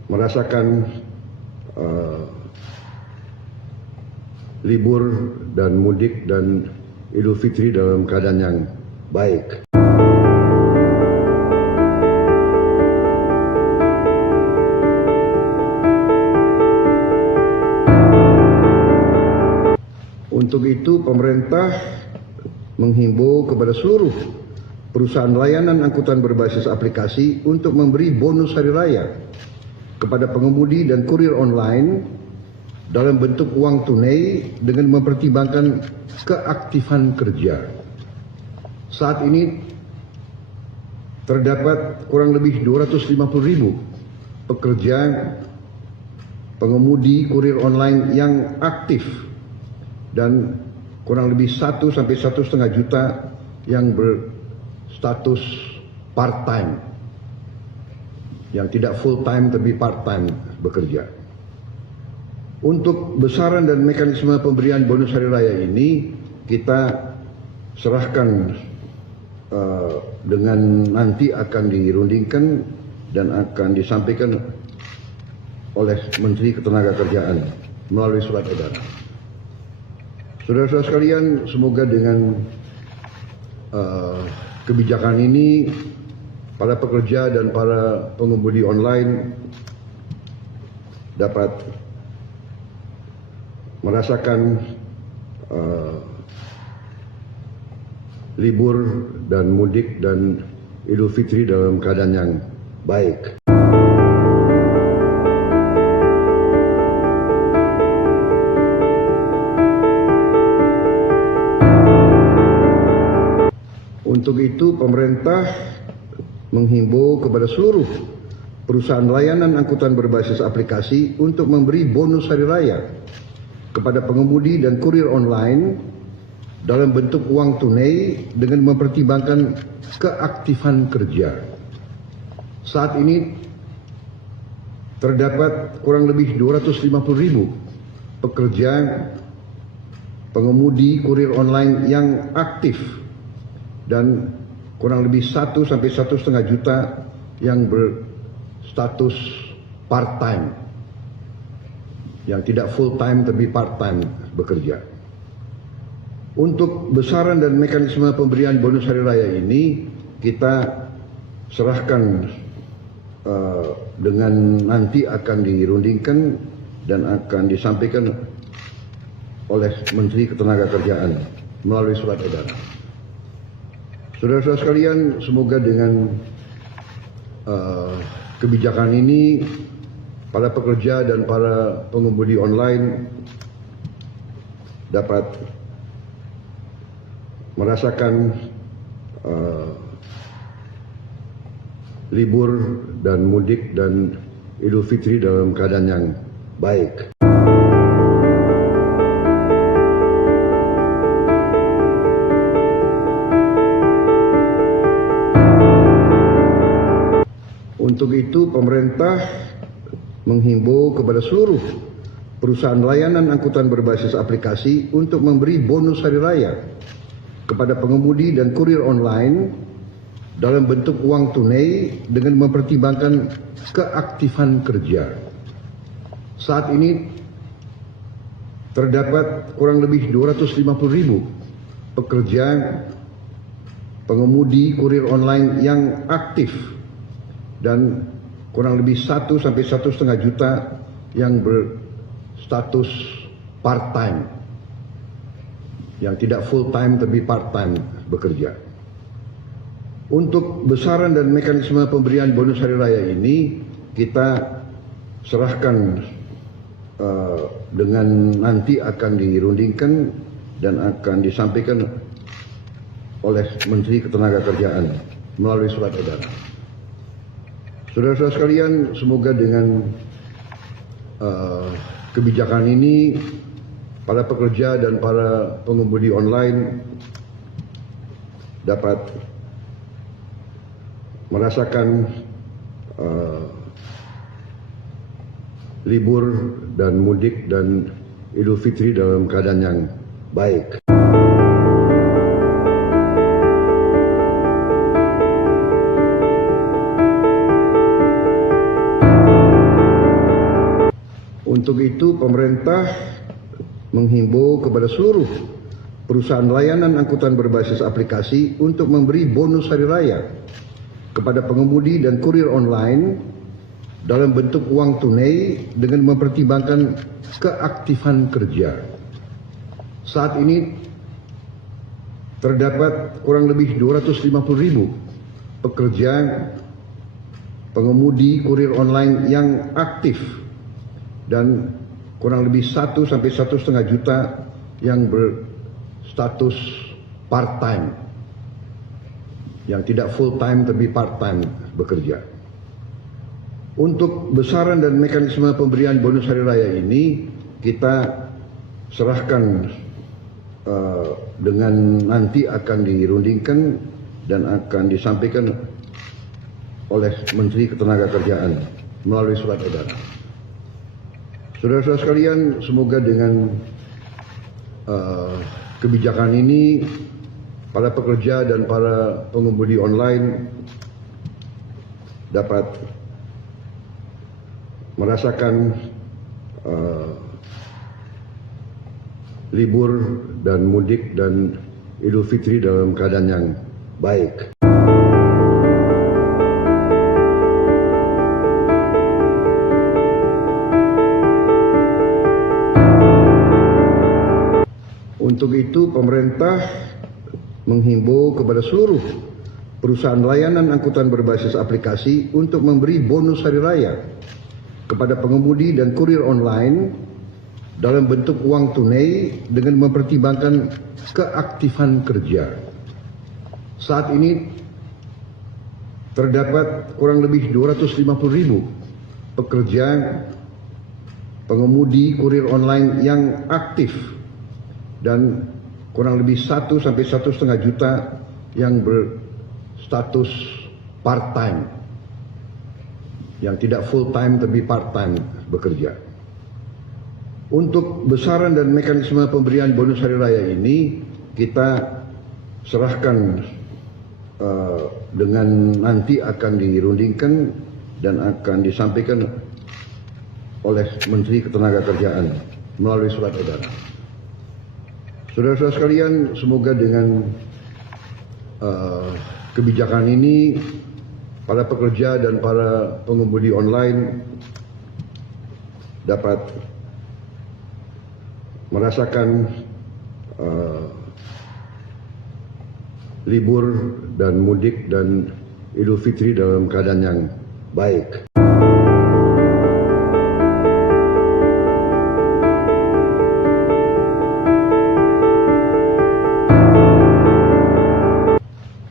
merasakan libur dan mudik dan Idul Fitri dalam keadaan yang baik. Untuk itu pemerintah menghimbau kepada seluruh perusahaan layanan angkutan berbasis aplikasi untuk memberi bonus hari raya kepada pengemudi dan kurir online dalam bentuk uang tunai dengan mempertimbangkan keaktifan kerja. Saat ini terdapat kurang lebih 250.000 pekerja pengemudi kurir online yang aktif dan kurang lebih 1 sampai 1,5 juta yang berstatus part-time, yang tidak full-time tapi part-time bekerja. Untuk besaran dan mekanisme pemberian bonus hari raya ini kita serahkan dengan nanti akan dirundingkan dan akan disampaikan oleh Menteri Ketenagakerjaan melalui surat edaran. Saudara-saudara sekalian, semoga dengan kebijakan ini para pekerja dan para pengemudi online dapat merasakan libur dan mudik dan Idul Fitri dalam keadaan yang baik. Untuk itu pemerintah menghimbau kepada seluruh perusahaan layanan angkutan berbasis aplikasi untuk memberi bonus hari raya kepada pengemudi dan kurir online dalam bentuk uang tunai dengan mempertimbangkan keaktifan kerja. Saat ini terdapat kurang lebih 250.000 pekerja pengemudi kurir online yang aktif dan kurang lebih 1 sampai 1,5 juta yang berstatus part-time, yang tidak full-time tapi part-time bekerja. Untuk besaran dan mekanisme pemberian bonus hari raya ini kita serahkan dengan nanti akan dirundingkan dan akan disampaikan oleh Menteri Ketenagakerjaan melalui surat edaran. Saudara-saudara sekalian, semoga dengan kebijakan ini para pekerja dan para pengemudi online dapat merasakan libur dan mudik dan Idul Fitri dalam keadaan yang baik. Untuk itu pemerintah menghimbau kepada seluruh perusahaan layanan angkutan berbasis aplikasi untuk memberi bonus hari raya kepada pengemudi dan kurir online dalam bentuk uang tunai dengan mempertimbangkan keaktifan kerja. Saat ini terdapat kurang lebih 250.000 pekerja pengemudi kurir online yang aktif dan kurang lebih 1 sampai 1,5 juta yang berstatus part-time, yang tidak full-time tapi part-time bekerja. Untuk besaran dan mekanisme pemberian bonus hari raya ini kita serahkan dengan nanti akan dirundingkan dan akan disampaikan oleh Menteri Ketenagakerjaan melalui surat edaran. Saudara-saudara sekalian, semoga dengan kebijakan ini para pekerja dan para pengemudi online dapat merasakan libur dan mudik dan Idul Fitri dalam keadaan yang baik. Untuk itu, pemerintah menghimbau kepada seluruh perusahaan layanan angkutan berbasis aplikasi untuk memberi bonus hari raya kepada pengemudi dan kurir online dalam bentuk uang tunai dengan mempertimbangkan keaktifan kerja. Saat ini terdapat kurang lebih 250.000 pekerja pengemudi kurir online yang aktif dan kurang lebih 1 sampai 1,5 juta yang berstatus part-time, yang tidak full-time tapi part-time bekerja. Untuk besaran dan mekanisme pemberian bonus hari raya ini kita serahkan dengan nanti akan dirundingkan dan akan disampaikan oleh Menteri Ketenagakerjaan melalui surat edaran. Saudara-saudara sekalian, semoga dengan kebijakan ini para pekerja dan para pengemudi online dapat merasakan libur dan mudik dan Idul Fitri dalam keadaan yang baik. Untuk itu, pemerintah menghimbau kepada seluruh perusahaan layanan angkutan berbasis aplikasi untuk memberi bonus hari raya kepada pengemudi dan kurir online dalam bentuk uang tunai dengan mempertimbangkan keaktifan kerja. Saat ini terdapat kurang lebih 250.000 pekerja pengemudi kurir online yang aktif dan kurang lebih 1 sampai 1,5 juta yang berstatus part-time, yang tidak full-time tapi part-time bekerja. Untuk besaran dan mekanisme pemberian bonus hari raya ini kita serahkan dengan nanti akan dirundingkan dan akan disampaikan oleh Menteri Ketenagakerjaan melalui surat edaran. Saudara-saudara sekalian, semoga dengan kebijakan ini para pekerja dan para pengemudi online dapat merasakan libur dan mudik dan Idul Fitri dalam keadaan yang baik.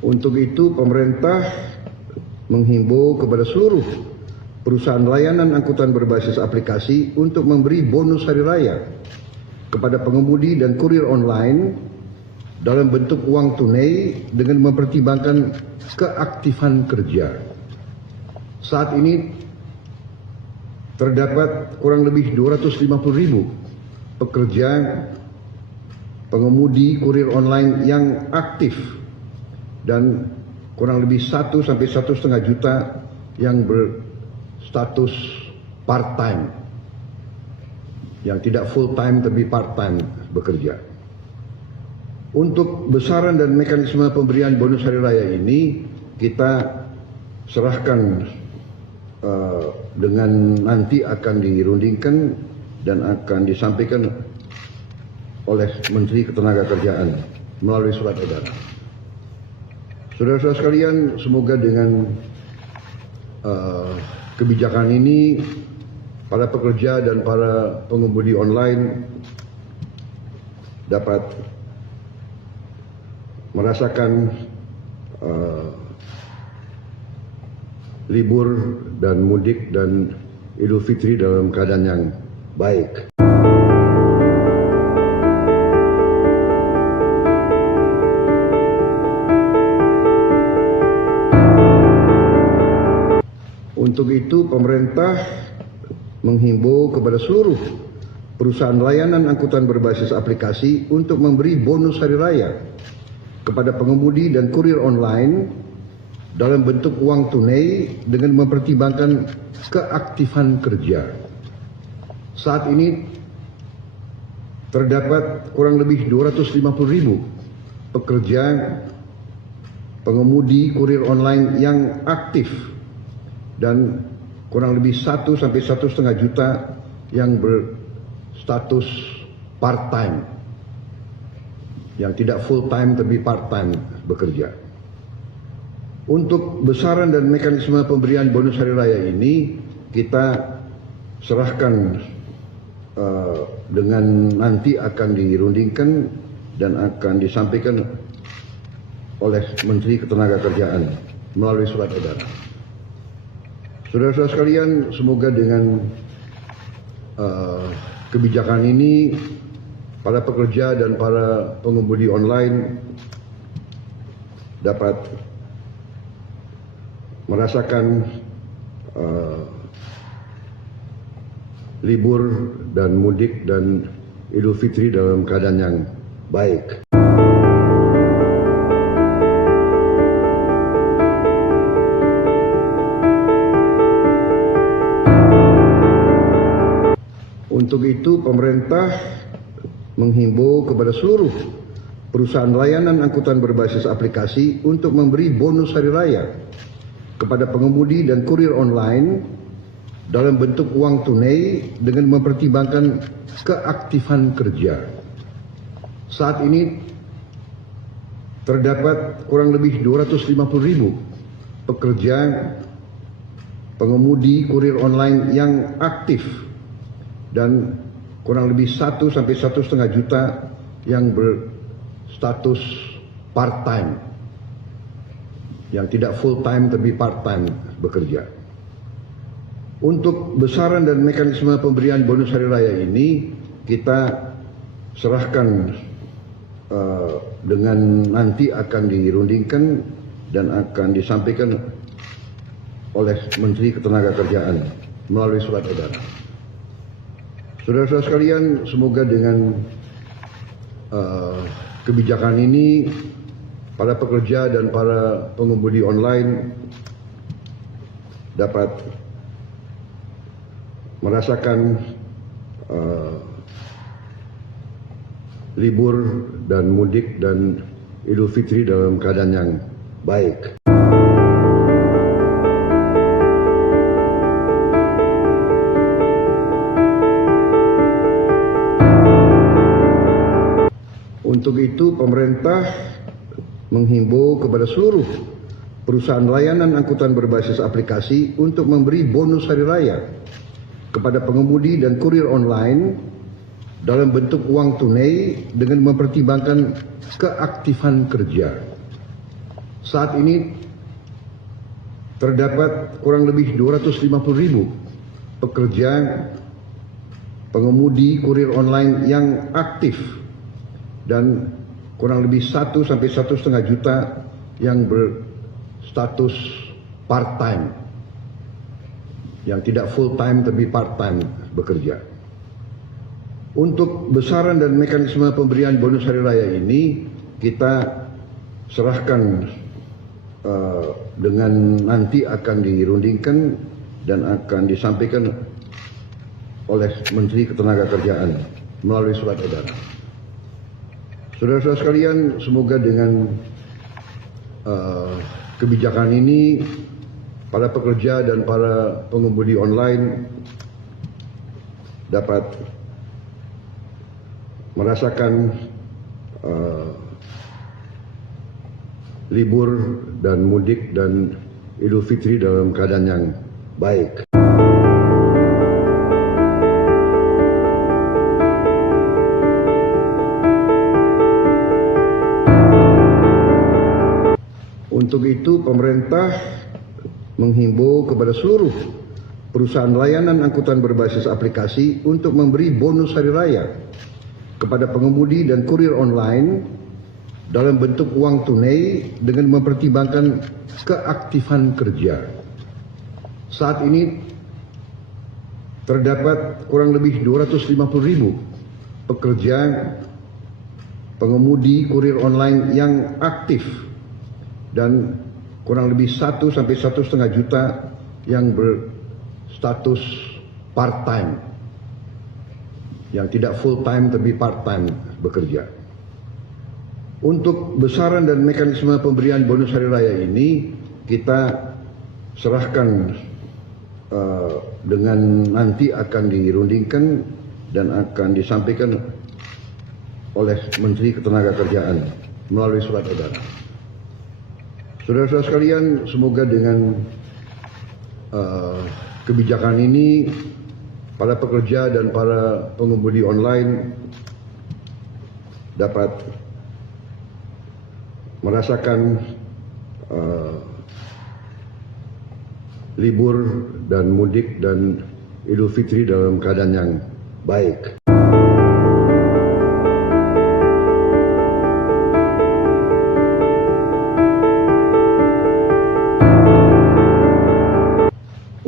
Untuk itu, pemerintah menghimbau kepada seluruh perusahaan layanan angkutan berbasis aplikasi untuk memberi bonus hari raya kepada pengemudi dan kurir online dalam bentuk uang tunai dengan mempertimbangkan keaktifan kerja. Saat ini terdapat kurang lebih 250.000 pekerja pengemudi kurir online yang aktif dan kurang lebih 1 sampai 1,5 juta yang berstatus part-time, yang tidak full-time tapi part-time bekerja. Untuk besaran dan mekanisme pemberian bonus hari raya ini kita serahkan dengan nanti akan dirundingkan dan akan disampaikan oleh Menteri Ketenagakerjaan melalui surat edaran. Saudara-saudara sekalian, semoga dengan kebijakan ini para pekerja dan para pengemudi online dapat merasakan libur dan mudik dan Idul Fitri dalam keadaan yang baik. Untuk itu, pemerintah menghimbau kepada seluruh perusahaan layanan angkutan berbasis aplikasi untuk memberi bonus hari raya kepada pengemudi dan kurir online dalam bentuk uang tunai dengan mempertimbangkan keaktifan kerja. Saat ini terdapat kurang lebih 250.000 pekerja pengemudi kurir online yang aktif dan kurang lebih 1 sampai 1,5 juta yang berstatus part-time, yang tidak full-time tapi part-time bekerja. Untuk besaran dan mekanisme pemberian bonus hari raya ini kita serahkan dengan nanti akan dirundingkan dan akan disampaikan oleh Menteri Ketenagakerjaan melalui surat edaran. Saudara-saudara sekalian, semoga dengan kebijakan ini para pekerja dan para pengemudi online dapat merasakan libur dan mudik dan Idul Fitri dalam keadaan yang baik. Untuk itu, pemerintah menghimbau kepada seluruh perusahaan layanan angkutan berbasis aplikasi untuk memberi bonus hari raya kepada pengemudi dan kurir online dalam bentuk uang tunai dengan mempertimbangkan keaktifan kerja. Saat ini terdapat kurang lebih 250.000 pekerja pengemudi kurir online yang aktif dan kurang lebih 1 sampai 1,5 juta yang berstatus part-time, yang tidak full-time tapi part-time bekerja. Untuk besaran dan mekanisme pemberian bonus hari raya ini kita serahkan dengan nanti akan dirundingkan dan akan disampaikan oleh Menteri Ketenagakerjaan melalui surat edaran. Saudara-saudara sekalian, semoga dengan kebijakan ini para pekerja dan para pengemudi online dapat merasakan libur dan mudik dan Idul Fitri dalam keadaan yang baik. Untuk itu, pemerintah menghimbau kepada seluruh perusahaan layanan angkutan berbasis aplikasi untuk memberi bonus hari raya kepada pengemudi dan kurir online dalam bentuk uang tunai dengan mempertimbangkan keaktifan kerja. Saat ini terdapat kurang lebih 250.000 pekerja pengemudi kurir online yang aktif dan kurang lebih 1 sampai 1,5 juta yang berstatus part-time, yang tidak full-time tapi part-time bekerja. Untuk besaran dan mekanisme pemberian bonus hari raya ini kita serahkan dengan nanti akan dirundingkan dan akan disampaikan oleh Menteri Ketenagakerjaan melalui surat edaran. Saudara-saudara sekalian, semoga dengan kebijakan ini para pekerja dan para pengemudi online dapat merasakan libur dan mudik dan Idul Fitri dalam keadaan yang baik. Untuk itu pemerintah menghimbau kepada seluruh perusahaan layanan angkutan berbasis aplikasi untuk memberi bonus hari raya kepada pengemudi dan kurir online dalam bentuk uang tunai dengan mempertimbangkan keaktifan kerja. Saat ini terdapat kurang lebih 250.000 pekerja pengemudi kurir online yang aktif dan kurang lebih 1 sampai 1,5 juta yang berstatus part-time, yang tidak full-time tapi part-time bekerja. Untuk besaran dan mekanisme pemberian bonus hari raya ini kita serahkan dengan nanti akan dirundingkan dan akan disampaikan oleh Menteri Ketenagakerjaan melalui surat edaran. Saudara-saudara sekalian, semoga dengan kebijakan ini para pekerja dan para pengemudi online dapat merasakan libur dan mudik dan Idul Fitri dalam keadaan yang baik.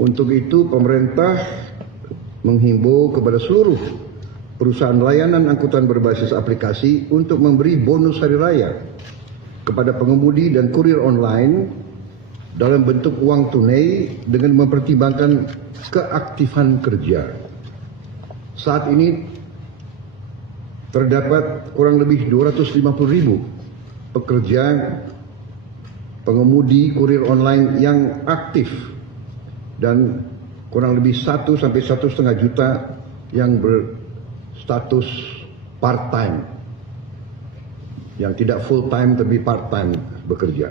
Untuk itu pemerintah menghimbau kepada seluruh perusahaan layanan angkutan berbasis aplikasi untuk memberi bonus hari raya kepada pengemudi dan kurir online dalam bentuk uang tunai dengan mempertimbangkan keaktifan kerja. Saat ini terdapat kurang lebih 250.000 pekerja pengemudi kurir online yang aktif dan kurang lebih 1 sampai 1,5 juta yang berstatus part-time, yang tidak full-time tapi part-time bekerja.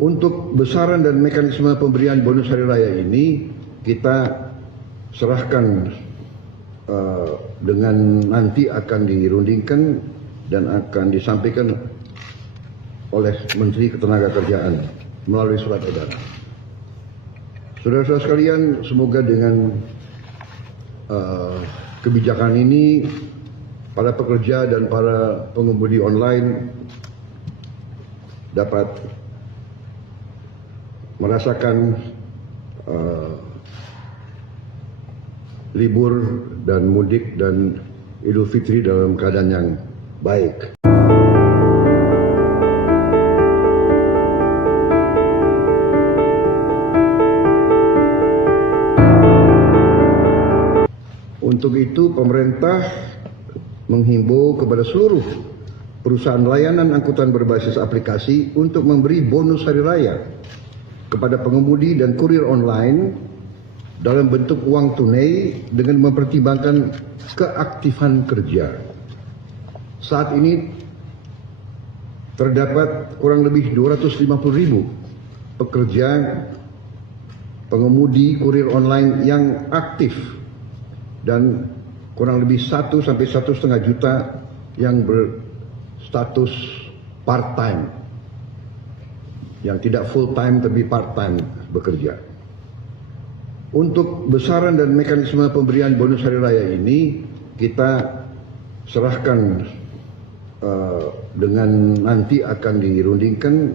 Untuk besaran dan mekanisme pemberian bonus hari raya ini kita serahkan dengan nanti akan dirundingkan dan akan disampaikan oleh Menteri Ketenagakerjaan melalui surat edaran. Saudara-saudara sekalian, semoga dengan kebijakan ini para pekerja dan para pengemudi online dapat merasakan libur dan mudik dan Idul Fitri dalam keadaan yang baik. Untuk itu pemerintah menghimbau kepada seluruh perusahaan layanan angkutan berbasis aplikasi untuk memberi bonus hari raya kepada pengemudi dan kurir online dalam bentuk uang tunai dengan mempertimbangkan keaktifan kerja. Saat ini terdapat kurang lebih 250.000 pekerja pengemudi kurir online yang aktif dan kurang lebih 1 sampai 1,5 juta yang berstatus part-time, yang tidak full-time tapi part-time bekerja. Untuk besaran dan mekanisme pemberian bonus hari raya ini kita serahkan dengan nanti akan dirundingkan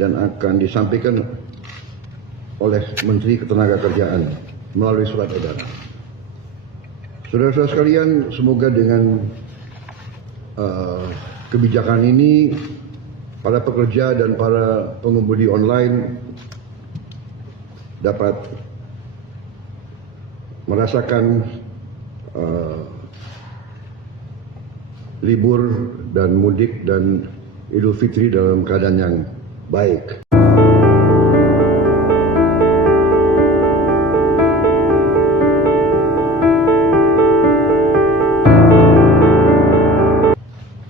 dan akan disampaikan oleh Menteri Ketenagakerjaan melalui surat edaran. Saudara-saudara sekalian, semoga dengan kebijakan ini para pekerja dan para pengemudi online dapat merasakan libur dan mudik dan Idul Fitri dalam keadaan yang baik.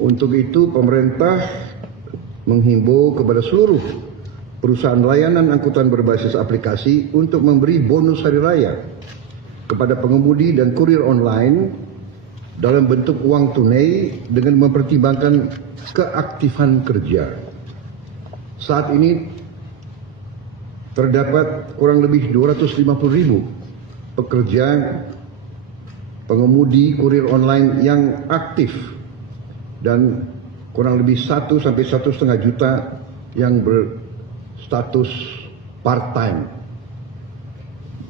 Untuk itu pemerintah menghimbau kepada seluruh perusahaan layanan angkutan berbasis aplikasi untuk memberi bonus hari raya kepada pengemudi dan kurir online dalam bentuk uang tunai dengan mempertimbangkan keaktifan kerja. Saat ini terdapat kurang lebih 250.000 pekerja pengemudi kurir online yang aktif dan kurang lebih 1 sampai 1,5 juta yang berstatus part-time,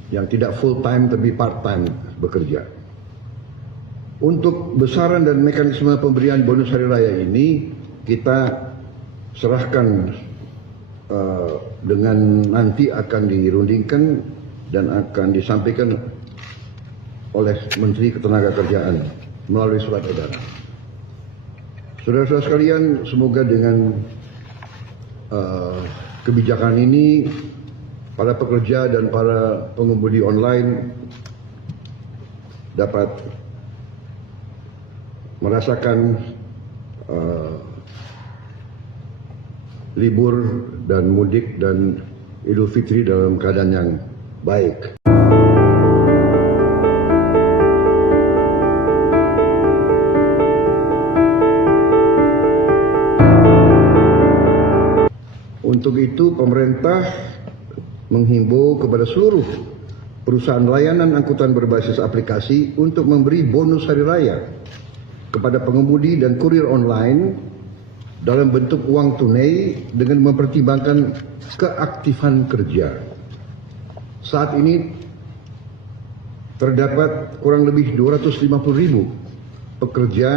yang tidak full-time tapi part-time bekerja. Untuk besaran dan mekanisme pemberian bonus hari raya ini kita serahkan dengan nanti akan dirundingkan dan akan disampaikan oleh Menteri Ketenagakerjaan melalui surat edaran. Saudara-saudara sekalian, semoga dengan kebijakan ini para pekerja dan para pengemudi online dapat merasakan libur dan mudik dan Idul Fitri dalam keadaan yang baik. Untuk itu pemerintah menghimbau kepada seluruh perusahaan layanan angkutan berbasis aplikasi untuk memberi bonus hari raya kepada pengemudi dan kurir online dalam bentuk uang tunai dengan mempertimbangkan keaktifan kerja. Saat ini terdapat kurang lebih 250.000 pekerja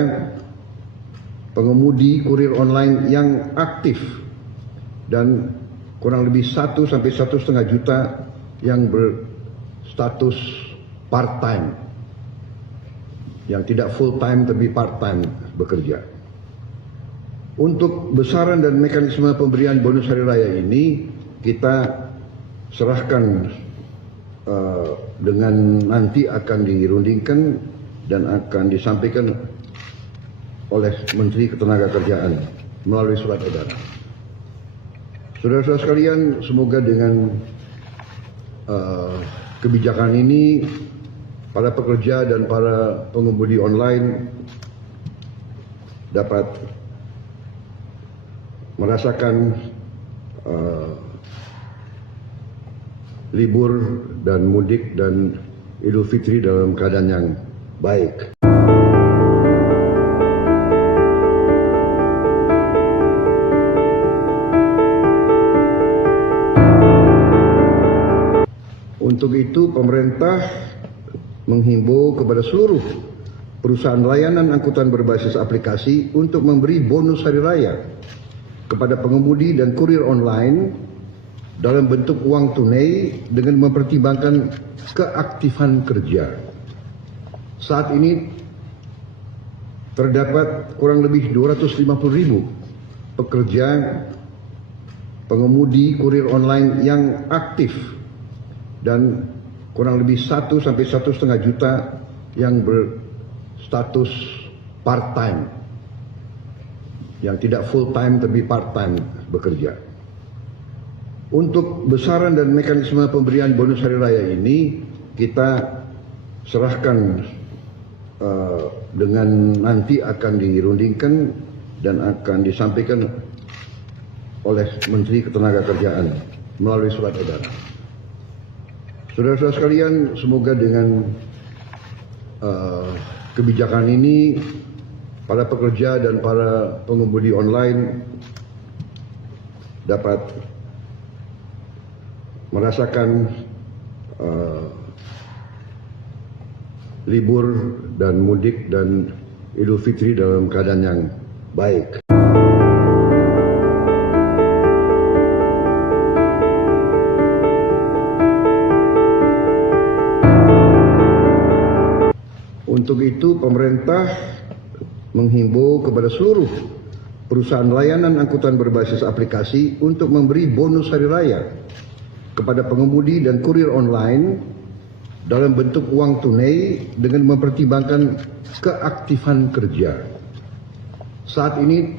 pengemudi kurir online yang aktif dan kurang lebih 1 sampai 1,5 juta yang berstatus part-time, yang tidak full-time tapi part-time bekerja. Untuk besaran dan mekanisme pemberian bonus hari raya ini kita serahkan dengan nanti akan dirundingkan dan akan disampaikan oleh Menteri Ketenagakerjaan melalui surat edaran. Saudara-saudara sekalian, semoga dengan kebijakan ini para pekerja dan para pengemudi online dapat merasakan libur dan mudik dan Idul Fitri dalam keadaan yang baik. Untuk itu pemerintah menghimbau kepada seluruh perusahaan layanan angkutan berbasis aplikasi untuk memberi bonus hari raya kepada pengemudi dan kurir online dalam bentuk uang tunai dengan mempertimbangkan keaktifan kerja. Saat ini terdapat kurang lebih 250.000 pekerja pengemudi kurir online yang aktif dan kurang lebih 1 sampai 1,5 juta. yang berstatus part-time, yang tidak full-time tapi part-time bekerja. Untuk besaran dan mekanisme pemberian bonus hari raya ini kita serahkan dengan nanti akan dirundingkan dan akan disampaikan oleh Menteri Ketenagakerjaan melalui surat edaran. Saudara-saudara sekalian, semoga dengan kebijakan ini para pekerja dan para pengemudi online dapat merasakan libur dan mudik dan Idul Fitri dalam keadaan yang baik. Untuk itu pemerintah menghimbau kepada seluruh perusahaan layanan angkutan berbasis aplikasi untuk memberi bonus hari raya kepada pengemudi dan kurir online dalam bentuk uang tunai dengan mempertimbangkan keaktifan kerja. Saat ini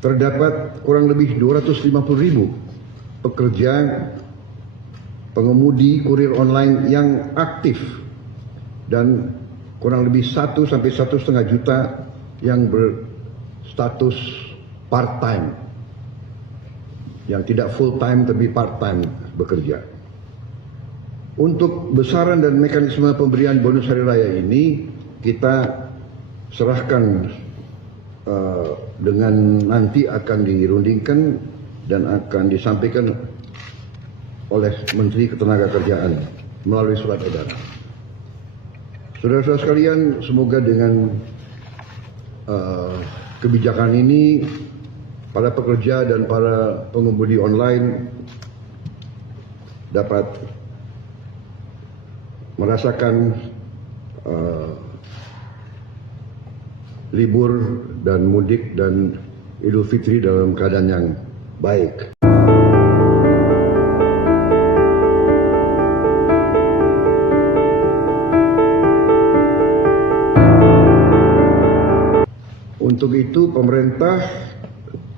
terdapat kurang lebih 250.000 pekerja pengemudi kurir online yang aktif dan kurang lebih 1 sampai 1,5 juta yang berstatus part-time, yang tidak full time tapi part time bekerja. Untuk besaran dan mekanisme pemberian bonus hari raya ini kita serahkan dengan nanti akan dirundingkan dan akan disampaikan oleh Menteri Ketenagakerjaan melalui surat edaran. Saudara-saudara sekalian, semoga dengan kebijakan ini para pekerja dan para pengemudi online dapat merasakan libur dan mudik dan Idul Fitri dalam keadaan yang baik. Untuk itu pemerintah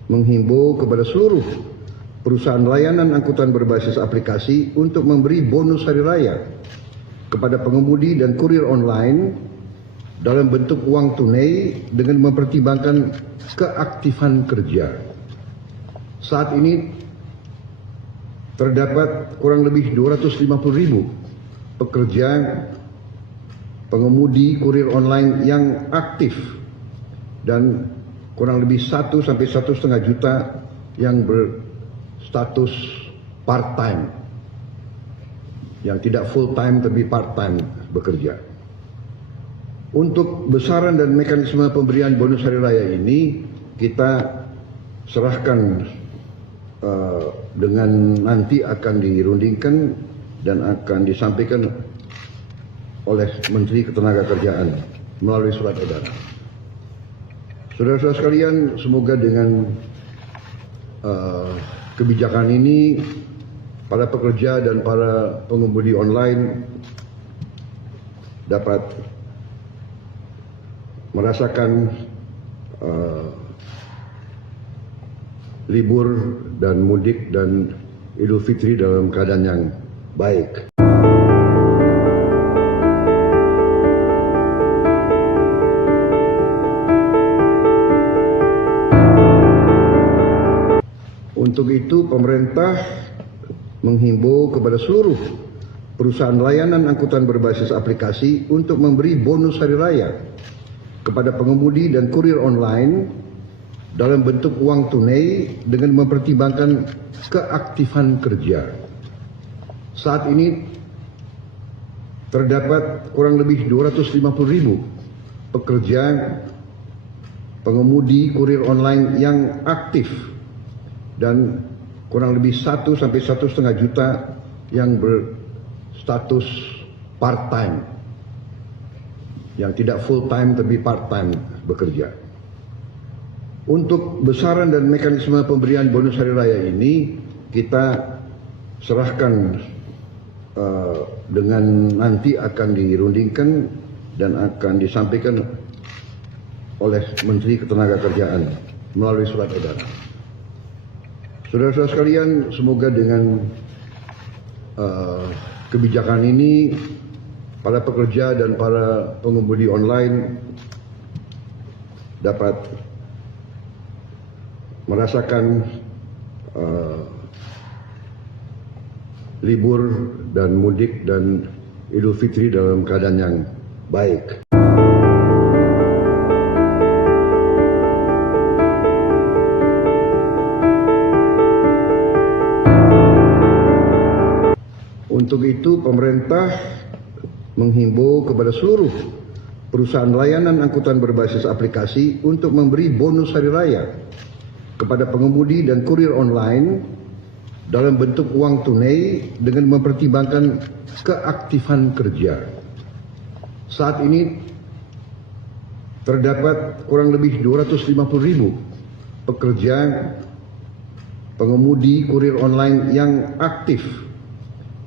menghimbau kepada seluruh perusahaan layanan angkutan berbasis aplikasi untuk memberi bonus hari raya kepada pengemudi dan kurir online dalam bentuk uang tunai dengan mempertimbangkan keaktifan kerja. Saat ini terdapat kurang lebih 250.000 pekerja pengemudi kurir online yang aktif dan kurang lebih 1 sampai 1,5 juta yang berstatus part-time, yang tidak full-time tapi part-time bekerja. Untuk besaran dan mekanisme pemberian bonus hari raya ini kita serahkan dengan nanti akan dirundingkan dan akan disampaikan oleh Menteri Ketenagakerjaan melalui surat edaran. Saudara-saudara sekalian, semoga dengan kebijakan ini para pekerja dan para pengemudi online dapat merasakan libur dan mudik dan Idul Fitri dalam keadaan yang baik. Untuk itu pemerintah menghimbau kepada seluruh perusahaan layanan angkutan berbasis aplikasi untuk memberi bonus hari raya kepada pengemudi dan kurir online dalam bentuk uang tunai dengan mempertimbangkan keaktifan kerja. Saat ini terdapat kurang lebih 250.000 pekerja pengemudi kurir online yang aktif dan kurang lebih 1 sampai 1,5 juta yang berstatus part-time, yang tidak full-time tapi part-time bekerja. Untuk besaran dan mekanisme pemberian bonus hari raya ini kita serahkan dengan nanti akan dirundingkan dan akan disampaikan oleh Menteri Ketenagakerjaan melalui surat edaran. Saudara-saudara sekalian, semoga dengan kebijakan ini para pekerja dan para pengemudi online dapat merasakan libur dan mudik dan Idul Fitri dalam keadaan yang baik. Untuk itu pemerintah menghimbau kepada seluruh perusahaan layanan angkutan berbasis aplikasi untuk memberi bonus hari raya kepada pengemudi dan kurir online dalam bentuk uang tunai dengan mempertimbangkan keaktifan kerja. Saat ini terdapat kurang lebih 250.000 pekerja pengemudi kurir online yang aktif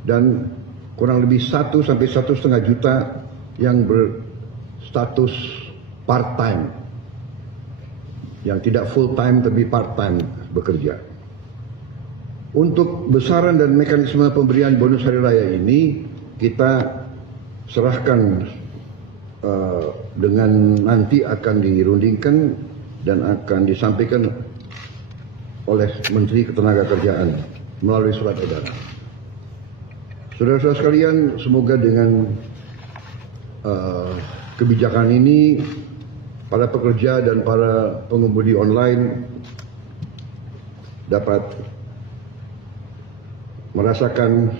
dan kurang lebih 1 sampai 1,5 juta yang berstatus part-time, yang tidak full-time tapi part-time bekerja. Untuk besaran dan mekanisme pemberian bonus hari raya ini kita serahkan dengan nanti akan dirundingkan dan akan disampaikan oleh Menteri Ketenagakerjaan melalui surat edaran. Saudara-saudara sekalian, semoga dengan kebijakan ini para pekerja dan para pengemudi online dapat merasakan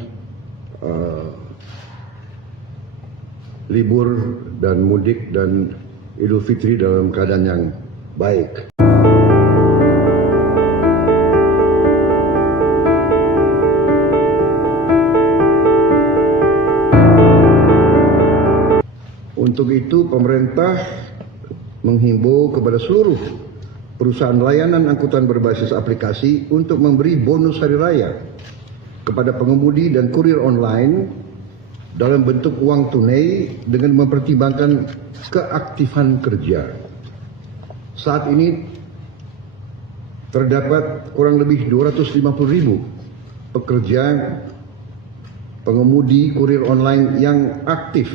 libur dan mudik dan Idul Fitri dalam keadaan yang baik. Untuk itu, pemerintah menghimbau kepada seluruh perusahaan layanan angkutan berbasis aplikasi untuk memberi bonus hari raya kepada pengemudi dan kurir online dalam bentuk uang tunai dengan mempertimbangkan keaktifan kerja. Saat ini terdapat kurang lebih 250.000 pekerja pengemudi kurir online yang aktif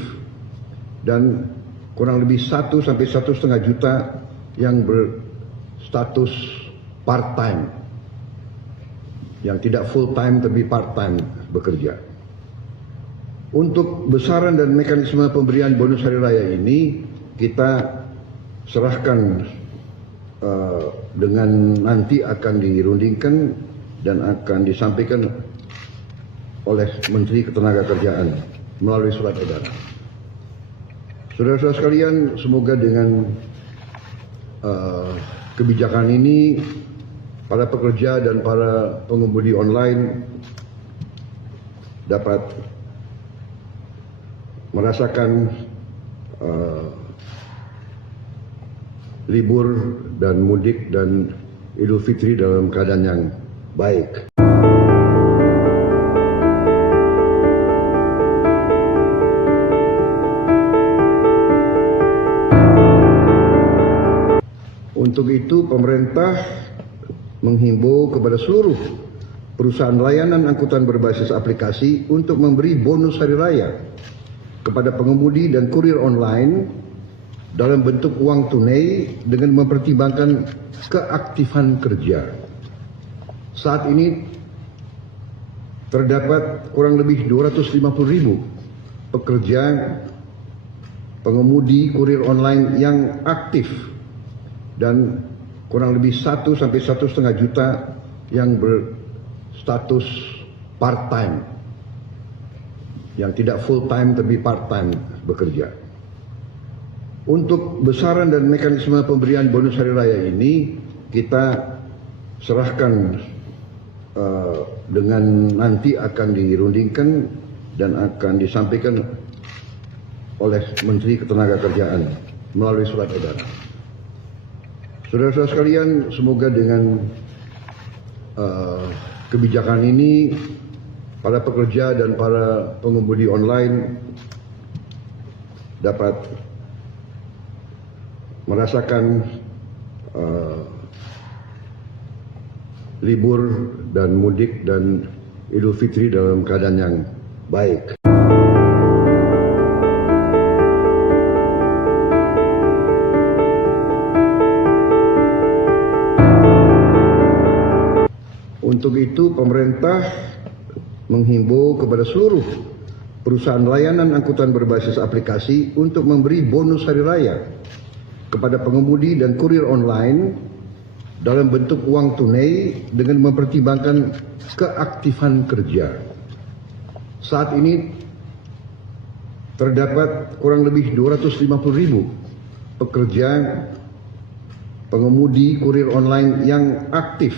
dan kurang lebih 1 sampai 1,5 juta yang berstatus part-time, yang tidak full-time tapi part-time bekerja. Untuk besaran dan mekanisme pemberian bonus hari raya ini kita serahkan dengan nanti akan dirundingkan dan akan disampaikan oleh Menteri Ketenagakerjaan melalui surat edaran. Saudara-saudara sekalian, semoga dengan kebijakan ini para pekerja dan para pengemudi online dapat merasakan libur dan mudik dan Idul Fitri dalam keadaan yang baik. Untuk itu, pemerintah menghimbau kepada seluruh perusahaan layanan angkutan berbasis aplikasi untuk memberi bonus hari raya kepada pengemudi dan kurir online dalam bentuk uang tunai dengan mempertimbangkan keaktifan kerja. Saat ini terdapat kurang lebih 250.000 pekerja pengemudi kurir online yang aktif dan kurang lebih 1 sampai 1,5 juta yang berstatus part-time, yang tidak full-time tapi part-time bekerja. Untuk besaran dan mekanisme pemberian bonus hari raya ini kita serahkan dengan nanti akan dirundingkan dan akan disampaikan oleh Menteri Ketenagakerjaan melalui surat edaran. Saudara-saudara sekalian, semoga dengan kebijakan ini para pekerja dan para pengemudi online dapat merasakan libur dan mudik dan Idul Fitri dalam keadaan yang baik. Untuk itu, pemerintah menghimbau kepada seluruh perusahaan layanan angkutan berbasis aplikasi untuk memberi bonus hari raya kepada pengemudi dan kurir online dalam bentuk uang tunai dengan mempertimbangkan keaktifan kerja. Saat ini terdapat kurang lebih 250.000 pekerja pengemudi kurir online yang aktif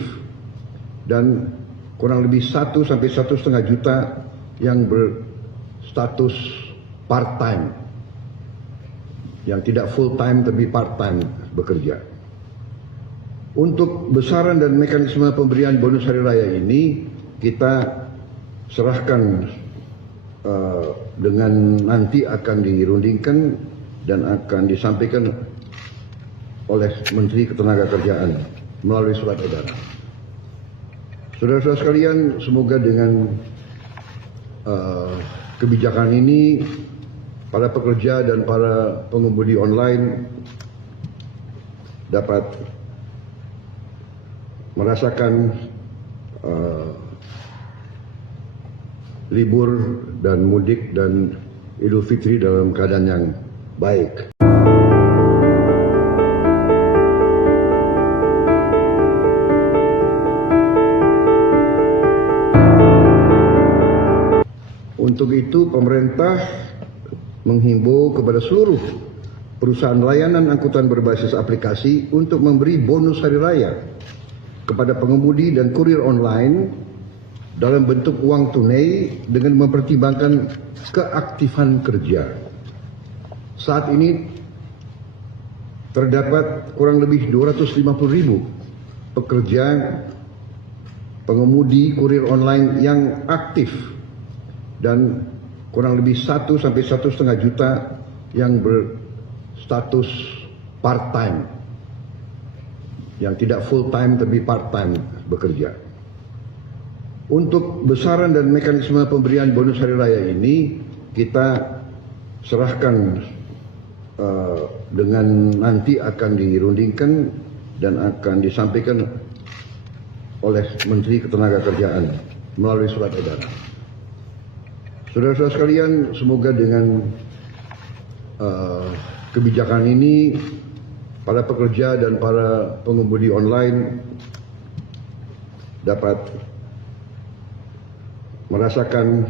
dan kurang lebih 1 sampai 1,5 juta yang berstatus part-time, yang tidak full-time tapi part-time bekerja. Untuk besaran dan mekanisme pemberian bonus hari raya ini kita serahkan dengan nanti akan dirundingkan dan akan disampaikan oleh Menteri Ketenagakerjaan melalui surat edaran. Saudara-saudara sekalian, semoga dengan kebijakan ini para pekerja dan para pengemudi online dapat merasakan libur dan mudik dan Idul Fitri dalam keadaan yang baik. Untuk itu, pemerintah menghimbau kepada seluruh perusahaan layanan angkutan berbasis aplikasi untuk memberi bonus hari raya kepada pengemudi dan kurir online dalam bentuk uang tunai dengan mempertimbangkan keaktifan kerja. Saat ini terdapat kurang lebih 250.000 pekerja pengemudi kurir online yang aktif dan kurang lebih 1 sampai 1,5 juta yang berstatus part-time, yang tidak full-time tapi part-time bekerja. Untuk besaran dan mekanisme pemberian bonus hari raya ini kita serahkan dengan nanti akan dirundingkan dan akan disampaikan oleh Menteri Ketenagakerjaan melalui surat edaran. Saudara-saudara sekalian, semoga dengan kebijakan ini para pekerja dan para pengemudi online dapat merasakan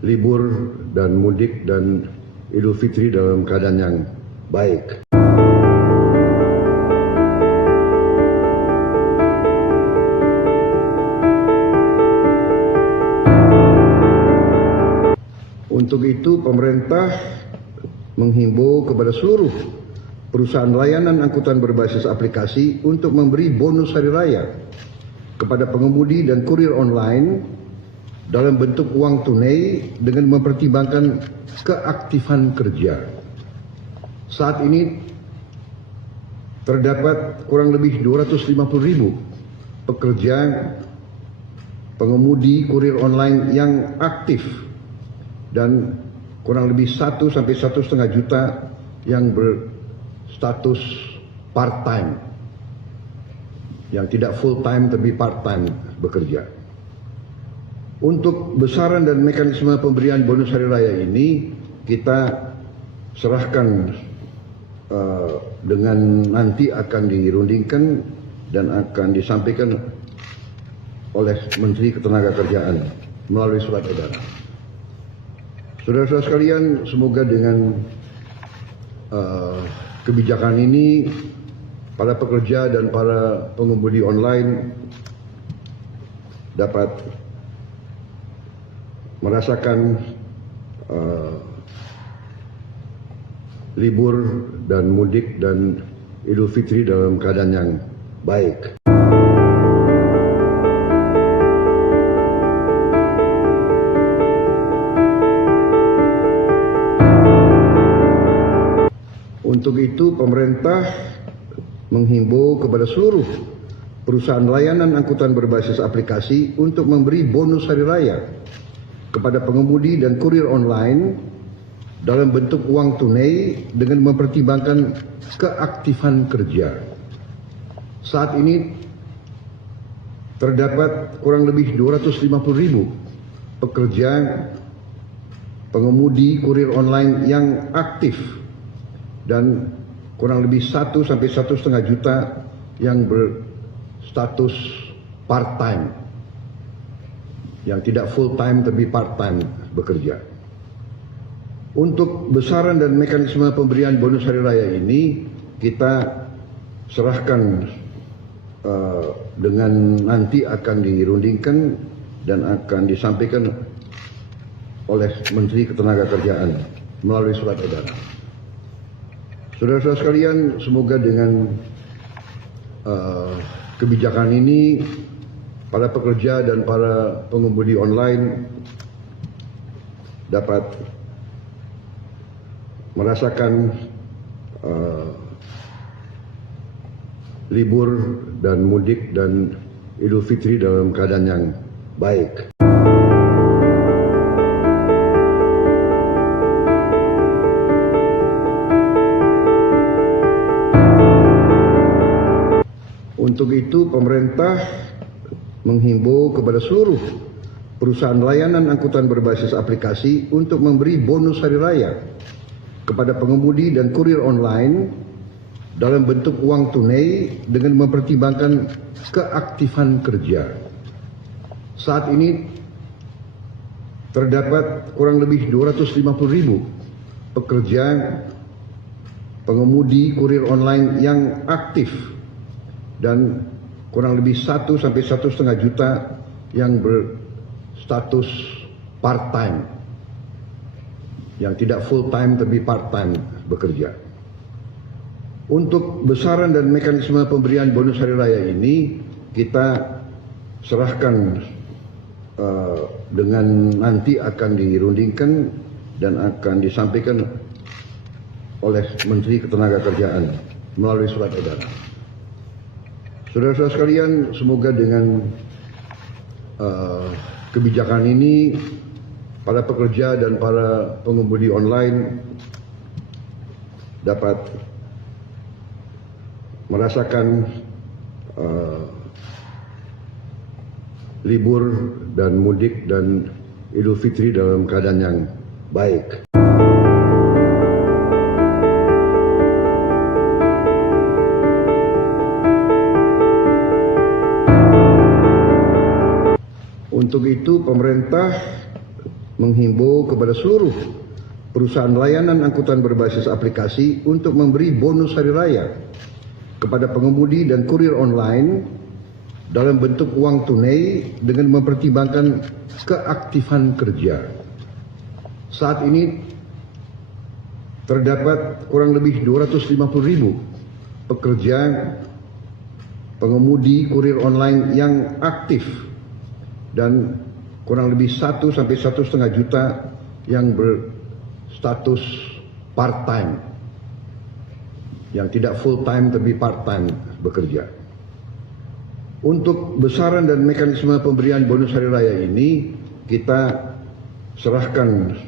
libur dan mudik dan Idul Fitri dalam keadaan yang baik. Untuk itu, pemerintah menghimbau kepada seluruh perusahaan layanan angkutan berbasis aplikasi untuk memberi bonus hari raya kepada pengemudi dan kurir online dalam bentuk uang tunai dengan mempertimbangkan keaktifan kerja. Saat ini terdapat kurang lebih 250.000 pekerja pengemudi kurir online yang aktif dan kurang lebih 1 sampai 1,5 juta yang berstatus part-time, yang tidak full-time tapi part-time bekerja. Untuk besaran dan mekanisme pemberian bonus hari raya ini kita serahkan dengan nanti akan dirundingkan dan akan disampaikan oleh Menteri Ketenagakerjaan melalui surat edaran. Saudara-saudara sekalian, semoga dengan kebijakan ini para pekerja dan para pengemudi online dapat merasakan libur dan mudik dan Idul Fitri dalam keadaan yang baik. Untuk itu, pemerintah menghimbau kepada seluruh perusahaan layanan angkutan berbasis aplikasi untuk memberi bonus hari raya kepada pengemudi dan kurir online dalam bentuk uang tunai dengan mempertimbangkan keaktifan kerja. Saat ini terdapat kurang lebih 250.000 pekerja pengemudi kurir online yang aktif dan kurang lebih 1 sampai 1,5 juta yang berstatus part-time, yang tidak full-time tapi part-time bekerja. Untuk besaran dan mekanisme pemberian bonus hari raya ini kita serahkan dengan nanti akan dirundingkan dan akan disampaikan oleh Menteri Ketenagakerjaan melalui surat edaran. Saudara-saudara sekalian, semoga dengan kebijakan ini para pekerja dan para pengemudi online dapat merasakan libur dan mudik dan Idul Fitri dalam keadaan yang baik. Untuk itu pemerintah menghimbau kepada seluruh perusahaan layanan angkutan berbasis aplikasi untuk memberi bonus hari raya kepada pengemudi dan kurir online dalam bentuk uang tunai dengan mempertimbangkan keaktifan kerja. Saat ini terdapat kurang lebih 250.000 pekerja pengemudi kurir online yang aktif dan kurang lebih 1 sampai 1,5 juta yang berstatus part-time, yang tidak full-time tapi part-time bekerja. Untuk besaran dan mekanisme pemberian bonus hari raya ini kita serahkan dengan nanti akan dirundingkan dan akan disampaikan oleh Menteri Ketenagakerjaan melalui surat edaran. Saudara-saudara sekalian, semoga dengan kebijakan ini para pekerja dan para pengemudi online dapat merasakan libur dan mudik dan Idul Fitri dalam keadaan yang baik. Untuk itu pemerintah menghimbau kepada seluruh perusahaan layanan angkutan berbasis aplikasi untuk memberi bonus hari raya kepada pengemudi dan kurir online dalam bentuk uang tunai dengan mempertimbangkan keaktifan kerja. Saat ini terdapat kurang lebih 250.000 pekerja pengemudi kurir online yang aktif dan kurang lebih 1 sampai 1,5 juta yang berstatus part-time, yang tidak full-time tapi part-time bekerja. Untuk besaran dan mekanisme pemberian bonus hari raya ini kita serahkan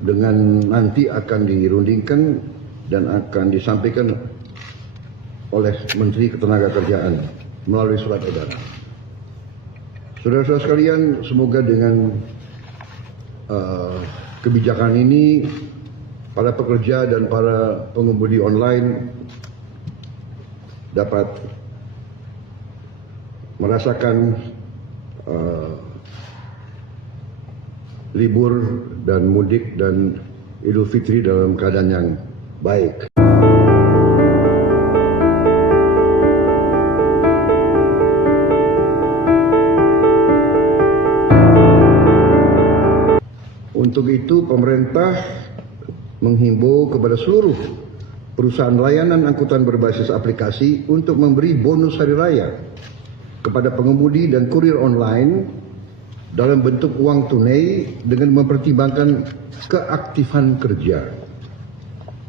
dengan nanti akan dirundingkan dan akan disampaikan oleh Menteri Ketenagakerjaan melalui surat edaran. Saudara-saudara sekalian, semoga dengan kebijakan ini para pekerja dan para pengemudi online dapat merasakan libur dan mudik dan Idul Fitri dalam keadaan yang baik. Untuk itu pemerintah menghimbau kepada seluruh perusahaan layanan angkutan berbasis aplikasi untuk memberi bonus hari raya kepada pengemudi dan kurir online dalam bentuk uang tunai dengan mempertimbangkan keaktifan kerja.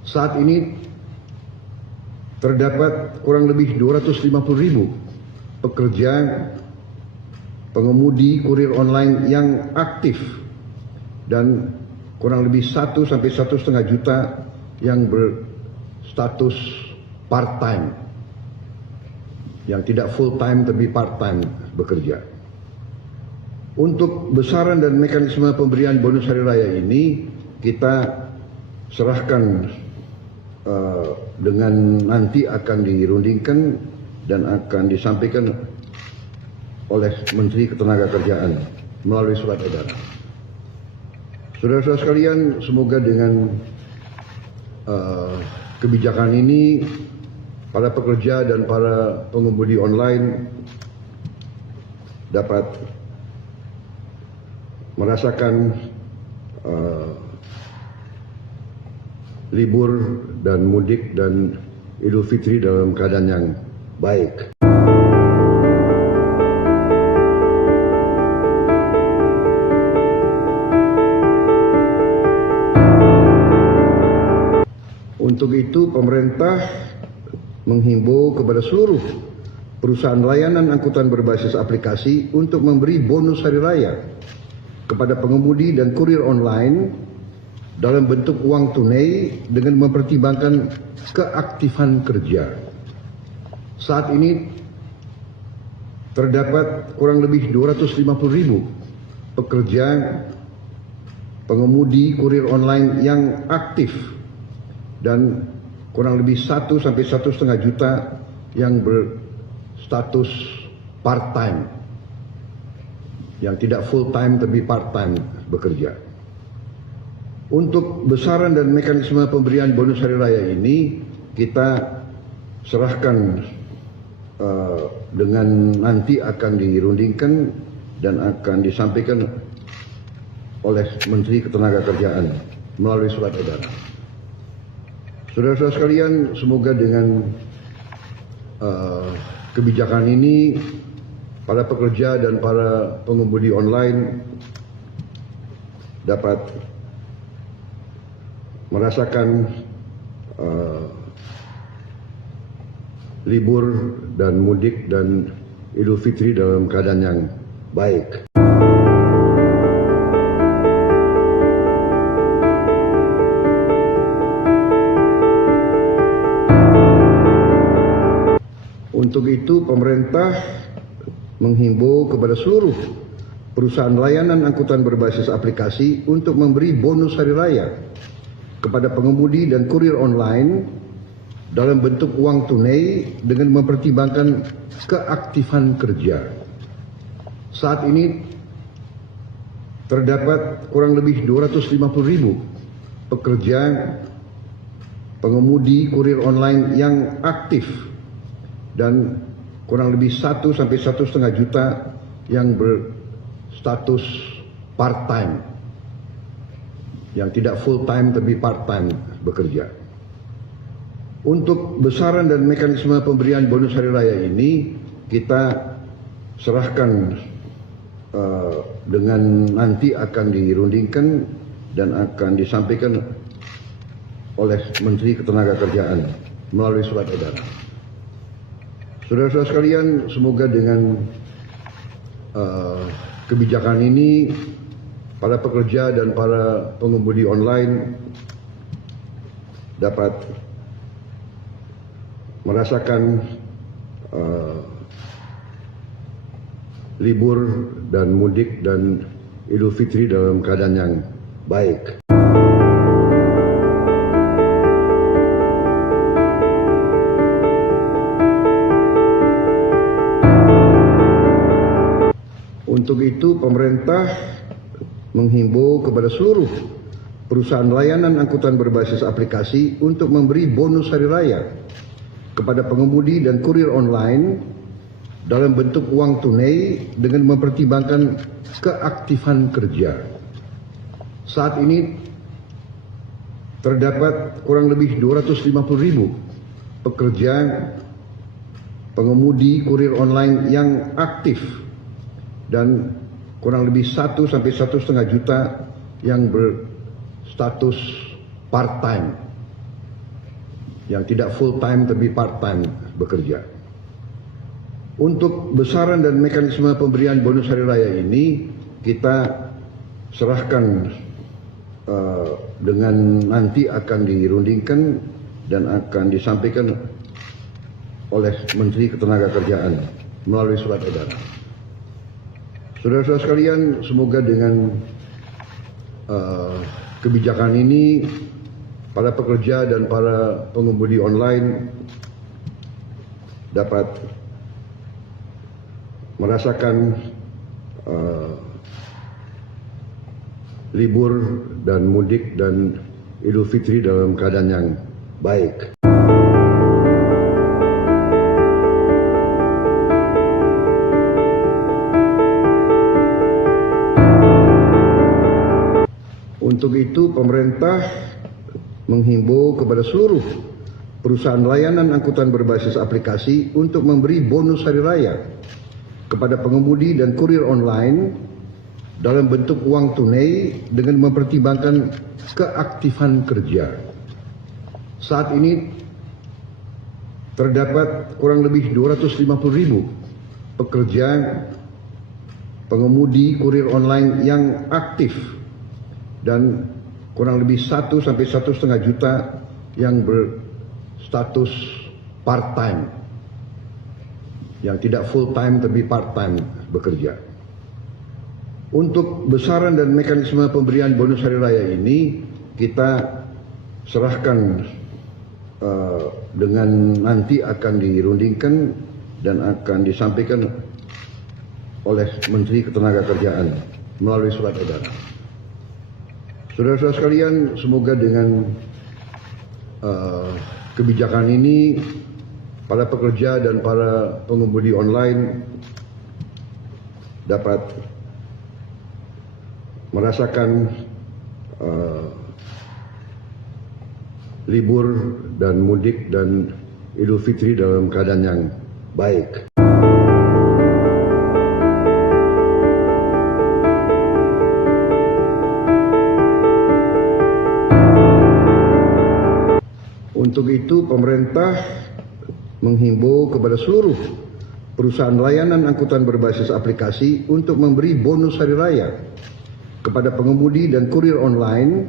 Saat ini terdapat kurang lebih 250.000 pekerja pengemudi kurir online yang aktif dan kurang lebih 1 sampai 1,5 juta yang berstatus part-time, yang tidak full-time tapi part-time bekerja. Untuk besaran dan mekanisme pemberian bonus hari raya ini kita serahkan dengan nanti akan dirundingkan dan akan disampaikan oleh Menteri Ketenagakerjaan melalui surat edaran. Saudara-saudara sekalian, semoga dengan kebijakan ini para pekerja dan para pengemudi online dapat merasakan libur dan mudik dan Idul Fitri dalam keadaan yang baik. Untuk itu pemerintah menghimbau kepada seluruh perusahaan layanan angkutan berbasis aplikasi untuk memberi bonus hari raya kepada pengemudi dan kurir online dalam bentuk uang tunai dengan mempertimbangkan keaktifan kerja. Saat ini terdapat kurang lebih 250.000 pekerja pengemudi kurir online yang aktif dan kurang lebih 1 sampai 1,5 juta yang berstatus part-time, yang tidak full-time tapi part-time bekerja. Untuk besaran dan mekanisme pemberian bonus hari raya ini kita serahkan dengan nanti akan dirundingkan dan akan disampaikan oleh Menteri Ketenagakerjaan melalui surat edaran. Saudara-saudara sekalian, semoga dengan kebijakan ini para pekerja dan para pengemudi online dapat merasakan libur dan mudik dan Idul Fitri dalam keadaan yang baik. Untuk itu pemerintah menghimbau kepada seluruh perusahaan layanan angkutan berbasis aplikasi untuk memberi bonus hari raya kepada pengemudi dan kurir online dalam bentuk uang tunai dengan mempertimbangkan keaktifan kerja. Saat ini terdapat kurang lebih 250.000 pekerja pengemudi kurir online yang aktif dan kurang lebih 1 sampai 1,5 juta yang berstatus part-time, yang tidak full-time tapi part-time bekerja. Untuk besaran dan mekanisme pemberian bonus hari raya ini kita serahkan dengan nanti akan dirundingkan dan akan disampaikan oleh Menteri Ketenagakerjaan melalui surat edaran. Saudara-saudara sekalian, semoga dengan kebijakan ini para pekerja dan para pengemudi online dapat merasakan libur dan mudik dan Idul Fitri dalam keadaan yang baik. Untuk itu pemerintah menghimbau kepada seluruh perusahaan layanan angkutan berbasis aplikasi untuk memberi bonus hari raya kepada pengemudi dan kurir online dalam bentuk uang tunai dengan mempertimbangkan keaktifan kerja. Saat ini terdapat kurang lebih 250.000 pekerja pengemudi kurir online yang aktif dan kurang lebih 1 sampai 1,5 juta yang berstatus part-time, yang tidak full-time tapi part-time bekerja. Untuk besaran dan mekanisme pemberian bonus hari raya ini kita serahkan dengan nanti akan dirundingkan dan akan disampaikan oleh Menteri Ketenagakerjaan melalui surat edaran. Saudara-saudara sekalian, semoga dengan kebijakan ini para pekerja dan para pengemudi online dapat merasakan libur dan mudik dan Idul Fitri dalam keadaan yang baik. Untuk itu pemerintah menghimbau kepada seluruh perusahaan layanan angkutan berbasis aplikasi untuk memberi bonus hari raya kepada pengemudi dan kurir online dalam bentuk uang tunai dengan mempertimbangkan keaktifan kerja. Saat ini terdapat kurang lebih 250.000 pekerja pengemudi kurir online yang aktif dan kurang lebih 1 sampai 1,5 juta yang berstatus part-time, yang tidak full time tapi part time bekerja. Untuk besaran dan mekanisme pemberian bonus hari raya ini kita serahkan dengan nanti akan dirundingkan dan akan disampaikan oleh Menteri Ketenagakerjaan melalui surat edaran. Saudara-saudara sekalian, semoga dengan kebijakan ini para pekerja dan para pengemudi online dapat merasakan libur dan mudik dan Idul Fitri dalam keadaan yang baik. Untuk itu pemerintah menghimbau kepada seluruh perusahaan layanan angkutan berbasis aplikasi untuk memberi bonus hari raya kepada pengemudi dan kurir online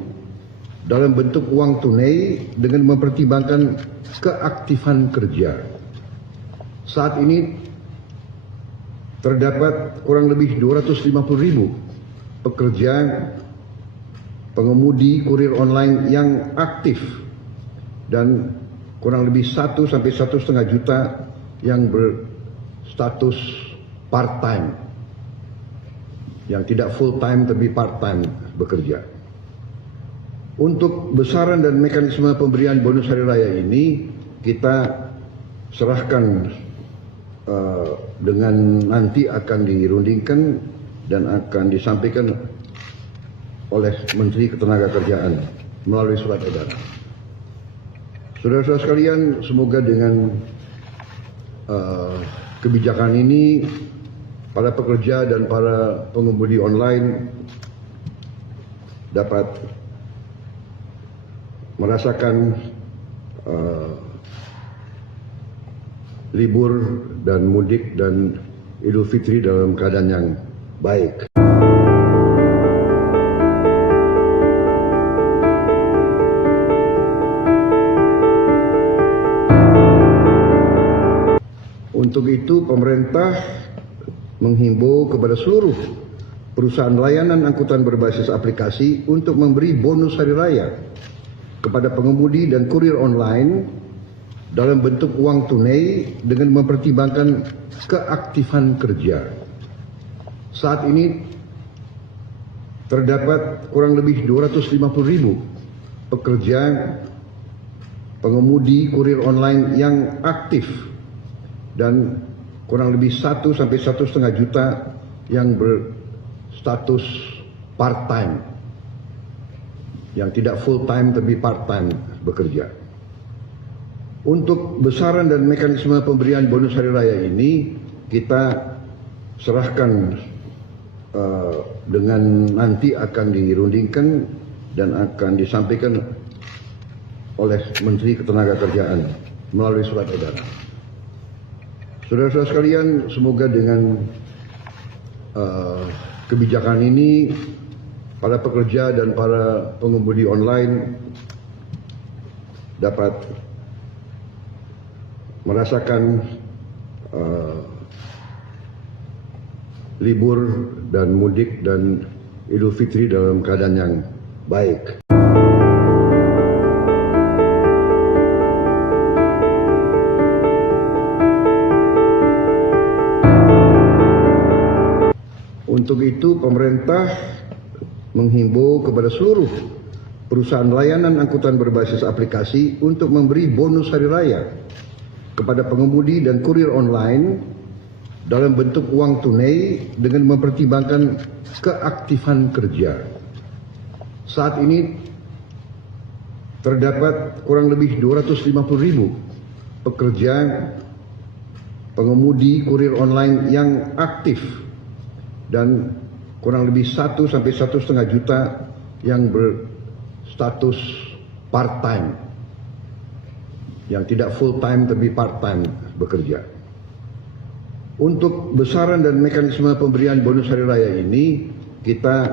dalam bentuk uang tunai dengan mempertimbangkan keaktifan kerja. Saat ini terdapat kurang lebih 250.000 pekerja pengemudi kurir online yang aktif dan kurang lebih 1 sampai 1,5 juta yang berstatus part-time, yang tidak full-time tapi part-time bekerja. Untuk besaran dan mekanisme pemberian bonus hari raya ini kita serahkan dengan nanti akan dirundingkan dan akan disampaikan oleh Menteri Ketenagakerjaan melalui surat edaran. Saudara-saudara sekalian, semoga dengan kebijakan ini para pekerja dan para pengemudi online dapat merasakan libur dan mudik dan Idul Fitri dalam keadaan yang baik. Untuk itu pemerintah menghimbau kepada seluruh perusahaan layanan angkutan berbasis aplikasi untuk memberi bonus hari raya kepada pengemudi dan kurir online dalam bentuk uang tunai dengan mempertimbangkan keaktifan kerja. Saat ini terdapat kurang lebih 250.000 pekerja pengemudi kurir online yang aktif dan kurang lebih 1 sampai 1,5 juta yang berstatus part-time, yang tidak full-time tapi part-time bekerja. Untuk besaran dan mekanisme pemberian bonus hari raya ini kita serahkan dengan nanti akan dirundingkan dan akan disampaikan oleh Menteri Ketenagakerjaan melalui surat edaran. Saudara-saudara sekalian, semoga dengan kebijakan ini para pekerja dan para pengemudi online dapat merasakan libur dan mudik dan Idul Fitri dalam keadaan yang baik. Untuk itu pemerintah menghimbau kepada seluruh perusahaan layanan angkutan berbasis aplikasi untuk memberi bonus hari raya kepada pengemudi dan kurir online dalam bentuk uang tunai dengan mempertimbangkan keaktifan kerja. Saat ini terdapat kurang lebih 250.000 pekerja pengemudi kurir online yang aktif dan kurang lebih 1 sampai 1,5 juta yang berstatus part-time, yang tidak full-time tapi part-time bekerja. Untuk besaran dan mekanisme pemberian bonus hari raya ini kita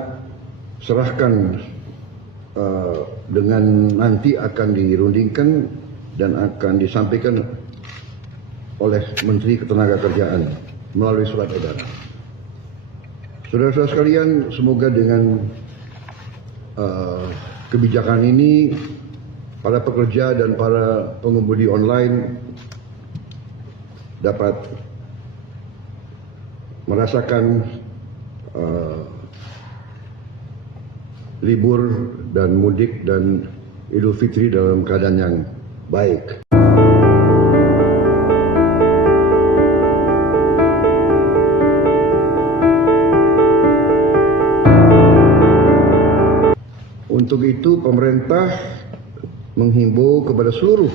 serahkan dengan nanti akan dirundingkan dan akan disampaikan oleh Menteri Ketenagakerjaan melalui surat edaran. Saudara-saudara sekalian, semoga dengan kebijakan ini para pekerja dan para pengemudi online dapat merasakan libur dan mudik dan Idul Fitri dalam keadaan yang baik. Untuk itu, pemerintah menghimbau kepada seluruh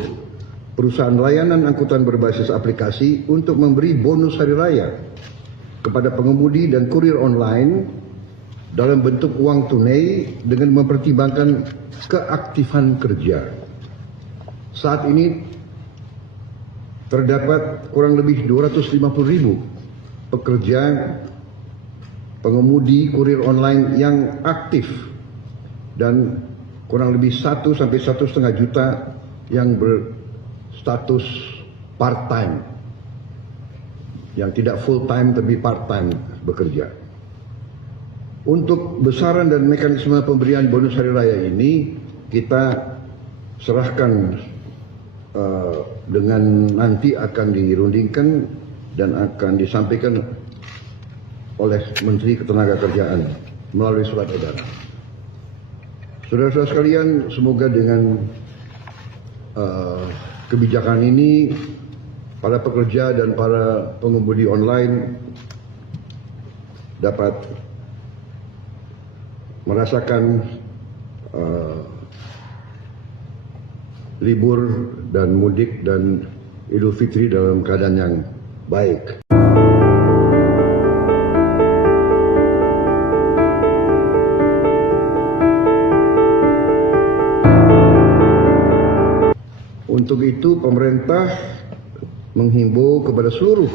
perusahaan layanan angkutan berbasis aplikasi untuk memberi bonus hari raya kepada pengemudi dan kurir online dalam bentuk uang tunai dengan mempertimbangkan keaktifan kerja. Saat ini terdapat kurang lebih 250.000 pekerja pengemudi kurir online yang aktif dan kurang lebih 1 sampai 1,5 juta yang berstatus part-time, yang tidak full-time tapi part-time bekerja. Untuk besaran dan mekanisme pemberian bonus hari raya ini kita serahkan dengan nanti akan dirundingkan dan akan disampaikan oleh Menteri Ketenagakerjaan melalui surat edaran. Saudara-saudara sekalian, semoga dengan kebijakan ini para pekerja dan para pengemudi online dapat merasakan libur dan mudik dan Idul Fitri dalam keadaan yang baik. Untuk itu, pemerintah menghimbau kepada seluruh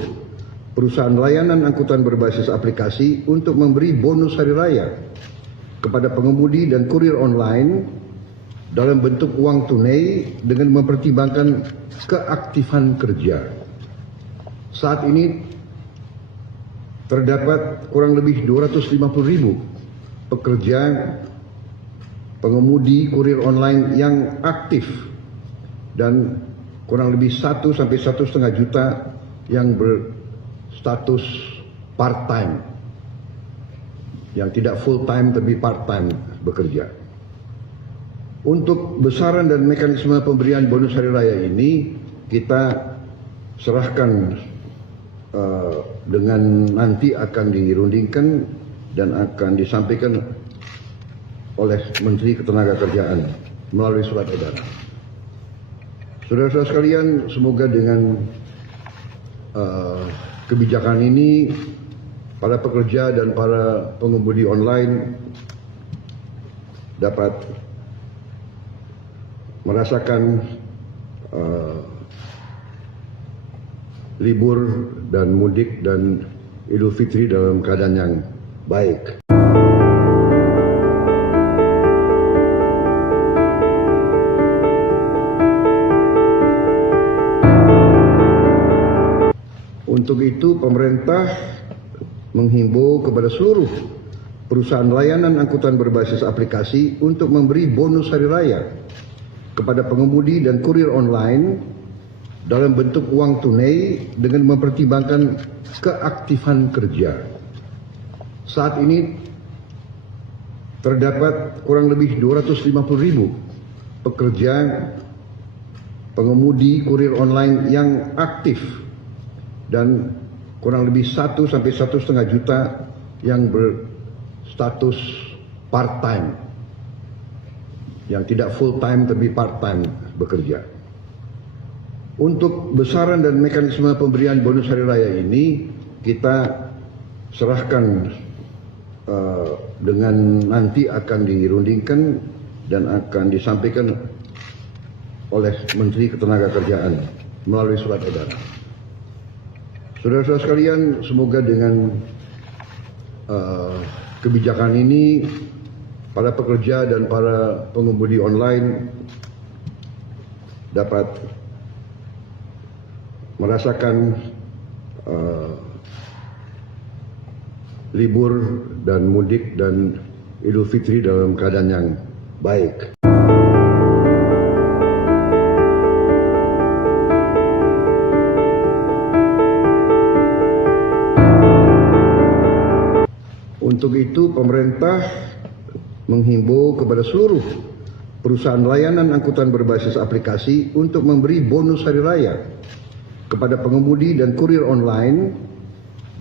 perusahaan layanan angkutan berbasis aplikasi untuk memberi bonus hari raya kepada pengemudi dan kurir online dalam bentuk uang tunai dengan mempertimbangkan keaktifan kerja. Saat ini terdapat kurang lebih 250.000 pekerja pengemudi kurir online yang aktif dan kurang lebih 1 sampai 1,5 juta yang berstatus part-time, yang tidak full-time tapi part-time bekerja. Untuk besaran dan mekanisme pemberian bonus hari raya ini kita serahkan dengan nanti akan dirundingkan dan akan disampaikan oleh Menteri Ketenagakerjaan melalui surat edaran. Saudara-saudara sekalian, semoga dengan kebijakan ini para pekerja dan para pengemudi online dapat merasakan libur dan mudik dan Idul Fitri dalam keadaan yang baik. Untuk itu, pemerintah menghimbau kepada seluruh perusahaan layanan angkutan berbasis aplikasi untuk memberi bonus hari raya kepada pengemudi dan kurir online dalam bentuk uang tunai dengan mempertimbangkan keaktifan kerja. Saat ini terdapat kurang lebih 250.000 pekerja pengemudi kurir online yang aktif dan kurang lebih 1 sampai 1,5 juta yang berstatus part-time, yang tidak full-time tapi part-time bekerja. Untuk besaran dan mekanisme pemberian bonus hari raya ini kita serahkan dengan nanti akan dirundingkan dan akan disampaikan oleh Menteri Ketenagakerjaan melalui surat edaran. Saudara-saudara sekalian, semoga dengan kebijakan ini para pekerja dan para pengemudi online dapat merasakan libur dan mudik dan Idul Fitri dalam keadaan yang baik. Untuk itu, pemerintah menghimbau kepada seluruh perusahaan layanan angkutan berbasis aplikasi untuk memberi bonus hari raya kepada pengemudi dan kurir online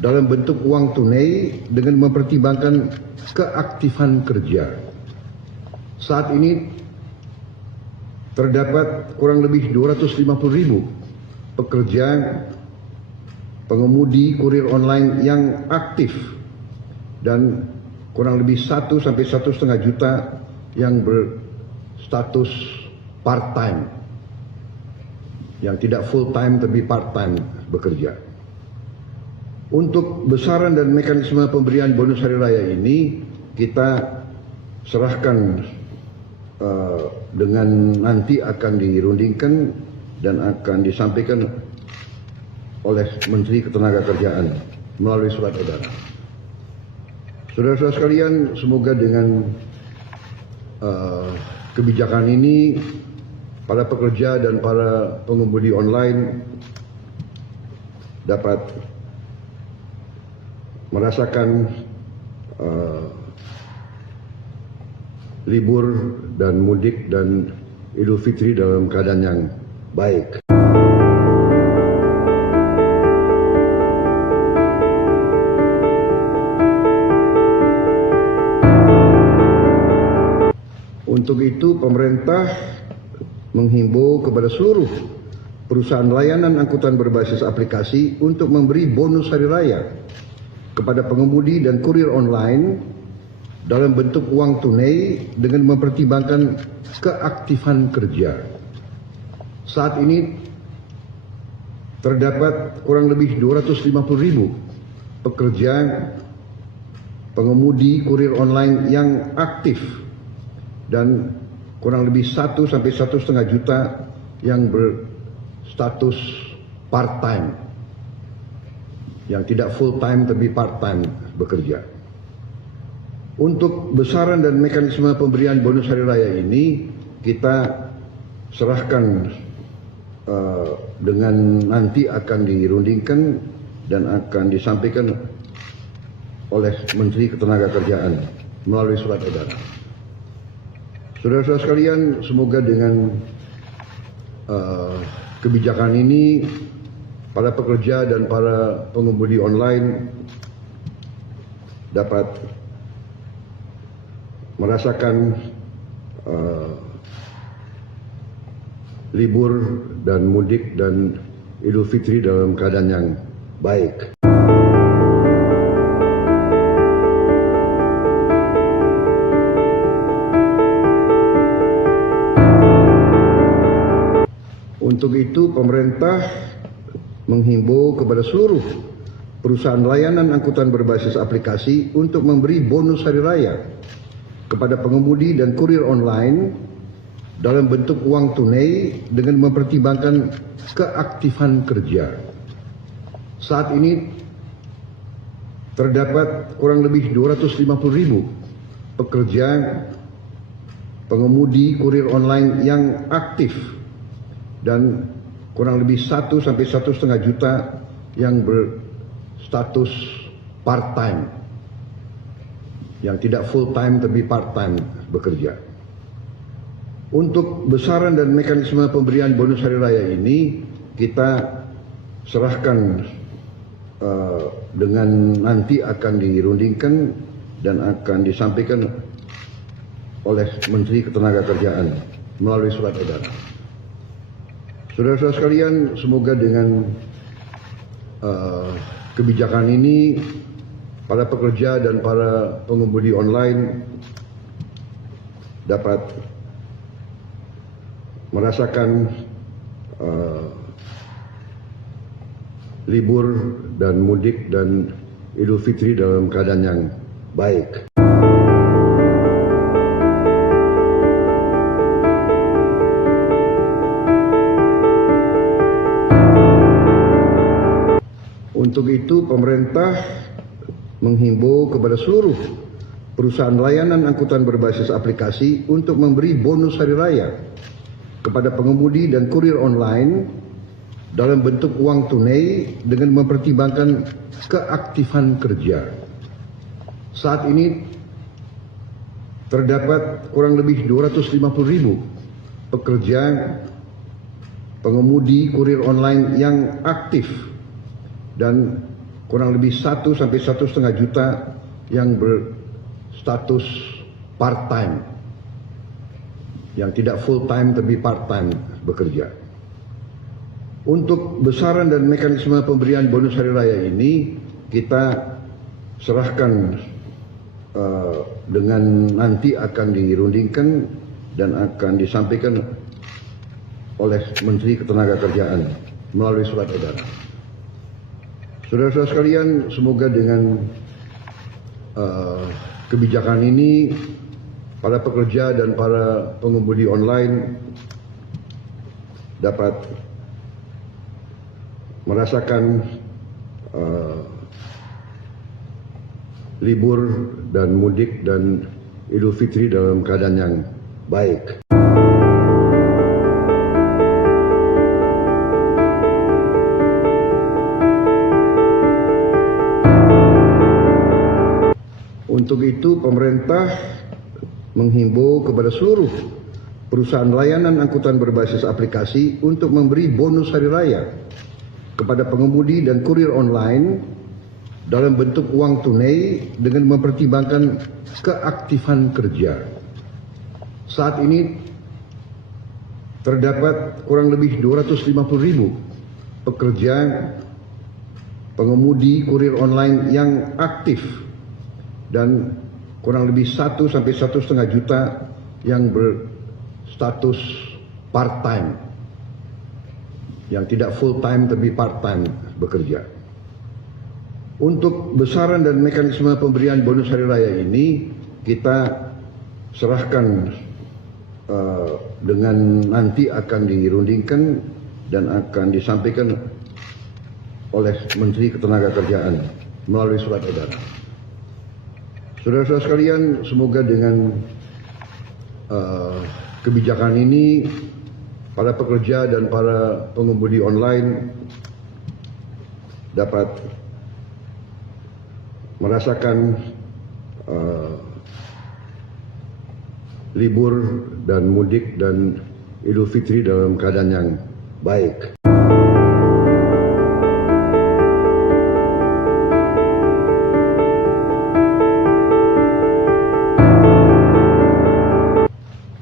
dalam bentuk uang tunai dengan mempertimbangkan keaktifan kerja. Saat ini terdapat kurang lebih 250.000 pekerja pengemudi kurir online yang aktif dan kurang lebih 1 sampai 1,5 juta yang berstatus part-time, yang tidak full-time tapi part-time bekerja. Untuk besaran dan mekanisme pemberian bonus hari raya ini kita serahkan dengan nanti akan dirundingkan dan akan disampaikan oleh Menteri Ketenagakerjaan melalui surat edaran. Saudara-saudara sekalian, semoga dengan kebijakan ini para pekerja dan para pengemudi online dapat merasakan libur dan mudik dan Idul Fitri dalam keadaan yang baik. Untuk itu, pemerintah menghimbau kepada seluruh perusahaan layanan angkutan berbasis aplikasi untuk memberi bonus hari raya kepada pengemudi dan kurir online dalam bentuk uang tunai dengan mempertimbangkan keaktifan kerja. Saat ini terdapat kurang lebih 250.000 pekerja pengemudi kurir online yang aktif dan kurang lebih 1 sampai 1,5 juta yang berstatus part-time, yang tidak full-time tapi part-time bekerja. Untuk besaran dan mekanisme pemberian bonus hari raya ini kita serahkan dengan nanti akan dirundingkan dan akan disampaikan oleh Menteri Ketenagakerjaan melalui surat edaran. Saudara-saudara sekalian, semoga dengan kebijakan ini para pekerja dan para pengemudi online dapat merasakan libur dan mudik dan Idul Fitri dalam keadaan yang baik. Untuk itu, pemerintah menghimbau kepada seluruh perusahaan layanan angkutan berbasis aplikasi untuk memberi bonus hari raya kepada pengemudi dan kurir online dalam bentuk uang tunai dengan mempertimbangkan keaktifan kerja. Saat ini terdapat kurang lebih 250.000 pekerja pengemudi kurir online yang aktif dan kurang lebih 1 sampai 1,5 juta yang berstatus part-time, yang tidak full-time tapi part-time bekerja. Untuk besaran dan mekanisme pemberian bonus hari raya ini kita serahkan dengan nanti akan dirundingkan dan akan disampaikan oleh Menteri Ketenagakerjaan melalui surat edaran. Saudara-saudara sekalian, semoga dengan kebijakan ini para pekerja dan para pengemudi online dapat merasakan libur dan mudik dan Idul Fitri dalam keadaan yang baik. Untuk itu pemerintah menghimbau kepada seluruh perusahaan layanan angkutan berbasis aplikasi untuk memberi bonus hari raya kepada pengemudi dan kurir online dalam bentuk uang tunai dengan mempertimbangkan keaktifan kerja. Saat ini terdapat kurang lebih 250.000 pekerja pengemudi kurir online yang aktif dan kurang lebih 1 sampai 1,5 juta yang berstatus part-time, yang tidak full-time tapi part-time bekerja. Untuk besaran dan mekanisme pemberian bonus hari raya ini kita serahkan dengan nanti akan dirundingkan dan akan disampaikan oleh Menteri Ketenagakerjaan melalui surat edaran. Saudara-saudara sekalian, semoga dengan kebijakan ini para pekerja dan para pengemudi online dapat merasakan libur dan mudik dan Idul Fitri dalam keadaan yang baik. Untuk itu pemerintah menghimbau kepada seluruh perusahaan layanan angkutan berbasis aplikasi untuk memberi bonus hari raya kepada pengemudi dan kurir online dalam bentuk uang tunai dengan mempertimbangkan keaktifan kerja. Saat ini terdapat kurang lebih 250.000 pekerja pengemudi kurir online yang aktif dan kurang lebih 1 sampai 1,5 juta yang berstatus part-time, yang tidak full-time tapi part-time bekerja. Untuk besaran dan mekanisme pemberian bonus hari raya ini kita serahkan dengan nanti akan dirundingkan dan akan disampaikan oleh Menteri Ketenagakerjaan melalui surat edaran. Saudara-saudara sekalian, semoga dengan kebijakan ini para pekerja dan para pengemudi online dapat merasakan libur dan mudik dan Idul Fitri dalam keadaan yang baik.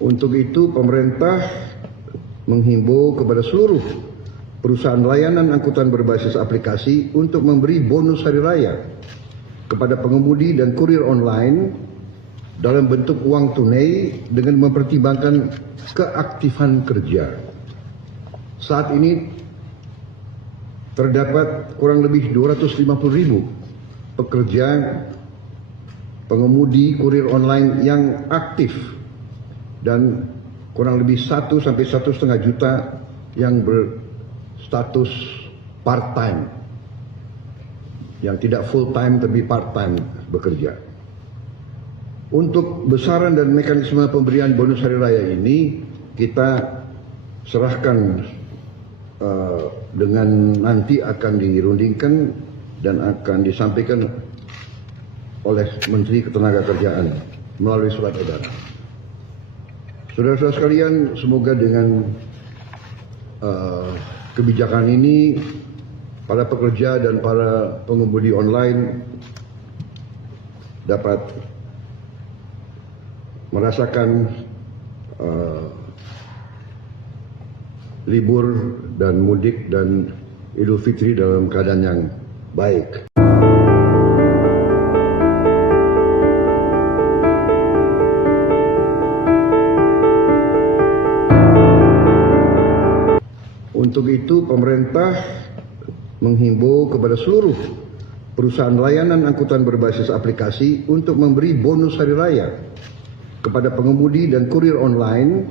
Untuk itu pemerintah menghimbau kepada seluruh perusahaan layanan angkutan berbasis aplikasi untuk memberi bonus hari raya kepada pengemudi dan kurir online dalam bentuk uang tunai dengan mempertimbangkan keaktifan kerja. Saat ini terdapat kurang lebih 250.000 pekerja pengemudi kurir online yang aktif dan kurang lebih 1 sampai 1,5 juta yang berstatus part-time, yang tidak full-time tapi part-time bekerja. Untuk besaran dan mekanisme pemberian bonus hari raya ini kita serahkan dengan nanti akan dirundingkan dan akan disampaikan oleh Menteri Ketenagakerjaan melalui surat edaran. Saudara-saudara sekalian, semoga dengan kebijakan ini para pekerja dan para pengemudi online dapat merasakan libur dan mudik dan Idul Fitri dalam keadaan yang baik. Untuk itu pemerintah menghimbau kepada seluruh perusahaan layanan angkutan berbasis aplikasi untuk memberi bonus hari raya kepada pengemudi dan kurir online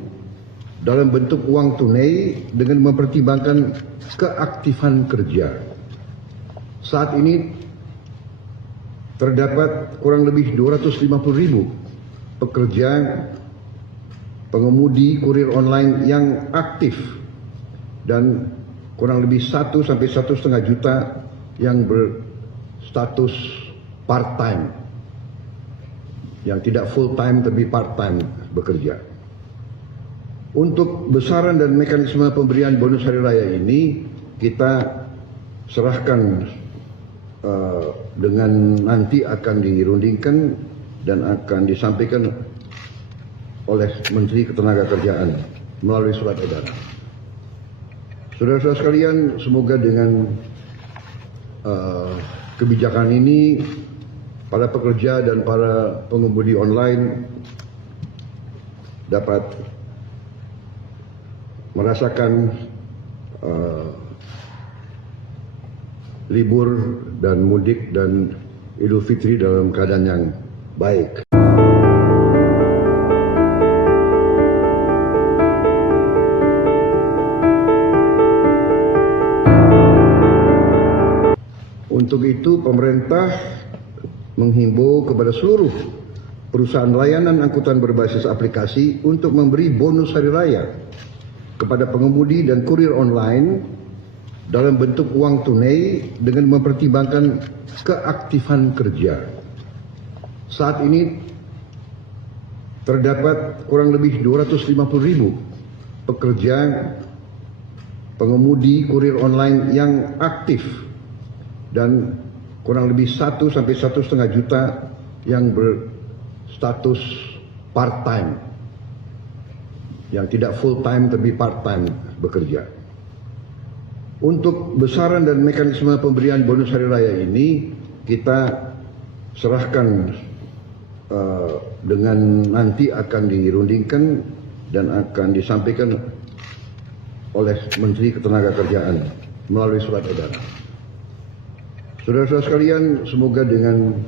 dalam bentuk uang tunai dengan mempertimbangkan keaktifan kerja. Saat ini terdapat kurang lebih 250.000 pekerja pengemudi kurir online yang aktif dan kurang lebih 1 sampai 1,5 juta yang berstatus part-time, yang tidak full-time tapi part-time bekerja. Untuk besaran dan mekanisme pemberian bonus hari raya ini kita serahkan dengan nanti akan dirundingkan dan akan disampaikan oleh Menteri Ketenagakerjaan melalui surat edaran. Saudara-saudara sekalian, semoga dengan kebijakan ini para pekerja dan para pengemudi online dapat merasakan libur dan mudik dan Idul Fitri dalam keadaan yang baik. Untuk itu pemerintah menghimbau kepada seluruh perusahaan layanan angkutan berbasis aplikasi untuk memberi bonus hari raya kepada pengemudi dan kurir online dalam bentuk uang tunai dengan mempertimbangkan keaktifan kerja. Saat ini terdapat kurang lebih 250.000 pekerja pengemudi kurir online yang aktif dan kurang lebih 1 sampai 1,5 juta yang berstatus part-time, yang tidak full-time tapi part-time bekerja. Untuk besaran dan mekanisme pemberian bonus hari raya ini kita serahkan dengan nanti akan dirundingkan dan akan disampaikan oleh Menteri Ketenagakerjaan melalui surat edaran. Saudara-saudara sekalian, semoga dengan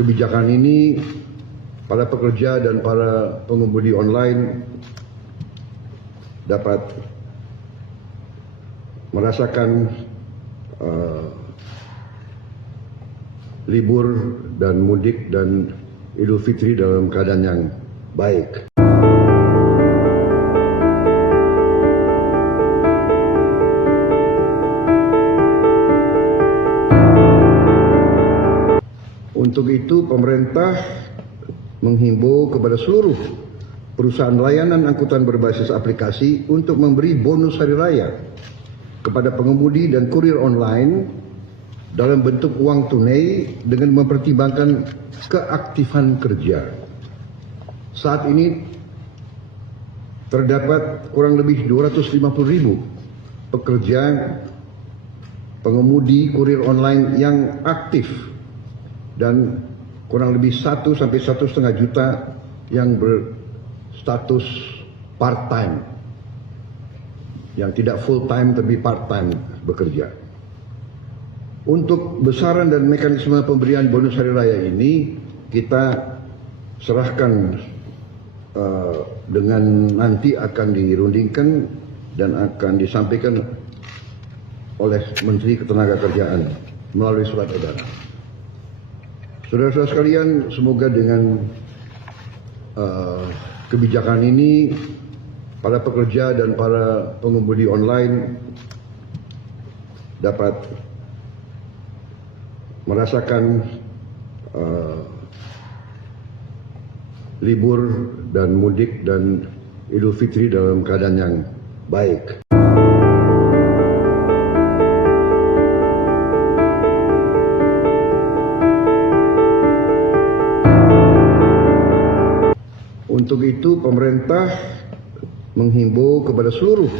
kebijakan ini para pekerja dan para pengemudi online dapat merasakan libur dan mudik dan Idul Fitri dalam keadaan yang baik. Untuk itu pemerintah menghimbau kepada seluruh perusahaan layanan angkutan berbasis aplikasi untuk memberi bonus hari raya kepada pengemudi dan kurir online dalam bentuk uang tunai dengan mempertimbangkan keaktifan kerja. Saat ini terdapat kurang lebih 250.000 pekerja pengemudi kurir online yang aktif dan kurang lebih 1 sampai 1,5 juta yang berstatus part-time, yang tidak full-time tapi part-time bekerja. Untuk besaran dan mekanisme pemberian bonus hari raya ini kita serahkan dengan nanti akan dirundingkan dan akan disampaikan oleh Menteri Ketenagakerjaan melalui surat edaran. Saudara-saudara sekalian, semoga dengan kebijakan ini para pekerja dan para pengemudi online dapat merasakan libur dan mudik dan Idul Fitri dalam keadaan yang baik. Untuk itu pemerintah menghimbau kepada seluruh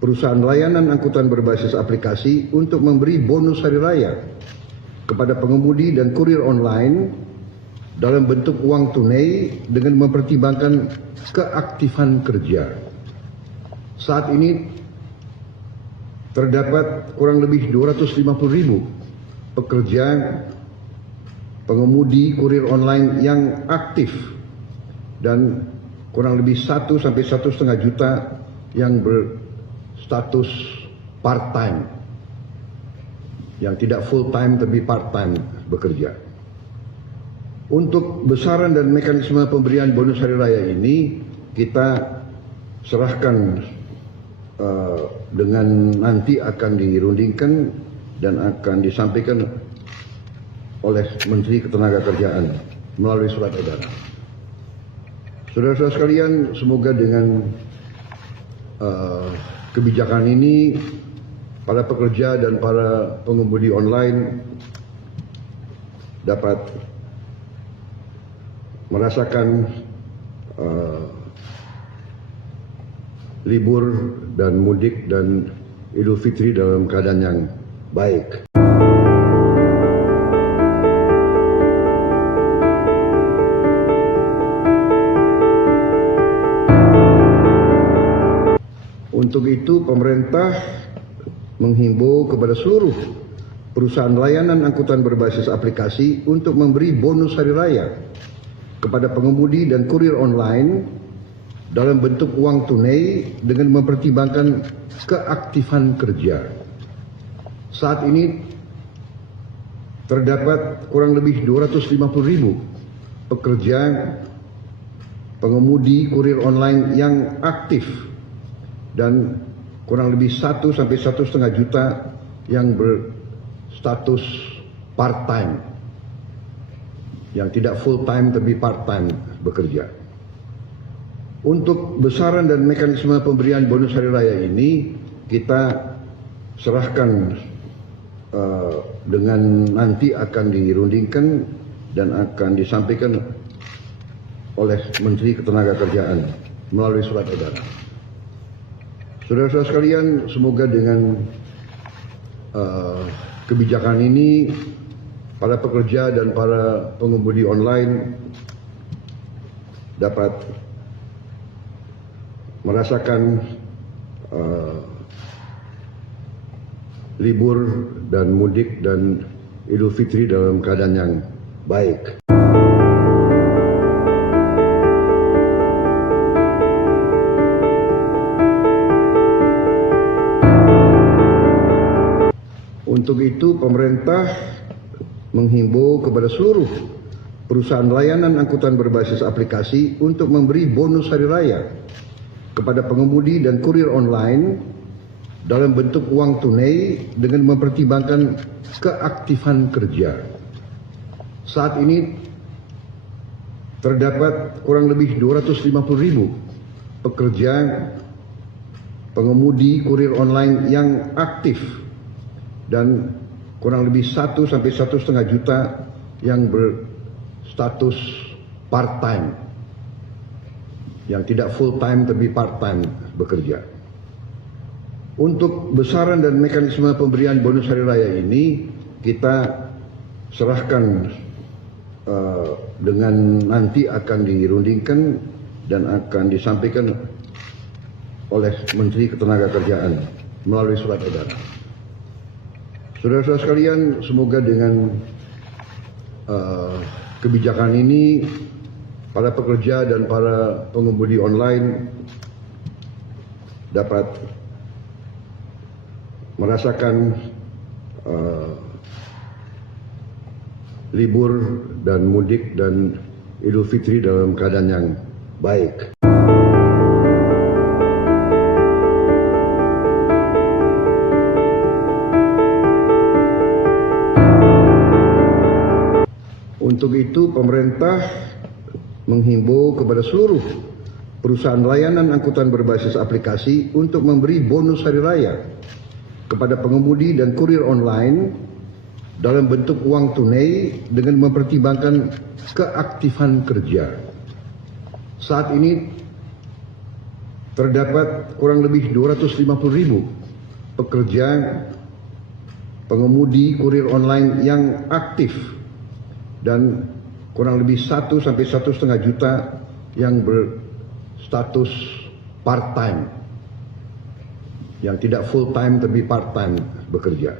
perusahaan layanan angkutan berbasis aplikasi untuk memberi bonus hari raya kepada pengemudi dan kurir online dalam bentuk uang tunai dengan mempertimbangkan keaktifan kerja. Saat ini terdapat kurang lebih 250.000 pekerja pengemudi kurir online yang aktif dan kurang lebih 1 sampai 1,5 juta yang berstatus part-time, yang tidak full time tapi part time bekerja. Untuk besaran dan mekanisme pemberian bonus hari raya ini kita serahkan dengan nanti akan dirundingkan dan akan disampaikan oleh Menteri Ketenagakerjaan melalui surat edaran. Saudara-saudara sekalian, semoga dengan kebijakan ini para pekerja dan para pengemudi online dapat merasakan libur dan mudik dan Idul Fitri dalam keadaan yang baik. Untuk itu pemerintah menghimbau kepada seluruh perusahaan layanan angkutan berbasis aplikasi untuk memberi bonus hari raya kepada pengemudi dan kurir online dalam bentuk uang tunai dengan mempertimbangkan keaktifan kerja. Saat ini terdapat kurang lebih 250.000 pekerja pengemudi kurir online yang aktif dan kurang lebih 1 sampai 1,5 juta yang berstatus part-time, yang tidak full-time tapi part-time bekerja. Untuk besaran dan mekanisme pemberian bonus hari raya ini kita serahkan dengan nanti akan dirundingkan dan akan disampaikan oleh Menteri Ketenagakerjaan melalui surat edaran. Saudara-saudara sekalian, semoga dengan kebijakan ini para pekerja dan para pengemudi online dapat merasakan libur dan mudik dan Idul Fitri dalam keadaan yang baik. Untuk itu pemerintah menghimbau kepada seluruh perusahaan layanan angkutan berbasis aplikasi untuk memberi bonus hari raya kepada pengemudi dan kurir online dalam bentuk uang tunai dengan mempertimbangkan keaktifan kerja. Saat ini terdapat kurang lebih 250.000 pekerja pengemudi kurir online yang aktif dan kurang lebih 1 sampai 1,5 juta yang berstatus part-time, yang tidak full-time tapi part-time bekerja. Untuk besaran dan mekanisme pemberian bonus hari raya ini kita serahkan dengan nanti akan dirundingkan dan akan disampaikan oleh Menteri Ketenagakerjaan melalui surat edaran. Saudara-saudara sekalian, semoga dengan kebijakan ini para pekerja dan para pengemudi online dapat merasakan libur dan mudik dan Idul Fitri dalam keadaan yang baik. Untuk itu pemerintah menghimbau kepada seluruh perusahaan layanan angkutan berbasis aplikasi untuk memberi bonus hari raya kepada pengemudi dan kurir online dalam bentuk uang tunai dengan mempertimbangkan keaktifan kerja. Saat ini terdapat kurang lebih 250.000 pekerja pengemudi kurir online yang aktif dan kurang lebih 1 sampai 1,5 juta yang berstatus part-time, yang tidak full-time tapi part-time bekerja.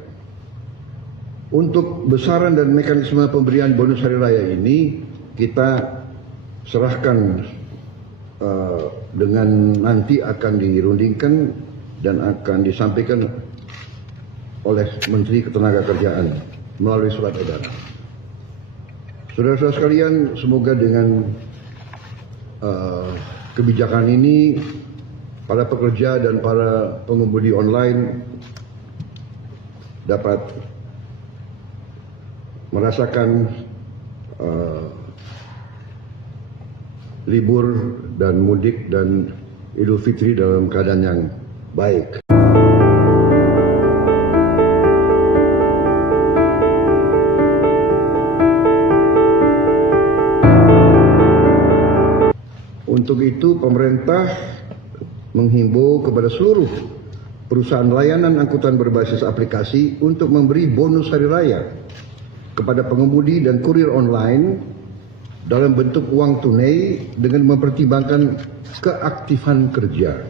Untuk besaran dan mekanisme pemberian bonus hari raya ini kita serahkan dengan nanti akan dirundingkan dan akan disampaikan oleh Menteri Ketenagakerjaan melalui surat edaran. Saudara-saudara sekalian, semoga dengan kebijakan ini para pekerja dan para pengemudi online dapat merasakan libur dan mudik dan Idul Fitri dalam keadaan yang baik. Untuk itu, pemerintah menghimbau kepada seluruh perusahaan layanan angkutan berbasis aplikasi untuk memberi bonus hari raya kepada pengemudi dan kurir online dalam bentuk uang tunai dengan mempertimbangkan keaktifan kerja.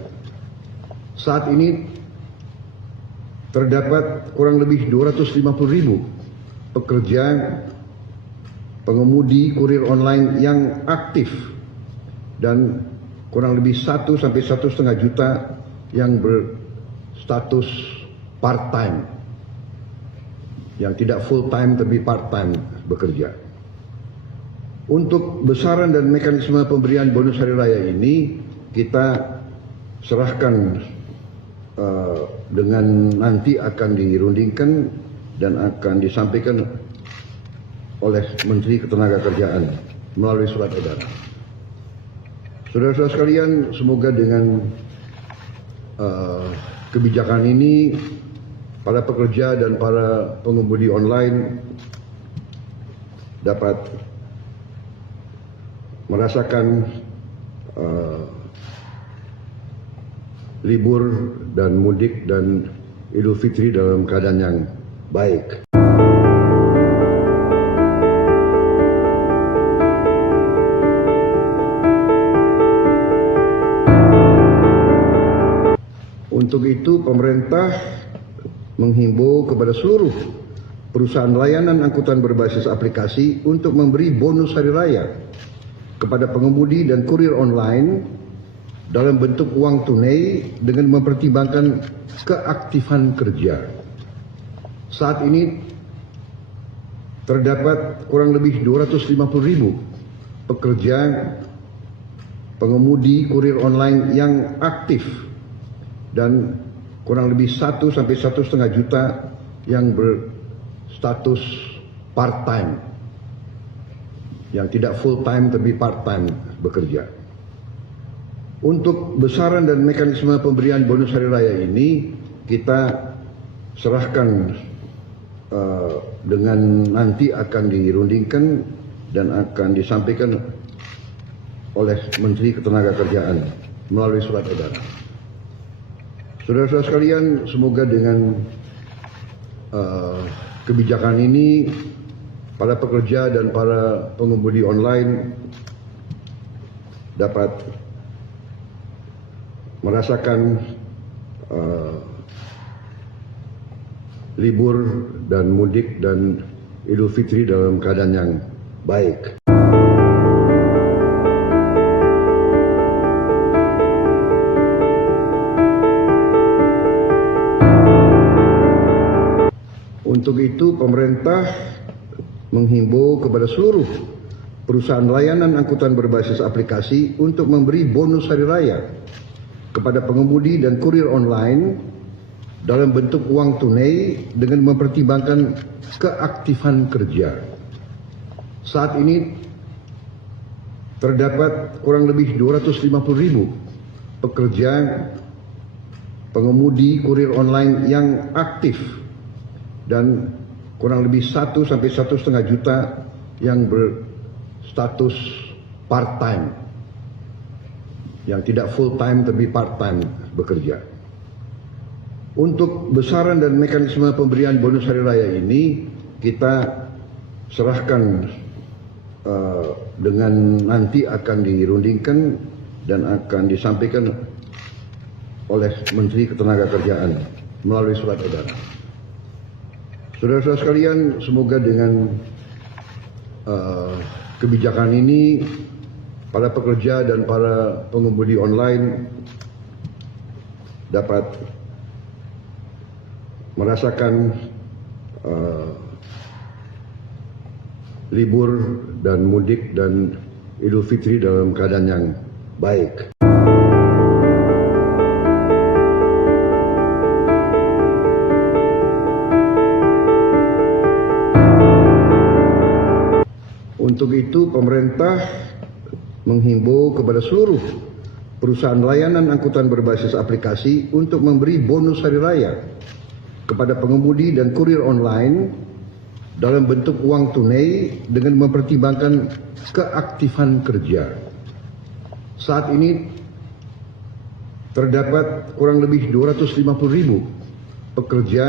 Saat ini terdapat kurang lebih 250.000 pekerja pengemudi kurir online yang aktif dan kurang lebih 1 sampai 1,5 juta yang berstatus part-time, yang tidak full-time tapi part-time bekerja. Untuk besaran dan mekanisme pemberian bonus hari raya ini kita serahkan dengan nanti akan dirundingkan dan akan disampaikan oleh Menteri Ketenagakerjaan melalui surat edaran. Saudara-saudara sekalian, semoga dengan kebijakan ini para pekerja dan para pengemudi online dapat merasakan libur dan mudik dan Idul Fitri dalam keadaan yang baik. Untuk itu, pemerintah menghimbau kepada seluruh perusahaan layanan angkutan berbasis aplikasi untuk memberi bonus hari raya kepada pengemudi dan kurir online dalam bentuk uang tunai dengan mempertimbangkan keaktifan kerja. Saat ini terdapat kurang lebih 250.000 pekerja pengemudi kurir online yang aktif dan kurang lebih 1 sampai 1,5 juta yang berstatus part-time, yang tidak full-time tapi part-time bekerja. Untuk besaran dan mekanisme pemberian bonus hari raya ini kita serahkan dengan nanti akan dirundingkan dan akan disampaikan oleh Menteri Ketenagakerjaan melalui surat edaran. Saudara-saudara sekalian, semoga dengan kebijakan ini para pekerja dan para pengemudi online dapat merasakan libur dan mudik dan Idul Fitri dalam keadaan yang baik. Untuk itu, pemerintah menghimbau kepada seluruh perusahaan layanan angkutan berbasis aplikasi untuk memberi bonus hari raya kepada pengemudi dan kurir online dalam bentuk uang tunai dengan mempertimbangkan keaktifan kerja. Saat ini terdapat kurang lebih 250.000 pekerja pengemudi kurir online yang aktif dan kurang lebih 1 sampai 1,5 juta yang berstatus part-time, yang tidak full-time tapi part-time bekerja. Untuk besaran dan mekanisme pemberian bonus hari raya ini kita serahkan dengan nanti akan dirundingkan dan akan disampaikan oleh Menteri Ketenagakerjaan melalui surat edaran. Saudara-saudara sekalian, semoga dengan kebijakan ini para pekerja dan para pengemudi online dapat merasakan libur dan mudik dan Idul Fitri dalam keadaan yang baik. Untuk itu, pemerintah menghimbau kepada seluruh perusahaan layanan angkutan berbasis aplikasi untuk memberi bonus hari raya kepada pengemudi dan kurir online dalam bentuk uang tunai dengan mempertimbangkan keaktifan kerja. Saat ini terdapat kurang lebih 250.000 pekerja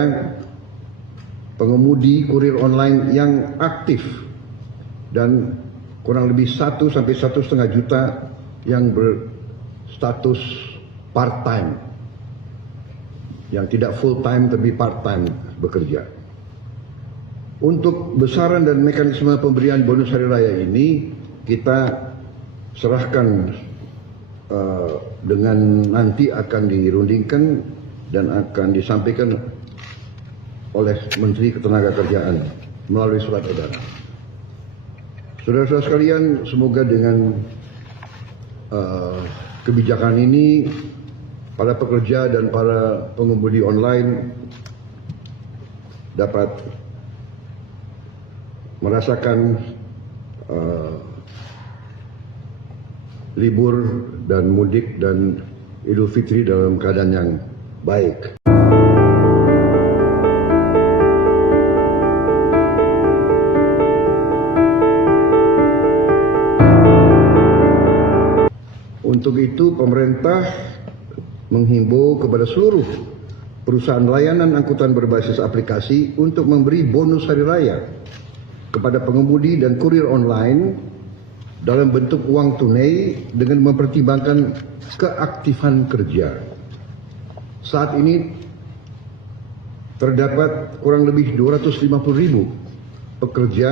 pengemudi kurir online yang aktif dan kurang lebih 1 sampai 1,5 juta yang berstatus part-time, yang tidak full-time tapi part-time bekerja. Untuk besaran dan mekanisme pemberian bonus hari raya ini kita serahkan dengan nanti akan dirundingkan dan akan disampaikan oleh Menteri Ketenagakerjaan melalui surat edaran. Saudara-saudara sekalian, semoga dengan kebijakan ini para pekerja dan para pengemudi online dapat merasakan libur dan mudik dan Idul Fitri dalam keadaan yang baik. Untuk itu, pemerintah menghimbau kepada seluruh perusahaan layanan angkutan berbasis aplikasi untuk memberi bonus hari raya kepada pengemudi dan kurir online dalam bentuk uang tunai dengan mempertimbangkan keaktifan kerja. Saat ini terdapat kurang lebih 250.000 pekerja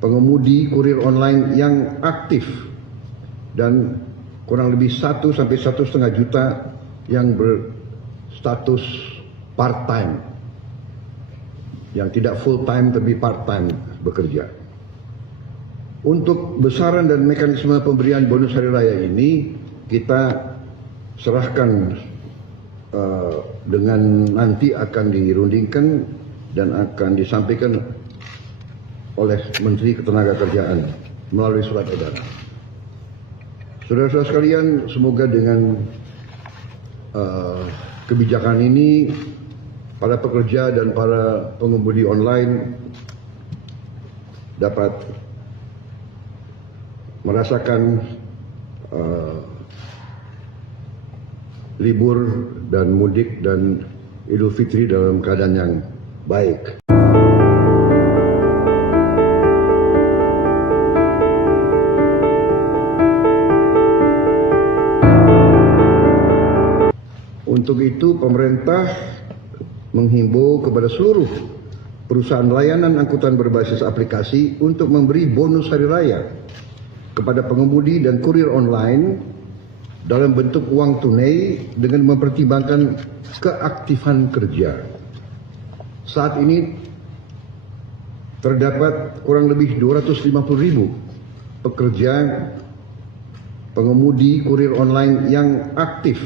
pengemudi kurir online yang aktif dan kurang lebih 1 sampai 1,5 juta yang berstatus part-time, yang tidak full-time tapi part-time bekerja. Untuk besaran dan mekanisme pemberian bonus hari raya ini kita serahkan dengan nanti akan dirundingkan dan akan disampaikan oleh Menteri Ketenagakerjaan melalui surat edaran. Saudara-saudara sekalian, semoga dengan kebijakan ini para pekerja dan para pengemudi online dapat merasakan libur dan mudik dan Idul Fitri dalam keadaan yang baik. Untuk itu, pemerintah menghimbau kepada seluruh perusahaan layanan angkutan berbasis aplikasi untuk memberi bonus hari raya kepada pengemudi dan kurir online dalam bentuk uang tunai dengan mempertimbangkan keaktifan kerja. Saat ini terdapat kurang lebih 250.000 pekerja pengemudi kurir online yang aktif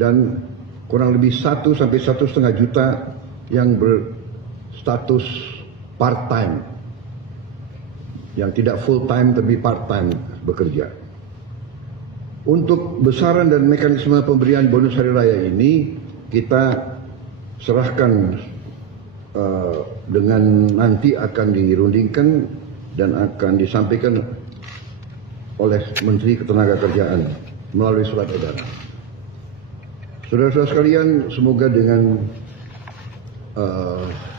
dan kurang lebih 1 sampai 1,5 juta yang berstatus part-time, yang tidak full-time tapi part-time bekerja. Untuk besaran dan mekanisme pemberian bonus hari raya ini kita serahkan dengan nanti akan dirundingkan dan akan disampaikan oleh Menteri Ketenagakerjaan melalui surat edaran. Saudara-saudara sekalian, semoga dengan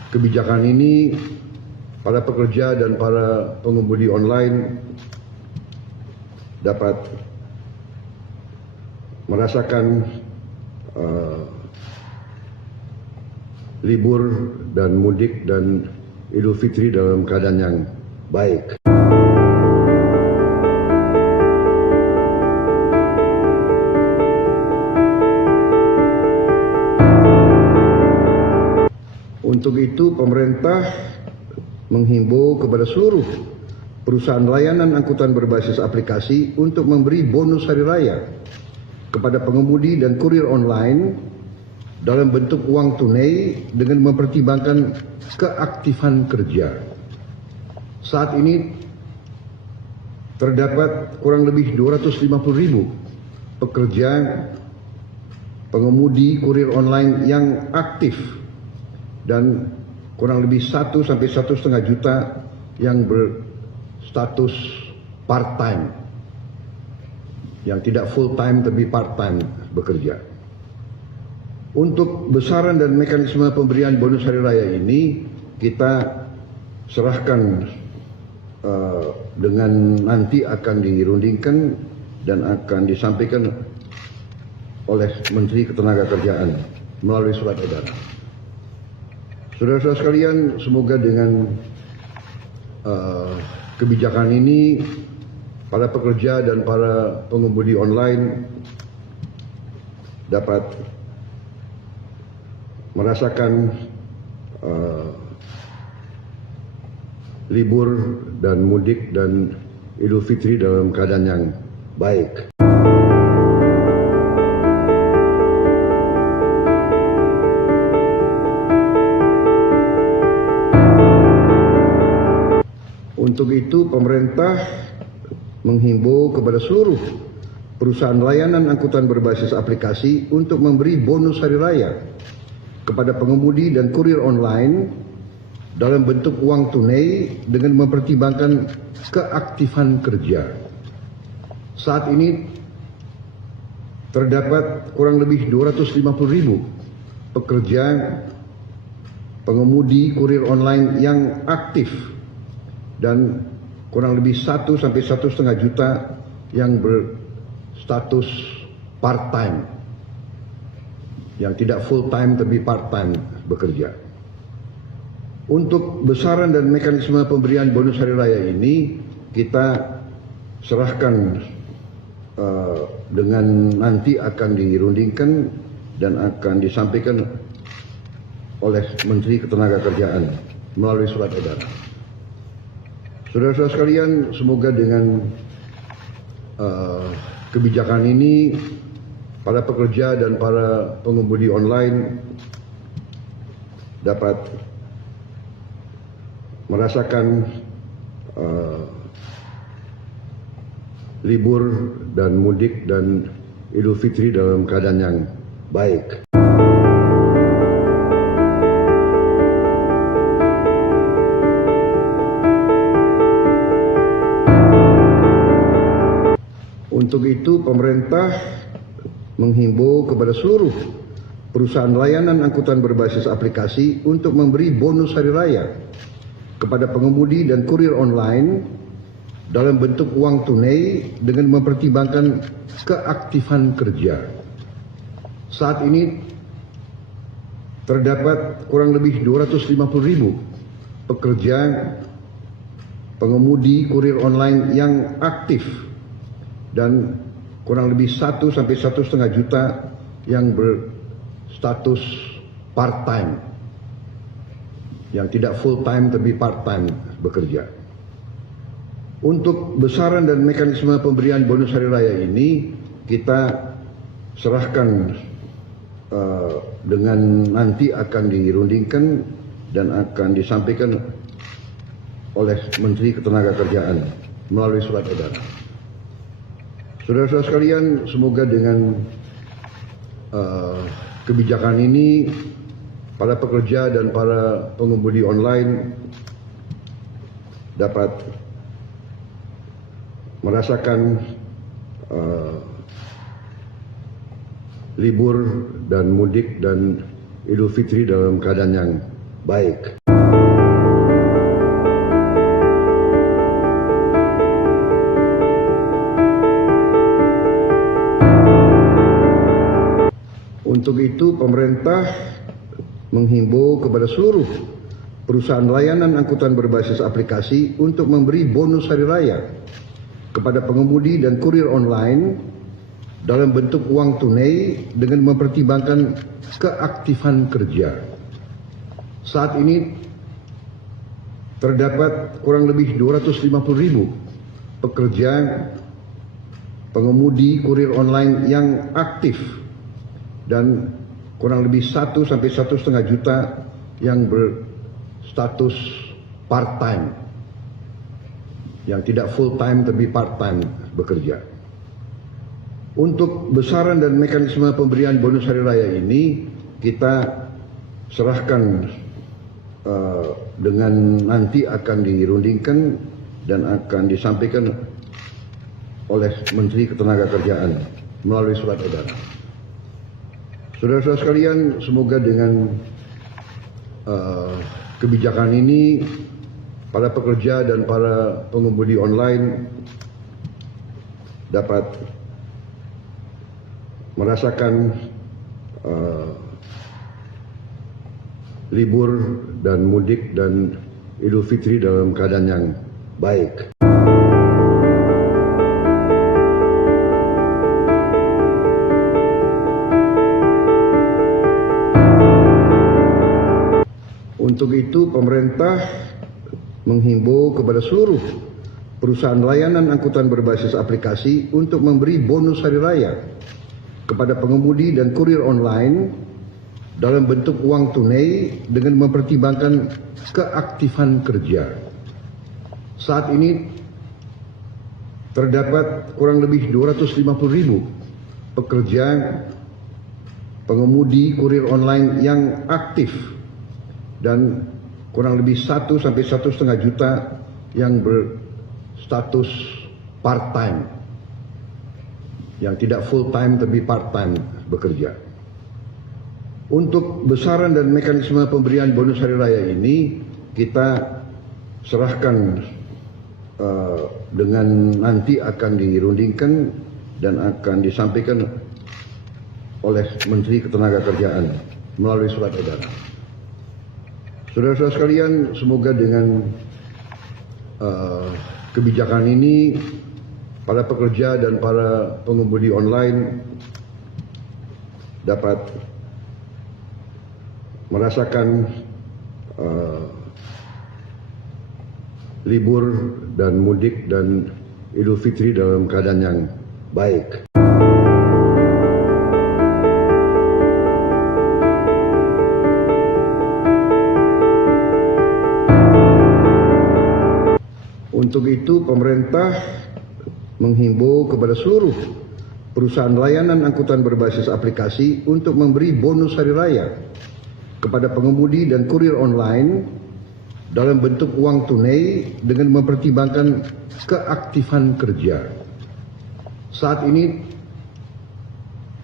kebijakan ini para pekerja dan para pengemudi online dapat merasakan libur dan mudik dan Idul Fitri dalam keadaan yang baik. Untuk itu pemerintah menghimbau kepada seluruh perusahaan layanan angkutan berbasis aplikasi untuk memberi bonus hari raya kepada pengemudi dan kurir online dalam bentuk uang tunai dengan mempertimbangkan keaktifan kerja. Saat ini terdapat kurang lebih 250.000 pekerja pengemudi kurir online yang aktif dan kurang lebih 1 sampai 1,5 juta yang berstatus part-time, yang tidak full-time tapi part-time bekerja. Untuk besaran dan mekanisme pemberian bonus hari raya ini kita serahkan dengan nanti akan dirundingkan dan akan disampaikan oleh Menteri Ketenagakerjaan melalui surat edaran. Saudara-saudara sekalian, semoga dengan kebijakan ini para pekerja dan para pengemudi online dapat merasakan libur dan mudik dan Idul Fitri dalam keadaan yang baik. Untuk itu pemerintah menghimbau kepada seluruh perusahaan layanan angkutan berbasis aplikasi untuk memberi bonus hari raya kepada pengemudi dan kurir online dalam bentuk uang tunai dengan mempertimbangkan keaktifan kerja. Saat ini terdapat kurang lebih 250.000 pekerja pengemudi kurir online yang aktif dan kurang lebih 1 sampai 1,5 juta yang berstatus part-time, yang tidak full-time tapi part-time bekerja. Untuk besaran dan mekanisme pemberian bonus hari raya ini kita serahkan dengan nanti akan dirundingkan dan akan disampaikan oleh Menteri Ketenagakerjaan melalui surat edaran. Saudara-saudara sekalian, semoga dengan kebijakan ini para pekerja dan para pengemudi online dapat merasakan libur dan mudik dan Idul Fitri dalam keadaan yang baik. Untuk itu pemerintah menghimbau kepada seluruh perusahaan layanan angkutan berbasis aplikasi untuk memberi bonus hari raya kepada pengemudi dan kurir online dalam bentuk uang tunai dengan mempertimbangkan keaktifan kerja. Saat ini terdapat kurang lebih 250.000 pekerja pengemudi kurir online yang aktif dan kurang lebih 1 sampai 1,5 juta yang berstatus part-time, yang tidak full-time tapi part-time bekerja. Untuk besaran dan mekanisme pemberian bonus hari raya ini kita serahkan dengan nanti akan dirundingkan dan akan disampaikan oleh Menteri Ketenagakerjaan melalui surat edaran. Saudara-saudara sekalian, semoga dengan kebijakan ini para pekerja dan para pengemudi online dapat merasakan libur dan mudik dan Idul Fitri dalam keadaan yang baik. Untuk itu pemerintah menghimbau kepada seluruh perusahaan layanan angkutan berbasis aplikasi untuk memberi bonus hari raya kepada pengemudi dan kurir online dalam bentuk uang tunai dengan mempertimbangkan keaktifan kerja. Saat ini terdapat kurang lebih 250.000 pekerja pengemudi kurir online yang aktif dan kurang lebih 1 sampai 1,5 juta yang berstatus part-time, yang tidak full-time tapi part-time bekerja. Untuk besaran dan mekanisme pemberian bonus hari raya ini kita serahkan dengan nanti akan dirundingkan dan akan disampaikan oleh Menteri Ketenagakerjaan melalui surat edaran. Saudara-saudara sekalian, semoga dengan kebijakan ini para pekerja dan para pengemudi online dapat merasakan libur dan mudik dan Idul Fitri dalam keadaan yang baik. Untuk itu pemerintah menghimbau kepada seluruh perusahaan layanan angkutan berbasis aplikasi untuk memberi bonus hari raya kepada pengemudi dan kurir online dalam bentuk uang tunai dengan mempertimbangkan keaktifan kerja. Saat ini terdapat kurang lebih 250.000 pekerja pengemudi kurir online yang aktif dan kurang lebih 1 sampai 1,5 juta yang berstatus part-time, yang tidak full-time tapi part-time bekerja. Untuk besaran dan mekanisme pemberian bonus hari raya ini kita serahkan dengan nanti akan dirundingkan dan akan disampaikan oleh Menteri Ketenagakerjaan melalui surat edaran. Saudara-saudara sekalian, semoga dengan kebijakan ini para pekerja dan para pengemudi online dapat merasakan libur dan mudik dan Idul Fitri dalam keadaan yang baik. Untuk itu pemerintah menghimbau kepada seluruh perusahaan layanan angkutan berbasis aplikasi untuk memberi bonus hari raya kepada pengemudi dan kurir online dalam bentuk uang tunai dengan mempertimbangkan keaktifan kerja. Saat ini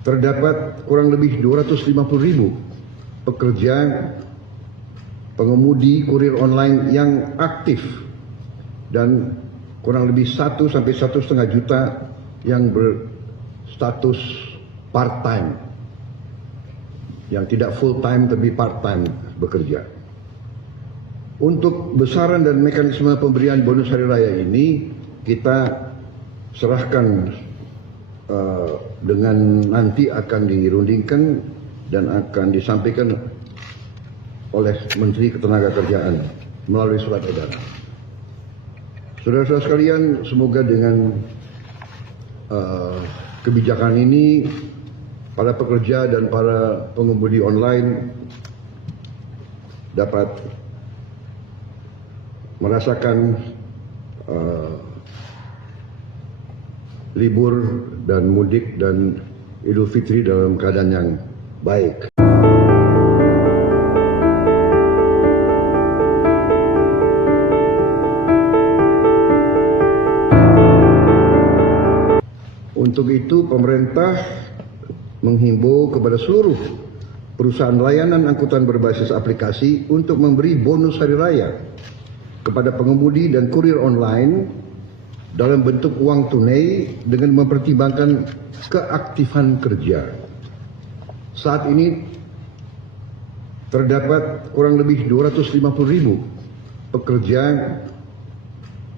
terdapat kurang lebih 250.000 pekerja pengemudi kurir online yang aktif dan kurang lebih 1 sampai 1,5 juta yang berstatus part-time, yang tidak full-time tapi part-time bekerja. Untuk besaran dan mekanisme pemberian bonus hari raya ini kita serahkan dengan nanti akan dirundingkan dan akan disampaikan oleh Menteri Ketenagakerjaan melalui surat edaran. Saudara-saudara sekalian, semoga dengan kebijakan ini para pekerja dan para pengemudi online dapat merasakan libur dan mudik dan Idul Fitri dalam keadaan yang baik. Untuk itu pemerintah menghimbau kepada seluruh perusahaan layanan angkutan berbasis aplikasi untuk memberi bonus hari raya kepada pengemudi dan kurir online dalam bentuk uang tunai dengan mempertimbangkan keaktifan kerja. Saat ini terdapat kurang lebih 250.000 pekerja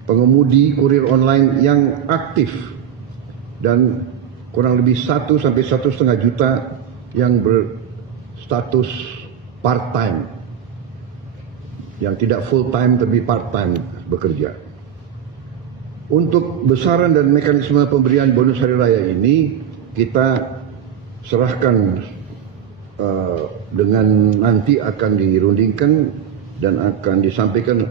pengemudi kurir online yang aktif dan kurang lebih 1 sampai 1,5 juta yang berstatus part-time, yang tidak full time tapi part time bekerja. Untuk besaran dan mekanisme pemberian bonus hari raya ini kita serahkan dengan nanti akan dirundingkan dan akan disampaikan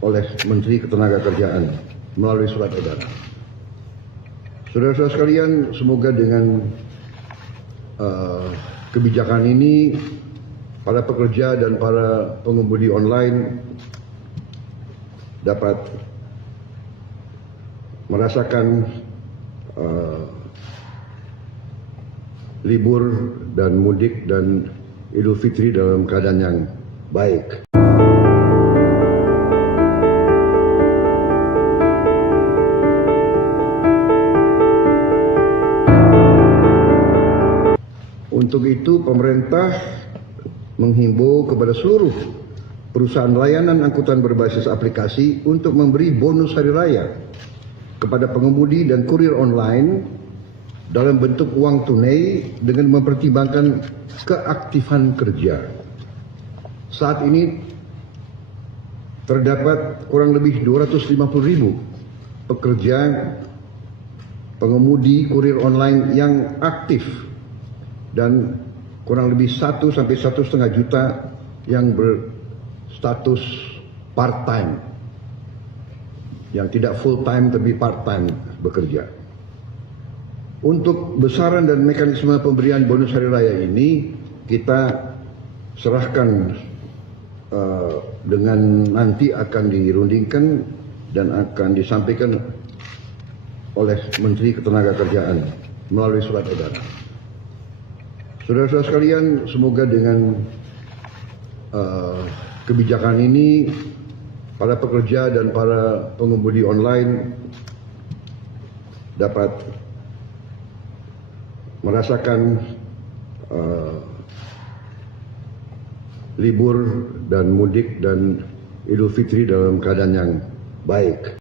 oleh Menteri Ketenagakerjaan melalui surat edaran. Saudara-saudara sekalian, semoga dengan kebijakan ini para pekerja dan para pengemudi online dapat merasakan libur dan mudik dan Idul Fitri dalam keadaan yang baik. Untuk itu pemerintah menghimbau kepada seluruh perusahaan layanan angkutan berbasis aplikasi untuk memberi bonus hari raya kepada pengemudi dan kurir online dalam bentuk uang tunai dengan mempertimbangkan keaktifan kerja. Saat ini terdapat kurang lebih 250.000 pekerja pengemudi kurir online yang aktif dan kurang lebih 1 sampai 1,5 juta yang berstatus part-time, yang tidak full-time tapi part-time bekerja. Untuk besaran dan mekanisme pemberian bonus hari raya ini kita serahkan dengan nanti akan dirundingkan dan akan disampaikan oleh Menteri Ketenagakerjaan melalui surat edaran. Saudara-saudara sekalian, semoga dengan kebijakan ini para pekerja dan para pengemudi online dapat merasakan libur dan mudik dan Idul Fitri dalam keadaan yang baik.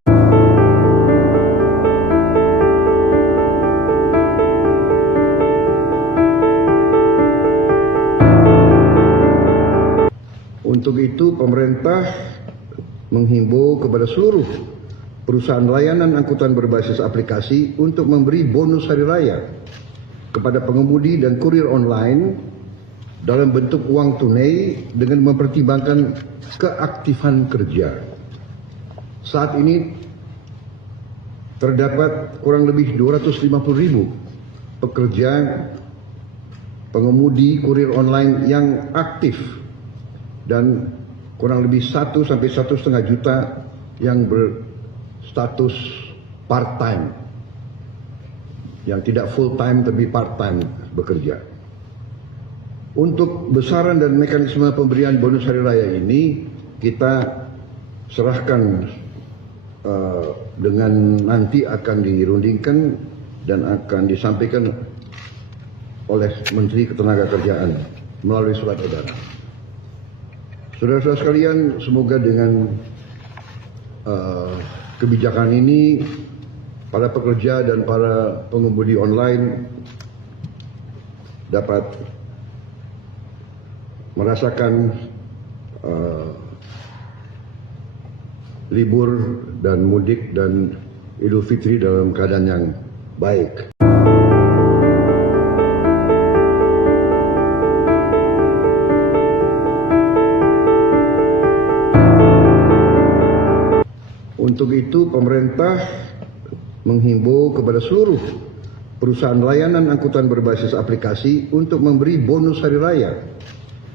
Untuk itu pemerintah menghimbau kepada seluruh perusahaan layanan angkutan berbasis aplikasi untuk memberi bonus hari raya kepada pengemudi dan kurir online dalam bentuk uang tunai dengan mempertimbangkan keaktifan kerja. Saat ini terdapat kurang lebih 250.000 pekerja pengemudi kurir online yang aktif dan kurang lebih 1 sampai 1,5 juta yang berstatus part-time, yang tidak full-time tapi part-time bekerja. Untuk besaran dan mekanisme pemberian bonus hari raya ini kita serahkan dengan nanti akan dirundingkan dan akan disampaikan oleh Menteri Ketenagakerjaan melalui surat edaran. Saudara-saudara sekalian, semoga dengan kebijakan ini para pekerja dan para pengemudi online dapat merasakan libur dan mudik dan Idul Fitri dalam keadaan yang baik. Untuk itu pemerintah menghimbau kepada seluruh perusahaan layanan angkutan berbasis aplikasi untuk memberi bonus hari raya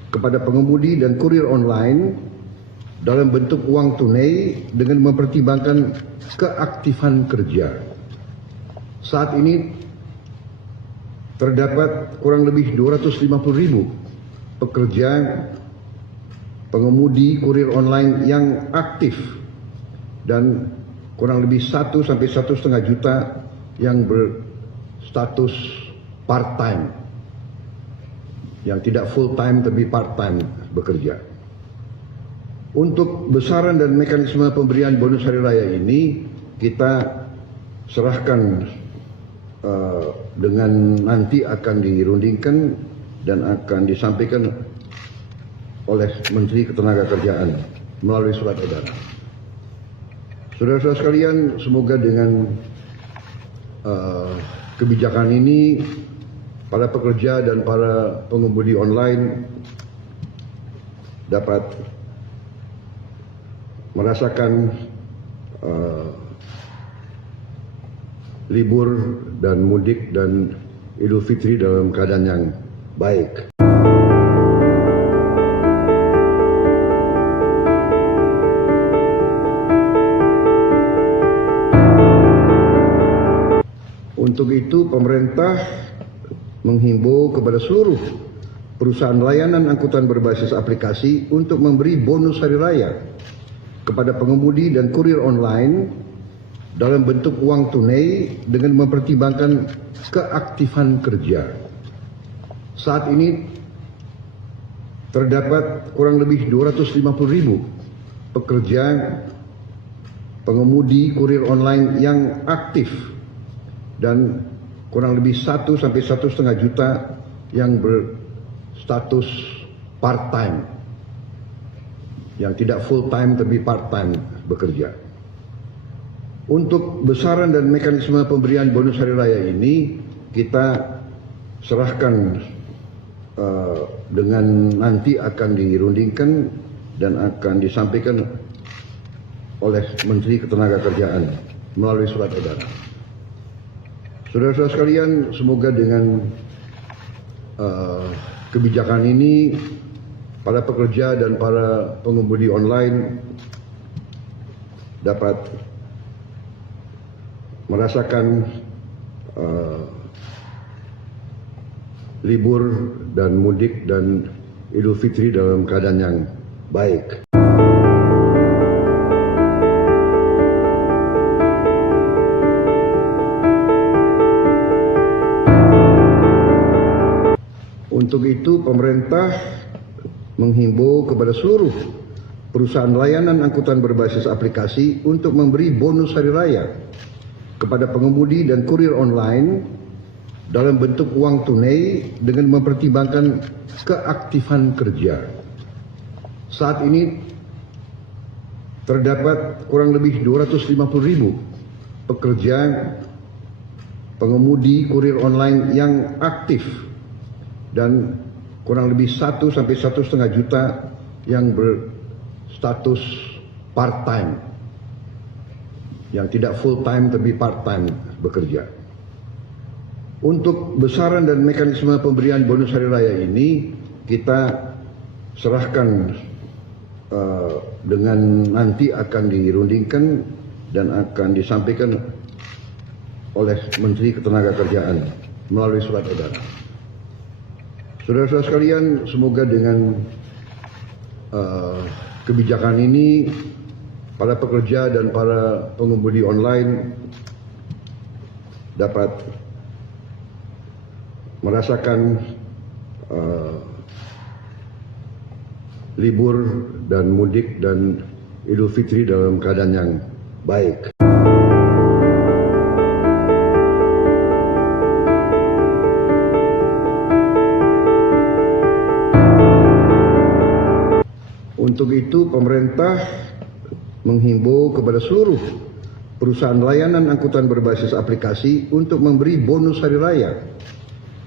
kepada pengemudi dan kurir online dalam bentuk uang tunai dengan mempertimbangkan keaktifan kerja. Saat ini terdapat kurang lebih 250.000 pekerja pengemudi kurir online yang aktif dan kurang lebih 1 sampai 1,5 juta yang berstatus part-time, yang tidak full-time tapi part-time bekerja. Untuk besaran dan mekanisme pemberian bonus hari raya ini kita serahkan dengan nanti akan dirundingkan dan akan disampaikan oleh Menteri Ketenagakerjaan melalui surat edaran. Saudara-saudara sekalian, semoga dengan kebijakan ini para pekerja dan para pengemudi online dapat merasakan libur dan mudik dan Idul Fitri dalam keadaan yang baik. Untuk itu, pemerintah menghimbau kepada seluruh perusahaan layanan angkutan berbasis aplikasi untuk memberi bonus hari raya kepada pengemudi dan kurir online dalam bentuk uang tunai dengan mempertimbangkan keaktifan kerja. Saat ini terdapat kurang lebih 250.000 pekerja pengemudi kurir online yang aktif dan kurang lebih 1 sampai 1,5 juta yang berstatus part-time, yang tidak full-time tapi part-time bekerja. Untuk besaran dan mekanisme pemberian bonus hari raya ini kita serahkan dengan nanti akan dirundingkan dan akan disampaikan oleh Menteri Ketenagakerjaan melalui surat edaran. Saudara-saudara sekalian, semoga dengan kebijakan ini para pekerja dan para pengemudi online dapat merasakan libur dan mudik dan Idul Fitri dalam keadaan yang baik. Untuk itu, pemerintah menghimbau kepada seluruh perusahaan layanan angkutan berbasis aplikasi untuk memberi bonus hari raya kepada pengemudi dan kurir online dalam bentuk uang tunai dengan mempertimbangkan keaktifan kerja. Saat ini terdapat kurang lebih 250.000 pekerja pengemudi kurir online yang aktif dan kurang lebih 1 sampai 1,5 juta yang berstatus part-time, yang tidak full-time tapi part-time bekerja. Untuk besaran dan mekanisme pemberian bonus hari raya ini kita serahkan dengan nanti akan dirundingkan dan akan disampaikan oleh Menteri Ketenagakerjaan melalui surat edaran. Saudara-saudara sekalian, semoga dengan kebijakan ini para pekerja dan para pengemudi online dapat merasakan libur dan mudik dan Idul Fitri dalam keadaan yang baik. Untuk itu, pemerintah menghimbau kepada seluruh perusahaan layanan angkutan berbasis aplikasi untuk memberi bonus hari raya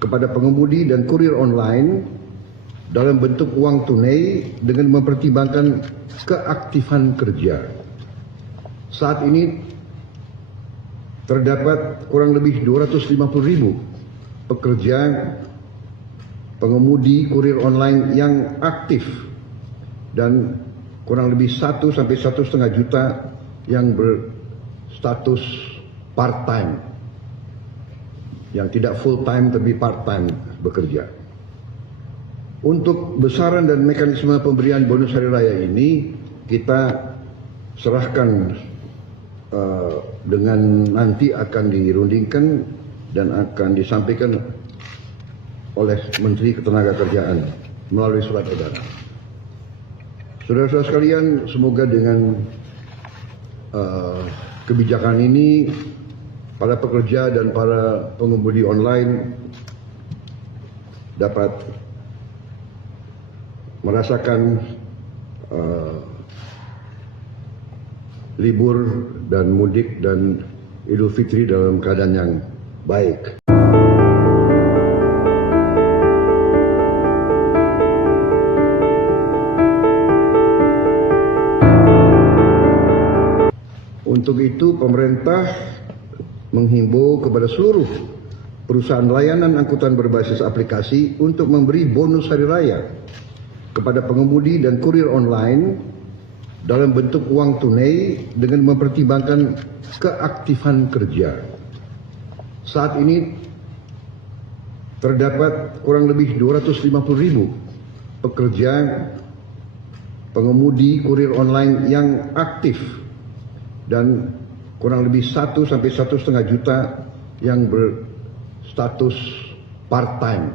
kepada pengemudi dan kurir online dalam bentuk uang tunai dengan mempertimbangkan keaktifan kerja. Saat ini terdapat kurang lebih 250.000 pekerja pengemudi kurir online yang aktif dan kurang lebih 1 sampai 1,5 juta yang berstatus part-time, yang tidak full-time tapi part-time bekerja. Untuk besaran dan mekanisme pemberian bonus hari raya ini kita serahkan dengan nanti akan dirundingkan dan akan disampaikan oleh Menteri Ketenagakerjaan melalui surat edaran. Saudara-saudara sekalian, semoga dengan kebijakan ini para pekerja dan para pengemudi online dapat merasakan libur dan mudik dan Idul Fitri dalam keadaan yang baik. Untuk itu, pemerintah menghimbau kepada seluruh perusahaan layanan angkutan berbasis aplikasi untuk memberi bonus hari raya kepada pengemudi dan kurir online dalam bentuk uang tunai dengan mempertimbangkan keaktifan kerja. Saat ini terdapat kurang lebih 250.000 pekerja pengemudi kurir online yang aktif dan kurang lebih 1 sampai 1,5 juta yang berstatus part-time,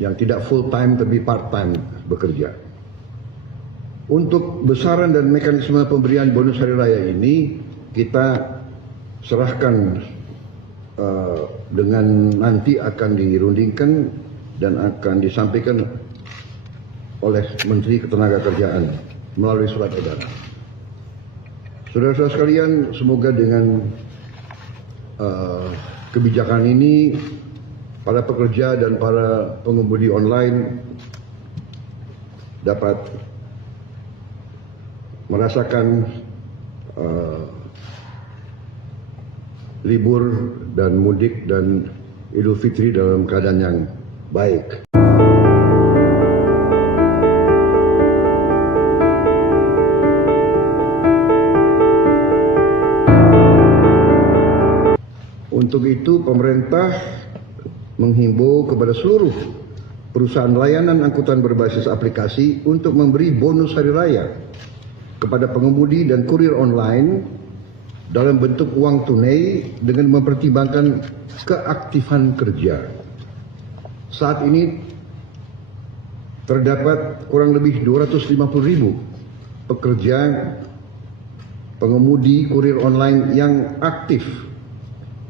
yang tidak full-time tapi part-time bekerja. Untuk besaran dan mekanisme pemberian bonus hari raya ini kita serahkan dengan nanti akan dirundingkan dan akan disampaikan oleh Menteri Ketenagakerjaan melalui surat edaran. Saudara-saudara sekalian, semoga dengan kebijakan ini para pekerja dan para pengemudi online dapat merasakan libur dan mudik dan Idul Fitri dalam keadaan yang baik. Untuk itu, pemerintah menghimbau kepada seluruh perusahaan layanan angkutan berbasis aplikasi untuk memberi bonus hari raya kepada pengemudi dan kurir online dalam bentuk uang tunai dengan mempertimbangkan keaktifan kerja. Saat ini terdapat kurang lebih 250.000 pekerja pengemudi kurir online yang aktif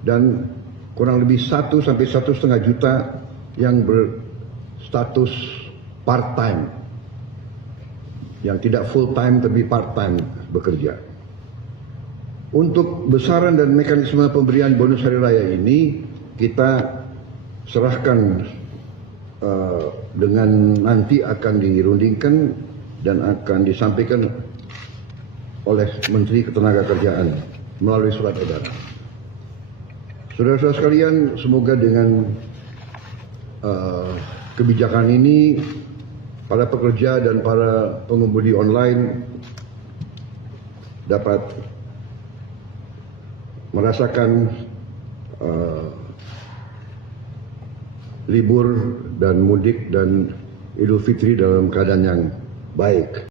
dan kurang lebih 1 sampai 1,5 juta yang berstatus part-time, yang tidak full-time tapi part-time bekerja. Untuk besaran dan mekanisme pemberian bonus hari raya ini kita serahkan dengan nanti akan dirundingkan dan akan disampaikan oleh Menteri Ketenagakerjaan melalui surat edaran. Saudara-saudara sekalian, semoga dengan kebijakan ini para pekerja dan para pengemudi online dapat merasakan libur dan mudik dan Idul Fitri dalam keadaan yang baik.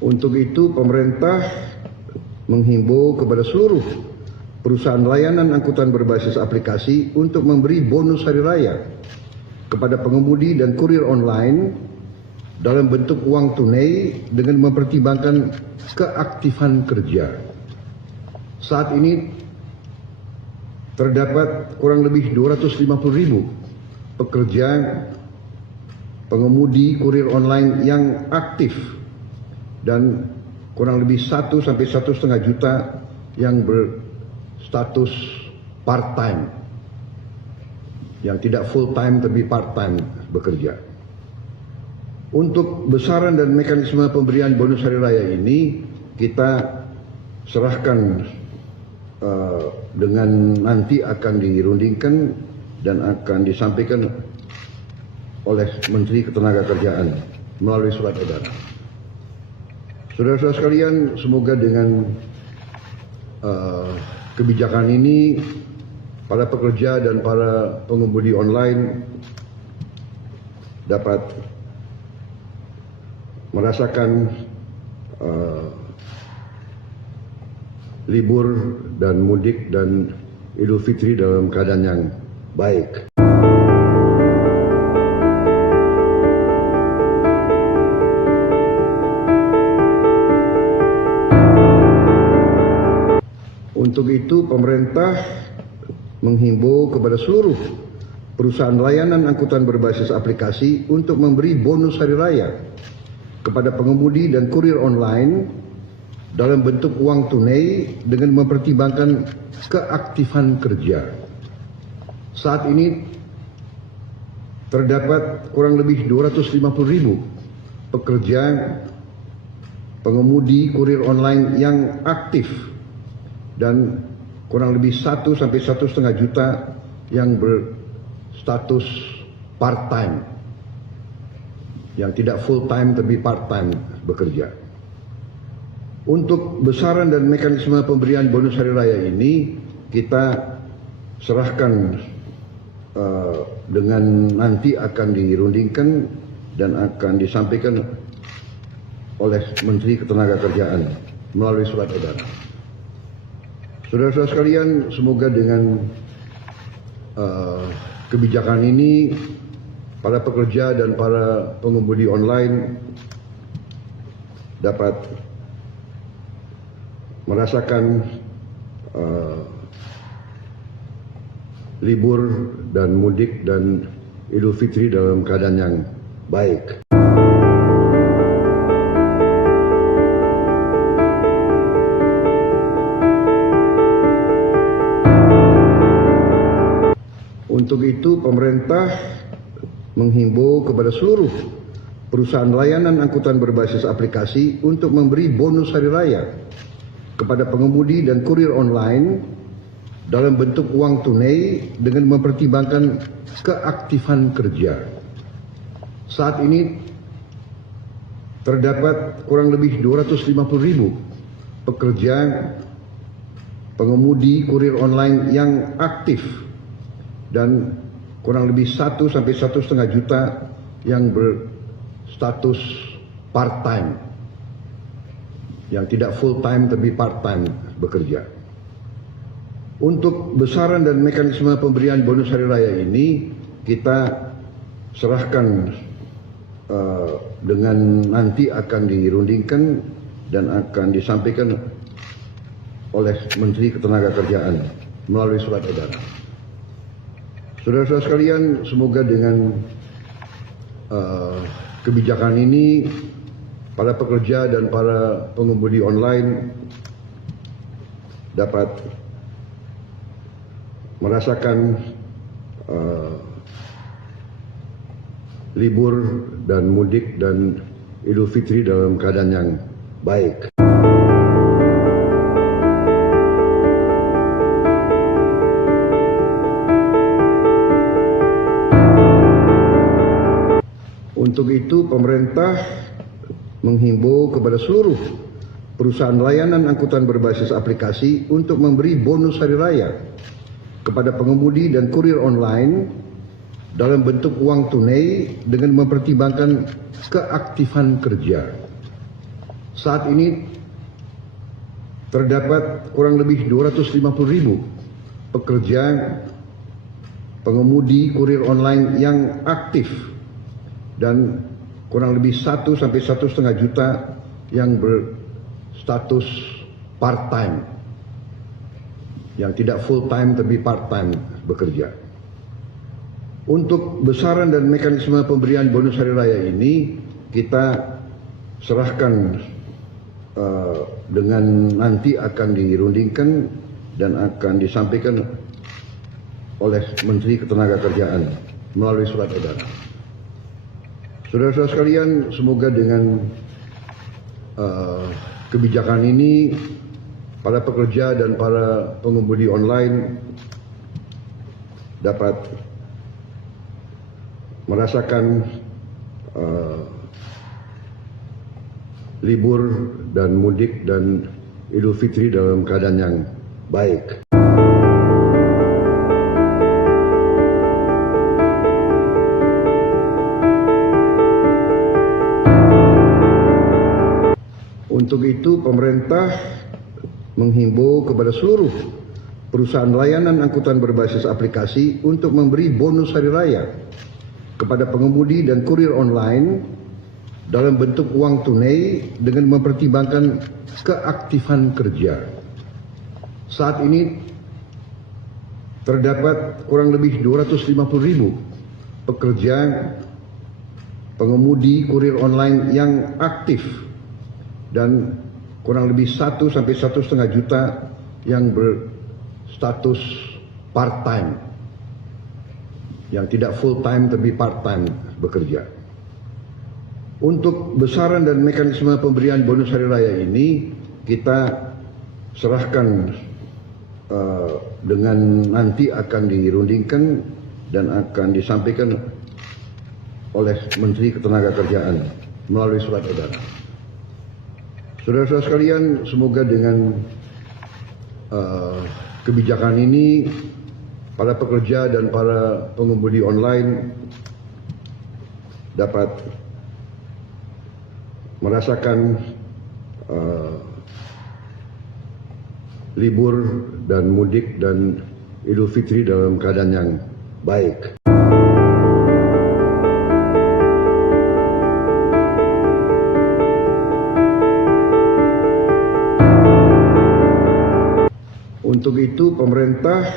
Untuk itu, pemerintah menghimbau kepada seluruh perusahaan layanan angkutan berbasis aplikasi untuk memberi bonus hari raya kepada pengemudi dan kurir online dalam bentuk uang tunai dengan mempertimbangkan keaktifan kerja. Saat ini terdapat kurang lebih 250.000 pekerja pengemudi kurir online yang aktif dan kurang lebih 1 sampai 1,5 juta yang berstatus part-time, yang tidak full-time tapi part-time bekerja. Untuk besaran dan mekanisme pemberian bonus hari raya ini kita serahkan dengan nanti akan dirundingkan dan akan disampaikan oleh Menteri Ketenagakerjaan melalui surat edaran. Saudara-saudara sekalian, semoga dengan kebijakan ini para pekerja dan para pengemudi online dapat merasakan libur dan mudik dan Idul Fitri dalam keadaan yang baik. Untuk itu pemerintah menghimbau kepada seluruh perusahaan layanan angkutan berbasis aplikasi untuk memberi bonus hari raya kepada pengemudi dan kurir online dalam bentuk uang tunai dengan mempertimbangkan keaktifan kerja. Saat ini terdapat kurang lebih 250.000 pekerja pengemudi kurir online yang aktif dan kurang lebih 1 sampai 1,5 juta yang berstatus part-time, yang tidak full-time tapi part-time bekerja. Untuk besaran dan mekanisme pemberian bonus hari raya ini kita serahkan dengan nanti akan dirundingkan dan akan disampaikan oleh Menteri Ketenagakerjaan melalui surat edaran. Saudara-saudara sekalian, semoga dengan kebijakan ini para pekerja dan para pengemudi online dapat merasakan libur dan mudik dan Idul Fitri dalam keadaan yang baik. Untuk itu pemerintah menghimbau kepada seluruh perusahaan layanan angkutan berbasis aplikasi untuk memberi bonus hari raya kepada pengemudi dan kurir online dalam bentuk uang tunai dengan mempertimbangkan keaktifan kerja. Saat ini terdapat kurang lebih 250.000 pekerja pengemudi kurir online yang aktif dan kurang lebih 1 sampai 1,5 juta yang berstatus part-time, yang tidak full-time tapi part-time bekerja. Untuk besaran dan mekanisme pemberian bonus hari raya ini kita serahkan dengan nanti akan dirundingkan dan akan disampaikan oleh Menteri Ketenagakerjaan melalui surat edaran. Saudara-saudara sekalian, semoga dengan kebijakan ini para pekerja dan para pengemudi online dapat merasakan libur dan mudik dan Idul Fitri dalam keadaan yang baik. Untuk itu pemerintah menghimbau kepada seluruh perusahaan layanan angkutan berbasis aplikasi untuk memberi bonus hari raya kepada pengemudi dan kurir online dalam bentuk uang tunai dengan mempertimbangkan keaktifan kerja. Saat ini terdapat kurang lebih 250.000 pekerja pengemudi kurir online yang aktif dan kurang lebih 1 sampai 1,5 juta yang berstatus part-time, yang tidak full-time tapi part-time bekerja. Untuk besaran dan mekanisme pemberian bonus hari raya ini kita serahkan dengan nanti akan dirundingkan dan akan disampaikan oleh Menteri Ketenagakerjaan melalui surat edaran. Saudara-saudara sekalian, semoga dengan kebijakan ini para pekerja dan para pengemudi online dapat merasakan libur dan mudik dan Idul Fitri dalam keadaan yang baik. Untuk itu pemerintah menghimbau kepada seluruh perusahaan layanan angkutan berbasis aplikasi untuk memberi bonus hari raya kepada pengemudi dan kurir online dalam bentuk uang tunai dengan mempertimbangkan keaktifan kerja. Saat ini terdapat kurang lebih 250.000 pekerja pengemudi kurir online yang aktif dan kurang lebih 1 sampai 1,5 juta yang berstatus part-time, yang tidak full-time tapi part-time bekerja. Untuk besaran dan mekanisme pemberian bonus hari raya ini kita serahkan dengan nanti akan dirundingkan dan akan disampaikan oleh Menteri Ketenagakerjaan melalui surat edaran. Saudara-saudara sekalian, semoga dengan kebijakan ini para pekerja dan para pengemudi online dapat merasakan libur dan mudik dan Idul Fitri dalam keadaan yang baik. Untuk itu pemerintah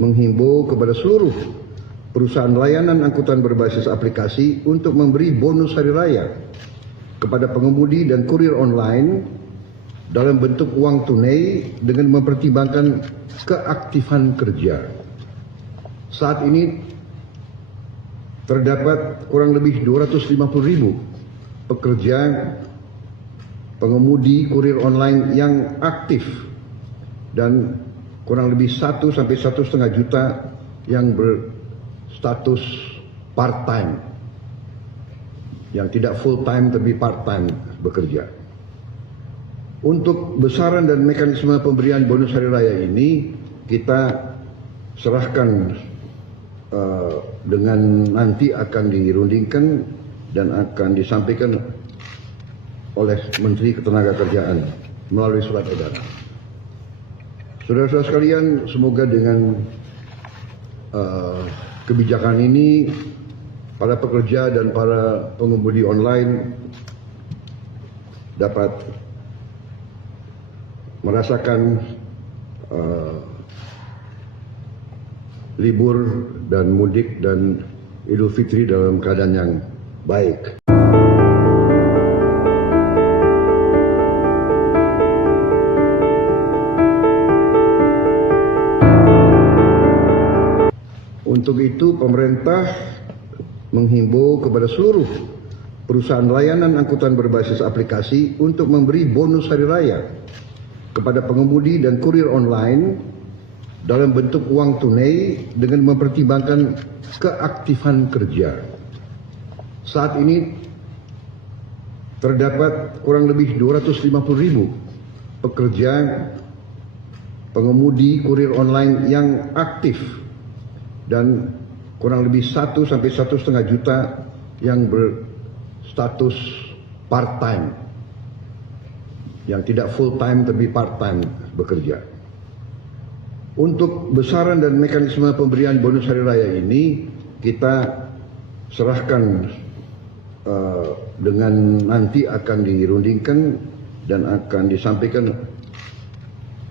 menghimbau kepada seluruh perusahaan layanan angkutan berbasis aplikasi untuk memberi bonus hari raya kepada pengemudi dan kurir online dalam bentuk uang tunai dengan mempertimbangkan keaktifan kerja. Saat ini terdapat kurang lebih 250.000 pekerja pengemudi kurir online yang aktif dan kurang lebih 1 sampai 1,5 juta yang berstatus part-time, yang tidak full-time tapi part-time bekerja. Untuk besaran dan mekanisme pemberian bonus hari raya ini kita serahkan dengan nanti akan dirundingkan dan akan disampaikan oleh Menteri Ketenagakerjaan melalui surat edaran. Saudara-saudara sekalian, semoga dengan kebijakan ini para pekerja dan para pengemudi online dapat merasakan libur dan mudik dan Idul Fitri dalam keadaan yang baik. Untuk itu pemerintah menghimbau kepada seluruh perusahaan layanan angkutan berbasis aplikasi untuk memberi bonus hari raya kepada pengemudi dan kurir online dalam bentuk uang tunai dengan mempertimbangkan keaktifan kerja. Saat ini terdapat kurang lebih 250.000 pekerja pengemudi kurir online yang aktif dan kurang lebih 1 sampai 1,5 juta yang berstatus part-time, yang tidak full-time tapi part-time bekerja. Untuk besaran dan mekanisme pemberian bonus hari raya ini kita serahkan dengan nanti akan dirundingkan dan akan disampaikan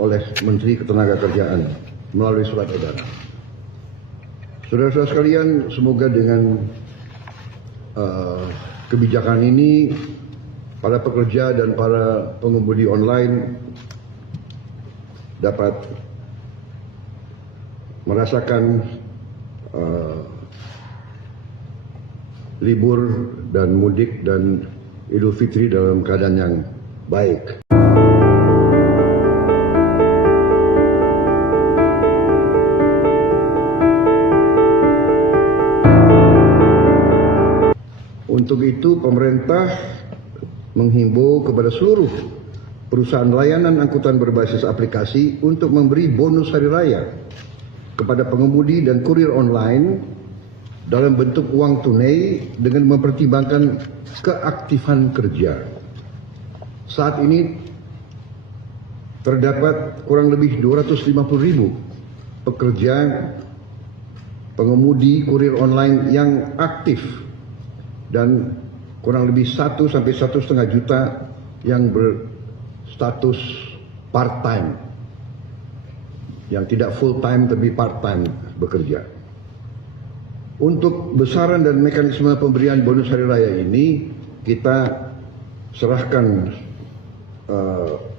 oleh Menteri Ketenagakerjaan melalui surat edaran. Saudara-saudara sekalian, semoga dengan kebijakan ini para pekerja dan para pengemudi online dapat merasakan libur dan mudik dan Idul Fitri dalam keadaan yang baik. Untuk itu pemerintah menghimbau kepada seluruh perusahaan layanan angkutan berbasis aplikasi untuk memberi bonus hari raya kepada pengemudi dan kurir online dalam bentuk uang tunai dengan mempertimbangkan keaktifan kerja. Saat ini terdapat kurang lebih 250.000 pekerja pengemudi kurir online yang aktif dan kurang lebih 1 sampai 1,5 juta yang berstatus part-time, yang tidak full time tapi part time bekerja. Untuk besaran dan mekanisme pemberian bonus hari raya ini kita serahkan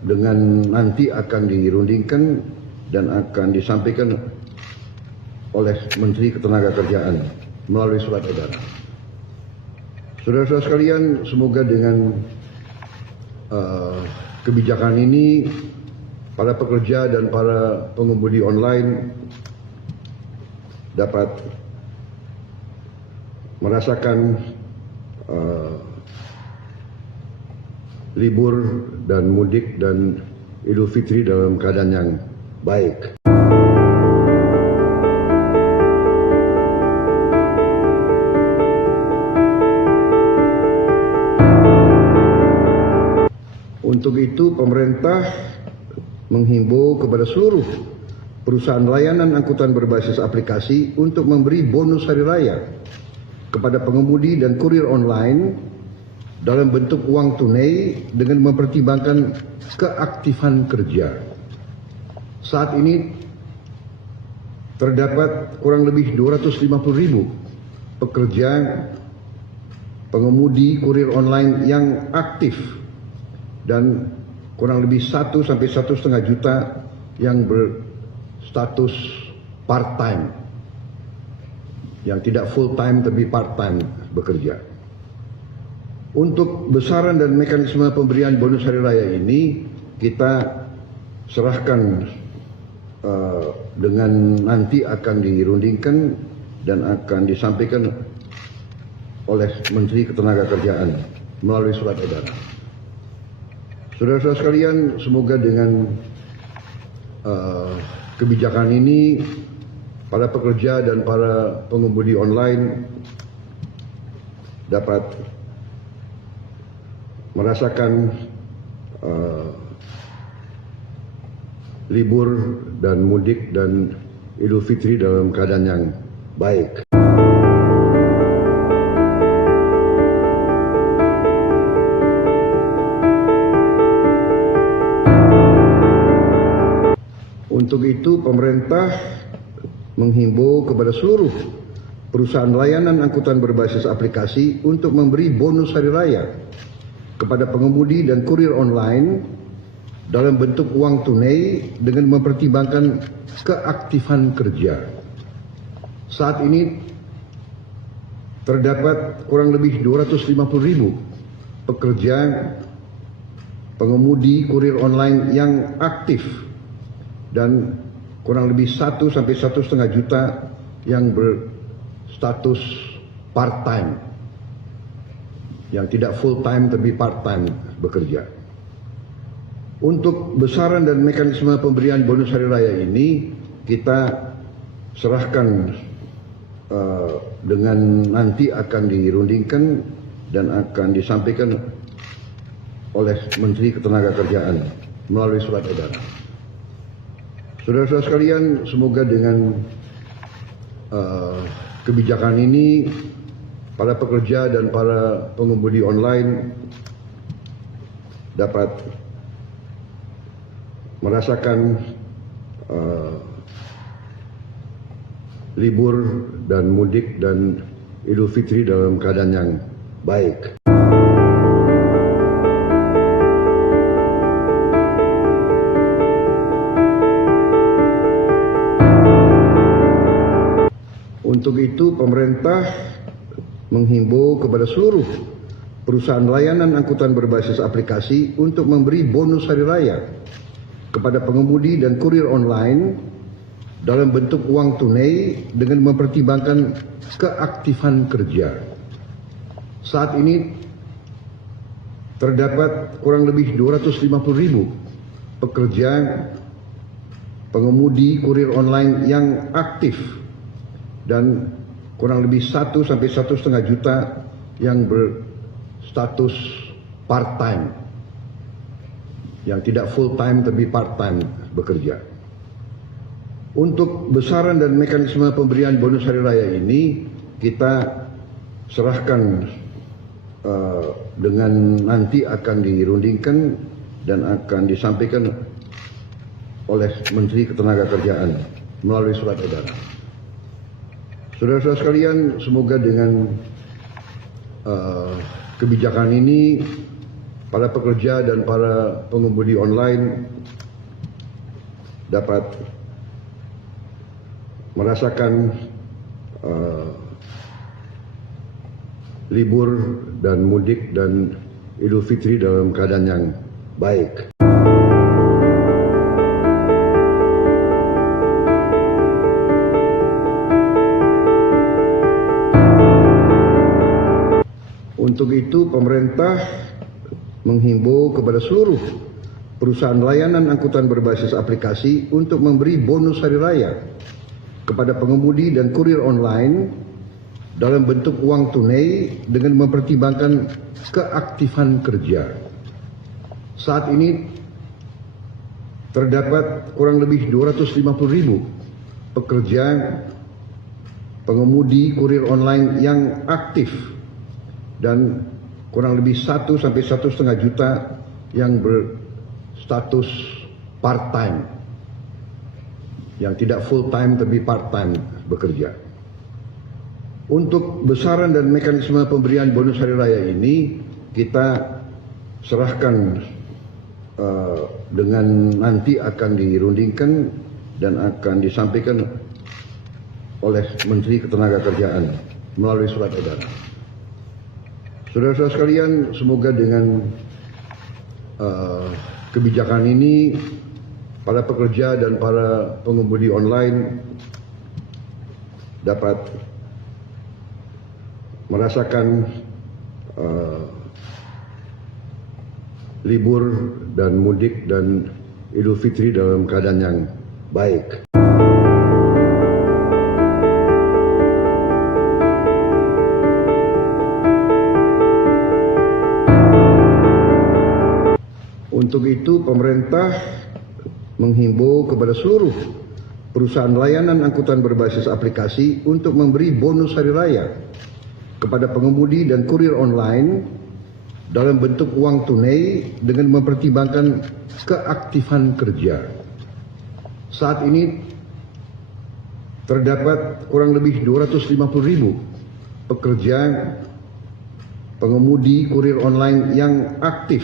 dengan nanti akan dirundingkan dan akan disampaikan oleh Menteri Ketenagakerjaan melalui surat edaran. Saudara-saudara sekalian, semoga dengan kebijakan ini para pekerja dan para pengemudi online dapat merasakan libur dan mudik dan Idul Fitri dalam keadaan yang baik. Untuk itu pemerintah menghimbau kepada seluruh perusahaan layanan angkutan berbasis aplikasi untuk memberi bonus hari raya kepada pengemudi dan kurir online dalam bentuk uang tunai dengan mempertimbangkan keaktifan kerja. Saat ini terdapat kurang lebih 250.000 pekerja pengemudi kurir online yang aktif dan kurang lebih 1 sampai 1,5 juta yang berstatus part-time, yang tidak full time tapi part time bekerja. Untuk besaran dan mekanisme pemberian bonus hari raya ini kita serahkan dengan nanti akan dirundingkan dan akan disampaikan oleh Menteri Ketenagakerjaan melalui surat edaran. Saudara-saudara sekalian, semoga dengan kebijakan ini para pekerja dan para pengemudi online dapat merasakan libur dan mudik dan Idul Fitri dalam keadaan yang baik. Untuk itu pemerintah menghimbau kepada seluruh perusahaan layanan angkutan berbasis aplikasi untuk memberi bonus hari raya kepada pengemudi dan kurir online dalam bentuk uang tunai dengan mempertimbangkan keaktifan kerja. Saat ini terdapat kurang lebih 250.000 pekerja pengemudi kurir online yang aktif dan kurang lebih 1 sampai 1,5 juta yang berstatus part-time, yang tidak full-time tapi part-time bekerja. Untuk besaran dan mekanisme pemberian bonus hari raya ini kita serahkan dengan nanti akan dirundingkan dan akan disampaikan oleh Menteri Ketenagakerjaan melalui surat edaran. Saudara-saudara sekalian, semoga dengan kebijakan ini para pekerja dan para pengemudi online dapat merasakan libur dan mudik dan Idul Fitri dalam keadaan yang baik. Untuk itu pemerintah menghimbau kepada seluruh perusahaan layanan angkutan berbasis aplikasi untuk memberi bonus hari raya kepada pengemudi dan kurir online dalam bentuk uang tunai dengan mempertimbangkan keaktifan kerja. Saat ini terdapat kurang lebih 250.000 pekerja pengemudi kurir online yang aktif dan kurang lebih 1 sampai 1,5 juta yang berstatus part-time, yang tidak full-time tapi part-time bekerja. Untuk besaran dan mekanisme pemberian bonus hari raya ini kita serahkan dengan nanti akan dirundingkan dan akan disampaikan oleh Menteri Ketenagakerjaan melalui surat edaran. Saudara-saudara sekalian, semoga dengan kebijakan ini para pekerja dan para pengemudi online dapat merasakan libur dan mudik dan Idul Fitri dalam keadaan yang baik. Untuk itu, pemerintah menghimbau kepada seluruh perusahaan layanan angkutan berbasis aplikasi untuk memberi bonus hari raya kepada pengemudi dan kurir online dalam bentuk uang tunai dengan mempertimbangkan keaktifan kerja. Saat ini terdapat kurang lebih 250.000 pekerja pengemudi kurir online yang aktif dan kurang lebih 1 sampai 1,5 juta yang berstatus part-time, yang tidak full-time tapi part-time bekerja. Untuk besaran dan mekanisme pemberian bonus hari raya ini kita serahkan dengan nanti akan dirundingkan dan akan disampaikan oleh Menteri Ketenagakerjaan melalui surat edaran. Saudara-saudara sekalian, semoga dengan kebijakan ini para pekerja dan para pengemudi online dapat merasakan libur dan mudik dan Idul Fitri dalam keadaan yang baik. Untuk itu, pemerintah menghimbau kepada seluruh perusahaan layanan angkutan berbasis aplikasi untuk memberi bonus hari raya kepada pengemudi dan kurir online dalam bentuk uang tunai dengan mempertimbangkan keaktifan kerja. Saat ini terdapat kurang lebih 250.000 pekerja pengemudi kurir online yang aktif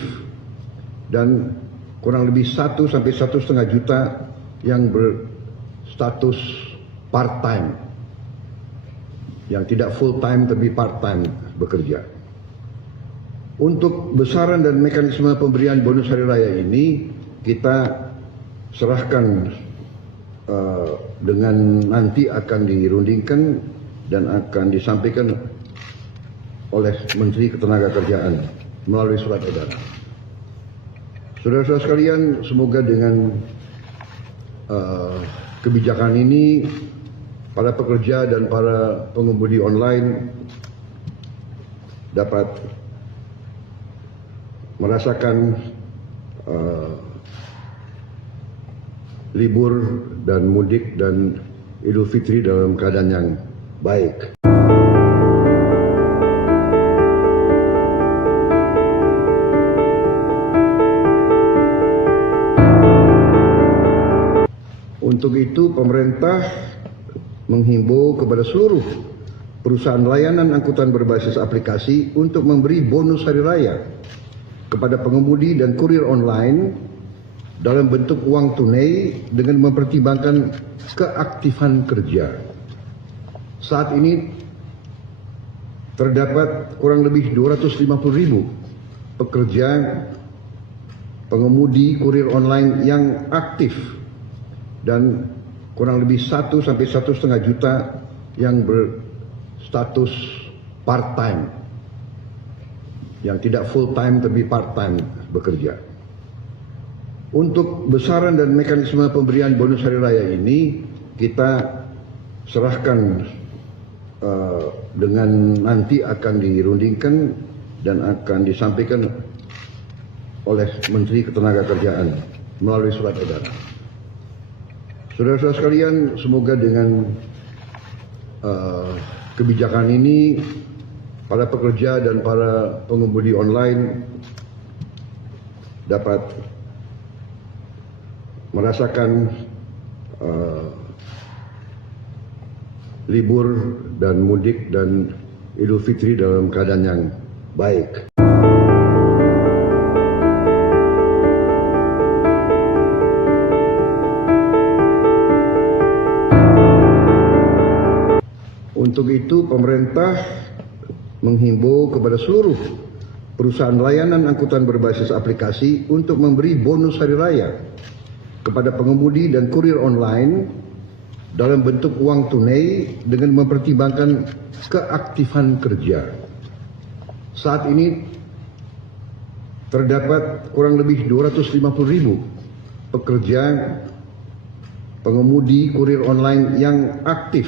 dan kurang lebih 1 sampai 1,5 juta yang berstatus part-time, yang tidak full-time tapi part-time bekerja. Untuk besaran dan mekanisme pemberian bonus hari raya ini kita serahkan dengan nanti akan dirundingkan dan akan disampaikan oleh Menteri Ketenagakerjaan melalui surat edaran. Saudara-saudara sekalian, semoga dengan kebijakan ini para pekerja dan para pengemudi online dapat merasakan libur dan mudik dan Idul Fitri dalam keadaan yang baik. Untuk itu, pemerintah menghimbau kepada seluruh perusahaan layanan angkutan berbasis aplikasi untuk memberi bonus hari raya kepada pengemudi dan kurir online dalam bentuk uang tunai dengan mempertimbangkan keaktifan kerja. Saat ini terdapat kurang lebih 250.000 pekerja pengemudi kurir online yang aktif dan kurang lebih 1 sampai 1,5 juta yang berstatus part-time, yang tidak full-time tapi part-time bekerja. Untuk besaran dan mekanisme pemberian bonus hari raya ini kita serahkan dengan nanti akan dirundingkan dan akan disampaikan oleh Menteri Ketenagakerjaan melalui surat edaran. Saudara-saudara sekalian, semoga dengan kebijakan ini para pekerja dan para pengemudi online dapat merasakan libur dan mudik dan Idul Fitri dalam keadaan yang baik. Untuk itu, pemerintah menghimbau kepada seluruh perusahaan layanan angkutan berbasis aplikasi untuk memberi bonus hari raya kepada pengemudi dan kurir online dalam bentuk uang tunai dengan mempertimbangkan keaktifan kerja. Saat ini terdapat kurang lebih 250.000 pekerja pengemudi kurir online yang aktif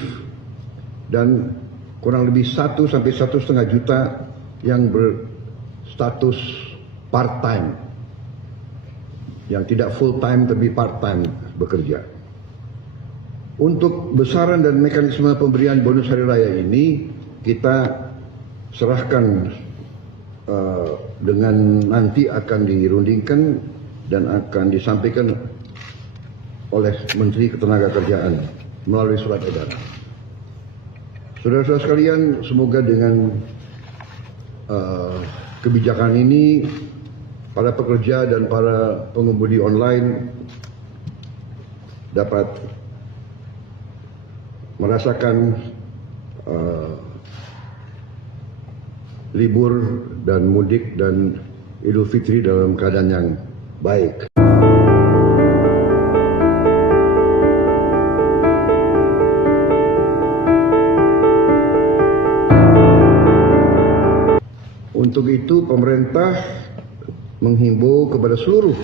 dan kurang lebih 1 sampai 1,5 juta yang berstatus part-time, yang tidak full-time tapi part-time bekerja. Untuk besaran dan mekanisme pemberian bonus hari raya ini kita serahkan dengan nanti akan dirundingkan dan akan disampaikan oleh Menteri Ketenagakerjaan melalui surat edaran. Saudara-saudara sekalian, semoga dengan kebijakan ini para pekerja dan para pengemudi online dapat merasakan libur dan mudik dan Idul Fitri dalam keadaan yang baik. Untuk itu, pemerintah menghimbau kepada seluruh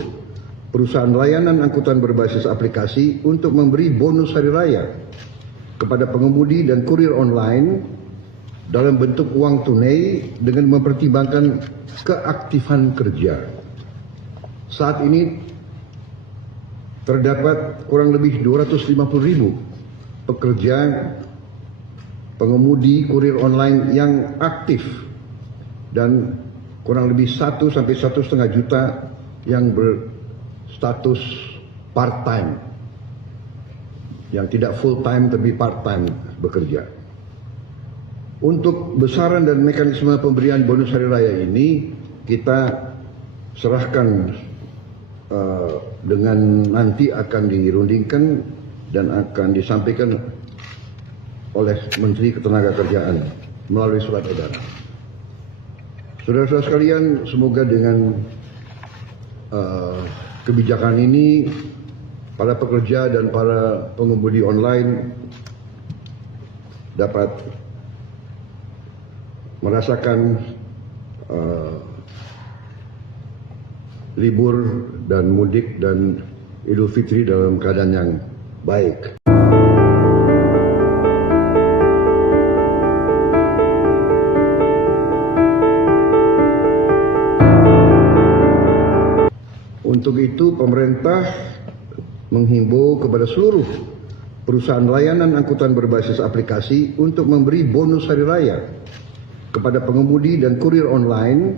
perusahaan layanan angkutan berbasis aplikasi untuk memberi bonus hari raya kepada pengemudi dan kurir online dalam bentuk uang tunai dengan mempertimbangkan keaktifan kerja. Saat ini terdapat kurang lebih 250.000 pekerja pengemudi kurir online yang aktif dan kurang lebih 1 sampai 1,5 juta yang berstatus part-time, yang tidak full-time tapi part-time bekerja. Untuk besaran dan mekanisme pemberian bonus hari raya ini kita serahkan dengan nanti akan dirundingkan dan akan disampaikan oleh Menteri Ketenagakerjaan melalui surat edaran. Saudara-saudara sekalian, semoga dengan kebijakan ini para pekerja dan para pengemudi online dapat merasakan libur dan mudik dan Idul Fitri dalam keadaan yang baik. Untuk itu, pemerintah menghimbau kepada seluruh perusahaan layanan angkutan berbasis aplikasi untuk memberi bonus hari raya kepada pengemudi dan kurir online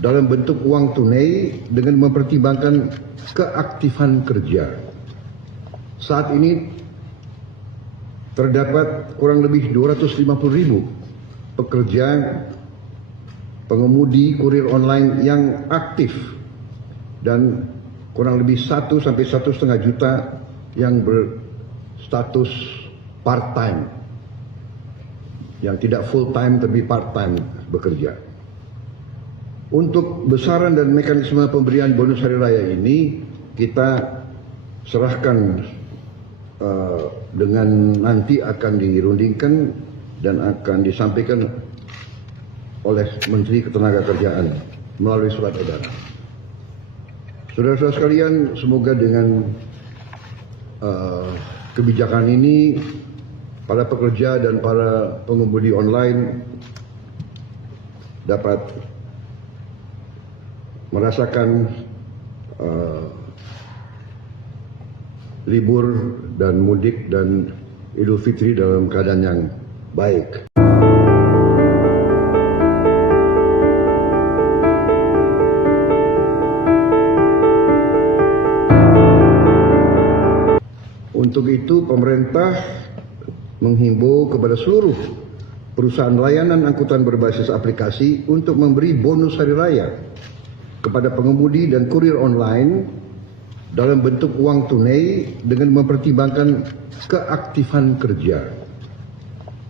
dalam bentuk uang tunai dengan mempertimbangkan keaktifan kerja. Saat ini terdapat kurang lebih 250.000 pekerja pengemudi kurir online yang aktif dan kurang lebih 1 sampai 1,5 juta yang berstatus part-time, yang tidak full-time tapi part-time bekerja. Untuk besaran dan mekanisme pemberian bonus hari raya ini kita serahkan dengan nanti akan dirundingkan dan akan disampaikan oleh Menteri Ketenagakerjaan melalui surat edaran. Saudara-saudara sekalian, semoga dengan kebijakan ini para pekerja dan para pengemudi online dapat merasakan libur dan mudik dan Idul Fitri dalam keadaan yang baik. Untuk itu pemerintah menghimbau kepada seluruh perusahaan layanan angkutan berbasis aplikasi untuk memberi bonus hari raya kepada pengemudi dan kurir online dalam bentuk uang tunai dengan mempertimbangkan keaktifan kerja.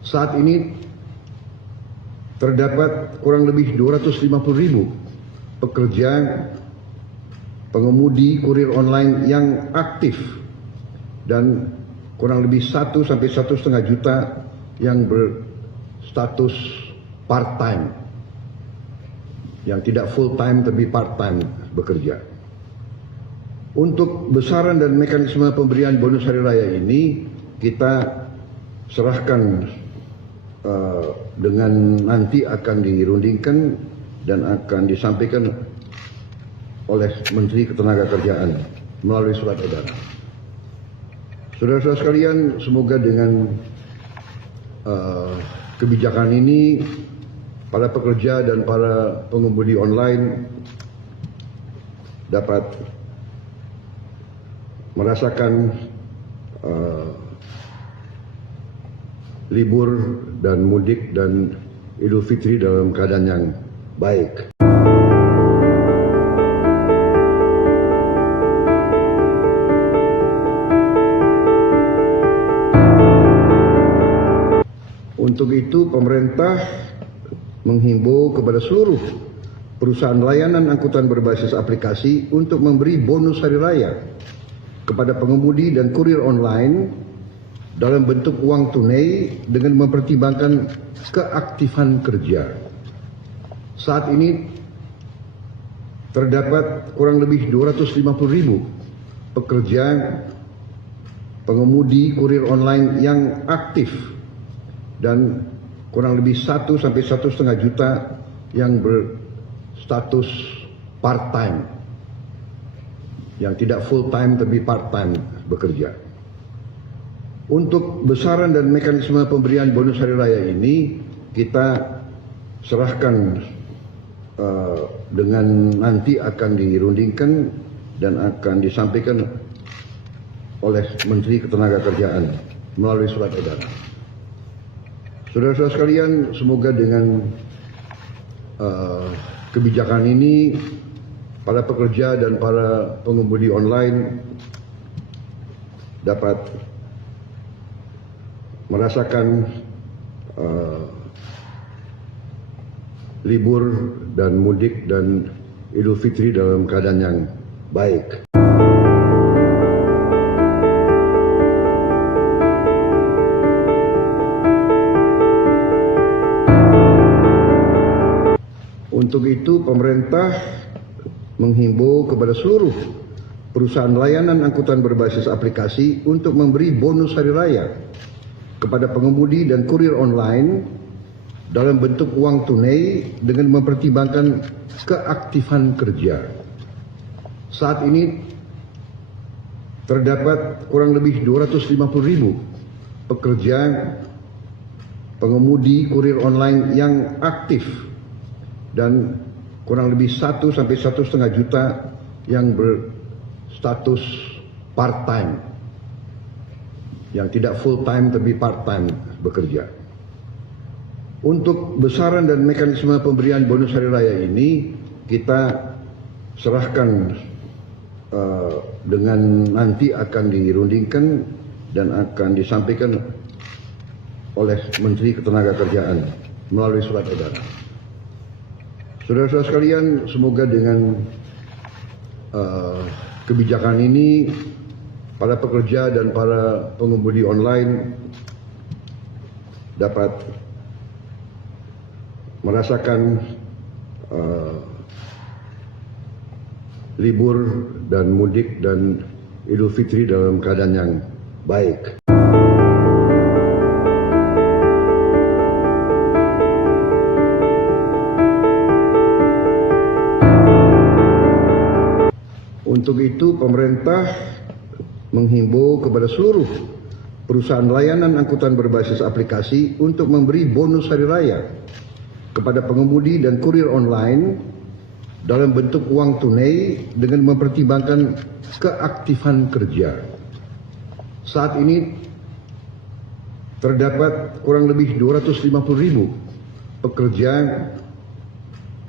Saat ini terdapat kurang lebih 250.000 pekerja pengemudi kurir online yang aktif dan kurang lebih 1 sampai 1,5 juta yang berstatus part-time, yang tidak full-time tapi part-time bekerja. Untuk besaran dan mekanisme pemberian bonus hari raya ini kita serahkan dengan nanti akan dirundingkan dan akan disampaikan oleh Menteri Ketenagakerjaan melalui surat edaran. Saudara-saudara sekalian, semoga dengan kebijakan ini para pekerja dan para pengemudi online dapat merasakan libur dan mudik dan Idul Fitri dalam keadaan yang baik. Untuk itu pemerintah menghimbau kepada seluruh perusahaan layanan angkutan berbasis aplikasi untuk memberi bonus hari raya kepada pengemudi dan kurir online dalam bentuk uang tunai dengan mempertimbangkan keaktifan kerja. Saat ini terdapat kurang lebih 250.000 pekerja pengemudi kurir online yang aktif dan kurang lebih 1 sampai 1,5 juta yang berstatus part-time, yang tidak full-time tapi part-time bekerja. Untuk besaran dan mekanisme pemberian bonus hari raya ini kita serahkan dengan nanti akan dirundingkan dan akan disampaikan oleh Menteri Ketenagakerjaan melalui surat edaran. Saudara-saudara sekalian, semoga dengan kebijakan ini para pekerja dan para pengemudi online dapat merasakan libur dan mudik dan Idul Fitri dalam keadaan yang baik. Untuk itu pemerintah menghimbau kepada seluruh perusahaan layanan angkutan berbasis aplikasi untuk memberi bonus hari raya kepada pengemudi dan kurir online dalam bentuk uang tunai dengan mempertimbangkan keaktifan kerja. Saat ini terdapat kurang lebih 250.000 pekerja pengemudi kurir online yang aktif dan kurang lebih 1 sampai 1,5 juta yang berstatus part-time, yang tidak full-time tapi part-time bekerja. Untuk besaran dan mekanisme pemberian bonus hari raya ini kita serahkan dengan nanti akan dirundingkan dan akan disampaikan oleh Menteri Ketenagakerjaan melalui surat edaran. Saudara-saudara sekalian, semoga dengan kebijakan ini para pekerja dan para pengemudi online dapat merasakan libur dan mudik dan Idul Fitri dalam keadaan yang baik. Untuk itu pemerintah menghimbau kepada seluruh perusahaan layanan angkutan berbasis aplikasi untuk memberi bonus hari raya kepada pengemudi dan kurir online dalam bentuk uang tunai dengan mempertimbangkan keaktifan kerja. Saat ini terdapat kurang lebih 250.000 pekerja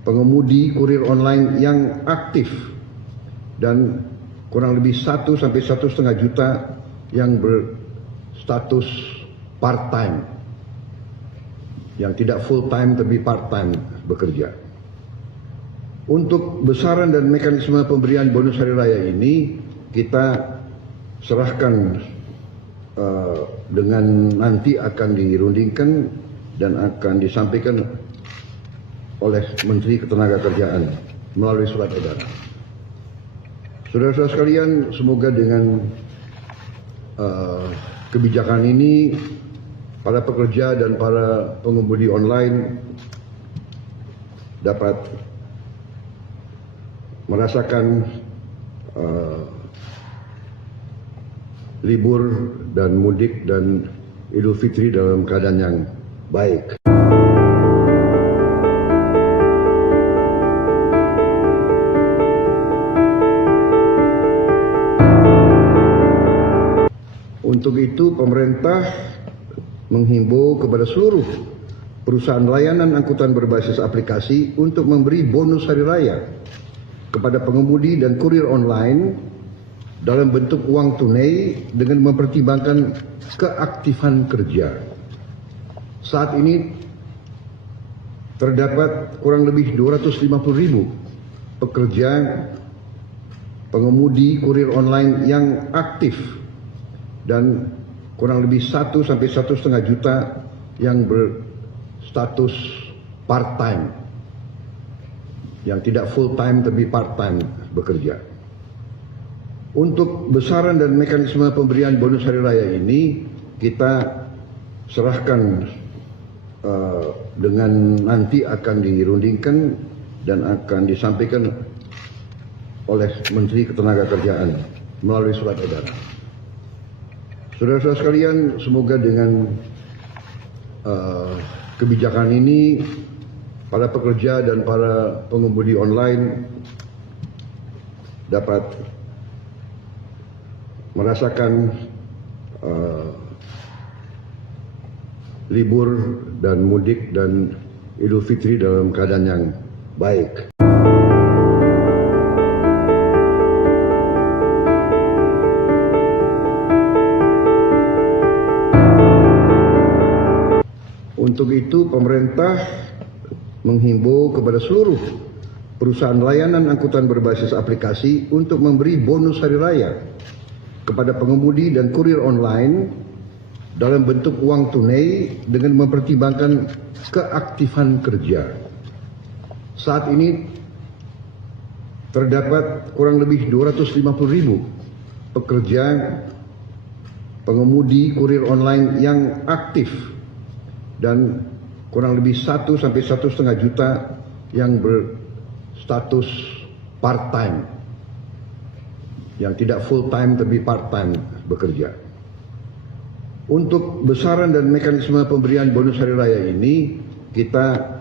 pengemudi kurir online yang aktif dan kurang lebih 1 sampai 1,5 juta yang berstatus part-time, yang tidak full-time tapi part-time bekerja. Untuk besaran dan mekanisme pemberian bonus hari raya ini kita serahkan dengan nanti akan dirundingkan dan akan disampaikan oleh Menteri Ketenagakerjaan melalui surat edaran. Saudara-saudara sekalian, semoga dengan kebijakan ini para pekerja dan para pengemudi online dapat merasakan libur dan mudik dan Idul Fitri dalam keadaan yang baik. Untuk itu pemerintah menghimbau kepada seluruh perusahaan layanan angkutan berbasis aplikasi untuk memberi bonus hari raya kepada pengemudi dan kurir online dalam bentuk uang tunai dengan mempertimbangkan keaktifan kerja. Saat ini terdapat kurang lebih 250.000 pekerja pengemudi kurir online yang aktif dan kurang lebih 1 sampai 1,5 juta yang berstatus part-time, yang tidak full-time tapi part-time bekerja. Untuk besaran dan mekanisme pemberian bonus hari raya ini kita serahkan dengan nanti akan dirundingkan dan akan disampaikan oleh Menteri Ketenagakerjaan melalui surat edaran. Saudara-saudara sekalian, semoga dengan kebijakan ini para pekerja dan para pengemudi online dapat merasakan libur dan mudik dan Idul Fitri dalam keadaan yang baik. Untuk itu pemerintah menghimbau kepada seluruh perusahaan layanan angkutan berbasis aplikasi untuk memberi bonus hari raya kepada pengemudi dan kurir online dalam bentuk uang tunai dengan mempertimbangkan keaktifan kerja. Saat ini terdapat kurang lebih 250.000 pekerja pengemudi kurir online yang aktif dan kurang lebih 1 sampai 1,5 juta yang berstatus part-time, yang tidak full-time tapi part-time bekerja. Untuk besaran dan mekanisme pemberian bonus hari raya ini kita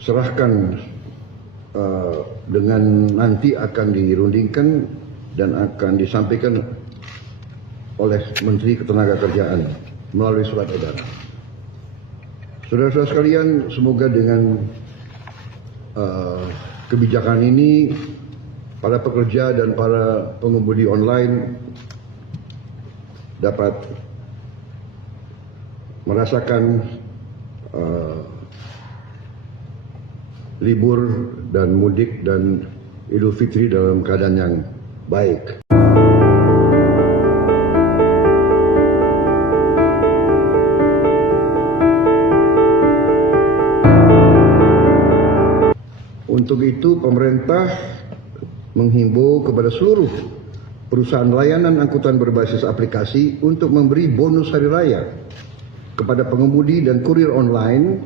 serahkan dengan nanti akan dirundingkan dan akan disampaikan oleh Menteri Ketenagakerjaan melalui surat edaran. Saudara-saudara sekalian, semoga dengan kebijakan ini para pekerja dan para pengemudi online dapat merasakan libur dan mudik dan Idul Fitri dalam keadaan yang baik. Untuk itu pemerintah menghimbau kepada seluruh perusahaan layanan angkutan berbasis aplikasi untuk memberi bonus hari raya kepada pengemudi dan kurir online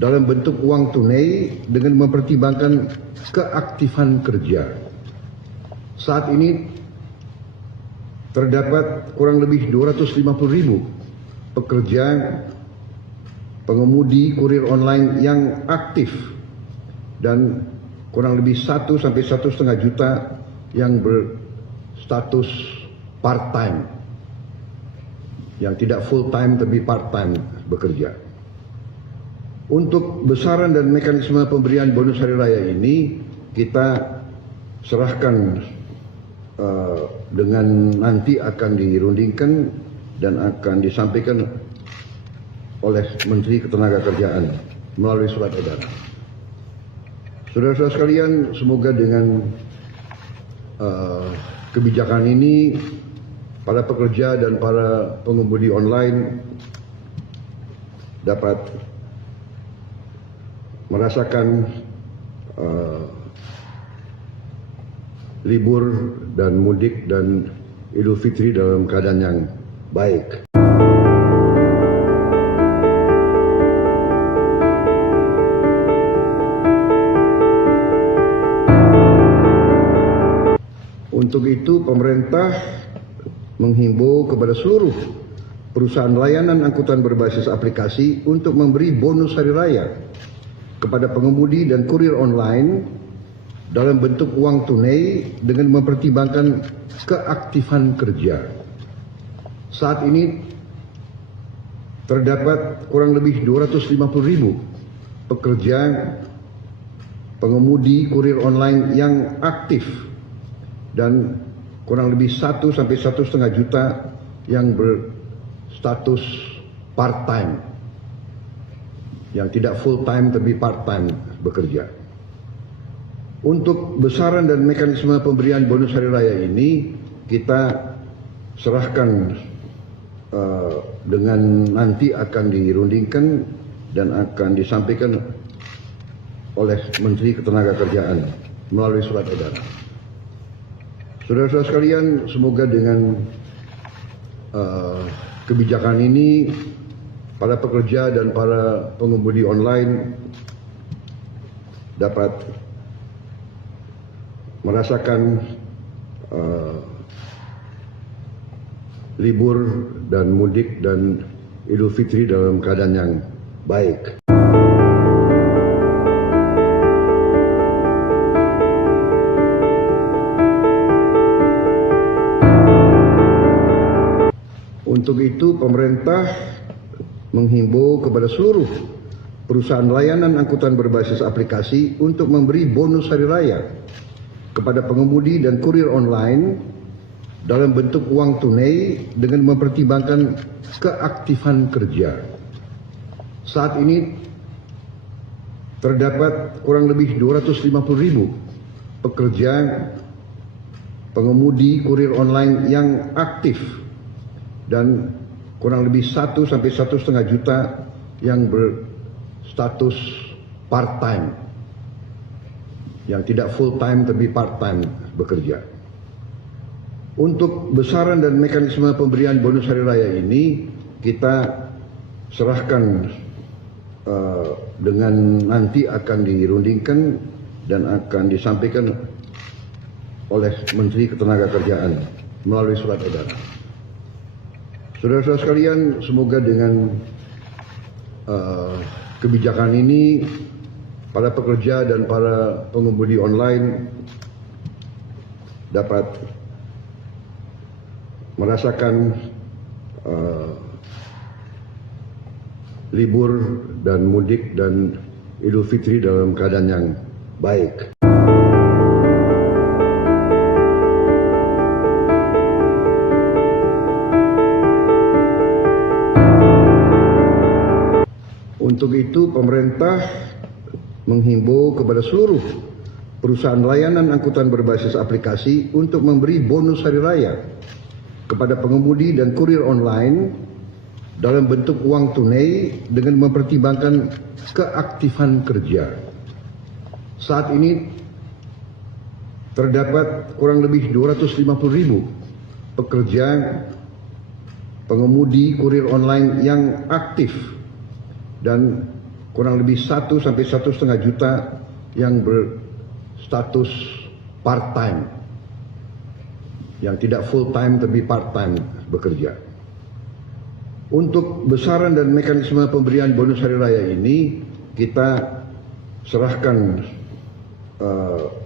dalam bentuk uang tunai dengan mempertimbangkan keaktifan kerja. Saat ini terdapat kurang lebih 250.000 pekerja pengemudi kurir online yang aktif dan kurang lebih 1 sampai 1,5 juta yang berstatus part-time, yang tidak full time tapi part time bekerja. Untuk besaran dan mekanisme pemberian bonus hari raya ini kita serahkan dengan nanti akan dirundingkan dan akan disampaikan oleh Menteri Ketenagakerjaan melalui surat edaran. Saudara-saudara sekalian, semoga dengan kebijakan ini para pekerja dan para pengemudi online dapat merasakan libur dan mudik dan Idul Fitri dalam keadaan yang baik. Untuk itu pemerintah menghimbau kepada seluruh perusahaan layanan angkutan berbasis aplikasi untuk memberi bonus hari raya kepada pengemudi dan kurir online dalam bentuk uang tunai dengan mempertimbangkan keaktifan kerja. Saat ini terdapat kurang lebih 250.000 pekerja pengemudi kurir online yang aktif dan kurang lebih 1 sampai 1,5 juta yang berstatus part-time, yang tidak full-time tapi part-time bekerja. Untuk besaran dan mekanisme pemberian bonus hari raya ini kita serahkan dengan nanti akan dirundingkan dan akan disampaikan oleh Menteri Ketenagakerjaan melalui surat edaran. Saudara-saudara sekalian, semoga dengan kebijakan ini para pekerja dan para pengemudi online dapat merasakan libur dan mudik dan Idul Fitri dalam keadaan yang baik. Untuk itu pemerintah menghimbau kepada seluruh perusahaan layanan angkutan berbasis aplikasi untuk memberi bonus hari raya kepada pengemudi dan kurir online dalam bentuk uang tunai dengan mempertimbangkan keaktifan kerja. Saat ini terdapat kurang lebih 250.000 pekerja pengemudi kurir online yang aktif dan kurang lebih 1 sampai 1,5 juta yang berstatus part-time, yang tidak full-time tapi part-time bekerja. Untuk besaran dan mekanisme pemberian bonus hari raya ini kita serahkan dengan nanti akan dirundingkan dan akan disampaikan oleh Menteri Ketenagakerjaan melalui surat edaran. Saudara-saudara sekalian, semoga dengan kebijakan ini para pekerja dan para pengemudi online dapat merasakan libur dan mudik dan Idul Fitri dalam keadaan yang baik. Untuk itu pemerintah menghimbau kepada seluruh perusahaan layanan angkutan berbasis aplikasi untuk memberi bonus hari raya kepada pengemudi dan kurir online dalam bentuk uang tunai dengan mempertimbangkan keaktifan kerja. Saat ini terdapat kurang lebih 250.000 pekerja pengemudi kurir online yang aktif dan kurang lebih 1 sampai 1,5 juta yang berstatus part-time, yang tidak full-time tapi part-time bekerja. Untuk besaran dan mekanisme pemberian bonus hari raya ini kita serahkan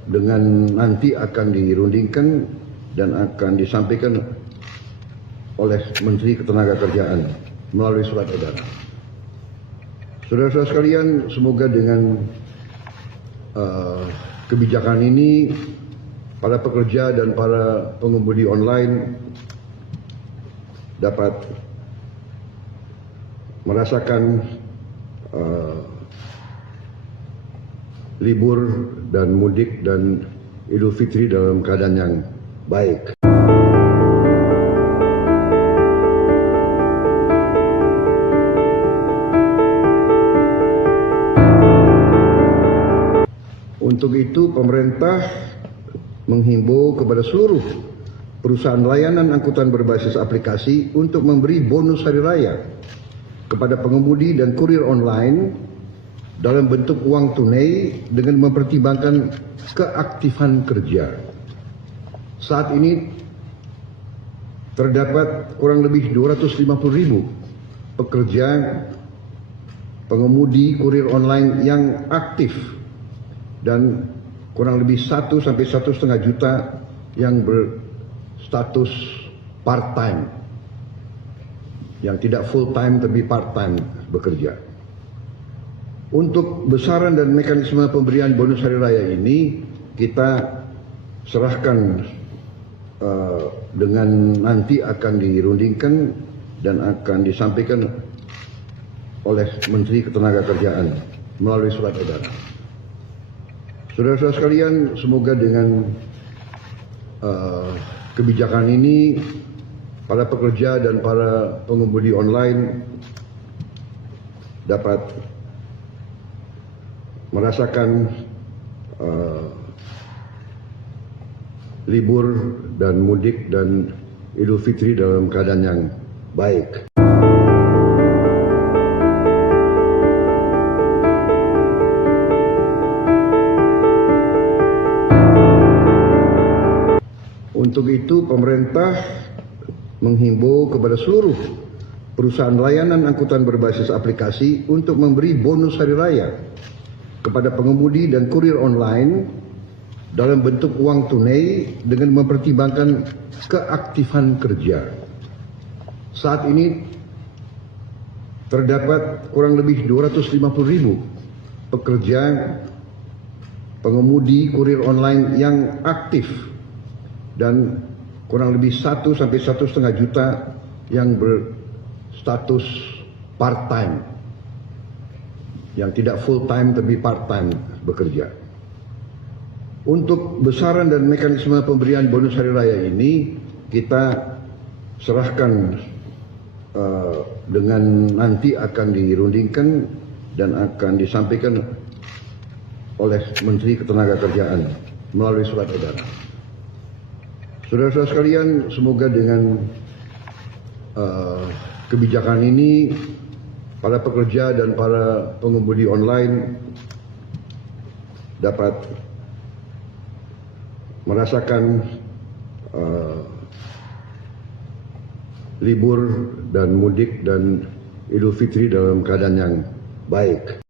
dengan nanti akan dirundingkan dan akan disampaikan oleh Menteri Ketenagakerjaan melalui surat edaran. Saudara-saudara sekalian, semoga dengan kebijakan ini para pekerja dan para pengemudi online dapat merasakan libur dan mudik dan Idul Fitri dalam keadaan yang baik. Untuk itu, pemerintah menghimbau kepada seluruh perusahaan layanan angkutan berbasis aplikasi untuk memberi bonus hari raya kepada pengemudi dan kurir online dalam bentuk uang tunai dengan mempertimbangkan keaktifan kerja. Saat ini terdapat kurang lebih 250.000 pekerja pengemudi kurir online yang aktif dan kurang lebih 1 sampai 1,5 juta yang berstatus part-time, yang tidak full-time tapi part-time bekerja. Untuk besaran dan mekanisme pemberian bonus hari raya ini kita serahkan dengan nanti akan dirundingkan dan akan disampaikan oleh Menteri Ketenagakerjaan melalui surat edaran. Saudara-saudara sekalian, semoga dengan kebijakan ini para pekerja dan para pengemudi online dapat merasakan libur dan mudik dan Idul Fitri dalam keadaan yang baik. Untuk itu, pemerintah menghimbau kepada seluruh perusahaan layanan angkutan berbasis aplikasi untuk memberi bonus hari raya kepada pengemudi dan kurir online dalam bentuk uang tunai dengan mempertimbangkan keaktifan kerja. Saat ini terdapat kurang lebih 250.000 pekerja pengemudi kurir online yang aktif dan kurang lebih 1 sampai 1,5 juta yang berstatus part-time, yang tidak full-time tapi part-time bekerja. Untuk besaran dan mekanisme pemberian bonus hari raya ini kita serahkan dengan nanti akan dirundingkan dan akan disampaikan oleh Menteri Ketenagakerjaan melalui surat edaran. Saudara-saudara sekalian, semoga dengan kebijakan ini para pekerja dan para pengemudi online dapat merasakan libur dan mudik dan Idul Fitri dalam keadaan yang baik.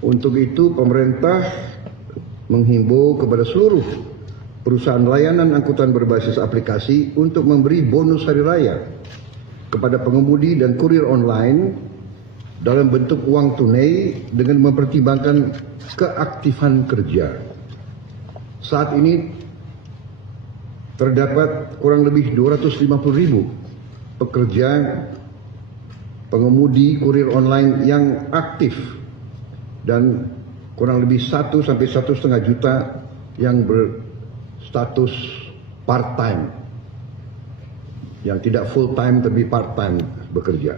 Untuk itu, pemerintah menghimbau kepada seluruh perusahaan layanan angkutan berbasis aplikasi untuk memberi bonus hari raya kepada pengemudi dan kurir online dalam bentuk uang tunai dengan mempertimbangkan keaktifan kerja. Saat ini terdapat kurang lebih 250.000 pekerja pengemudi kurir online yang aktif dan kurang lebih 1 sampai 1,5 juta yang berstatus part-time, yang tidak full-time tapi part-time bekerja.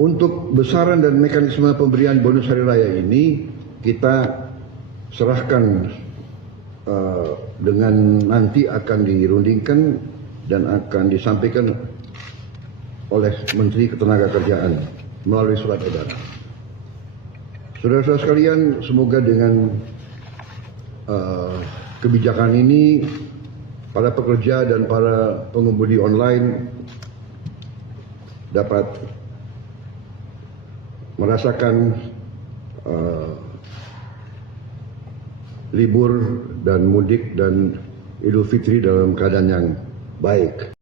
Untuk besaran dan mekanisme pemberian bonus hari raya ini kita serahkan dengan nanti akan dirundingkan dan akan disampaikan oleh Menteri Ketenagakerjaan melalui surat edaran. Saudara-saudara sekalian, semoga dengan kebijakan ini para pekerja dan para pengemudi online dapat merasakan libur dan mudik dan Idul Fitri dalam keadaan yang baik.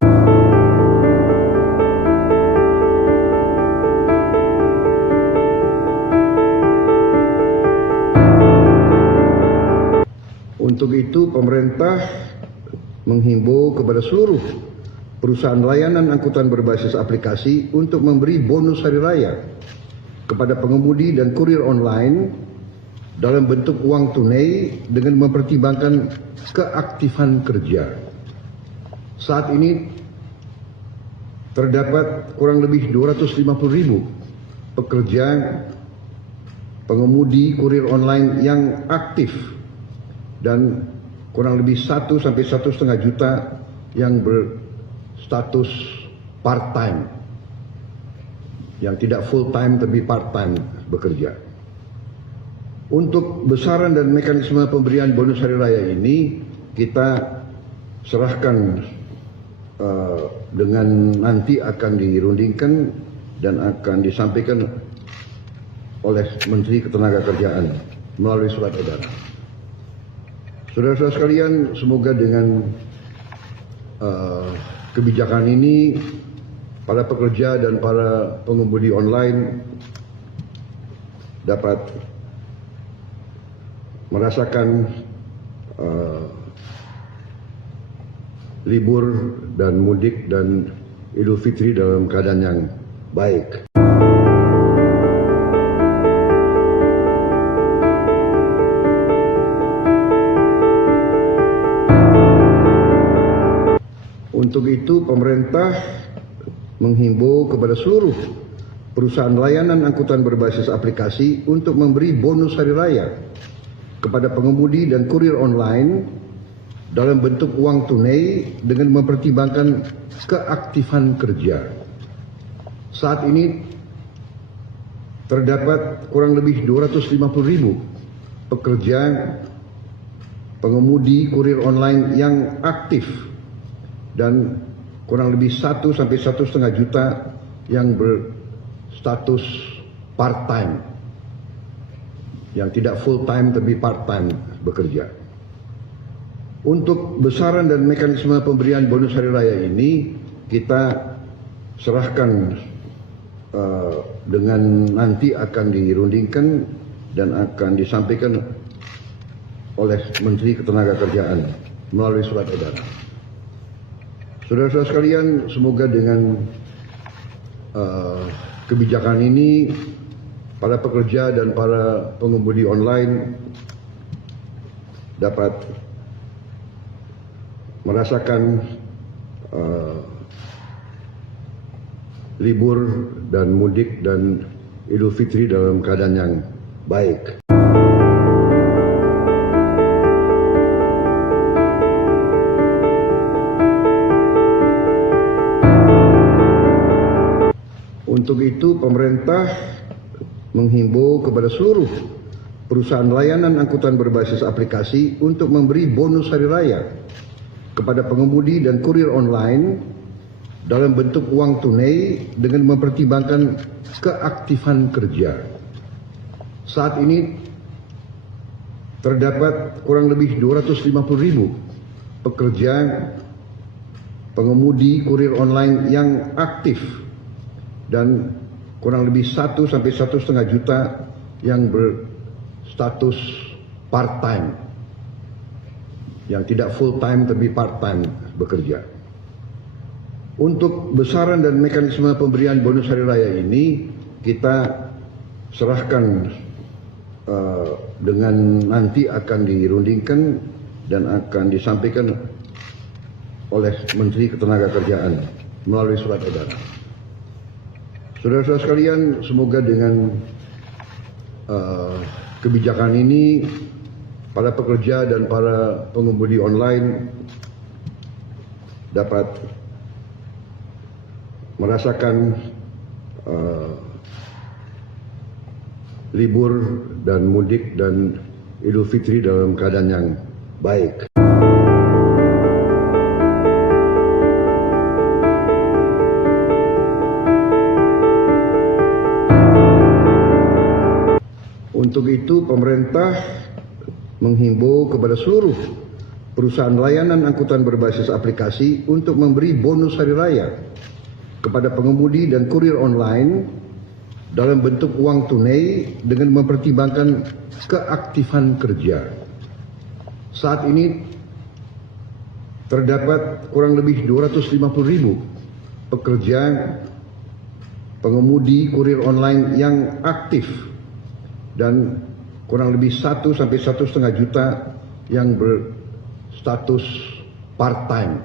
Untuk itu, pemerintah menghimbau kepada seluruh perusahaan layanan angkutan berbasis aplikasi untuk memberi bonus hari raya kepada pengemudi dan kurir online dalam bentuk uang tunai dengan mempertimbangkan keaktifan kerja. Saat ini terdapat kurang lebih 250.000 pekerja pengemudi kurir online yang aktif dan kurang lebih 1 sampai 1,5 juta yang berstatus part-time, yang tidak full-time tapi part-time bekerja. Untuk besaran dan mekanisme pemberian bonus hari raya ini kita serahkan dengan nanti akan dirundingkan dan akan disampaikan oleh Menteri Ketenagakerjaan melalui surat edaran. Saudara-saudara sekalian, semoga dengan kebijakan ini para pekerja dan para pengemudi online dapat merasakan libur dan mudik dan Idul Fitri dalam keadaan yang baik. Untuk itu, pemerintah menghimbau kepada seluruh perusahaan layanan angkutan berbasis aplikasi untuk memberi bonus hari raya kepada pengemudi dan kurir online dalam bentuk uang tunai dengan mempertimbangkan keaktifan kerja. Saat ini terdapat kurang lebih 250.000 pekerja pengemudi kurir online yang aktif dan kurang lebih 1 sampai 1,5 juta yang berstatus part-time, yang tidak full-time tapi part-time bekerja. Untuk besaran dan mekanisme pemberian bonus hari raya ini kita serahkan dengan nanti akan dirundingkan dan akan disampaikan oleh Menteri Ketenagakerjaan melalui surat edaran. Saudara-saudara sekalian, semoga dengan kebijakan ini para pekerja dan para pengemudi online dapat merasakan libur dan mudik dan Idul Fitri dalam keadaan yang baik. Untuk itu, pemerintah menghimbau kepada seluruh perusahaan layanan angkutan berbasis aplikasi untuk memberi bonus hari raya kepada pengemudi dan kurir online dalam bentuk uang tunai dengan mempertimbangkan keaktifan kerja. Saat ini terdapat kurang lebih 250.000 pekerja pengemudi kurir online yang aktif dan kurang lebih 1 sampai 1,5 juta yang berstatus part-time, yang tidak full-time tapi part-time bekerja. Untuk besaran dan mekanisme pemberian bonus hari raya ini kita serahkan dengan nanti akan dirundingkan dan akan disampaikan oleh Menteri Ketenagakerjaan melalui surat edaran. Saudara-saudara sekalian, semoga dengan kebijakan ini para pekerja dan para pengemudi online dapat merasakan libur dan mudik dan Idul Fitri dalam keadaan yang baik. Untuk itu pemerintah menghimbau kepada seluruh perusahaan layanan angkutan berbasis aplikasi untuk memberi bonus hari raya kepada pengemudi dan kurir online dalam bentuk uang tunai dengan mempertimbangkan keaktifan kerja. Saat ini terdapat kurang lebih 250.000 pekerja pengemudi kurir online yang aktif dan kurang lebih 1 sampai 1,5 juta yang berstatus part-time,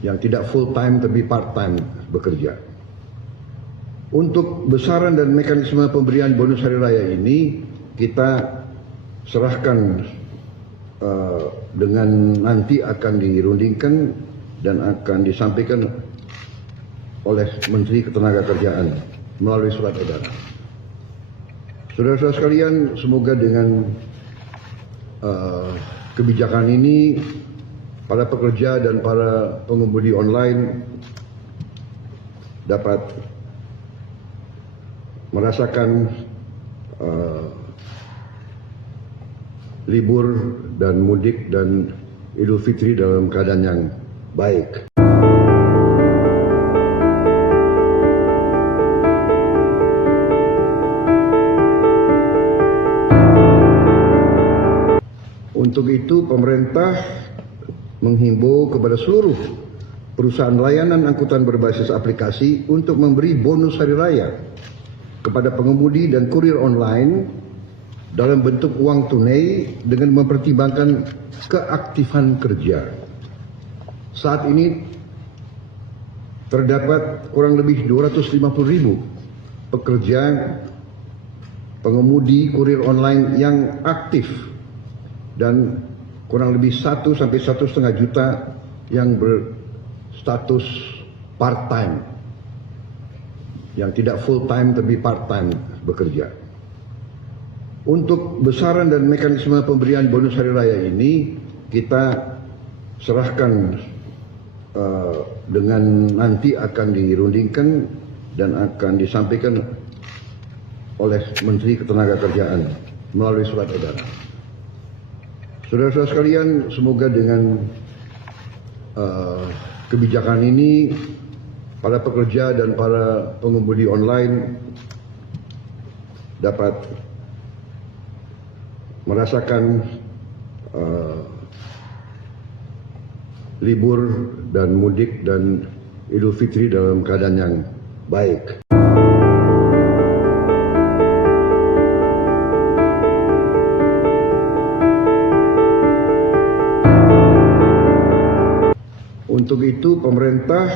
yang tidak full-time tapi part-time bekerja. Untuk besaran dan mekanisme pemberian bonus hari raya ini kita serahkan dengan nanti akan dirundingkan dan akan disampaikan oleh Menteri Ketenagakerjaan melalui surat edaran. Saudara-saudara sekalian, semoga dengan kebijakan ini para pekerja dan para pengemudi online dapat merasakan libur dan mudik dan Idul Fitri dalam keadaan yang baik. Untuk itu pemerintah menghimbau kepada seluruh perusahaan layanan angkutan berbasis aplikasi untuk memberi bonus hari raya kepada pengemudi dan kurir online dalam bentuk uang tunai dengan mempertimbangkan keaktifan kerja. Saat ini terdapat kurang lebih 250.000 pekerja pengemudi kurir online yang aktif dan kurang lebih 1 sampai 1,5 juta yang berstatus part-time, yang tidak full-time tapi part-time bekerja. Untuk besaran dan mekanisme pemberian bonus hari raya ini kita serahkan dengan nanti akan dirundingkan dan akan disampaikan oleh Menteri Ketenagakerjaan melalui surat edaran. Saudara-saudara sekalian, semoga dengan kebijakan ini para pekerja dan para pengemudi online dapat merasakan libur dan mudik dan Idul Fitri dalam keadaan yang baik. Untuk itu pemerintah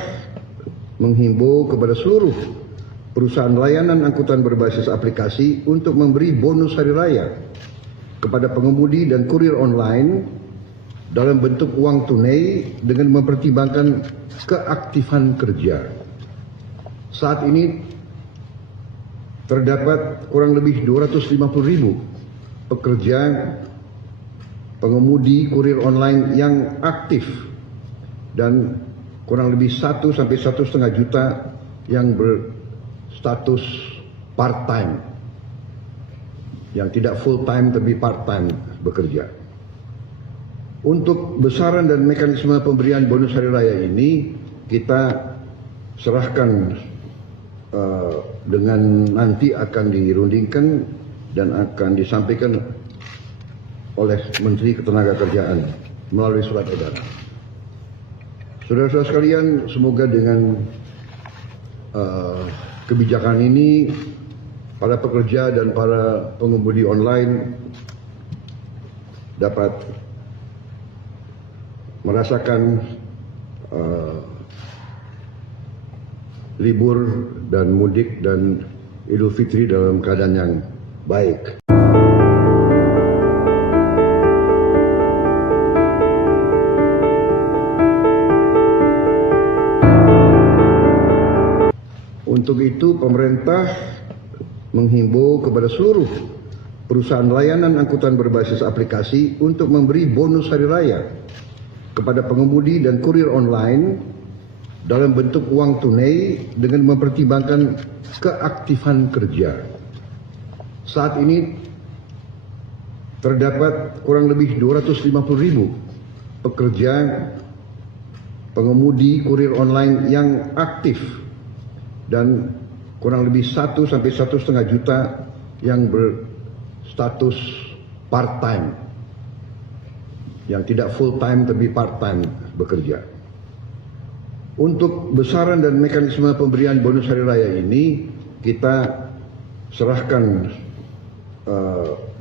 menghimbau kepada seluruh perusahaan layanan angkutan berbasis aplikasi untuk memberi bonus hari raya kepada pengemudi dan kurir online dalam bentuk uang tunai dengan mempertimbangkan keaktifan kerja. Saat ini terdapat kurang lebih 250.000 pekerja pengemudi kurir online yang aktif dan kurang lebih 1 sampai 1,5 juta yang berstatus part-time, yang tidak full-time tapi part-time bekerja. Untuk besaran dan mekanisme pemberian bonus hari raya ini kita serahkan dengan nanti akan dirundingkan dan akan disampaikan oleh Menteri Ketenagakerjaan melalui surat edaran. Saudara-saudara sekalian, semoga dengan kebijakan ini para pekerja dan para pengemudi online dapat merasakan libur dan mudik dan Idul Fitri dalam keadaan yang baik. Untuk itu pemerintah menghimbau kepada seluruh perusahaan layanan angkutan berbasis aplikasi untuk memberi bonus hari raya kepada pengemudi dan kurir online dalam bentuk uang tunai dengan mempertimbangkan keaktifan kerja. Saat ini terdapat kurang lebih 250.000 pekerja pengemudi kurir online yang aktif dan kurang lebih 1 sampai 1,5 juta yang berstatus part-time, yang tidak full-time tapi part-time bekerja. Untuk besaran dan mekanisme pemberian bonus hari raya ini kita serahkan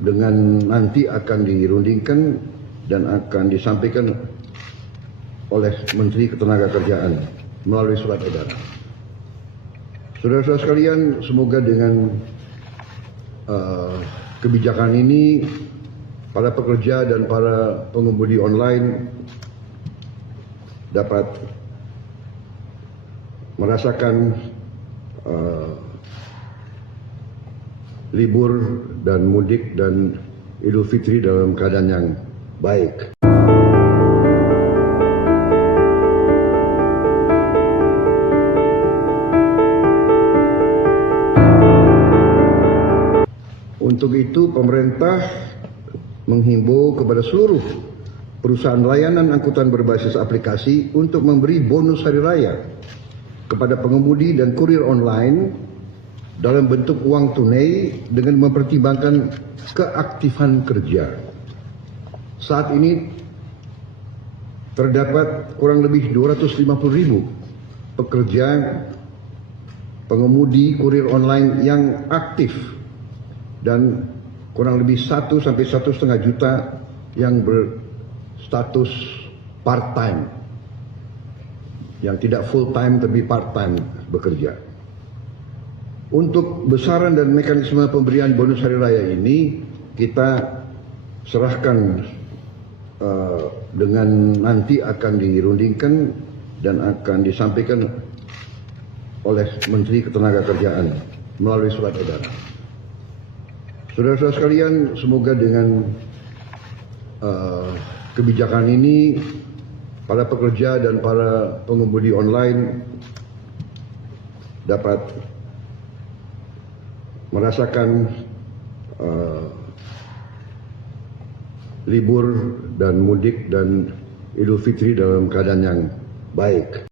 dengan nanti akan dirundingkan dan akan disampaikan oleh Menteri Ketenagakerjaan melalui surat edaran. Saudara-saudara sekalian, semoga dengan kebijakan ini para pekerja dan para pengemudi online dapat merasakan libur dan mudik dan Idul Fitri dalam keadaan yang baik. Untuk itu pemerintah menghimbau kepada seluruh perusahaan layanan angkutan berbasis aplikasi untuk memberi bonus hari raya kepada pengemudi dan kurir online dalam bentuk uang tunai dengan mempertimbangkan keaktifan kerja. Saat ini terdapat kurang lebih 250.000 pekerja pengemudi kurir online yang aktif dan kurang lebih 1 sampai 1,5 juta yang berstatus part-time, yang tidak full-time tapi part-time bekerja. Untuk besaran dan mekanisme pemberian bonus hari raya ini kita serahkan dengan nanti akan dirundingkan dan akan disampaikan oleh Menteri Ketenagakerjaan melalui surat edaran. Saudara-saudara sekalian, semoga dengan kebijakan ini para pekerja dan para pengemudi online dapat merasakan libur dan mudik dan Idul Fitri dalam keadaan yang baik.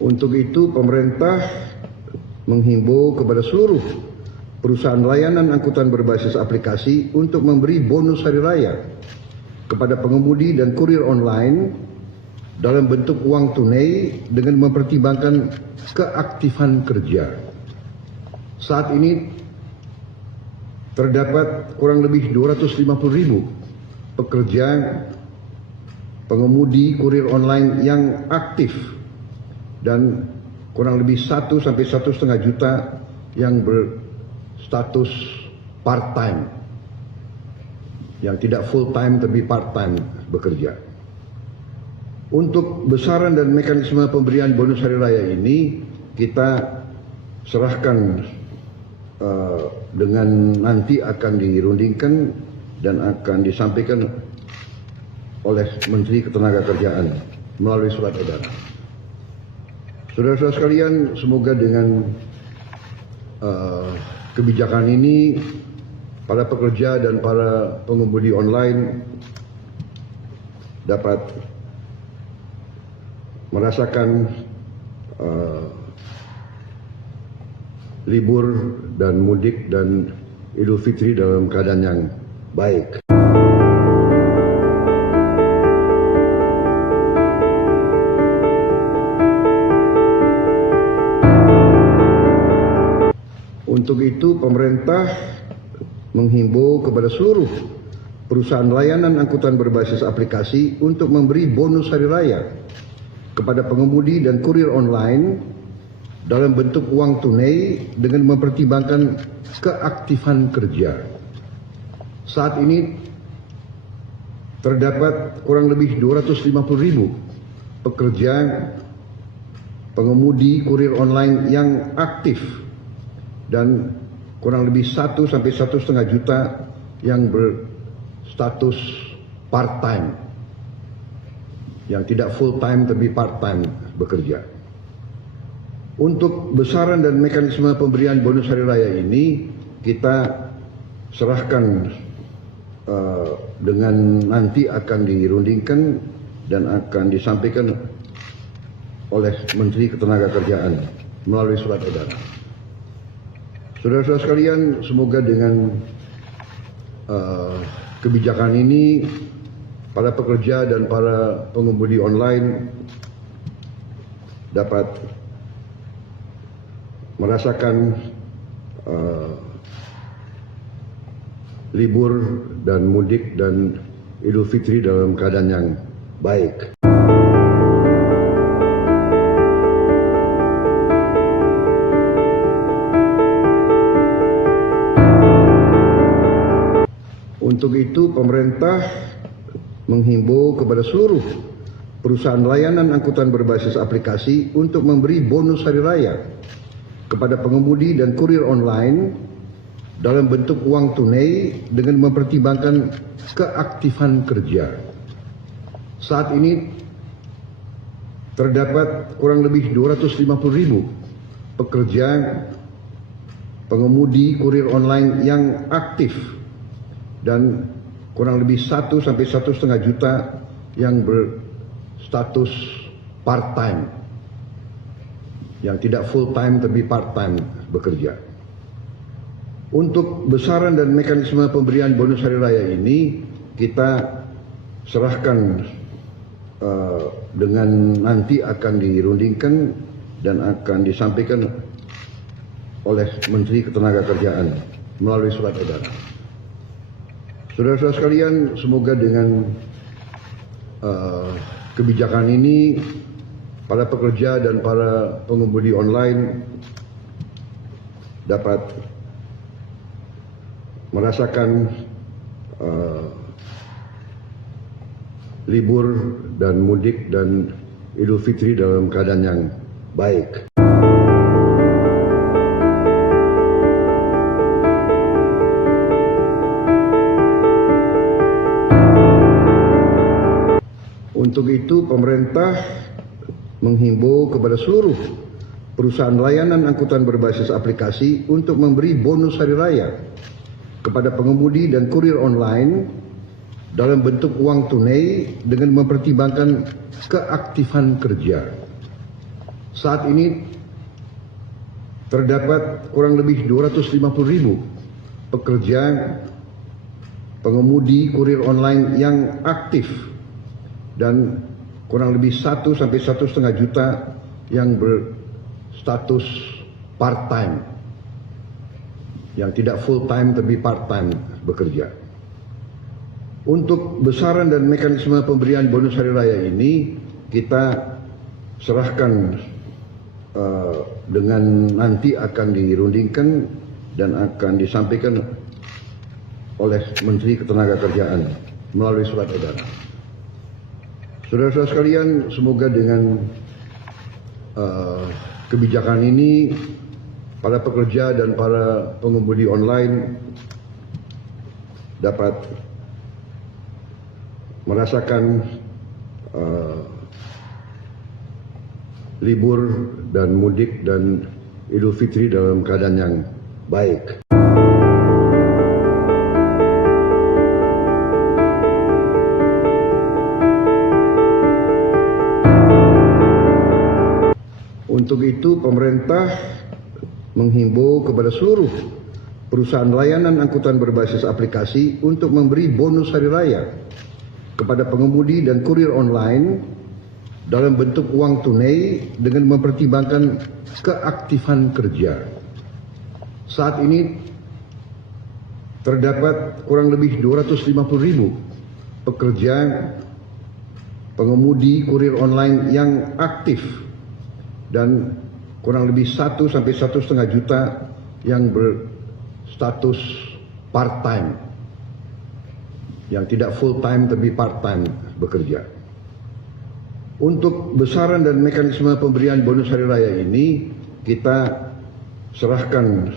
Untuk itu pemerintah menghimbau kepada seluruh perusahaan layanan angkutan berbasis aplikasi untuk memberi bonus hari raya kepada pengemudi dan kurir online dalam bentuk uang tunai dengan mempertimbangkan keaktifan kerja. Saat ini terdapat kurang lebih 250.000 pekerja pengemudi kurir online yang aktif dan kurang lebih 1 sampai 1,5 juta yang berstatus part-time, yang tidak full-time tapi part-time bekerja. Untuk besaran dan mekanisme pemberian bonus hari raya ini kita serahkan dengan nanti akan dirundingkan dan akan disampaikan oleh Menteri Ketenagakerjaan melalui surat edaran. Saudara-saudara sekalian, semoga dengan kebijakan ini para pekerja dan para pengemudi online dapat merasakan libur dan mudik dan Idul Fitri dalam keadaan yang baik. Untuk itu pemerintah menghimbau kepada seluruh perusahaan layanan angkutan berbasis aplikasi untuk memberi bonus hari raya kepada pengemudi dan kurir online dalam bentuk uang tunai dengan mempertimbangkan keaktifan kerja. Saat ini terdapat kurang lebih 250.000 pekerja pengemudi kurir online yang aktif dan kurang lebih 1 sampai 1,5 juta yang berstatus part-time, yang tidak full time tapi part time bekerja. Untuk besaran dan mekanisme pemberian bonus hari raya ini kita serahkan dengan nanti akan dirundingkan dan akan disampaikan oleh Menteri Ketenagakerjaan melalui surat edaran. Saudara-saudara sekalian, semoga dengan kebijakan ini para pekerja dan para pengemudi online dapat merasakan libur dan mudik dan Idul Fitri dalam keadaan yang baik. Untuk itu pemerintah menghimbau kepada seluruh perusahaan layanan angkutan berbasis aplikasi untuk memberi bonus hari raya kepada pengemudi dan kurir online dalam bentuk uang tunai dengan mempertimbangkan keaktifan kerja. Saat ini terdapat kurang lebih 250.000 pekerja pengemudi kurir online yang aktif dan kurang lebih 1 sampai 1,5 juta yang berstatus part-time, yang tidak full-time tapi part-time bekerja. Untuk besaran dan mekanisme pemberian bonus hari raya ini kita serahkan dengan nanti akan dirundingkan dan akan disampaikan oleh Menteri Ketenagakerjaan melalui surat edaran. Saudara-saudara sekalian, semoga dengan kebijakan ini para pekerja dan para pengemudi online dapat merasakan libur dan mudik dan Idul Fitri dalam keadaan yang baik. Untuk itu pemerintah menghimbau kepada seluruh perusahaan layanan angkutan berbasis aplikasi untuk memberi bonus hari raya kepada pengemudi dan kurir online dalam bentuk uang tunai dengan mempertimbangkan keaktifan kerja. Saat ini terdapat kurang lebih 250.000 pekerja pengemudi kurir online yang aktif dan kurang lebih 1 sampai 1,5 juta yang berstatus part-time, yang tidak full-time tapi part-time bekerja. Untuk besaran dan mekanisme pemberian bonus hari raya ini kita serahkan dengan nanti akan dirundingkan dan akan disampaikan oleh Menteri Ketenagakerjaan melalui surat edaran. Saudara-saudara sekalian, semoga dengan kebijakan ini para pekerja dan para pengemudi online dapat merasakan libur dan mudik dan Idul Fitri dalam keadaan yang baik. Untuk itu pemerintah menghimbau kepada seluruh perusahaan layanan angkutan berbasis aplikasi untuk memberi bonus hari raya kepada pengemudi dan kurir online dalam bentuk uang tunai dengan mempertimbangkan keaktifan kerja. Saat ini terdapat kurang lebih 250.000 pekerja pengemudi kurir online yang aktif dan kurang lebih 1 sampai 1,5 juta yang berstatus part-time, yang tidak full-time tapi part-time bekerja. Untuk besaran dan mekanisme pemberian bonus hari raya ini kita serahkan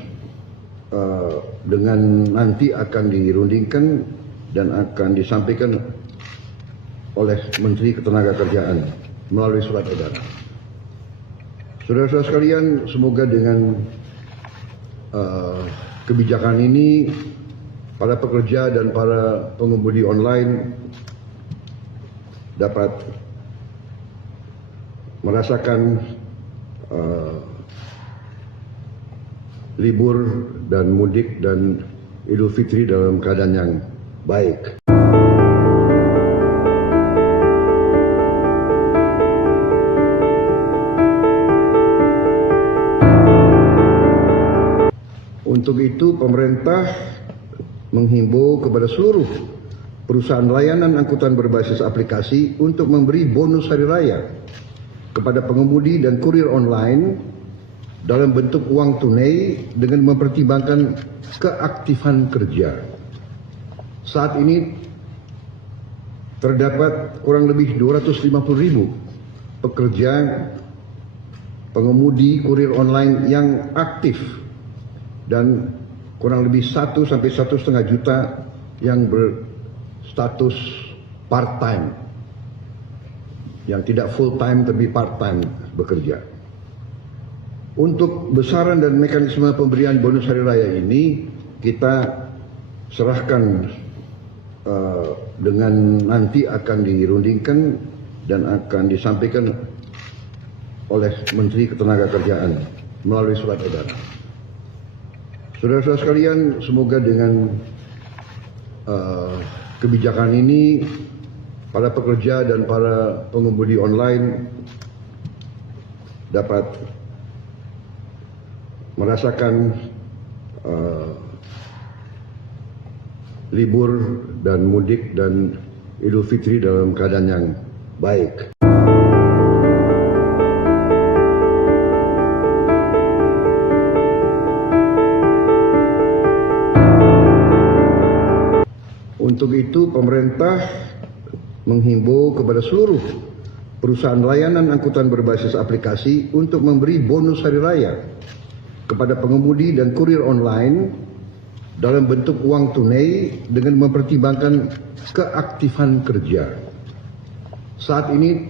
dengan nanti akan dirundingkan dan akan disampaikan oleh Menteri Ketenagakerjaan melalui surat edaran. Saudara-saudara sekalian, semoga dengan kebijakan ini para pekerja dan para pengemudi online dapat merasakan libur dan mudik dan Idul Fitri dalam keadaan yang baik. Untuk itu, pemerintah menghimbau kepada seluruh perusahaan layanan angkutan berbasis aplikasi untuk memberi bonus hari raya kepada pengemudi dan kurir online dalam bentuk uang tunai dengan mempertimbangkan keaktifan kerja. Saat ini terdapat kurang lebih 250.000 pekerja pengemudi kurir online yang aktif dan kurang lebih 1 sampai 1,5 juta yang berstatus part-time, yang tidak full-time tapi part-time bekerja. Untuk besaran dan mekanisme pemberian bonus hari raya ini kita serahkan dengan nanti akan dirundingkan dan akan disampaikan oleh Menteri Ketenagakerjaan melalui surat edaran. Saudara-saudara sekalian, semoga dengan kebijakan ini para pekerja dan para pengemudi online dapat merasakan libur dan mudik dan Idul Fitri dalam keadaan yang baik. Untuk itu, pemerintah menghimbau kepada seluruh perusahaan layanan angkutan berbasis aplikasi untuk memberi bonus hari raya kepada pengemudi dan kurir online dalam bentuk uang tunai dengan mempertimbangkan keaktifan kerja. Saat ini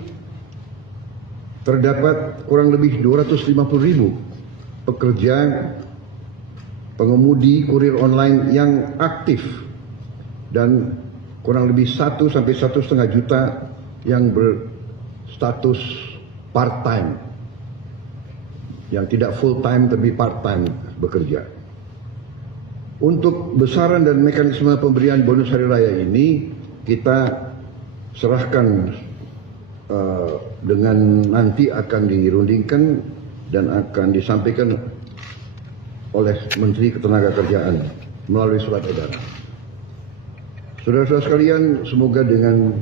terdapat kurang lebih 250.000 pekerja pengemudi kurir online yang aktif dan kurang lebih 1 sampai 1,5 juta yang berstatus part-time, yang tidak full-time tapi part-time bekerja. Untuk besaran dan mekanisme pemberian bonus hari raya ini kita serahkan dengan nanti akan dirundingkan dan akan disampaikan oleh Menteri Ketenagakerjaan melalui surat edaran. Saudara-saudara sekalian, semoga dengan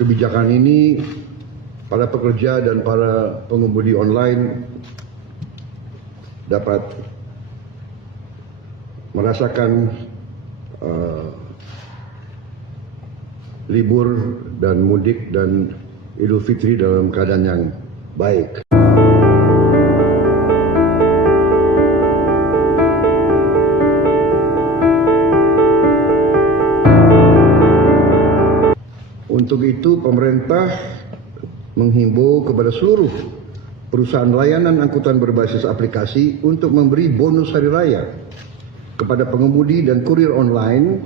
kebijakan ini para pekerja dan para pengemudi online dapat merasakan libur dan mudik dan Idul Fitri dalam keadaan yang baik. Untuk itu, pemerintah menghimbau kepada seluruh perusahaan layanan angkutan berbasis aplikasi untuk memberi bonus hari raya kepada pengemudi dan kurir online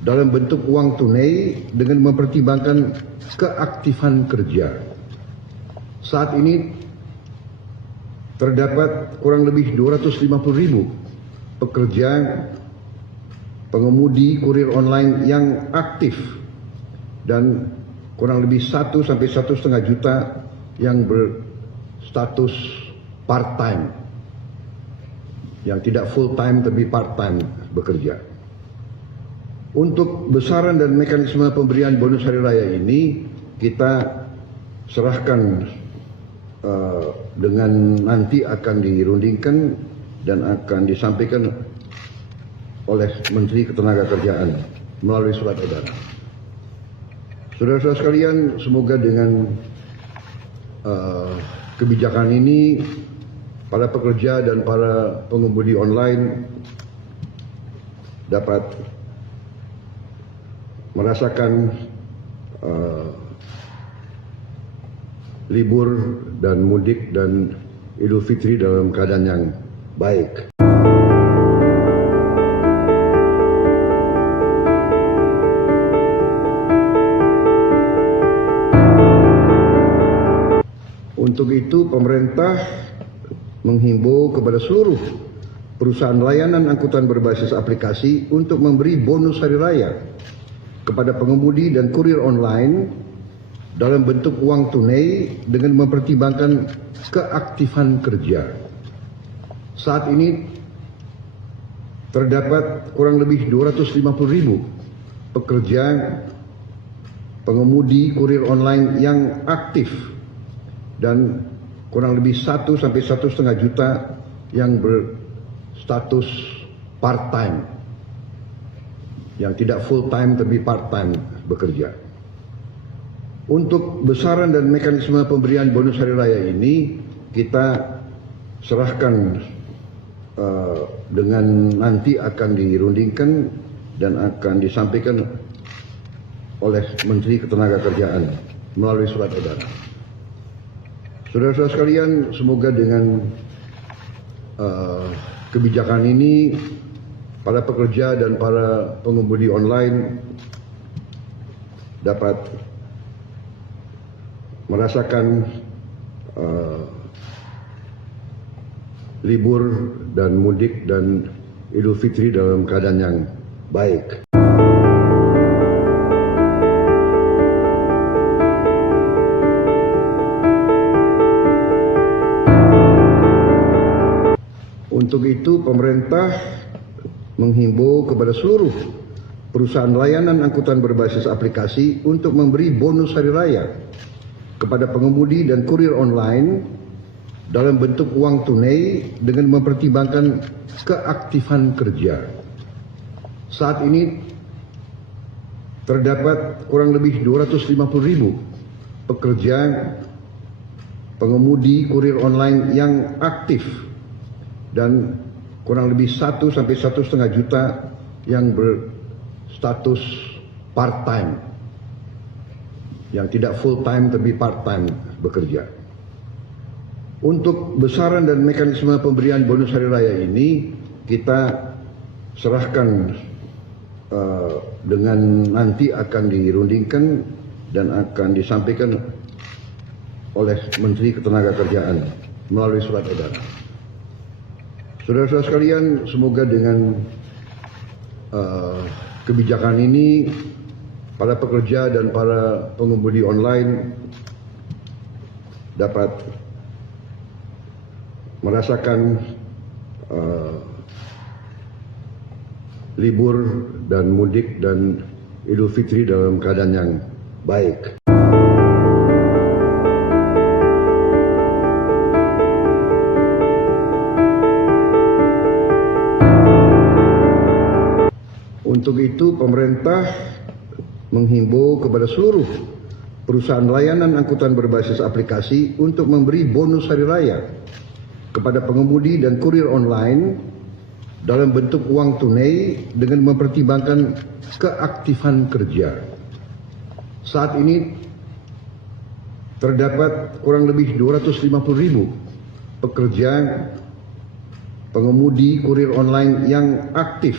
dalam bentuk uang tunai dengan mempertimbangkan keaktifan kerja. Saat ini terdapat kurang lebih 250.000 pekerja pengemudi kurir online yang aktif dan kurang lebih 1 sampai 1,5 juta yang berstatus part-time, yang tidak full-time tapi part-time bekerja. Untuk besaran dan mekanisme pemberian bonus hari raya ini kita serahkan dengan nanti akan dirundingkan dan akan disampaikan oleh Menteri Ketenagakerjaan melalui surat edaran. Saudara-saudara sekalian, semoga dengan kebijakan ini para pekerja dan para pengemudi online dapat merasakan libur dan mudik dan Idul Fitri dalam keadaan yang baik. Untuk itu, pemerintah menghimbau kepada seluruh perusahaan layanan angkutan berbasis aplikasi untuk memberi bonus hari raya kepada pengemudi dan kurir online dalam bentuk uang tunai dengan mempertimbangkan keaktifan kerja. Saat ini terdapat kurang lebih 250.000 pekerja pengemudi kurir online yang aktif dan kurang lebih 1 sampai 1,5 juta yang berstatus part-time, yang tidak full-time tapi part-time bekerja. Untuk besaran dan mekanisme pemberian bonus hari raya ini kita serahkan dengan nanti akan dirundingkan dan akan disampaikan oleh Menteri Ketenagakerjaan melalui surat edaran. Saudara-saudara sekalian, semoga dengan kebijakan ini para pekerja dan para pengemudi online dapat merasakan libur dan mudik dan Idul Fitri dalam keadaan yang baik. Untuk itu, pemerintah menghimbau kepada seluruh perusahaan layanan angkutan berbasis aplikasi untuk memberi bonus hari raya kepada pengemudi dan kurir online dalam bentuk uang tunai dengan mempertimbangkan keaktifan kerja. Saat ini terdapat kurang lebih 250.000 pekerja pengemudi kurir online yang aktif dan kurang lebih 1 sampai 1,5 juta yang berstatus part-time, yang tidak full-time tapi part-time bekerja. Untuk besaran dan mekanisme pemberian bonus hari raya ini kita serahkan dengan nanti akan dirundingkan dan akan disampaikan oleh Menteri Ketenagakerjaan melalui surat edaran. Saudara-saudara sekalian, semoga dengan kebijakan ini para pekerja dan para pengemudi online dapat merasakan libur dan mudik dan Idul Fitri dalam keadaan yang baik. Untuk itu, pemerintah menghimbau kepada seluruh perusahaan layanan angkutan berbasis aplikasi untuk memberi bonus hari raya kepada pengemudi dan kurir online dalam bentuk uang tunai dengan mempertimbangkan keaktifan kerja. Saat ini terdapat kurang lebih 250.000 pekerja pengemudi kurir online yang aktif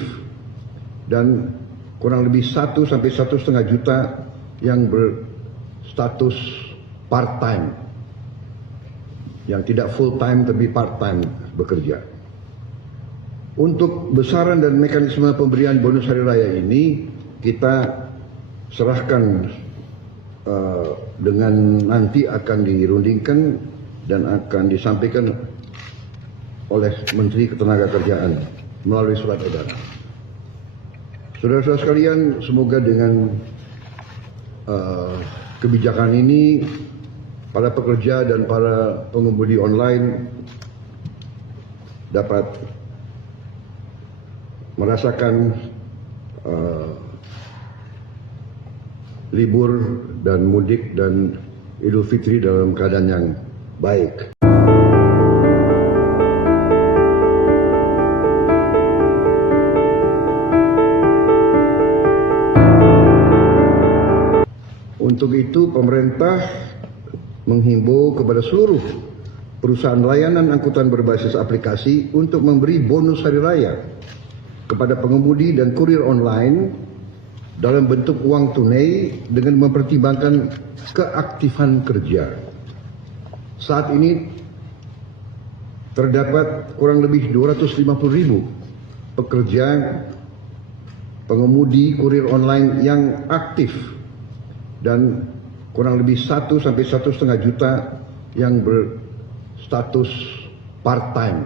dan kurang lebih 1 sampai 1,5 juta yang berstatus part-time, yang tidak full-time tapi part-time bekerja. Untuk besaran dan mekanisme pemberian bonus hari raya ini kita serahkan dengan nanti akan dirundingkan dan akan disampaikan oleh Menteri Ketenagakerjaan melalui surat edaran. Saudara-saudara sekalian, semoga dengan kebijakan ini para pekerja dan para pengemudi online dapat merasakan libur dan mudik dan Idul Fitri dalam keadaan yang baik. Untuk itu pemerintah menghimbau kepada seluruh perusahaan layanan angkutan berbasis aplikasi untuk memberi bonus hari raya kepada pengemudi dan kurir online dalam bentuk uang tunai dengan mempertimbangkan keaktifan kerja. Saat ini terdapat kurang lebih 250.000 pekerja pengemudi kurir online yang aktif dan kurang lebih 1 sampai 1,5 juta yang berstatus part-time,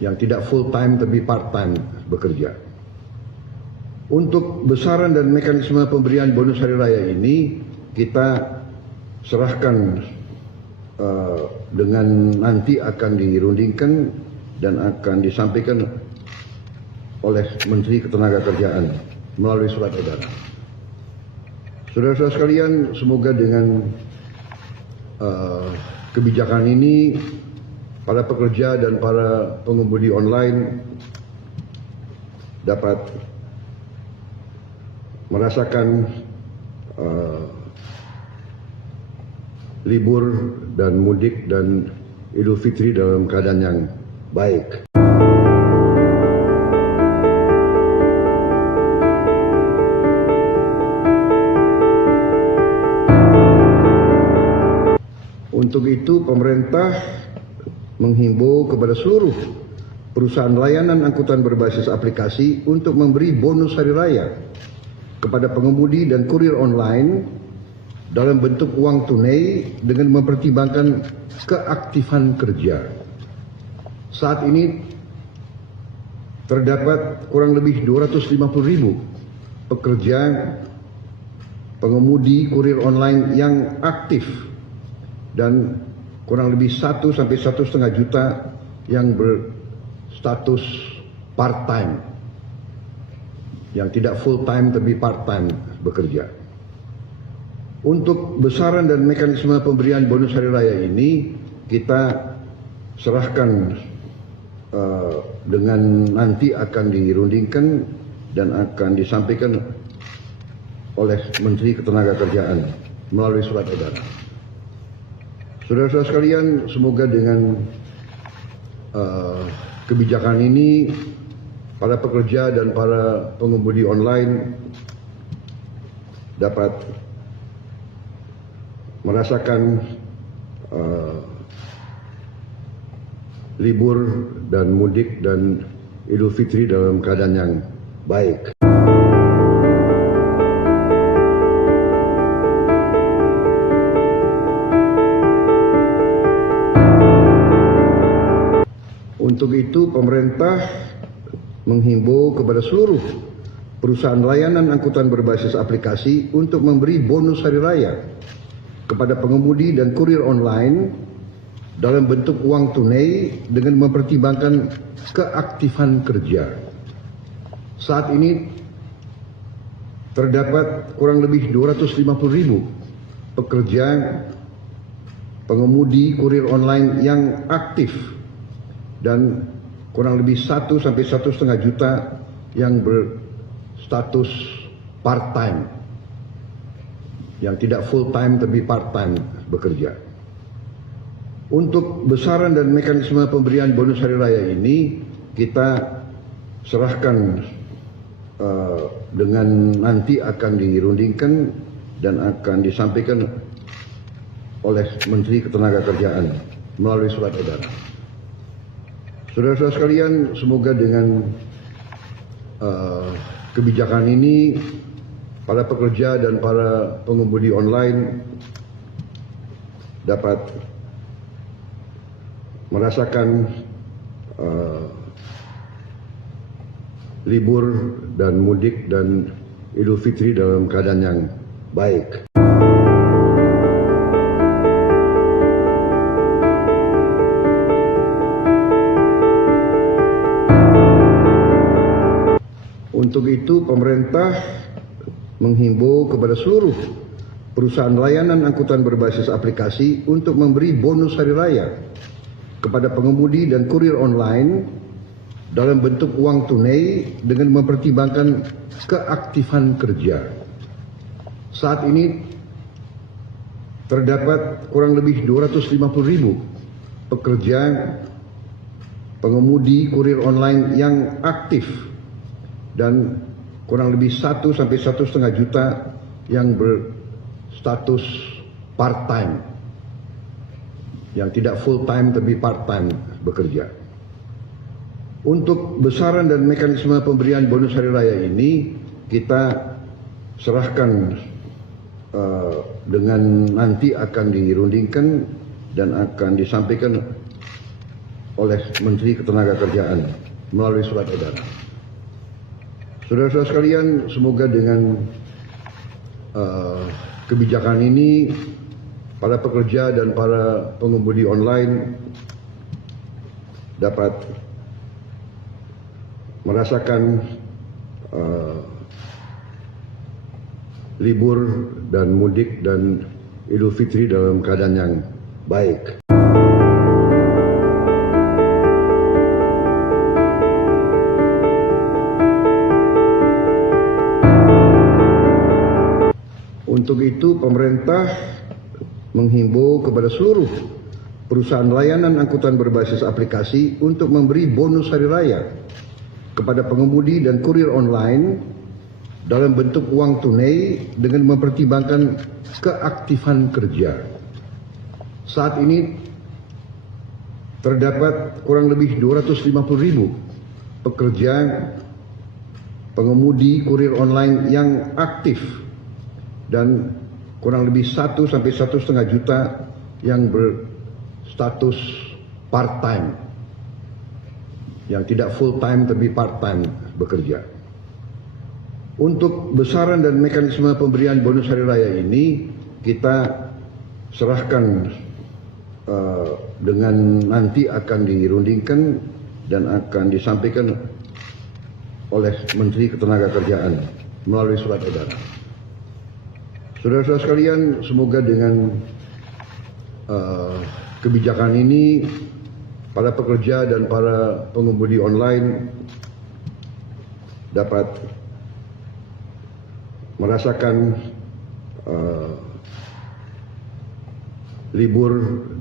yang tidak full-time tapi part-time bekerja. Untuk besaran dan mekanisme pemberian bonus hari raya ini kita serahkan dengan nanti akan dirundingkan dan akan disampaikan oleh Menteri Ketenagakerjaan melalui surat edaran. Saudara-saudara sekalian, semoga dengan kebijakan ini para pekerja dan para pengemudi online dapat merasakan libur dan mudik dan Idul Fitri dalam keadaan yang baik. Untuk itu pemerintah menghimbau kepada seluruh perusahaan layanan angkutan berbasis aplikasi untuk memberi bonus hari raya kepada pengemudi dan kurir online dalam bentuk uang tunai dengan mempertimbangkan keaktifan kerja. Saat ini terdapat kurang lebih 250.000 pekerja pengemudi kurir online yang aktif dan kurang lebih 1 sampai 1,5 juta yang berstatus part-time, yang tidak full-time tapi part-time bekerja. Untuk besaran dan mekanisme pemberian bonus hari raya ini kita serahkan dengan nanti akan dirundingkan dan akan disampaikan oleh Menteri Ketenagakerjaan melalui surat edaran. Saudara-saudara sekalian, semoga dengan kebijakan ini para pekerja dan para pengemudi online dapat merasakan libur dan mudik dan Idul Fitri dalam keadaan yang baik. Untuk itu pemerintah menghimbau kepada seluruh perusahaan layanan angkutan berbasis aplikasi untuk memberi bonus hari raya kepada pengemudi dan kurir online dalam bentuk uang tunai dengan mempertimbangkan keaktifan kerja. Saat ini terdapat kurang lebih 250.000 pekerja pengemudi kurir online yang aktif dan kurang lebih 1 sampai 1,5 juta yang berstatus part-time, yang tidak full-time tapi part-time bekerja. Untuk besaran dan mekanisme pemberian bonus hari raya ini kita serahkan dengan nanti akan dirundingkan dan akan disampaikan oleh Menteri Ketenagakerjaan melalui surat edaran. Saudara-saudara sekalian, semoga dengan kebijakan ini para pekerja dan para pengemudi online dapat merasakan libur dan mudik dan Idul Fitri dalam keadaan yang baik. Untuk itu pemerintah menghimbau kepada seluruh perusahaan layanan angkutan berbasis aplikasi untuk memberi bonus hari raya kepada pengemudi dan kurir online dalam bentuk uang tunai dengan mempertimbangkan keaktifan kerja. Saat ini terdapat kurang lebih 250.000 pekerja pengemudi kurir online yang aktif dan kurang lebih 1 sampai 1,5 juta yang berstatus part-time, yang tidak full-time tapi part-time bekerja. Untuk besaran dan mekanisme pemberian bonus hari raya ini kita serahkan dengan nanti akan dirundingkan dan akan disampaikan oleh Menteri Ketenagakerjaan melalui surat edaran. Saudara-saudara sekalian, semoga dengan kebijakan ini para pekerja dan para pengemudi online dapat merasakan libur dan mudik dan Idul Fitri dalam keadaan yang baik. Untuk itu pemerintah menghimbau kepada seluruh perusahaan layanan angkutan berbasis aplikasi untuk memberi bonus hari raya kepada pengemudi dan kurir online dalam bentuk uang tunai dengan mempertimbangkan keaktifan kerja. Saat ini terdapat kurang lebih 250.000 pekerja pengemudi kurir online yang aktif dan kurang lebih 1 sampai 1,5 juta yang berstatus part-time, yang tidak full-time tapi part-time bekerja. Untuk besaran dan mekanisme pemberian bonus hari raya ini kita serahkan dengan nanti akan dirundingkan dan akan disampaikan oleh Menteri Ketenagakerjaan melalui surat edaran. Saudara-saudara sekalian, semoga dengan kebijakan ini para pekerja dan para pengemudi online dapat merasakan libur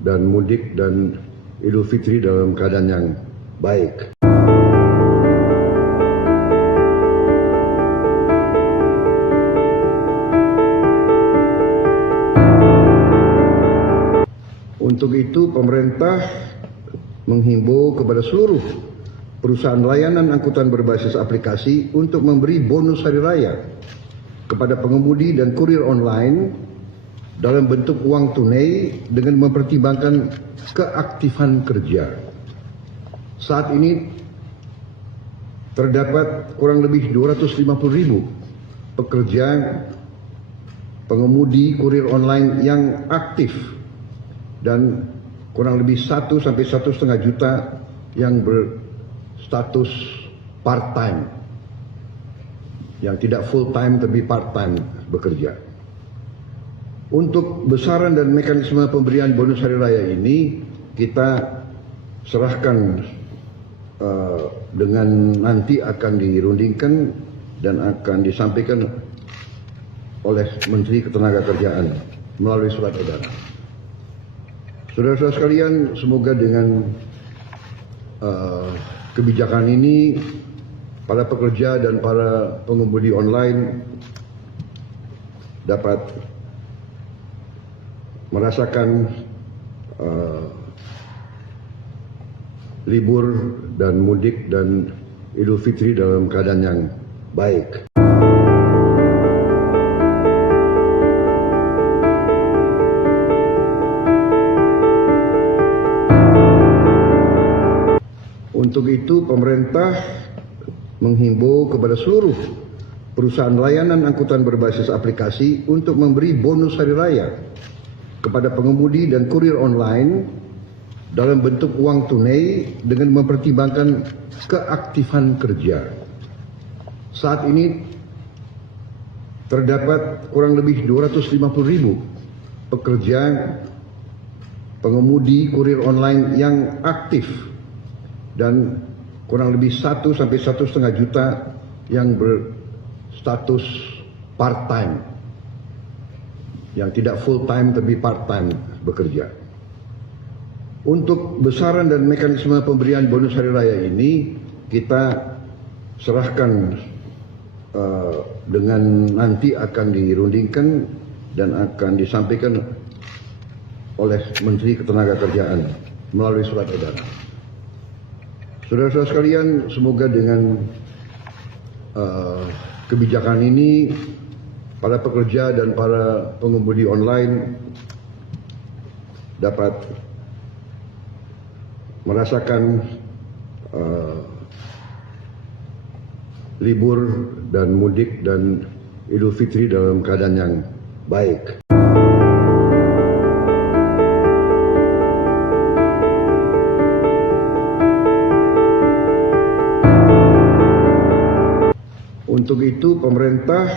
dan mudik dan Idul Fitri dalam keadaan yang baik. Untuk itu pemerintah menghimbau kepada seluruh perusahaan layanan angkutan berbasis aplikasi untuk memberi bonus hari raya kepada pengemudi dan kurir online dalam bentuk uang tunai dengan mempertimbangkan keaktifan kerja. Saat ini terdapat kurang lebih 250.000 pekerja pengemudi kurir online yang aktif dan kurang lebih 1 sampai 1,5 juta yang berstatus part-time, yang tidak full-time tapi part-time bekerja. Untuk besaran dan mekanisme pemberian bonus hari raya ini kita serahkan dengan nanti akan dirundingkan dan akan disampaikan oleh Menteri Ketenagakerjaan melalui surat edaran. Saudara-saudara sekalian, semoga dengan kebijakan ini para pekerja dan para pengemudi online dapat merasakan libur dan mudik dan Idul Fitri dalam keadaan yang baik. Untuk itu pemerintah menghimbau kepada seluruh perusahaan layanan angkutan berbasis aplikasi untuk memberi bonus hari raya kepada pengemudi dan kurir online dalam bentuk uang tunai dengan mempertimbangkan keaktifan kerja. Saat ini terdapat kurang lebih 250.000 pekerja pengemudi kurir online yang aktif dan kurang lebih 1 sampai 1,5 juta yang berstatus part-time, yang tidak full time tapi part time bekerja. Untuk besaran dan mekanisme pemberian bonus hari raya ini kita serahkan dengan nanti akan dirundingkan dan akan disampaikan oleh Menteri Ketenagakerjaan melalui surat edaran. Saudara-saudara sekalian, semoga dengan kebijakan ini para pekerja dan para pengemudi online dapat merasakan libur dan mudik dan Idul Fitri dalam keadaan yang baik. Untuk itu pemerintah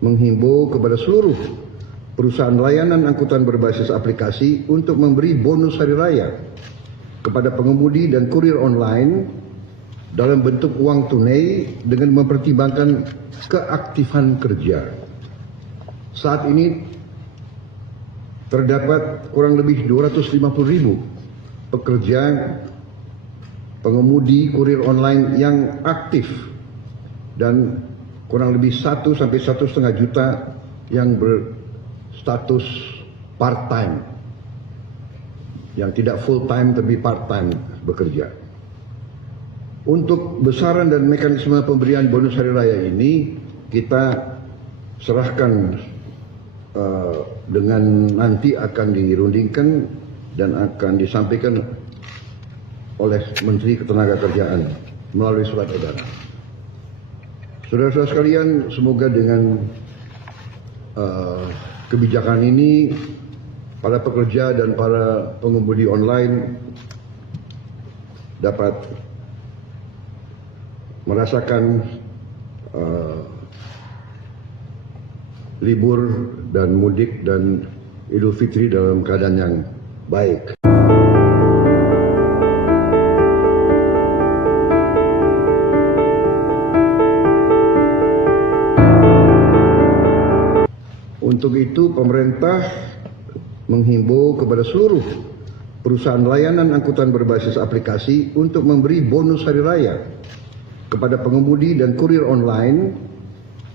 menghimbau kepada seluruh perusahaan layanan angkutan berbasis aplikasi untuk memberi bonus hari raya kepada pengemudi dan kurir online dalam bentuk uang tunai dengan mempertimbangkan keaktifan kerja. Saat ini terdapat kurang lebih 250.000 pekerja pengemudi kurir online yang aktif dan kurang lebih 1 sampai 1,5 juta yang berstatus part-time, yang tidak full time tapi part time bekerja. Untuk besaran dan mekanisme pemberian bonus hari raya ini kita serahkan dengan nanti akan dirundingkan dan akan disampaikan oleh Menteri Ketenagakerjaan melalui surat edaran. Saudara-saudara sekalian, semoga dengan kebijakan ini para pekerja dan para pengemudi online dapat merasakan libur dan mudik dan Idul Fitri dalam keadaan yang baik. Untuk itu pemerintah menghimbau kepada seluruh perusahaan layanan angkutan berbasis aplikasi untuk memberi bonus hari raya kepada pengemudi dan kurir online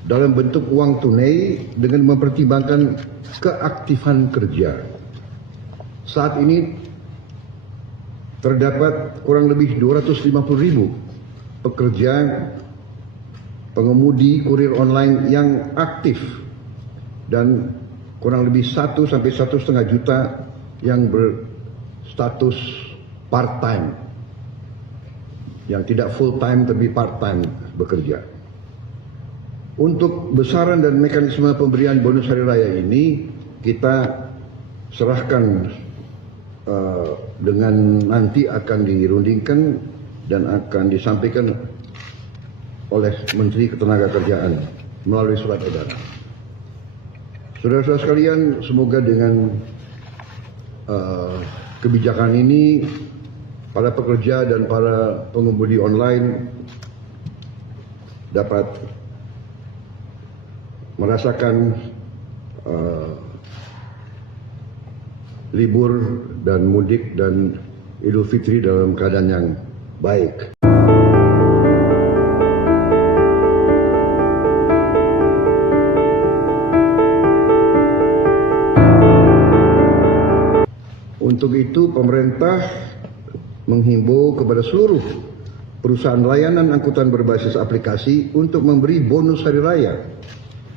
dalam bentuk uang tunai dengan mempertimbangkan keaktifan kerja. Saat ini terdapat kurang lebih 250.000 pekerja pengemudi kurir online yang aktif dan kurang lebih 1 sampai 1,5 juta yang berstatus part-time, yang tidak full time tapi part-time bekerja. Untuk besaran dan mekanisme pemberian bonus hari raya ini kita serahkan dengan nanti akan dirundingkan dan akan disampaikan oleh Menteri Ketenagakerjaan melalui surat edaran. Saudara-saudara sekalian, semoga dengan kebijakan ini para pekerja dan para pengemudi online dapat merasakan libur dan mudik dan Idul Fitri dalam keadaan yang baik. Untuk itu pemerintah menghimbau kepada seluruh perusahaan layanan angkutan berbasis aplikasi untuk memberi bonus hari raya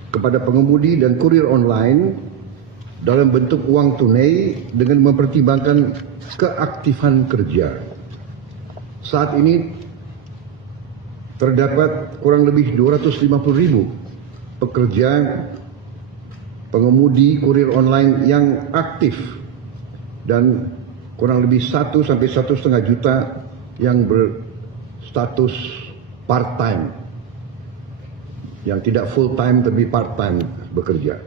kepada pengemudi dan kurir online dalam bentuk uang tunai dengan mempertimbangkan keaktifan kerja. Saat ini terdapat kurang lebih 250.000 pekerja pengemudi kurir online yang aktif dan kurang lebih 1 sampai 1,5 juta yang berstatus part-time, yang tidak full time tapi part-time bekerja.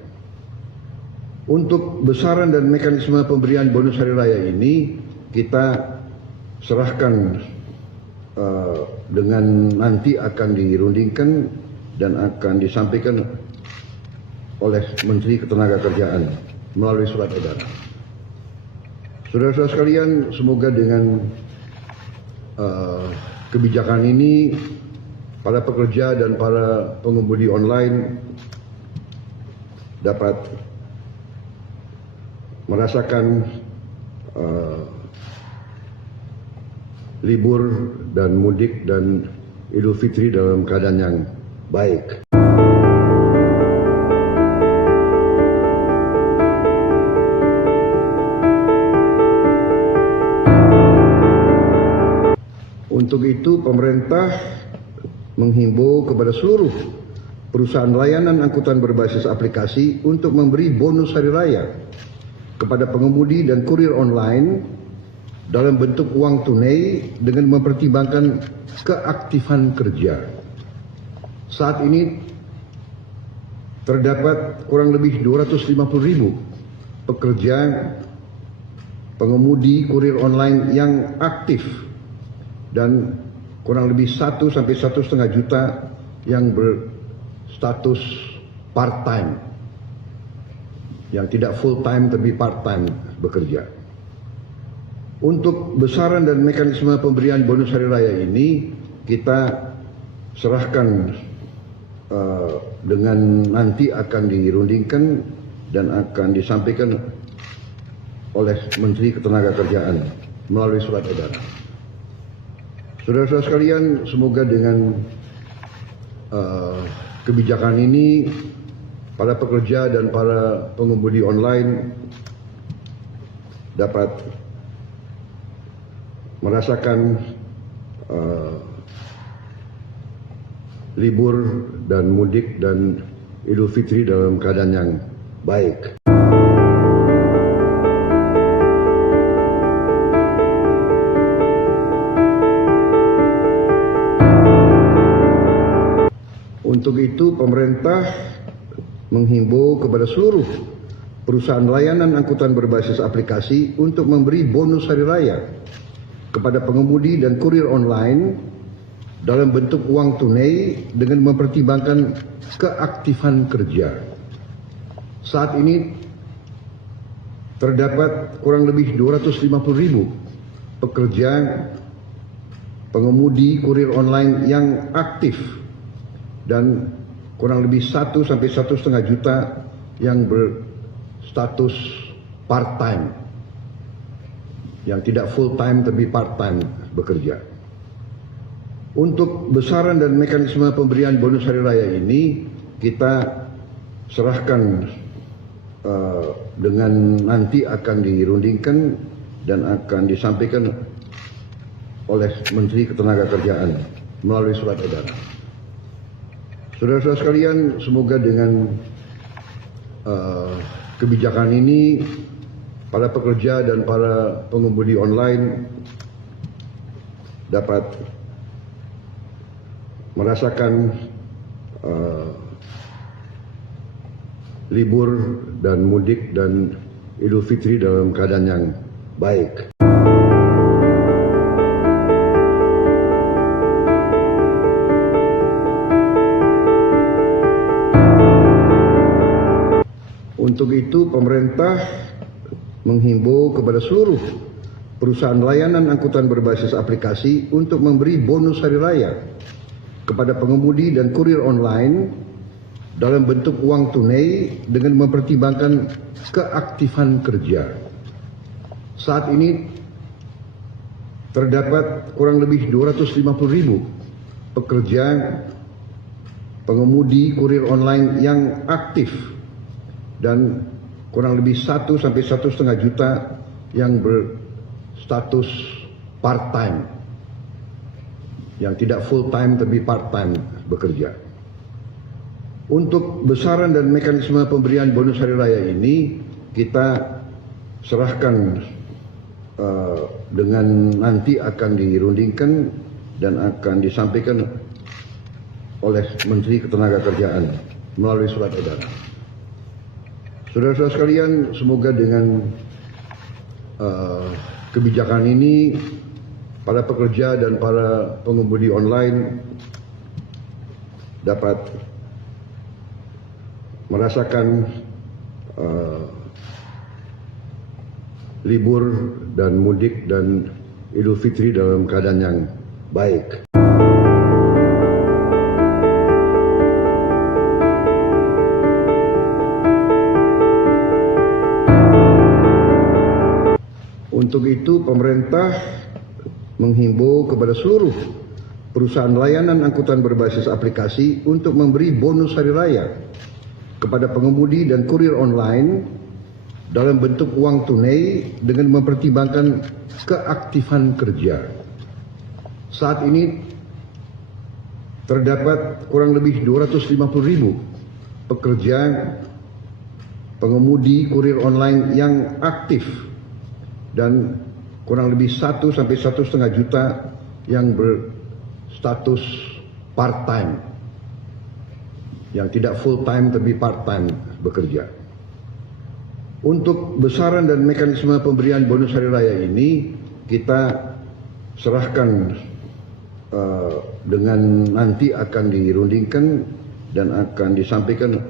Untuk besaran dan mekanisme pemberian bonus hari raya ini kita serahkan dengan nanti akan dirundingkan dan akan disampaikan oleh Menteri Ketenagakerjaan melalui surat edaran. Saudara-saudara sekalian, semoga dengan kebijakan ini para pekerja dan para pengemudi online dapat merasakan libur dan mudik dan Idul Fitri dalam keadaan yang baik. Untuk itu, pemerintah menghimbau kepada seluruh perusahaan layanan angkutan berbasis aplikasi untuk memberi bonus hari raya kepada pengemudi dan kurir online dalam bentuk uang tunai dengan mempertimbangkan keaktifan kerja. Saat ini terdapat kurang lebih 250.000 pekerja pengemudi kurir online yang aktif dan kurang lebih 1 sampai 1,5 juta yang berstatus part-time, yang tidak full-time tapi part-time bekerja. Untuk besaran dan mekanisme pemberian bonus hari raya ini kita serahkan dengan nanti akan dirundingkan dan akan disampaikan oleh Menteri Ketenagakerjaan melalui surat edaran. Saudara-saudara sekalian, semoga dengan kebijakan ini para pekerja dan para pengemudi online dapat merasakan libur dan mudik dan Idul Fitri dalam keadaan yang baik. Untuk itu, pemerintah menghimbau kepada seluruh perusahaan layanan angkutan berbasis aplikasi untuk memberi bonus hari raya kepada pengemudi dan kurir online dalam bentuk uang tunai dengan mempertimbangkan keaktifan kerja. Saat ini terdapat kurang lebih 250.000 pekerja pengemudi kurir online yang aktif dan kurang lebih 1 sampai 1,5 juta yang berstatus part-time, yang tidak full-time tapi part-time bekerja. Untuk besaran dan mekanisme pemberian bonus hari raya ini kita serahkan dengan nanti akan dirundingkan dan akan disampaikan oleh Menteri Ketenagakerjaan melalui surat edaran. Saudara-saudara sekalian, semoga dengan kebijakan ini para pekerja dan para pengemudi online dapat merasakan libur dan mudik dan Idul Fitri dalam keadaan yang baik. Untuk itu, pemerintah menghimbau kepada seluruh perusahaan layanan angkutan berbasis aplikasi untuk memberi bonus hari raya kepada pengemudi dan kurir online dalam bentuk uang tunai dengan mempertimbangkan keaktifan kerja. Saat ini terdapat kurang lebih 250.000 pekerja pengemudi kurir online yang aktif dan kurang lebih 1 sampai 1,5 juta yang berstatus part-time, yang tidak full-time tapi part-time bekerja. Untuk besaran dan mekanisme pemberian bonus hari raya ini kita serahkan dengan nanti akan dirundingkan dan akan disampaikan oleh Menteri Ketenagakerjaan melalui surat edaran. Saudara-saudara sekalian, semoga dengan kebijakan ini para pekerja dan para pengemudi online dapat merasakan libur dan mudik dan Idul Fitri dalam keadaan yang baik. Untuk itu, pemerintah menghimbau kepada seluruh perusahaan layanan angkutan berbasis aplikasi untuk memberi bonus hari raya kepada pengemudi dan kurir online dalam bentuk uang tunai dengan mempertimbangkan keaktifan kerja. Saat ini terdapat kurang lebih 250.000 pekerja pengemudi kurir online yang aktif dan kurang lebih 1 sampai 1,5 juta yang berstatus part-time, yang tidak full-time tapi part-time bekerja. Untuk besaran dan mekanisme pemberian bonus hari raya ini kita serahkan dengan nanti akan dirundingkan dan akan disampaikan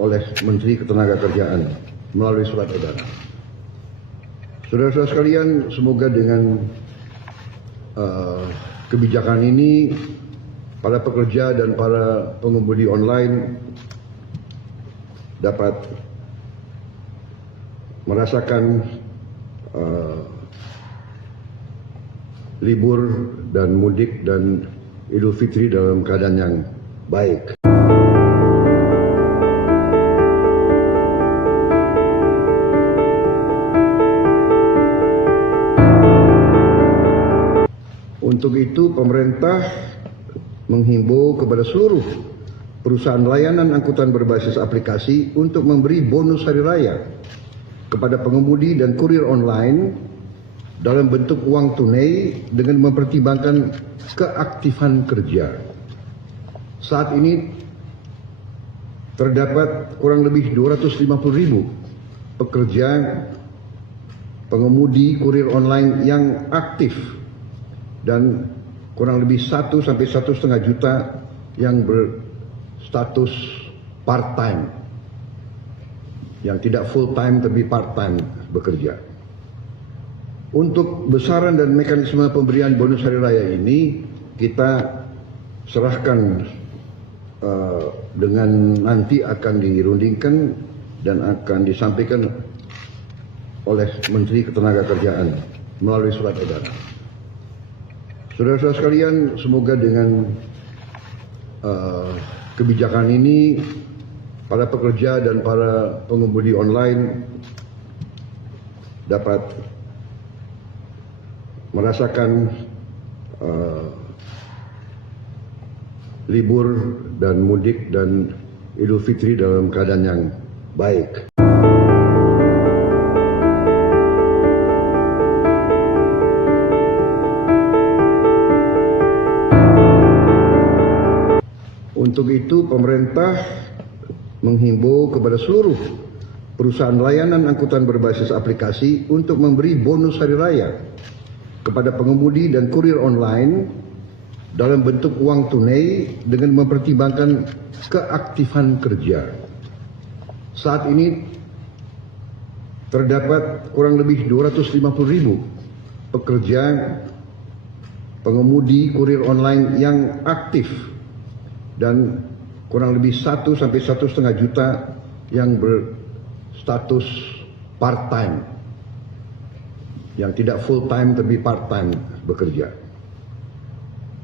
oleh Menteri Ketenagakerjaan melalui surat edaran. Saudara-saudara sekalian, semoga dengan kebijakan ini para pekerja dan para pengemudi online dapat merasakan libur dan mudik dan Idul Fitri dalam keadaan yang baik. Untuk itu, pemerintah menghimbau kepada seluruh perusahaan layanan angkutan berbasis aplikasi untuk memberi bonus hari raya kepada pengemudi dan kurir online dalam bentuk uang tunai dengan mempertimbangkan keaktifan kerja. Saat ini terdapat kurang lebih 250.000 pekerja pengemudi kurir online yang aktif dan kurang lebih 1 sampai 1,5 juta yang berstatus part-time, yang tidak full-time tapi part-time bekerja. Untuk besaran dan mekanisme pemberian bonus hari raya ini kita serahkan dengan nanti akan dirundingkan dan akan disampaikan oleh Menteri Ketenagakerjaan melalui surat edaran. Saudara-saudara sekalian, semoga dengan kebijakan ini para pekerja dan para pengemudi online dapat merasakan libur dan mudik dan Idul Fitri dalam keadaan yang baik. Untuk itu, pemerintah menghimbau kepada seluruh perusahaan layanan angkutan berbasis aplikasi untuk memberi bonus hari raya kepada pengemudi dan kurir online dalam bentuk uang tunai dengan mempertimbangkan keaktifan kerja. Saat ini terdapat kurang lebih 250.000 pekerja pengemudi kurir online yang aktif dan kurang lebih 1 sampai 1,5 juta yang berstatus part-time, yang tidak full-time tapi part-time bekerja.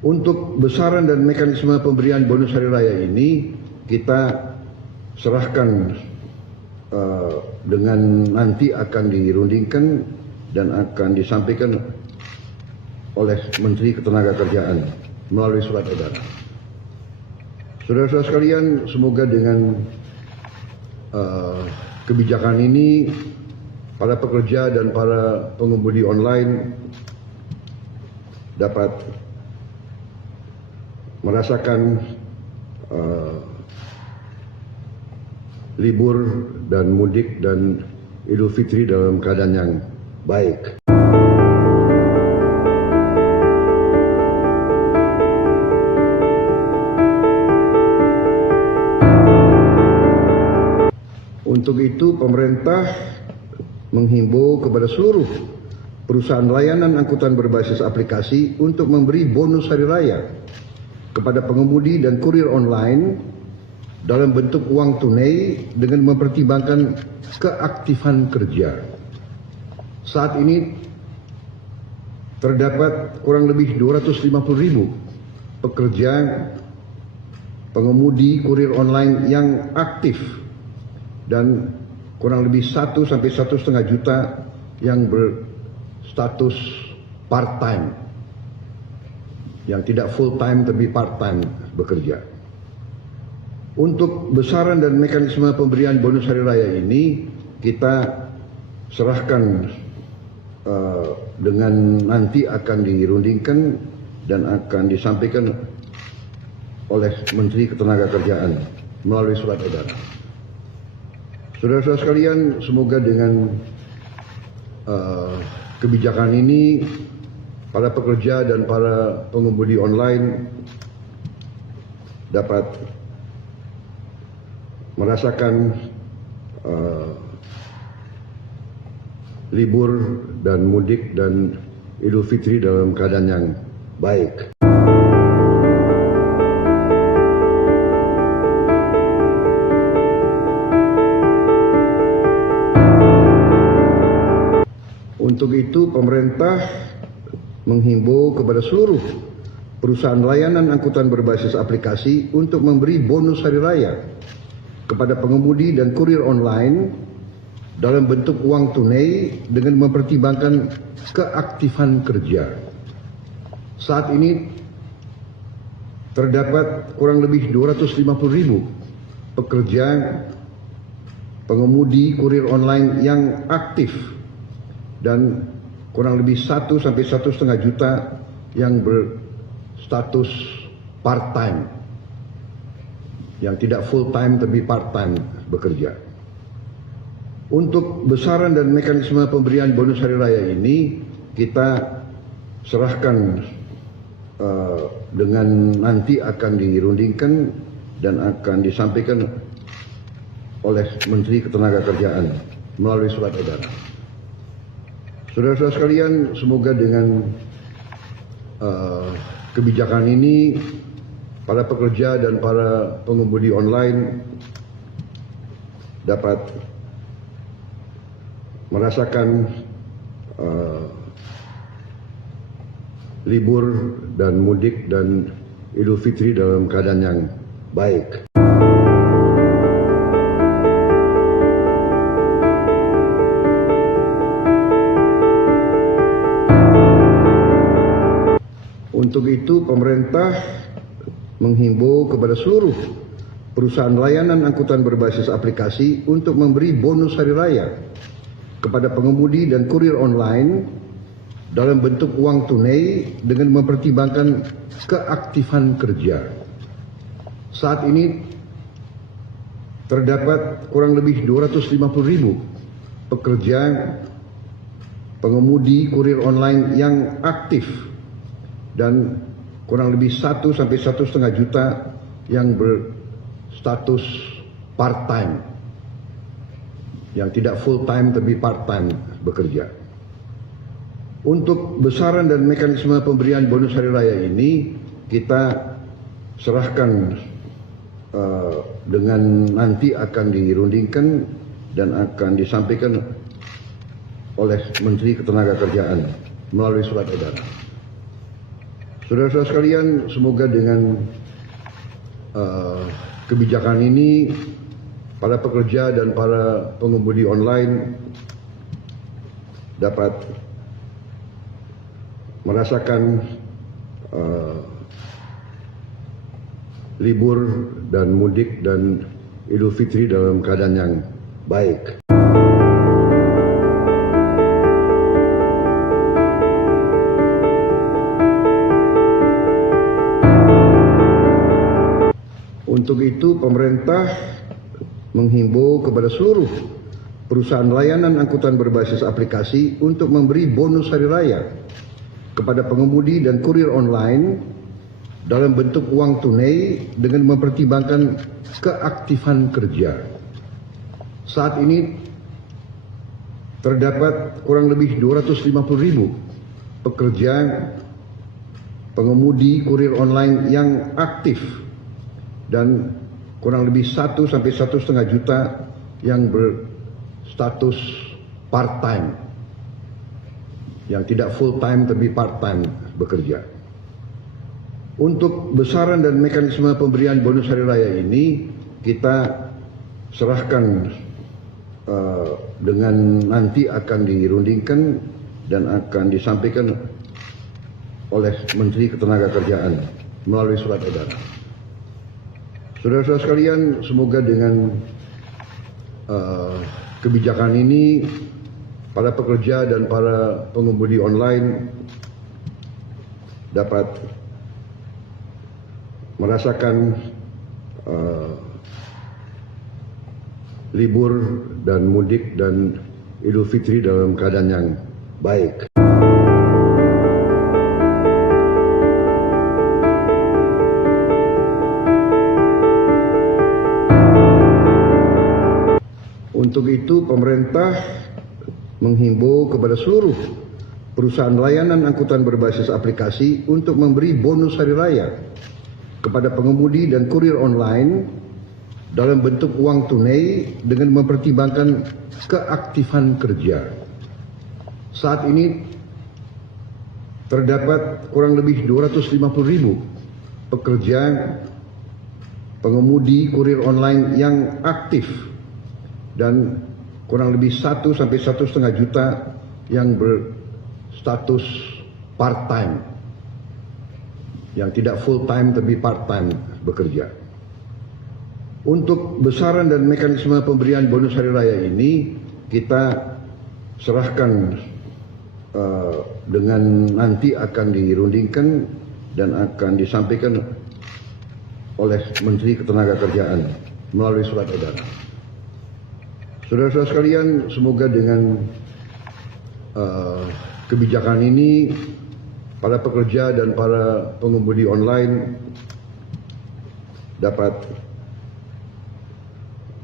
Untuk besaran dan mekanisme pemberian bonus hari raya ini kita serahkan dengan nanti akan dirundingkan dan akan disampaikan oleh Menteri Ketenagakerjaan melalui surat edaran. Saudara-saudara sekalian, semoga dengan kebijakan ini para pekerja dan para pengemudi online dapat merasakan libur dan mudik dan Idul Fitri dalam keadaan yang baik. Untuk itu pemerintah menghimbau kepada seluruh perusahaan layanan angkutan berbasis aplikasi untuk memberi bonus hari raya kepada pengemudi dan kurir online dalam bentuk uang tunai dengan mempertimbangkan keaktifan kerja. Saat ini terdapat kurang lebih 250.000 pekerja pengemudi kurir online yang aktif dan kurang lebih 1 sampai 1,5 juta yang berstatus part-time, yang tidak full-time tapi part-time bekerja. Untuk besaran dan mekanisme pemberian bonus hari raya ini kita serahkan dengan nanti akan dirundingkan dan akan disampaikan oleh Menteri Ketenagakerjaan melalui surat edaran. Saudara-saudara sekalian, semoga dengan kebijakan ini para pekerja dan para pengemudi online dapat merasakan libur dan mudik dan Idul Fitri dalam keadaan yang baik. Untuk itu pemerintah menghimbau kepada seluruh perusahaan layanan angkutan berbasis aplikasi untuk memberi bonus hari raya kepada pengemudi dan kurir online dalam bentuk uang tunai dengan mempertimbangkan keaktifan kerja. Saat ini terdapat kurang lebih 250.000 pekerja pengemudi kurir online yang aktif dan kurang lebih 1 sampai 1,5 juta yang berstatus part-time, yang tidak full-time tapi part-time bekerja. Untuk besaran dan mekanisme pemberian bonus hari raya ini kita serahkan dengan nanti akan dirundingkan dan akan disampaikan oleh Menteri Ketenagakerjaan melalui surat edaran. Saudara-saudara sekalian, semoga dengan kebijakan ini para pekerja dan para pengemudi online dapat merasakan libur dan mudik dan Idul Fitri dalam keadaan yang baik. Untuk itu pemerintah menghimbau kepada seluruh perusahaan layanan angkutan berbasis aplikasi untuk memberi bonus hari raya kepada pengemudi dan kurir online dalam bentuk uang tunai dengan mempertimbangkan keaktifan kerja. Saat ini terdapat kurang lebih 250.000 pekerja pengemudi kurir online yang aktif dan kurang lebih 1 sampai 1,5 juta yang berstatus part-time, yang tidak full-time tapi part-time bekerja. Untuk besaran dan mekanisme pemberian bonus hari raya ini kita serahkan dengan nanti akan dirundingkan dan akan disampaikan oleh Menteri Ketenagakerjaan melalui surat edaran. Saudara-saudara sekalian, semoga dengan kebijakan ini para pekerja dan para pengemudi online dapat merasakan libur dan mudik dan Idul Fitri dalam keadaan yang baik. Untuk itu pemerintah menghimbau kepada seluruh perusahaan layanan angkutan berbasis aplikasi untuk memberi bonus hari raya kepada pengemudi dan kurir online dalam bentuk uang tunai dengan mempertimbangkan keaktifan kerja. Saat ini terdapat kurang lebih 250.000 pekerja pengemudi kurir online yang aktif dan kurang lebih 1 sampai 1,5 juta yang berstatus part-time, yang tidak full-time tapi part-time bekerja. Untuk besaran dan mekanisme pemberian bonus hari raya ini kita serahkan dengan nanti akan dirundingkan dan akan disampaikan oleh Menteri Ketenagakerjaan melalui surat edaran. Saudara-saudara sekalian, semoga dengan kebijakan ini para pekerja dan para pengemudi online dapat merasakan libur dan mudik dan Idul Fitri dalam keadaan yang baik. Untuk itu pemerintah menghimbau kepada seluruh perusahaan layanan angkutan berbasis aplikasi untuk memberi bonus hari raya kepada pengemudi dan kurir online dalam bentuk uang tunai dengan mempertimbangkan keaktifan kerja. Saat ini terdapat kurang lebih 250.000 pekerja pengemudi kurir online yang aktif dan kurang lebih 1 sampai 1,5 juta yang berstatus part-time, yang tidak full-time tapi part-time bekerja. Untuk besaran dan mekanisme pemberian bonus hari raya ini kita serahkan dengan nanti akan dirundingkan dan akan disampaikan oleh Menteri Ketenagakerjaan melalui surat edaran. Saudara-saudara sekalian, semoga dengan kebijakan ini para pekerja dan para pengemudi online dapat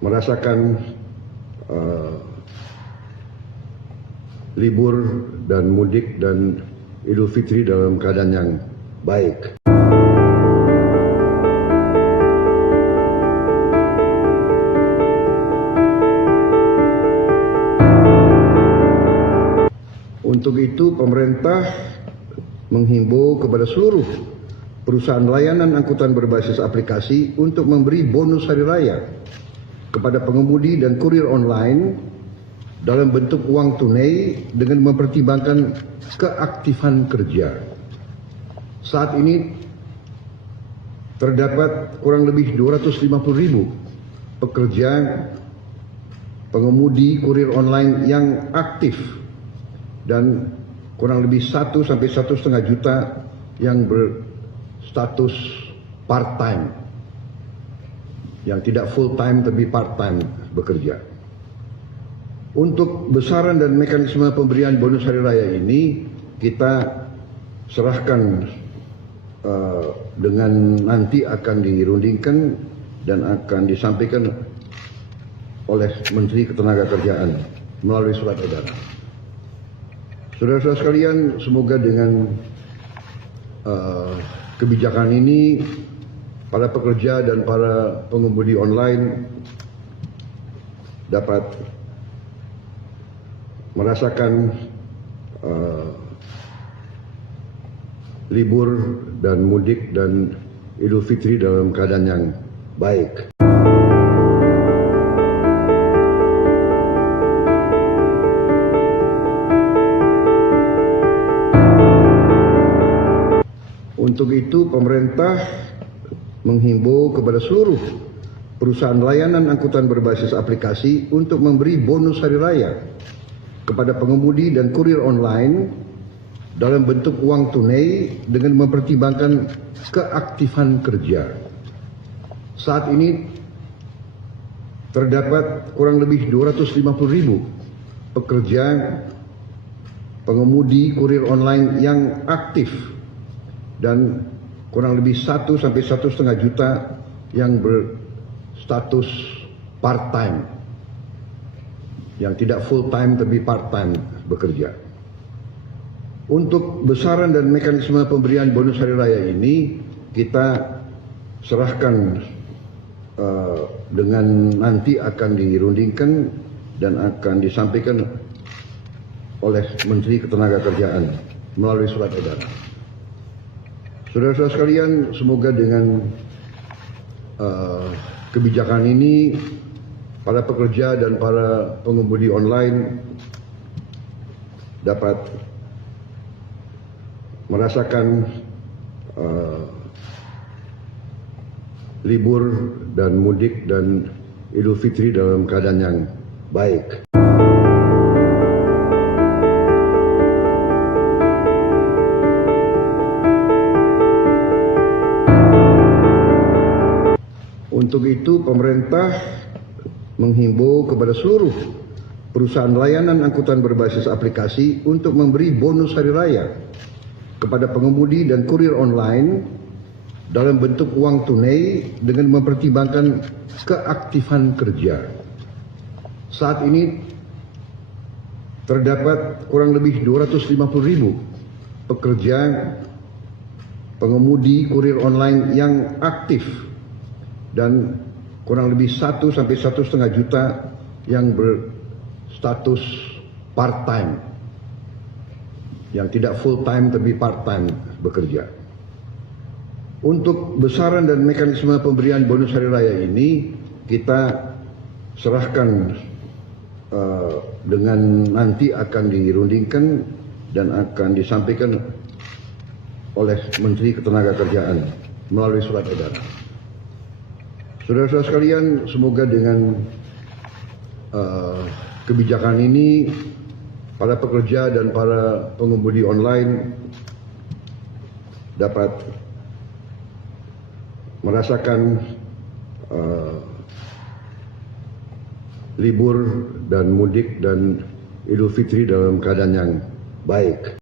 merasakan libur dan mudik dan Idul Fitri dalam keadaan yang baik. Untuk itu pemerintah menghimbau kepada seluruh perusahaan layanan angkutan berbasis aplikasi untuk memberi bonus hari raya kepada pengemudi dan kurir online dalam bentuk uang tunai dengan mempertimbangkan keaktifan kerja. Saat ini terdapat kurang lebih 250.000 pekerja pengemudi kurir online yang aktif dan kurang lebih 1 sampai 1,5 juta yang berstatus part-time, yang tidak full-time tapi part-time bekerja. Untuk besaran dan mekanisme pemberian bonus hari raya ini kita serahkan dengan nanti akan dirundingkan dan akan disampaikan oleh Menteri Ketenagakerjaan melalui surat edaran. Saudara-saudara sekalian, semoga dengan kebijakan ini para pekerja dan para pengemudi online dapat merasakan libur dan mudik dan Idul Fitri dalam keadaan yang baik. Untuk itu pemerintah menghimbau kepada seluruh perusahaan layanan angkutan berbasis aplikasi untuk memberi bonus hari raya kepada pengemudi dan kurir online dalam bentuk uang tunai dengan mempertimbangkan keaktifan kerja. Saat ini terdapat kurang lebih 250.000 pekerja pengemudi kurir online yang aktif dan kurang lebih 1 sampai 1,5 juta yang berstatus part-time, yang tidak full time tapi part time bekerja. Untuk besaran dan mekanisme pemberian bonus hari raya ini kita serahkan dengan nanti akan dirundingkan dan akan disampaikan oleh Menteri Ketenagakerjaan melalui surat edaran. Saudara-saudara sekalian, semoga dengan kebijakan ini para pekerja dan para pengemudi online dapat merasakan libur dan mudik dan Idul Fitri dalam keadaan yang baik. Untuk itu pemerintah menghimbau kepada seluruh perusahaan layanan angkutan berbasis aplikasi untuk memberi bonus hari raya kepada pengemudi dan kurir online dalam bentuk uang tunai dengan mempertimbangkan keaktifan kerja. Saat ini terdapat kurang lebih 250.000 pekerja pengemudi kurir online yang aktif dan kurang lebih 1 sampai 1,5 juta yang berstatus part-time, yang tidak full-time tapi part-time bekerja. Untuk besaran dan mekanisme pemberian bonus hari raya ini kita serahkan dengan nanti akan dirundingkan dan akan disampaikan oleh Menteri Ketenagakerjaan melalui surat edaran. Saudara-saudara sekalian, semoga dengan kebijakan ini para pekerja dan para pengemudi online dapat merasakan libur dan mudik dan Idul Fitri dalam keadaan yang baik.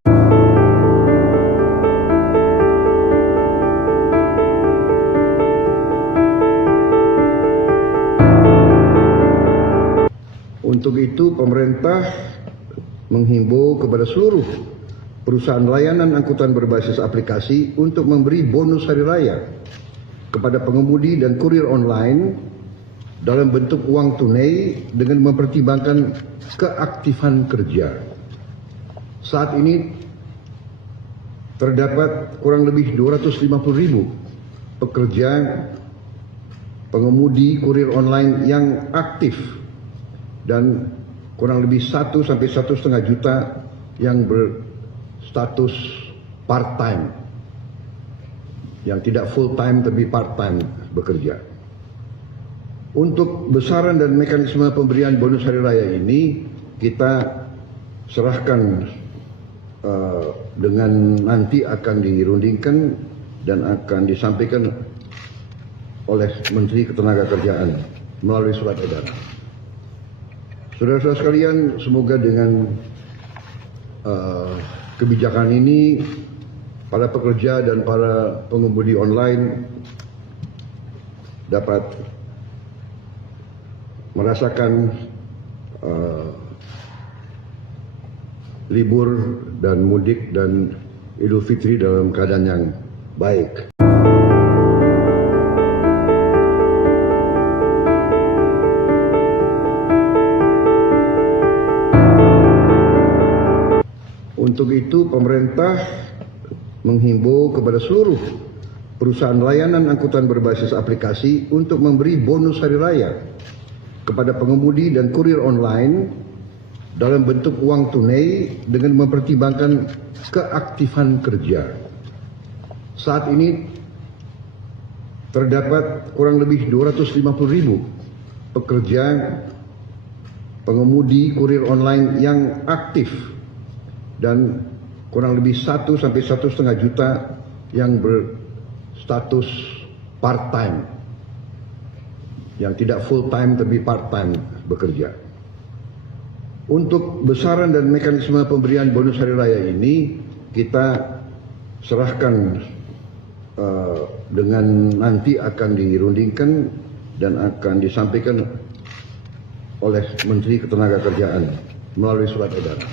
Untuk itu pemerintah menghimbau kepada seluruh perusahaan layanan angkutan berbasis aplikasi untuk memberi bonus hari raya kepada pengemudi dan kurir online dalam bentuk uang tunai dengan mempertimbangkan keaktifan kerja. Saat ini terdapat kurang lebih 250.000 pekerja pengemudi kurir online yang aktif dan kurang lebih 1 sampai 1,5 juta yang berstatus part-time, yang tidak full-time tapi part-time bekerja. Untuk besaran dan mekanisme pemberian bonus hari raya ini kita serahkan dengan nanti akan dirundingkan dan akan disampaikan oleh Menteri Ketenagakerjaan melalui surat edaran. Saudara-saudara sekalian, semoga dengan kebijakan ini para pekerja dan para pengemudi online dapat merasakan libur dan mudik dan Idul Fitri dalam keadaan yang baik. Untuk itu pemerintah menghimbau kepada seluruh perusahaan layanan angkutan berbasis aplikasi untuk memberi bonus hari raya kepada pengemudi dan kurir online dalam bentuk uang tunai dengan mempertimbangkan keaktifan kerja. Saat ini terdapat kurang lebih 250.000 pekerja pengemudi kurir online yang aktif dan kurang lebih 1 sampai 1,5 juta yang berstatus part-time, yang tidak full-time tapi part-time bekerja. Untuk besaran dan mekanisme pemberian bonus hari raya ini kita serahkan dengan nanti akan dirundingkan dan akan disampaikan oleh Menteri Ketenagakerjaan melalui surat edaran.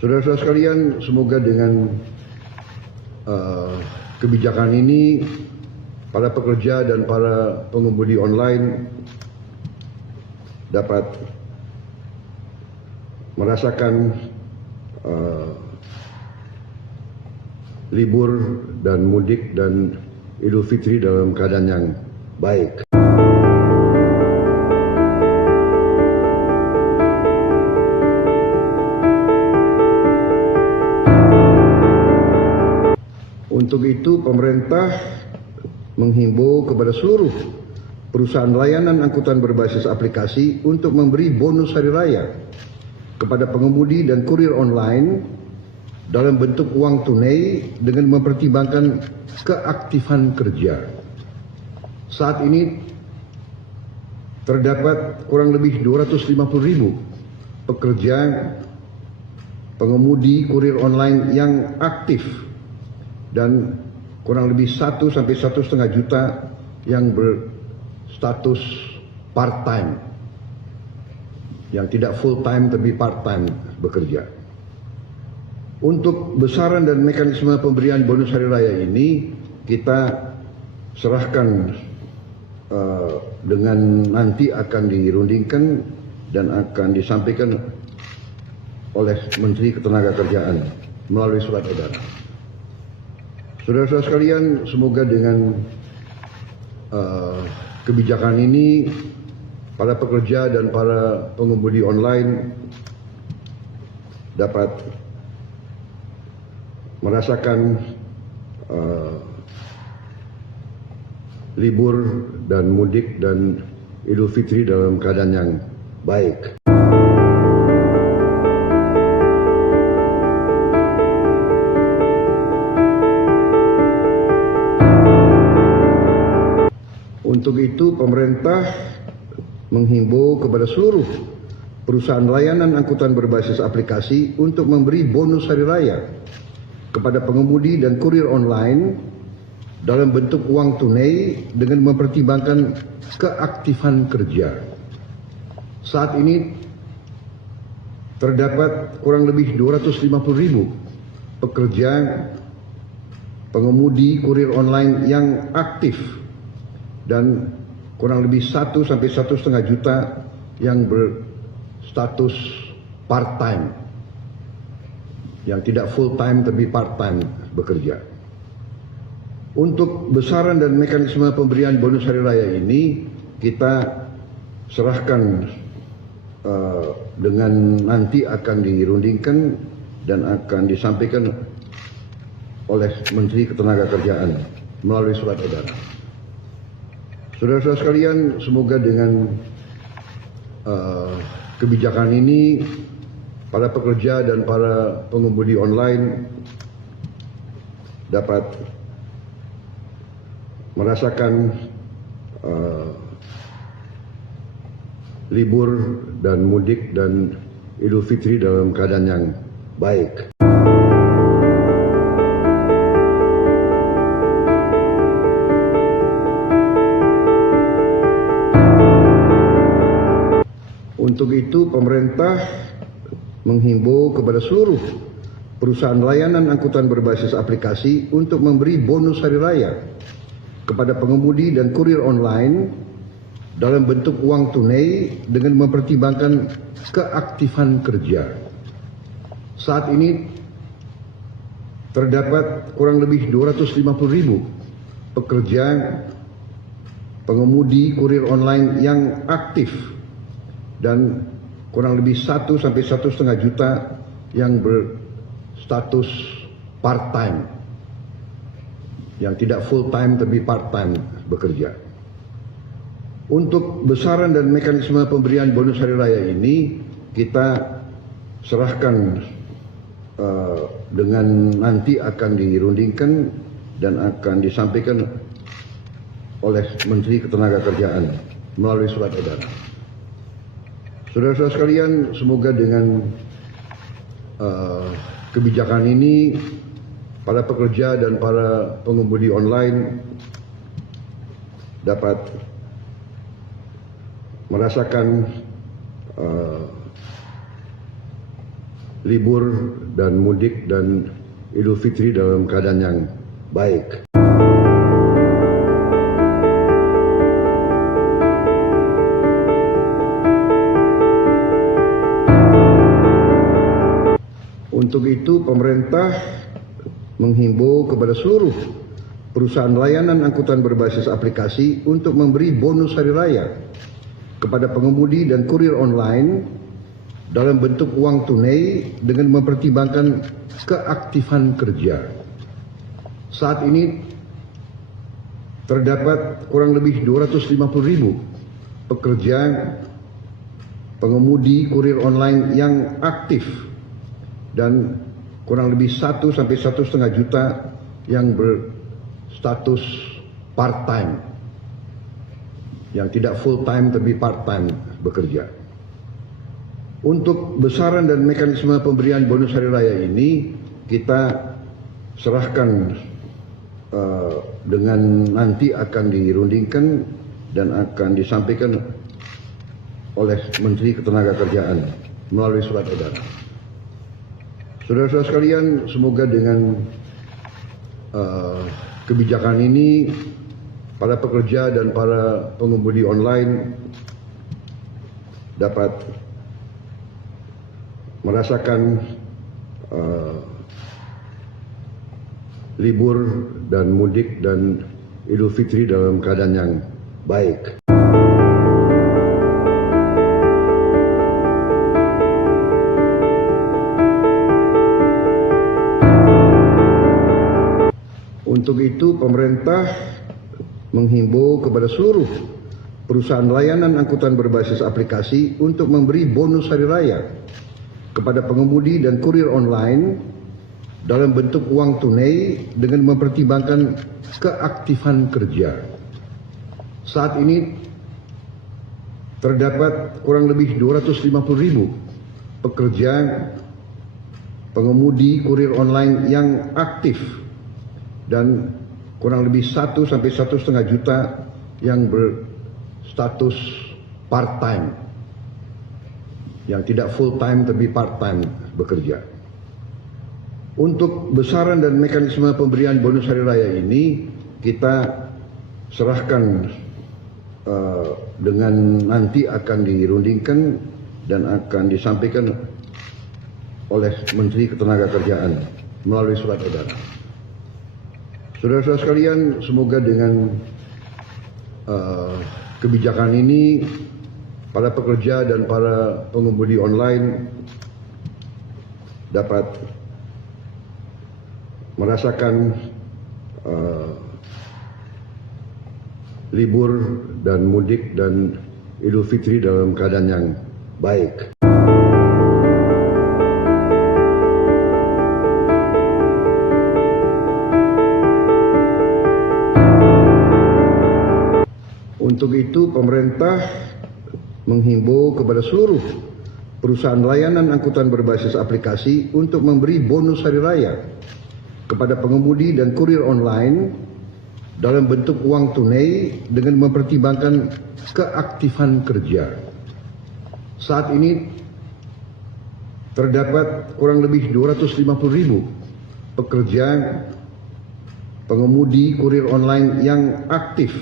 Saudara-saudara sekalian, semoga dengan kebijakan ini para pekerja dan para pengemudi online dapat merasakan libur dan mudik dan Idul Fitri dalam keadaan yang baik. Untuk itu, pemerintah menghimbau kepada seluruh perusahaan layanan angkutan berbasis aplikasi untuk memberi bonus hari raya kepada pengemudi dan kurir online dalam bentuk uang tunai dengan mempertimbangkan keaktifan kerja. Saat ini terdapat kurang lebih 250.000 pekerja pengemudi kurir online yang aktif dan kurang lebih 1 sampai 1,5 juta yang berstatus part-time, yang tidak full-time tapi part-time bekerja. Untuk besaran dan mekanisme pemberian bonus hari raya ini kita serahkan dengan nanti akan dirundingkan dan akan disampaikan oleh Menteri Ketenagakerjaan melalui surat edaran. Saudara-saudara sekalian, semoga dengan kebijakan ini para pekerja dan para pengemudi online dapat merasakan libur dan mudik dan Idul Fitri dalam keadaan yang baik. Untuk itu, pemerintah menghimbau kepada seluruh perusahaan layanan angkutan berbasis aplikasi untuk memberi bonus hari raya kepada pengemudi dan kurir online dalam bentuk uang tunai dengan mempertimbangkan keaktifan kerja. Saat ini terdapat kurang lebih 250.000 pekerja pengemudi kurir online yang aktif dan kurang lebih 1 sampai 1,5 juta yang berstatus part-time, yang tidak full-time tapi part-time bekerja. Untuk besaran dan mekanisme pemberian bonus hari raya ini kita serahkan dengan nanti akan dirundingkan dan akan disampaikan oleh Menteri Ketenagakerjaan melalui surat edaran. Saudara-saudara sekalian, semoga dengan kebijakan ini para pekerja dan para pengemudi online dapat merasakan libur dan mudik dan Idul Fitri dalam keadaan yang baik. Untuk itu, pemerintah menghimbau kepada seluruh perusahaan layanan angkutan berbasis aplikasi untuk memberi bonus hari raya kepada pengemudi dan kurir online dalam bentuk uang tunai dengan mempertimbangkan keaktifan kerja. Saat ini terdapat kurang lebih 250.000 pekerja pengemudi kurir online yang aktif dan kurang lebih 1 sampai 1,5 juta yang berstatus part-time, yang tidak full-time tapi part-time bekerja. Untuk besaran dan mekanisme pemberian bonus hari raya ini kita serahkan dengan nanti akan dirundingkan dan akan disampaikan oleh Menteri Ketenagakerjaan melalui surat edaran. Saudara-saudara sekalian, semoga dengan kebijakan ini para pekerja dan para pengemudi online dapat merasakan libur dan mudik dan Idul Fitri dalam keadaan yang baik. Untuk itu, pemerintah menghimbau kepada seluruh perusahaan layanan angkutan berbasis aplikasi untuk memberi bonus hari raya kepada pengemudi dan kurir online dalam bentuk uang tunai dengan mempertimbangkan keaktifan kerja. Saat ini terdapat kurang lebih 250.000 pekerja pengemudi kurir online yang aktif dan kurang lebih 1 sampai 1,5 juta yang berstatus part-time, yang tidak full-time tapi part-time bekerja. Untuk besaran dan mekanisme pemberian bonus hari raya ini kita serahkan dengan nanti akan dirundingkan dan akan disampaikan oleh Menteri Ketenagakerjaan melalui surat edaran. Saudara-saudara sekalian, semoga dengan kebijakan ini para pekerja dan para pengemudi online dapat merasakan libur dan mudik dan Idul Fitri dalam keadaan yang baik. Untuk itu, pemerintah menghimbau kepada seluruh perusahaan layanan angkutan berbasis aplikasi untuk memberi bonus hari raya kepada pengemudi dan kurir online dalam bentuk uang tunai dengan mempertimbangkan keaktifan kerja. Saat ini terdapat kurang lebih 250.000 pekerja pengemudi kurir online yang aktif dan kurang lebih 1 sampai 1,5 juta yang berstatus part-time, yang tidak full-time tapi part-time bekerja. Untuk besaran dan mekanisme pemberian bonus hari raya ini kita serahkan dengan nanti akan dirundingkan dan akan disampaikan oleh Menteri Ketenagakerjaan melalui surat edaran. Saudara-saudara sekalian, semoga dengan kebijakan ini para pekerja dan para pengemudi online dapat merasakan libur dan mudik dan Idul Fitri dalam keadaan yang baik. Untuk itu, pemerintah menghimbau kepada seluruh perusahaan layanan angkutan berbasis aplikasi untuk memberi bonus hari raya kepada pengemudi dan kurir online dalam bentuk uang tunai dengan mempertimbangkan keaktifan kerja. Saat ini terdapat kurang lebih 250.000 pekerja pengemudi kurir online yang aktif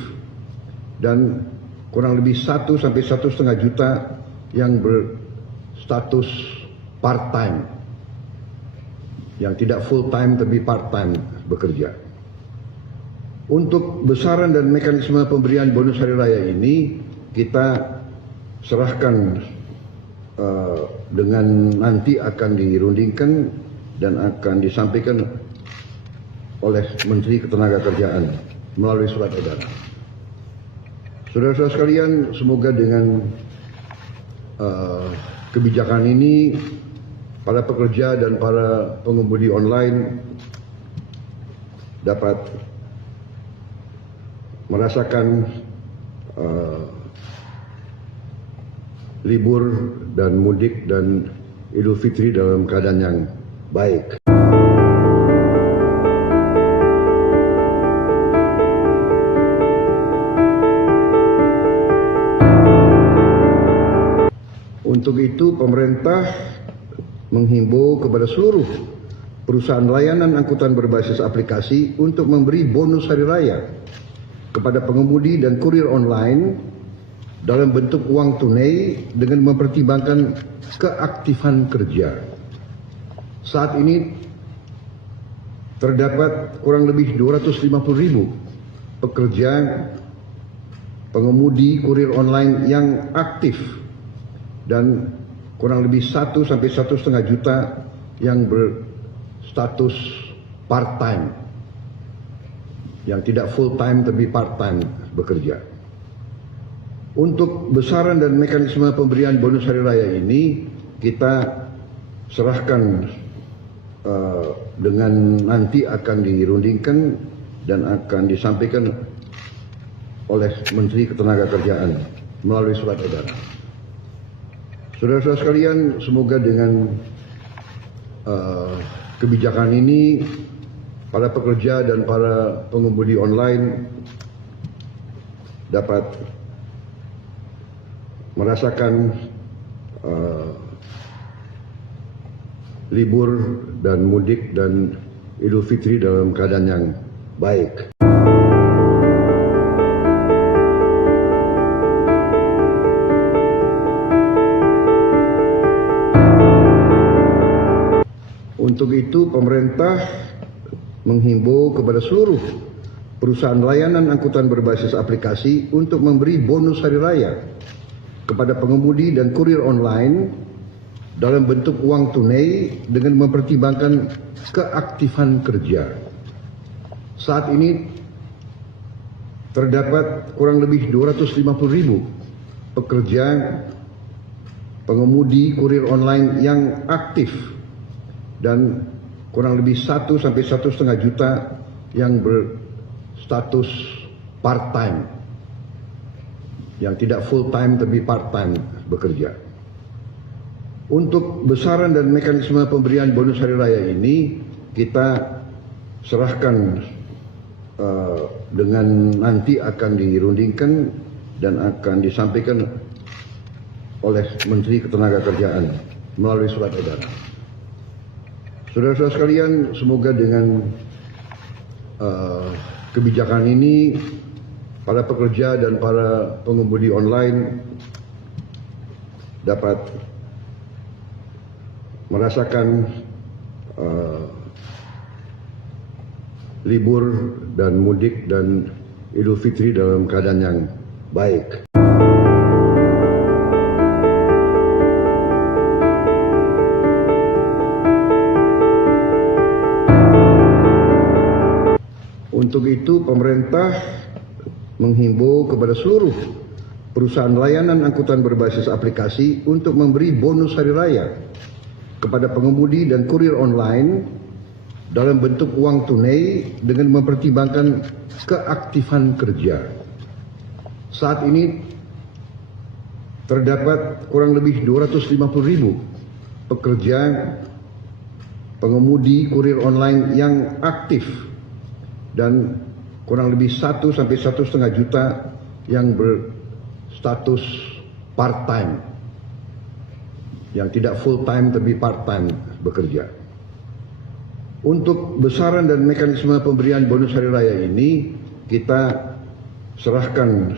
dan kurang lebih 1 sampai 1,5 juta yang berstatus part-time, yang tidak full-time tapi part-time bekerja. Untuk besaran dan mekanisme pemberian bonus hari raya ini kita serahkan dengan nanti akan dirundingkan dan akan disampaikan oleh Menteri Ketenagakerjaan melalui surat edaran. Saudara-saudara sekalian, semoga dengan kebijakan ini para pekerja dan para pengemudi online dapat merasakan libur dan mudik dan Idul Fitri dalam keadaan yang baik. Untuk itu pemerintah menghimbau kepada seluruh perusahaan layanan angkutan berbasis aplikasi untuk memberi bonus hari raya kepada pengemudi dan kurir online dalam bentuk uang tunai dengan mempertimbangkan keaktifan kerja. Saat ini terdapat kurang lebih 250.000 pekerja pengemudi kurir online yang aktif dan kurang lebih 1 sampai 1,5 juta yang berstatus part-time, yang tidak full-time tapi part-time bekerja. Untuk besaran dan mekanisme pemberian bonus hari raya ini kita serahkan dengan nanti akan dirundingkan dan akan disampaikan oleh Menteri Ketenagakerjaan melalui surat edaran. Saudara-saudara sekalian, semoga dengan kebijakan ini para pekerja dan para pengemudi online dapat merasakan libur dan mudik dan Idul Fitri dalam keadaan yang baik. Untuk itu pemerintah menghimbau kepada seluruh perusahaan layanan angkutan berbasis aplikasi untuk memberi bonus hari raya kepada pengemudi dan kurir online dalam bentuk uang tunai dengan mempertimbangkan keaktifan kerja. Saat ini terdapat kurang lebih 250.000 pekerja pengemudi kurir online yang aktif dan kurang lebih 1 sampai 1,5 juta yang berstatus part-time, yang tidak full-time tapi part-time bekerja. Untuk besaran dan mekanisme pemberian bonus hari raya ini kita serahkan dengan nanti akan dirundingkan dan akan disampaikan oleh Menteri Ketenagakerjaan melalui surat edaran. Saudara-saudara sekalian, semoga dengan kebijakan ini para pekerja dan para pengemudi online dapat merasakan libur dan mudik dan Idul Fitri dalam keadaan yang baik. Untuk itu pemerintah menghimbau kepada seluruh perusahaan layanan angkutan berbasis aplikasi untuk memberi bonus hari raya kepada pengemudi dan kurir online dalam bentuk uang tunai dengan mempertimbangkan keaktifan kerja. Saat ini terdapat kurang lebih 250.000 pekerja pengemudi kurir online yang aktif dan kurang lebih 1 sampai 1,5 juta yang berstatus part-time, yang tidak full-time tapi part-time bekerja. Untuk besaran dan mekanisme pemberian bonus hari raya ini kita serahkan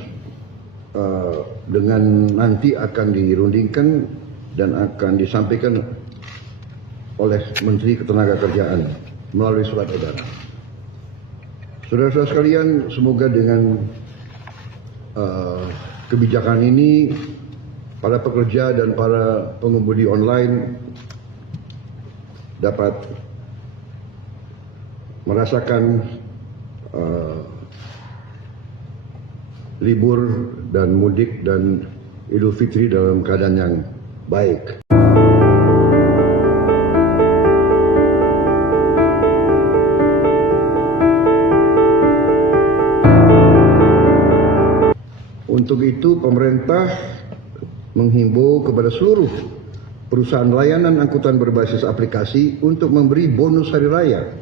dengan nanti akan dirundingkan dan akan disampaikan oleh Menteri Ketenagakerjaan melalui surat edaran. Saudara-saudara sekalian, semoga dengan kebijakan ini para pekerja dan para pengemudi online dapat merasakan libur dan mudik dan Idul Fitri dalam keadaan yang baik. Untuk itu pemerintah menghimbau kepada seluruh perusahaan layanan angkutan berbasis aplikasi untuk memberi bonus hari raya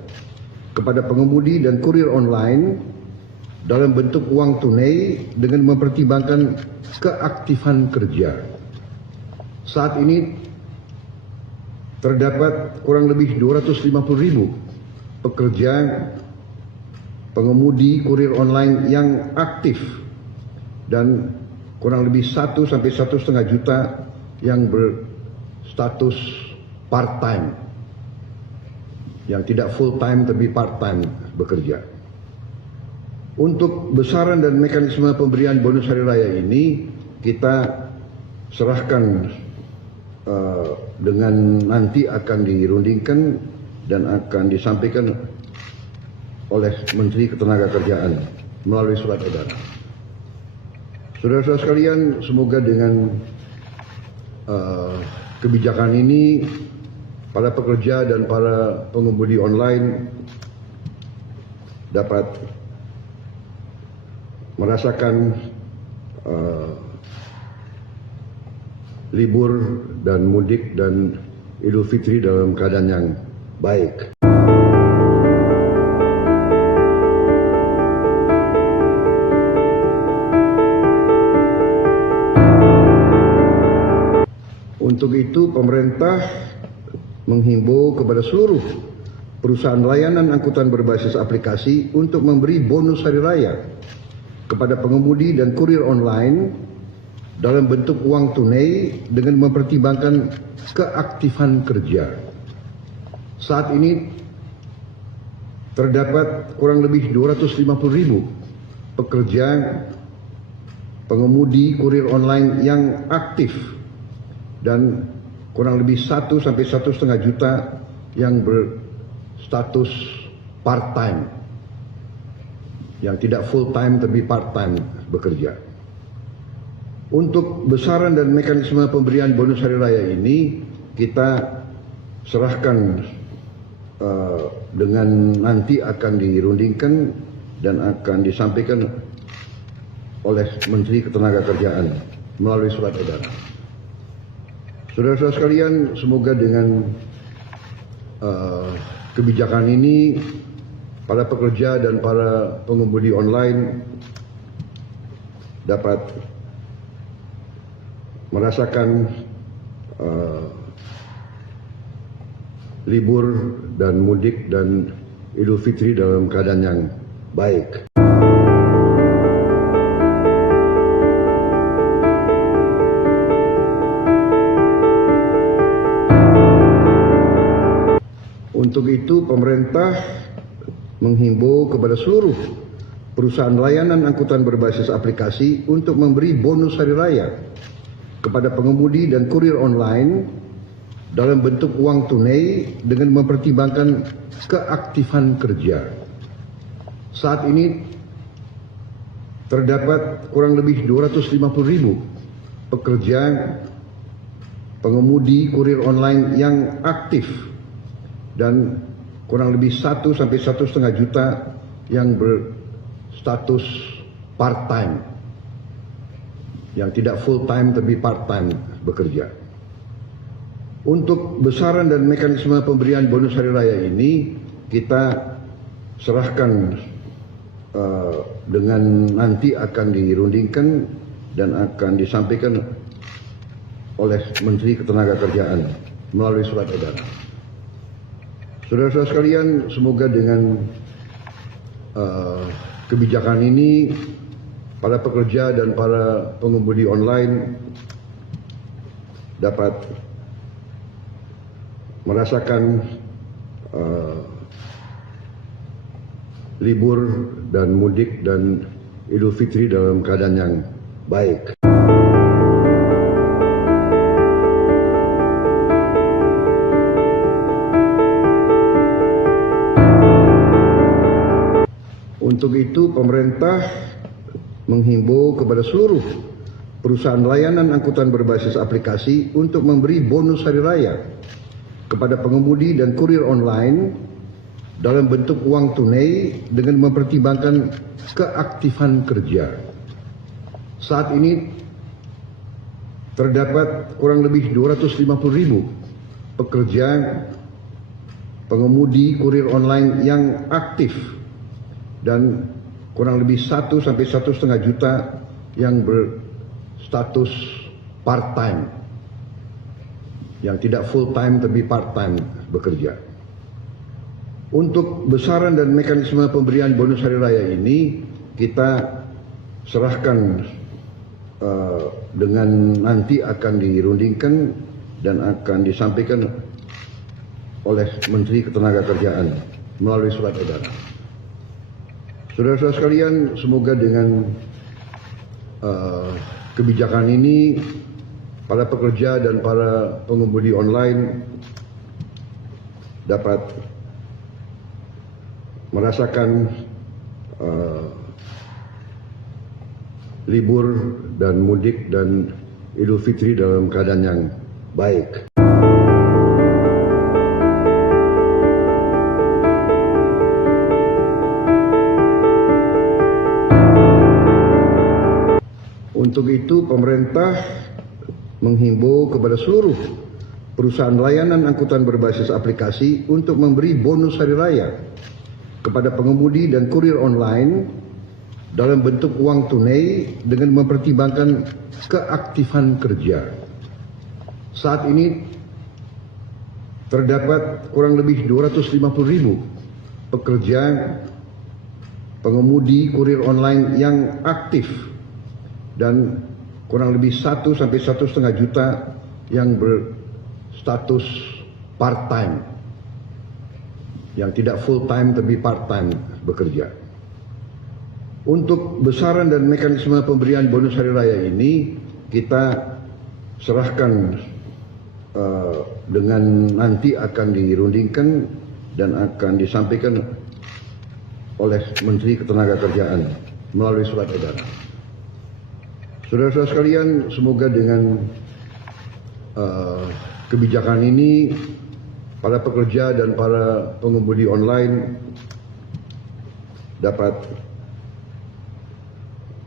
kepada pengemudi dan kurir online dalam bentuk uang tunai dengan mempertimbangkan keaktifan kerja. Saat ini terdapat kurang lebih 250.000 pekerja pengemudi kurir online yang aktif dan kurang lebih 1 sampai 1,5 juta yang berstatus part-time, yang tidak full-time tapi part-time bekerja. Untuk besaran dan mekanisme pemberian bonus hari raya ini kita serahkan dengan nanti akan dirundingkan dan akan disampaikan oleh Menteri Ketenagakerjaan melalui surat edaran. Saudara-saudara sekalian, semoga dengan kebijakan ini para pekerja dan para pengemudi online dapat merasakan libur dan mudik dan Idul Fitri dalam keadaan yang baik. Untuk itu pemerintah menghimbau kepada seluruh perusahaan layanan angkutan berbasis aplikasi untuk memberi bonus hari raya kepada pengemudi dan kurir online dalam bentuk uang tunai dengan mempertimbangkan keaktifan kerja. Saat ini terdapat kurang lebih 250.000 pekerja pengemudi kurir online yang aktif dan kurang lebih 1 sampai 1,5 juta yang berstatus part-time, yang tidak full-time tapi part-time bekerja. Untuk besaran dan mekanisme pemberian bonus hari raya ini kita serahkan dengan nanti akan dirundingkan dan akan disampaikan oleh Menteri Ketenagakerjaan melalui surat edaran. Saudara-saudara sekalian, semoga dengan kebijakan ini para pekerja dan para pengemudi online dapat merasakan libur dan mudik dan Idul Fitri dalam keadaan yang baik. Untuk itu pemerintah menghimbau kepada seluruh perusahaan layanan angkutan berbasis aplikasi untuk memberi bonus hari raya kepada pengemudi dan kurir online dalam bentuk uang tunai dengan mempertimbangkan keaktifan kerja. Saat ini terdapat kurang lebih 250.000 pekerja pengemudi kurir online yang aktif dan kurang lebih 1 sampai 1,5 juta yang berstatus part-time, yang tidak full-time tapi part-time bekerja. Untuk besaran dan mekanisme pemberian bonus hari raya ini kita serahkan dengan nanti akan dirundingkan dan akan disampaikan oleh Menteri Ketenagakerjaan melalui surat edaran. Saudara-saudara sekalian, semoga dengan kebijakan ini para pekerja dan para pengemudi online dapat merasakan libur dan mudik dan Idul Fitri dalam keadaan yang baik. Untuk itu pemerintah menghimbau kepada seluruh perusahaan layanan angkutan berbasis aplikasi untuk memberi bonus hari raya kepada pengemudi dan kurir online dalam bentuk uang tunai dengan mempertimbangkan keaktifan kerja. Saat ini terdapat kurang lebih 250.000 pekerja pengemudi kurir online yang aktif dan kurang lebih 1 sampai 1,5 juta yang berstatus part-time, yang tidak full time tapi part time bekerja. Untuk besaran dan mekanisme pemberian bonus hari raya ini kita serahkan dengan nanti akan dirundingkan dan akan disampaikan oleh Menteri Ketenagakerjaan melalui surat edaran. Saudara-saudara sekalian, semoga dengan kebijakan ini para pekerja dan para pengemudi online dapat merasakan libur dan mudik dan Idul Fitri dalam keadaan yang baik. Untuk itu pemerintah menghimbau kepada seluruh perusahaan layanan angkutan berbasis aplikasi untuk memberi bonus hari raya kepada pengemudi dan kurir online dalam bentuk uang tunai dengan mempertimbangkan keaktifan kerja. Saat ini terdapat kurang lebih 250.000 pekerja pengemudi kurir online yang aktif dan kurang lebih 1 sampai 1,5 juta yang berstatus part-time, yang tidak full time tapi part time bekerja. Untuk besaran dan mekanisme pemberian bonus hari raya ini kita serahkan dengan nanti akan dirundingkan dan akan disampaikan oleh Menteri Ketenagakerjaan melalui surat edaran. Saudara-saudara sekalian, semoga dengan kebijakan ini para pekerja dan para pengemudi online dapat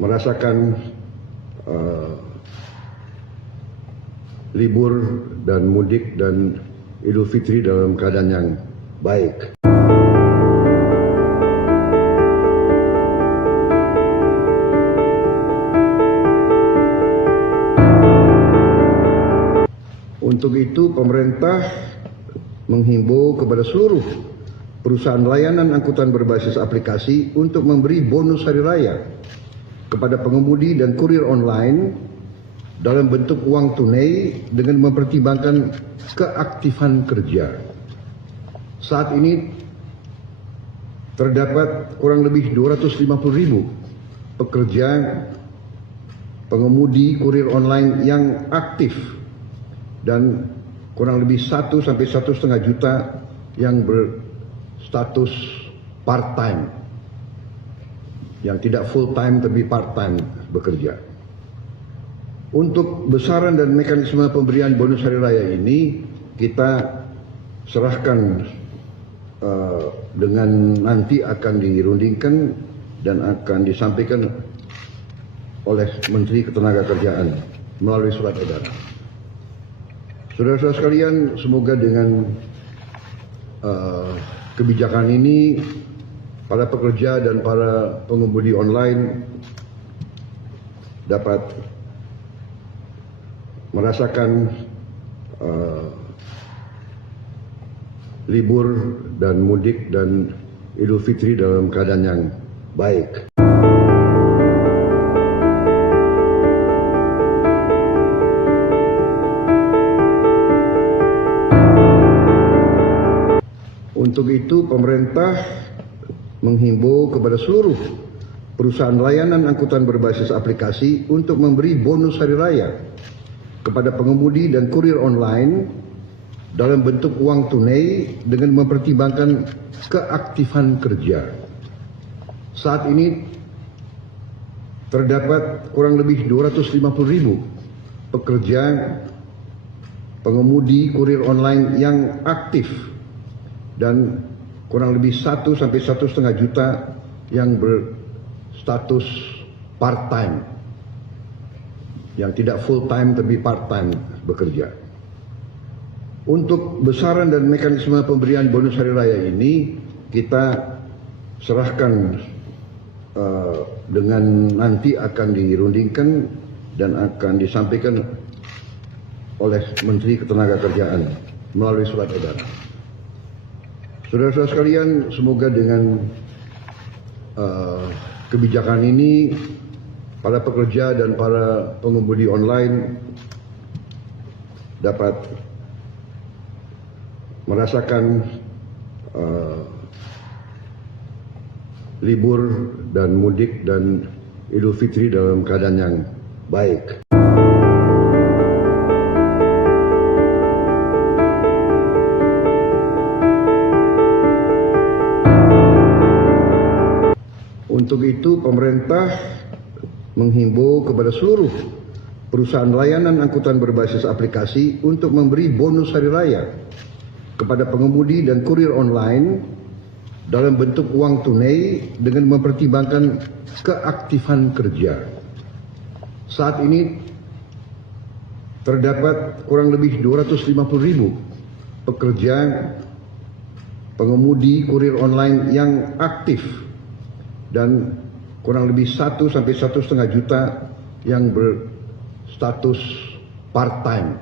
merasakan libur dan mudik dan Idul Fitri dalam keadaan yang baik. Untuk itu pemerintah menghimbau kepada seluruh perusahaan layanan angkutan berbasis aplikasi untuk memberi bonus hari raya kepada pengemudi dan kurir online dalam bentuk uang tunai dengan mempertimbangkan keaktifan kerja. Saat ini terdapat kurang lebih 250.000 pekerja pengemudi kurir online yang aktif dan kurang lebih 1 sampai 1,5 juta yang berstatus part-time, yang tidak full time tapi part-time bekerja. Untuk besaran dan mekanisme pemberian bonus hari raya ini kita serahkan dengan nanti akan dirundingkan dan akan disampaikan oleh Menteri Ketenagakerjaan melalui surat edaran. Saudara-saudara sekalian, semoga dengan kebijakan ini para pekerja dan para pengemudi online dapat merasakan libur dan mudik dan Idul Fitri dalam keadaan yang baik. Untuk itu pemerintah menghimbau kepada seluruh perusahaan layanan angkutan berbasis aplikasi untuk memberi bonus hari raya kepada pengemudi dan kurir online dalam bentuk uang tunai dengan mempertimbangkan keaktifan kerja. Saat ini terdapat kurang lebih 250.000 pekerja pengemudi kurir online yang aktif dan kurang lebih 1 sampai 1,5 juta yang berstatus part-time, yang tidak full time tapi part-time bekerja. Untuk besaran dan mekanisme pemberian bonus hari raya ini kita serahkan dengan nanti akan dirundingkan dan akan disampaikan oleh Menteri Ketenagakerjaan melalui surat edaran. Saudara-saudara sekalian, semoga dengan kebijakan ini para pekerja dan para pengemudi online dapat merasakan libur dan mudik dan Idul Fitri dalam keadaan yang baik. Untuk itu, pemerintah menghimbau kepada seluruh perusahaan layanan angkutan berbasis aplikasi untuk memberi bonus hari raya kepada pengemudi dan kurir online dalam bentuk uang tunai dengan mempertimbangkan keaktifan kerja. Saat ini terdapat kurang lebih 250.000 pekerja pengemudi kurir online yang aktif dan kurang lebih 1 sampai 1,5 juta yang berstatus part-time,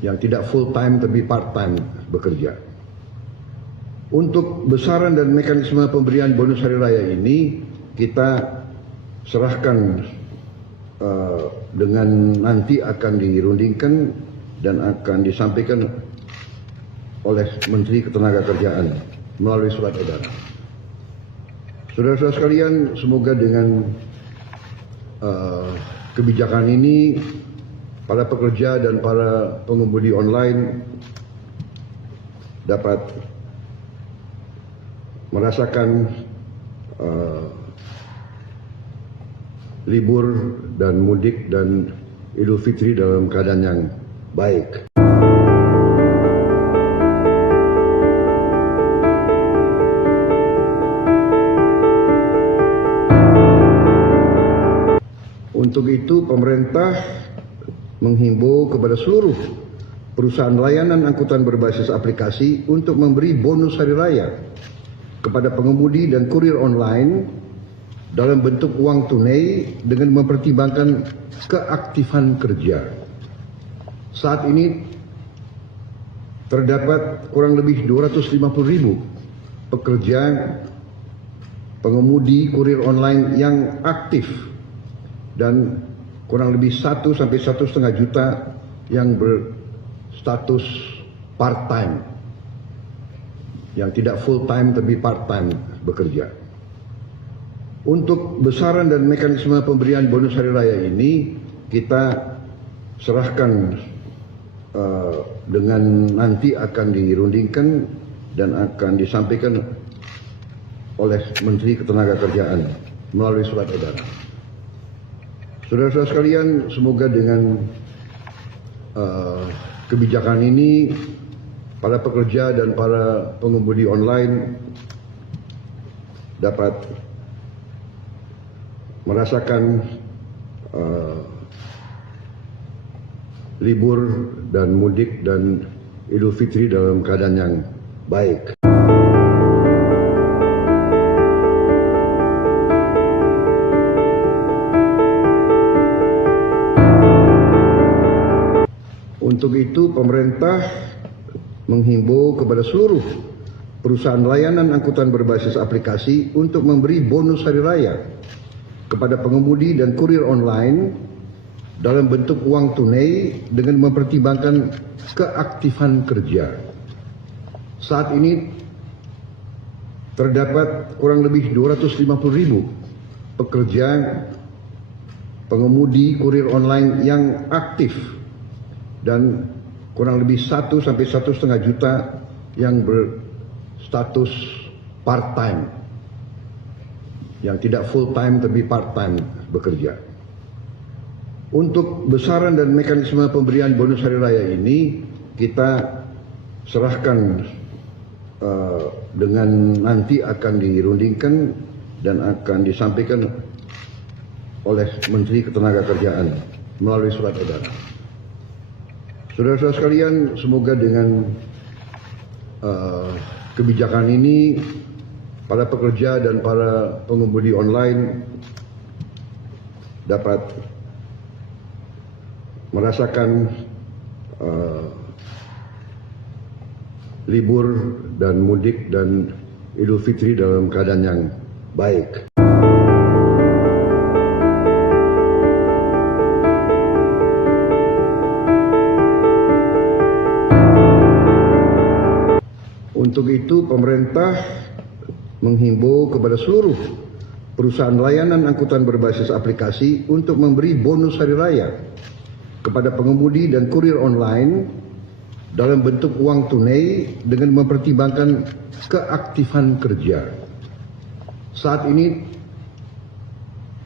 yang tidak full-time tapi part-time bekerja. Untuk besaran dan mekanisme pemberian bonus hari raya ini kita serahkan dengan nanti akan dirundingkan dan akan disampaikan oleh Menteri Ketenagakerjaan melalui surat edaran. Saudara-saudara sekalian, semoga dengan kebijakan ini para pekerja dan para pengemudi online dapat merasakan libur dan mudik dan Idul Fitri dalam keadaan yang baik. Untuk itu, pemerintah menghimbau kepada seluruh perusahaan layanan angkutan berbasis aplikasi untuk memberi bonus hari raya kepada pengemudi dan kurir online dalam bentuk uang tunai dengan mempertimbangkan keaktifan kerja. Saat ini terdapat kurang lebih 250.000 pekerja pengemudi kurir online yang aktif dan kurang lebih 1 sampai 1,5 juta yang berstatus part-time, yang tidak full-time tapi part-time bekerja. Untuk besaran dan mekanisme pemberian bonus hari raya ini kita serahkan dengan nanti akan dirundingkan dan akan disampaikan oleh Menteri Ketenagakerjaan melalui surat edaran. Saudara-saudara sekalian, semoga dengan kebijakan ini para pekerja dan para pengemudi online dapat merasakan libur dan mudik dan Idul Fitri dalam keadaan yang baik. Untuk itu, pemerintah menghimbau kepada seluruh perusahaan layanan angkutan berbasis aplikasi untuk memberi bonus hari raya kepada pengemudi dan kurir online dalam bentuk uang tunai dengan mempertimbangkan keaktifan kerja. Saat ini terdapat kurang lebih 250.000 pekerja pengemudi kurir online yang aktif dan kurang lebih 1 sampai 1,5 juta yang berstatus part-time, yang tidak full-time tapi part-time bekerja. Untuk besaran dan mekanisme pemberian bonus hari raya ini kita serahkan dengan nanti akan dirundingkan dan akan disampaikan oleh Menteri Ketenagakerjaan melalui surat edaran. Saudara-saudara sekalian, semoga dengan kebijakan ini para pekerja dan para pengemudi online dapat merasakan libur dan mudik dan Idul Fitri dalam keadaan yang baik. Untuk itu, pemerintah menghimbau kepada seluruh perusahaan layanan angkutan berbasis aplikasi untuk memberi bonus hari raya kepada pengemudi dan kurir online dalam bentuk uang tunai dengan mempertimbangkan keaktifan kerja. Saat ini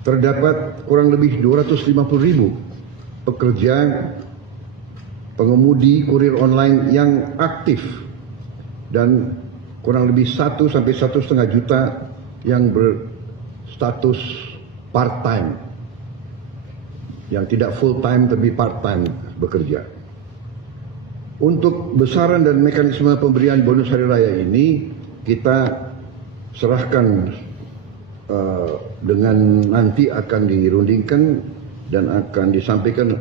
terdapat kurang lebih 250.000 pekerja pengemudi kurir online yang aktif dan kurang lebih 1 sampai 1,5 juta yang berstatus part-time, yang tidak full-time tapi part-time bekerja. Untuk besaran dan mekanisme pemberian bonus hari raya ini kita serahkan dengan nanti akan dirundingkan dan akan disampaikan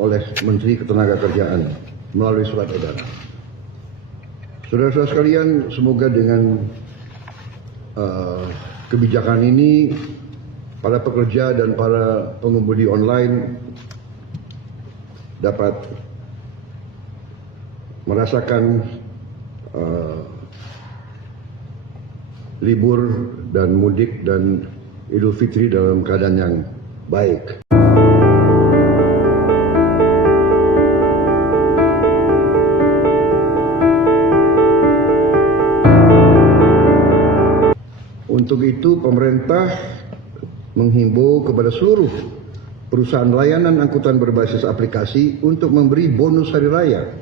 oleh Menteri Ketenagakerjaan melalui surat edaran. Saudara-saudara sekalian, semoga dengan kebijakan ini para pekerja dan para pengemudi online dapat merasakan libur dan mudik dan Idul Fitri dalam keadaan yang baik. Untuk itu, pemerintah menghimbau kepada seluruh perusahaan layanan angkutan berbasis aplikasi untuk memberi bonus hari raya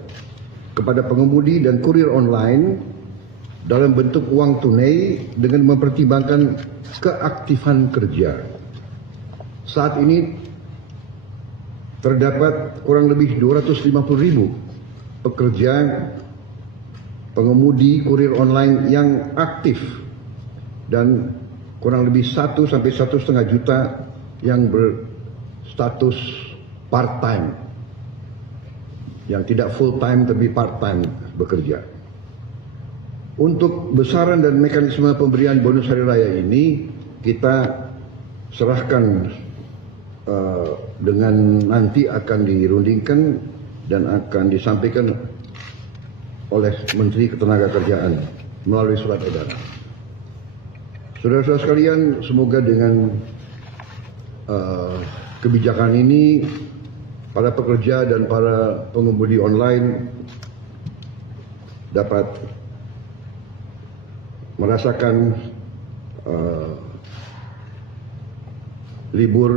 kepada pengemudi dan kurir online dalam bentuk uang tunai dengan mempertimbangkan keaktifan kerja. Saat ini terdapat kurang lebih 250.000 pekerja pengemudi kurir online yang aktif dan kurang lebih 1 sampai 1,5 juta yang berstatus part-time, yang tidak full-time tapi part-time bekerja. Untuk besaran dan mekanisme pemberian bonus hari raya ini kita serahkan dengan nanti akan dirundingkan dan akan disampaikan oleh Menteri Ketenagakerjaan melalui surat edaran. Saudara-saudara sekalian, semoga dengan kebijakan ini para pekerja dan para pengemudi online dapat merasakan libur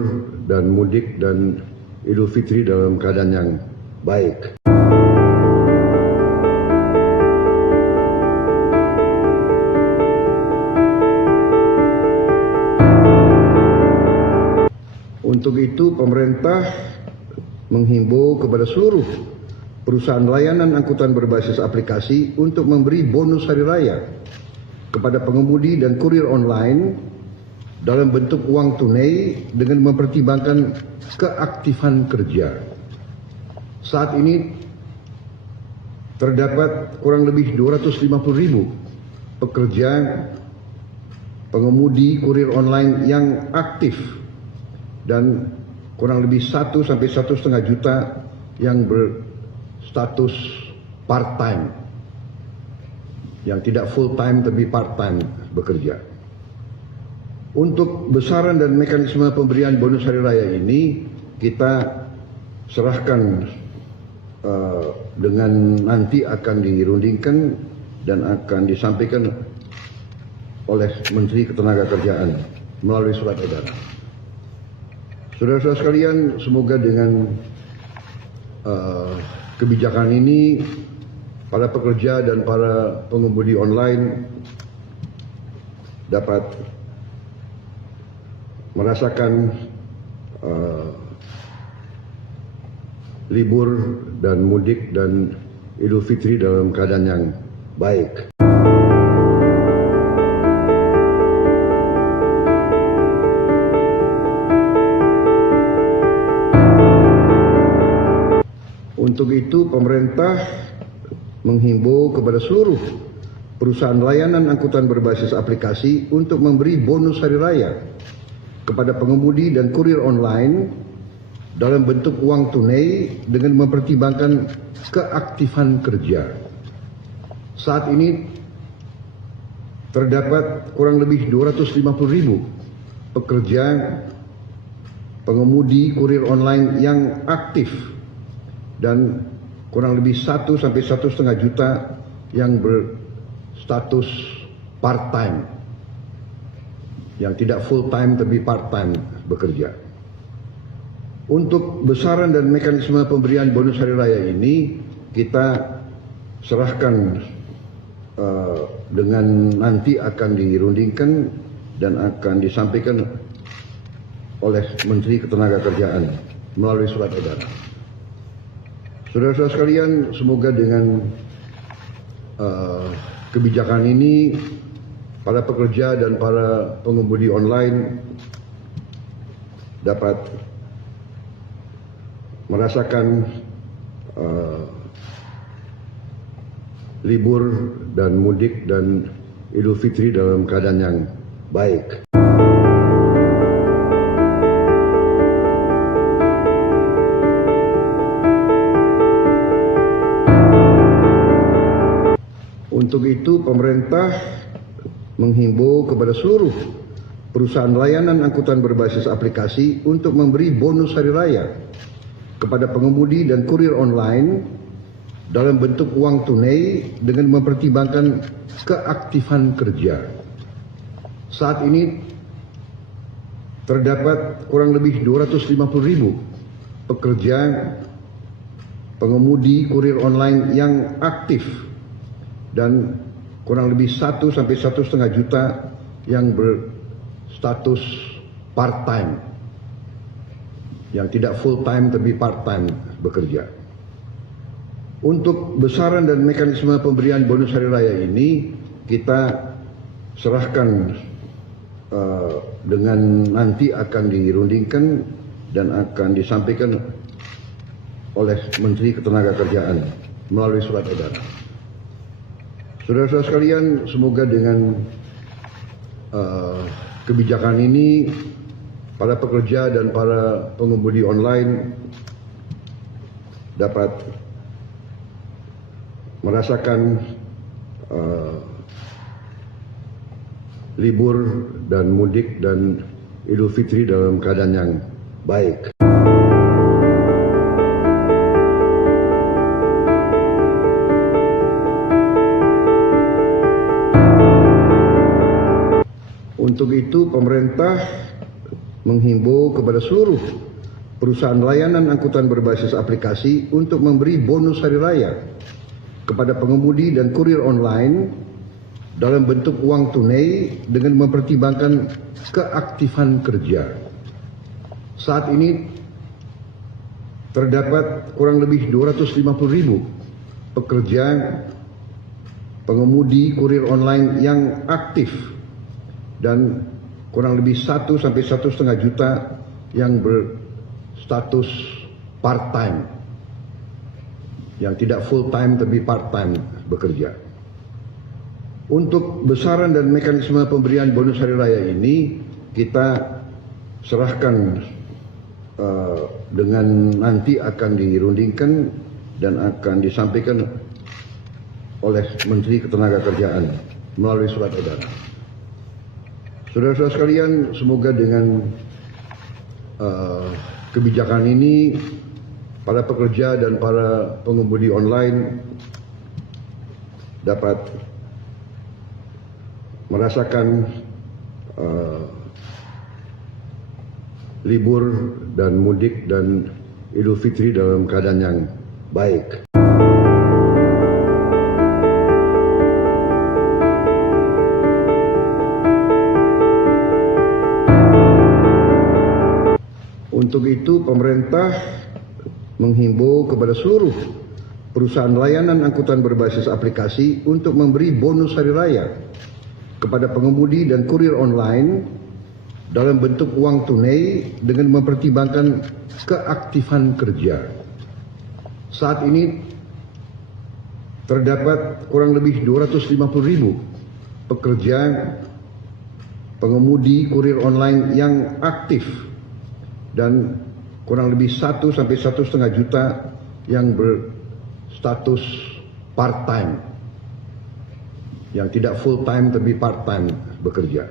dan mudik dan Idul Fitri dalam keadaan yang baik. Untuk itu, pemerintah menghimbau kepada seluruh perusahaan layanan angkutan berbasis aplikasi untuk memberi bonus hari raya kepada pengemudi dan kurir online dalam bentuk uang tunai dengan mempertimbangkan keaktifan kerja. Saat ini terdapat kurang lebih 250.000 pekerja pengemudi kurir online yang aktif dan kurang lebih 1 sampai 1,5 juta yang berstatus part-time, yang tidak full-time tapi part-time bekerja. Untuk besaran dan mekanisme pemberian bonus hari raya ini kita serahkan dengan nanti akan dirundingkan dan akan disampaikan oleh Menteri Ketenagakerjaan melalui surat edaran. Saudara-saudara sekalian, semoga dengan kebijakan ini para pekerja dan para pengemudi online dapat merasakan libur dan mudik dan Idul Fitri dalam keadaan yang baik. Untuk itu pemerintah menghimbau kepada seluruh perusahaan layanan angkutan berbasis aplikasi untuk memberi bonus hari raya kepada pengemudi dan kurir online dalam bentuk uang tunai dengan mempertimbangkan keaktifan kerja. Saat ini terdapat kurang lebih 250.000 pekerja pengemudi kurir online yang aktif dan kurang lebih 1 sampai 1,5 juta yang berstatus part-time, yang tidak full-time tapi part-time bekerja. Untuk besaran dan mekanisme pemberian bonus hari raya ini kita serahkan dengan nanti akan dirundingkan dan akan disampaikan oleh Menteri Ketenagakerjaan melalui surat edaran. Saudara-saudara sekalian, semoga dengan kebijakan ini para pekerja dan para pengemudi online dapat merasakan libur dan mudik dan Idul Fitri dalam keadaan yang baik. Untuk itu pemerintah menghimbau kepada seluruh perusahaan layanan angkutan berbasis aplikasi untuk memberi bonus hari raya kepada pengemudi dan kurir online dalam bentuk uang tunai dengan mempertimbangkan keaktifan kerja. Saat ini terdapat kurang lebih 250.000 pekerja pengemudi kurir online yang aktif dan kurang lebih 1 sampai 1,5 juta yang berstatus part-time, yang tidak full-time tapi part-time bekerja. Untuk besaran dan mekanisme pemberian bonus hari raya ini kita serahkan dengan nanti akan dirundingkan dan akan disampaikan oleh Menteri Ketenagakerjaan melalui surat edaran. Saudara-saudara sekalian, semoga dengan kebijakan ini para pekerja dan para pengemudi online dapat merasakan libur dan mudik dan Idul Fitri dalam keadaan yang baik. Untuk itu pemerintah menghimbau kepada seluruh perusahaan layanan angkutan berbasis aplikasi untuk memberi bonus hari raya kepada pengemudi dan kurir online dalam bentuk uang tunai dengan mempertimbangkan keaktifan kerja. Saat ini terdapat kurang lebih 250.000 pekerja pengemudi kurir online yang aktif dan kurang lebih 1 sampai 1,5 juta yang berstatus part-time, yang tidak full-time tapi part-time bekerja. Untuk besaran dan mekanisme pemberian bonus hari raya ini kita serahkan dengan nanti akan dirundingkan dan akan disampaikan oleh Menteri Ketenagakerjaan melalui surat edaran. Saudara-saudara sekalian, semoga dengan kebijakan ini para pekerja dan para pengemudi online dapat merasakan libur dan mudik dan Idul Fitri dalam keadaan yang baik. Untuk itu pemerintah menghimbau kepada seluruh perusahaan layanan angkutan berbasis aplikasi untuk memberi bonus hari raya kepada pengemudi dan kurir online dalam bentuk uang tunai dengan mempertimbangkan keaktifan kerja. Saat ini terdapat kurang lebih 250.000 pekerja pengemudi kurir online yang aktif dan kurang lebih 1 sampai 1,5 juta yang berstatus part-time, yang tidak full-time tapi part-time bekerja.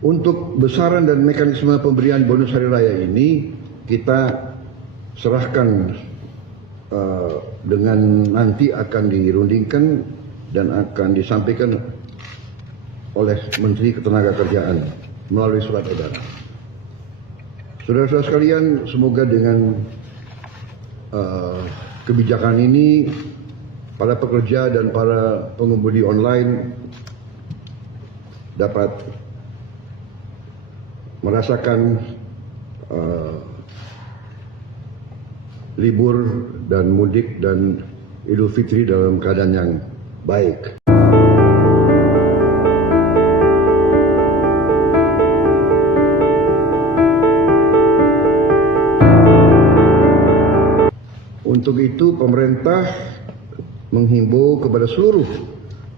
Untuk besaran dan mekanisme pemberian bonus hari raya ini kita serahkan dengan nanti akan dirundingkan dan akan disampaikan oleh Menteri Ketenagakerjaan melalui surat edaran. Saudara-saudara sekalian, semoga dengan kebijakan ini para pekerja dan para pengemudi online dapat merasakan libur dan mudik dan Idul Fitri dalam keadaan yang baik. Untuk itu pemerintah menghimbau kepada seluruh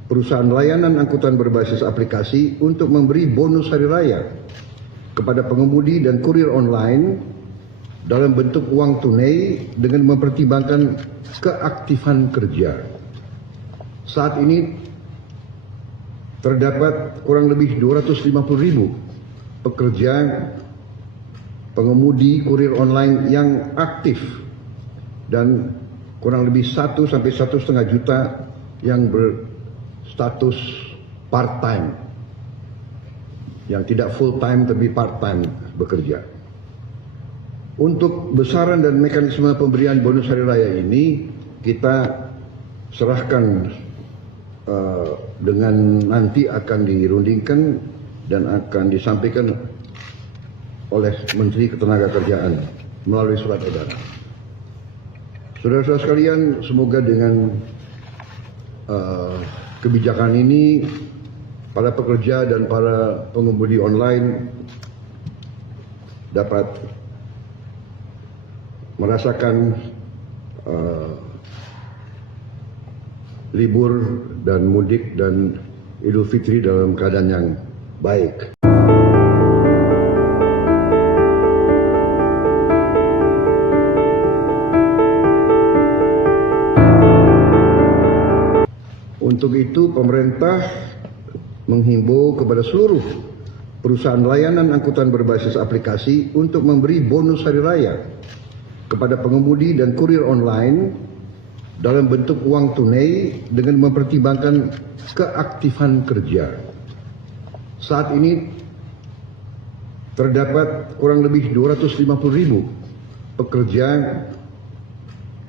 perusahaan layanan angkutan berbasis aplikasi untuk memberi bonus hari raya kepada pengemudi dan kurir online dalam bentuk uang tunai dengan mempertimbangkan keaktifan kerja. Saat ini terdapat kurang lebih 250.000 pekerja pengemudi kurir online yang aktif dan kurang lebih 1 sampai 1,5 juta yang berstatus part-time, yang tidak full-time tapi part-time bekerja. Untuk besaran dan mekanisme pemberian bonus hari raya ini kita serahkan dengan nanti akan dirundingkan dan akan disampaikan oleh Menteri Ketenagakerjaan melalui surat edaran. Saudara-saudara sekalian, semoga dengan kebijakan ini para pekerja dan para pengemudi online dapat merasakan libur dan mudik dan Idul Fitri dalam keadaan yang baik. Untuk itu pemerintah menghimbau kepada seluruh perusahaan layanan angkutan berbasis aplikasi untuk memberi bonus hari raya kepada pengemudi dan kurir online dalam bentuk uang tunai dengan mempertimbangkan keaktifan kerja. Saat ini terdapat kurang lebih 250.000 pekerja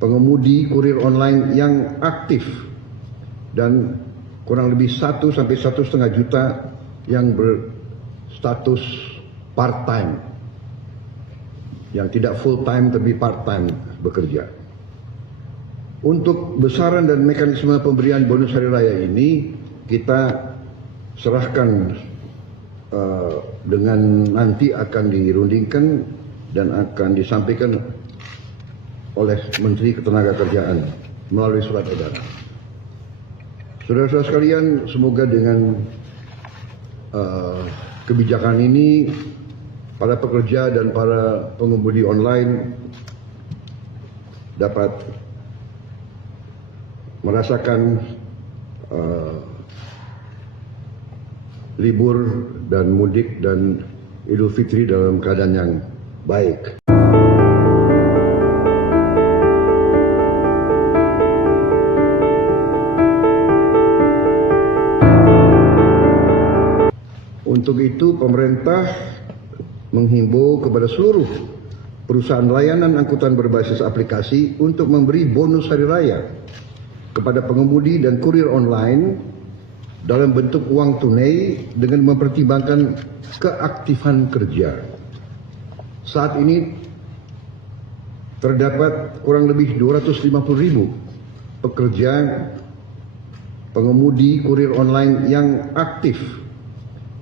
pengemudi kurir online yang aktif dan kurang lebih 1 sampai 1,5 juta yang berstatus part-time, yang tidak full-time tapi part-time bekerja. Untuk besaran dan mekanisme pemberian bonus hari raya ini kita serahkan dengan nanti akan dirundingkan dan akan disampaikan oleh Menteri Ketenagakerjaan melalui surat edaran. Saudara-saudara sekalian, semoga dengan kebijakan ini para pekerja dan para pengemudi online dapat merasakan libur dan mudik dan Idul Fitri dalam keadaan yang baik. Untuk itu pemerintah menghimbau kepada seluruh perusahaan layanan angkutan berbasis aplikasi untuk memberi bonus hari raya kepada pengemudi dan kurir online dalam bentuk uang tunai dengan mempertimbangkan keaktifan kerja. Saat ini terdapat kurang lebih 250.000 pekerja pengemudi kurir online yang aktif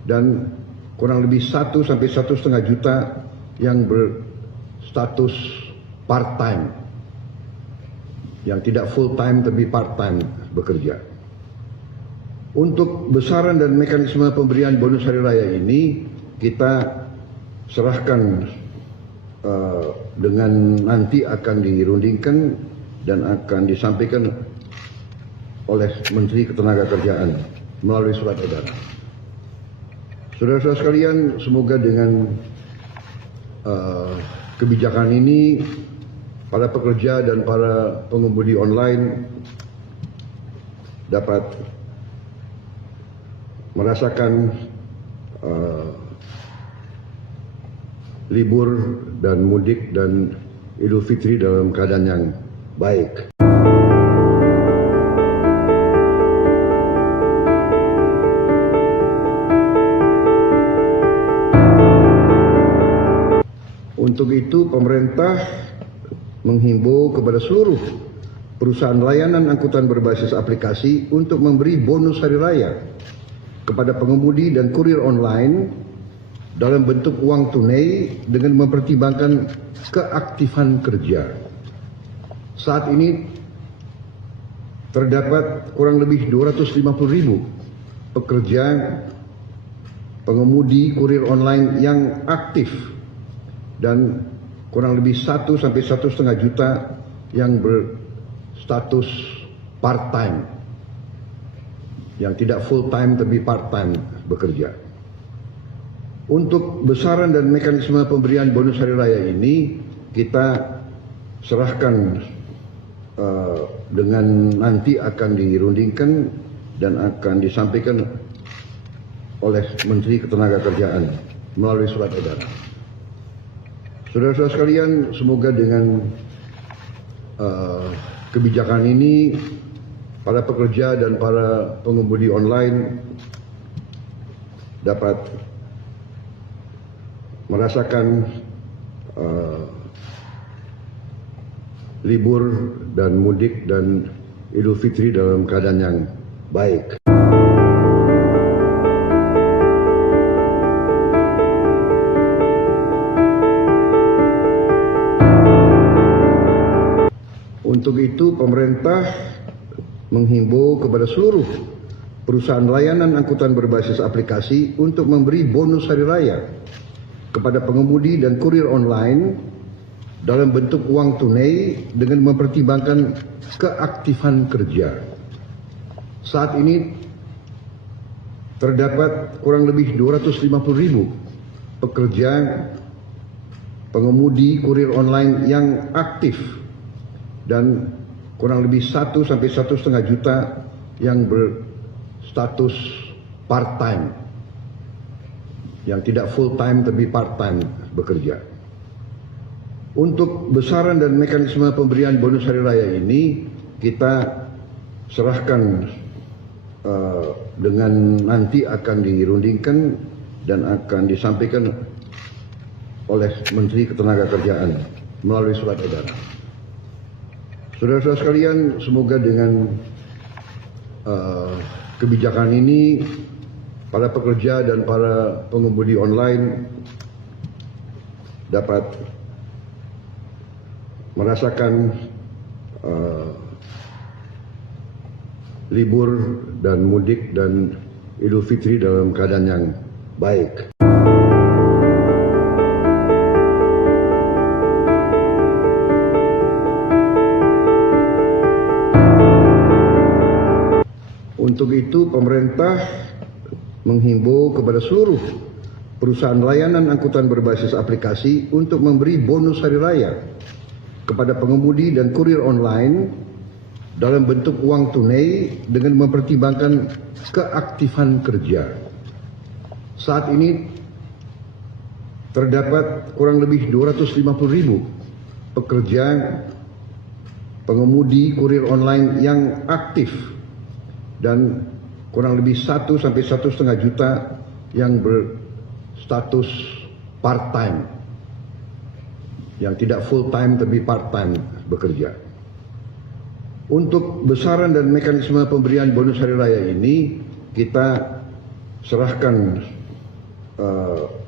dan kurang lebih 1 sampai 1,5 juta yang berstatus part-time, yang tidak full time tapi part time bekerja. Untuk besaran dan mekanisme pemberian bonus hari raya ini kita serahkan dengan nanti akan dirundingkan dan akan disampaikan oleh Menteri Ketenagakerjaan melalui surat edaran. Saudara-saudara sekalian, semoga dengan kebijakan ini para pekerja dan para pengemudi online dapat merasakan libur dan mudik dan Idul Fitri dalam keadaan yang baik. Untuk itu pemerintah menghimbau kepada seluruh perusahaan layanan angkutan berbasis aplikasi untuk memberi bonus hari raya kepada pengemudi dan kurir online dalam bentuk uang tunai dengan mempertimbangkan keaktifan kerja. Saat ini terdapat kurang lebih 250.000 pekerja pengemudi kurir online yang aktif dan kurang lebih 1 sampai 1,5 juta yang berstatus part time, yang tidak full time tapi part time bekerja. Untuk besaran dan mekanisme pemberian bonus hari raya ini kita serahkan dengan nanti akan dirundingkan dan akan disampaikan oleh Menteri Ketenagakerjaan melalui surat edaran. Saudara-saudara sekalian, semoga dengan kebijakan ini para pekerja dan para pengemudi online dapat merasakan libur dan mudik dan Idul Fitri dalam keadaan yang baik. Untuk itu pemerintah menghimbau kepada seluruh perusahaan layanan angkutan berbasis aplikasi untuk memberi bonus hari raya kepada pengemudi dan kurir online dalam bentuk uang tunai dengan mempertimbangkan keaktifan kerja. Saat ini terdapat kurang lebih 250.000 pekerja pengemudi kurir online yang aktif dan kurang lebih 1 sampai 1,5 juta yang berstatus part time, yang tidak full time tapi part time bekerja. Untuk besaran dan mekanisme pemberian bonus hari raya ini kita serahkan dengan nanti akan dirundingkan dan akan disampaikan oleh Menteri Ketenagakerjaan melalui surat edaran. Saudara-saudara sekalian, semoga dengan kebijakan ini para pekerja dan para pengemudi online dapat merasakan libur dan mudik dan Idul Fitri dalam keadaan yang baik. Untuk itu pemerintah menghimbau kepada seluruh perusahaan layanan angkutan berbasis aplikasi untuk memberi bonus hari raya kepada pengemudi dan kurir online dalam bentuk uang tunai dengan mempertimbangkan keaktifan kerja. Saat ini terdapat kurang lebih 250.000 pekerja pengemudi kurir online yang aktif dan kurang lebih 1 sampai 1,5 juta yang berstatus part time, yang tidak full time tapi part time bekerja. Untuk besaran dan mekanisme pemberian bonus hari raya ini kita serahkan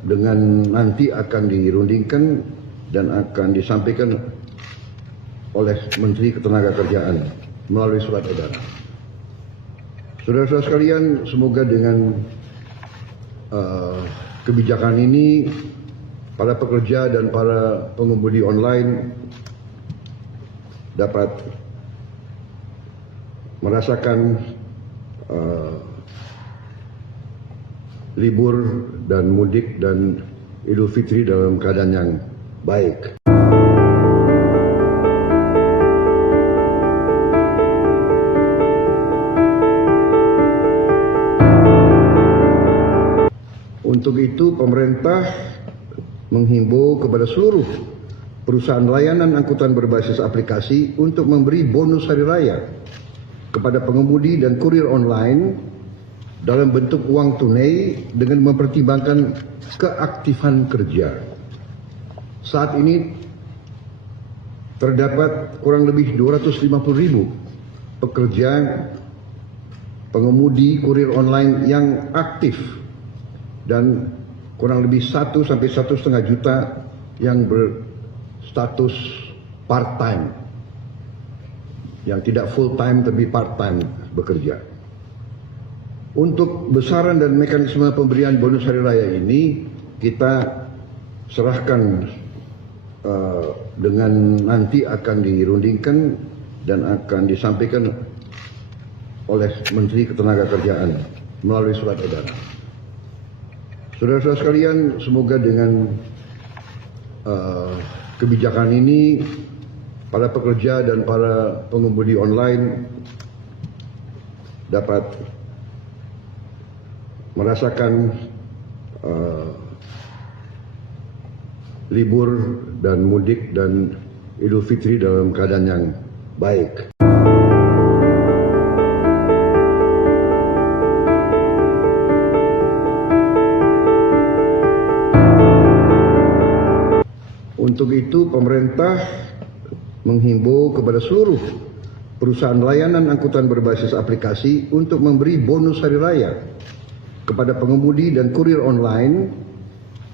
dengan nanti akan dirundingkan dan akan disampaikan oleh Menteri Ketenagakerjaan melalui surat edaran. Saudara-saudara sekalian, semoga dengan kebijakan ini para pekerja dan para pengemudi online dapat merasakan libur dan mudik dan Idul Fitri dalam keadaan yang baik. Untuk itu, pemerintah menghimbau kepada seluruh perusahaan layanan angkutan berbasis aplikasi untuk memberi bonus hari raya kepada pengemudi dan kurir online dalam bentuk uang tunai dengan mempertimbangkan keaktifan kerja. Saat ini terdapat kurang lebih 250.000 pekerja pengemudi kurir online yang aktif dan kurang lebih 1 sampai 1,5 juta yang berstatus part-time, yang tidak full-time tapi part-time bekerja. Untuk besaran dan mekanisme pemberian bonus hari raya ini kita serahkan dengan nanti akan dirundingkan dan akan disampaikan oleh Menteri Ketenagakerjaan melalui surat edaran. Saudara-saudara sekalian, semoga dengan kebijakan ini para pekerja dan para pengemudi online dapat merasakan libur dan mudik dan Idul Fitri dalam keadaan yang baik. Untuk itu, pemerintah menghimbau kepada seluruh perusahaan layanan angkutan berbasis aplikasi untuk memberi bonus hari raya kepada pengemudi dan kurir online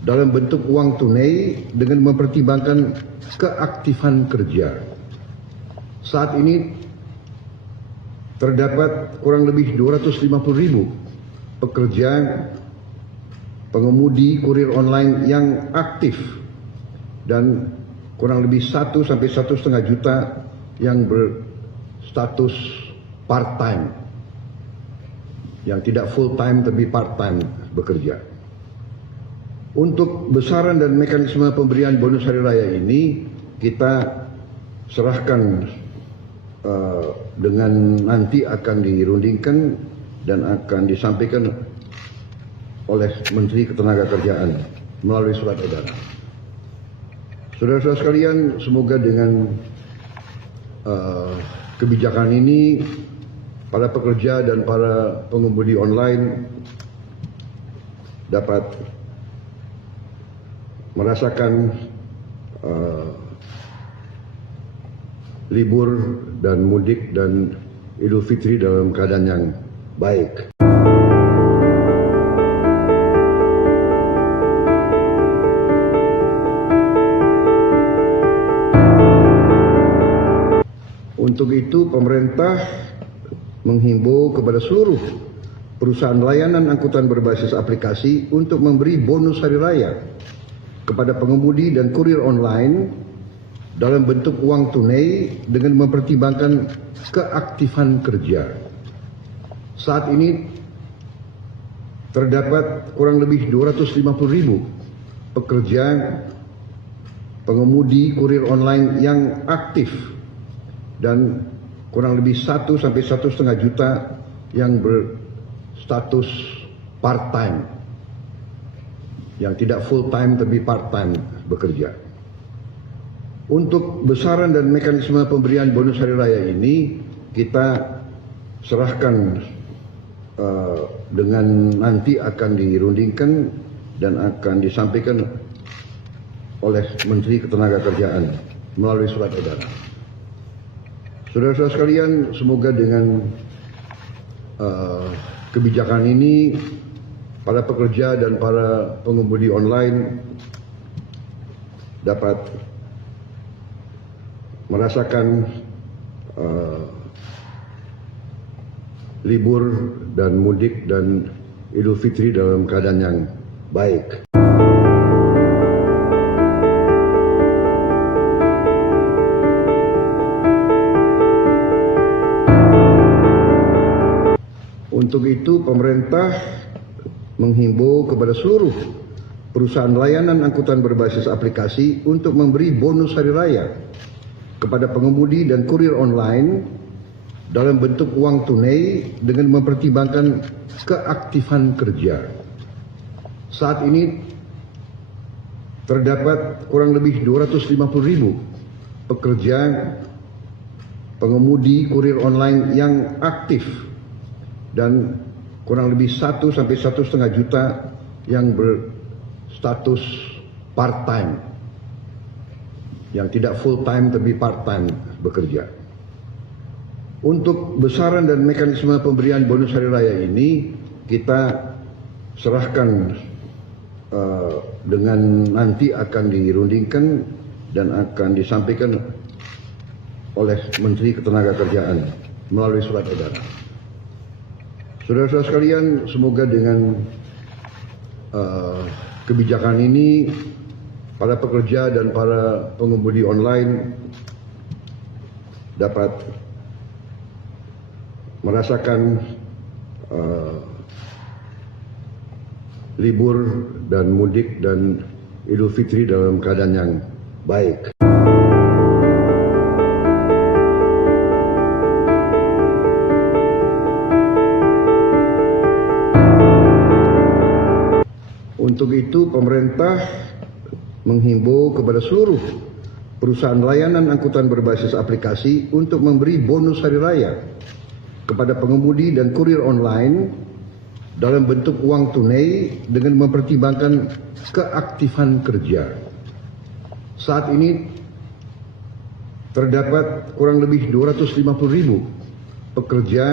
dalam bentuk uang tunai dengan mempertimbangkan keaktifan kerja. Saat ini terdapat kurang lebih 250.000 pekerja pengemudi kurir online yang aktif dan kurang lebih 1 sampai 1,5 juta yang berstatus part-time, yang tidak full-time tapi part-time bekerja. Untuk besaran dan mekanisme pemberian bonus hari raya ini kita serahkan dengan nanti akan dirundingkan dan akan disampaikan oleh Menteri Ketenagakerjaan melalui surat edaran. Saudara-saudara sekalian, semoga dengan kebijakan ini para pekerja dan para pengemudi online dapat merasakan libur dan mudik dan Idul Fitri dalam keadaan yang baik. Untuk itu, pemerintah menghimbau kepada seluruh perusahaan layanan angkutan berbasis aplikasi untuk memberi bonus hari raya kepada pengemudi dan kurir online dalam bentuk uang tunai dengan mempertimbangkan keaktifan kerja. Saat ini terdapat kurang lebih 250.000 pekerja pengemudi kurir online yang aktif dan kurang lebih 1 sampai 1,5 juta yang berstatus part-time, yang tidak full-time tapi part-time bekerja. Untuk besaran dan mekanisme pemberian bonus hari raya ini kita serahkan dengan nanti akan dirundingkan dan akan disampaikan oleh Menteri Ketenagakerjaan melalui surat edaran. Saudara-saudara sekalian, semoga dengan kebijakan ini para pekerja dan para pengemudi online dapat merasakan libur dan mudik dan Idul Fitri dalam keadaan yang baik. Untuk itu, pemerintah menghimbau kepada seluruh perusahaan layanan angkutan berbasis aplikasi untuk memberi bonus hari raya kepada pengemudi dan kurir online dalam bentuk uang tunai dengan mempertimbangkan keaktifan kerja. Saat ini terdapat kurang lebih 250.000 pekerja pengemudi kurir online yang aktif dan kurang lebih 1 sampai 1,5 juta yang berstatus part-time, yang tidak full-time tapi part-time bekerja. Untuk besaran dan mekanisme pemberian bonus hari raya ini kita serahkan dengan nanti akan dirundingkan dan akan disampaikan oleh Menteri Ketenagakerjaan melalui surat edaran. Saudara-saudara sekalian, semoga dengan kebijakan ini para pekerja dan para pengemudi online dapat merasakan libur dan mudik dan Idul Fitri dalam keadaan yang baik. Untuk itu, pemerintah menghimbau kepada seluruh perusahaan layanan angkutan berbasis aplikasi untuk memberi bonus hari raya kepada pengemudi dan kurir online dalam bentuk uang tunai dengan mempertimbangkan keaktifan kerja. Saat ini terdapat kurang lebih 250.000 pekerja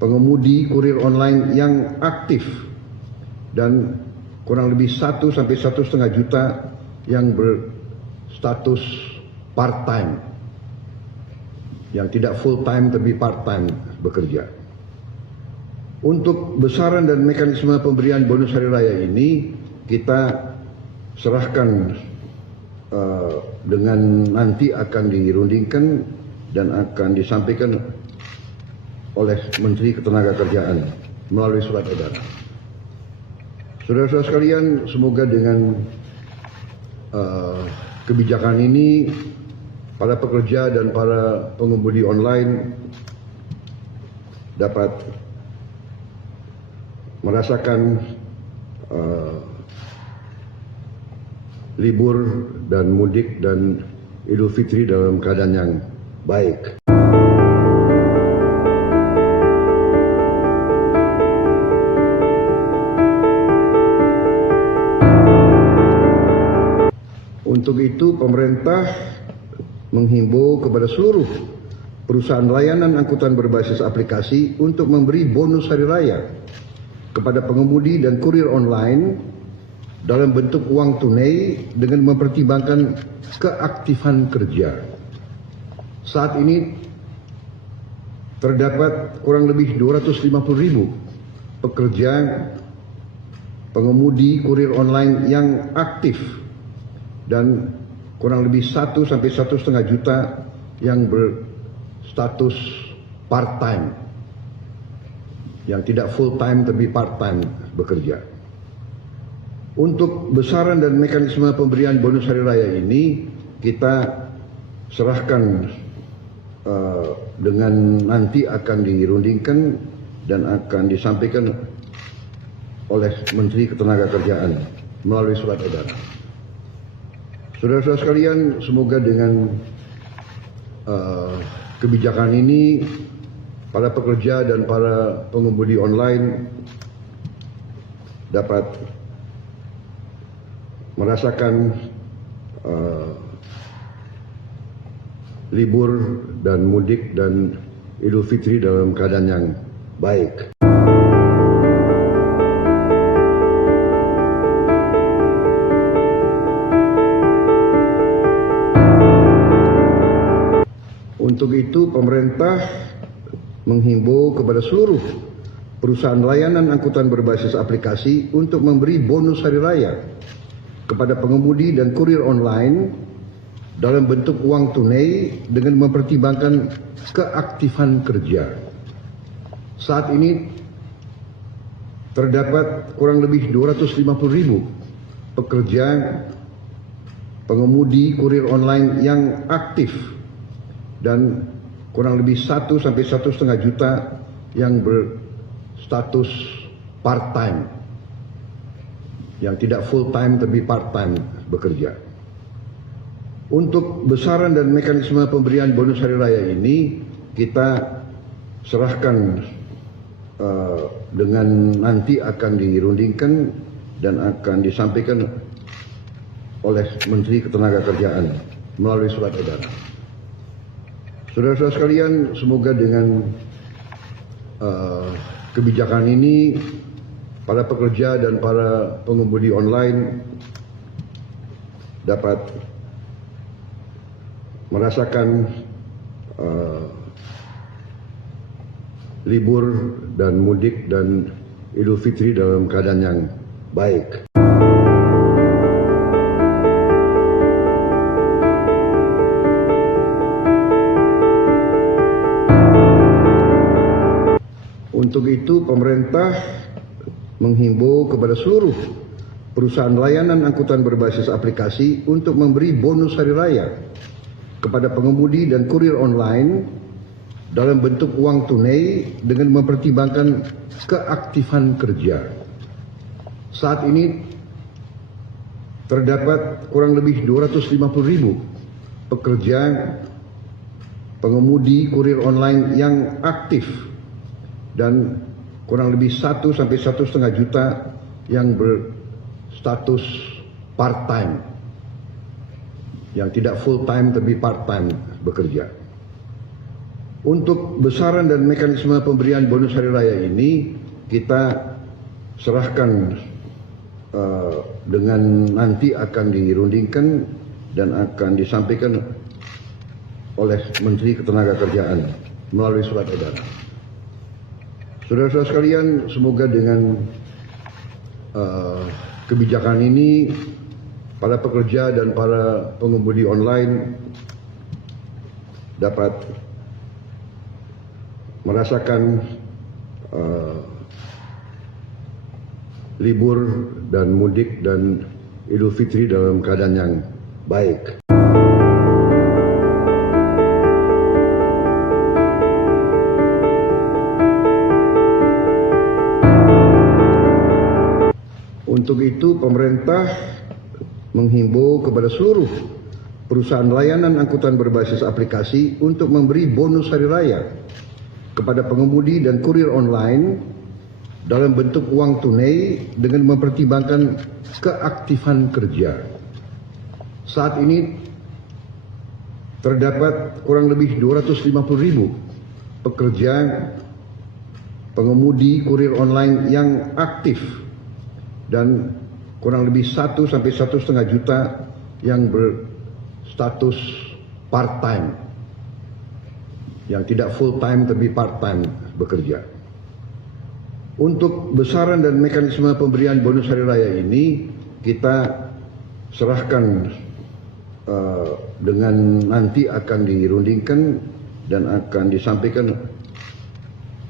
pengemudi kurir online yang aktif dan kurang lebih 1 sampai 1,5 juta yang berstatus part-time, yang tidak full-time tapi part-time bekerja. Untuk besaran dan mekanisme pemberian bonus hari raya ini kita serahkan dengan nanti akan dirundingkan dan akan disampaikan oleh Menteri Ketenagakerjaan melalui surat edaran. Saudara-saudara sekalian, semoga dengan kebijakan ini para pekerja dan para pengemudi online dapat merasakan libur dan mudik dan Idul Fitri dalam keadaan yang baik. Untuk itu, pemerintah menghimbau kepada seluruh perusahaan layanan angkutan berbasis aplikasi untuk memberi bonus hari raya kepada pengemudi dan kurir online dalam bentuk uang tunai dengan mempertimbangkan keaktifan kerja. Saat ini terdapat kurang lebih 250.000 pekerja pengemudi kurir online yang aktif dan kurang lebih 1 sampai 1,5 juta yang berstatus part-time, yang tidak full-time tapi part-time bekerja. Untuk besaran dan mekanisme pemberian bonus hari raya ini kita serahkan dengan nanti akan dirundingkan dan akan disampaikan oleh Menteri Ketenagakerjaan melalui surat edaran. Saudara-saudara sekalian, semoga dengan kebijakan ini para pekerja dan para pengemudi online dapat merasakan libur dan mudik dan Idul Fitri dalam keadaan yang baik. pemerintah menghimbau kepada seluruh perusahaan layanan angkutan berbasis aplikasi untuk memberi bonus hari raya kepada pengemudi dan kurir online dalam bentuk uang tunai dengan mempertimbangkan keaktifan kerja. Saat ini terdapat kurang lebih 250.000 pekerja pengemudi kurir online yang aktif dan kurang lebih 1 sampai 1,5 juta yang berstatus part-time, yang tidak full-time tapi part-time bekerja. Untuk besaran dan mekanisme pemberian bonus hari raya ini kita serahkan dengan nanti akan dirundingkan dan akan disampaikan oleh Menteri Ketenagakerjaan melalui surat edaran. Saudara-saudara sekalian, semoga dengan kebijakan ini para pekerja dan para pengemudi online dapat merasakan libur dan mudik dan Idul Fitri dalam keadaan yang baik. Untuk itu pemerintah menghimbau kepada seluruh perusahaan layanan angkutan berbasis aplikasi untuk memberi bonus hari raya kepada pengemudi dan kurir online dalam bentuk uang tunai dengan mempertimbangkan keaktifan kerja. Saat ini terdapat kurang lebih 250.000 pekerja pengemudi kurir online yang aktif dan kurang lebih 1 sampai 1,5 juta yang berstatus part-time, yang tidak full-time tapi part-time bekerja. Untuk besaran dan mekanisme pemberian bonus hari raya ini kita serahkan dengan nanti akan dirundingkan dan akan disampaikan oleh Menteri Ketenagakerjaan melalui surat edaran. Saudara-saudara sekalian, semoga dengan kebijakan ini para pekerja dan para pengemudi online dapat merasakan libur dan mudik dan Idul Fitri dalam keadaan yang baik. Untuk itu pemerintah menghimbau kepada seluruh perusahaan layanan angkutan berbasis aplikasi untuk memberi bonus hari raya kepada pengemudi dan kurir online dalam bentuk uang tunai dengan mempertimbangkan keaktifan kerja. Saat ini terdapat kurang lebih 250.000 pekerja pengemudi kurir online yang aktif dan kurang lebih 1 sampai 1,5 juta yang berstatus part-time, yang tidak full-time tapi part-time bekerja. Untuk besaran dan mekanisme pemberian bonus hari raya ini kita serahkan dengan nanti akan dirundingkan dan akan disampaikan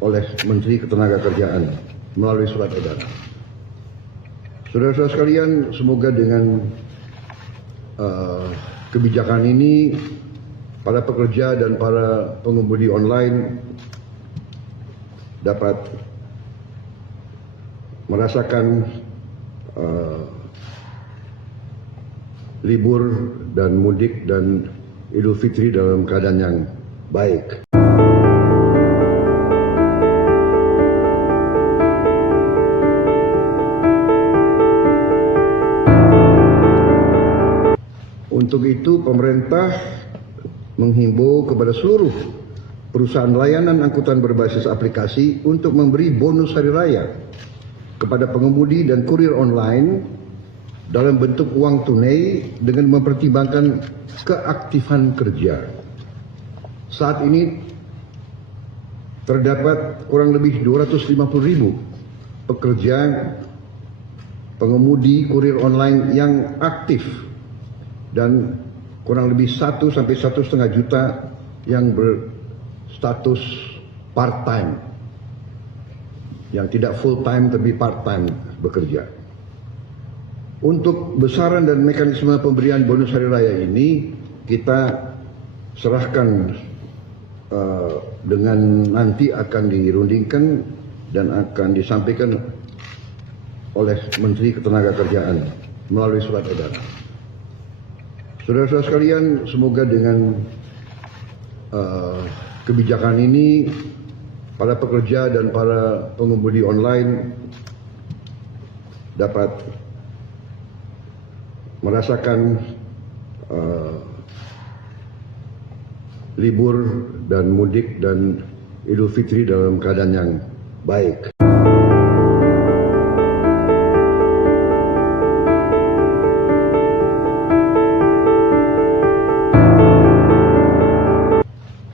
oleh Menteri Ketenagakerjaan melalui surat edaran. Saudara-saudara sekalian, semoga dengan kebijakan ini para pekerja dan para pengemudi online dapat merasakan libur dan mudik dan Idul Fitri dalam keadaan yang baik. Untuk itu pemerintah menghimbau kepada seluruh perusahaan layanan angkutan berbasis aplikasi untuk memberi bonus hari raya kepada pengemudi dan kurir online dalam bentuk uang tunai dengan mempertimbangkan keaktifan kerja. Saat ini terdapat kurang lebih 250.000 pekerja pengemudi kurir online yang aktif dan kurang lebih 1 sampai 1,5 juta yang berstatus part-time, yang tidak full-time tapi part-time bekerja. Untuk besaran dan mekanisme pemberian bonus hari raya ini kita serahkan dengan nanti akan dirundingkan dan akan disampaikan oleh Menteri Ketenagakerjaan melalui surat edaran. Saudara-saudara sekalian, semoga dengan kebijakan ini para pekerja dan para pengemudi online dapat merasakan libur dan mudik dan Idul Fitri dalam keadaan yang baik.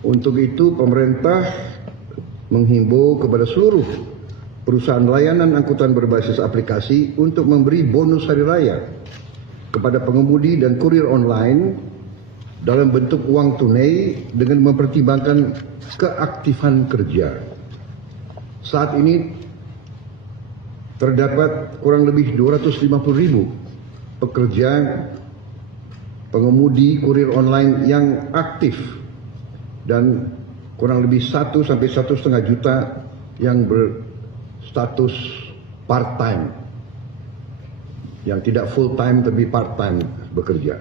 Untuk itu pemerintah menghimbau kepada seluruh perusahaan layanan angkutan berbasis aplikasi untuk memberi bonus hari raya kepada pengemudi dan kurir online dalam bentuk uang tunai dengan mempertimbangkan keaktifan kerja. Saat ini terdapat kurang lebih 250.000 pekerja pengemudi kurir online yang aktif dan kurang lebih 1 sampai 1,5 juta yang berstatus part-time, yang tidak full-time tapi part-time bekerja.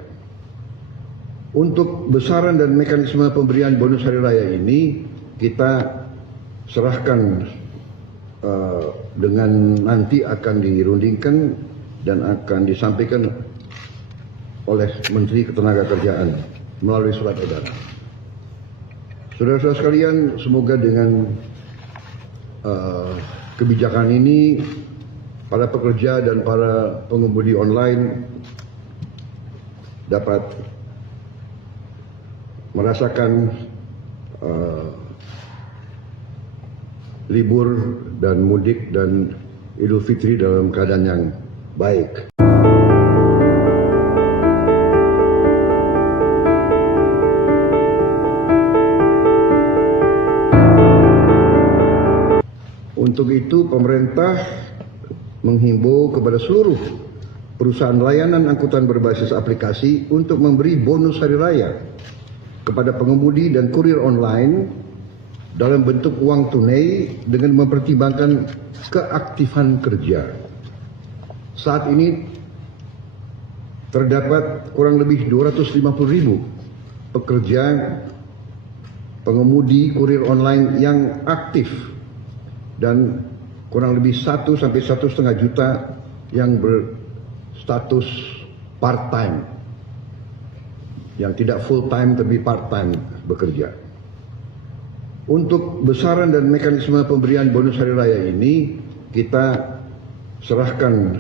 Untuk besaran dan mekanisme pemberian bonus hari raya ini kita serahkan dengan nanti akan dirundingkan dan akan disampaikan oleh Menteri Ketenagakerjaan melalui surat edaran. Saudara-saudara sekalian, semoga dengan kebijakan ini para pekerja dan para pengemudi online dapat merasakan libur dan mudik dan Idul Fitri dalam keadaan yang baik. Untuk itu pemerintah menghimbau kepada seluruh perusahaan layanan angkutan berbasis aplikasi untuk memberi bonus hari raya kepada pengemudi dan kurir online dalam bentuk uang tunai dengan mempertimbangkan keaktifan kerja. Saat ini terdapat kurang lebih 250.000 pekerja pengemudi kurir online yang aktif dan kurang lebih 1 sampai 1,5 juta yang berstatus part-time, yang tidak full-time tapi part-time bekerja. Untuk besaran dan mekanisme pemberian bonus hari raya ini kita serahkan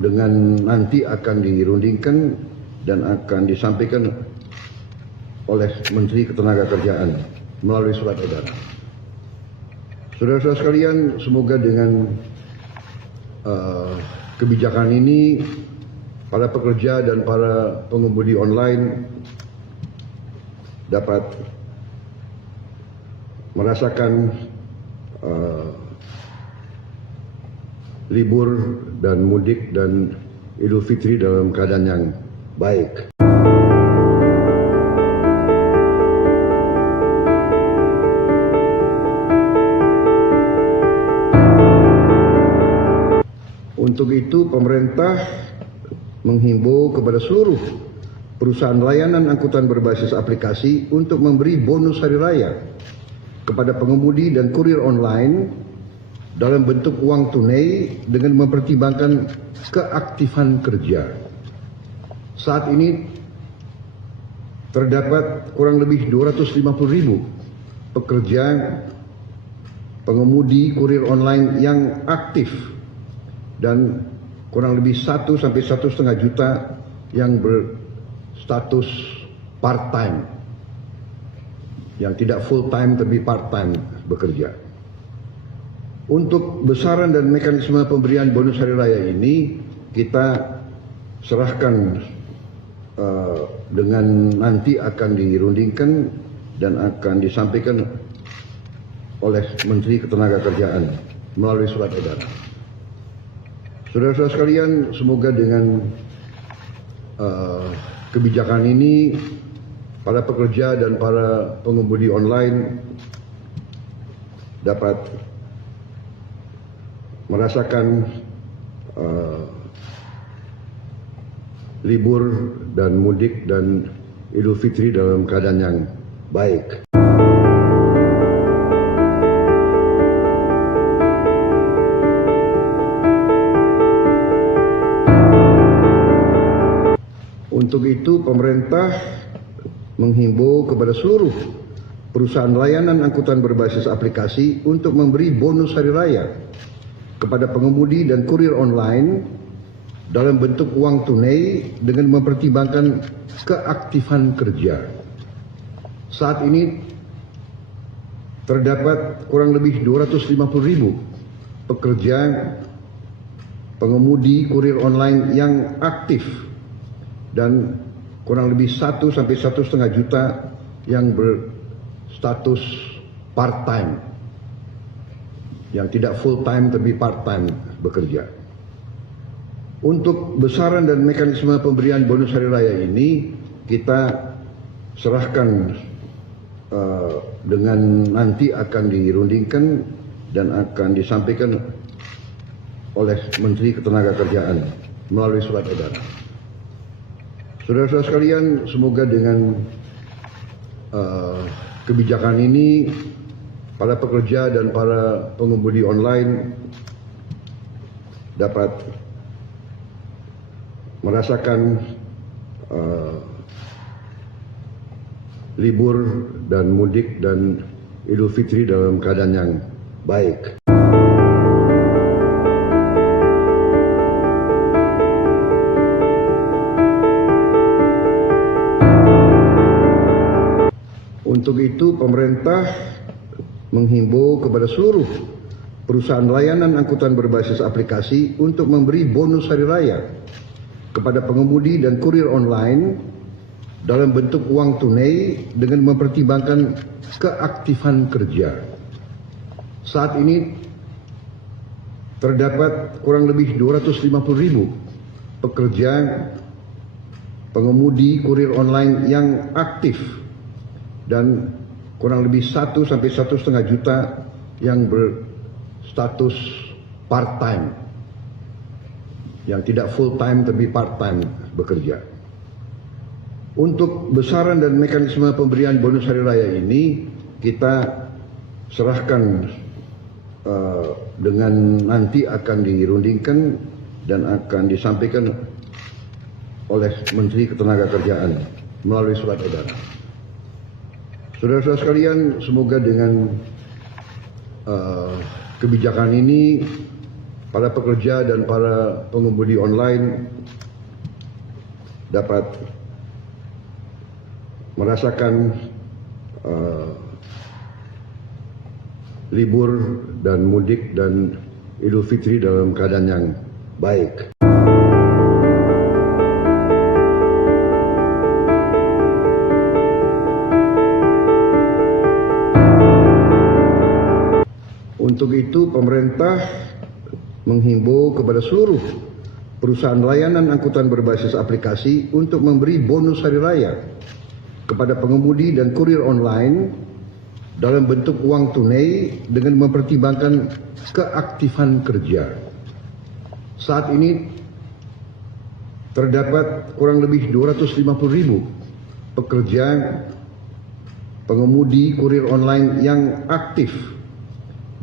dengan nanti akan dirundingkan dan akan disampaikan oleh Menteri Ketenagakerjaan melalui surat edaran. Saudara-saudara sekalian, semoga dengan kebijakan ini para pekerja dan para pengemudi online dapat merasakan libur dan mudik dan Idul Fitri dalam keadaan yang baik. Untuk itu pemerintah menghimbau kepada seluruh perusahaan layanan angkutan berbasis aplikasi untuk memberi bonus hari raya kepada pengemudi dan kurir online dalam bentuk uang tunai dengan mempertimbangkan keaktifan kerja. Saat ini terdapat kurang lebih 250.000 pekerja pengemudi kurir online yang aktif dan kurang lebih 1 sampai 1,5 juta yang berstatus part-time, yang tidak full time tapi part time bekerja. Untuk besaran dan mekanisme pemberian bonus hari raya ini kita serahkan dengan nanti akan dirundingkan dan akan disampaikan oleh Menteri Ketenagakerjaan melalui surat edaran. Saudara-saudara sekalian, semoga dengan kebijakan ini para pekerja dan para pengemudi online dapat merasakan libur dan mudik dan Idul Fitri dalam keadaan yang baik. Untuk itu, pemerintah menghimbau kepada seluruh perusahaan layanan angkutan berbasis aplikasi untuk memberi bonus hari raya kepada pengemudi dan kurir online dalam bentuk uang tunai dengan mempertimbangkan keaktifan kerja. Saat ini terdapat kurang lebih 250.000 pekerja pengemudi kurir online yang aktif dan kurang lebih 1 sampai 1,5 juta yang berstatus part-time, yang tidak full-time tapi part-time bekerja. Untuk besaran dan mekanisme pemberian bonus hari raya ini kita serahkan dengan nanti akan dirundingkan dan akan disampaikan oleh Menteri Ketenagakerjaan melalui surat edaran. Saudara-saudara sekalian, semoga dengan kebijakan ini para pekerja dan para pengemudi online dapat merasakan libur dan mudik dan Idul Fitri dalam keadaan yang baik. Untuk itu, pemerintah menghimbau kepada seluruh perusahaan layanan angkutan berbasis aplikasi untuk memberi bonus hari raya kepada pengemudi dan kurir online dalam bentuk uang tunai dengan mempertimbangkan keaktifan kerja. Saat ini terdapat kurang lebih 250.000 pekerja pengemudi kurir online yang aktif dan kurang lebih 1 sampai 1,5 juta yang berstatus part-time, yang tidak full-time tapi part-time bekerja. Untuk besaran dan mekanisme pemberian bonus hari raya ini kita serahkan dengan nanti akan dirundingkan dan akan disampaikan oleh Menteri Ketenagakerjaan melalui surat edaran. Saudara-saudara sekalian, semoga dengan kebijakan ini para pekerja dan para pengemudi online dapat merasakan libur dan mudik dan Idul Fitri dalam keadaan yang baik. Untuk itu, pemerintah menghimbau kepada seluruh perusahaan layanan angkutan berbasis aplikasi untuk memberi bonus hari raya kepada pengemudi dan kurir online dalam bentuk uang tunai dengan mempertimbangkan keaktifan kerja. Saat ini terdapat kurang lebih 250.000 pekerja pengemudi kurir online yang aktif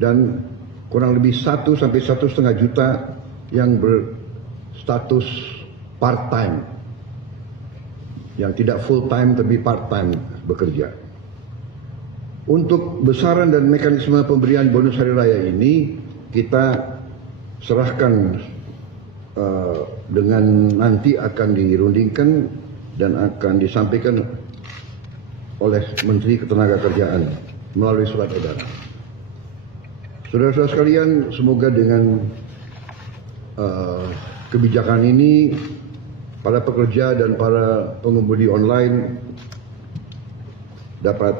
dan kurang lebih 1 sampai 1,5 juta yang berstatus part-time, yang tidak full-time tapi part-time bekerja. Untuk besaran dan mekanisme pemberian bonus hari raya ini kita serahkan dengan nanti akan dirundingkan dan akan disampaikan oleh Menteri Ketenagakerjaan melalui surat edaran. Saudara-saudara sekalian, semoga dengan kebijakan ini para pekerja dan para pengemudi online dapat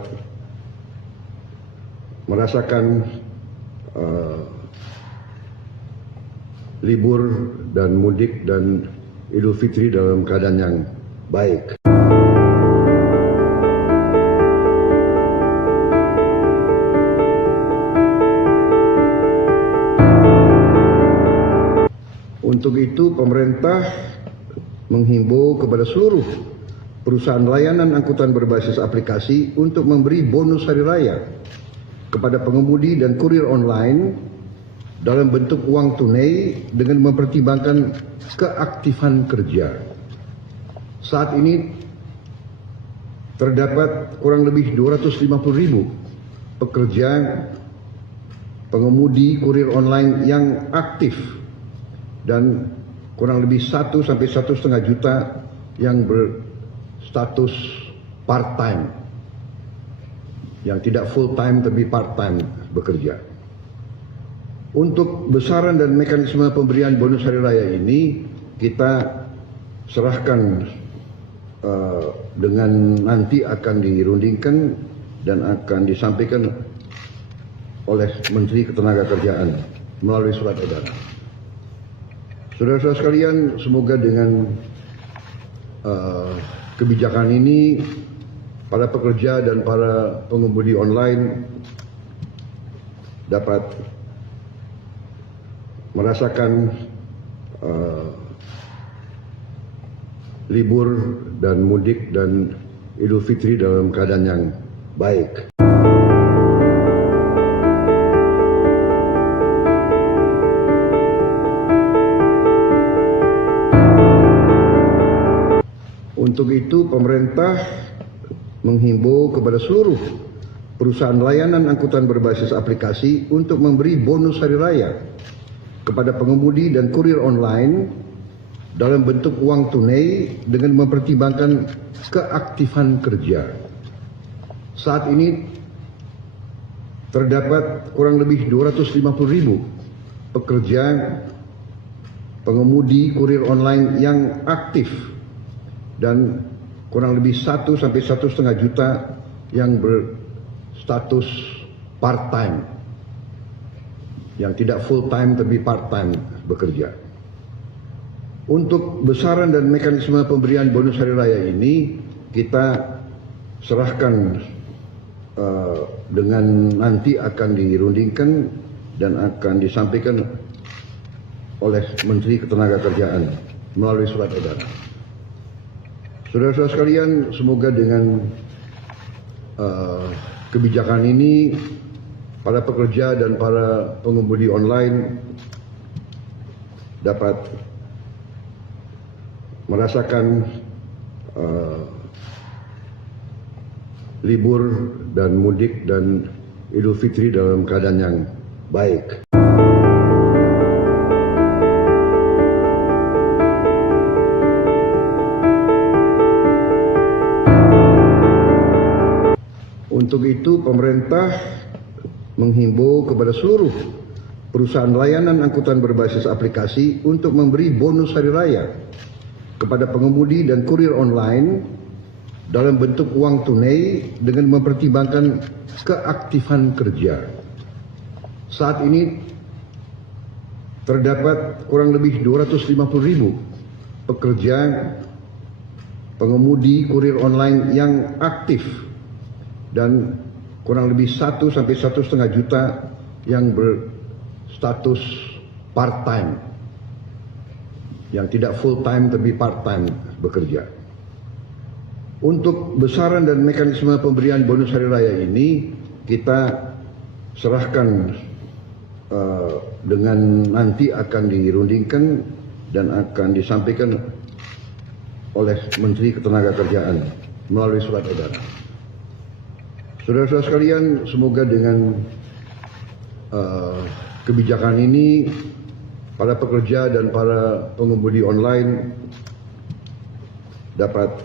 merasakan libur dan mudik dan Idul Fitri dalam keadaan yang baik. Untuk itu, pemerintah menghimbau kepada seluruh perusahaan layanan angkutan berbasis aplikasi untuk memberi bonus hari raya kepada pengemudi dan kurir online dalam bentuk uang tunai dengan mempertimbangkan keaktifan kerja. Saat ini terdapat kurang lebih 250.000 pekerja pengemudi kurir online yang aktif dan kurang lebih 1 sampai 1,5 juta yang berstatus part-time, yang tidak full-time tapi part-time bekerja. Untuk besaran dan mekanisme pemberian bonus hari raya ini kita serahkan dengan nanti akan dirundingkan dan akan disampaikan oleh Menteri Ketenagakerjaan melalui surat edaran. Saudara-saudara sekalian, semoga dengan kebijakan ini para pekerja dan para pengemudi online dapat merasakan libur dan mudik dan Idul Fitri dalam keadaan yang baik. Untuk itu, pemerintah menghimbau kepada seluruh perusahaan layanan angkutan berbasis aplikasi untuk memberi bonus hari raya kepada pengemudi dan kurir online dalam bentuk uang tunai dengan mempertimbangkan keaktifan kerja. Saat ini terdapat kurang lebih 250.000 pekerja pengemudi kurir online yang aktif dan kurang lebih 1 sampai 1,5 juta yang berstatus part-time, yang tidak full-time tapi part-time bekerja. Untuk besaran dan mekanisme pemberian bonus hari raya ini kita serahkan dengan nanti akan dirundingkan dan akan disampaikan oleh Menteri Ketenagakerjaan melalui surat edaran. Saudara-saudara sekalian, semoga dengan kebijakan ini para pekerja dan para pengemudi online dapat merasakan libur dan mudik dan Idul Fitri dalam keadaan yang baik. Untuk itu, pemerintah menghimbau kepada seluruh perusahaan layanan angkutan berbasis aplikasi untuk memberi bonus hari raya kepada pengemudi dan kurir online dalam bentuk uang tunai dengan mempertimbangkan keaktifan kerja. Saat ini terdapat kurang lebih 250.000 pekerja pengemudi kurir online yang aktif dan kurang lebih 1 sampai 1,5 juta yang berstatus part-time, yang tidak full-time tapi part-time bekerja. Untuk besaran dan mekanisme pemberian bonus hari raya ini kita serahkan dengan nanti akan dirundingkan dan akan disampaikan oleh Menteri Ketenagakerjaan melalui surat edaran. Saudara-saudara sekalian, semoga dengan kebijakan ini para pekerja dan para pengemudi online dapat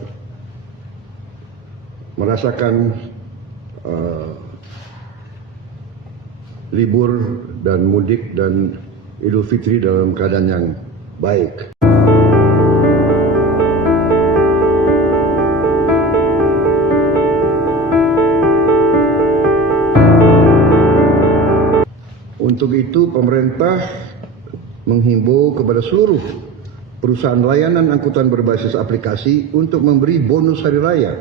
merasakan libur dan mudik dan Idul Fitri dalam keadaan yang baik. Untuk itu, pemerintah menghimbau kepada seluruh perusahaan layanan angkutan berbasis aplikasi untuk memberi bonus hari raya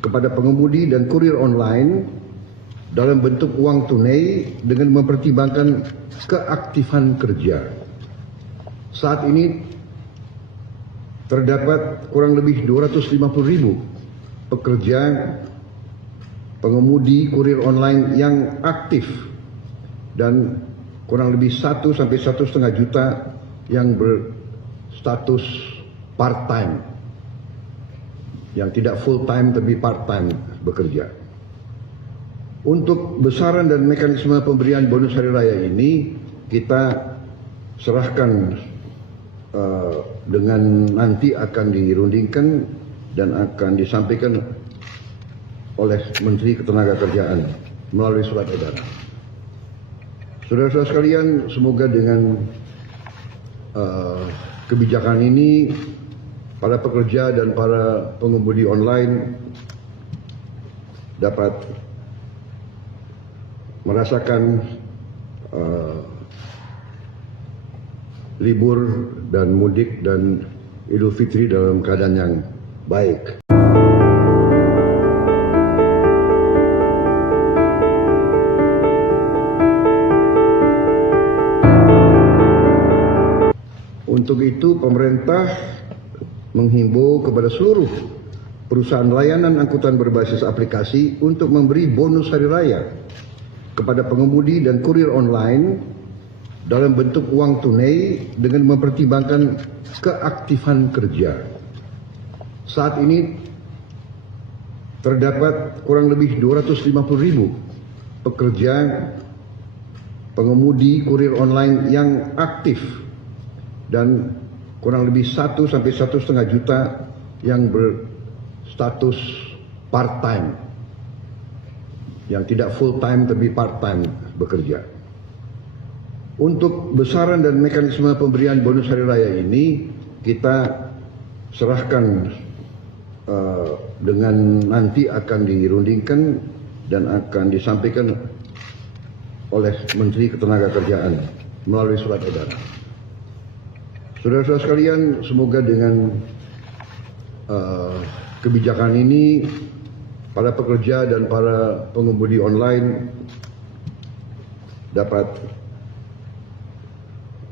kepada pengemudi dan kurir online dalam bentuk uang tunai dengan mempertimbangkan keaktifan kerja. Saat ini terdapat kurang lebih 250.000 pekerja pengemudi kurir online yang aktif dan kurang lebih 1 sampai 1,5 juta yang berstatus part-time, yang tidak full-time tapi part-time bekerja. Untuk besaran dan mekanisme pemberian bonus hari raya ini kita serahkan dengan nanti akan dirundingkan dan akan disampaikan oleh Menteri Ketenagakerjaan melalui surat edaran. Saudara-saudara sekalian, semoga dengan kebijakan ini para pekerja dan para pengemudi online dapat merasakan libur dan mudik dan Idul Fitri dalam keadaan yang baik. Untuk itu, pemerintah menghimbau kepada seluruh perusahaan layanan angkutan berbasis aplikasi untuk memberi bonus hari raya kepada pengemudi dan kurir online dalam bentuk uang tunai dengan mempertimbangkan keaktifan kerja. Saat ini terdapat kurang lebih 250.000 pekerja pengemudi kurir online yang aktif dan kurang lebih 1 sampai 1,5 juta yang berstatus part-time, yang tidak full-time tapi part-time bekerja. Untuk besaran dan mekanisme pemberian bonus hari raya ini kita serahkan dengan nanti akan dirundingkan dan akan disampaikan oleh Menteri Ketenagakerjaan melalui surat edaran. Saudara-saudara sekalian, semoga dengan kebijakan ini para pekerja dan para pengemudi online dapat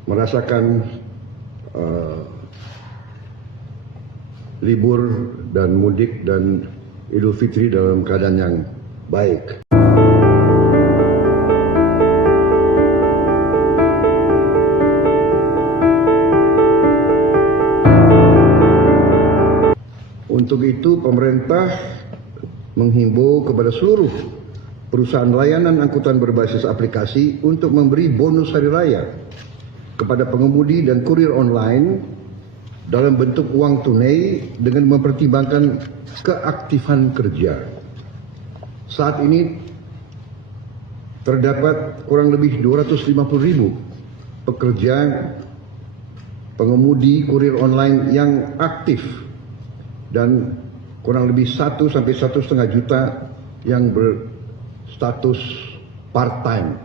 merasakan libur dan mudik dan Idul Fitri dalam keadaan yang baik. Untuk itu, pemerintah menghimbau kepada seluruh perusahaan layanan angkutan berbasis aplikasi untuk memberi bonus hari raya kepada pengemudi dan kurir online dalam bentuk uang tunai dengan mempertimbangkan keaktifan kerja. Saat ini terdapat kurang lebih 250.000 pekerja pengemudi kurir online yang aktif dan kurang lebih 1 sampai 1,5 juta yang berstatus part-time,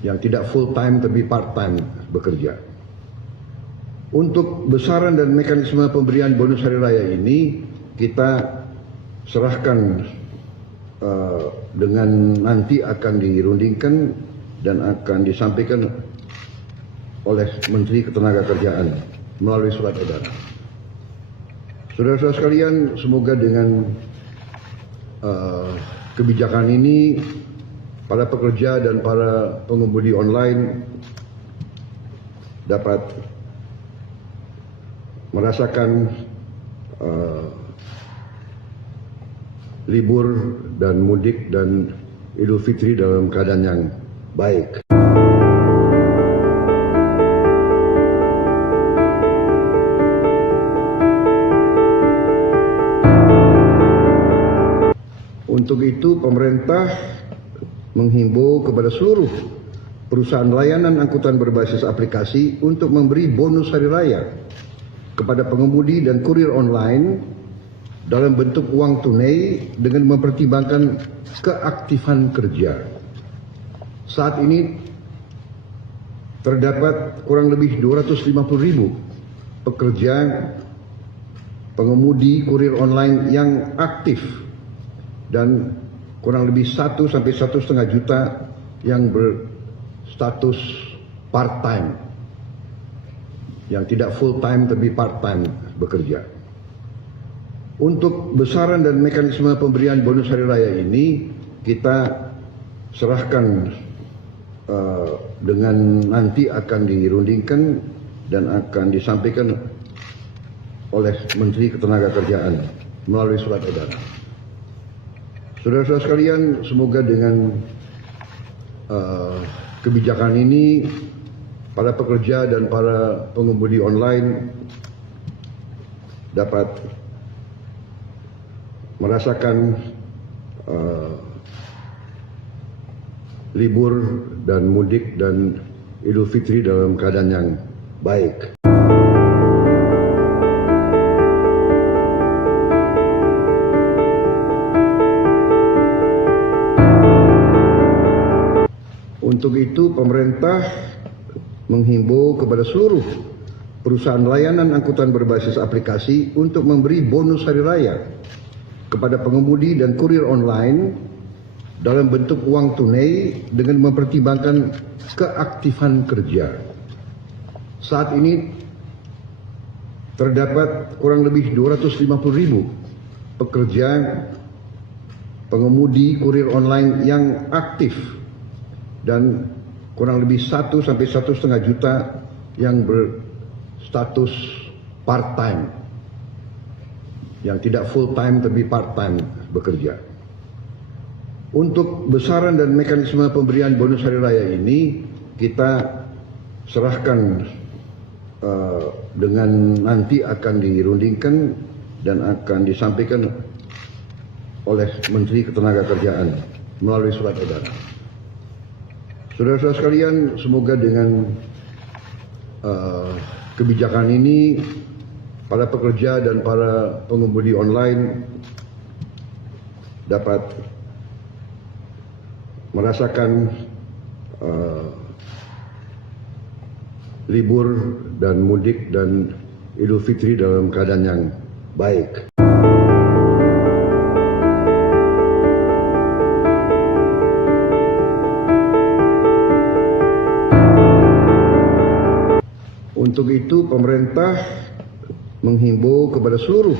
yang tidak full-time tapi part-time bekerja. Untuk besaran dan mekanisme pemberian bonus hari raya ini kita serahkan dengan nanti akan dirundingkan dan akan disampaikan oleh Menteri Ketenagakerjaan melalui surat edaran. Saudara-saudara sekalian, semoga dengan kebijakan ini para pekerja dan para pengemudi online dapat merasakan libur dan mudik dan Idul Fitri dalam keadaan yang baik. Untuk itu pemerintah menghimbau kepada seluruh perusahaan layanan angkutan berbasis aplikasi untuk memberi bonus hari raya kepada pengemudi dan kurir online dalam bentuk uang tunai dengan mempertimbangkan keaktifan kerja. Saat ini terdapat kurang lebih 250.000 pekerja pengemudi kurir online yang aktif dan kurang lebih 1 sampai 1,5 juta yang berstatus part-time, yang tidak full-time tapi part-time bekerja. Untuk besaran dan mekanisme pemberian bonus hari raya ini kita serahkan dengan nanti akan dirundingkan dan akan disampaikan oleh Menteri Ketenagakerjaan melalui surat edaran. Saudara-saudara sekalian, semoga dengan kebijakan ini para pekerja dan para pengemudi online dapat merasakan libur dan mudik dan Idul Fitri dalam keadaan yang baik. Untuk itu pemerintah menghimbau kepada seluruh perusahaan layanan angkutan berbasis aplikasi untuk memberi bonus hari raya kepada pengemudi dan kurir online dalam bentuk uang tunai dengan mempertimbangkan keaktifan kerja. Saat ini terdapat kurang lebih 250.000 pekerja pengemudi kurir online yang aktif dan kurang lebih 1 sampai 1,5 juta yang berstatus part-time, yang tidak full-time tapi part-time bekerja. Untuk besaran dan mekanisme pemberian bonus hari raya ini kita serahkan dengan nanti akan dirundingkan dan akan disampaikan oleh Menteri Ketenagakerjaan melalui surat edaran. Saudara-saudara sekalian, semoga dengan kebijakan ini para pekerja dan para pengemudi online dapat merasakan libur dan mudik dan Idul Fitri dalam keadaan yang baik. Untuk itu pemerintah menghimbau kepada seluruh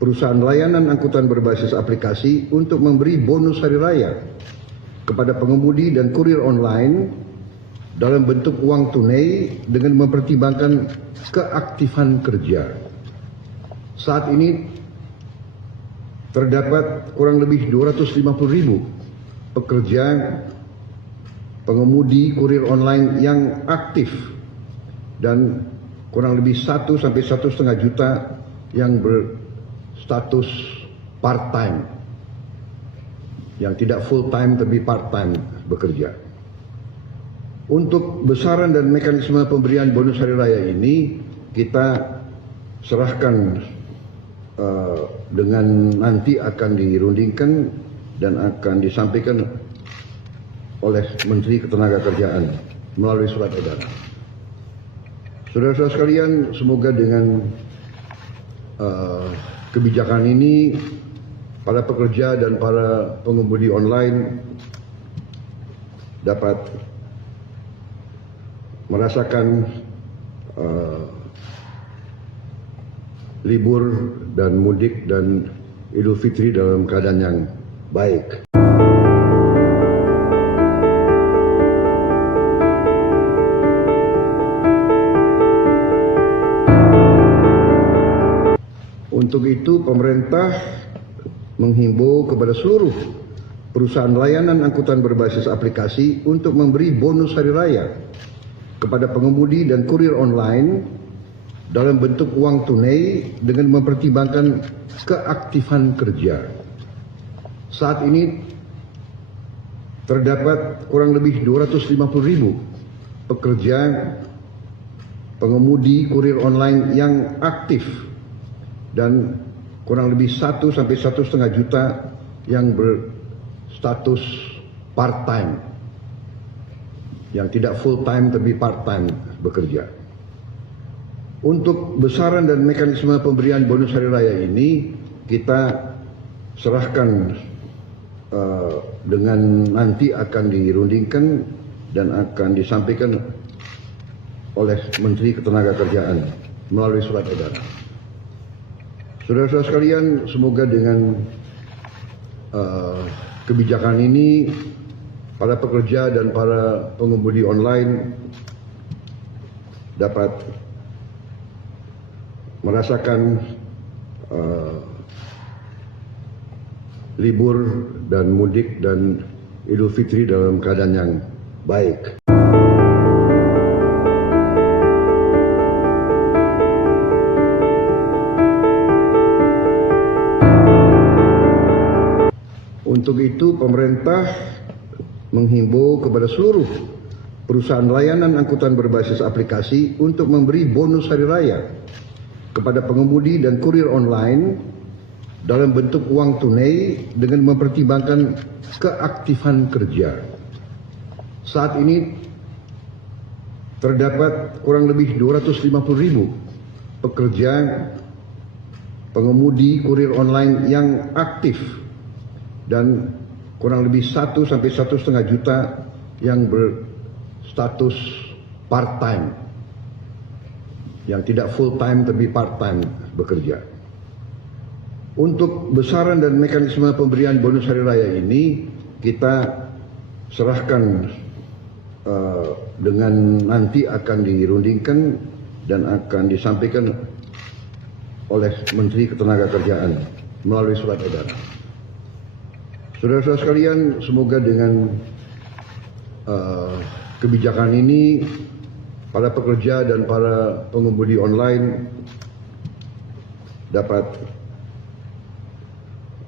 perusahaan layanan angkutan berbasis aplikasi untuk memberi bonus hari raya kepada pengemudi dan kurir online dalam bentuk uang tunai dengan mempertimbangkan keaktifan kerja. Saat ini terdapat kurang lebih 250.000 pekerja pengemudi kurir online yang aktif dan kurang lebih 1 sampai 1,5 juta yang berstatus part-time, yang tidak full-time tapi part-time bekerja. Untuk besaran dan mekanisme pemberian bonus hari raya ini kita serahkan dengan nanti akan dirundingkan dan akan disampaikan oleh Menteri Ketenagakerjaan melalui surat edaran. Saudara-saudara sekalian, semoga dengan kebijakan ini para pekerja dan para pengemudi online dapat merasakan libur dan mudik dan Idul Fitri dalam keadaan yang baik. Untuk itu pemerintah menghimbau kepada seluruh perusahaan layanan angkutan berbasis aplikasi untuk memberi bonus hari raya kepada pengemudi dan kurir online dalam bentuk uang tunai dengan mempertimbangkan keaktifan kerja. Saat ini terdapat kurang lebih 250.000 pekerja pengemudi kurir online yang aktif dan kurang lebih 1 sampai 1,5 juta yang berstatus part-time, yang tidak full-time tapi part-time bekerja. Untuk besaran dan mekanisme pemberian bonus hari raya ini kita serahkan dengan nanti akan dirundingkan dan akan disampaikan oleh Menteri Ketenagakerjaan melalui surat edaran. Saudara-saudara sekalian, semoga dengan kebijakan ini para pekerja dan para pengemudi online dapat merasakan libur dan mudik dan Idul Fitri dalam keadaan yang baik. Untuk itu pemerintah menghimbau kepada seluruh perusahaan layanan angkutan berbasis aplikasi untuk memberi bonus hari raya kepada pengemudi dan kurir online dalam bentuk uang tunai dengan mempertimbangkan keaktifan kerja. Saat ini terdapat kurang lebih 250.000 pekerja pengemudi kurir online yang aktif dan kurang lebih 1 sampai 1,5 juta yang berstatus part-time, yang tidak full-time tapi part-time bekerja. Untuk besaran dan mekanisme pemberian bonus hari raya ini kita serahkan dengan nanti akan dirundingkan dan akan disampaikan oleh Menteri Ketenagakerjaan melalui surat edaran. Saudara-saudara sekalian, semoga dengan kebijakan ini para pekerja dan para pengemudi online dapat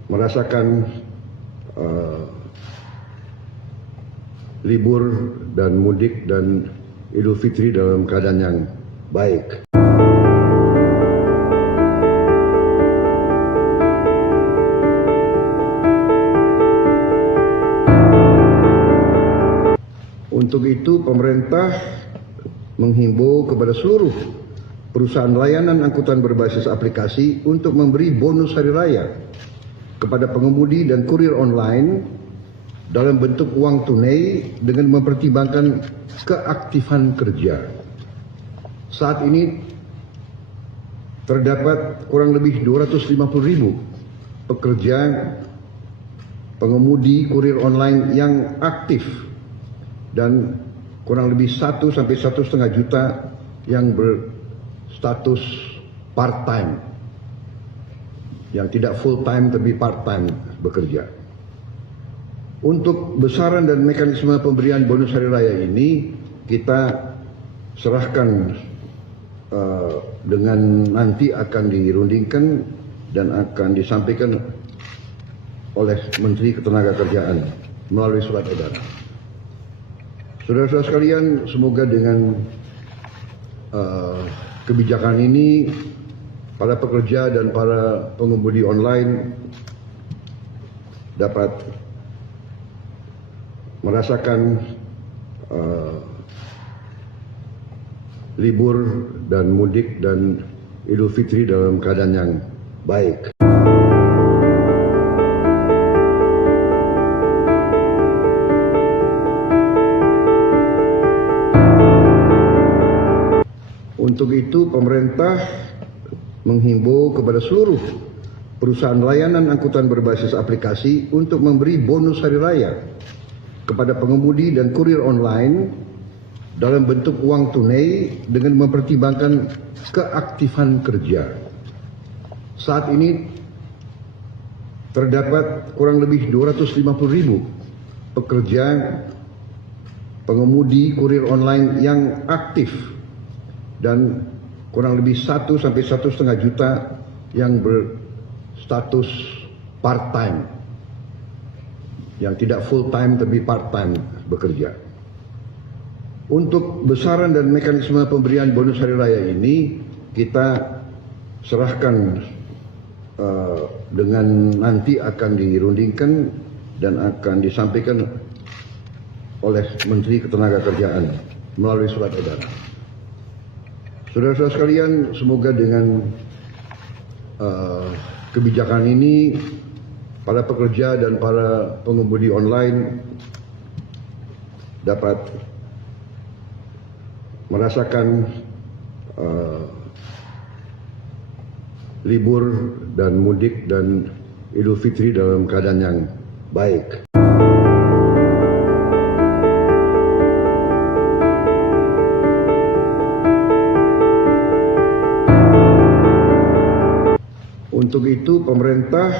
merasakan libur dan mudik dan Idul Fitri dalam keadaan yang baik. Untuk itu pemerintah menghimbau kepada seluruh perusahaan layanan angkutan berbasis aplikasi untuk memberi bonus hari raya kepada pengemudi dan kurir online dalam bentuk uang tunai dengan mempertimbangkan keaktifan kerja. Saat ini terdapat kurang lebih 250.000 pekerja pengemudi kurir online yang aktif dan kurang lebih 1 sampai 1,5 juta yang berstatus part-time, yang tidak full-time tapi part-time bekerja. Untuk besaran dan mekanisme pemberian bonus hari raya ini kita serahkan dengan nanti akan dirundingkan dan akan disampaikan oleh Menteri Ketenagakerjaan melalui surat edaran. Saudara-saudara sekalian, semoga dengan kebijakan ini para pekerja dan para pengemudi online dapat merasakan libur dan mudik dan Idul Fitri dalam keadaan yang baik. Untuk itu pemerintah menghimbau kepada seluruh perusahaan layanan angkutan berbasis aplikasi untuk memberi bonus hari raya kepada pengemudi dan kurir online dalam bentuk uang tunai dengan mempertimbangkan keaktifan kerja. Saat ini terdapat kurang lebih 250.000 pekerja pengemudi kurir online yang aktif dan kurang lebih 1 sampai 1,5 juta yang berstatus part-time, yang tidak full time tapi part time bekerja. Untuk besaran dan mekanisme pemberian bonus hari raya ini kita serahkan dengan nanti akan dirundingkan dan akan disampaikan oleh Menteri Ketenagakerjaan melalui surat edaran. Saudara-saudara sekalian, semoga dengan kebijakan ini para pekerja dan para pengemudi online dapat merasakan libur dan mudik dan Idul Fitri dalam keadaan yang baik. Untuk itu pemerintah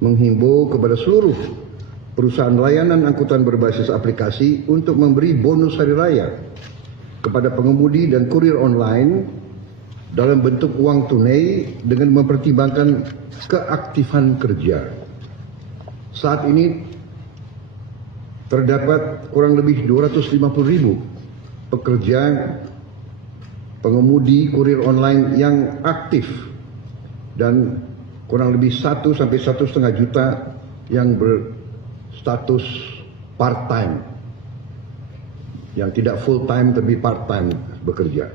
menghimbau kepada seluruh perusahaan layanan angkutan berbasis aplikasi untuk memberi bonus hari raya kepada pengemudi dan kurir online dalam bentuk uang tunai dengan mempertimbangkan keaktifan kerja. Saat ini terdapat kurang lebih 250.000 pekerja pengemudi kurir online yang aktif dan kurang lebih 1 sampai 1,5 juta yang berstatus part-time, yang tidak full-time tapi part-time bekerja.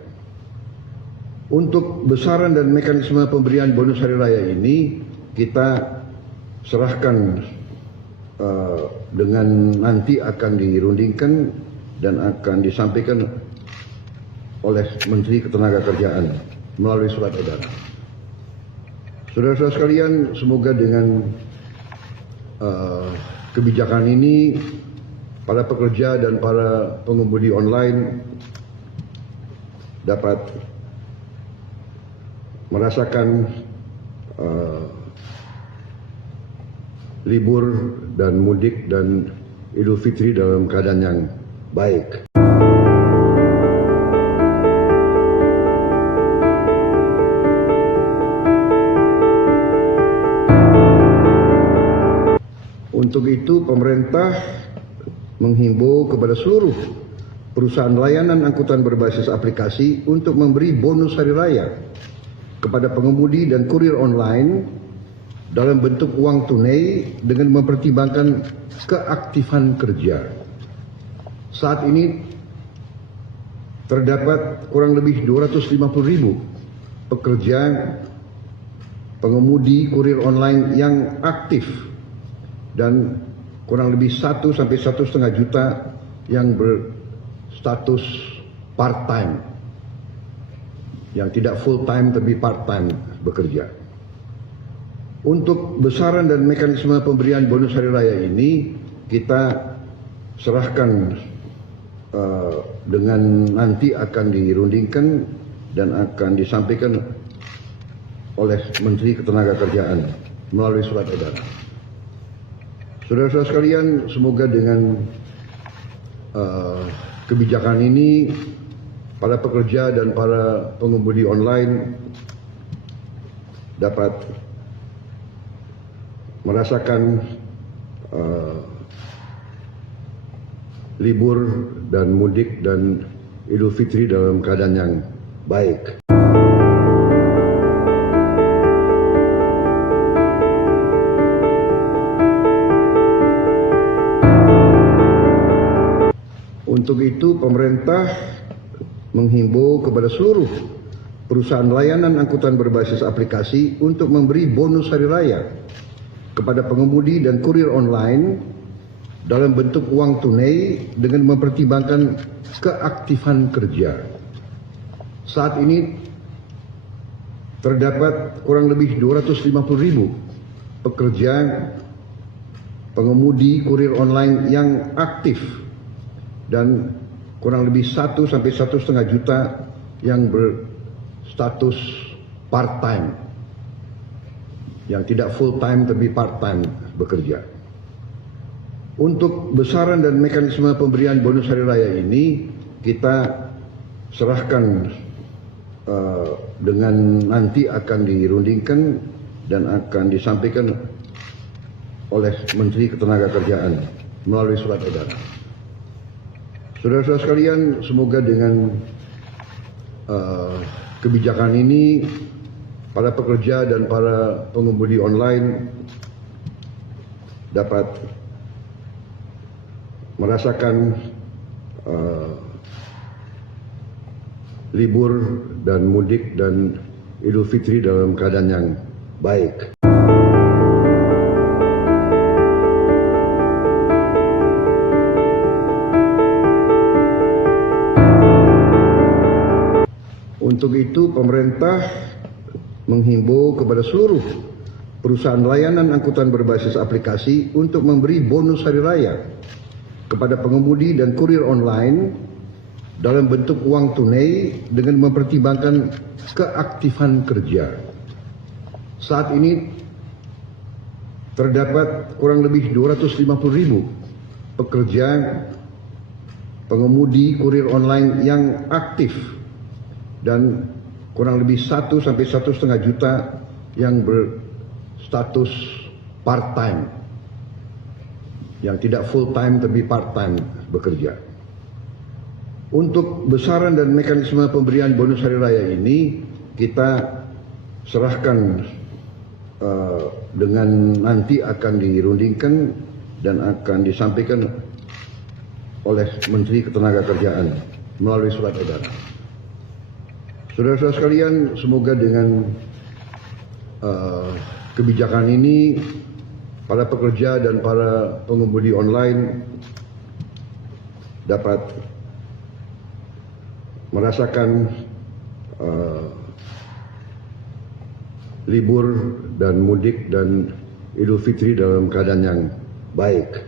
Untuk besaran dan mekanisme pemberian bonus hari raya ini kita serahkan dengan nanti akan dirundingkan dan akan disampaikan oleh Menteri Ketenagakerjaan melalui surat edaran. Saudara-saudara sekalian, semoga dengan kebijakan ini para pekerja dan para pengemudi online dapat merasakan libur dan mudik dan Idul Fitri dalam keadaan yang baik. Untuk itu pemerintah menghimbau kepada seluruh perusahaan layanan angkutan berbasis aplikasi untuk memberi bonus hari raya kepada pengemudi dan kurir online dalam bentuk uang tunai dengan mempertimbangkan keaktifan kerja. Saat ini terdapat kurang lebih 250.000 pekerja pengemudi kurir online yang aktif dan kurang lebih 1 sampai 1,5 juta yang berstatus part-time, yang tidak full-time tapi part-time bekerja. Untuk besaran dan mekanisme pemberian bonus hari raya ini kita serahkan dengan nanti akan dirundingkan dan akan disampaikan oleh Menteri Ketenagakerjaan melalui surat edaran. Saudara-saudara sekalian, semoga dengan kebijakan ini para pekerja dan para pengemudi online dapat merasakan libur dan mudik dan Idul Fitri dalam keadaan yang baik. Untuk itu pemerintah menghimbau kepada seluruh perusahaan layanan angkutan berbasis aplikasi untuk memberi bonus hari raya kepada pengemudi dan kurir online dalam bentuk uang tunai dengan mempertimbangkan keaktifan kerja. Saat ini terdapat kurang lebih 250.000 pekerja pengemudi kurir online yang aktif dan kurang lebih 1 sampai 1,5 juta yang berstatus part-time, yang tidak full-time tapi part-time bekerja. Untuk besaran dan mekanisme pemberian bonus hari raya ini kita serahkan dengan nanti akan dirundingkan dan akan disampaikan oleh Menteri Ketenagakerjaan melalui surat edaran. Saudara-saudara sekalian, semoga dengan kebijakan ini para pekerja dan para pengemudi online dapat merasakan libur dan mudik dan Idul Fitri dalam keadaan yang baik. Untuk itu, pemerintah menghimbau kepada seluruh perusahaan layanan angkutan berbasis aplikasi untuk memberi bonus hari raya kepada pengemudi dan kurir online dalam bentuk uang tunai dengan mempertimbangkan keaktifan kerja. Saat ini terdapat kurang lebih 250.000 pekerja pengemudi kurir online yang aktif dan kurang lebih 1 sampai 1,5 juta yang berstatus part-time, yang tidak full-time tapi part-time bekerja. Untuk besaran dan mekanisme pemberian bonus hari raya ini kita serahkan dengan nanti akan dirundingkan dan akan disampaikan oleh Menteri Ketenagakerjaan melalui surat edaran. Saudara-saudara sekalian, semoga dengan kebijakan ini para pekerja dan para pengemudi online dapat merasakan libur dan mudik dan Idul Fitri dalam keadaan yang baik.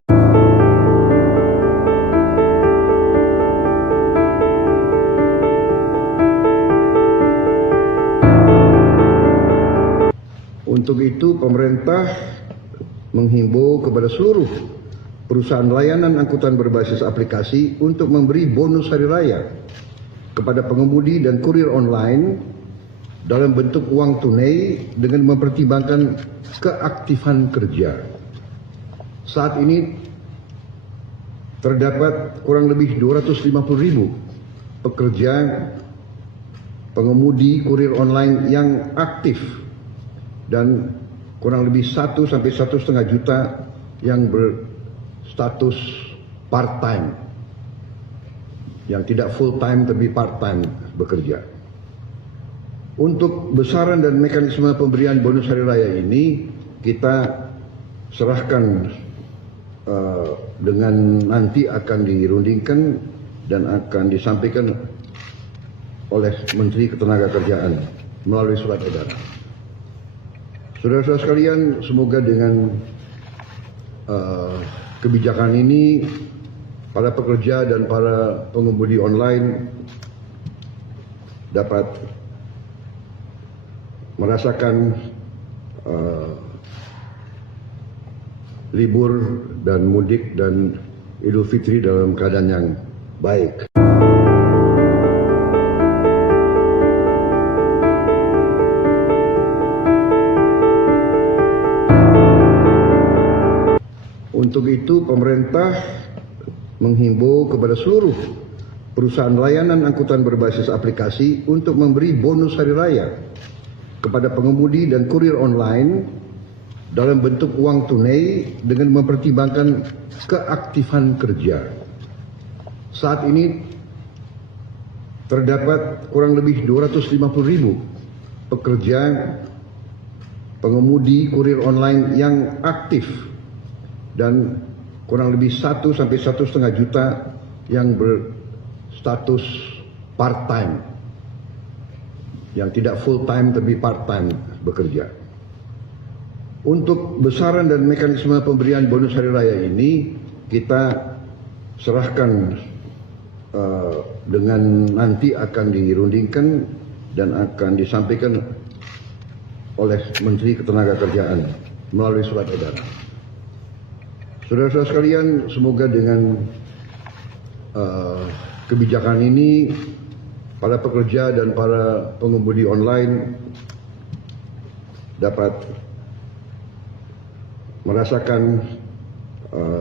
Untuk itu, pemerintah menghimbau kepada seluruh perusahaan layanan angkutan berbasis aplikasi untuk memberi bonus hari raya kepada pengemudi dan kurir online dalam bentuk uang tunai dengan mempertimbangkan keaktifan kerja. Saat ini terdapat kurang lebih 250.000 pekerja pengemudi kurir online yang aktif dan kurang lebih 1 sampai 1,5 juta yang berstatus part-time, yang tidak full-time tapi part-time bekerja. Untuk besaran dan mekanisme pemberian bonus hari raya ini kita serahkan dengan nanti akan dirundingkan dan akan disampaikan oleh Menteri Ketenagakerjaan melalui surat edaran. Saudara-saudara sekalian, semoga dengan kebijakan ini para pekerja dan para pengemudi online dapat merasakan libur dan mudik dan Idul Fitri dalam keadaan yang baik. Untuk itu, pemerintah menghimbau kepada seluruh perusahaan layanan angkutan berbasis aplikasi untuk memberi bonus hari raya kepada pengemudi dan kurir online dalam bentuk uang tunai dengan mempertimbangkan keaktifan kerja. Saat ini terdapat kurang lebih 250.000 pekerja pengemudi kurir online yang aktif dan kurang lebih 1 sampai 1,5 juta yang berstatus part-time, yang tidak full-time tapi part-time bekerja. Untuk besaran dan mekanisme pemberian bonus hari raya ini kita serahkan dengan nanti akan dirundingkan dan akan disampaikan oleh Menteri Ketenagakerjaan melalui surat edaran. Saudara-saudara sekalian, semoga dengan kebijakan ini para pekerja dan para pengemudi online dapat merasakan